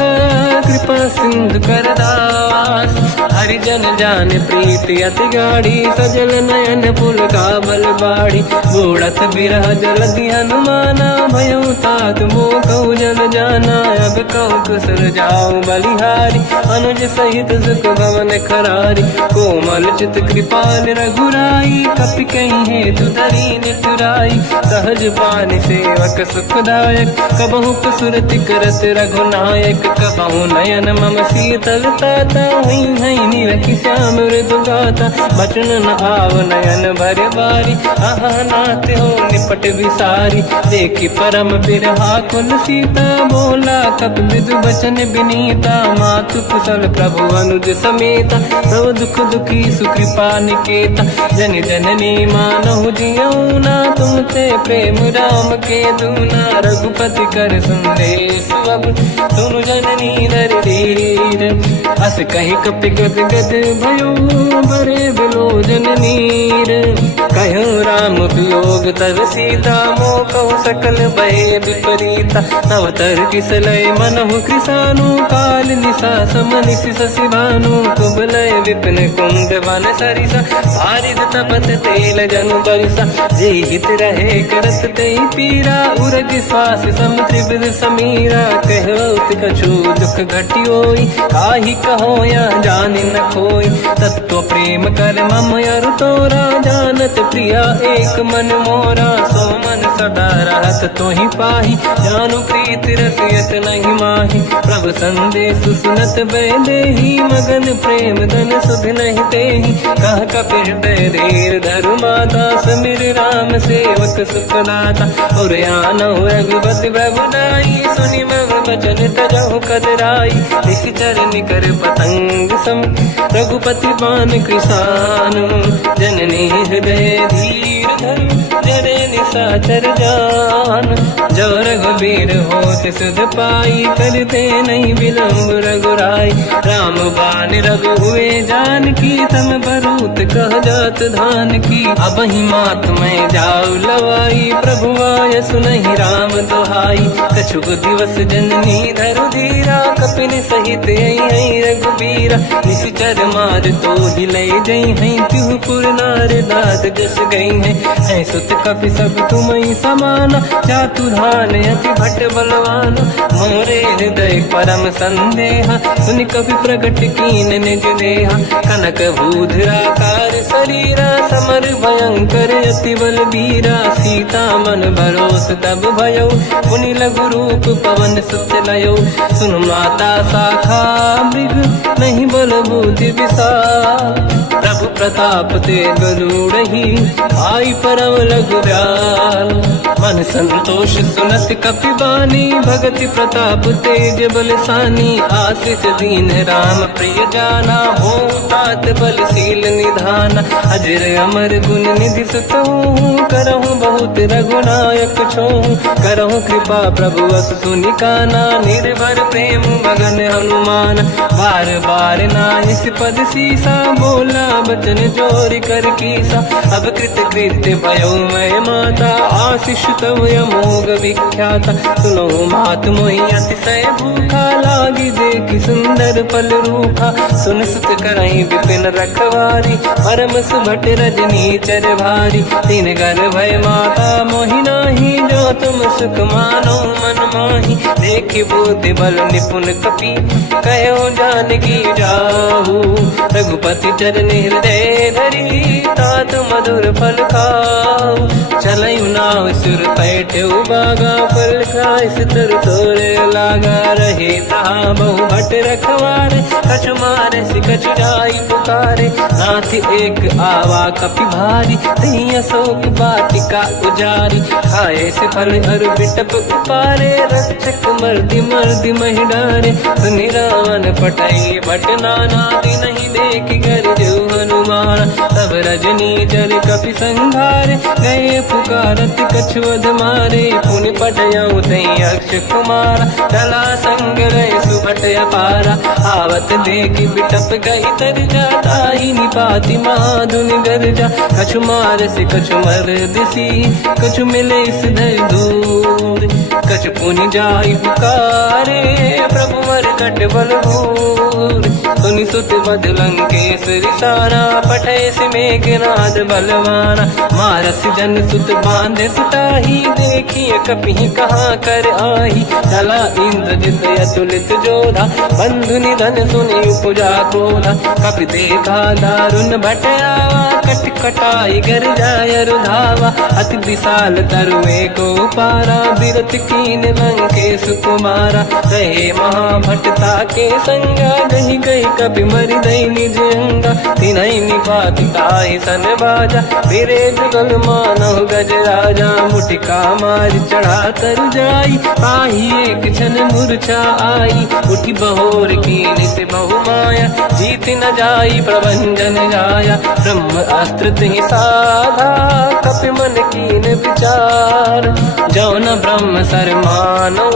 कृपा सिंधु कर दास, हरिजन जान प्रीति अति गाढ़ी, सजल नयन पुल का बल बाढ़ी, बूढ़त बिरह जलधि हनुमाना, भयो तात मोह कहु जल जाना, अब कहु कुशल जाऊ बलिहारी, अनुज सहित सुख भवन खरारी, कोमल चित कृपाल रघुराई, कपि कहीं हेतु धरी निठुराई, सहज पान सेवक सुखदायक, कबहु कसुरति करत रघुनायक, कबहु नयन मम शीतल ताता, हुई हई निरखि श्याम मृदु गाता, बचन न आव नयन भर बारी, आहा नाथ हो निपट विसारी, देखि परम बिरहा कुल सीता, बोला कपि मृदु बचन विनीता, मातु कुशल प्रभु अनुज समेता, सब दुख दुखी सुकृपा निकेता, जन जननी मानहु जियौना, तुमसे प्रेम राम के दूना, रघुपति कर संदेश अब सुनु जननी नर धीर, अस कहि कपि गद गद भयो, बरे बिलोचन नीर, कहो राम वियोग तब सीता, मोह कहु सकल भय विपरीता, अवतर किस लय मनहु कृसानु, काल निशा समनिश शशि भानु, कुबलय विपिन कुंद वन सरिसा, भारिद तपत तेल जनु बरिसा, जे हित रहे करत ते पीरा, उरग श्वास सम त्रिविध समीरा, कहत कछु दुख घटियोई, काहि कहो या जानि न खोई, तत्व प्रेम कर मम अरु तोरा, जानत प्रिया एक मन मोरा, सो मन सदा रहत तोहि पाही, जानु प्रीति रसियत नहीं माही, प्रभु संदेश सुनत बैदेही, मगन प्रेम धन सुध नहीं तेहि, कह कपि हृदय धीर धरु माता, समिर राम सेवक सुखदाता, और आनहु रघुपति प्रभुदाई, सुनि मम वचन तजहु कदराई, निश्चर निकर पतंग सम, रघुपति बान कृसानु, जननी हृदय धीर धरु, जरे निशाचर जान, जो रघुबीर होत सुध पाई, करते नहीं विलम्ब रघुराई, राम बान रघु हुए जान की, तम बरूत कह जात धान की, अब ही मात मैं जाऊ लवाई, प्रभु आय सुनहि राम दुहाई, कछुक दिवस जननी बरनी धरु धीरा कपिन सहित आई रघुबीरा निश्चर मार तो हिलै जई हैं तिहु पुर नार दात जस गई हैं सुत कपि सब तुमई समाना चातुधान अति भट बलवान मोरे हृदय परम संदेहा सुनि कपि प्रगट कीन निज देहा कनक भूधराकार शरीरा समर भयंकर अति बलबीरा सीता मन भरोस तब भयो पुनि लघु रूप पवन सुत लयो सुन माता शाखा मृग नहीं बल बुद्धि विशाल प्रभु प्रताप ते गरुड़हि आई परम रघुराल मन संतोष सुनत कपि बानी भगति प्रताप तेज बलसानी आशीष दीन राम प्रिय जाना हो तात बलशील निधान अजर अमर गुण निधि सुतहु करहु बहुत रघुनायक छोहु करहु कृपा प्रभु अस सुनि काना निर्भर प्रेम मगन हनुमान बार बार नाहिस पद सीसा बोला बचन जोरि कर कीसा अब कृत कृत्य भयो मैं माता आशीष तव अमोघ विख्याता सुनो मात मोहि अतिशय भूखा लागी देखि सुंदर फल रूखा सुन सुत करई विपिन रखवारी परम सुभट रजनी चर भारी तीन घर भय माता मोहि नाही जो तुम सुख मानो मन माही देखि बुद्धि बल निपुण कपि कहो जानकी जाहू रघुपति चरण हृदय धरी तात मधुर फल खाऊ चलयु नाव सुर पैठे बागा फल खाय सितर तोरे लागा रहे तहाँ बहु भट रखवारे कछु मारे सि कछु जाई पुकारे नाथ एक आवा कपि भारी तही अशोक वाटिका उजारी खाए से फल अर बिटप उपारे रक्षक मर्दि मर्दि महि डारे सुनि रावण पटई भट नाना नहीं देख कर जो हनुमान तब रजनी जल कपि संघारे गए पुकारत कछुअध मारे पुनि पटयऊ तई अक्ष कुमार चला संग रहे सुभट अपारा आवत देखि बिटप गई तर जाता ही निपाति माधुनि गर्जा कछु मार से कछु मर दिसी कछु मिले इस धर दूर कछु पुनि जाई पुकारे प्रभु मर कट बल भूर सुनि सुत बद लंकेश्वरी सारा पठे से मेघनाद बलवाना मारस जन सुत बांधे सुताही देखिए कपि कहाँ कर आही चला इंद्रजित अतुलित जोधा बंधु निधन सुनि उपजा क्रोधा कपि देखा दारुण भट आवा कट कटाई गर जाय रुधावा अति विशाल तरुए को पारा बिरत कीन लंकेश कुमारा रहे महाभटता के संगा गही गई कपि मरि दई निज अंगा तिनहि निपाति ताहि सन बाजा फिरे जुगल मानव गज राजा मुटिका मार चढ़ा तर जाई पाही एक क्षण मूर्छा आई उठी बहोर कीन से बहु माया जीत न जाई प्रभंजन जाया ब्रह्म अस्त्र तिहि साधा कपि मन कीन विचार जो न ब्रह्म सर मानो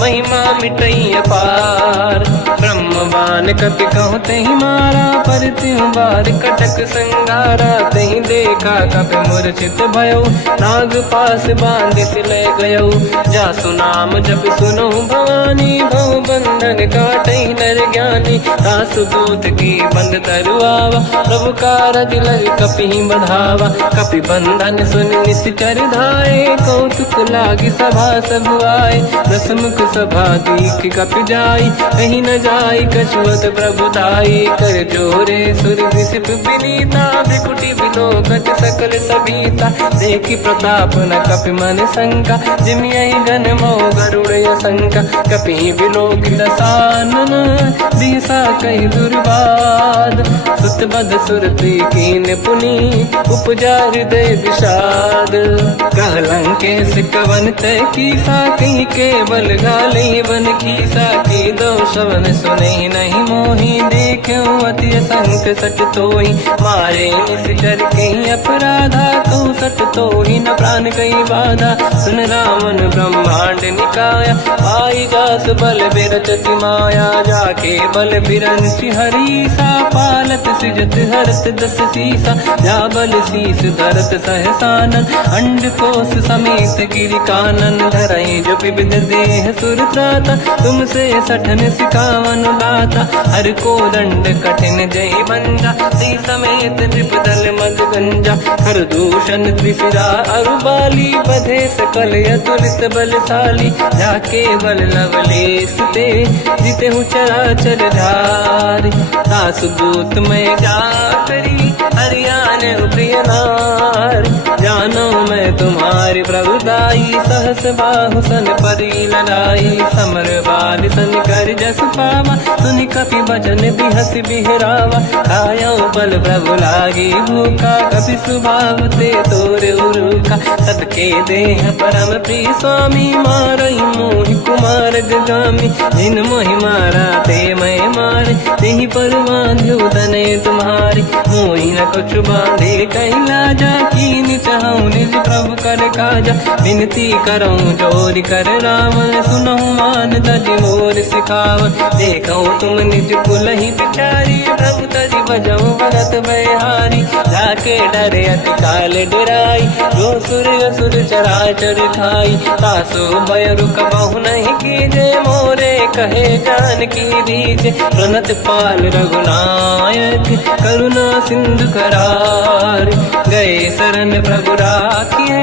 महिमा मिटई अपार ब्रह्मवान कपि कहु तहि मारा पर त्यों बार कटक संगारा तहि देखा कपि मूर्छित भयो नाग पास बांध सिले गयो जा सुनाम जप सुनो भवानी भव बंधन काटई नर ज्ञानी दासु दूत की बंद तरुआवा प्रभु कारज लग कपि बधावा कपि बंधन सुन निश्चर धाये कौतुक लागी सभा सब आए दसमुख सभा दीख कपि जाई कहीं न जाई कछुअत प्रभु दाई कर जोरे सुर विसिप विनीता बिकुटी बिलोकत सकल सबीता देखी प्रताप न कपि मन शंका जिमियहि जन मोह गरुड़ शंका कपि बिलोकित सानन दिशा कहि दुर्वाद सुत बद सुरति कीन पुनि उपजा हृदय विषाद कहलंकेश कवन तय कीसा कहीं केवल गाले बन कीसा की दो शवन सुने नहीं मोही देखे अति संक सट तोही मारे निश्चर कहीं अपराधा तो सट तोही न प्राण कहीं बाधा सुन रावण ब्रह्मांड निकाया आई जास बल बिर रचति माया जाके बल बिरंचि हरी सा पालत सिजत हरत दस सीसा जा बल शीस धरत सहसानन अंड कोस समेत गिरि कानन धरई जो विविध देह सुर त्राता तुमसे सठन सिखावन दाता हर को दंड कठिन जय बंजा सी समेत नृपदल मद गंजा हर दूषण त्रिशिरा अरुबाली बधे सकल अतुलित बलशाली जाके बल लवलेस ते जिते हूँ चराचर धारी सासु दूत में जा करी हरियाण प्रिय नार जानो मैं तुम्हारी प्रभुदाई सहस बाहु सन परी लड़ाई समर बाल सन कर जस पावा सुनि कपि बचन बिहस बिहरावा खायो बल प्रभु लागी भूखा कपि स्वभाव ते तोर उरुखा सबके देह परम प्रिय स्वामी मारई मोहि कुमार गगामी जिन मोहि मारा ते मैं मारे तेहि पर बांधो तने तुम्हारी मोहि न कुछ बांधे कैला जा कीन चाहूं निज प्रभु कर काजा विनती करऊं जोर कर रावण सुनहु मान तज मोर सिखावन देखो तुम निज कुल ही बिचारी प्रभु तज बजऊ भगत बहारी जाके डरे अति काल डराई जो सुर असुर चराचर खाई तासु भय रुक बहु नहीं कीजे मोरे कहे जान की दीजे प्रणत पाल रघुनायक करुणा सिंधु करार गए शरण प्रभु राखिए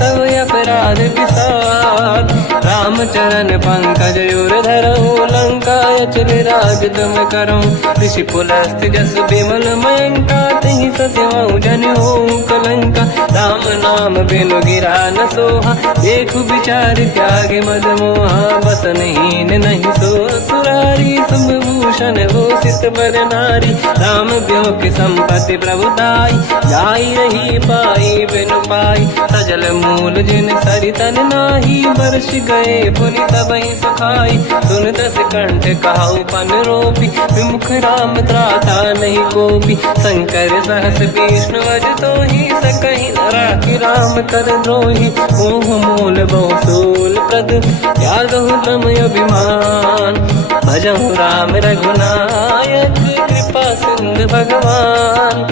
तब अपराध विसार रामचरण पंकज युर धरऊ लंका अचल राज तुम करऊं ऋषि पुलस्त जस विमल मयंका तिहि सस्यऊ जन हो कलंका राम नाम बिनु गिरा न सोहा देखु विचार त्याग मद मोहा बसनहीन नहीं सो सुरारी सुभूषण हो सित बर नारी राम ब्यों की संपत्ति प्रभुताई जाई रही पाई बिनु पाई सजल मूल जिन सरितन नाही वर्ष गए पुनि तबहि सुखाई सुन दस कंठ कहाऊ पन रोपी विमुख राम त्राता नहीं कोपी शंकर सहस विष्णु अज तो ही सकहि न राखि राम कर द्रोही मोह मूल बहु सूल प्रद त्यागहु तम अभिमान भजहु राम रघुनायक कृपा सिंधु भगवान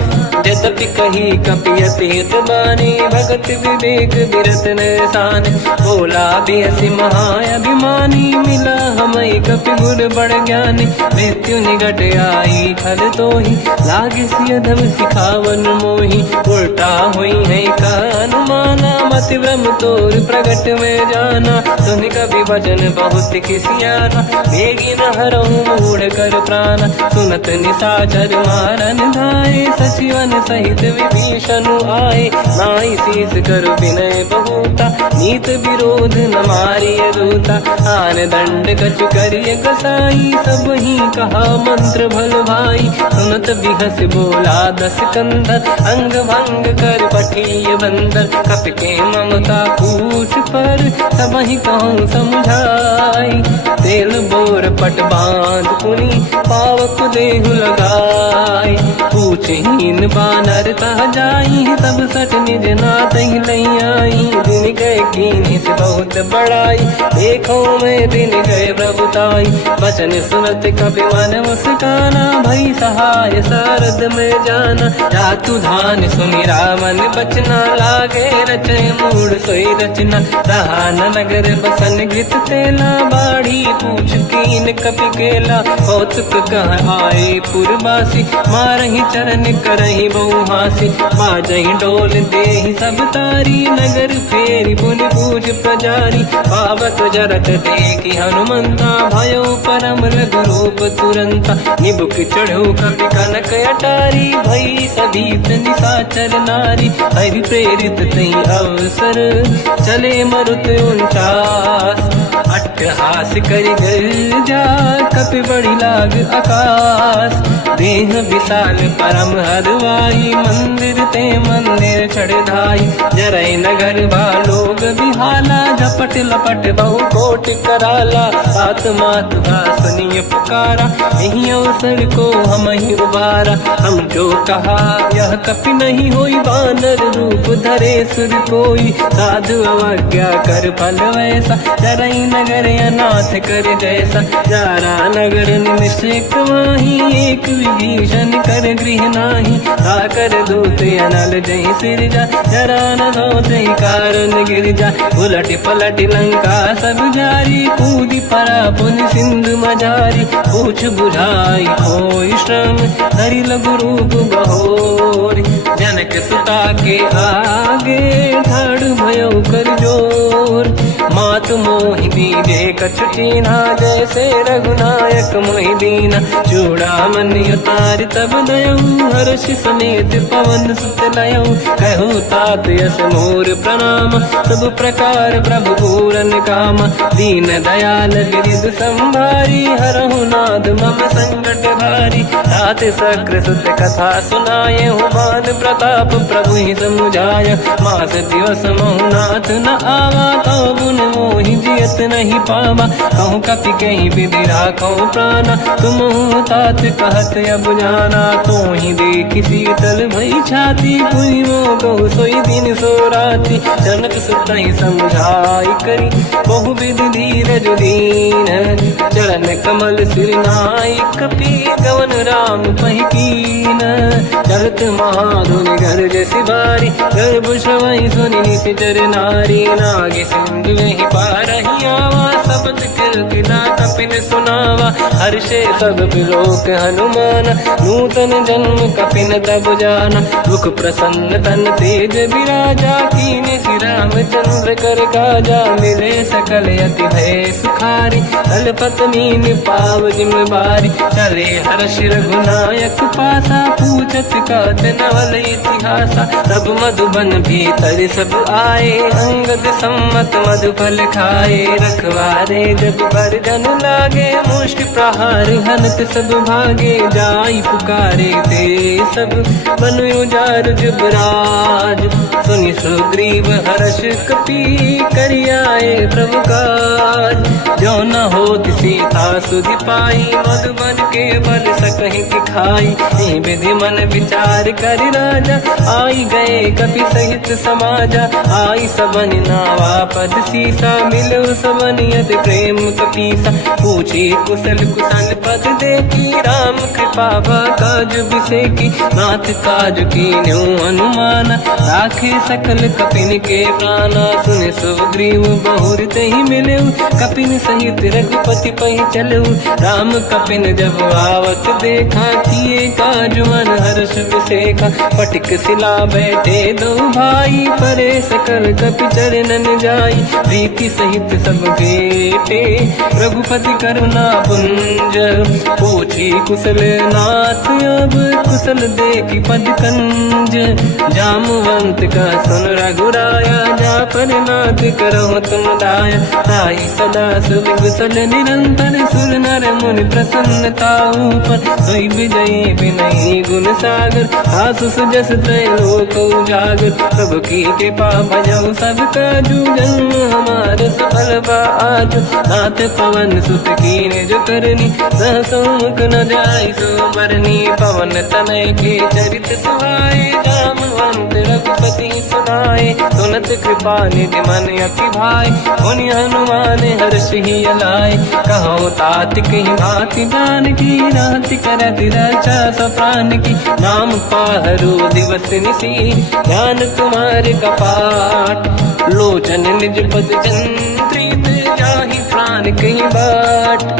जतपि कही कपियति हित बानी भगत विवेक विरत निशान बोला बेसी महाअभिमानी मिला हमें कपि गुर बड़ ज्ञानी मृत्यु निकट आई खल तो ही लागे सियधम सिखावन मोही उल्टा हुई है का अनुमाना मति ब्रह्म तोर प्रगट में जाना सुन कभी वचन बहुत खिसियाना बेगी न हरहु मूढ़ कर प्राण सुनत निशाचर मारन धाये सचिवन सहित विभीषण आए नाई शीस कर विनय बहुता नीत विरोध न मारिय दूता आन दंड कछ करिय कसाई सब ही कहा मंत्र भल भाई सुनत बिहस बोला दस कंधर अंग भंग कर पठिय बंदर कप के ममता पूछ पर सब ही कहूँ समझाई तेल बोर पट बांध पुनी पावक देहु लगाई पूछहीन बानर तह जाई तब सट निज नाथ ही नहीं आई दिन गए कीनी से बहुत बड़ाई देखो मैं दिन गए प्रभुताई बचन सुनत कपि मन मुस्काना भई सहाय सारद में जाना जातु धान सुनि रावण बचना लागे रचे मूड सोई रचना रहा न नगर बसन गीत तेला बाढ़ी पूछ कीन कपि केला कौतुक कह आए पुरवासी मारही चरण करही बहु हासी बाजही डोल देहि सब तारी नगर फेरी पुनि पूज प्रजारी पावक जरत देखी हनुमंता भयो परम रघुरूप तुरंता निबुक चढ़ो कपि कनक अटारी भई सभीत निशाचर नारी हरि प्रेरित तई अवसर चले मरुत 49 अट्टहास करि गर्जा कपि बड़ी लाग आकाश देह विशाल परम हरवाई मंदिर ते मंदिर चढ़ाई जरई नगर बालोग बिहाला झपट लपट बहु कोट कराला आत्मा तुहा सुनिय पुकारा यही अवसर को हम ही उबारा हम जो कहा यह कपि नहीं होई वानर रूप धरे सुर कोई साधु अवज्ञा कर फल वैसा जरई नगर अनाथ कर जैसा, जारा नगर निमिषक माही, एक विभीषण कर गृह नाही, आकर दूत अनल जय सिरजा, जरा न सोते कारण गिर जा, उलट पलट लंका सब जारी, कूदी परा पुन सिंधु मजारी, पूछ बुझाई कोई श्रम, हरि लघु रूप बहोरी, जनक सुता के आगे ठाड़ भयो कर जोर, मात मोहि दीजे कछु चीन्हा, जैसे रघुनायक मोहि दीना, चूड़ामणि उतार तब दयऊ, हर्ष समेत पवन सुत लयऊ, कहु तात यस मोर प्रणाम, सब प्रकार प्रभु पूरन काम, दीन दयाल गिरिध संभारी, हरहु नाद मम संकट भारी, तात सक्र सुत कथा सुनाए, हुमान प्रताप प्रभु ही समुझाय, मास दिवस महु नाथ न आवा, तो गुण मोहि जियत नहीं पावा, कहूँ कपि कहीं विधि राखो प्राणा, तुम तात कहत अब जाना, तो ही देखी शीतल भई छाती, पुई गो सोई दिन सो राती, जनक सुत ही समझाई करी, बहु विधि धीरज दीन, चरण कमल सिर नाई, कपि गवन राम पहि कीन, चलत महाधुनि घर जैसी बारी, गर्भ श्रवहि सुनि निशिचर नारी, नागे सिंधु ही पारहि आवा, शब्द कीर्तिना कपिन सुनावा, हर्षे सब बिलोक हनुमान, नूतन जन्म कपिन तब जाना, मुख प्रसन्न तन तेज विराजा, कीने श्री रामचंद्र कर काजा, मिले सकल यति भय सुखारी, तलपत मीन पाव जिम बारी, चले हर्ष रघुनायक पासा, पूछत कात नवल इतिहासा, तब मधुबन भीतर सब आए, अंगद सम्मत मधुफल खाए, रखवारे जब बरजन लागे, मुष्टि प्रहार हनत सब भागे, जाई पुकारे ते सब बन उजार जुबराज, सुनि सुग्रीव हर्ष कपि करियाए प्रभु काज, जो न होत सीता सुधि पाई, मधुबन के बल सकहि दिखाई, विधि मन विचार कर राजा, आई गए कपि सहित समाजा, आई सबन नावा पद सीसा, मिलो सबन यद प्रेम कपीसा, पूछी कुशल कुशल पद देखी, राम कृपा काज बिसेकी, नाथ काज कीन्यो अनुमान, राखे सकल कपिन के प्राणा, सुने सुग्रीव बहुर ही मिले, कपिन सहित रघुपति पहि चलऊ, राम कपिन जब आवत देखा, किए काज मन हर्ष विसेखा, पटिक सिला बैठे दो भाई, परे सकल कपि चरणन जाई, प्रीति सहित सब बेटे, रघुपति करुणा पुंज, पूछी कुशल नाथ अब कुशल देखी पद कंज, जामवंत का सुन रघुराया, जा पर नाथ करहु तुम दाया, ताई सदा सुविकुशल निरंतर, सुर नर मुनि प्रसन्नता ऊपर, सोई विजयी विनयी गुण सागर, आसु सुजस त्रैलोक उजागर, प्रभु की कृपा भजऊ सब काजू, जन्म हमार सफल बा आज, नाथ पवन सुत कीन्ह जो करनी, सहसो मुख न जाय सो बरनी, पवन तनय के चरित सुहाए, जामवंत रघुपति सुनाए, सुनत कृपा निधि मन अति भाई, मुनि हनुमान हर्ष ही अलाए, कहो तात कहीं भांति जान की, रात करत रक्षा सप्रान की, नाम पाहरो दिवस निसी, ध्यान तुम्हारे कपाट, लोचन निज पद चंद्रित, जाहि प्राण कहीं बाट,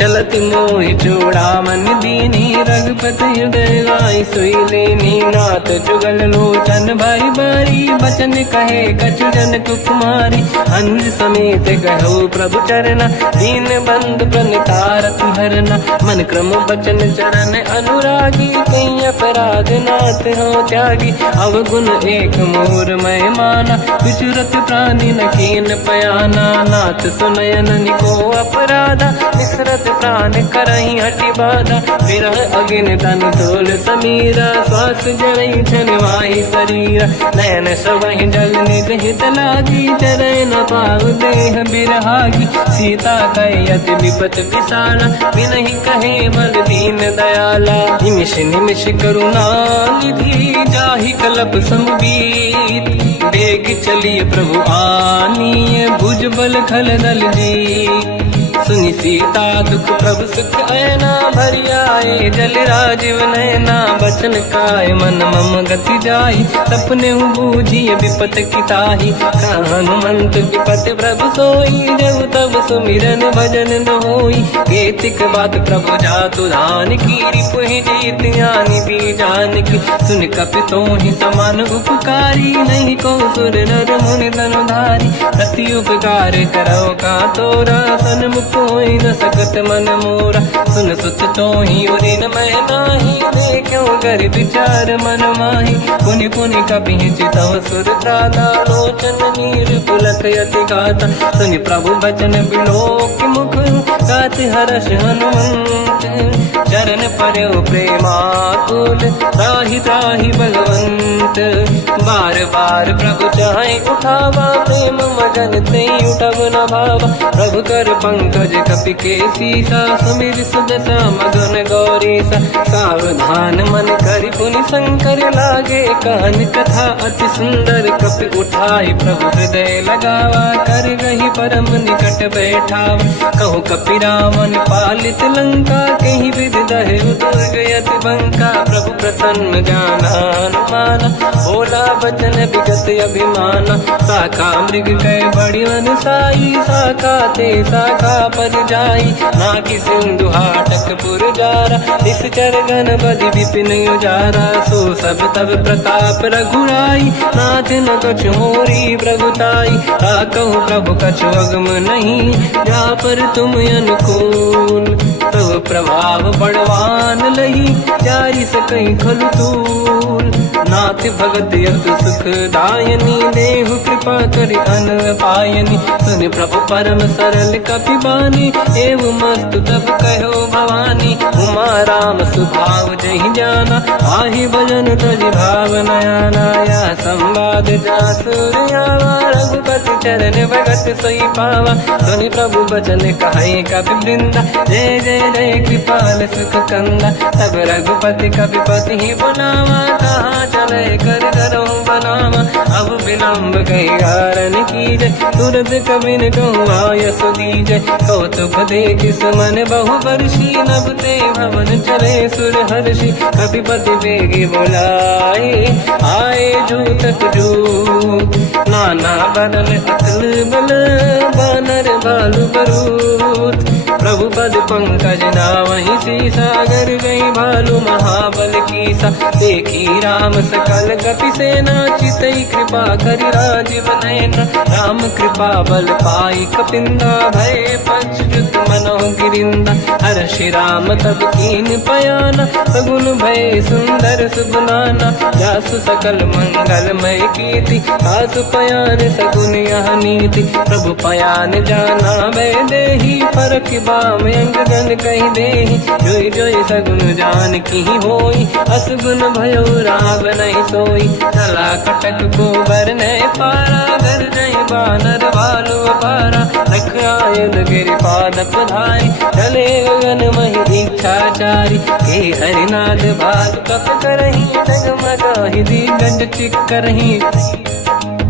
चलत मोहि चूड़ामन दीनी, रघुपति हृदय लाई सोई लेनी, नाथ जुगल लोचन भाई बारी, बचन कहे कछु जनक कुमारी, अंज समेत कहो प्रभु चरना, दीन बंधु प्रणितारति हरना, मन क्रम बचन चरण अनुरागी, कहीं अपराध नाथ हो त्यागी, अवगुण एक मोर मैं माना, विचुरत प्राणी न कीन पयाना, नाथ सुनयन निको अपराधा, निसरत प्राण करही हटि बाधा, विरह अगिन तन तोल समीरा, श्वास जरई छनवाही शरीरा, नयन सबहि जल निज हित लागी, चरय न पाऊ देह बिरहागी, सीता कहि अति विपत विसाला, बिनहि कहे बल दीन दयाला, निमिष निमिष करुणा निधि, जाहि कलप समबीत, बेग चलिए प्रभु आनीय, भुज बल खल दल जी, सुनि सीता दुख प्रभु सुख ऐना, भरि आए जल राजीव नैना, बचन काय मन मम गति जाई, सपने बूझिए विपत किताही, हनुमंत विपत प्रभु सोई, जब तब सुमिरन भजन न होई, केतिक बात प्रभु जातु धान की, रिपुहि जीत ज्ञानी दी जानकी, सुन कपि तोहि समान उपकारी, नहीं को सुर नर मुनि धनुधारी, अति उपकार करो का तोरा, सन्मुख होई न सकत मन मोरा, सुन सुत तोहि उरि न मैं नाही, देखो कर विचार मन माही, पुनि पुनि कपि चितव सुर त्राता, लोचन नीर पुलक यति गाता, सुनि प्रभु बचन बिलोक मुख, गात हर्ष हनुमंत, चरण पर्यो प्रेमाकुल, त्राहि त्राहि भगवंत, बार बार प्रभु चाहे उठावा, प्रेम मगन ते उठब न भावा, प्रभु कर पंकज कपि के सीसा, सुमिर सुदशा मगन गौरीसा, सावधान मन करि पुनि शंकर लागे, कान कथा अति सुंदर, कपि उठाई प्रभु हृदय लगावा, कर गही परम निकट बैठावा, कहु कपि रावण पालित लंका, कहीं विधि दहे दुर्ग यति बंका, प्रभु प्रसन्न जाना हनुमाना, बोला बचन विगत अभिमाना, शाखा मृग गए बड़ी मन साई, शाखा ते शाखा पर जाई, नाकि सिंधु हाटक पुर जारा, निश्चर गण बदि विपिन उजारा, सो सब तब प्रताप रघुराई, नाथ न कछु मोरी प्रभुताई, कहु प्रभु कछु अगम नहीं, जा पर तुम अनुकूल, प्रभु प्रभाव बड़वान लही, जारी सकई खलु तूल, नाथ भगत यतु सुख दायनी, देहु कृपा करि अन पायनी, सुन प्रभु परम सरल कपि बानी, एव मस्तु तब कहो भवानी, उमा राम सुभाव जहि जाना, आहि भजन तजि भाव नयाना, या संवाद जासुर आवा, रघुपति चरण भगत सोई पावा, सुनि प्रभु बचन कहे कपि वृंदा, जय जय जय कृपाल सुख कंदा, तब रघुपति कपि पति ही बनावा, कहाँ चले कर करो बनावा, अब विलम्ब कही कारण कीजय, तुरंत कबिन कहूँ आयस दीजय, कौतुक देख सुमन बहु वर्षी, नभ ते भवन चले सुर हर्षि, कपिपति बेगी बुलाए, आए जूतक जूत, नाना बदल अकल बल, बानर बालु बरूत, प्रभु पद पंकज नावहि सीसा, गर गई भालु महाबल कीसा, देखी राम सकल कपि सेना, चितई कृपा करि राजीव नयना, राम कृपा बल पाई कपिंदा, भय पश्चात मनो गिरिंदा, हर्षि राम तब कीन पयाना, सगुन भय सुंदर सुबलाना, जासु सकल मंगलमय कीर्ति, आसु पयान सगुन यह नीति, प्रभु पयान जाना भय देहि, परख बाम अंग गन कहि देहि, जोई जोई सगुन जान की होई, असगुन भयो राव नहीं सोई, चला कटक को बर नहीं पारा, घर नहीं बानर भालु अपारा, रख आयल गिरि पाद पधाई, चले गगन महि दीक्षाचारी, हे हरिनाथ भाल कप करही, जगमगाहि दिग्गज चिक्करही,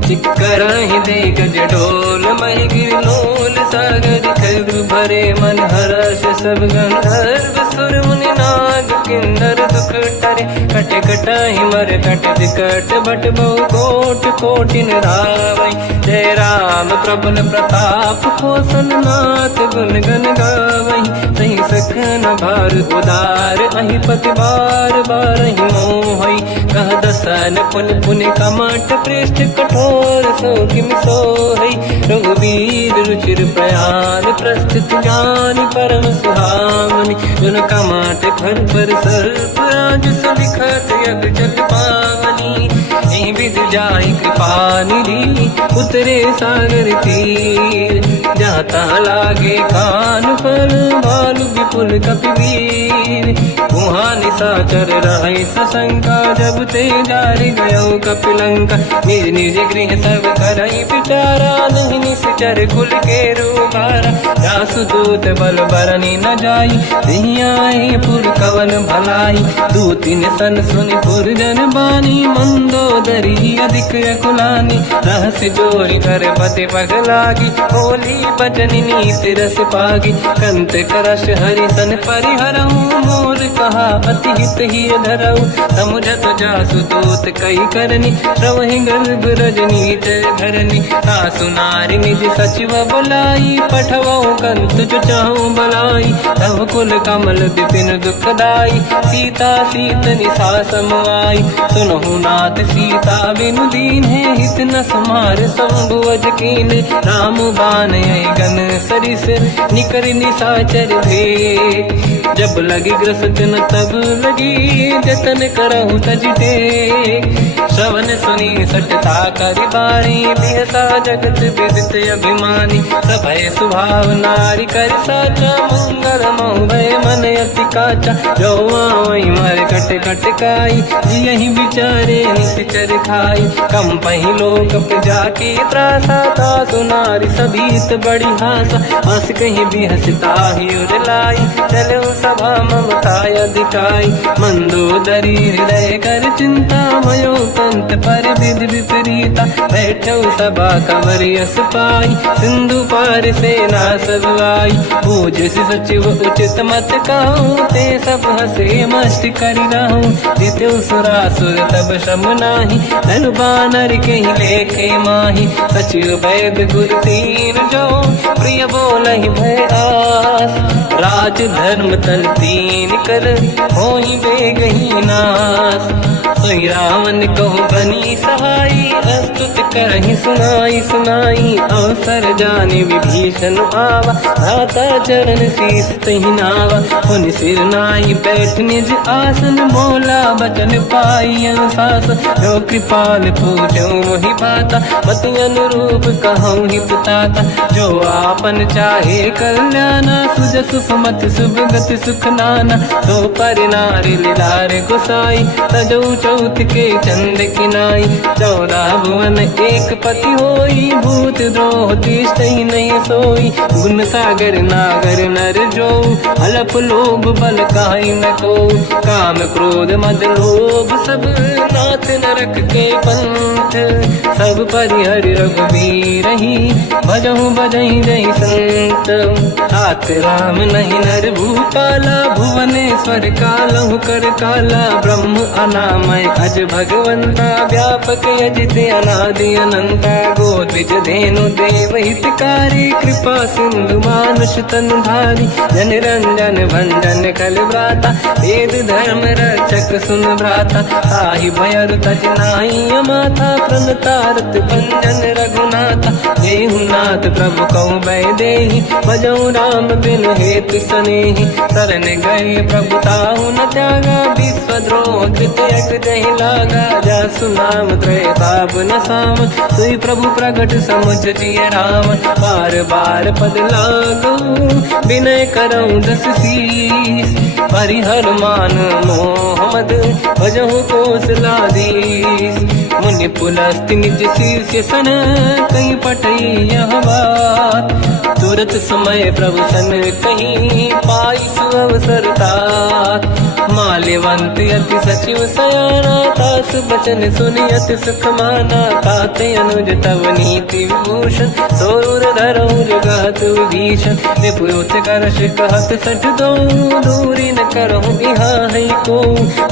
चिक्करहि दिग्गज डोल, महि गिरलोल सागर खग भरे, मन हर्ष सब गंधर्व सुर मुनि नाग किन्नर दुख टरे, कट कटाहि मर कट विकट भट बहु कोट कोटि रावै, जय राम प्रबल प्रताप कोसन नाथ, गुण गन गावै, सही सखन भार उदार, अहि पति बार बारहि मोहै, कह दसन पुन पुन कमठ पृष्ठ कठोर, सो किम सोहै, रघुवीर रुचिर प्रयाण, प्रस्थित ज्ञानी परम सुहामनि, जुन कमाट फर पर सर्प राज, सलिखत यग जल पावनी, एहि विध जाहि कृपा निधि, उतरे सागर तीर, जाता लागे कान फल, भालु कपिवीर। वहाँ निशाचर रहे सशंका, जब ते जारी गयो कपिलंका। निज निज गृह सब करई विचारा, नहीं निश्चर कुल के रूबारा। जासुदूत बल बरनी न जाई, दिहियाए पुर कवन भलाई। दूतिन सन सुनि पुर जन बानी, मंदोदरी अधिक अकुलानी। रहस्य जोरी कर पति पगलागी, होली बचन नीत रस पागी। कंत करश हरि सन परिहरऊ, मोर कहा अति हित ही धरऊ। समुझत जासुदूत कई करनी, श्रवहि गर्भ रजनी जय धरनी। सासु नारी निज सचिव बुलाई, पठवऊ कंत जो चाहूं बलाई। तब कुल कमल विपिन दुखदाई, सीता सीतनि सासम आई। सुनहु नाथ सीता बिनु दीन है, हित न समार शंभुवज कीन। राम बान आई गन सरिस, निकर निशाचर भेट। जब लगी ग्रस्त न तब लगी, जतन करहु तज टेक। श्रवण सुनी सटता करि बारी, बिहसा जगत विदित अभिमानी। सभय स्वभाव नारी करि साचा, मंगल महु भय मन अति काचा। जो आई मर कट कट काई, यही विचारे निश्चर खाई। कम पही लोक प्रजा की त्रासा, तासु नारी सभीत बड़ी हासा। हंस कहीं भी हंसता ही उर लाई, चलो सभा ममता अधिकाई। मंदोदरी हृदय कर चिंता, भयो कंत पर विधि विपरीता। बैठो सभा कंवर यस पाई, सिंधु पार सेना सब आई। पूज सचिव उचित मत कहूँ, ते सब हसे मस्त करि रहूं। जित्यो सुरासुर तब शम नाही, धन बानर कहीं लेखे माही। सचिव वैद गुरु तीन जो, प्रिय बोलहि भय आस। राज धर्म तल तीन कर, होई बेगही नास। सोई रावण कहु बनी सहाई, अस्तुत करहि सुनाई सुनाई। अवसर जाने विभीषण आवा, भ्राता चरण शीस तहि नावा। पुनि सिर नाई बैठ निज आसन, बोला बचन पाई अनुशासन। जो कृपाल पूछो मोहि बाता, मति अनुरूप कहूँ ही पुताता। जो आपन चाहे कल्याणा, सुजस सुमति सुभगति सुख नाना। तो पर नारी लीलार गोसाई, तजौ चौथ के चंद किनाई। 14 भुवन एक पति होई, भूत द्रोह तिष्ठइ नहीं सोई। गुण सागर नागर नर जो, अलप लोभ बल काई न को। काम क्रोध मद लोभ सब, नाथ नरक के पंथ। सब परिहरि रघुबीर ही, भजहु बजहि जहि संत। तात राम नहीं नर भूपाला, भुवनेश्वर कालहु कर काला। ब्रह्म अनामय अज भगवंता, व्यापक यजित अनादि अनंता। गोद्विज धेनु देव हितकारी, कृपा सिंधु मानुष तनु धारी। जन रंजन भंजन कल व्राता, वेद धर्म रक्षक सुन भ्राता। ताहि भयर तज नाहि अमाथा, प्रणतारत भंजन रघुनाथा। देहु नाथ प्रभु कहु भय देहि, भजहु राम बिन हेतु सनेहि। शरण गए प्रभु ताहु न त्यागा, विश्वद्रोह कृत यज्ञ जहि लागा। जासु नाम त्रयताप न साम, सोई प्रभु प्रगट समुझ जिय राम। बार बार पद लागू, विनय करऊँ दस शीस। परिहर मान मोह मद, भजहु कौशलाधीश। मुनि पुलस्त्य निज शीर्ष सन, कहीं पटई यह बात। तुरत समय प्रभु सन कहीं, पाई सुअवसर तात। माल्यवंत अति सचिव सयाना, तास बचन सुनि अति सुख माना। ताते अनुज तव नीति विभूषण, सोर धरऊ जगत विभीषण। निपुत करश कहत सठ दो, दूरी न करहु इहाँ है को।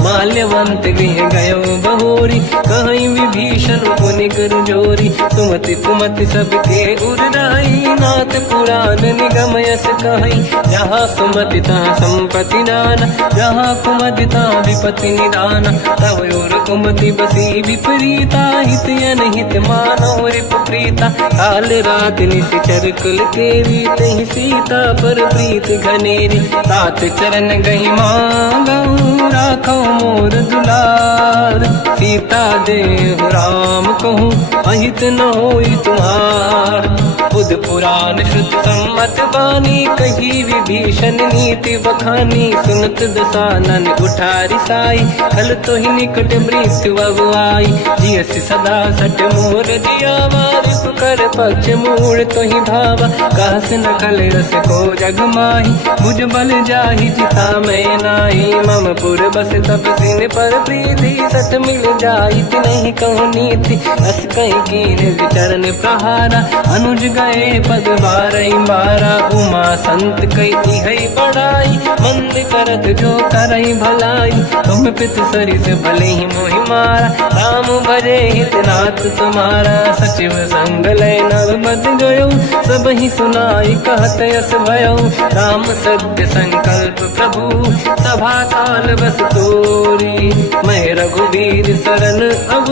माल्यवंत गृह गयो बहोरी, कहीं विभीषण पुनि कर जोरी। सुमति कुमति सबके उरनाई, नाथ पुराण निगम यस कहीं। जहाँ सुमति तहाँ संपत्ति नाना, जहाँ कुमति तहाँ विपत्ति निदाना। तव और कुमति बसी विपरीता, हित अनहित मानव रिप प्रीता। काल रात निश्चर कुल केरी, तहि सीता पर प्रीत घनेरी। तात चरण गही मांगऊ, राखो मोर दुलार। सीता देहु राम कहूँ, अहित न होई तुम्हार। बुध पुराण श्रुत सम्मत बानी, कही विभीषण विभीषण नीति बखानी, सुनत दसानन उठारी साई, खल तो ही निकट मृत्यु अब आई, जियस सदा सट मोर जियावा, रिप कर पक्ष मूल तो ही भावा, कहस न खल रस को जग माही, बुझ बल जाहि जिता मैं नाही, मम पुर बस तब सिन पर प्रीति, सठ मिल जाई नहीं कहूँ नीति, अस कहीं कीन विचरण प्रहारा, अनुज गए पद बारई बारा, उमा संत कई है बड़ाई, मंद करत जो करई भलाई, तुम पित सरिस भले ही मोहि मारा, राम भजे हितनाथ तुम्हारा, सचिव संग लय नव बद गयो, सब ही सुनाई कहत यस भयो, राम सत्य संकल्प प्रभु, सभा काल बस तोरी, मैं रघुवीर शरण अब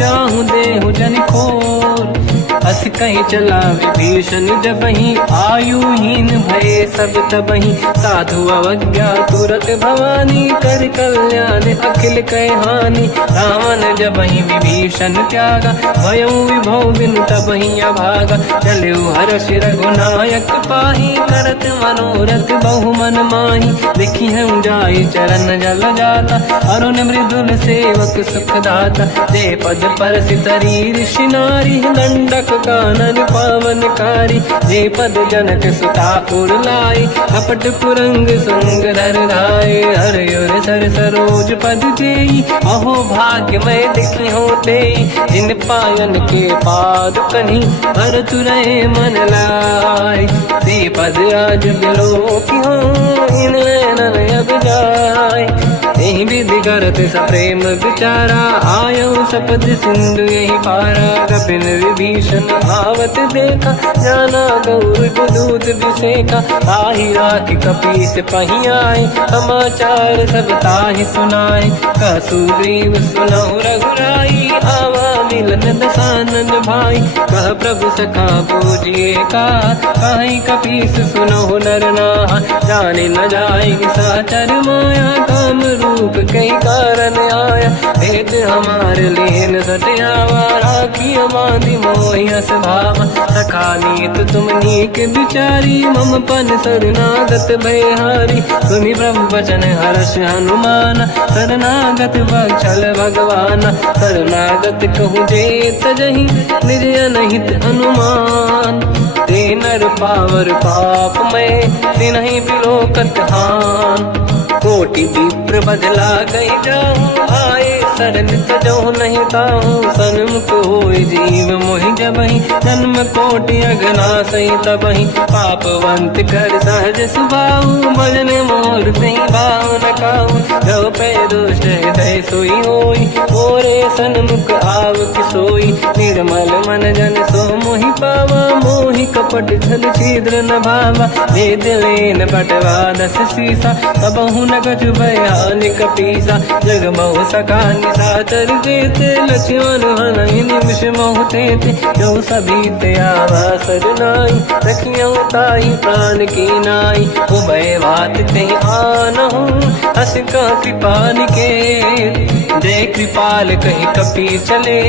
जाहूँ देहु जन खोर, अस कहीं चला विभीषण जबहि, आयुहीन भये सब तबहि, साधु अवज्ञा तुरत भवानी, कर कल्याण अखिल कह हानि, रावण जबहि विभीषण त्यागा, भयउ विभव बिनु तबहि अभागा, चलु हर्ष रघुनायक पाहि, करत मनोरथ बहु मन माहि, देखि हूँ जाई चरण जल जाता, अरुण मृदुल सेवक सुख दाता, जय पद परसि तरी ऋषि नारी, दंडक कानन पावनकारी, जे पद जनक सुता उर लाई, कपट पुरंग संग धर धाय, हर सर सरोज पद जेई, अहो भाग्य मैं देखी होते, जिन पायन के पाद कन्ही, हर तुरहे मन लाई, ते पद आज बिलो की हो, इन नैनन अब जाय, यही विधि करत सप्रेम विचारा, आयो सपद सिंधु यही पारा, कपिन विभीषण आवत देखा, जाना गौर दूत विसेका, ताहि राखि कपीस पहि आए, समाचार सब ताहि सुनाए, कह सुग्रीव सुनहु रघुराई, आवा मिलन दसानन भाई, कह प्रभु सखा पूजिए का, कहीं कपीस सुनहु नर नाहा, जाने न जाएगी साचर माया, काम रूप कई कारण आया, भेद हमारे लेन सटियावा, राखी बांधी मोहि अस भावा, सखा नीत तुम नीक बिचारी, मम पन शरणागत भयहारी, सुनि प्रभु वचन हर्ष हनुमान, शरणागत बक्षल भगवाना, शरणागत कहूँ जे तजहि, निज अनहित अनुमान, ते नर पावर पाप में, तिन्हि बिलोकत हान, कोटि विप्र बदला गई जाऊँ, आए शरण तजो नहीं ताऊँ, सन्मुख होय जीव मोहि जबहि, जन्म कोटि अगना सही तबहि, पापवंत कर सहज सुभाऊ, भजन मोर तहि भाव न काऊ, जो पे दुष्ट हृदय सोई होई, मोरे सन्मुख आव किसोई, निर्मल मन जन सो मोहि पावा, मोहि कपट छल छिद्र न भावा, वेद लेन बटवा दस सीसा, सबहु न कछु भयानि कपीसा, जग बहु सका निशाचर जेते, लक्ष्मण हनहि निमिष मोहु तेते, जो सभी त्यावा सरनाई, रखियौ ताहि प्राण की नाई, उभय बात ते आनहु, हस का कृपा निकेत, जय कृपाल कहि कपी चले,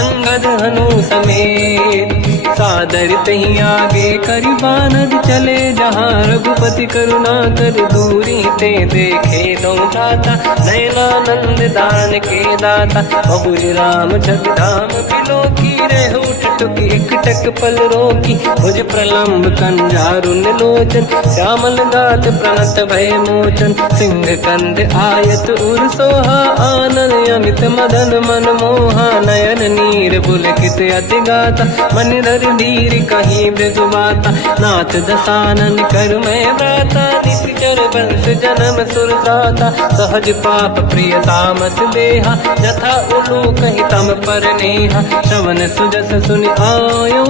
अंगद हनु समेत, सादर तहि आगे करि बानर चले, जहाँ रघुपति करुणा कर दूरी ते देखे दो दाता, नयनानंद दान के दाता, बहुज राम जग धाम बिलो की, रेहु टुक एक टक पल रोकी, भुज प्रलम्ब कंजारुन लोचन, श्यामल गात प्रणत भय मोचन, सिंह कंद आयत उर सोहा, आनन अमित मदन मन मोहा, नयन नीर पुलकित अति गाता, मन धर धीर कहीं मृदु बाता, नाथ दसानन कर मैं व्राता, निश्चर वंश जन्म सुर त्राता, सहज पाप प्रिय तामस देहा, जथा उलू कहीं तम पर नेहा, श्रवण सुजस सुनि आयो,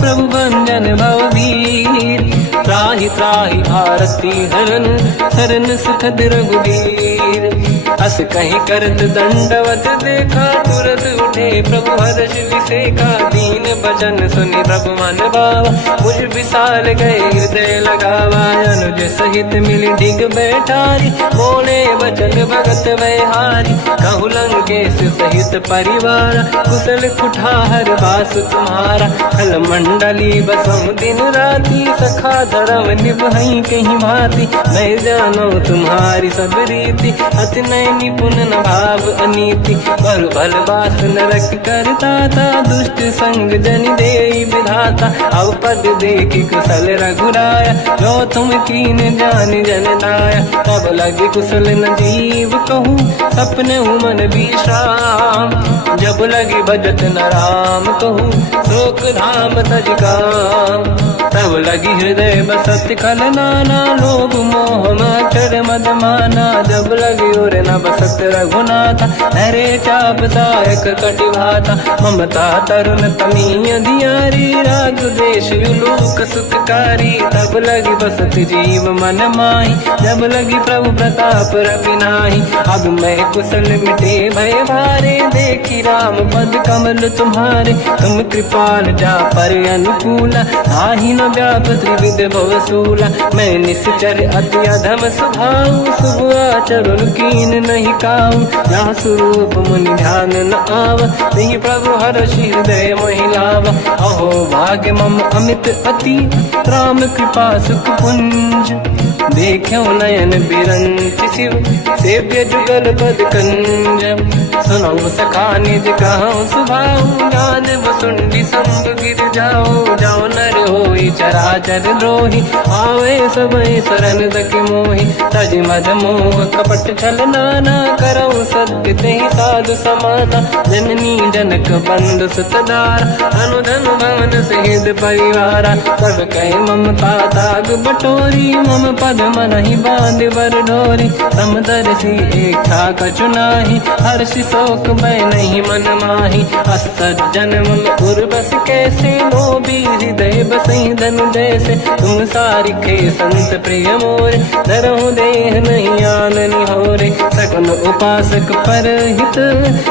प्रभु भंजन भवभीर, त्राहि त्राहि आरती हरन, शरण सुखद रघुवीर, अस कहीं करत दंडवत देखा, तुरत उठे प्रभु हर्ष विसेका, दीन बचन सुनि प्रभु मन भावा, मुझ विशाल गए हृदय लगावा, अनुज सहित मिल डिग बैठारी, बोले बचन भगत वैहारी। कहु लंकेश सहित परिवार, कुशल कुठार बास तुम्हारा। खल मंडली बसम दिन राति, सखा धर्म निभई कहीं भांति। मैं जानो तुम्हारी सब रीति, अति नय निपुण न भाव अनीति। बल बल बास नरक करता था, दुष्ट संग जन देई विधाता। अब पद देखि कुशल रघुराया, जो तुम कीन जान जन दाया। तब लगे कुशल न जीव कहूँ, सपने मन विश्राम। जब लगे भजत न राम कहूँ, शोक धाम तज काम। तब लगी हृदय बसत खल नाना, लोभ मोह मच्छर मद माना। जब लगी और न बसत रघुनाथा, हरे चाप सायक कटिभाता। ममता तरुण तमीय अधियारी, राग द्वेष युलूक सुखकारी। तब लगी बसत जीव मन माही, जब लगी प्रभु प्रताप रवि नाही। अब मैं कुशल मिटे भय भारे, देखी राम पद कमल तुम्हारे। तुम कृपाल जा पर अनुकूला, ताहि न व्याप त्रिविध भवसूला। मैं निश्चर अति अधम स्वभाव, शुभ आचरण कीन नहीं काऊ। जहाँ स्वरूप मुनि ध्यान न आव, नहीं प्रभु हर्षि हृदय महिलाव। अहो भाग्य मम अमित अति, राम कृपा सुख पुंज। देखो नयन बिरंच शिव, सेव्य जुगल पद कंज। सुनो सखा निज कहूँ सुभाऊ, ज्ञान वसुंडी संग गिर जाओ। जाओ नर होई चराचर द्रोही, आवे सबई शरण दक मोहि। तज मद मोह कपट छल नाना, करऊँ सत्य तेहि साधु समाना। जननी जनक बंधु सुतदारा, अनुधन भवन सहित परिवारा। सब कहे ममता ताग बटोरी, मम पद मनहि बांध बर डोरी। समदर्शी इच्छा कछु नाही, हर्षि शोक भय नहीं मन माही। असज्जन मम उर्वश कैसे, लोभी हृदय बसई धनु जैसे। तुम सारिखे संत प्रिय मोरे, धरहु देह नहीं आननि होरे। सगुन उपासक पर हित,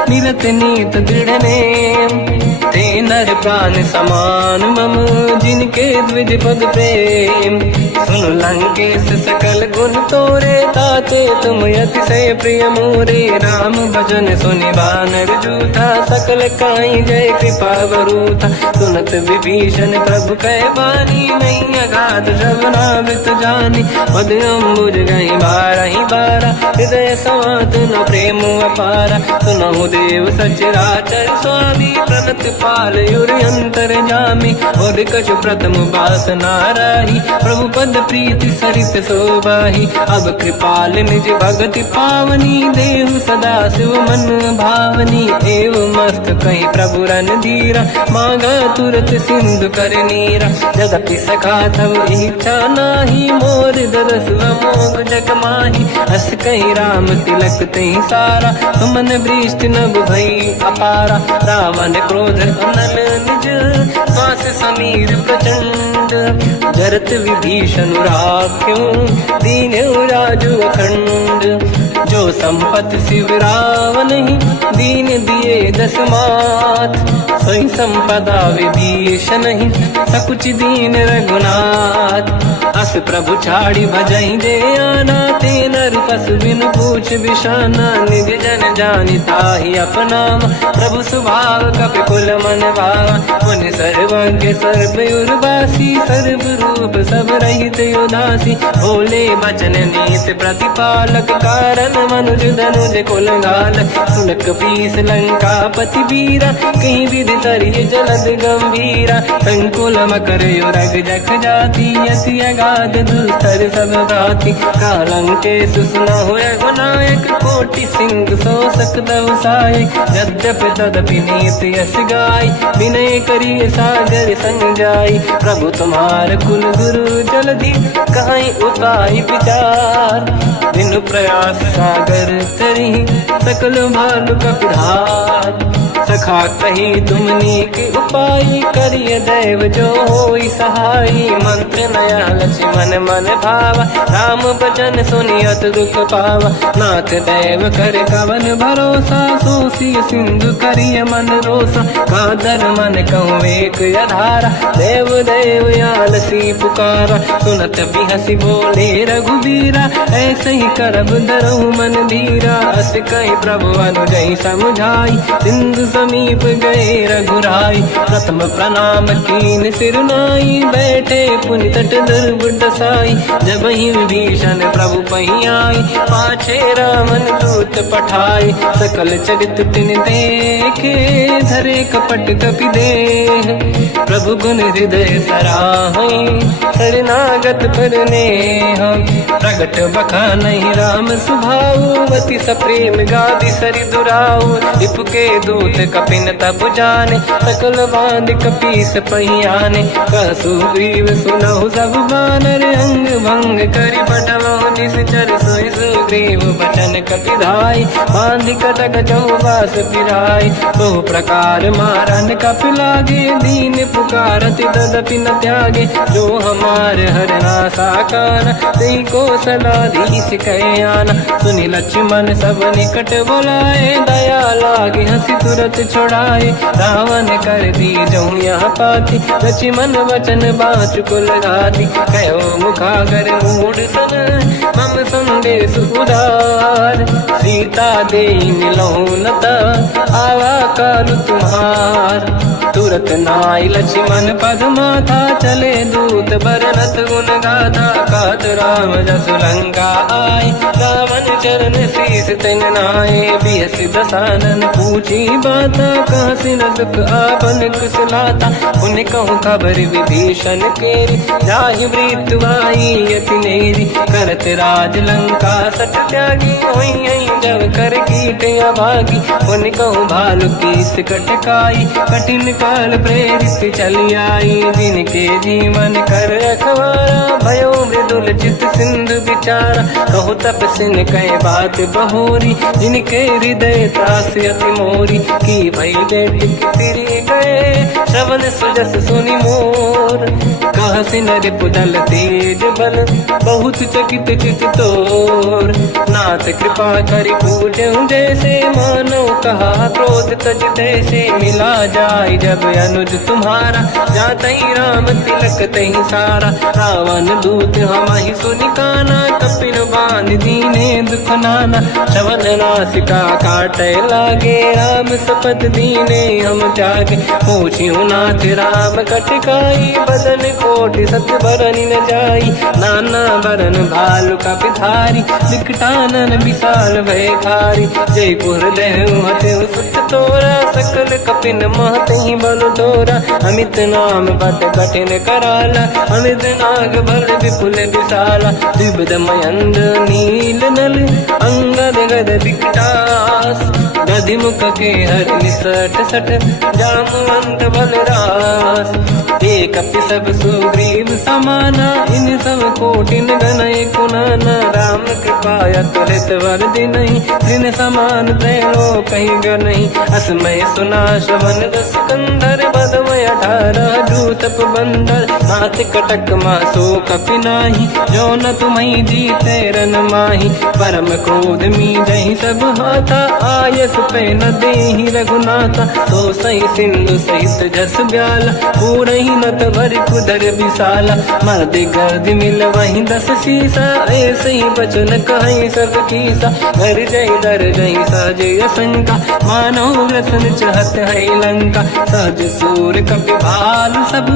निरत नीत दृढ़ नेम। ते नर प्राण समान मम, जिनके द्विज पद प्रेम। सुन लंकेश सकल गुण तोरे, ताते तुम अतिशय प्रिय मोरे। राम भजन सुनि वानर जूथा, सकल काई जय कृपा वरूथा। सुनत विभीषण प्रभु कह बानी, नहीं अगाध श्रवणामृत जानी। पद अम्बुज गई बारहि बारा, हृदय समात न प्रेम अपारा। सुनहु देव सचराचर स्वामी, प्रणत पाल युरि अंतर जामी। और कछु प्रथम बास नाराही, प्रभु पद प्रीति सरित शोभाही। अब कृपाल निज भगति पावनी, देहु सदा शिव मन भावनी। एव मस्त कहीं प्रभु रन धीरा, मांगा तुरत सिंधु कर नीरा। जदपि सखा तब इच्छा नाही, मोर दरस मोग जग माही। हस कहीं राम तिलक तही सारा, सुमन वृष्टि नभ भई अपारा। रावण क्रोध अनल निज, श्वास समीर प्रचंड। जरत विभीषण राख्यो, दीन्यो राजु अखंड। जो संपत शिव रावण ही, दीन दिए दस मात। सोई संपदा विभीषण ही, सकुच दीन रघुनाथ। अस प्रभु छाड़ी भजई जे आना, ते नर पसु बिनु पूछ बिशाना। निज जन जानि ताहि अपनाम, प्रभु स्वभाव कपि कुल मन भावा। मुनि सर्वज्ञ सर्वयुर्वासी, सर्व रूप सब रहित उदासी। भोले बचन नीत प्रतिपालक, कारण मनुज धनुज कुल घाल। सुन कपीस लंका पति वीरा, कहीं विधि तरिय जलद गंभीरा। संकुल मकर युरग जख जाति, अति अगाध दुस्तर सब भाति। कालंकेश सुना हुए गुनायक, कोटि सिंह सो सकदव सहायक। यद्यपि तदपि नीत यस गाय, विनय करिय सागर संग जाई। प्रभु तुम्हार कुल गुरु जलधि, कहीं उपाय विचार। बिनु प्रयास सागर तरी, सकल भालु कपिधार। सखा कही तुमनी के उपाय, करिय दैव जो होई सहाई। मंत्र नया लक्ष्मण मन भावा, राम भजन सुनियत दुख पावा। नाथ दैव कर कवन भरोसा, सोसी सिंधु करिय मन रोसा। कादर मन कहूँ एक अधारा, देव देव आलसी पुकारा। सुनत भी हसी बोले रघुबीरा, ऐसे ही करब धरहु मन धीरा। अस कहीं प्रभु अनुजई समझाई, सिंधु समीप गए रघुराई। प्रथम प्रणाम कीन सिरनाई, बैठे पुनि तट दुर्बुड साई। जब ही विभीषण प्रभु पही आई, पाछे रामन दूत पठाई। सकल चरित तिन देखे, धरे कपट कपि देह। प्रभु गुण हृदय सराहई, शरणागत पर नेह। प्रगट बखानहि राम सुभाऊ, अति सप्रेम गादि सरि दुराऊ। रिपुके दूत कपिन तब जाने, सकल बांध कपीस पहियाने। कहसु ग्रीव सुनहु सब बानर, अंग भंग करि पठवहु निश्चर। सोई सुग्रीव बचन कपि धाई, बांध कटक चौबास पिराई। बहु प्रकार मारन कपि लागे, दीन पुकारत तदपि न त्यागे। जो हमार हरना साकाना, तेई को सलाधीश कहे आना। सुनि लक्ष्मण सब निकट बुलाए, दया लागे हंसी तुरत छुड़ाए। रावण कर दी जो यहाँ पाती, लक्ष्मण वचन बाचुकुल गाती। कहो मुखागर मूढ़ सन, मम संदेश उदार। सीता देई मिलहु नता, आवा काल तुम्हार। तुरत नाई लक्ष्मण पद माथा, चले दूत बरनत गुण गाथा। कहत राम जसु लंका आए, रावण चरण शीस तिन नाए। बियस दसानन पूछी बाता, कहसी न दुख आपन कुशलाता। उन कहूँ खबर विभीषण केरी, जाहि मृत्यु आई यति नेरी। करत राज लंका सट त्यागी, होई जब कर कीट अभागी। उन कहूँ भालु कीस कटकाई, कठिन काल प्रेरित चली आई। जिनके जीवन कर रखवारा, भयो मृदुल चित सिंधु विचारा। कहु तपसिन कहे बात बहोरी, जिनके हृदय त्रास अति मोरी। की भई बेटी फिरी गए, श्रवण सुजस सुनि मोर। कहसि नर पुदल तेज बल, बहुत चकित चित तोर। नाथ कृपा करि पूजहु जैसे, मानो कहा क्रोध तज तैसे। मिला जाय जब अनुज तुम्हारा, जातहि राम तिलक तहि सारा। रावण दूत हमहि सुनि काना, कपिन बांध दीने दुख नाना। श्रवण नासिका काटै लागे, राम सपथ दीने हम त्यागे। पूछिहु नाथ राम कटकाई, बदन कोटि सत बरनि न जाई। नाना बरन भालु कपि धारी, विकटानन विशाल भय खारी। जयपुर देहु हतेहु सुत तोरा, सकल कपिन महतहि बल तोरा। अमित नाम बत कठिन कराला, अमित नाग बल विपुल विशाला। द्विविध मयंद नील नल, अंगद गद विकटास। गधिमुख के हर निसट सठ, जामवंत बलरास। एक कपि सब सुग्रीव समाना, इन सब कोटिन गनय कुनाना। राम कृपा अतुलित वर दिनहि, दिन समान त्रैलोक कहीं गनहि। असमय सुना श्रवण दस कंधर, बदमय 18 दूतप बंदर। नाथ कटक मासो कपि नाही, जो न तुम्हि जीते रन माही। परम क्रोध मी जहि सब हाथा, आयस पे न देहि रघुनाथा। तो सही सिंधु सहित जस ब्याला, पूरहि नत भरि कुदर विशाला। मर्द गर्द मिल वही 10 शीसा, ऐसे ही बचन कहीं सब कीसा। घर जय दर जय सहज असंका, मानो रसन चहत है लंका। सहज सूर कपि भाल सब,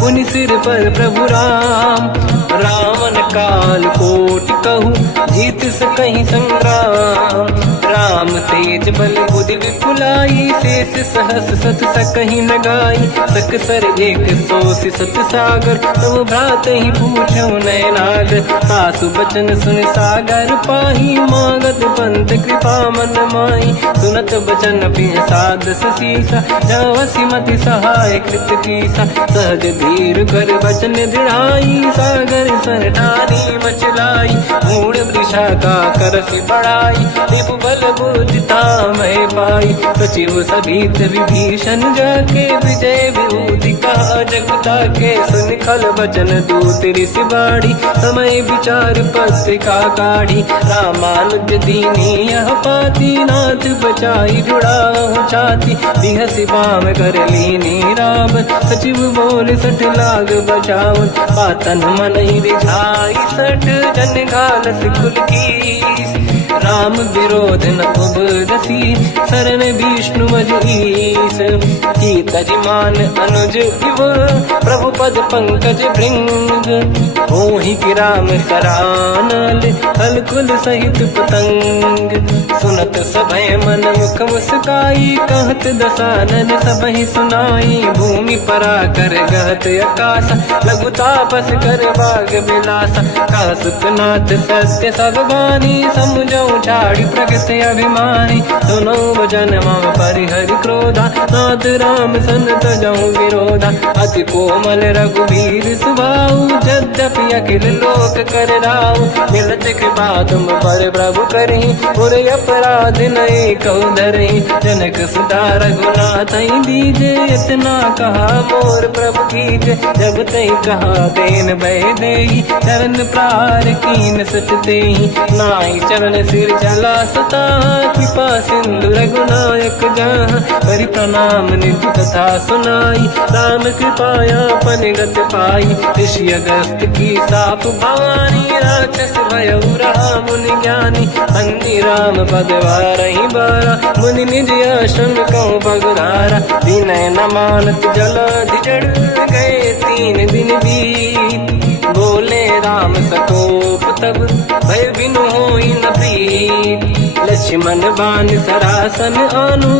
पुनि सिर पर प्रभु राम। रावण काल कोटि कहूँ, जीत सकहि संग्राम। राम तेज बल बुद्धि विपुलाई, शेष सहस सत सकहि न गाई। सकसर एक सोसि सत सागर, तब भ्रात ही पूछौ नयनागर। सासु बचन सुन सागर पाही, मांगत पंत कृपा मन माही। सुनत बचन पिय सादस सीसा, जावसी मति सहाय कृत कीसा। सहज धीर कर बचन दृढ़ाई, सागर सन ठानी मचलाई। मूढ़ वृषा का करसि बढ़ाई, दिप बल बुद्धि अयोध्या में पाई। सचिव सभित विभीषण जाके विजय विभूति कहा, जगता के सुन खल वचन दूत ऋषि बाड़ी, समय विचार पत्रिका काढ़ी। रामानुज दीनी यह पाती, नाथ बचाई जुड़ा हो छाती। बिहसी बाम कर लीनी राम, सचिव बोल सठ लाग बचावन। पातन मन ही रिझाई सठ, जन घालस कुल कीस। राम विरोध न उबरसी, शरण विष्णु मजईस। की तजिमान अनुज इव, प्रभु पद पंकज भृंग। मोहि की राम सरानल, कलकुल सहित पतंग। सुनत सभय मन मुख मुस्काई, कहत दसानन सबहि सुनाई। भूमि परा कर गहत आकाशा, लघु तापस कर बाग बिलासा। कहा सुखनाथ सत्य सब बानी, समझौ छाड़ी प्रगत अभिमानी। सुनो भजन मम परिहरि क्रोधा, नाथ राम सन तजौ विरोधा। अति कोमल रघुवीर सुभाऊ, यद्यपि अखिल लोक कर राऊ। मिलत कृपा तुम पर प्रभु करहि, पुर अपराध नये कहु धरहि। जनक सुता रघुनाथ दीजे, इतना कहा मोर प्रभु कीजे। जब तई कहा देन भय देहि, चरण प्रार कीन सट देहि। नाई चरण सिर चला सता, कृपा सिंधु रघुनायक जहाँ। करि प्रणाम निधि कथा सुनाई, राम कृपाया पनिगत पाई। ऋषि अगस्त की साप भवानी, राक्षस भयउ रहा मुनि ज्ञानी। अंधी राम पद वारहि बारा, मुनि निज आश्रम कहु बगुधारा। विनय न मानत जलाधि जड़, गए 3 दिन बीत। बोले राम सकोप तब, भय बिनु होई न प्रीत। लक्ष्मण बान सरासन आनु,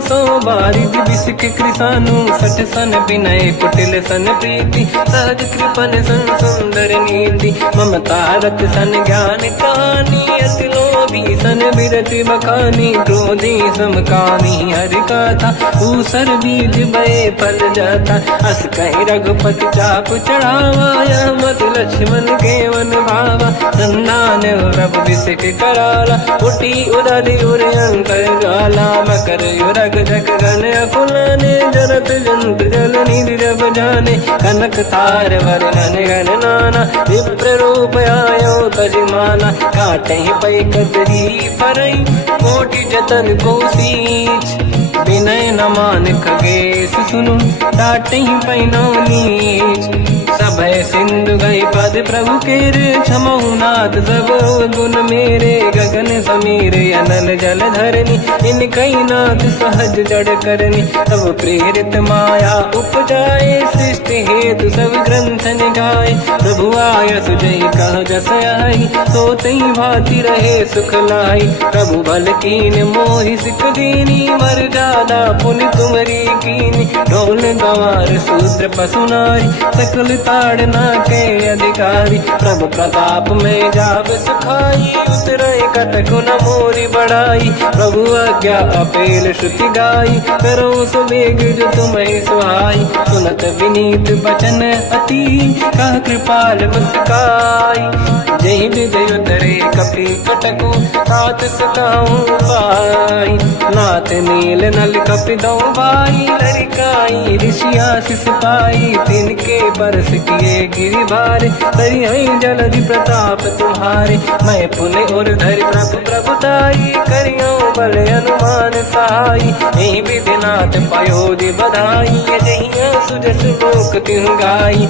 सो बारिद बिसिक कृसानु। सठ सन विनय कुटिल सन प्रीति, सहज कृपन सन सुंदर नीति। ममता रत सन ज्ञान कहानी, अति लोभी सन विरति बखानी। क्रोधी समकामी हरि कथा, ऊसर बीज भय फल जाता। अस कहि रघुपति चाप चढ़ावा, यह मत लक्ष्मण के वन भावा। संधान रब बिसिक कराला, उठी उदधि उर अंकर गाला। मकर युरग जग गण अकुलाने, जरत जंत जल निधि जब जाने। कनक तार वर्णन गण नाना, विप्र रूप आयो तजमाना। काटे पै कतरी परई, कोटि जतन को सींच। विनय न मान खगेश सुनु, डांटे पैनो नीच। सभय सिंधु गई पद प्रभु केरे, क्षमहु नाथ सब गुण मेरे। गगन समीर अनल जल धरनी, इन कई नाथ सहज जड़ करनी। तब प्रेरित माया उपजाए, सृष्टि हेतु सब ग्रंथ निगाए। प्रभु आय सुजई कह जस आई, सो तई भांति रहे सुख लाई। प्रभु बल कीन मोहि सिख दीनी, मर जादा पुनि तुमरी कीनी। ढोल गवार शूद्र पशु नारी, सकल ताड़ना के अधिकारी। प्रभु प्रताप में जाब सुखाई, उतरे कतकु न मोरी बढ़ाई। प्रभु आज्ञा अपेल श्रुति गाई, करो सुबेग जो तुम्हें सुहाई। सुनत विनीत बचन अति, कह कृपाल मुस्काई। जय विजय उतरे कपि कटकु, तात सकाऊं पाई। नाथ नील नल कपि दो भाई, लरिकाई ऋषि आशीष पाई। तिनके बरस किए गिरि भारे, तरिहै जलधि प्रताप तुम्हारे। मैं पुण्य और धरि प्रभु प्रभुताई, करियो बल अनुमान सहाई। यही विधिनाथ पयोधि बधाई, जहिया सुजस लोक तिहु गाई।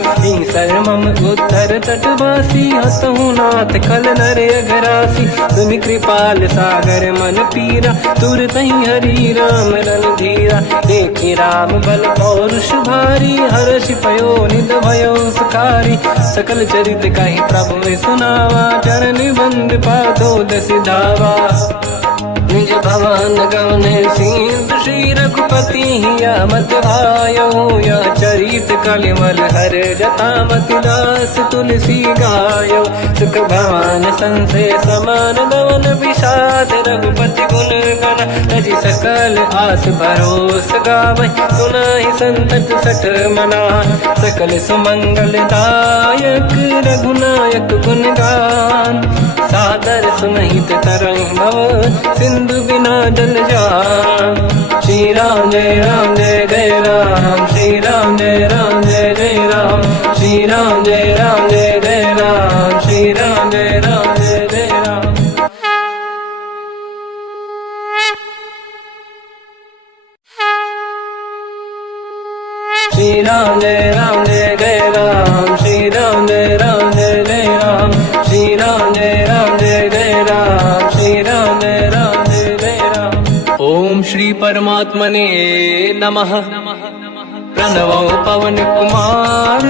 सरमम उत्तर तटवासी, हसहु नाथ खल नर अघरासी। सुनि कृपाल सागर मन पीरा, तुरत ही हरि राम रणधीरा। देखि राम बल पौरुष भारी, हर्ष पयो निध भयो सुखारी। सकल चरित कहि प्रभु सुनावा, चरण बंद पादो दस धावा। निज भवन गवन सिंधु, श्री रघुपति हिया मत भायो। या चरित कलिमल हर जता, मति दास तुलसी गायो। सुख भवन संशय समान गवन, विषाद रघुपति गुण गण। तजि सकल आस भरोस गावै, सुनाहि संतत सठ मना। सकल सुमंगल दायक, रघुनायक गुण गान। सादर सुनहित तरंग भव सिंधु बिना जल जान। श्री राम जय राम जय जय राम, श्री राम जय राम जय जय राम, श्री राम जय राम जय जय राम, श्री राम जय राम जय जय राम। श्री राम जय राम जय जय राम, श्री राम जय राम जय जय राम, श्री राम जय राम जय जय राम, श्री राम जय राम जय जय राम। ओम श्री परमात्मने नमः। प्रणवो पवन कुमार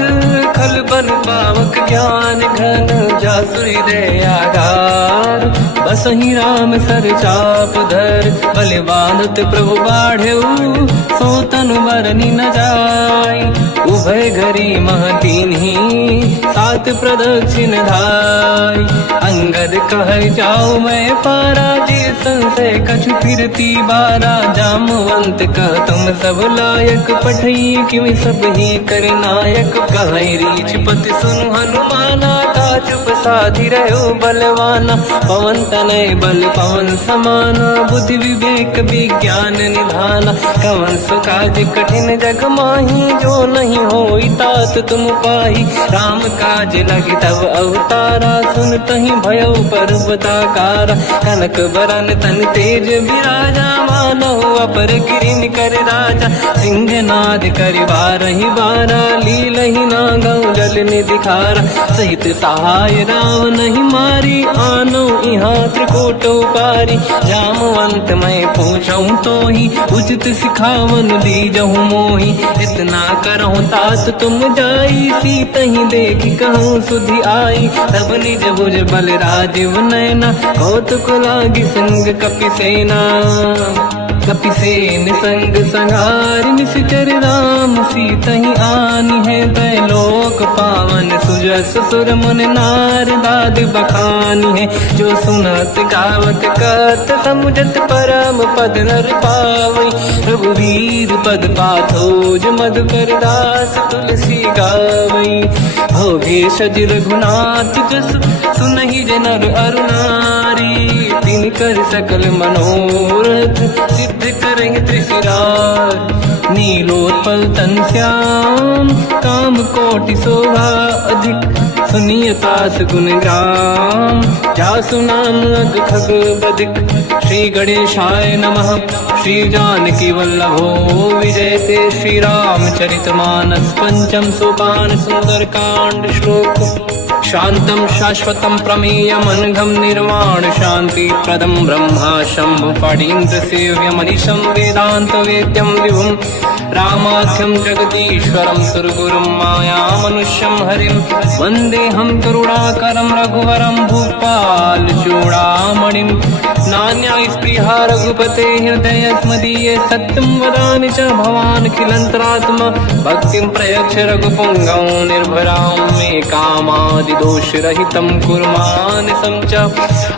खल बन पावक ज्ञान घन जासुरी दयागार। बसहि राम सर चाप धर बलिवानत प्रभु बाढ़ऊ सो तनु बरनी न जाय। उभय घरी महतीन्ही सात प्रदक्षिण धाय। अंगद कह जाओ मैं पारा जी संशय कछु फिरती बारा। जामवंत कह तुम सब लायक पठई किमि सब ही कर नायक। कहीं रीछ पति सुनु हनुमाना का चुप साधि रहो बलवाना। पवन तनय बल पवन समाना बुद्धि विवेक विज्ञान निधाना। कवन सुकाज कठिन जग माही जो नहीं होई तात तुम पाही। राम काज लगे तब अवतारा सुन तहि भयो पर्वताकारा। कनक बरन तन तेज विराजा मानहु अपर किरिन कर राजा। सिंहनाद करि बारहि बारा लीलहि नागौ जल निधिखारा। सहित सहाय राम नहीं मारी आनो इहाँ त्रिकोट पारी। जामवंत मैं पूछऊं तो ही उचित सिखावन दीजहु मोही। इतना करहु तात तुम जाई सीतहि देखि कहूँ सुधि आई। तब निज भुज बल राजीव नैना कौतुक लागी संग कपिसेना। कपिसेन संग संहार निश्चर राम सीतहि आनी है। दैलोक पावन सुजस सुर मुन नार दाद बखानी है। जो सुनत गावत कहत समुझत परम पद नर पावई। रघुवीर पद पाथोज मधुकर दास तुलसी गावई। भोगे सज रघुनाथ जस सुनहि जनर अरुणारी। तिन कर सकल मनोरथ सिद्ध करेंगे त्रिशिरार। नीलोत्पल तन श्याम काम कोटि शोभा अधिक। सुनिय तास गुण ग्राम जासु नाम अग खग बदिक। श्री गणेशाय नमः। श्री जानकी वल्लभो विजयते श्री रामचरित मानस। पंचम सोपान सुंदर कांड श्लोक। शांतं शाश्वतं प्रमेयमनघं निर्वाण शांति प्रदं ब्रह्मा शंभु फणीन्द्र सेव्यमनिशं वेदांत वेद्यं विभुं। रामाख्यं जगदीश्वरं सुरगुरुं मायामनुष्यं हरिं। वन्देऽहं करुणाकरं रघुवरं भूपाल चूडामणिं। नान्या स्पृहा रघुपते हृदयस्मदीये। सत्यं वदामि च भवान् खिलन्तरात्मा। भक्तिं प्रयच्छ रघुपुङ्गं निर्भरां मे कामादिदोषरहितं कुर्मानिसं च।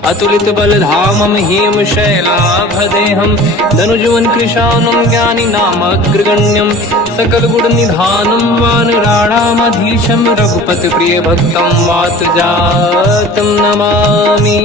अतुलित बलधामं हेमशैलाभदेहं। धनुजवन कृशानं ज्ञानी नामग्रगण्यं। सकल गुण निधानं वानराणामधीशं। रघुपति प्रिय भक्तं वात जातं नमामि।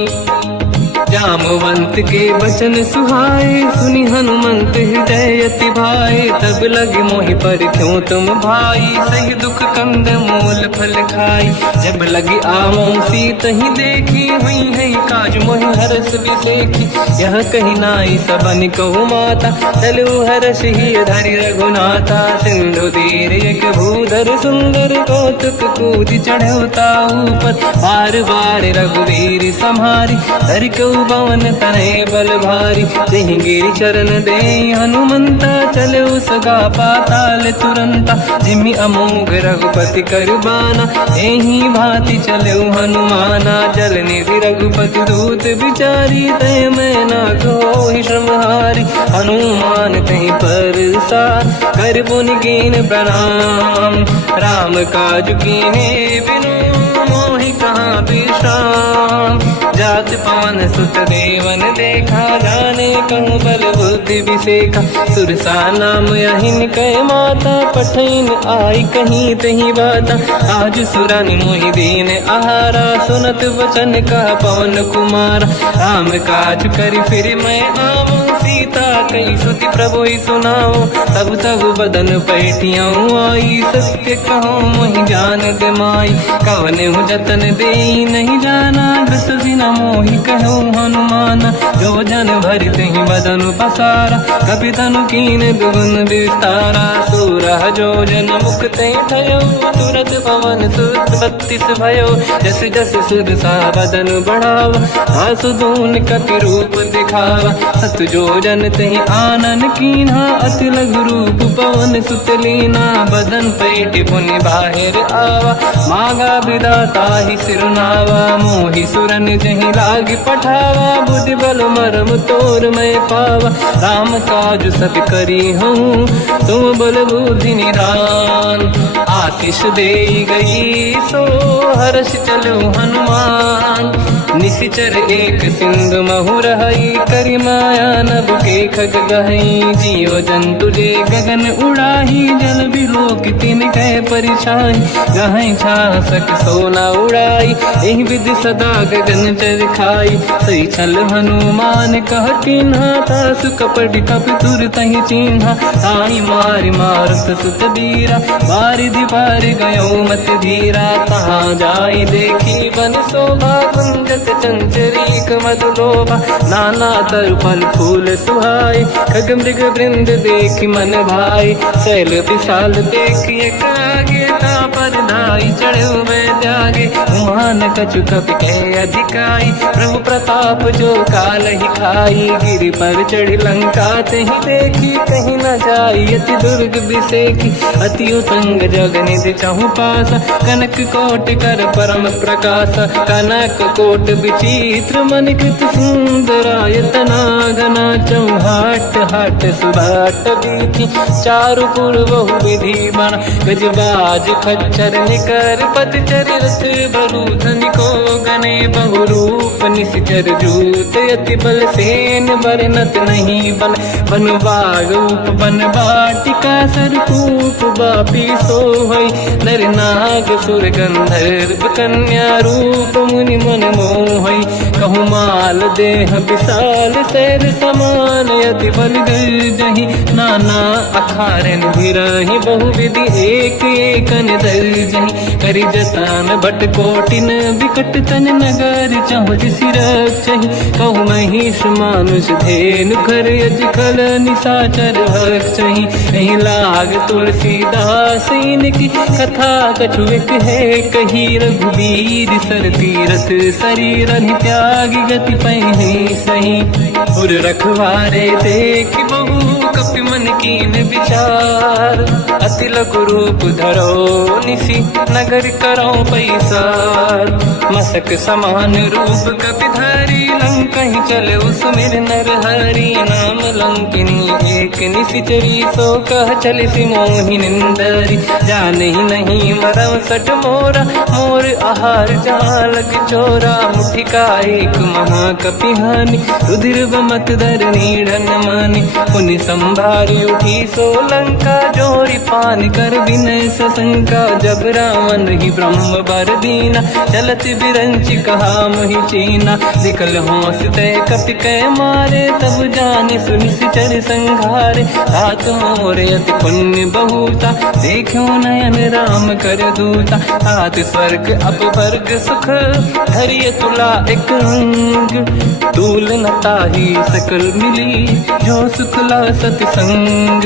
जामवंत के वचन सुहाए सुनि हनुमंत हृदय अति भाए। तब लगे मोहि पर क्यों तुम भाई। सही दुख कंद मूल फल खाई। जब लगे आवों सीतहि देखी हुई है काज मोहि हरस विसेखी। यह कही नाई सबन कहु माता चलु हरस ही धरि रघुनाथा। सिंधु तीर एक भूधर सुंदर कौतुक कूद चढ़ौता ऊपर। बार बार रघुवीर सम्हारी धरि कहु पवन तनय बल भारी। जहि गिरि चरण दे हनुमंता चलो सगा पाताल तुरंता। जिमि अमोघ रघुपति कर बाना एहि भांति चलो हनुमाना। जल निधि रघुपति दूत बिचारी तय मैं ना कोहि श्रमहारी। हनुमान तहि परसा कर पुनि कीन प्रणाम। राम काज कीन्हे बिनु मोहि कहाँ विश्राम। जात पवन सुत देवन देखा, जाने कहूँ बल बुद्धि विसेखा। सुरसा नाम अहिन कह माता, पठैन आई कहीं तही बाता। आज सुरानि मोहि दीन आहारा, सुनत वचन का पवन कुमार। राम काज करि फिर मैं आऊँ, सीता कई सुति प्रभु ही सुनाओ। तब तब बदन पैठियाऊँ आई, सत्य कहूँ मोहि जान दे माई। कवन हूँ जतन दे नहीं जाना, ग्रस न मोहि कहूँ हनुमान। जो जन भरित ही बदन पसारा, कपि तनु कीन दुगुन विस्तारा। सूरह जो जन मुक्त भयो, तुरत पवन सुत 32 भयो। जस जस सुरसा बदन बढ़ावा, आसु दून कपि रूप दिखावा। सत जो जन तहि आनन कीन्हा, अति लघु रूप पवन सुत लीना। बदन पैठ पुनि बाहिर आवा, मागा विदाता ही सिरनावा। मोहि सुरन जहि लाग पठावा, बुद्धि बल मरम तोर मैं पावा। राम काज सब करी हूँ, तुम बल बुद्धि निदान। आशीष दे गई सो हर्ष चलो हनुमान। निशिचर एक सिंधु महु रहई, करि माया नभ के खग गहई। जीव जंतु जे गगन उड़ाही, जल बिलोक तिन कह परिछाई। गहई छासक सोना उड़ाई, एहि विधि सदा गगन चर खाई। सही छल हनुमान कह किन्हा, तासु कपट कपि तुर तहि चिन्हा। ताई मारि मारुत सुत बीरा, बारिधि पार गयो मत धीरा। तहाँ जाई देखी बन शोभा, गुंजत चंचरीक मधुलोभा। नाना तरु फल फूल सुहाई, खग मृग वृंद देखि मन भाई। शैल विशाल देखिए कागे, तापर धाई चढ़े त्यागे। मान कछु कपि के अधिकाई, प्रभु प्रताप जो काल ही खाई। गिरि पर चढ़ी लंका तहि देखी, कहीं न जाई अति दुर्ग बिसेखी। अति उत्तंग जग निधि चहु पासा, कनक कोट कर परम प्रकाश। कनक कोट विचित्र मन कृत सुंदरायतना घना। चौहाट हाट सुभाट बीथी, चारु पुर बहु विधि बना। गजबाज खच्चर निकर पतचर, रथ बरु धनिको गने बहु रूप। निशिचर जूत अति बल सेन, बरनत नहीं बन। बन बाग उप बन बाटिका, सरकूप बापी सोहई। नर नाग सुर गंधर्व कन्या, रूप मुनि मन मोहई। कहु माल देह विशाल, शैल समान अति बल गर्जहि। नाना अखारन भिरहि, बहु विधि एक एकन दर्जहि। करि जतान भट कोटिन, विकट तन नगर चहु दिसि रक्षहि। कहु महिष मानुष धेनु, खर यज खल निशाचर भक्षहि। एहि लाग तुलसीदास इनकी, कथा कछु एक है कही। रघुबीर सर तीरथ शरीर त्याग, गति पहि सही। उर रखवारे देख बहु, कपि मन कीन विचार। अति लघु रूप धरो निशि, नगर करो पैसार। मसक समान रूप कपि धारी, लंका ही चले उसमेर नर हरि। नाम लंकिनी एक निशिचरी, सो कह चले सि मोहि निंदरी। जान ही नहीं मरम सट मोरा, मोर आहार जालक चोरा। मुठिका एक महाकपि हानि, रुधिर बमत धर नीढ़न मानि। पुनि संभारी उठी सो लंका, जोरी पान कर विनय सशंका। जब रावण ही ब्रह्म बर दीना, चलत बिरंचि कहा मोहि चीना। निकल होश तय कपि कै मारे, तब जानि सुनिश्चर संघारे। तात मोरे अति पुण्य बहुता, देखो नयन राम कर दूता। तात स्वर्ग अपवर्ग सुख, धरिय तुला एक अंग। तूल न ताहि सकल मिली, जो सुख ला सतसंग।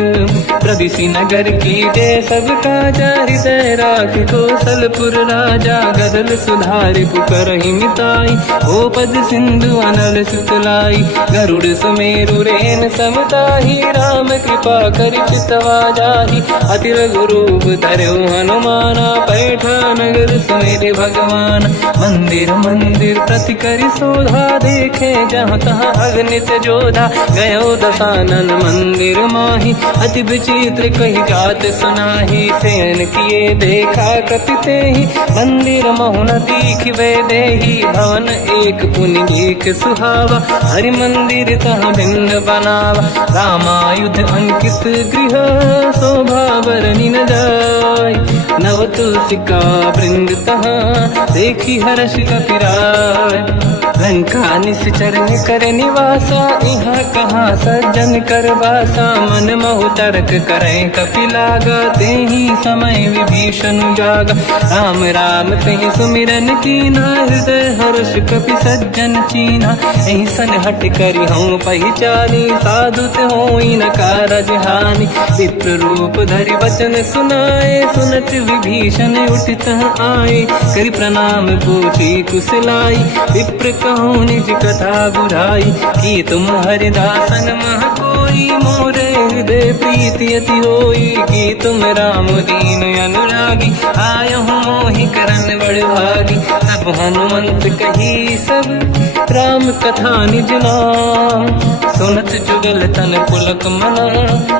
प्रदिशि नगर की जय सब काजा, हृदय राख कौशलपुर राजा। गदल सुधारि पुकारहि मिताई, ओ पद सिंधु अनल सुतलाई। गरुड़ सुमेरु रेन समताहि, राम कृपा करि चितवा जाहि। अति लघु रूप धरऊ हनुमाना, पैठा नगर सुमेरि भगवान। मंदिर मंदिर प्रति करि शोधा, देखे जहाँ तहाँ अगणित जोधा। गयो दशानन मंदिर माही, अति विचित्र कही जात सुनाही। सेन किए देखा कपिते ही, मंदिर मोहन दीख वे देही। भवन एक पुनि एक सुहावा, हरि मंदिर तह भिन्न बनावा। रामायुध अंकित गृह, शोभा बरनी न जाय। नव तुलसिका वृंद तहाँ, देखी हर्ष कपिराय। लंका निश्चर कर निवासा, यहाँ कहाँ सज्जन कर वासा। मन महु तर्क करें कपिलागा, तेहि समय विभीषण जागा। राम राम तेहि सुमिरन कीना, हृदय हर्ष कपि सज्जन चीना। एहि सन हट करि हूँ पहिचानी, साधुत होई न कारज हानि। विप्र रूप धरि वचन सुनाए, सुनत विभीषण उठित आए। करि प्रणाम पूछी कुशलाई, विप्र कहूँ निज कथा बुझाई। कि तुम हरिदासन मह कोई, मोरे हृदय प्रीति अति होई। कि तुम राम दीन अनुरागी, आयो हूँ मोहि करन बड़ भागी। तब हनुमंत कही सब, राम कथा निज नाम। सुनत जुगल तन पुलक मना,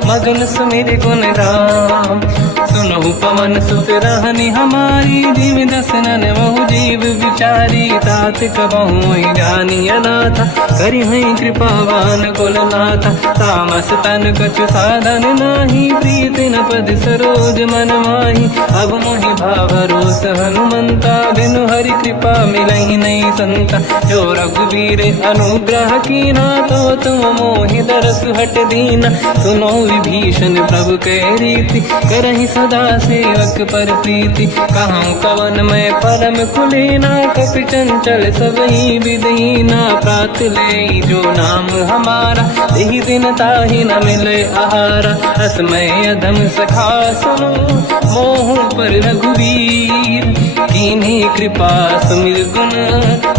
मगन सुमिर गुण राम। सुनहु पवन सुत रहनी हमारी, जीव दसनन महु जीव विचारी। तात कबहु जानी अनाथा, करि हैं कृपावान कुलनाथा। तामस तन कछु साधन नाही, प्रीति न पद सरोज मन माही। अब मोहि भाव रोष हनुमंता, बिनु हरि कृपा मिलहि नहीं संता। जो रघुवीर अनुग्रह कीना, तो तुम मोहि दरस हट दीना। सुनो विभीषण प्रभु के रीति, करहि सदा सेवक पर प्रीति। कहूँ कवन मैं परम कुलीना, कपि चंचल सबहि विदहीना। प्रात ले जो नाम हमारा, यही दिन ताहि न मिले आहारा। असमय अधम सखा सुनो, मोह पर रघुवीर। कीन्ही कृपा सुमिर गुण,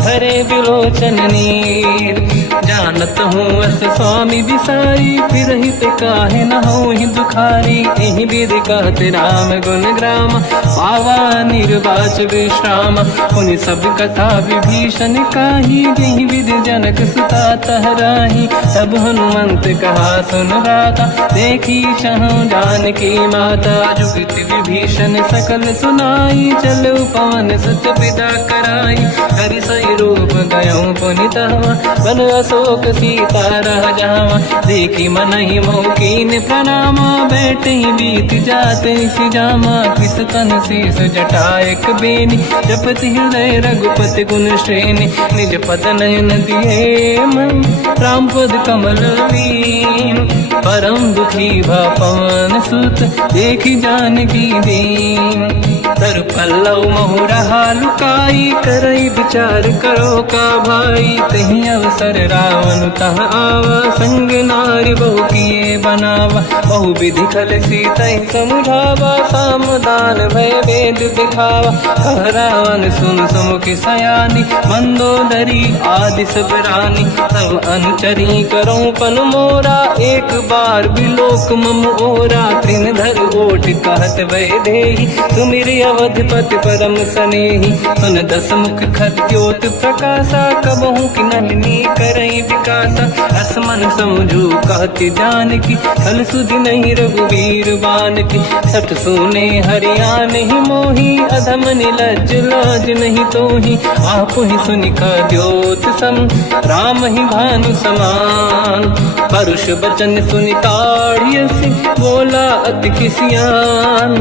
हरे बिलोचन नीर। जानत हूँ अस स्वामी विसारी, फिर हित काहे न हो ही दुखारी। एहि विधि कहते राम गुण ग्राम, पावा निर्वाच विश्राम। उन सब कथा विभीषण काही, यही विधि जनक सुता तहराही। तब हनुमंत कहा सुन राता, देखी शहु जानकी माता। जुगत विभीषण सकल सुनाई, चलो पवन सुत पिता कराई। हरि सही रूप गयो पुनितवा, बन अशोक सीता रह जावा। देखी मनहि मोह कीन प्रणामा, बैठे बीत जाते सिजामा। किस तन शीस जटायक बेनी, जपति हृदय रघुपति गुण श्रेणी। निज पद नयन दिए मन, राम पद कमल लीन। परम दुखी भा पवन सुत, देखी जानकी दीन। तर पल्लव महु रहा लुकाई, करई विचार करो का भाई। तही अवसर रावण तह आवा, संग नारी बहु किए बनावा। बहु विधि खल सीतहि समुझावा, सामदान भय वेद दिखावा। कह रावण सुन सुमुख सयानी, मंदोदरी आदि सब रानी। तब अनुचरी करो पन मोरा, एक बार बिलोक मम ओरा। तृणधर ओट कहत भय देहि, सुमिर अवधपति परम सनेहि। सुन दस मुख खद्योत प्रकाशा, कबहु कि नलिनी करई विकासा। असमन समझू कहति जानकी, कल सुधि नहीं रघुवीर बानकी। सठ सुने हरियाण ही मोही, अधम निलज्ज लाज नहीं तोही। आप ही सुनि द्योत सम, राम ही भानु समान। परुष बचन सुनि ताड़ियसि, बोला अति किसियान।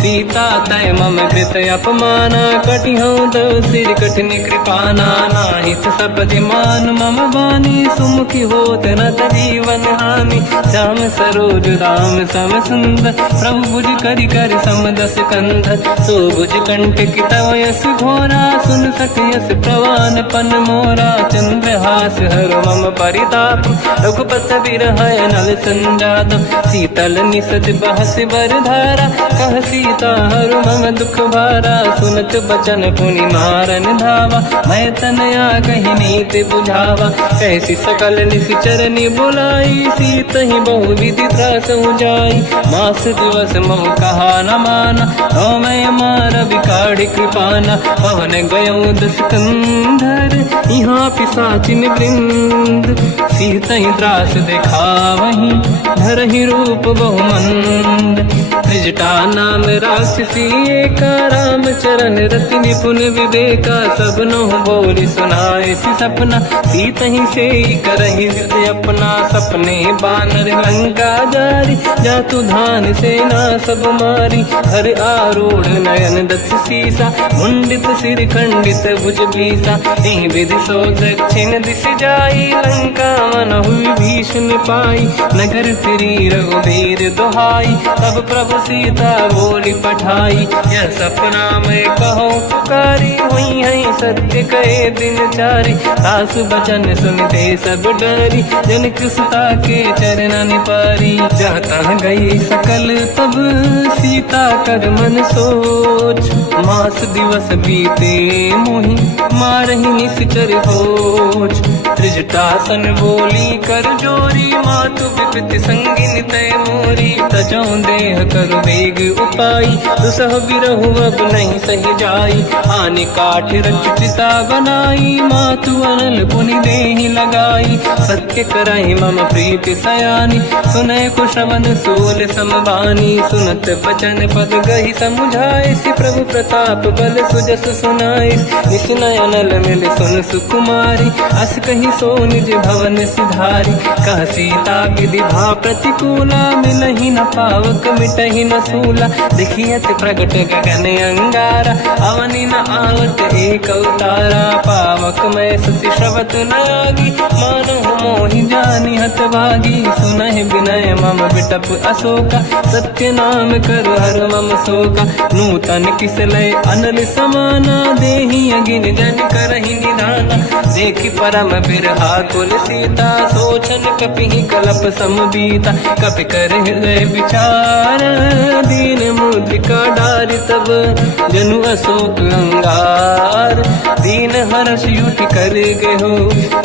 सीता तय मम कृत अपमाना, कटिहउँ दो सिर कठिन कृपाना। नाहित सपदि मान मम बानी, सुमुखी होत न जीवन हानि। श्याम सरोज राम सम सुंदर, प्रभु भुज करि कर समदस कंधर। सो भुज कंठ की तव यस घोरा, सुन सकयस प्रवान पन मोरा। चंद्रहास हर मम परिताप, रघुपत बिरहय नल संजात। शीतल निसज बहस बरधारा, कह सीता हर मम दुख भारा। सुनत बचन पुनि मारन धावा, मैं तनया कही नीति बुझावा। कैसी सकल निश्चरनि बुलाई, सीत ही बहु विधि त्रास जाई। मास दिवस मोह कहा न माना, तो मैं मार बिकाढ़ कृपाना। पवन गयो दस कंधर, यहाँ पिशाच चिन वृंद, सीतहि त्रास दिखावहीं, धरहि रूप बहुमंद। त्रिजटा नाम राक्षसी एका, राम चरण रति निपुण विवेका। सबनो बोली सुनाए सि सपना, सीतहि सेई करहि हृदय अपना। सपने बानर लंका जारी, जातु धान सेना सब मारी। हर आरूढ़ नयन दस सीसा, मुंडित सिर खंडित भुज बीसा। एहि विधि सो दक्षिण दिश जाई, लंका मनहु विभीषण पाई। नगर फिरी रघुबीर दुहाई, तब प्रभु सीता बोली पठाई। यह सपना मैं कहूँ पुकारी, हुई है सत्य कहे दिन चारी। सास बचन सुनते सब डरी, जनक सुता के चरण पारी। जाता गई सकल तब सीता कर मन सोच, मास दिवस बीते मोहि मारहि निश्चर होच। त्रिजटासन बोली कर जोरी, मातु विपति संगिन तय मोरी। तजौ देह कर वेग उपाई, दुसह बिरहु अब नहीं सही जाई। आने काठ रचिता बनाई, मातु अनल पुनि देहि लगाई। सत्य करहि मम प्रीति सयानी, सुनय को श्रवण सोल समबानी। सुनत बचन पद गहि समुझाए, सि प्रभु प्रताप बल सुजस सुनाई। निसुनय अनल मिल सुन सुकुमारी, अस कहि सो निज भवन सिधारी। कह सीता विधि भा प्रतिकूला, मिलहि न पावक मिटहि न सूला। देखियत प्रगट गगन अंगारा, अवनि न आवत एक अवतारा। पावक मैं ससि श्रवत न आगी, मानहु मोहि जानि हत भागी। सुनहि विनय मम बिटप अशोका, सत्य नाम कर हर मम शोका। नूतन किस लय अनल समाना, देहि अगिन जन करहि निधाना। देखि परम बिरहा कुल सीता, सोचन कपिहि कलप समबीता। कपि कर हृदय विचार, दीन मुद्रिका डारि तब जनु अशोक अंगार। दीन हर्ष युति कर गेहो,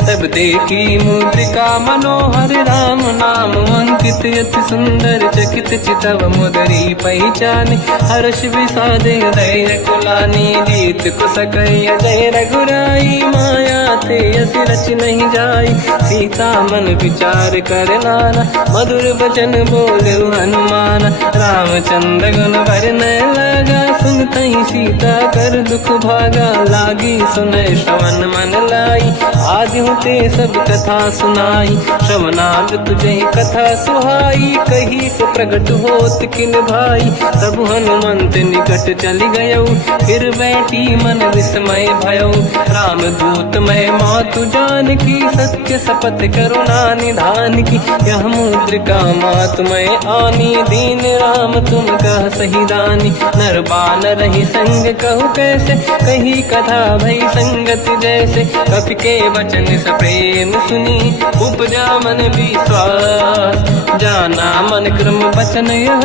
तब देखी मुद्रिका मनोहर। राम नाम अंकित अति सुंदर, चकित चितव मुदरी पहचान। हर्ष विषाद हृदय कुलानी, जीत को सकय जय रघुराई। माया थे असि रच नहीं जाई, सीता मन विचार कर नाना। मधुर बचन बोले हनुमान, रामचंद्र गुण वर्णय लगा। सुनतहि सीता कर दुख भागा, लागी सुनय श्रवण मन लाई। आदि होते सब कथा सुनाई, श्रवणार्थ तुझे कथा सुहाई। कही से प्रगट होत किन भाई, तब हनुमंत निकट चली गयो। फिर बैठी मन विस्मय भयो, राम दूत मैं मातु जान की। सत्य शपथ करुणा निधान की, यह मुद्रिका मातु मैं आनी। दीन राम तुम कह सही दानी, नर बानर ही संग कहु कैसे। कही कथा भई संगति जैसे, कपि के वचन सप्रेम सुनी। उपजा मन विश्वास, जाना मन क्रम वचन यह।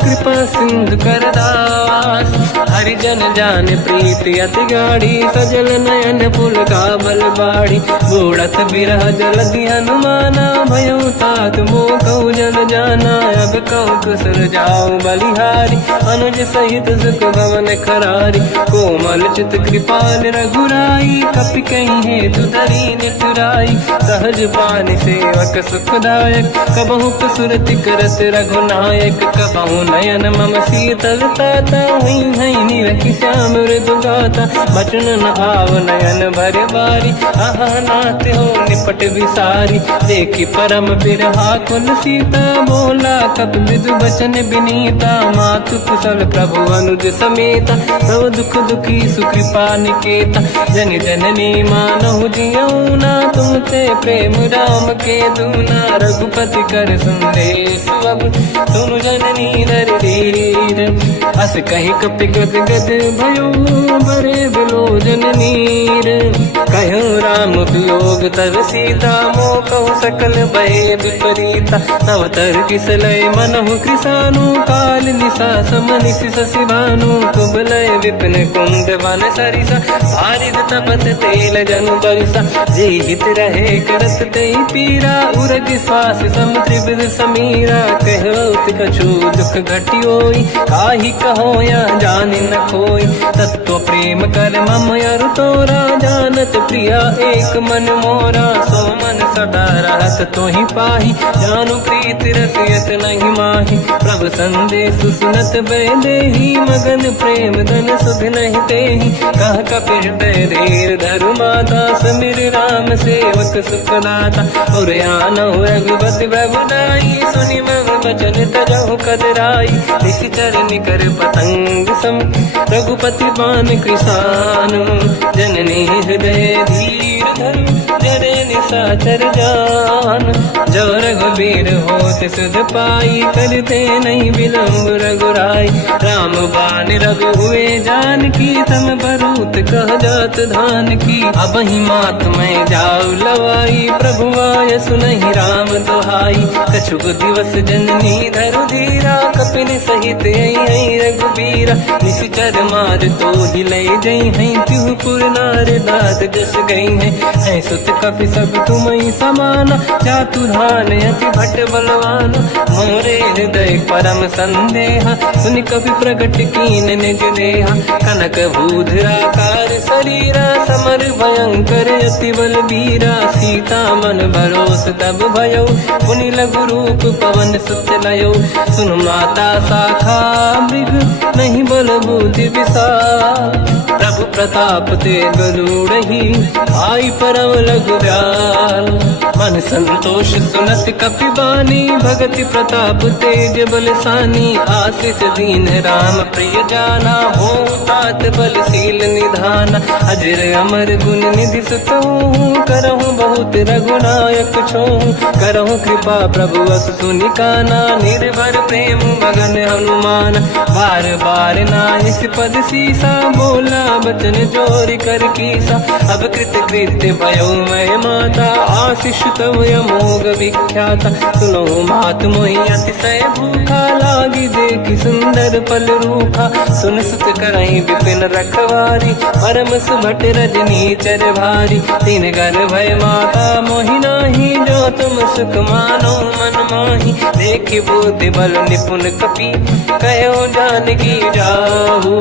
कृपा सिंधु कर दास, हरिजन जान प्रीति अति गाढ़ी। सजल नयन पुल का बल बाढ़ी, बूढ़त बिरह जलधि हनुमाना। भयो तात मो कहु जल जाना, अब कहु कुशल जाओ बलिहारी। अनुज सहित सुख भवन खरारी, कोमल चित कृपाल रघुराई। कपि कहीं हेतु धरी निठुराई, सहज पानि सेवक सुखदायक। कबहु सुरति करत रघुनायक, कबहु नयन मम शीतल ताता। हुई है निरखि श्याम मृदु गाता, बचन न आव नयन भर बारी। आहा नाथ हो निपट विसारी, देखी परम बिरहा कुल सीता। बोला कप विदु बचन बिनीता, मातु कुशल प्रभु अनुज समेता। सब दुख दुखी सुकृपा निकेता, जन जननी मानहु जियौना। तुमते प्रेम राम के दूना, रघुपति कर संदेश अब सुनु जननी दर धीर। अस कहि कपि गद गद भयो, बरे बिलोचन नीर। कहो राम वियोग तब सीता, मोह कहु सकल भय विपरीता। तब तर किसलय मनहु कृसानु, काल निशा समनिशि शशि भानु। कुबलय विपिन कुंड वन सरिसा, बारिद तपत तेल जनु बरिसा। जे हित रहे करत तई पीरा, उरग श्वास सम त्रिविध समीरा। कहत कछु दुख घटियोई, काही कहो या जान न खोई। तत्व प्रेम कर मम अरु तोरा, जानत प्रिया एक मन मोरा। सो मन सदा रहत तोहि पाही, जानु प्रीत रसियत नहीं माही। प्रभु संदेश सुनत बैदेही, मगन प्रेम धन सुध नहीं तेहि। कह कपि हृदय धीर धरु माता, समिर राम सेवक सुखदाता। और आनौ रघुपति प्रभुदाई, सुनि मम वचन तजहु कदराई। निश्चर निकर पतंग सम, रघुपति बान कृसानु। जननी हृदय धीर धरु, जरे निशाचर जान। जो रघुबीर होत सुध पाई, करते नहीं विलम्ब रघुराई। राम बान रघु हुए जानकी, तम बरूत कह जात धान की। अब ही मात मैं जाऊ लवाई, प्रभु आय सुनहि राम दोहाई। कछुक दिवस जननी धरु धीरा, कपिन सहित आई रघुबीरा। निश्चर मार तो ही ले जई हैं, त्युपुर नार दाद जस गई हैं। सुत कपि सब तुमहि समाना, जातु धान अति भट बलवान। मोरे हृदय परम संदेहा, सुनि कपि प्रगट कीन निज देहा। कनक भूधराकार शरीरा, समर भयंकर अति बलबीरा। सीता मन भरोस तब भयो, पुनि लघु रूप पवन सुत लयो। सुन माता शाखा मृग, नहीं बल बुद्धि विशाल। प्रभु प्रताप ते गरुड़हि, आई परम लघु दयाल। मन संतोष सुनत कपि बानी, भगति प्रताप तेज बलसानी। आशीष दीन राम प्रिय जाना, हो तात बलशील निधान। अजर अमर गुण निधि सुतहु, करहु बहुत रघुनायक छोहु। करहु कृपा प्रभु अस सुनि काना, निर्भर प्रेम मगन हनुमान। बार बार नाहिस पद सीसा, बोला बचन जोरि कर कीसा। अब कृत कृत्य भयो मैं माता, आशीष तव अमोघ विख्याता। सुनो मात मोहि अतिशय भूखा, लागी देखि सुंदर फल रूखा। सुन सुत करहि विपिन रखवारी, परम सुभट रजनी चर भारी। तीन घर भय माता मोहि नाही, जो तुम सुख मानो मन माही। देखि बुद्धि बल निपुण कपि, कहो जानकी जाहू।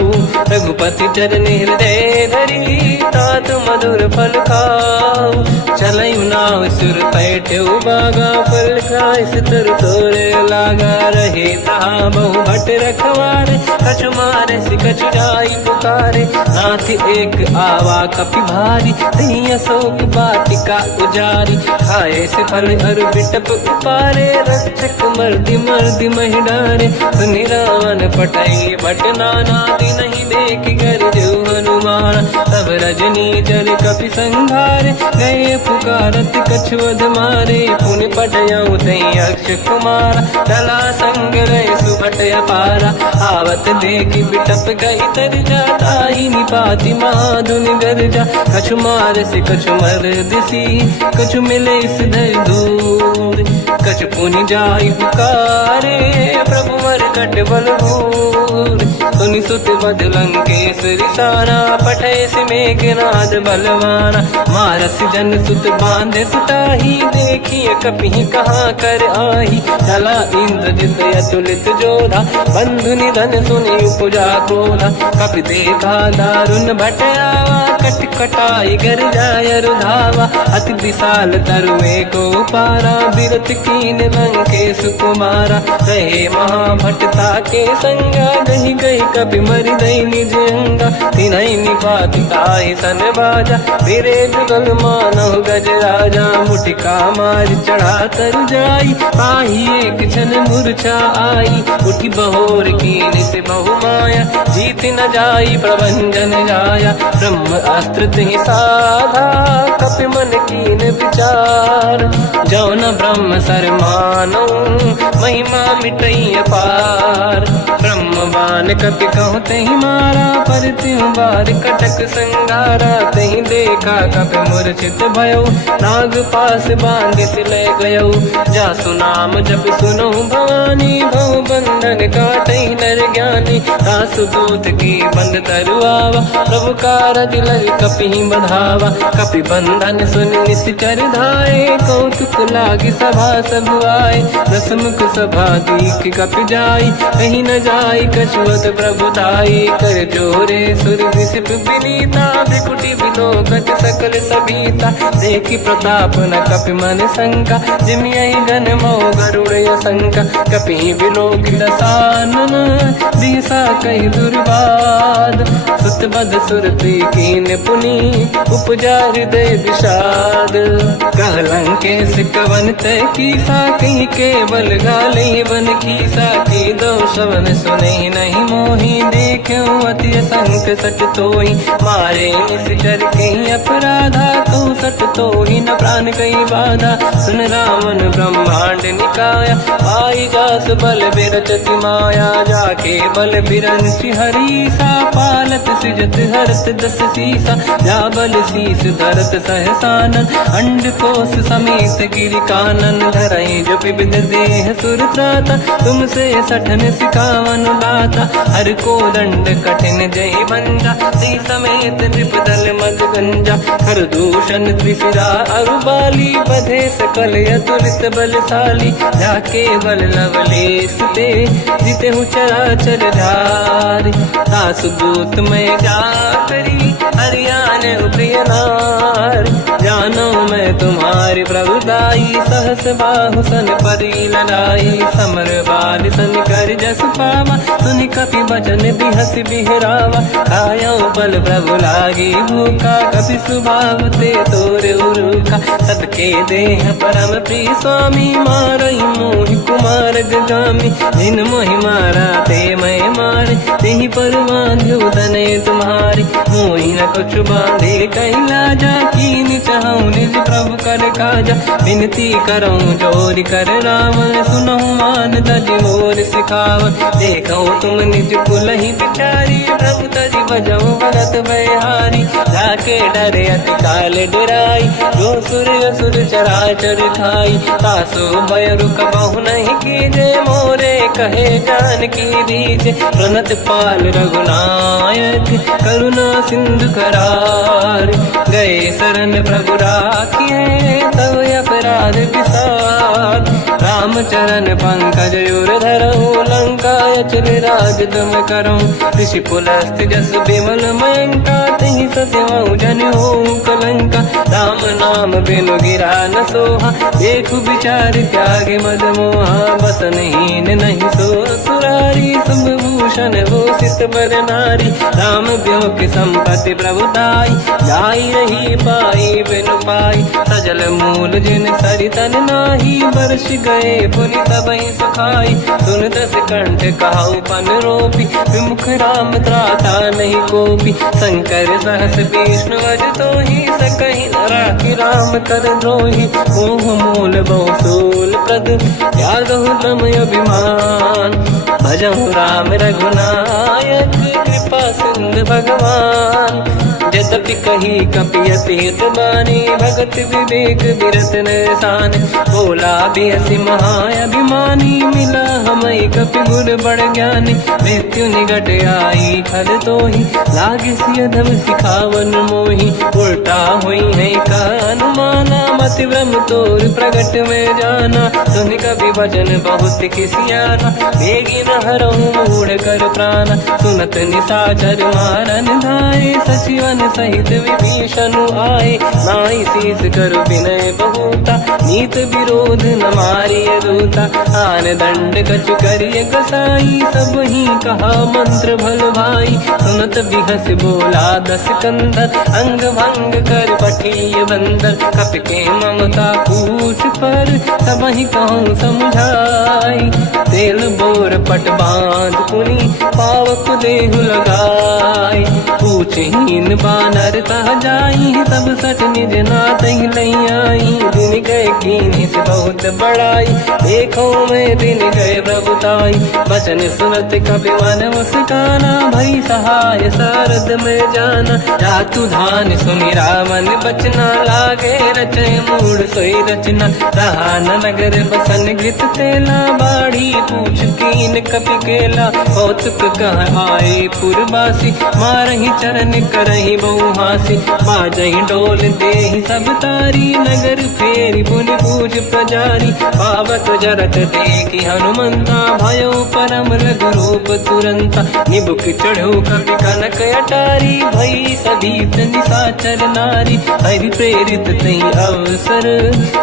रघुपति चरण हृदय धरी, तात मधुर फल खाऊ। चलऊ नाव सुर पैठ बागा, फल खाय सितर तोरे लागा। रहे तहाँ बहु भट रखवारे, कछु मारे सि कछु जाई पुकारे। नाथ एक आवा कपि भारी, तही अशोक वाटिका उजारी। खाए से फल अरु बिटप उपारे, रक्षक मर्दि मर्दि महि डारे। सुनि रावण पटई भट नाना, नहीं देखि कर देव हनुमान। तब रजनी चर कपि संघारे, गए पुकारत कछु वध मारे। पुनि पटयऊ तई अक्ष कुमारा, चला संग रहे सुभट अपारा। आवत देखि बिटप गई तरजा, ताहि निपाति महाधुनि गरजा। कछु मार से कछु मर दिसी, कछु मिले इस धर दूर। कछु पुनि जाई पुकारे, प्रभु मरकट बलभूर। सुनि सुत बध लंकेश रिसाना, पठय सि मेघनाद बलवाना। मारस जन सुत बांधे सुताही, देखिए कपि कहाँ कर आही। चला इंद्रजित अतुलित जोधा, बंधु निधन सुनि उपजा क्रोधा। कपि देखा दारुण भट आवा, कट कटाई गर जाय रुधावा। अति विशाल तरुए को पारा, बिरत कीन लंकेश कुमारा। कहे महाभटता के संगा, गही गही कपि मरि दई निज अंगा। तिन्हि निपाति ताहि सन बाजा, फिरे जुगल मानव गज राजा। मुटिका मार चढ़ा तर जाई, पाही एक क्षण मूर्छा आई। उठी बहोर कीन से बहु माया, जीत न जाई प्रभंजन जाया। ब्रह्म अस्त्र तिहि साधा, कपि मन कीन विचार। जो न ब्रह्म सर मानो, महिमा मिटई अपार। ब्रह्म बान कपि कहु तहि मारा, पर त्यों बार कटक संगारा। तहि देखा कपि मूर्छित भयो, नाग पास बांध सिले गयो। जासु नाम जप सुनो भवानी, भव बंधन काटई नर ज्ञानी। दासु दूत की बंद तरुआवा, प्रभु कारज लग कपि बढ़ावा। कपि बंधन सुनि निश्चर कर धाये, कौतुक लागी सभा सब आए, दसमुख सभा दीख कप जाई, कहीं न जाई कछुअत प्रभुताई, कर जोरे सुर विसिप विनीता, बिकुटी बिलोकत सकल सबीता, देखी प्रताप न कपि मन शंका, जिमियहि गन मो गरुड़ शंका, कपि बिलोक दसानन, दिशा कहि दुर्वाद, सुत बद सुरति कीन पुनि, उपजा हृदय विषाद, कहलंके सिकवन तय कीसा, कहीं केवल गाली बन कीसा, की दो शवन सुने नहीं मोही, देखूं अति संक सट तोही, मारे निश्चर कहीं अपराधा, कहूँ सट तोही न प्राण कहीं बाधा, सुन रावण ब्रह्मांड निकाया, पाई जास बल बिरचति माया, जाके बल बिरंचि हरीसा, पालत सृजत हरत दस सीसा, जा बल शीस धरत सहसानन, अंड कोश समेत गिरि कानन, धरई जो विविध देह सुर त्राता, तुमसे सठन सिखावन लाता, हर को दंड कठिन जय बंजा, सी समेत नृपदल मद गंजा, हर दूषण त्रिशिरा अरुबाली, बधे सकल अतुलित बलशाली, जाके बल लवलेश ते, जिते हूँ चराचर धारी, सासु दूत में जा करी, हरियाण प्रिय नार, जानो मैं तुम्हारी प्रभुताई, सहस बाहु सन परी लड़ाई, समर बाल सन कर जस पावा, सुनि कपि बचन बिहस बिहरावा, खायो बल प्रभु लागी भूखा, कपि स्वभाव ते तोरे उरुखा, सबके देह परम प्रिय स्वामी, मारई मोहि कुमार गगामी, जिन मोहि मारा ते मैं मारे, तेहि पर बांधो तने तुम्हारी, मोहि न कुछ बांधे कहीं लाजा, कीन चाहूं निज प्रभु कर काजा, विनती करऊं जोर कर रावण, सुनहु मान तज मोर सिखावन, देखो तुम निज कुल ही बिचारी, प्रभु तज बजऊ भरत बहारी, जाके डरे अति काल डराई, जो सुर असुर चराचर खाई, तासो भय रुक बहु नहीं कीजे, मोरे कहे जान की दीजे, प्रणत पाल रघुनायक, करुणा सिंधु करार, गए शरण प्रभु राखिए, तब अपराध विसार, रामचरण पंकज उर धरऊं, लंका अचल राज तुम करऊं, ऋषि पुलस्त जस विमल मयंका, तहि सत्यवं जन होऊं कलंका, राम नाम बिनु गिरा न सोहा, देखु विचार त्यागे मद मोहा, बसनहीन नहीं सो सुरारी, सब भूषण भूषित बर नारी, राम ब्यों की संपत्ति प्रभुताई, जाई रही पाई बिनु पाई, सजल मूल जिन सरितन नाही, बरस गए पुनि तबहि सुखाई, सुन दस कंठ कहाऊ पन रोपी, विमुख राम त्राता नहीं कोपी, शंकर सहस विष्णु अज तोहि, सकहि न राखि राम कर द्रोही, मोह मूल बहु सूल प्रद, त्यागहु तम अभिमान, भजहु राम रघुनायक, कृपा सिंधु भगवान, यद्यपि कही कपि अति हित बानी, भगत विवेक बिरत निशान, बोला बिहसि महाअभिमानी, मिला हमई कपि गुर बड़ ज्ञानी, मृत्यु निकट आई खल तोहि, लागे सिय धम सिखावन मोहि, उल्टा हुई है का अनुमाना, मति ब्रह्म तोर प्रगट में जाना, सुनि कपि भजन बहुत खिसियाना, बेगी न हरहु मूढ़ कर प्राणा, सुनत निशाचर मारन धाये, सचिवन सहित विभीषण आए, नाई शीस कर विनय बहुता, नीत विरोध न मारिय दूता, आन दंड कछु करिय कसाई, सब ही कहा मंत्र भल भाई, सुनत बिहस बोला दस कंदर, अंग भंग कर पठिय बंदर, कपि के ममता पूछ पर, सब ही कहूँ समझाई, तेल बोर पट बांध पुनि, पावक देहु लगाई, पूछहीन बानर तह जाई, तब सट निज नाथ लई आई, दिन गए कीनी से बहु नित बड़ाई, देखो मैं दिन गए प्रभुताई। वचन सुनत कपि मन मुस्काना, भई सहाय सारद में जाना। जातु धान सुनि रामन बचना, लागे रचय मूड सोई रचना। रहा न नगर बसन गृत तेला, बाढ़ी पूछ कीन कपि केला। कौतुक कह आए पुरवासी, मारहि चरण करहि बहु हासी। बाजहि ढोल देहि सब तारी, नगर फेरि पुनि पूज प्रजारी। पावक जरत देखि हनुमंता, भयो परम लघु रूप तुरंता। निबुक चढ़ो कपि कनक अटारी, भई सभीत निशाचर नारी। हरि प्रेरित तई अवसर,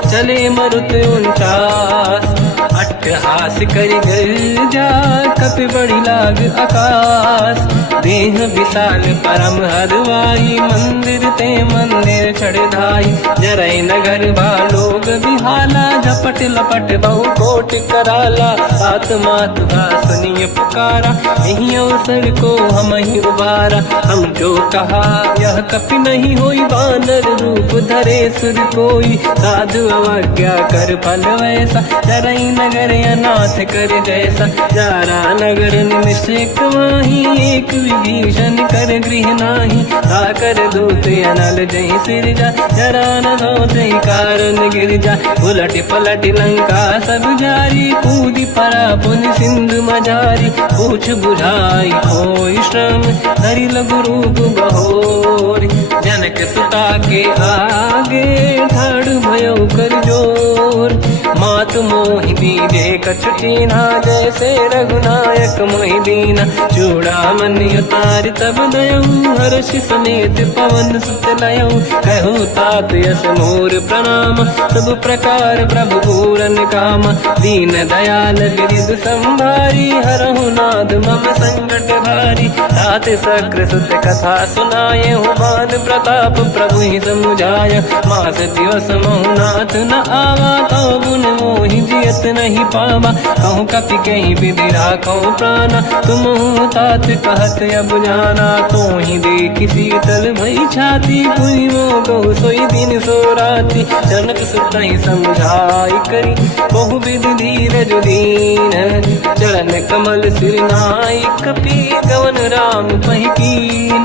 चले मरुत 49। अट्टहास करि गर्जा, कपि बड़ी लाग आकाश। देह विशाल परम हरवाई, मंदिर ते मंदिर चढ़ धाई। जरई नगर बालोग बिहाला, झपट लपट बहु कोट कराला। सात मात सुनिय पुकारा, यही अवसर को हम ही उबारा। हम जो कहा यह कपि नहीं होई, बानर रूप धरे सुर कोई। साधु अवज्ञा कर फल वैसा, जरई नगर अनाथ कर जैसा। जारा नगर निमिषेक माही, एक विभीषण कर गृह नाही। ताकर दूत अनल जय सिरजा, जरा न होते कारण गिर जा। उलट पलट लंका सब जारी, कूदी परा पुन सिंधु मजारी। पूछ बुझाई कोई श्रम, धरि लघु रूप बहोरी। जनक सुता के आगे, ठाड़ भयो कर जोर। मात मोहि दीजे कछु कीन्हा, जैसे रघुनायक मोहि दीना। चूड़ामणि उतारि तब दयऊ, हर्षि समेत पवन सुत लयऊ। कहु तात यस मोर प्रणाम, सब प्रकार प्रभु पूरन काम। दीन दयाल गिरिधु संभारी, हरहु नाथ मम संकट भारी। तात सकृ सुत कथा सुनाए, बान प्रताप प्रभु ही समुझाय। मास दिवस महु नाथ न आवा, तो गुण मोहि जियत नहीं पावा। कहूँ कपि कहीं विधि राखो प्राणा, तुम तात कहत अब जाना। तो ही देखि शीतल भई छाती, पुनि मोह कहु सोई दिन सो राति। जनक सुत ही समझाई करी, बहु विधि धीरज दीन। चरण कमल सिर नाई, कपि गवन राम पहि कीन।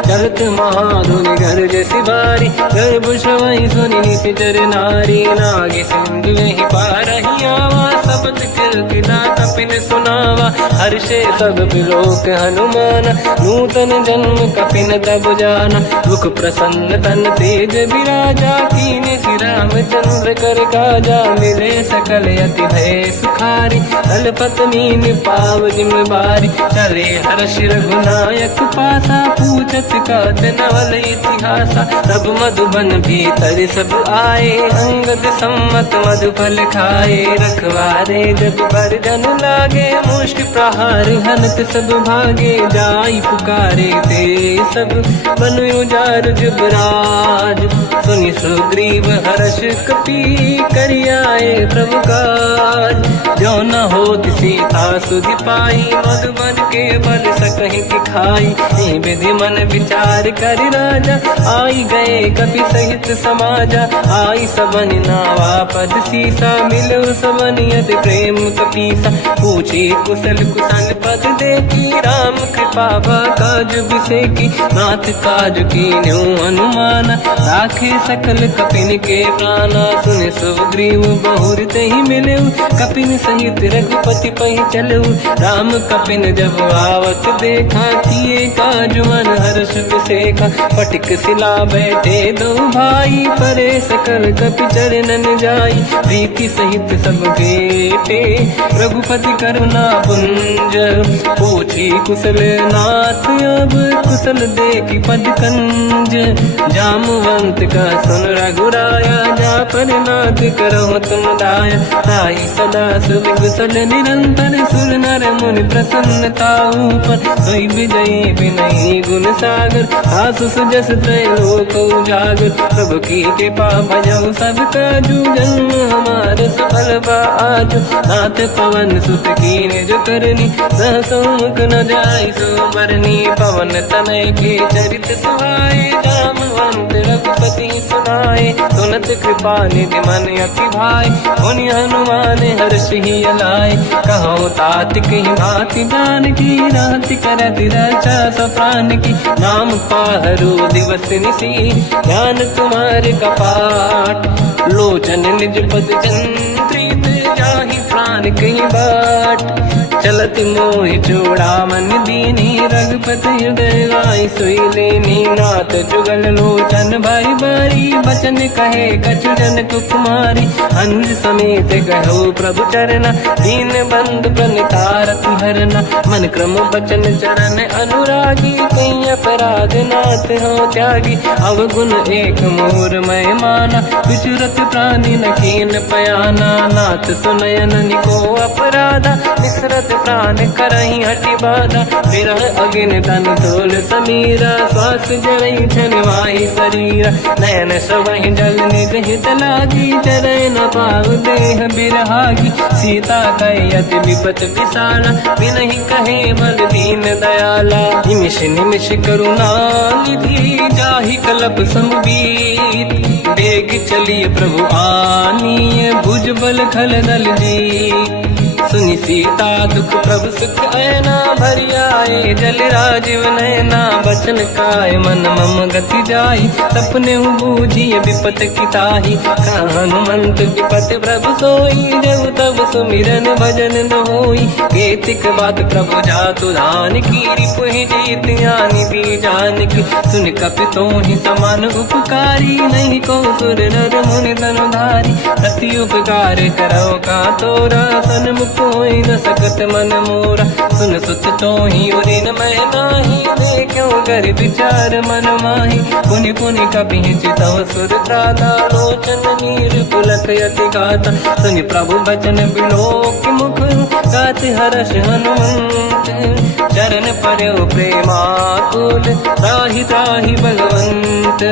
चलत महाधुनि गरज सिबारी, गर्भ श्रवहि सुनि निशिचर नारी। नागे सिंधु ही पारहि आवा, शब्द कीर्तिना कपिन सुनावा। हर्षे सब बिलोक हनुमाना, नूतन जन्म कपिन तब जाना। दुख प्रसन्न तन तेज विराजा, कीने श्री रामचंद्र कर काजा। मिले सकल यति भय सुखारी, तल पत्नी पाव जिम्मेवारी। चले हर्ष रघुनायक पासा, पूछत कहत नवल इतिहासा। तब मधुबन भीतर सब आए, अंगद सम्मत मधुफल खाए। रखवारे जब पर जन लागे, मुष्टि प्रहार हनत सब भागे। जाई पुकारे ते सब, बनु उजार जुबराज। सुनि सुग्रीव हर्ष कपि, करि आए प्रभु काज। जो न होत सीता सुधि पाई, मधुबन के बल सकहि दिखाई। हे विधि मन विचार कर राजा, आई गए कपि सहित समाजा। आई सबन नावा पद सीसा, मिलो सबन यति प्रेम कपीसा। पूछी कुशल कुशल पद देखी, राम कृपा काज बिसेकी। नाथ काज कीन्यो हनुमाना, राखे सकल कपिन के प्राणा। सुन सुग्रीव बहुर तहि मिलऊ, कपिन सहित रघुपति पहि चलऊ। राम कपिन जब आवत देखा, किए काज मन हर्ष बिसेखा। पटिक सिला बैठे दो भाई, परे सकल कपि चरणन जाई। प्रीति सहित सब बेटे, रघुपति करुणा पुंज। पूछी कुशल नाथ अब, कुशल देखि पद कंज। जामवंत का सुन रघुराया, जा पर नाथ करहु तुम दाया। ताई सदा सुख कुशल निरंतर, सुर नर मुनि प्रसन्नता ऊपर। सोई विजयी विनयी गुण सागर, आसु सुजस त्रैलोक उजागर। प्रभु की कृपा भजऊ सब काजू, जन्म हमार सफल बा आज। नाथ पवन सुत कीन्ह जो करनी, सहसो मुख न जाय सो बरनी। पवन तनय के चरित सुहाए, जाम बलवंत रघुपति सुनाए, सुनत कृपा निधि मन अति भाए, मुनि हनुमान हर्ष ही अलाए। कहो तात कहीं भांति जान की, राति करत रक्षा सब प्राण की। नाम पाहरो दिवस निसी, ध्यान तुम्हारे कपाट। लोचन निज पद जंत्रित, जाहि प्राण कहीं बाट। चलत मोहि चूड़ामन दीनी, रघुपति हृदय लाइ सोई लेनी। नाथ जुगल लोचन भाई बारी, बचन कहे कछु जन कुमारी। हंस समेत कहो प्रभु चरना, दीन बंधु प्रणितारत हरना। मन क्रम बचन चरण अनुरागी, कहीं अपराध नाथ हो त्यागी। अवगुण एक मोर मैं माना, विचुरत प्राणी न कीन पयाना। नाथ सुनयन निको अपराधा, निसरत प्राण करही हटि बाधा। विरह अगिन तन तोल समीरा, श्वास जरई छन माही शरीरा। नयन सबहि जल निज हित लागी, चरय न पाऊ देह बिरहागी। सीता कहि अति विपत विसाला, बिनहि कहे बल दीन दयाला। निमिष निमिष करुणा निधि, जाहि कलप समुबीत। बेग चलिए प्रभु आनीय, भुज बल खल दल जी। सुनि सीता दुख प्रभु सुख ऐना, भरि आए जल राजीव नैना। बचन काय मन मम गति जाई, सपने बूझिए विपत की ताही। हनुमंत विपत प्रभु सोई, जब तब सुमिरन भजन न होई। केतिक बात प्रभु जातु धान की, रिपुहि जीत ज्ञानी दी जान की। सुन कपि तोहि समान उपकारी, नहीं को सुर नर मुनि धनुधारी। अति उपकार करौ का तोरा, सन्मुख कोई न सकत मन मोरा। सुन सुत तोहि उरिन मैं नाही, देखो कर विचार मन माही। पुनि पुनि कपि चितव सुर त्राता, लोचन नीर पुलक यति गाता। सुनि प्रभु बचन बिलोक मुख, गात हर्ष हनुमंत। चरण परयो प्रेमाकुल, त्राहि त्राहि बलवंत।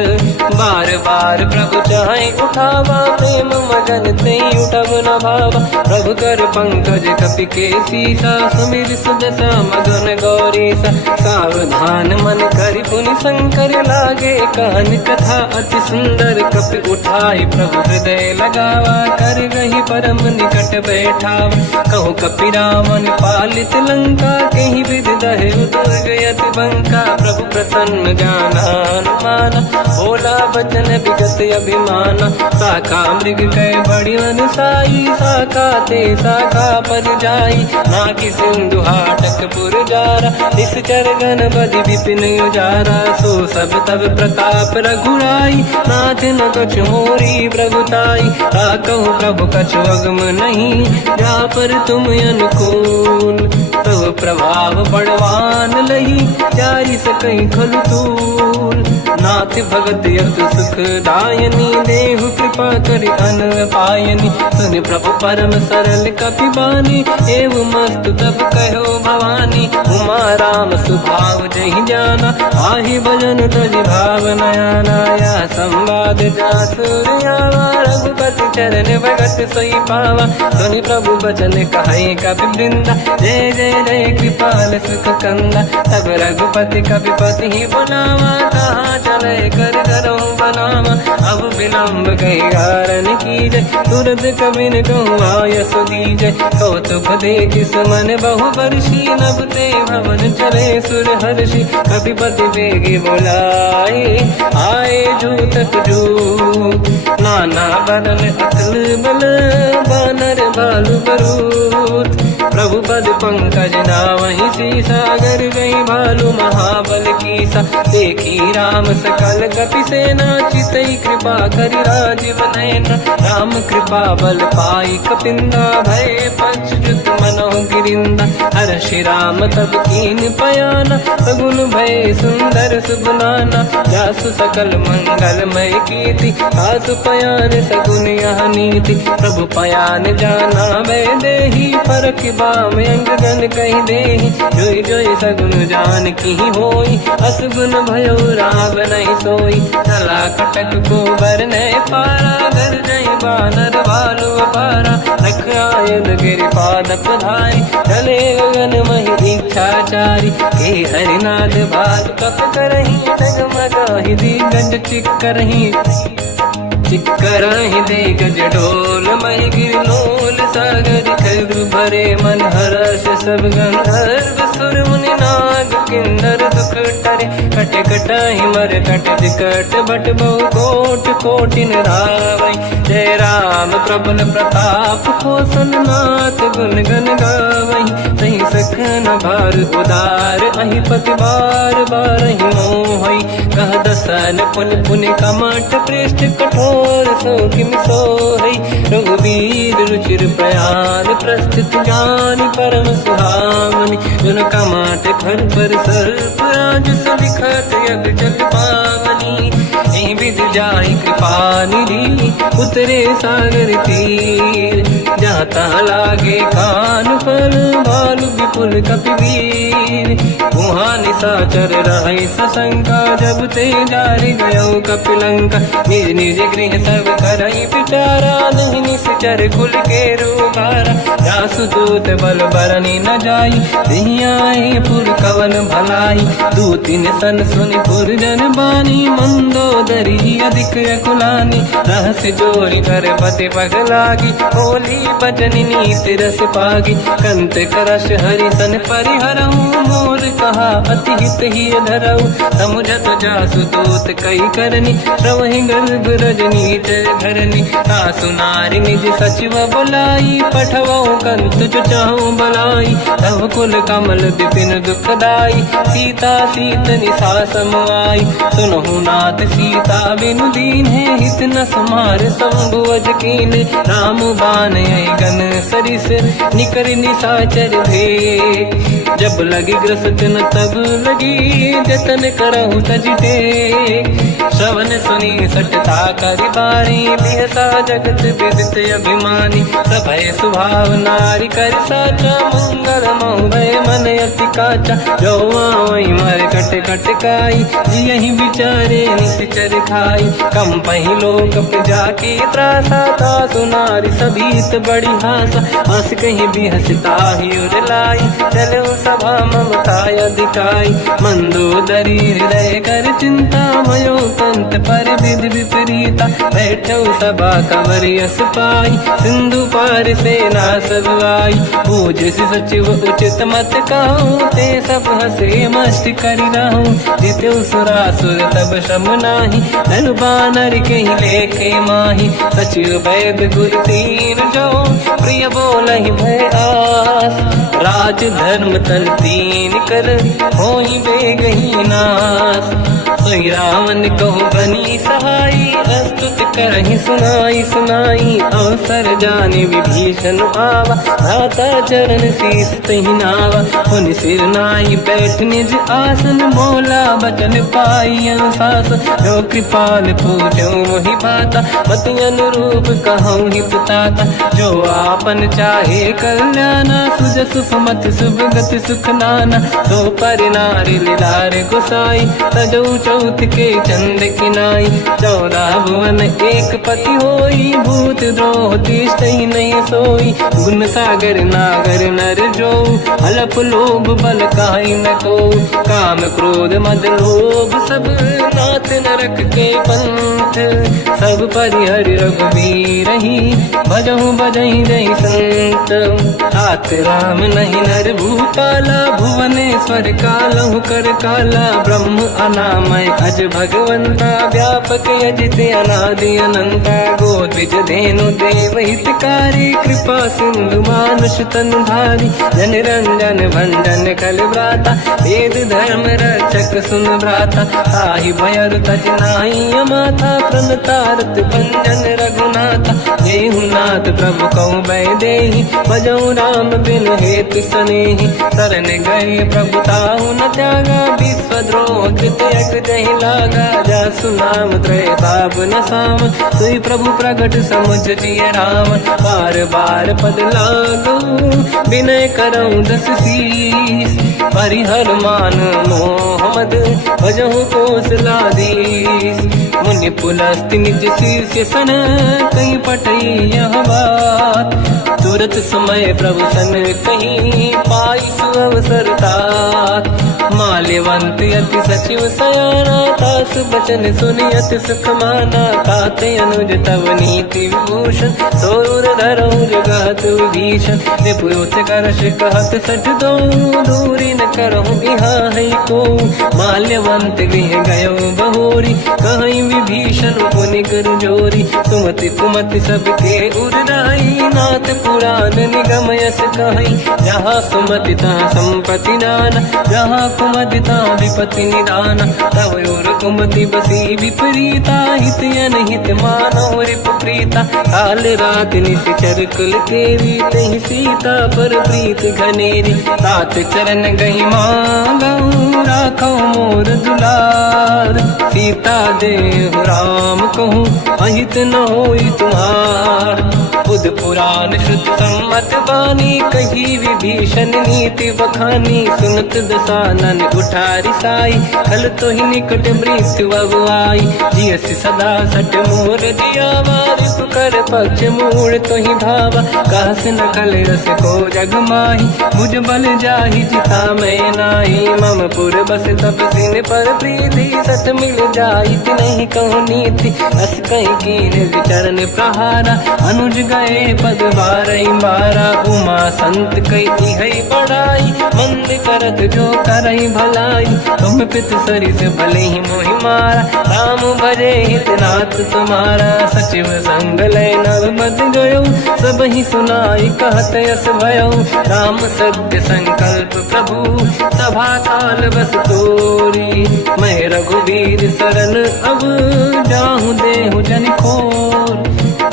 बार बार प्रभु चाहि उठावा, प्रेम मगन तेहि उठब न भावा। प्रभु कर पंकज कपि के सीसा, सुमिर सुदशा मगन गौरीसा। सावधान मन करि पुनि शंकर, लागे कान कथा अति सुंदर। कपि उठाई प्रभु हृदय लगावा, कर गही परम निकट बैठावा। कहु कपि रावण पालित लंका, कहीं विधि दहे दुर्ग यति बंका। प्रभु प्रसन्न जाना हनुमाना, बोला बचन विगत अभिमाना। शाखा मृग कै बड़ी अनुसाई, शाखा ते शाखा पर जाई। नाकि सिंधु हाटक पुर जारा, इस चरगन बदि विपिन उजारा। सो सब तब प्रताप रघुराई, नाथ न कछु मोरी प्रभुताई। कहु प्रभु कछु अगम नहीं, जा पर तुम अनुकूल। तब प्रभाव बड़वान लही, जारी सकई खलु तूल। नाथ भगत यत सुख दायनी, देहु कृपा करि अन पायनी। सुन प्रभु परम सरल कपि बानी, एव मस्त तब कहो भवानी। उमा राम सुभाव जहि जाना, आहि भजन तजि भाव नयाना। या संवाद जासुर आवा, रघुपति चरण भगत सोई पावा। सुनि प्रभु बचन कहे कपि वृंदा, जय जय जय कृपाल सुख कंदा। तब रघुपति कपि पति ही बुलावा, कहाँ चले कर करऊं बनावा। अब विलम्ब कही कारण कीजय, तुरत कबिन कहूँ आयस दीजय। कौतुक देखि सुमन बहु वर्षी, नभ ते भवन चले सुर हर्षि। कपिपति बेगी बुलाए, आए जूतक जूत। नाना बदन अकल बल, बानर बालु बरूत। प्रभु पद पंकज नावहि सीसा, गर गई भालु महाबल कीसा। देखी राम सकल कपि सेना, चितई कृपा करि राजीव नयना। राम कृपा बल पाई कपिंदा, भय पंचजुत मनोह गिरिंदा। हर्षि राम तब कीन पयाना, सगुन भय सुंदर सुबनाना। जासु सकल मंगलमय कीर्ति, आसु पयान सगुन यह नीति। प्रभु पयान जाना मैं देही, परखि काम अंग गन कही देहि जोई जोई सगुन जान की होई असगुन भयो राग नहीं सोई चला कटक को बर नहीं पारा घर जई बानर बालु पारा रख आयन गिर पाद पधारी चले गगन मही इच्छाचारी के हरिनाद भाग कप करही डगमगाहि दिग्गज चिक्करहि दिग्गज ढोल मही गिरलोल सागर खर भरे मन हर्ष सब गंधर्व सुर मुनि नाग किन्नर दुख टरे कट कटाहि मर कट विकट भट बहु कोट कोटिन रावै जय राम प्रबल प्रताप कोसल नाथ गुण गन गावै सही सखन भार उदार अहि पति बार बारहि मोहै कह दसन पुन पुन कमठ पृष्ठ कठोर सो किम सोहै रघुवीर रुचिर प्रयाण प्रस्थित ज्ञान परम सुहामनि जुन कमठ फर पर सर्प राज सविखत यग जल पावनी एहि विधि जाहि कृपा निधि उतरे सागर तीर जाता लागे कान फल भालु विपुल कपिवीर वहाँ निशाचर रहे सशंका जब ते जारि गयो कपिलंका निज निज गृह सब करई पिटारा नहीं निश्चर कुल के रूबारा जासु दूत बल बरनी न जाई दिहियाए पुर कवन भलाई दूतिन सन सुनि पुर जन बानी मंदोदरी अधिक अकुलानी रहस्य जोरी कर पति पगलागी होली बचनी नीति रस पागी कंत करश हरि सन परिहरऊ मोर कहा अति हित ही धरऊ समुझत जासु दूत कई करनी श्रवहि गर्भ रजनी धरनी सासु नारी निज सचिव बुलाई पठवऊ कंत जो चाहूं बलाई तव कुल कमल विपिन दुखदाई सीता सीत निशा समाई सुनहु नाथ सीता बिनु दीन है हित न समार संभुवज कीन राम बान गन सरिस निकर निशाचर भेद जब लगी ग्रस्त न तब लगी जतन करहु तजटे श्रवण सुनी सटता करि बाणी बिहसा जगत विदित अभिमानी सभय स्वभाव नारी कर साचा मंगल मोहय मन अति काचा जो आवई मर कट कट काई जियहि विचारे निश्चर खाई कम पही लोक पे जाके त्रासा था सुनारी सभीत बड़ी हासा हंस कहीं भी हंसता ही उड़लाई चलो सभा ममता अधिकाई मंदोदरी हृदय कर चिंता भयो पंत पर विधि विपरीता बैठो सभा कंवर यस पाई सिंधु पार सेना सब आई पूज सचिव उचित मत कहूँ ते सब हंसे मस्त करि रहूं जितु सुरासुर तब शम नाही धनु बानर कहीं लेखे माही सचिव वैद गुरु तीन जो प्रिय बोलहि भय आस राज धर्म तल तीन कर होई बेगही नास सोई रावण कहु बनी सहाई अस्तुत करहि सुनाई सुनाई अवसर जाने विभीषण आवा धाता चरण शीस तहि नावा पुनि सिर नाई बैठ निज आसन बोला बचन पाई अनुशास जो कृपाल पूछो मोहि बाता मति अनुरूप कहूँ हित ताता जो आपन चाहे कल्याणा सुजस सुमति शुभ गति सुख नाना तो पर नारी लीलार गोसाई तजौ चौथ के चंद किनाई 14 भुवन एक पति होई भूत द्रोह तिष्ठई नहीं सोई गुण सागर नागर नर जो अलप लोभ बल काई न को काम क्रोध मद लोभ सब नाथ नरक के पंथ सब परिहरि रघुवीर ही भजहु बजहि रही संत हाथ राम नहीं नर भूपाला भुवनेश्वर कालहु कर काला ब्रह्म अनामय अज भगवंता व्यापक अजित अनादि अनंता गोद्विज धेनु देव हितकारी कृपा सिंधु मानुष तनु धारी जन रंजन भंजन कल व्राता वेद धर्म रक्षक सुन भ्राता ताहि भयर तज नाहि माथा प्रणतारत भंजन रघुनाथा जेहु नाथ प्रभु कहु बै देहि भजहु राम बिनु हेतु सनेहि शरण गए प्रभु ताहु न त्यागा विश्वद्रोह कृत यक जहि लागा जासु नाम त्रय ताप न साम सोई प्रभु प्रगट समुझ जिय राम रावण बार बार पद लागू विनय करऊं 10 शीस परिहर मान मोहम्मद भजहु कोसलाधीश मुनि पुलस्ति निज शिष्य सन कहीं पटई यह बात तुरत समय प्रभु सन कहीं पाई सुअवसर तात माल्यवंत अति सचिव सयाना तास बचन सुनि अति सुख माना ताते अनुज तव नीति विभूषण सोर धरऊ जगत विभीषण निपुत करश कहत सठ दो दूरी न करहु यहाँ है को माल्यवंत गृह गयो बहोरी कहीं विभीषण पुनि कर जोरी सुमति कुमति सबके उड़ाई नाथ पुराण निगम यस कहीं जहाँ सुमति तहाँ संपत्ति नाना जहाँ कुमति तहाँ विपत्ति निदान तव और कुमति बसी विपरीता हित अनहित मानव रिप प्रीता काल रात निश्चर कुल केरी तहि सीता पर प्रीत घनेरी तात चरण गही मांगऊ राखो मोर दुलार सीता देहु राम कहूँ अहित न होई तुम्हार बुध पुराण श्रुत सम्मत बानी कही विभीषण नीति बखानी सुनत दसानन उठारी साई खल तो ही निकट मृत्यु अब आई जियस सदा सट मोर दियावा रिप कर पक्ष मूड़ तो ही भावा कहस न कल रस को जग माही मुझ बल जाहि जिता मैं नाही मम पुर बस तप सिन पर प्रीति सत मिल जाई नहीं कहूँ नीति अस कहीं कीन विचरण प्रहारा अनुज गए पद बारई बारा उमा संत कई है बड़ाई मंद करत जो करई भलाई तुम पित सरी से भले ही मोहि मारा राम भजे हितनाथ तुम्हारा सचिव संग लय नव मत गयो सब ही सुनाई कहत यस भयो राम सत्य संकल्प प्रभु सभा काल बस तोरी मैं रघुवीर शरण अब जाहूँ देहु जन खोर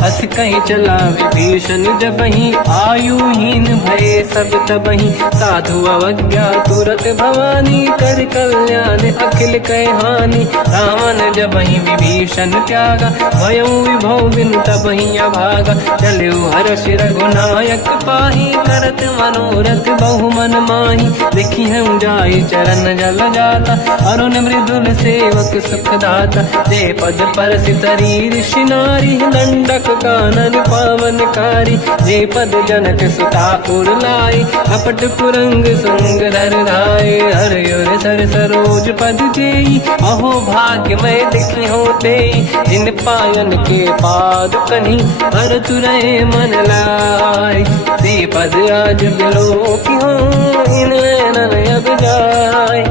अस कहीं चला विभीषण जबहि आयुहीन भये सब तबहि साधु अवज्ञा तुरत भवानी कर कल्याण अखिल कह हानि रावण जबहि विभीषण त्यागा भयउ विभव बिनु तबहि अभागा चलु हर्ष रघुनायक पाहि करत मनोरथ बहु मन माहि देखी हूँ जाई चरण जल जाता अरुण मृदुल सेवक सुख दाता जे पद पर सितरी ऋषि नारी दंडक कानन पावनकारी जे पद जनक सुता पुर लाई कपट कुरंग संग धर धाय हर सर सरोज पद जेई अहो भाग्य मैं दिखी होते जिन पायन के पाद कहीं हर तुरे मन लाय ते पद आज बिलो की हो इन नैनन अब जाय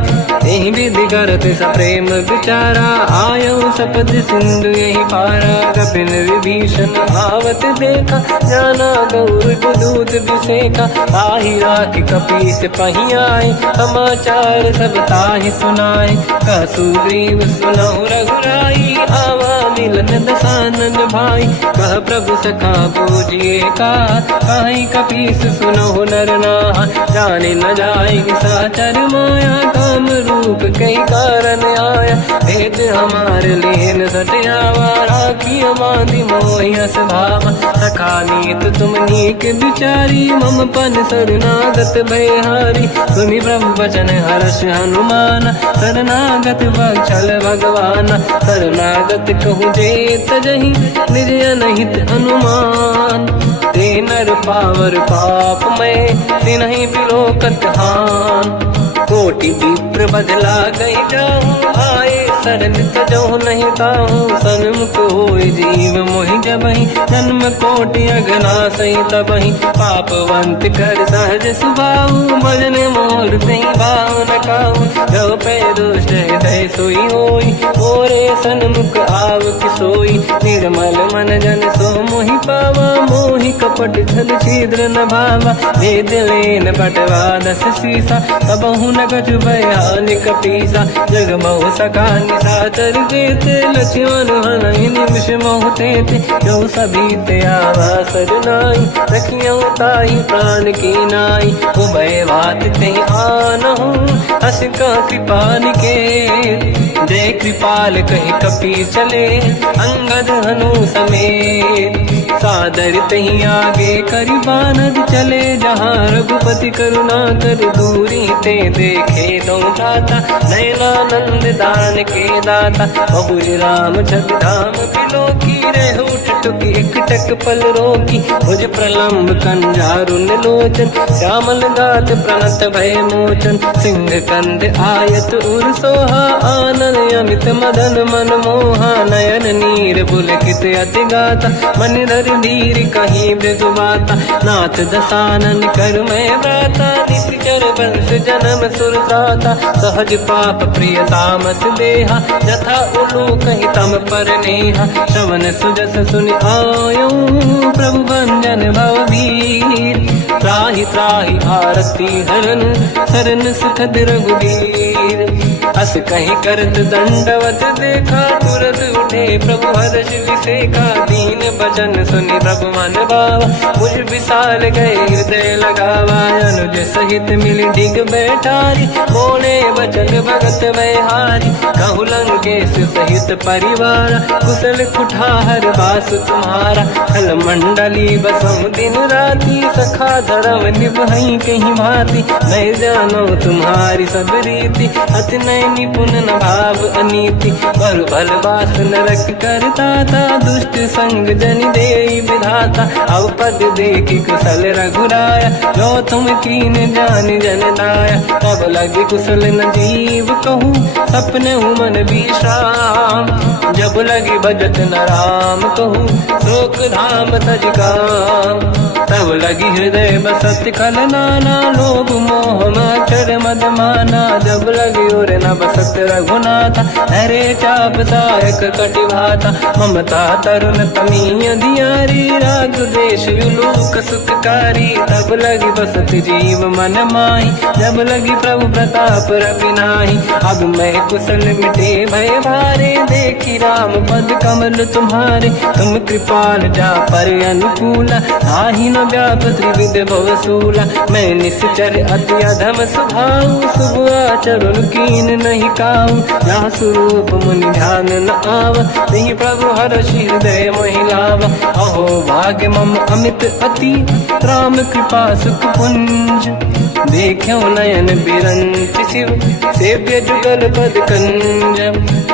यही विधि करत सप्रेम विचारा आयो सपद सिंधु यही पारा कपिन विभीषण आवत देखा जाना गौर दूत विसेका आही राख कपीस पही आए समाचार सब ताहि सुनाए कह सुग्रीव सुनहु रघुराई आवा मिलन दसानन भाई कह प्रभु सखा पूजिए का कहीं कपीस सुनहु नर नाहा जाने न जाएगी साचर माया काम रूप कई कारण आया भेद हमार लेन सटियावा राखी मांदी मोहियस भावा सखा नीत तुम नीक बिचारी मम पन शरणागत भयहारी सुनि प्रभु वचन हर्ष हनुमान शरणागत वत्सल भगवान शरणागत कहूँ जे तजहि निज अनहित अनुमान ते नर पावर पाप में तिन्हि बिलोकत हान कोटि विप्र बदला गई जाऊँ आए शरण तजो नहीं ताहूँ सन्मुख होय जीव मोहि जबहि जन्म कोटि अगना सही तबहि पापवंत कर सहज सुभाऊ भजन मोर तई भाव न काहू जो पे दुष्ट हृदय सोई होई मोरे सन्मुख आव कि सोई निर्मल मन जन सो मोहि पावा मोहि कपट छल छिद्र न भावा, भेद लेन बटवा दस सीसा, तबहु न कछु भयानि कपीसा। जग महु सका निशाचर जेते, लक्ष्मण हनहि निमिष महु तेते। जो सभी ते आवा सरनाई, रखियौ ताहि प्राण की नाई। उभय बात ते आनहु, हस का कृपाल के। जय कृपाल कहि कपी चले, अंगद हनु समेत। सादर तही आगे करि बानर चले, जहाँ रघुपति करुणा कर दूरी ते देखे दो दाता। नयनानंद दान के दाता, बहुज राम जग धाम बिलो की। रह उठ टुक एक टक पल रोकी, भुज प्रलम्ब कंजारुन लोचन। श्यामल गात प्रणत भय मोचन, सिंह कंद आयत उर सोहा। आनन अमित मदन मन मोहा, नयन नीर पुलकित अति गाता। मन धर धीर कहीं मृदु बाता, नाथ दसानन कर मैं व्राता। निश्चर वंश जन्म सुरताता, सहज पाप प्रिय तामस देहा। जथा उलू कहीं तम पर नेहा, श्रवण सुजस सुनि आयो। प्रभु भंजन भवबीर, त्राहि त्राहि आरती हरन। शरण सुखद रघुबीर, अस कहीं करत दंडवत देखा। तुरत उठे प्रभु हर्ष विसेखा, दीन बचन सुनि प्रभु मन भावा। मुझ विशाल गए हृदय लगावा, अनुज सहित मिल डिग बैठारी। बोले बचन भगत बहारी, कहु लंकेश सहित परिवार। कुशल कुठार बास तुम्हारा, खल मंडली बसहु दिन राती। सखा धर्म निभहि कहीं भांति, मैं जानो तुम्हारी सब रीति। अति नय निपुण न भाव अनीति, पर भल बास नरक करता था। दुष्ट संग जन देई विधाता, अब पद देखी कुशल रघुराया। जो तुम कीन जान जन दाया, तब लगे कुशल न जीव कहूँ। सपने मन विश्राम, जब लगे भजत न राम कहूँ। शोक धाम तज काम, तब लगी हृदय बसत खल नाना। लोभ मोह मच्छर मद माना, जब लगी और न बसत रघुनाथा। हरे चाप सायक कटिभाता, ममता तरुण तमी अधियारी। राग देश युलूक सुखकारी, तब लगी बसत जीव मन माही। जब लगी प्रभु प्रताप रवि नाही, अब मैं कुशल मिटे भय भारे। देखी राम पद कमल तुम्हारे, तुम कृपाल जा पर अनुकूला। आही न व्याप त्रिविध भवसूला, मैं निश्चर अति अधम स्वभाव। शुभ आचरण कीन नहीं काऊ, जहाँ स्वरूप मुनि ध्यान न आव। नहीं प्रभु हर्ष हृदय महिलावा, अहो भाग्य मम अमित अति। राम कृपा सुख पुंज, देख्यो नयन बिरंच शिव। सेव्य जुगल पद कंज,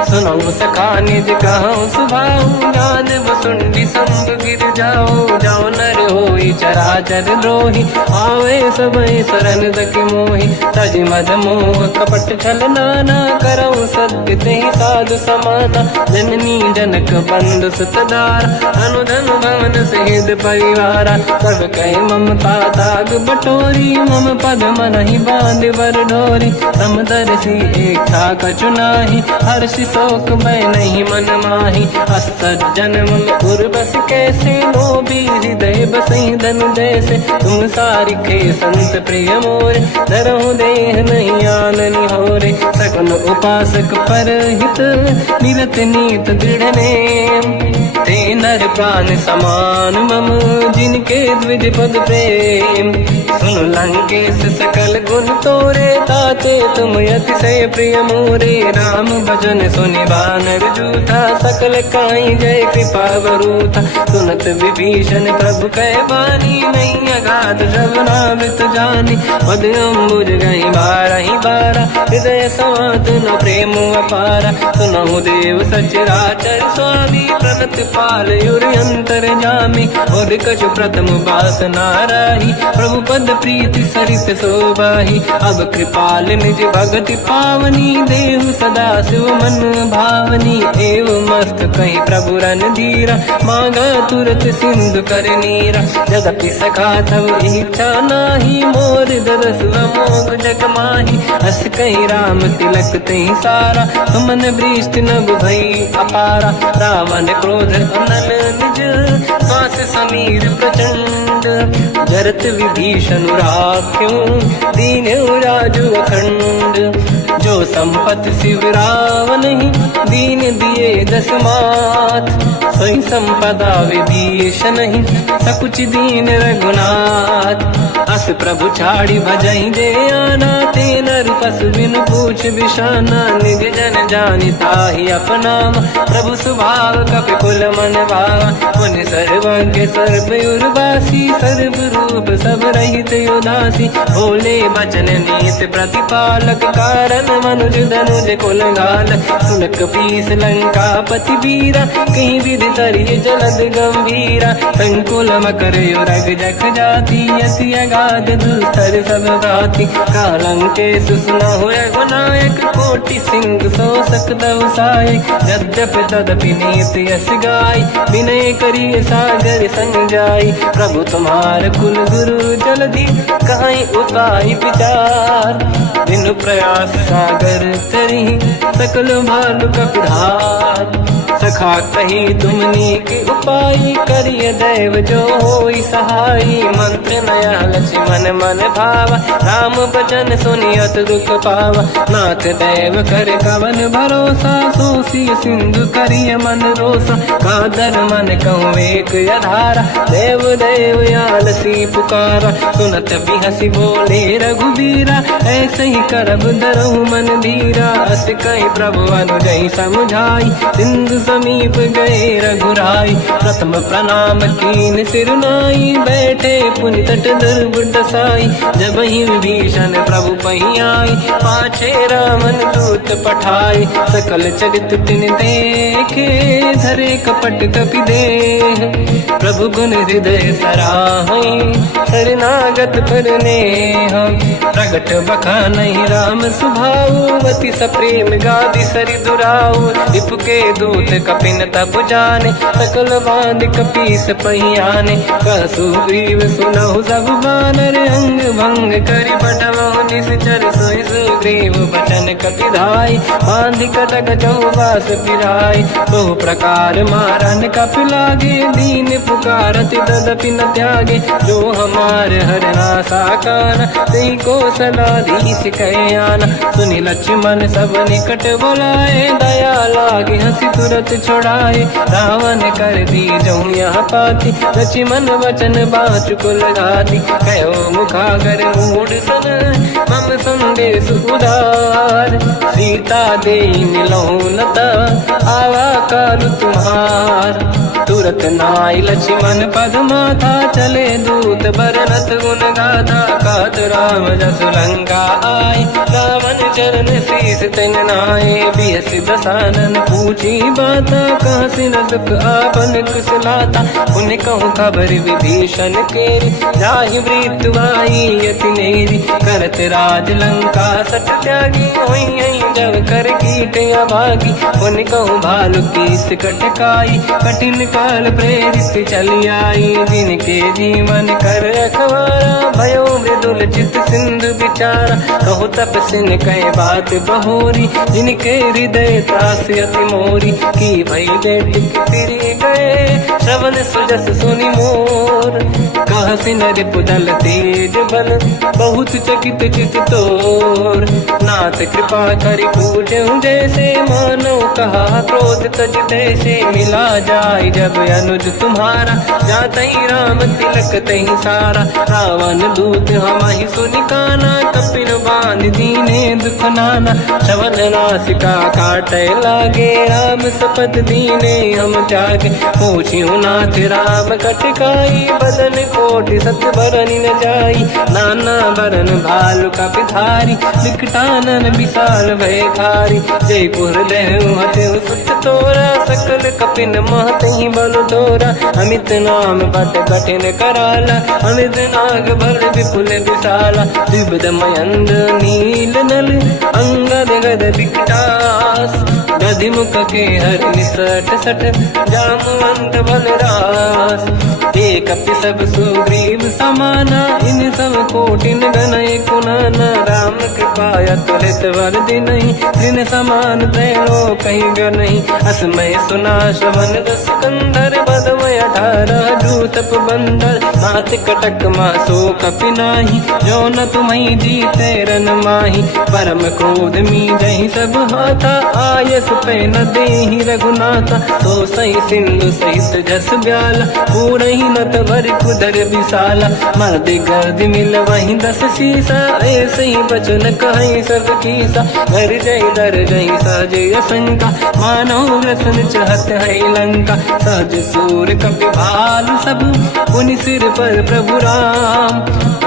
सुनौ सखा निज कहूँ सुभाऊ। ज्ञान वसुंडी संग गिर जाओ, जाओ नर होई चराचर द्रोही। आवे सबई शरण दक मोहि, तज मद मोह कपट छल नाना। करऊ सत्य तेहि साधु समाना, जननी जनक बंधु सुतदार। अनुधन भवन सहित परिवारा, सब कहे ममता ताग बटोरी। मम पद मनहि बांध बर डोरी, समदर्शी इच्छा कछु नाही। हर्षि शोक भय नहीं मन माही, असज्जन मम उर बस कैसे। लोभी हृदय बसई धन जैसे, तुम सारिखे संत प्रिय मोरे। धरहु देह नहीं आननि होरे, सगुन उपासक पर हित। निरत नीत दृढ़ नेम, ते नर प्राण समान मम। जिनके द्विज पद प्रेम, सुन लंकेश सकल गुण तोरे। ताते तुम अतिशय प्रिय मोरे, राम भजन सुनि बानर जूथा। सकल काई जय कृपा वरूथा, सुनत विभीषण प्रभु कह बानी। नहीं अगाध श्रवणामृत जानी, पद अम्बुज गई बारहि बारा। हृदय समात न प्रेम अपारा, सुनहु देव सचराचर स्वामी। प्रणत पाल युरि अंतर जामी, और कछु प्रथम बास नाराही। प्रभु पद प्रीति सरित शोभाही, अब कृपाल निज भगति पावनी। देहु सदा शिव मन भावनी, एव मस्त कही प्रभु रन धीरा। मांगा तुरत सिंधु कर नीरा, जगति सखा तब इच्छा नाही। मोर दरस मोग जग माही, हस कही राम तिलक तही सारा। तुमन वृष्ट नभ भई अपारा, रावण क्रोध अनल निज। श्वास समीर प्रचंड दंड जरत विभीषण राख्यों दीन्यो राजु अखंड जो संपत शिव रावण ही दीन दिए दस मात सोई संपदा विभीषण ही सकुच दीन रघुनाथ अस प्रभु छाड़ी भजई जे आना ते नर पस बिन पूछ बिशाना निज जन जानिता ही अपनाम प्रभु स्वभाव कपि कुल मन भावा मुनि सर्वज्ञ सर्व उर्वासी सर्व रूप सब रहित उदासी भोले बचन नीत प्रतिपालक कारण मनुज धनुज कुल गाल सुन कपीस लंका पति वीरा कहीं विधि तरिय जलद गंभीरा संकुल मकर युरग जख जाति यति अगाध दुस्तर सब भाति कालंके सुसना हो रघुनायक कोटि सिंह सो सकदव साय यद्यपि तदपि नीत यस गाय विनय करिय सागर संग जाय प्रभु तुम्हार कुल गुरु जलधि कहीं उपाय विचार बिनु प्रयास सागर तरी सकल भानु कपिधार सखा कही तुमनी के उपाय करिय दैव जो होई सहाई मंत्र नया लक्ष्मण मन भावा राम भजन सुनियत दुख पावा नाथ दैव कर कवन भरोसा सोसी सिंधु करिय मन रोसा कादर मन कहूँ एक अधारा देव देव आलसी पुकारा सुनत भी हंसी बोले रघुबीरा ऐसे ही करब धरहु मन धीरा अस कहीं प्रभु अनुजई समझाई सिंधु समीप गए रघुराई प्रथम प्रणाम कीन सिरनाई बैठे पुनि तट दुर्बुड साई जब ही विभीषण प्रभु पही आई पाछे रामन दूत पठाई सकल चरित तिन देखे धरे कपट कपि देह प्रभु गुण हृदय सराहई शरणागत पर नेह प्रगट बखानहि राम सुभाऊ अति सप्रेम गादि सरि दुराऊ रिपु के दूत कपिन तब जाने सकल बांध कपीस पहियाने कहसु ग्रीव सुनहु सब बानर अंग भंग करि बटमहु निश्चर सोई सुग्रीव बचन कपि धाई बांधि कटक चौबास पिराई बहु प्रकार मारन कपि लागे दीन पुकारत तदपि न त्यागे जो हमार हरना साकान तेई को सलाधीश कहे आना सुनि लक्ष्मण सब निकट बोलाए दया लागे हंसी तुरत छोड़ाए रावण कर दी जो यहाँ पाती लक्ष्मण वचन बाचु को लगाती कहो मुखागर मूड सन मम संदेश उदार सीता दे मिलौनता आवा काल तुम्हार तुरत नाई लक्ष्मण पद माथा चले दूत बरनत गुण गाथा कात राम जस लंका आई रावण चरण शीस तन नाये बिहस दसानन पूछी बाता कहाँ से न दुख आपन कुशलाता उन्हें कहूँ खबर विभीषण केरी जाहि मृत्यु आई यति नेरी करत राज लंका सट त्यागी हुई जब कर कीट अभागी उन्हें कहूँ भालू कीस कटकाई कठिन काल प्रेरित चली आई जिनके जीवन कर रखवारा भयो मृदुल चित सिंधु विचारा कहो तपसिन कहे बात बहोरी जिनके हृदय त्रास अति मोरी की भई बेट फिरी गए श्रवण सुजस सुनि मोर कहसी नर पुदल तेज बल बहुत चकित चित तोर नाथ कृपा करि पूजहु जैसे मानो कहा क्रोध तज तैसे मिला जाय जब अनुज तुम्हारा जातहि राम तिलक तहि सारा रावण दूत हमहि सुनि काना कपिल बांध दीने दुख नाना श्रवण नासिका काटे लागे राम सपथ दीने हम त्यागे पूछियो नाथ राम कटकाई बदन कोटि सत बरन न जाई नाना बरन भालु का पिधारी लिकटानन विशाल भय खारी जयपुर लहु हतेउ सुत तोरा सकल कपिन महतहि बल तोरा अमित नाम बट कठिन कराला अमित नाग भर विपुल विशाला द्विपदमयंद नील नल अंगद गद विकटास गदिमुख के हर निसट सठ जामवंत बलरास कपि सब सुग्रीव समाना इन सब कोटिन गणय कुनाना राम कृपाया तुलित वर दिनहि दिन समान त्रैलो कहीं गनहि असमय सुना श्रवण दस कंधर बदमय 18 जूतप बंदर नाथ कटक मासो कपि नाही जो न तुम्हि जीते रन माही परम क्रोध मी जहि सब हाथा आयस पे न देहि रघुनाथा तो सही सिंधु सहित जस ब्याला पूरहि नत वर कुदर विशाला मर्द गर्द मिल वहीं 10 सीसा ऐसे ही बचन कहीं सब कीसा घर जय दर जय साजय शंका मानव रसन चहत है लंका सहज सूर कपि भाल सब पुनि सिर पर प्रभु राम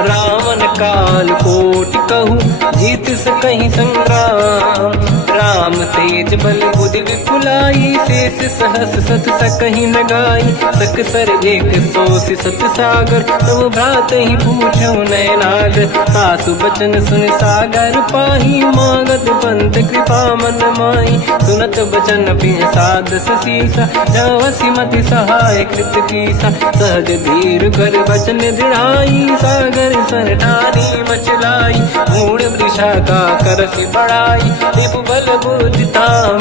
रावण काल कोटि कहूँ जीत सकहीं संग्राम राम तेज बल बुद्धि विपुलाई शेष सहस सत सकहीं न गाई सकसर एक सोस सत सागर तब भ्रात ही पूछो नयनागर सासु बचन सुन सागर पाही मांगत पंत कृपा मन माही सुनत बचन पिय सादस सीसा जवसी मति सहाय कृत कीसा सहज धीर कर बचन दृढ़ाई सागर सर ठानी मचलाई मूड वृषा का करसि बढ़ाई दिव बल बुद्धि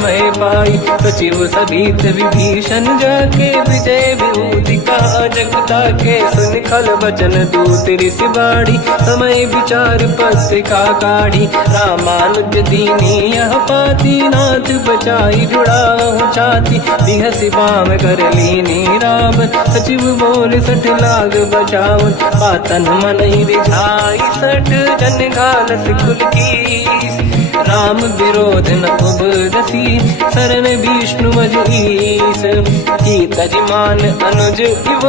मैं पाई सचिव सभीत विभीषण जाके विजय विभूति का जगता के सुन खल बचन दूत ऋषि बाड़ी समय विचार पत्रिका काढ़ी रामानुज दीनी यह पाती नाथ बचाई जुड़ा छाती बिहसी बाम कर लीनी राम सचिव बोल 60 लाख बचावन पातन मन ही रिझाई 60 जन घालस कुल कीस राम विरोध न उबरसी शरण विष्णु मज ईस की तजमान अनुज इव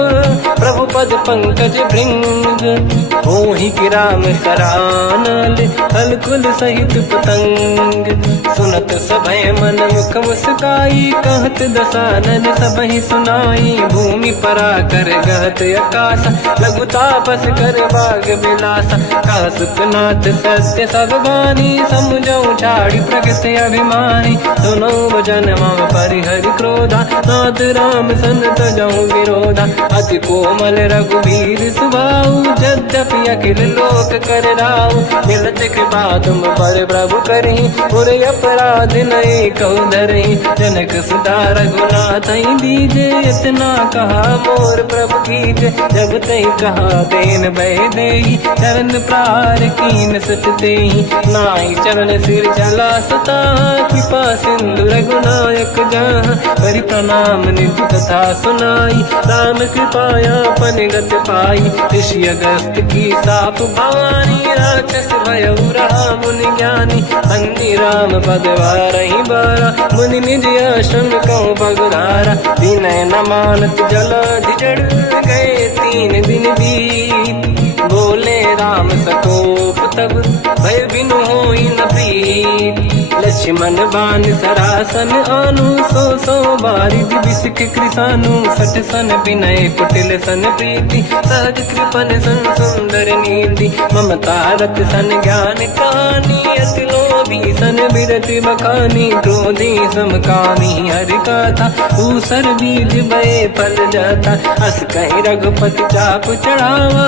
प्रभु पद पंकज भृंग होहि कि राम सरानल अलकुल सहित पतंग सुनत सभय मन मुख मुस्काई कहत दसानन सबहि सुनाई भूमि परा कर गहत आकाश लघु तापस कर बाग विलासा कह सुखनाथ सत्य सब बानी समझो छाड़ी प्रगति अभिमानी सुनो भजन मम परिहरि क्रोधा नाथ राम संत जाऊं विरोधा अति कोमल रघुवीर सुभाऊ यद्यपि अखिल लोक कर राऊ मिलत कृपा तुम पर प्रभु करहि पुर अपराध नए कहु धरहि जनक सुता रघुनाथ दीजे इतना कहा मोर प्रभु कीजे जगत ही कहा देन भय देहि चरण प्रार कीन सत तेहि नाई चरण सिर चला सता कृपा सिंधु रघुनायक जहाँ करि प्रणाम निधि कथा सुनाई राम कृपाया पनिगत पाई ऋषि अगस्त की साप भवानी राक्षस भयउ रहा मुनि ज्ञानी अंधी राम पद वारहि बारा मुनि निज आश्रम कहूँ पगधारा विनय न मानत जलाधि जड़ गए 3 दिन बीत बोले राम सकोप तब भय बिनु होई न प्रीत लक्ष्मण बाण सरासन आनु 100 बारिद बिसिक कृसानु 60 सन विनय कुटिल सन प्रीति सहज कृपन सन सुंदर नीति ममता रत सन ज्ञान कहानी अति लोभी सन विरति बखानी क्रोधी समकामी हरि कथा ऊसर बीज बये फल जाता अस कहीं रघुपति चाप चढ़ावा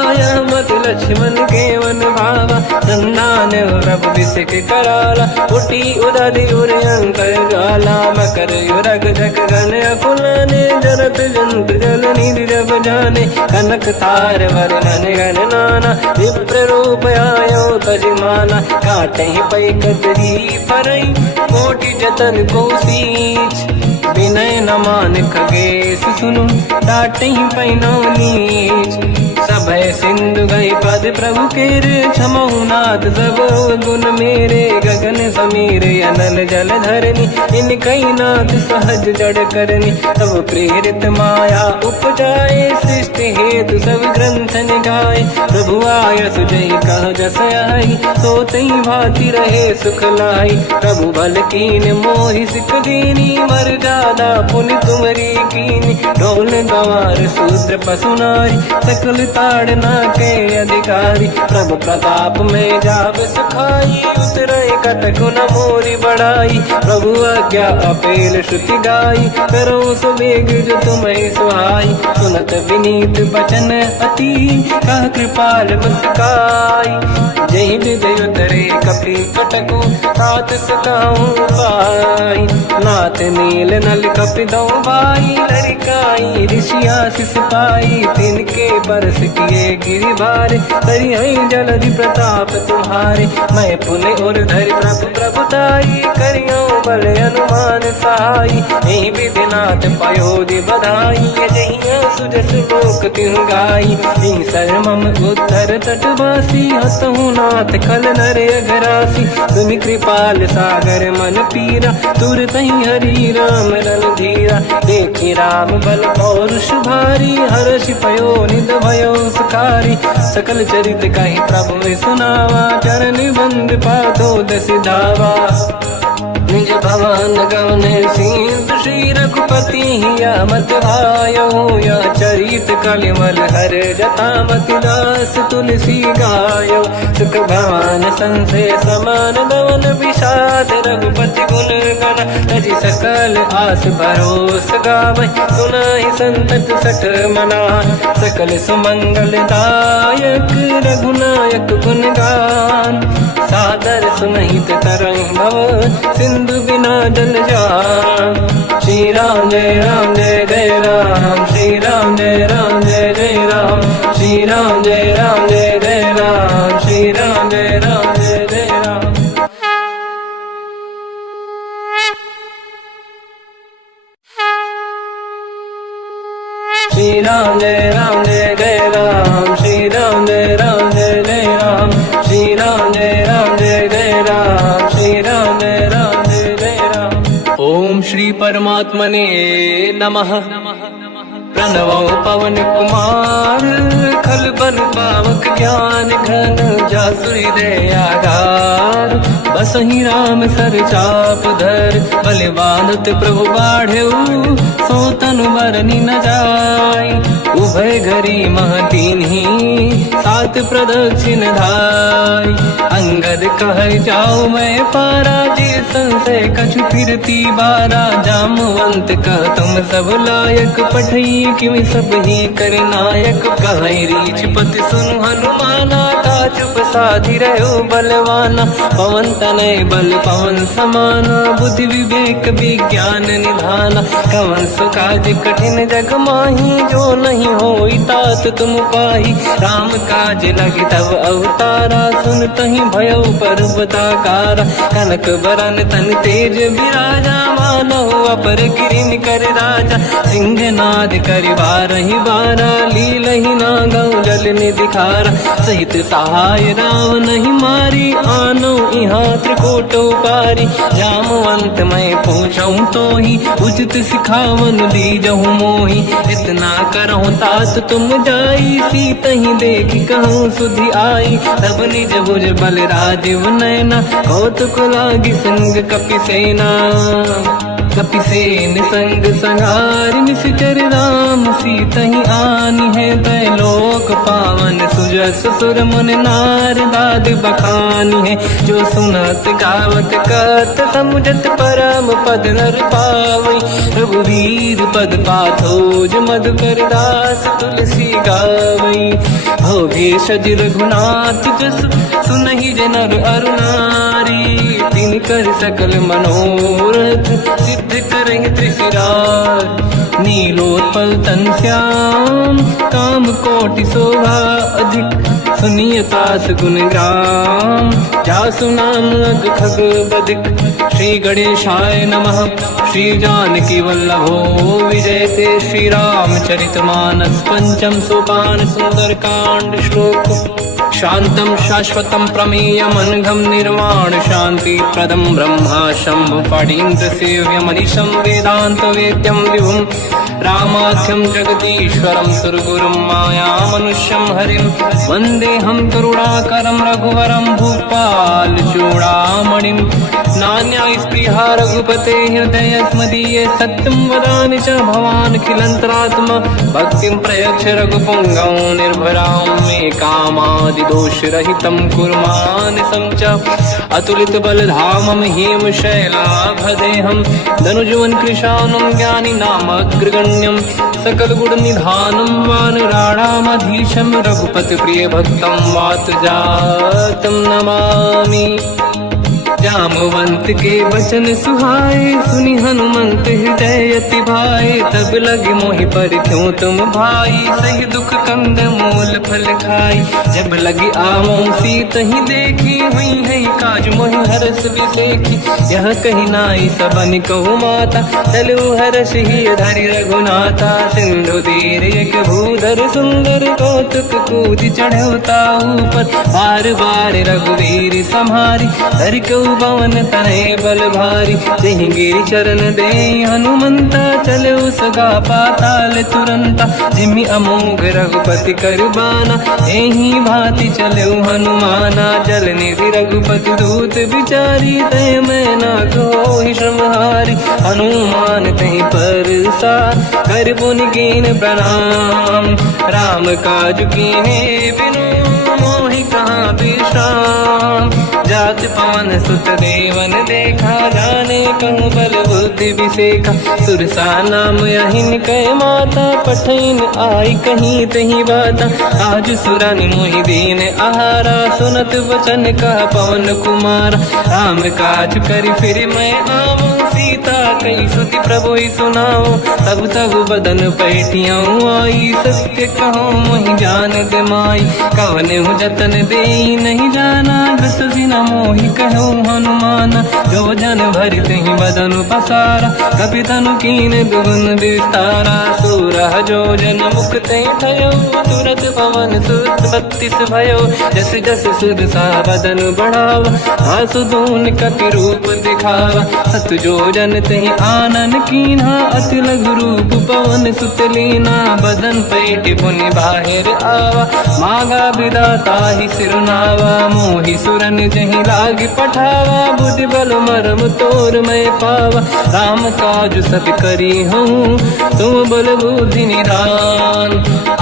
मत लक्ष्मण के वन भावा संदान रब विसिक कराला उठी उदधि उरयंकर ज्वाला मकर युरग जग गण अकुलाने जरत जंत जल निधि जब जाने कनक तार वर्णन गण नाना विप्र रूप आयो तजमाना काटे पै कतरी परई कोटि जतन को सींच विनय न मान खगेश सुनु डाटे पैनो नीच सभय सिंधु गई पद प्रभु केरे क्षमहु नाथ सब गुण मेरे गगन समीरे अनल जल धरनी इन कई नाथ सहज जड़ करनी तब प्रेरित माया उपजाए सृष्टि हेतु सब ग्रंथ निगाए प्रभु आय सुजय कह जस आई सोतई भांति रहे सुख लाई प्रभु बल कीन मोहि सिख दीनी मर जादा पुनि तुमरी कीनी ढोल गवार शूद्र पशु नारी सकल ताड़ना के अधिकार भारी। प्रभु प्रताप में जाब सुखाई, उतरे कतक न मोरी बढ़ाई। प्रभु आज्ञा अपेल श्रुति गाई, करो सुबेग जो तुम्हें सुहाई। सुनत विनीत बचन अति, कह कृपाल मुस्काई। जय विजय उतरे कपि कटकु, तात सकाऊं पाई। नाथ नील नल कपि दो भाई, लड़काई ऋषिया शिष पाई। तिनके बरस किए गिरि भारे, तरिहई जलधि प्रताप तुम्हारे। मैं पुने और धरि प्रभु प्रभुताई, करियो बल अनुमान सहाई। यही विधिनाथ पयोधि बधाई, जहिया सुजस लोक तिहु गाई। यही सरमम उत्तर तटवासी, हतहु नाथ खल नर अघरासी। तुम कृपाल सागर मन पीरा, तुरत ही हरि राम रल धीरा। देखी राम बल पौरुष भारी, हर्ष पयो निध भयो सुखारी। सकल चरित कहि प्रभु सुनावा, चरण बंद पाथो दस धावा। निज भवन गवने सीत, श्री रघुपति हिया मत भायो। या चरित कलिमल हर जटा, मति दास तुलसी गायो। सुख भवन संशय समान, गवन विषाद रघुपति गुण गण। तजि सकल आस भरोस गावै, सुनाहि संतत सठ मना। सकल सुमंगल दायक, रघुनायक गुण गान। सादर सुनहित तरंग भव, सिंधु बिना जल जान। श्री राम जय राम जय जय राम, श्री राम जय राम जय जय राम। श्री राम जय राम जय जय राम, श्री राम जय राम जय जय राम। श्री राम जय राम जय जय राम, श्री राम जय राम जय जय राम। श्री राम जय राम जय जय राम, श्री राम जय राम जय जय राम। ओम श्री परमात्मने नमः। प्रणवो पवन कुमार, खल बन पावक ज्ञान घन। जासुरी दयागार, बसहि राम सर चाप धर। बलवानत प्रभु बाढ़ऊ, सो तनु बरनि न जाय। उभय घरी महतीन्ही, सात प्रदक्षिण धाय। अंगद कह जाओ मैं पारा, जी संशय कछु फिरती बारा। जामवंत कह तुम सब लायक, पठई किमि सब ही कर नायक। कहि रीछ पति सुनु हनुमाना, का चुप साधि रहो बलवाना। पवन तनय बल पवन समाना, बुद्धि विवेक विज्ञान निधाना। कवन सु काज कठिन जग माही, जो नहीं होई तात तुम पाही। राम काज लगी तब अवतारा, सुन तहि भयो पर्वताकारा। कनक बरन तन तेज बिराजा, मानव अपर गिरिन कर राजा। सिंह नाद करि बारहि बारा, लीलहि नागौ जल निधिखारा। सहित सहाय राम नहीं मारी, आनो इहाँ त्रिकोटो पारी। जामवंत मैं पूछऊं तो ही, उचित सिखावन दीजहु मोही। इतना करहु तात तुम जाई, सीतहि देखि कहूँ सुधि आई। तब निज भुज बल राजीव नैना, कौतुक लागी संग कपि सेना। कपि सेन संग संहार, निश्चर राम सीतहि आनी है। दैलोक पावन सुजस सुर मुन नार, दाद बखानी है। जो सुनत गावत कहत, समुझत परम पद नर पावै। रघुवीर पद पाथोज, मधुकर दास तुलसी गावै। भोगेशज रघुनाथ जस, सुनहि जे नर अरु नारी। तिनकर सकल मनोरथ, सिद्ध करहि त्रिशिरार। नीलोत्पल तन श्याम, काम कोटि शोभा अधिक। सुनिय तास गुण ग्राम, जासु नाम अग खग बदिक। श्री गणेशाय नमः। श्री जानकी वल्लभो विजयते, श्री रामचरित मानस। पंचम सोपान सुंदर कांड श्लोक। शांतं शाश्वतं प्रमेयमनघं, निर्वाण शांति प्रदं ब्रह्मा शंभु। फणीन्द्र सेव्यमनिशं, वेदांत वेद्यं विभुं। रामाख्यं जगदीश्वरं सुरगुरुं मायामनुष्यं हरिं वन्देऽहं करुणाकरं रघुवरं भूपालचूडामणिं नान्यास्पृहा रघुपते हृदयस्मदीये सत्यं वदामि च भवानखिलन्तरात्मा भक्तिं प्रयच्छ रघुपुङ्गं निर्भरां मे कामादिदोषरहितं कुर्मानसं च अतुलितबलधामं हेमशैलाभदेहं धनुजवनकृशानं ज्ञानिनामग्रगण्यं सकलगुणनिधानं वानराणामधीशं रघुपतिप्रियभक्तं वातजातं नमामि। जामवंत के बचन सुहाए सुनि हनुमंत हृदय अति भाए तब लगे मोहि पर क्यों तुम भाई सही दुख कंद मूल फल खाई जब लगी आमो सीत ही देखी हुई है काज मोहि हरस बिसेखी यह कही नाई सबन कहु माता चलु हरस ही धरि रघुनाथा सिंधु तीर एक भूधर सुंदर कौतुक कूद चढ़ौता ऊपर बार बार रघुवीर सम्हारी धरि कहु पवन तनय बल भारी जहि गिरि चरण दे हनुमंता चले सगा पाताल तुरंता जिमि अमोघ रघुपति करबाना एहि भांति चले हनुमाना जल निधि रघुपति दूत बिचारी तय मैं ना कोहि श्रमहारी हनुमान तहि पर सार कर पुन कीन प्रणाम राम काज कीन्हे बिनु मोहि कहाँ विश्राम जात पवन सुत देवन देखा जाने कहूँ बल बुद्धि विसेखा सुरसा नाम यहिन कह माता पठैन आई कहीं तही बाता आज सुरनि मोहि दीन आहारा सुनत वचन कहा पवन कुमार राम काज करि फिर मैं आऊँ सीता कई सुति प्रभु सुनाओ तब तब बदन पैठियाँ आई सत्य कहो मोहि जान दे माई कवन जतन दे नहीं जाना दस दिन मोहि कहो हनुमाना जो जन भरित ही बदन पसारा कपि तनु कीन दुगुन विस्तारा सूरह जो जन मुक्त थयो तुरत पवन सुत 32 भयो जस जस सुध सा बदन बढ़ावा आसु दून कपि रूप दिखावा सत जो जन तहि आनन कीन्हा अति लघु रूप पवन सुत लीना बदन पैठ पुनि बाहिर आवा मागा विदाता ही सिरुनावा मोहि सुरन जहि लाग पठावा बुद्धि बल मरम तोर मैं पावा राम काज सब करी हूँ तुम बल बुद्धि निधान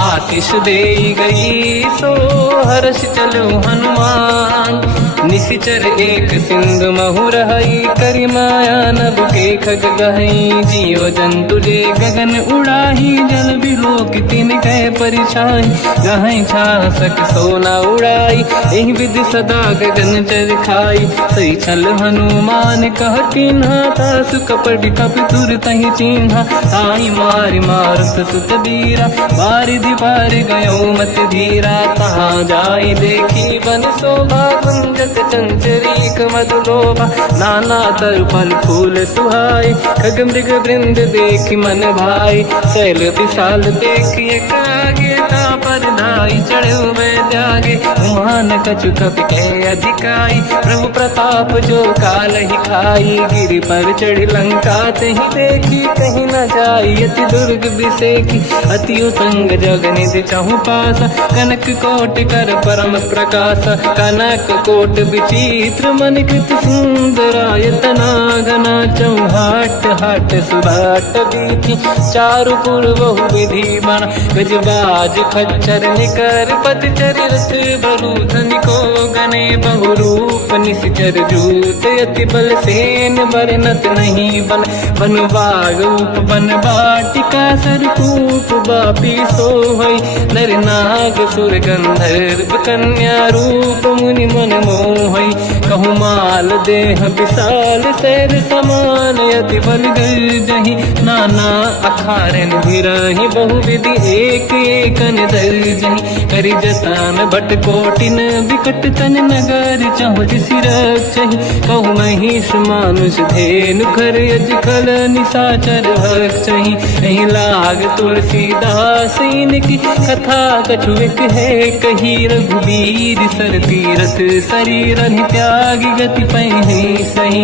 आशीष दे गई सो हर्ष चलो हनुमान निशिचर एक सिंधु महु रहई करि माया नभ के खग गहई जीव जंतु जे गगन उड़ाही जल बिलोक तिन कह परिछाई गहई छा सक सोना उड़ाई एहि विधि सदा गगन चर खाई सही छल हनुमान कह किन्हा तासु कपट कपि तुर तहि चिन्हा ताई मारि मारुत सुत बीरा बारिधि पार गयो मत धीरा तहाँ जाई देखी बन शोभा कुंजत चंचरीक मधुलोभा नाना तर फल फूल सुहाई खग मृग वृंद देखी मन भाई शैल विशाल देखिए कागे ता पर धाई चढ़े में त्यागे मान कछु कपि के अधिकाई प्रभु प्रताप जो काल ही खाई गिरि पर चढ़ी लंका तहि देखी कहीं न जाई अति दुर्ग बिसेखी अति उत्तंग जग निधि चहु पासा कनक कोट कर परम प्रकाश कनक कोट विचित्र मन कृत सुंदरायतना घना चौहाट हाट सुभाट बीथी चारु पुर बहु विधि बना गजबाज खच्चर निकर पत चरित भरूधन को गने बहु रूप निश्चर जूत अति बल सेन बरनत नहीं बल बन बाग उप बन बाटिका सरकूप बापी सोहई नर नाग सुर गंधर्व कन्या रूप मुनि मन मोहई कहु माल देह विशाल शैर समान अति बल गर्जहि नाना अखारन भिरहि बहु विधि एक एकन दर्जहि करि जतान भट कोटिन विकट तन नगर चहु सिरक्षहि कहु महिष मानुष धेनु खर यज खल निशाचर भक्षहि नहीं लाग तुलसीदास इनकी कथा कछु एक है कही रघुवीर सर तीरथ शरीर प्यार लागी गति पही सही।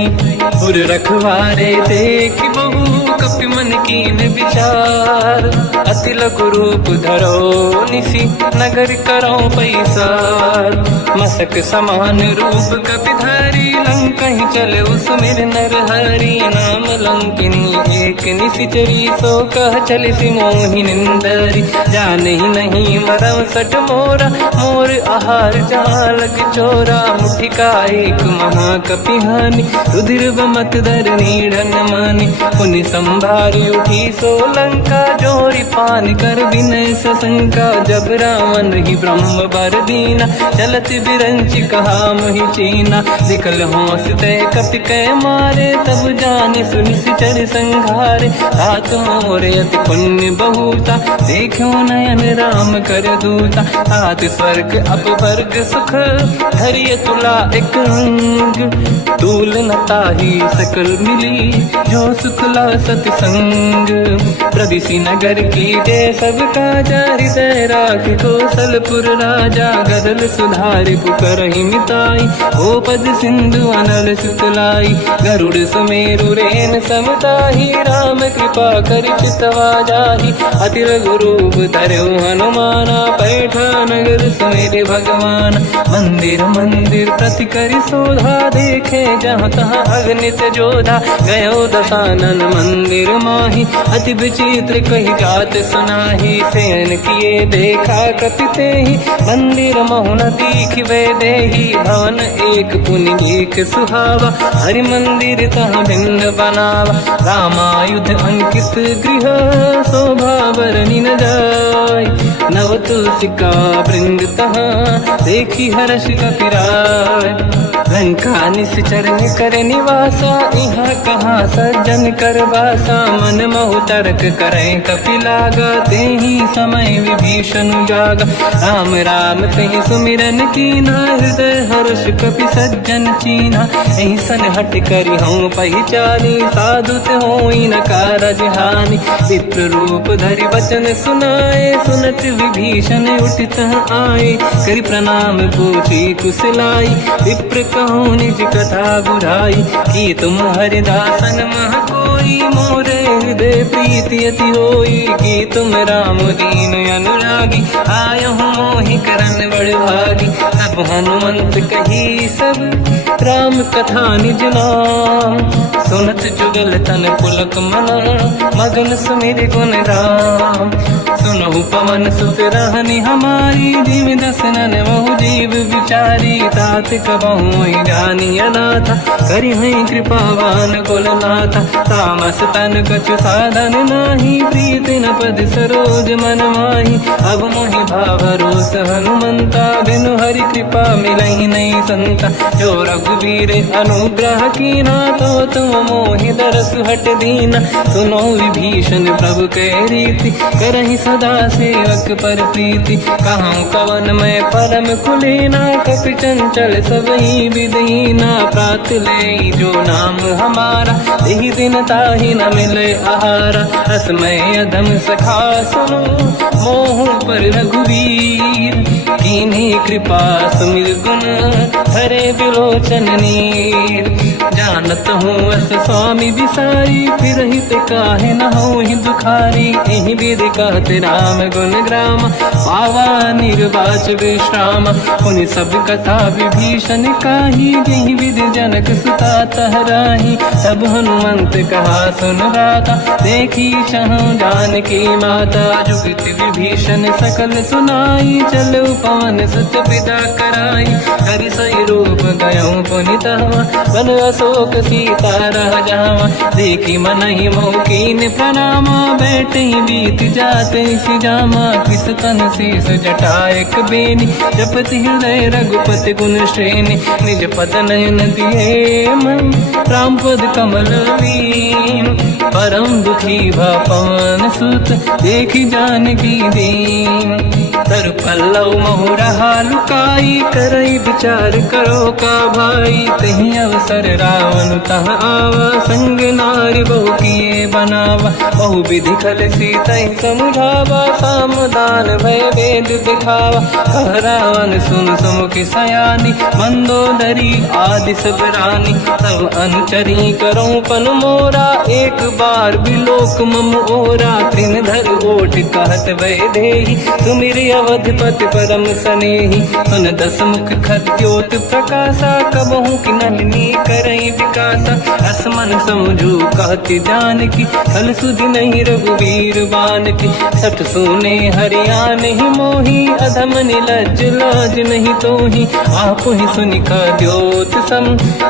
उर रखवारे देख बहु कपि मन कीन विचार। अति लघु रूप धरो निसी नगर करो पैसार। मसक समान रूप कपि धारी लंका ही चले उसमें नर हरि। नाम लंकिनी एक निशिचरी सो कह चली सी मोहि निंदरी। जाने ही नहीं मरम सट मोरा मोर आहार जहाँ लग चोरा। मुठिका एक महाकपिहानी रुधिर बमत धरनी ढन मानी। पुनि संभारी उठी सो लंका जोरी पान कर विनय सशंका। जब रावण ही ब्रह्म बर दीना चलत बिरंच कहा मोहि चीना। निकल होश तय कपि कै मारे तब जाने सुनि सिचर संघारे। हाथ मोरे अति पुण्य बहुता देखो नयन राम कर दूता। हाथ स्वर्ग अपवर्ग सुख धरिय तुला एक अंग। तूल न ताहि सकल मिली जो सुख ला सतसंग। प्रदिशि नगर की जय सब काजा हृदय राख कौशलपुर राजा। गदल सुधारि पुकरहि मिताई ओ पद सिंधु अनल सुतलाई। गरुड़ सुमेरु रेन समताहि राम कृपा कर चितवा जाहि। अति लघु रूप धरौ हनुमाना पैठा नगर सुमेरे भगवान। मंदिर मंदिर प्रति करि शोधा देखे जहाँ तहाँ अगणित जोधा। गयो दशानन मंदिर माही अति विचित्र कही गात सुनाही। शयन किए देखा कपि तेहि मंदिर महु न दीखिबे देहि। भवन एक पुनि एक सुहावा हरि मंदिर तहाँ भिन्न बनावा। रामायुध अंकित गृह शोभा बरनि न जाय। नव तुलसिका वृंद तहाँ देखी हर्ष कपिराय। लंका निश्चर कर निवासा यहाँ कहाँ सज्जन कर वासा। मन महु तर्क करें कपि लागा तेहि समय विभीषण जागा। राम राम तेहि सुमिरन कीना हृदय हर्ष कपि सज्जन चीना। एहि सन हट करि हूँ पहिचानी साधु होई न कारज हानि। विप्र रूप धरि वचन सुनाए सुनत विभीषण उठित आए। करि प्रणाम पूछी कुशलाई विप्र कहूँ निज कथा बुराई। कि तुम हरिदासन मह कोई मोरे हृदय प्रीति अति होई। कि तुम राम दीन अनुरागी आयहु मोहि करन बड़ भागी। तब हनुमंत कही सब राम कथा निज नाम। सुनत जुगल तन पुलक मना मगन सुमिर गुण राम। सुनहु पवन सुत रहनि हमारी जीव दसनन महु जीव विचारी। तात कबहु जानी अनाथा करि हैं कृपावान कुलनाथा। तामस तन कछु साधन नाही प्रीति न पद सरोज मन माही। अब मोहि भावरोस हनुमंता बिनु हरि कृपा मिलहि नहीं संता। जो रघुवीर अनुग्रह कीना तो तुम मोहि दरस हट दीना। सुनो विभीषण प्रभु के रीति करहि सदा सेवक पर प्रीति। कहूँ कवन में परम कुलीना कपि चंचल सबही विदहीना। प्रात ले जो नाम हमारा यही दिन ताहि न मिले आहारा। रसमय अधम सखा सुनो मोह पर रघुवीर। कीन्ही कृपा सुमिर गुण हरे बिलोचन नीर। जानत हूँ अस स्वामी बिसारी फिर हित काहे न हो ही दुखारी। यही विधि कहते राम गुण ग्राम पावा निर्वाच विश्राम। उन सब कथा विभीषण काही यही विधि जनक सुता तहराही। तब हनुमंत कहा सुन गाता देखी शह जानकी माता। जुगत विभीषण सकल सुनाई चलो पवन सुत विदा कराई। हरि सही रूप गयो पुनितवा बन अशोक सीता रह जावा। देखी मनहि मोकीन प्रणामा बैठे बीत जाते सिजामा। किस तन शीस जटायक बेनी जपति हृदय रघुपति गुण श्रेणी। निज पद नयन दिए मन राम पद कमल लीन। परम दुखी भा पवन सुत देखी जानकी दीन। तर पल्लव महुरहा लुकाई, करई विचार करो का भाई। तही अवसर रावण तह आवा, संग नारी बहु किए बनावा। बहु विधि खल सीतहि समुझावा, सामदान भय वेद दिखावा। कह रावण सुन सुमुखि सयानी, मंदोदरी आदि सब रानी। तब अनुचरी करो पन मोरा, एक बार बिलोक मम ओरा। त्रिन धर ओट कहत भय देहि, सुमिर अवधपति परम सनेहि। सुन दस मुख खद्योत प्रकाशा, कबहु कि नलिनी करई विकासा। असमन समझू कहति जानकी, खल सुधि नहीं रघुवीर बानकी। सठ सुने हरिया नहीं मोही, अधम निलज्ज लाज नहीं तोही। आपु ही सुनि खद्योत सम,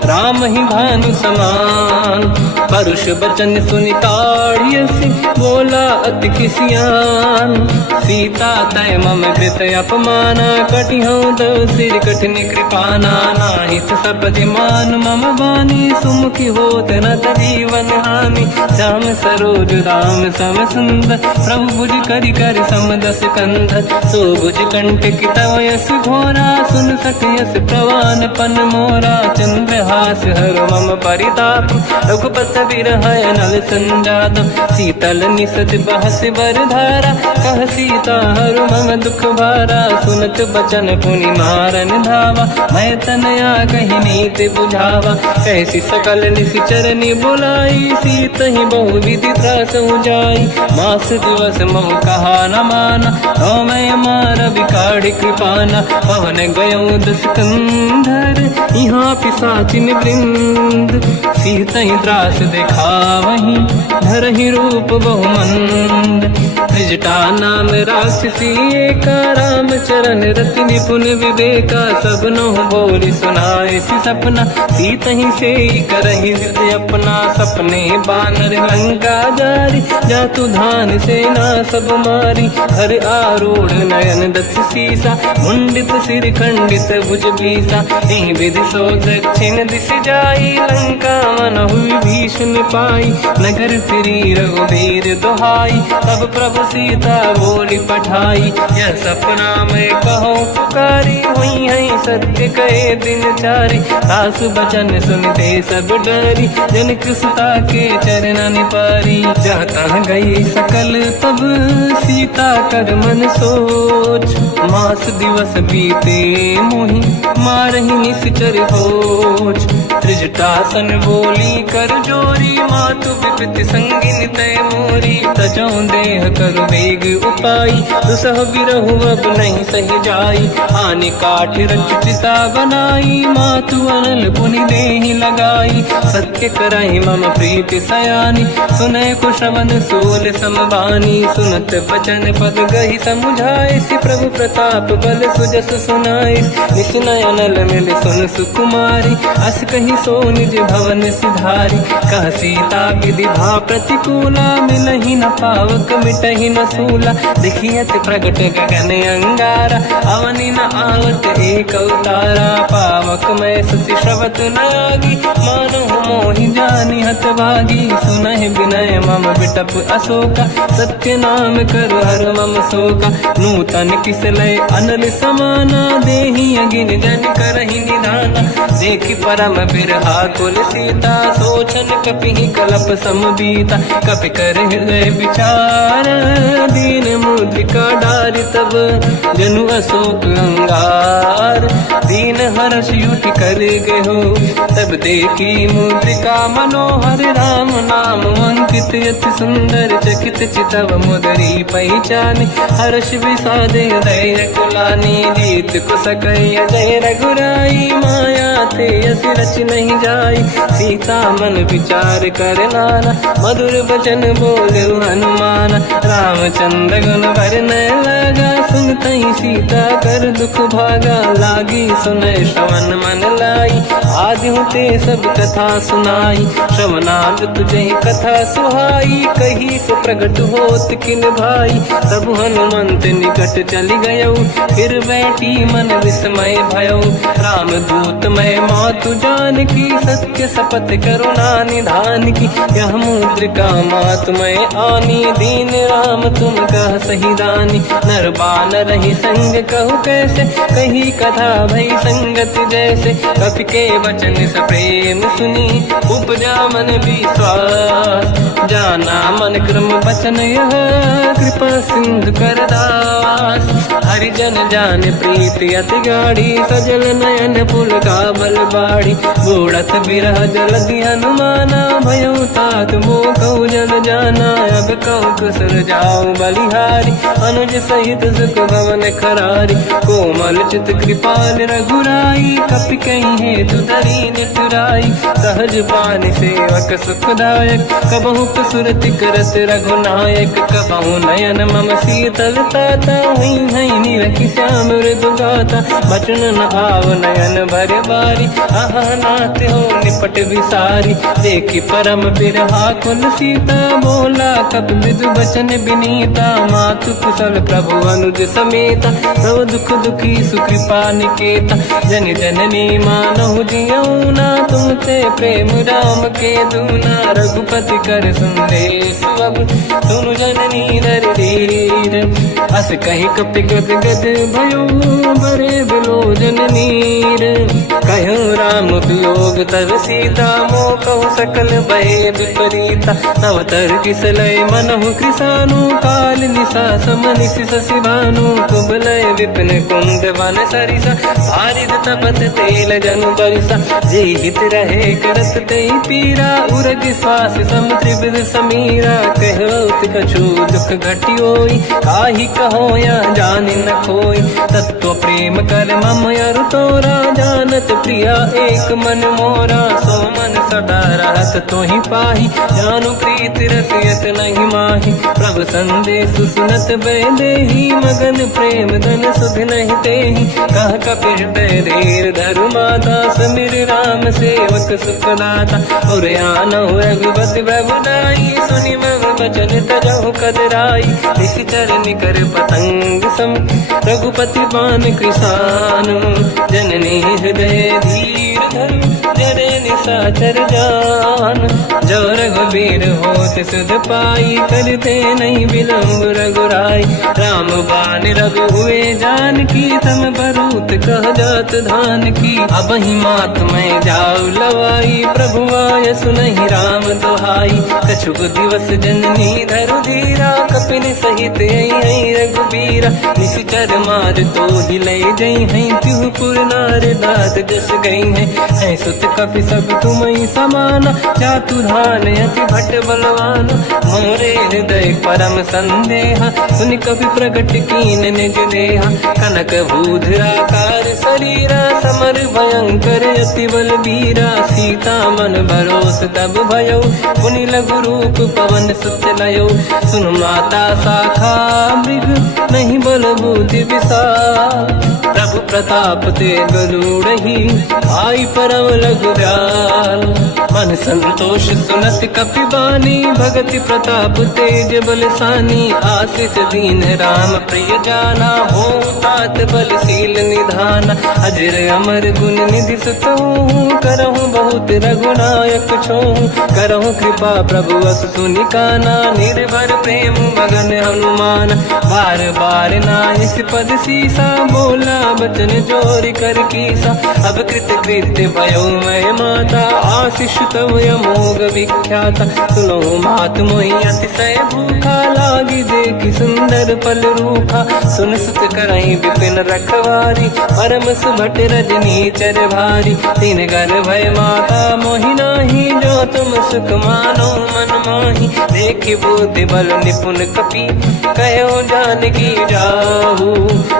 राम ही भानु समान। परुष बचन सुनि ताड़ियसि, बोला अति किसियान। सीता तय मम कृत अपमाना, कटिहउँ दो सिर कठिन कृपाना। नाहित सपदि मान मम बानी, सुमुखि होत न जीवन हानि। श्याम सरोज राम सम सुंदर, प्रभु भुज करि कर सम दस कंधर। सो भुज कंटक तव यस घोरा, सुन सक यस प्रवान पन मोरा। चंद्रहास हर मम परिताप, रघुपत बिरहय नल संजात। शीतल निसत बहस बरधारा, कह सीता हर मम दुख भारा। सुनत बचन पुनि मारन धावा, मैं तनया कहि नीति बुझावा। कैसी सकल निश्चरनि बुलाई, सीतहि बहु विधि त्रास जाई। मास दिवस मोह कहा न माना, तो मैं मार बिकाढ़ कृपाना। पवन गयो दस कंधर, यहाँ पिशाचिन वृंद। सीतहि त्रास देखावहीं, धरहि रूप बहुमंद। त्रिजटा नाम राक्षसी एका, राम चरण रति निपुण विवेका। सबनो बोली सुनाए सि सपना, सीतहि से करहि हित अपना। सपने बानर लंका जारी, जातु धान सेना सब मारी। हर आरूढ़ नयन दस सीसा, मुंडित सिर खंडित भुज बीसा। एहि विधि सो दक्षिण दिश जाई, लंका मनहु भीषण पाई। नगर फिरी रघुवीर दुहाई, तब प्रभु सीता बोली पठाई। यह सपना मैं कहूँ पुकारी, हुई है सत्य कहे दिन चारी। सास बचन सुनते सब डरी, जनक सुता के चरण पारी। जाता गई सकल तब सीता कर मन सोच, मास दिवस बीते मोहि मारहि निश्चर होच। त्रिजटासन बोली कर जोरी, मातु विपति संगिन तय मोरी। तजौ देह कर वेग उपाई, दुसह बिरहु अब नहीं सही जाई। आनि काठ रचिता बनाई, मातु अनल पुनि देहि लगाई। सत्य करहि मम प्रीति सयानी, सुनय को श्रवण सूल समबानी। सुनत बचन पद गहि समुझाए, सि प्रभु प्रताप बल सुजस सुनाई। निस नयनल मिल सुन सुकुमारी, अस कहि सो निज भवन सिधारी। कह सीता विधि भा प्रतिकूला, मिलहि न पावक मिटहि न सूला। देखियत प्रगट गगन अंगारा, अवनि न आवत एक अवतारा। पावक मैं ससि श्रवत न आगी, मानहु मोहि जानि हत भागी। सुनहि विनय मम बिटप अशोका, सत्य नाम कर हर मम शोका। नूतन किस लय अनल समाना, देहि अगिन जन करहि निधाना। देखि परम बिरहा कुल सीता, सोचन कपि कलप समबीता। कपि कर हृदय विचार, दीन मुद्रिका डारि तब जनु अशोक अंगार। दीन हर्ष युट कर गयो, तब देखी मुद्रिका मनोहर। राम नाम अंकित अति सुंदर, चकित चितव मुदरी पहचान। हर्ष विषाद हृदय कुलानी, जीत को सकय जय रघुराई। माया थे यस रच नहीं जाई, सीता मन विचार कर नाना। मधुर बचन बोले हनुमान, रामचंद्र गुण वरन लगा। सुनतहि सीता कर दुख भागा, लागी सुनय श्रवण मन लाई। आदि होते सब कथा सुनाई, श्रवणांग तुझे कथा सुहाई। कही से प्रगट होत किन भाई, तब हनुमंत निकट चली गयो। फिर बैठी मन विस्मय भयो, राम दूत मैं मातु जान की। सत्य शपथ करुणा निधान की, यह मुद्रिका मातु मैं आनी। दीन राम तुम कह सही दानी, नर बानर ही संग कहु कैसे। कही कथा भई संगति जैसे, कपि के वचन स प्रेम सुनी। उपजा मन विश्वास, जाना मन क्रम वचन यह। कृपा सिंधु कर दास, हरिजन जान प्रीति अति गाढ़ी। सजल नयन पुल का बल बाड़ी, बूढ़त बिरह जलधि हनुमाना। भयो तात मोह जल जाना, अब कहु कुशल जाओ बलिहारी। अनुज सहित सुख भवन खरारी, कोमल चित कृपाल रघुराई। कपि कहीं हेतु धरी निठुराई, सहज बानी सेवक सुखदायक। कबहु सुरति करत रघुनायक, कबहु नयन मम शीतल ताता। हुई हई निरखि श्याम मृदु गाता, बचन न आव नयन भर बारी। आहा नाथ हो निपट विसारी, देखी परम बिरहा कुल सीता। बोला कपि विदु बचन बिनीता, मातु कुशल प्रभु अनुज समेता। सब दुख दुखी सुकृपा निकेता, जन जननी मानहु जियौना। तुमसे प्रेम राम के दूना, रघुपति कर संदेश अब सुनु जननी नर धीर। अस कहि कपि गद गद भयो, बरे बिलोचन नीर। कहो राम वियोग तब सीता, मोह कहु सकल भय विपरीता। नव तर किसलय मनहु कृसानु, काल निशा समनिश शशि भानु। कुबलय विपिन कुंद वन सरिसा, भारिद तपत तेल जनु बरिसा। जे हित रहे करत ते पीरा, उरग श्वास सम त्रिविध समीरा। कहत कछु दुख घटियोई, काहि कहो या जानि न खोई। तत्व प्रेम कर मम अरु तोरा, जानत प्रिया एक मन मोरा। सो मन सदा रहत तोहि पाहि, जानु प्रीति रसियत नहीं माहि। प्रभु संदेश सुनत बैदेहि, मगन प्रेम धन सुध नहीं तेहि। कह कपि हृदय धीर धरु माता, समिर राम सेवक सुखदाता। और आनहु रघुपति प्रभु नाई, सुनि मम वचन तजहु कदराई। निश्चर निकर पतंग सम, रघुपति बान कृसानु। जननी हृदय धीर धरु, जरे निशाचर जान। जो रघुबीर होत सुध पाई, करते नहीं विलम्ब रघुराई। राम बान रघु हुए जानकी, तम बरूत कह जात धान की। अब ही मात मैं जाऊ लवाई, प्रभु आय सुनहि राम दोहाई। कछुक दिवस जननी धरु धीरा, कपिन सहित आई रघुबीरा। निश्चर मार तो हिलई जई हैं, तिहु पुर नार दात जस गई हैं। सुत कपि सब तुमहि समाना, जातु धान अति भट बलवाना। मोरे हृदय परम संदेहा, सुनि कपि प्रगट कीन निज देहा। कनक भूधराकार शरीरा, समर भयंकर अति बलबीरा। सीता मन भरोस तब भयो, पुनि लघु रूप पवन सुत लयो। सुन माता शाखा मृग, नहीं बल बुद्धि विशाल। प्रभु प्रताप ते गरुड़हि, आई परम लघुराल। मन संतोष सुनत कपि बानी, भगति प्रताप तेज बलसानी। आशीष दीन राम प्रिय जाना, हो तात बलशील निधाना। अजर अमर गुण निधि सुतहु, करहु बहुत रघुनायक छोहु। करहु कृपा प्रभु अस सुनि काना, निर्भर प्रेम मगन हनुमान। बार बार नायस पद सीसा, बोला बचन जोरि कर कीसा। अब कृत कृत्य भयो मैं माता, आशीष तव अमोघ विख्याता। सुनो मात मोहि अतिशय भूखा, लागी देखि सुंदर फल रूखा। सुन सुत करहि विपिन रखवारी, परम सुभट रजनी चर भारी। तीन घर भय माता मोहि नाही, जो तुम सुख मानो मन माही। देखि बुद्धि बल निपुण कपि, कहो जानकी जाहु।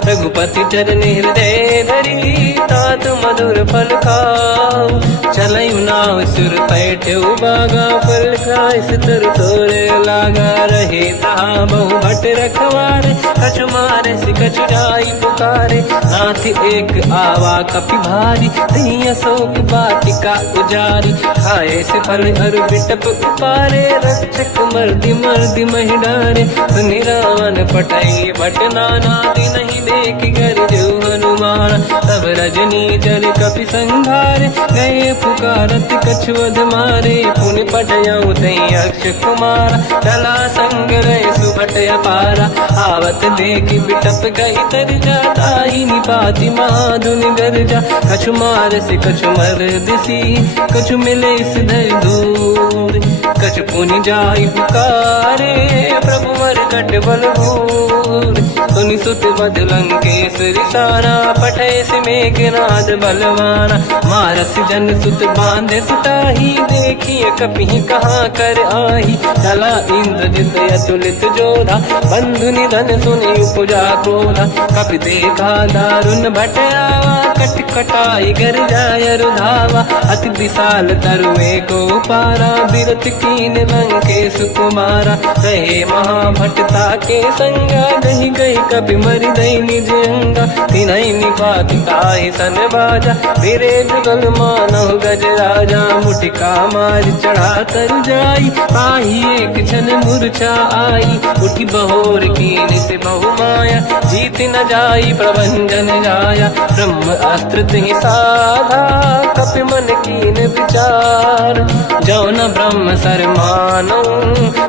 रघुपति चरण हृदय धरी, तात मधुर फल खाऊ। चलयु नाव सुर पैठ्यु बागा, फल खाइस तर तोरे लागा। रहे तहाँ बहु भट रखवारे, कछु मारे से कछु जाई पुकारे। नाथ एक आवा कपि भारी, दही अशोक बाटिका उजारी। खाए से फल अरु बिटप उपारे, रक्षक मर्दि मर्दि महि डारे। सुनि रावण पटई भट नाना, नहीं देख कर जो हनुमान। तब रजनी जल कपि संघारे, गए पुकारत कछु वध मारे। पुनि पटयऊ तई अक्ष कुमारा, चला संग रहे सुभट अपारा। आवत देख बिटप गई तर जाता, ही निपाति महाधुन गर्जा। कछु मार से कछु मर दिसी, कछु मिले इस धर दूर। कछु पुनि जाई पुकारे, प्रभु मरकट बलभूर। सुनि सुत बद लंकेश्वरी सारा, पठे से मेघनाद बलवाना। मारस जन सुत बांधे सुताही, देखिए कपि कहाँ कर आही। चला इंद्रजित अतुलित जोधा, बंधु निधन सुनि उपजा क्रोधा। कपि देखा दारुण भट आवा, कट कटाई गर जाय रुधावा। अति विशाल तरुए को पारा, बिरत कीन लंकेश कुमारा। रहे महाभटता के संगा, दही गई कपि मरि दई निज अंगा। तिनहि निपात ताहि सन बाजा, फिरे जुगल मानव गज राजा। मुटिका मार चढ़ा तर जाई, ताहि एक क्षण मूर्छा आई। उठी बहोर कीन से बहु माया, जीत न जाई प्रभंजन जाया। ब्रह्म अस्त्र तिहि साधा, कपि मन कीन विचार। जो न ब्रह्म सर मानो,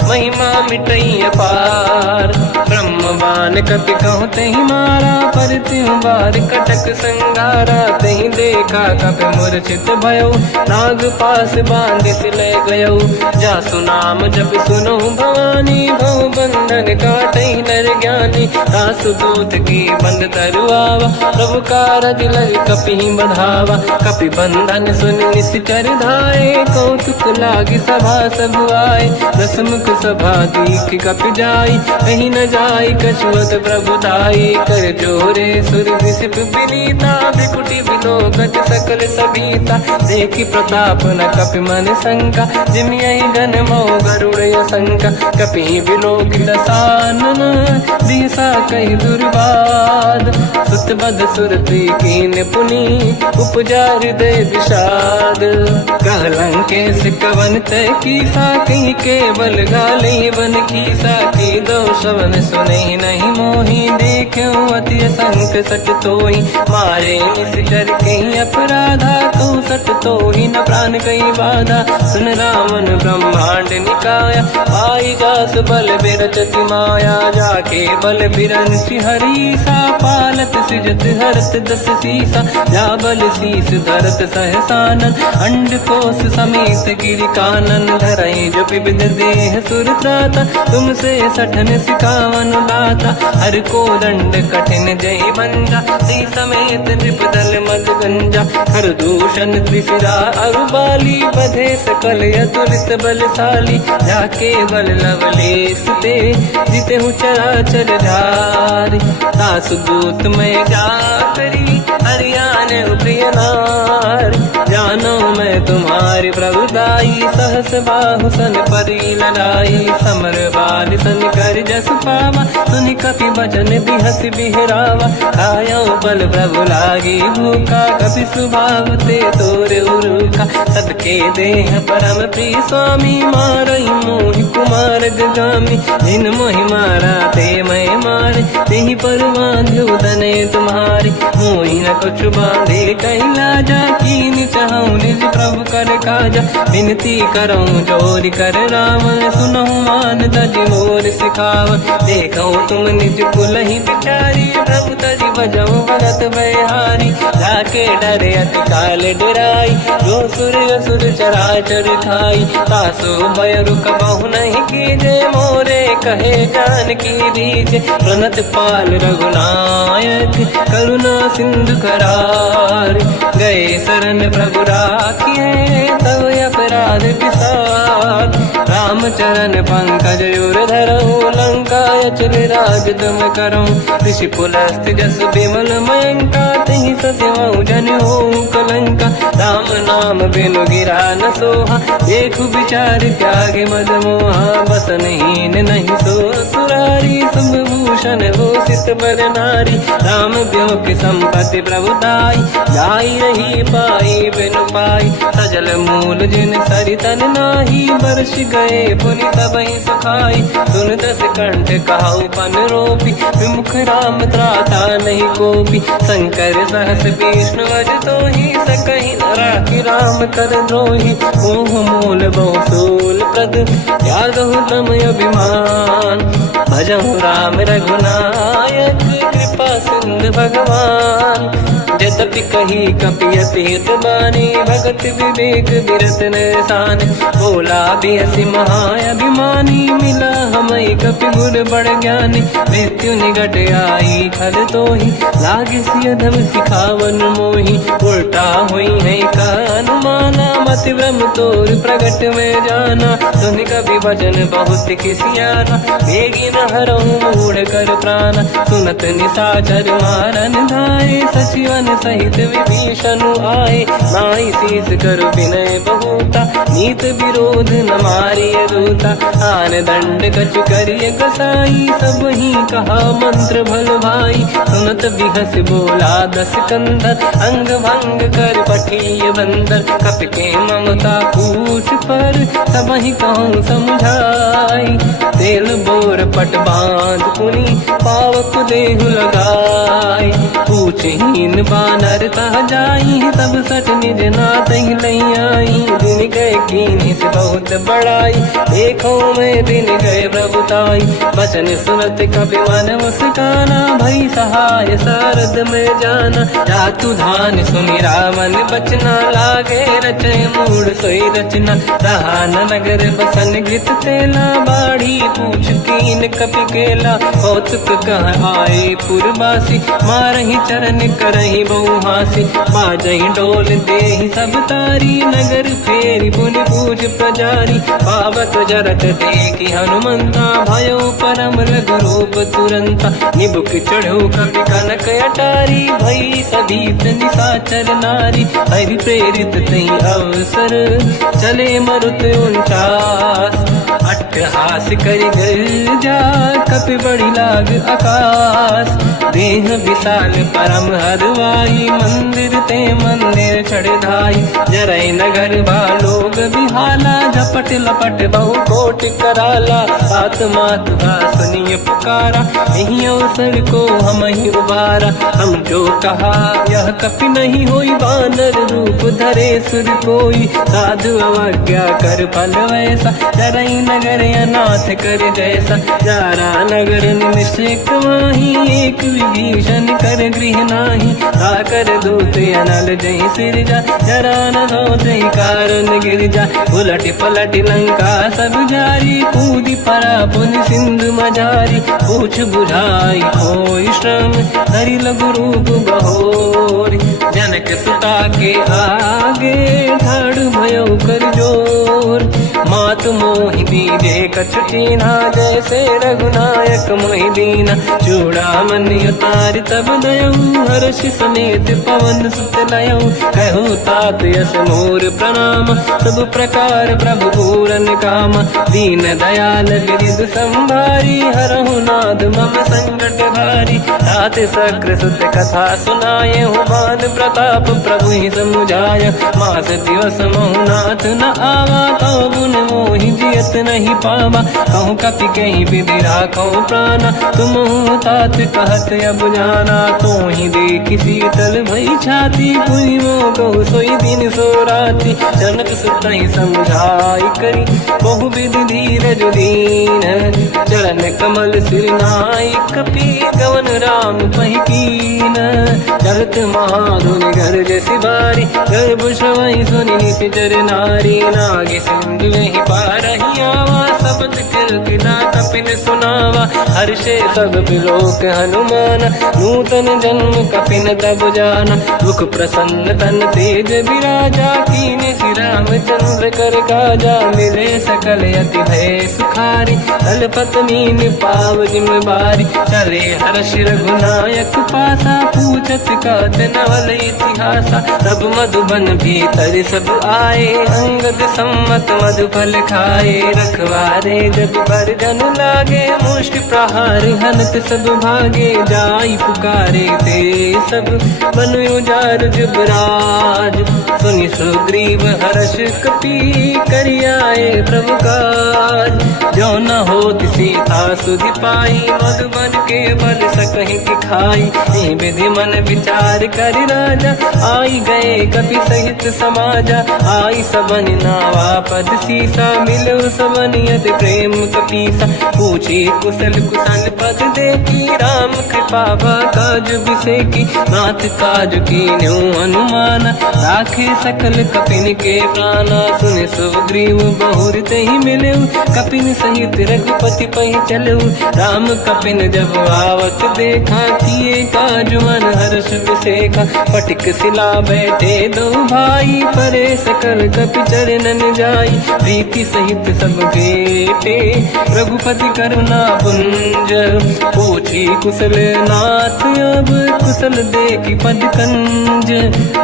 महिमा मिटई अपार। ब्रह्म बान कपि कहु तहि मारा, पर त्यों बार कटक संगारा। तहि देखा कपि मूर्छित भयउ, नाग पास बांधिस ले गयउ। जासु नाम जप सुनो भवानी, भव बंधन काटई नर ज्ञानी। दासु दूत की बंद तरुआवा, प्रभु कारज लग कपि बधावा। कपि बंधन सुनि निश्चर धाये, कौतुक लागी सभा सब आए। दसमुख सभा दीख कपि जाई, कहीं न जाई कछुअत प्रभु दाई। कर जोरे सुर विसिप विनीता, बिकुटी बिलोकत सकल सबीता। देखि प्रताप न कपि मन शंका, जिमियहि जन मोह गरुड़ शंका। कपि बिलोक दसानन, दिशा कहि दुर्बाद। सुत बद सुरति कीन पुनि, उपजा हृदय विषाद। कह लंकेश कवन तय कीसा, कहीं केवल गाली बन कीसा। की दो शवन सुनहि नहीं मोहि, देखऊं अति संक सट तोहि। मारे निश्चर कहीं अपराधा, तो सट तोहि न प्राण कहीं बाधा। सुन रावण ब्रह्मांड निकाया, पाई जास बल बिरचति माया। जाके बल बिरंचि हरीसा, पालत सृजत हरत दस सीसा। जा बल शीस धरत सहसानन, अंड कोश समेत गिरि कानन। धरई जो विविध देह सुर त्राता, तुमसे सठन सिखावन दाता। हर को दंड कठिन जय बंजा, सी समेत नृपदल मद गंजा। हर दूषण त्रिशिरा अरुबाली, बधे सकल अतुलित बलशाली। जाके बल लवलेश ते, जितेहु चराचर धारी। दासु दूत में जा करी, हरियाण प्रिय नार। जानो मैं तुम्हारी प्रभुदाई, सहस बाहु सन परी लड़ाई। समर बाल सन कर जस पावा, सुनि कपि बचन बिहस बिहरावा। खायो बल प्रभु लागी भूखा, कपि स्वभाव ते तोरे उरुखा। सबके देह परम प्रिय स्वामी, मारई मोहि कुमार गगामी। जिन मोहि मारा ते मैं मारे, तेहि पर बांधु तने तुम्हारी। मोहि न कुछ बांधे कहीं लाजा, कीन चाहूं निज प्रभु कर काजा। विनती करऊं जोरि कर रावण, सुनहु मान तज मोर सिखावन। देखऊं तुम निज कुलहि बिचारी, प्रभु तज बजऊं भरत बलिहारी। जाके डरे अति काल डराई, जो सुर असुर चराचर खाई। तासु भय रुक बहु नहीं कीजे, मोरे कहे जानकी दीजे। प्रणत पाल रघुनायक, करुणा सिंधु करार। गए शरण प्रभु राखिए, तव अपराध विसार। रामचरण पंकज उर धरऊं, लंका अचल राज तुम करऊं। ऋषि पुलस्त्य जस विमल मयंका, तहि सत्यमौ जन होऊं बिनु गिरा न सोहा, देखु विचार त्यागे मद मोहा, बसनहीन नहीं सो सुरारी, शुभ भूषण भूषित बर नारी, राम ब्यों की संपत्ति प्रभुताई, जाई रही पाई बिनु पाई, सजल मूल जिन सरितन नाही, बरस गए पुनि तबहि सुखाई, सुन दस कंठ कहाऊ पन रोपी, विमुख राम त्राता नहीं कोपी, शंकर सहस विष्णु अज तोहि, सकहि न राखि राम कर द्रोही, मोह मूल बहु सूल प्रद, त्यागहु तम अभिमान, भजहु राम रघुनायक, कृपा सिंधु भगवान, यद्यपि कही कपियति हित बानी, भगत विवेक बिरत निशान, बोला बिहसि महाअभिमानी, मिला हमई कपि गुर बड़ ज्ञानी, मृत्यु निकट आई खल तोहि, लागे सियधम सिखावन मोहि, उल्टा हुई है का अनुमाना, मति ब्रह्म तोर प्रगट में जाना, सुनि कपि वचन बहुत किसियाना, बेगी न हरहु मूढ़ कर प्राण, सुनत निशाचर मारन धाये, सचिवन सहित विभीषण आए, नाई शीस कर विनय बहुता, नीत विरोध न मारिय दूता, आन दंड कछु करिय कसाई, सब ही कहा मंत्र भल भाई, सुनत बिहस बोला दस कंधर, अंग भंग कर पठिय बंदर, कपि के ममता पूछ पर, सब ही कहूँ समझाई, तेल बोर पट बांध पुनि, पावक देहु लगाई, पूछहीन बानर तह जाई, तब सट निज नाथ ही लई आई, दिन गए कीन्ही से बहुत बड़ाई, देखो मैं दिन गए प्रभुताई, बचन सुनत कपि मन मुस्काना, भई सहाय सारद में जाना, जातु धान सुमिरा मन बचना, लागे रचय मूढ़ सोई रचना, रहा न नगर बसन घृत तेला, बाढ़ी पूछ कीन कपि केला, कौतुक कह आए पुरवासी, मारहि चरण करहि बहुहासी, बाजहि डोल देहि सब तारी, नगर फेरी पुनि पूज प्रजारी, पावक जरत देखि हनुमंता, भयो परम रघुरूप तुरंता, निबुक चढ़ो कपि कनक अटारी, भई सभीत निशाचर नारी, हरि प्रेरित तहि अवसर, चले मरुत 49, अट्टहास करि गर्जा, कपि बड़ी लाग आकाश, देह विशाल परम हरवाई, मंदिर ते मंदिर चढ़ धाई, जरई नगर बालोग बिहाला, झपट लपट बहु कोट कराला, बात मात सुनिय पुकारा, यही अवसर को हम ही उबारा, हम जो कहा यह कपि नहीं होई, बानर रूप धरे सुर कोई, साधु अवज्ञा कर फल वैसा, जरई नगर अनाथ कर जैसा, जारा नगर निमिषेक माही, एक विभीषण कर गृह नाही, आकर दूत अनल जय सिरजा, जरा न सोचहि कारण गिरजा, उलट पलट लंका सब जारी, कूदी परा पुनि सिंधु मजारी, पूछ बुझाई कोई श्रम, धरि लघु रूप बहोरी, जनक सुता के आगे, ठाड़ भयो कर जोर, मात मोहि दीजे कछु कीन्हा, जैसे रघुनायक मोहि दीना, चूड़ामणि उतार तब दयऊ, हर्ष समेत पवन सुत लयऊ, कहु तात यस मोर प्रणाम, सब प्रकार प्रभु पूरन काम, दीन दयाल गिरिध संभारी, हरहु नाद मम संकट भारी, तात सक्र सुत कथा सुनाए, बान प्रताप प्रभु ही समुझाय, मास दिवस महु नाथ न आवा, तो गुण मोहि जियत नहीं पावा, कहूँ कपि कहीं विधि राखो प्राणा, तुम तात कहत अब जाना, तो ही देखि शीतल भई छाती, पुनि मोह कहु सोई दिन सो राति, जनक सुत ही समझाई करी, बहु विधि धीरज दीन, चरण कमल सिर नाई, कपि गवन राम पहि कीन, चलत महाधुनि गर्ज सिबारी, गर्भ श्रवहि सुनि निशिचर नारी, नागे सिंधु नहीं पारहि आवा, शब्द कीर्तिना कपिन सुनावा, हर्षे सब बिलोक हनुमाना, नूतन जन्म कपिन तब जाना, मुख प्रसन्न तन तेज विराजा, कीने श्री रामचंद्र कर काजा, मिले सकल अति भय सुखारी, तलपत मीन पाव जिम्मेवारी, चले हर्ष रघुनायक पासा, पूछत कात नवल इतिहासा, तब मधुबन भीतर सब आए, अंगद सम्मत मधुफल खाए, रखवारे जब पर जन लागे, मुष्टि प्रहार हनत सब भागे, जाई पुकारे ते सब बन उजार जुबराज, सुनि सुग्रीव हर्ष कपि करियाए प्रभु काज, जो न होत सीता सुधि पाई, मधुबन के बल सकहि के खाई, विधि मन विचार कर राजा, आई गए कपि सहित समाजा, आई सबन नावा पद सीसा, मिलो सबन यदि प्रेम कपीसा, पूछी कुशल कुशल पद देखी, राम कृपा काज बिसेकी, नाथ काज की न्यू अनुमान, राखे सकल कपिन के प्राणा, सुने सुग्रीव बहुर ते ही मिले, कपिन सहित रघुपति पहि चलऊ, राम कपिन जब आवत देखा, किए काज मन हर्ष बिसेखा, पटिक सिला बैठे दो भाई, परे सकल कपि चरणन जाई, प्रीति सहित सब बेटे, रघुपति करुणा पुंज, पूछी कुशल नाथ अब कुशल देखी पद कंज,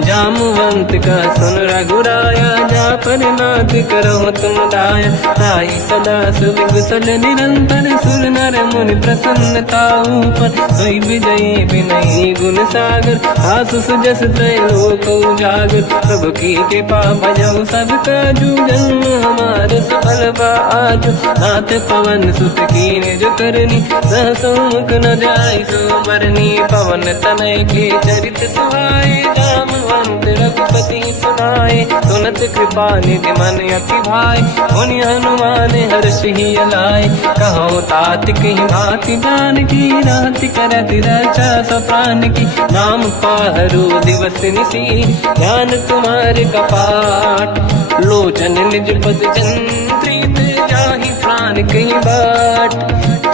जामवंत का सुन रघुराया, जा पर नाथ करहु तुम दाया, ताई सदा सुख कुशल निरंतर, सुर नर मुनि प्रसन्नता ऊपर, सोई विजयी विनयी गुण सागर, आसु सुजस त्रैलोक उजागर, प्रभु की कृपा भजऊ सब काजू, जन्म हमार सफल बा आज, नाथ पवन सुत की निज करनी, सहसो मुख न जाय सो मरनी, पवन तनय के चरित सुहाए, जामवंत रघुपति सुनाए, सुनत कृपा निधि मन अति भाई, मुनि हनुमान हर्ष ही अलाए, कहो तात कहीं भांति जान की, राति करत रक्षा सप्रान की, नाम पाहरु दिवस निसी, ध्यान तुम्हारे कपाट, लोचन निज पद चंद्रित, जाहि प्राण कहीं बाट,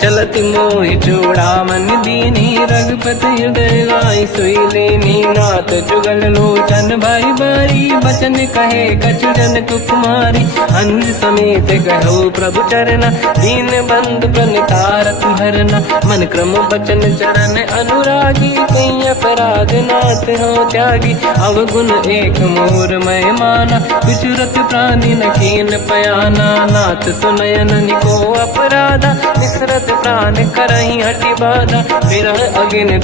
चलत मोहि चूड़ामन दीनी, रघुपति हृदय गाय सोई लेनी, नाथ जुगल लोचन भाई बारी, बचन कहे कछु जन कुमारी, अंज समेत गहो प्रभु चरना, दीन बंधु प्रणितारत हरना, मन क्रम बचन चरण अनुरागी, कहीं अपराध नाथ हो त्यागी, अवगुण एक मोर मैं माना, विचुरत प्राणी न कीन पयाना, नाथ सुनयन निको अपराधा, निसरत प्राण करहि हटि बाधा, विरह अगिन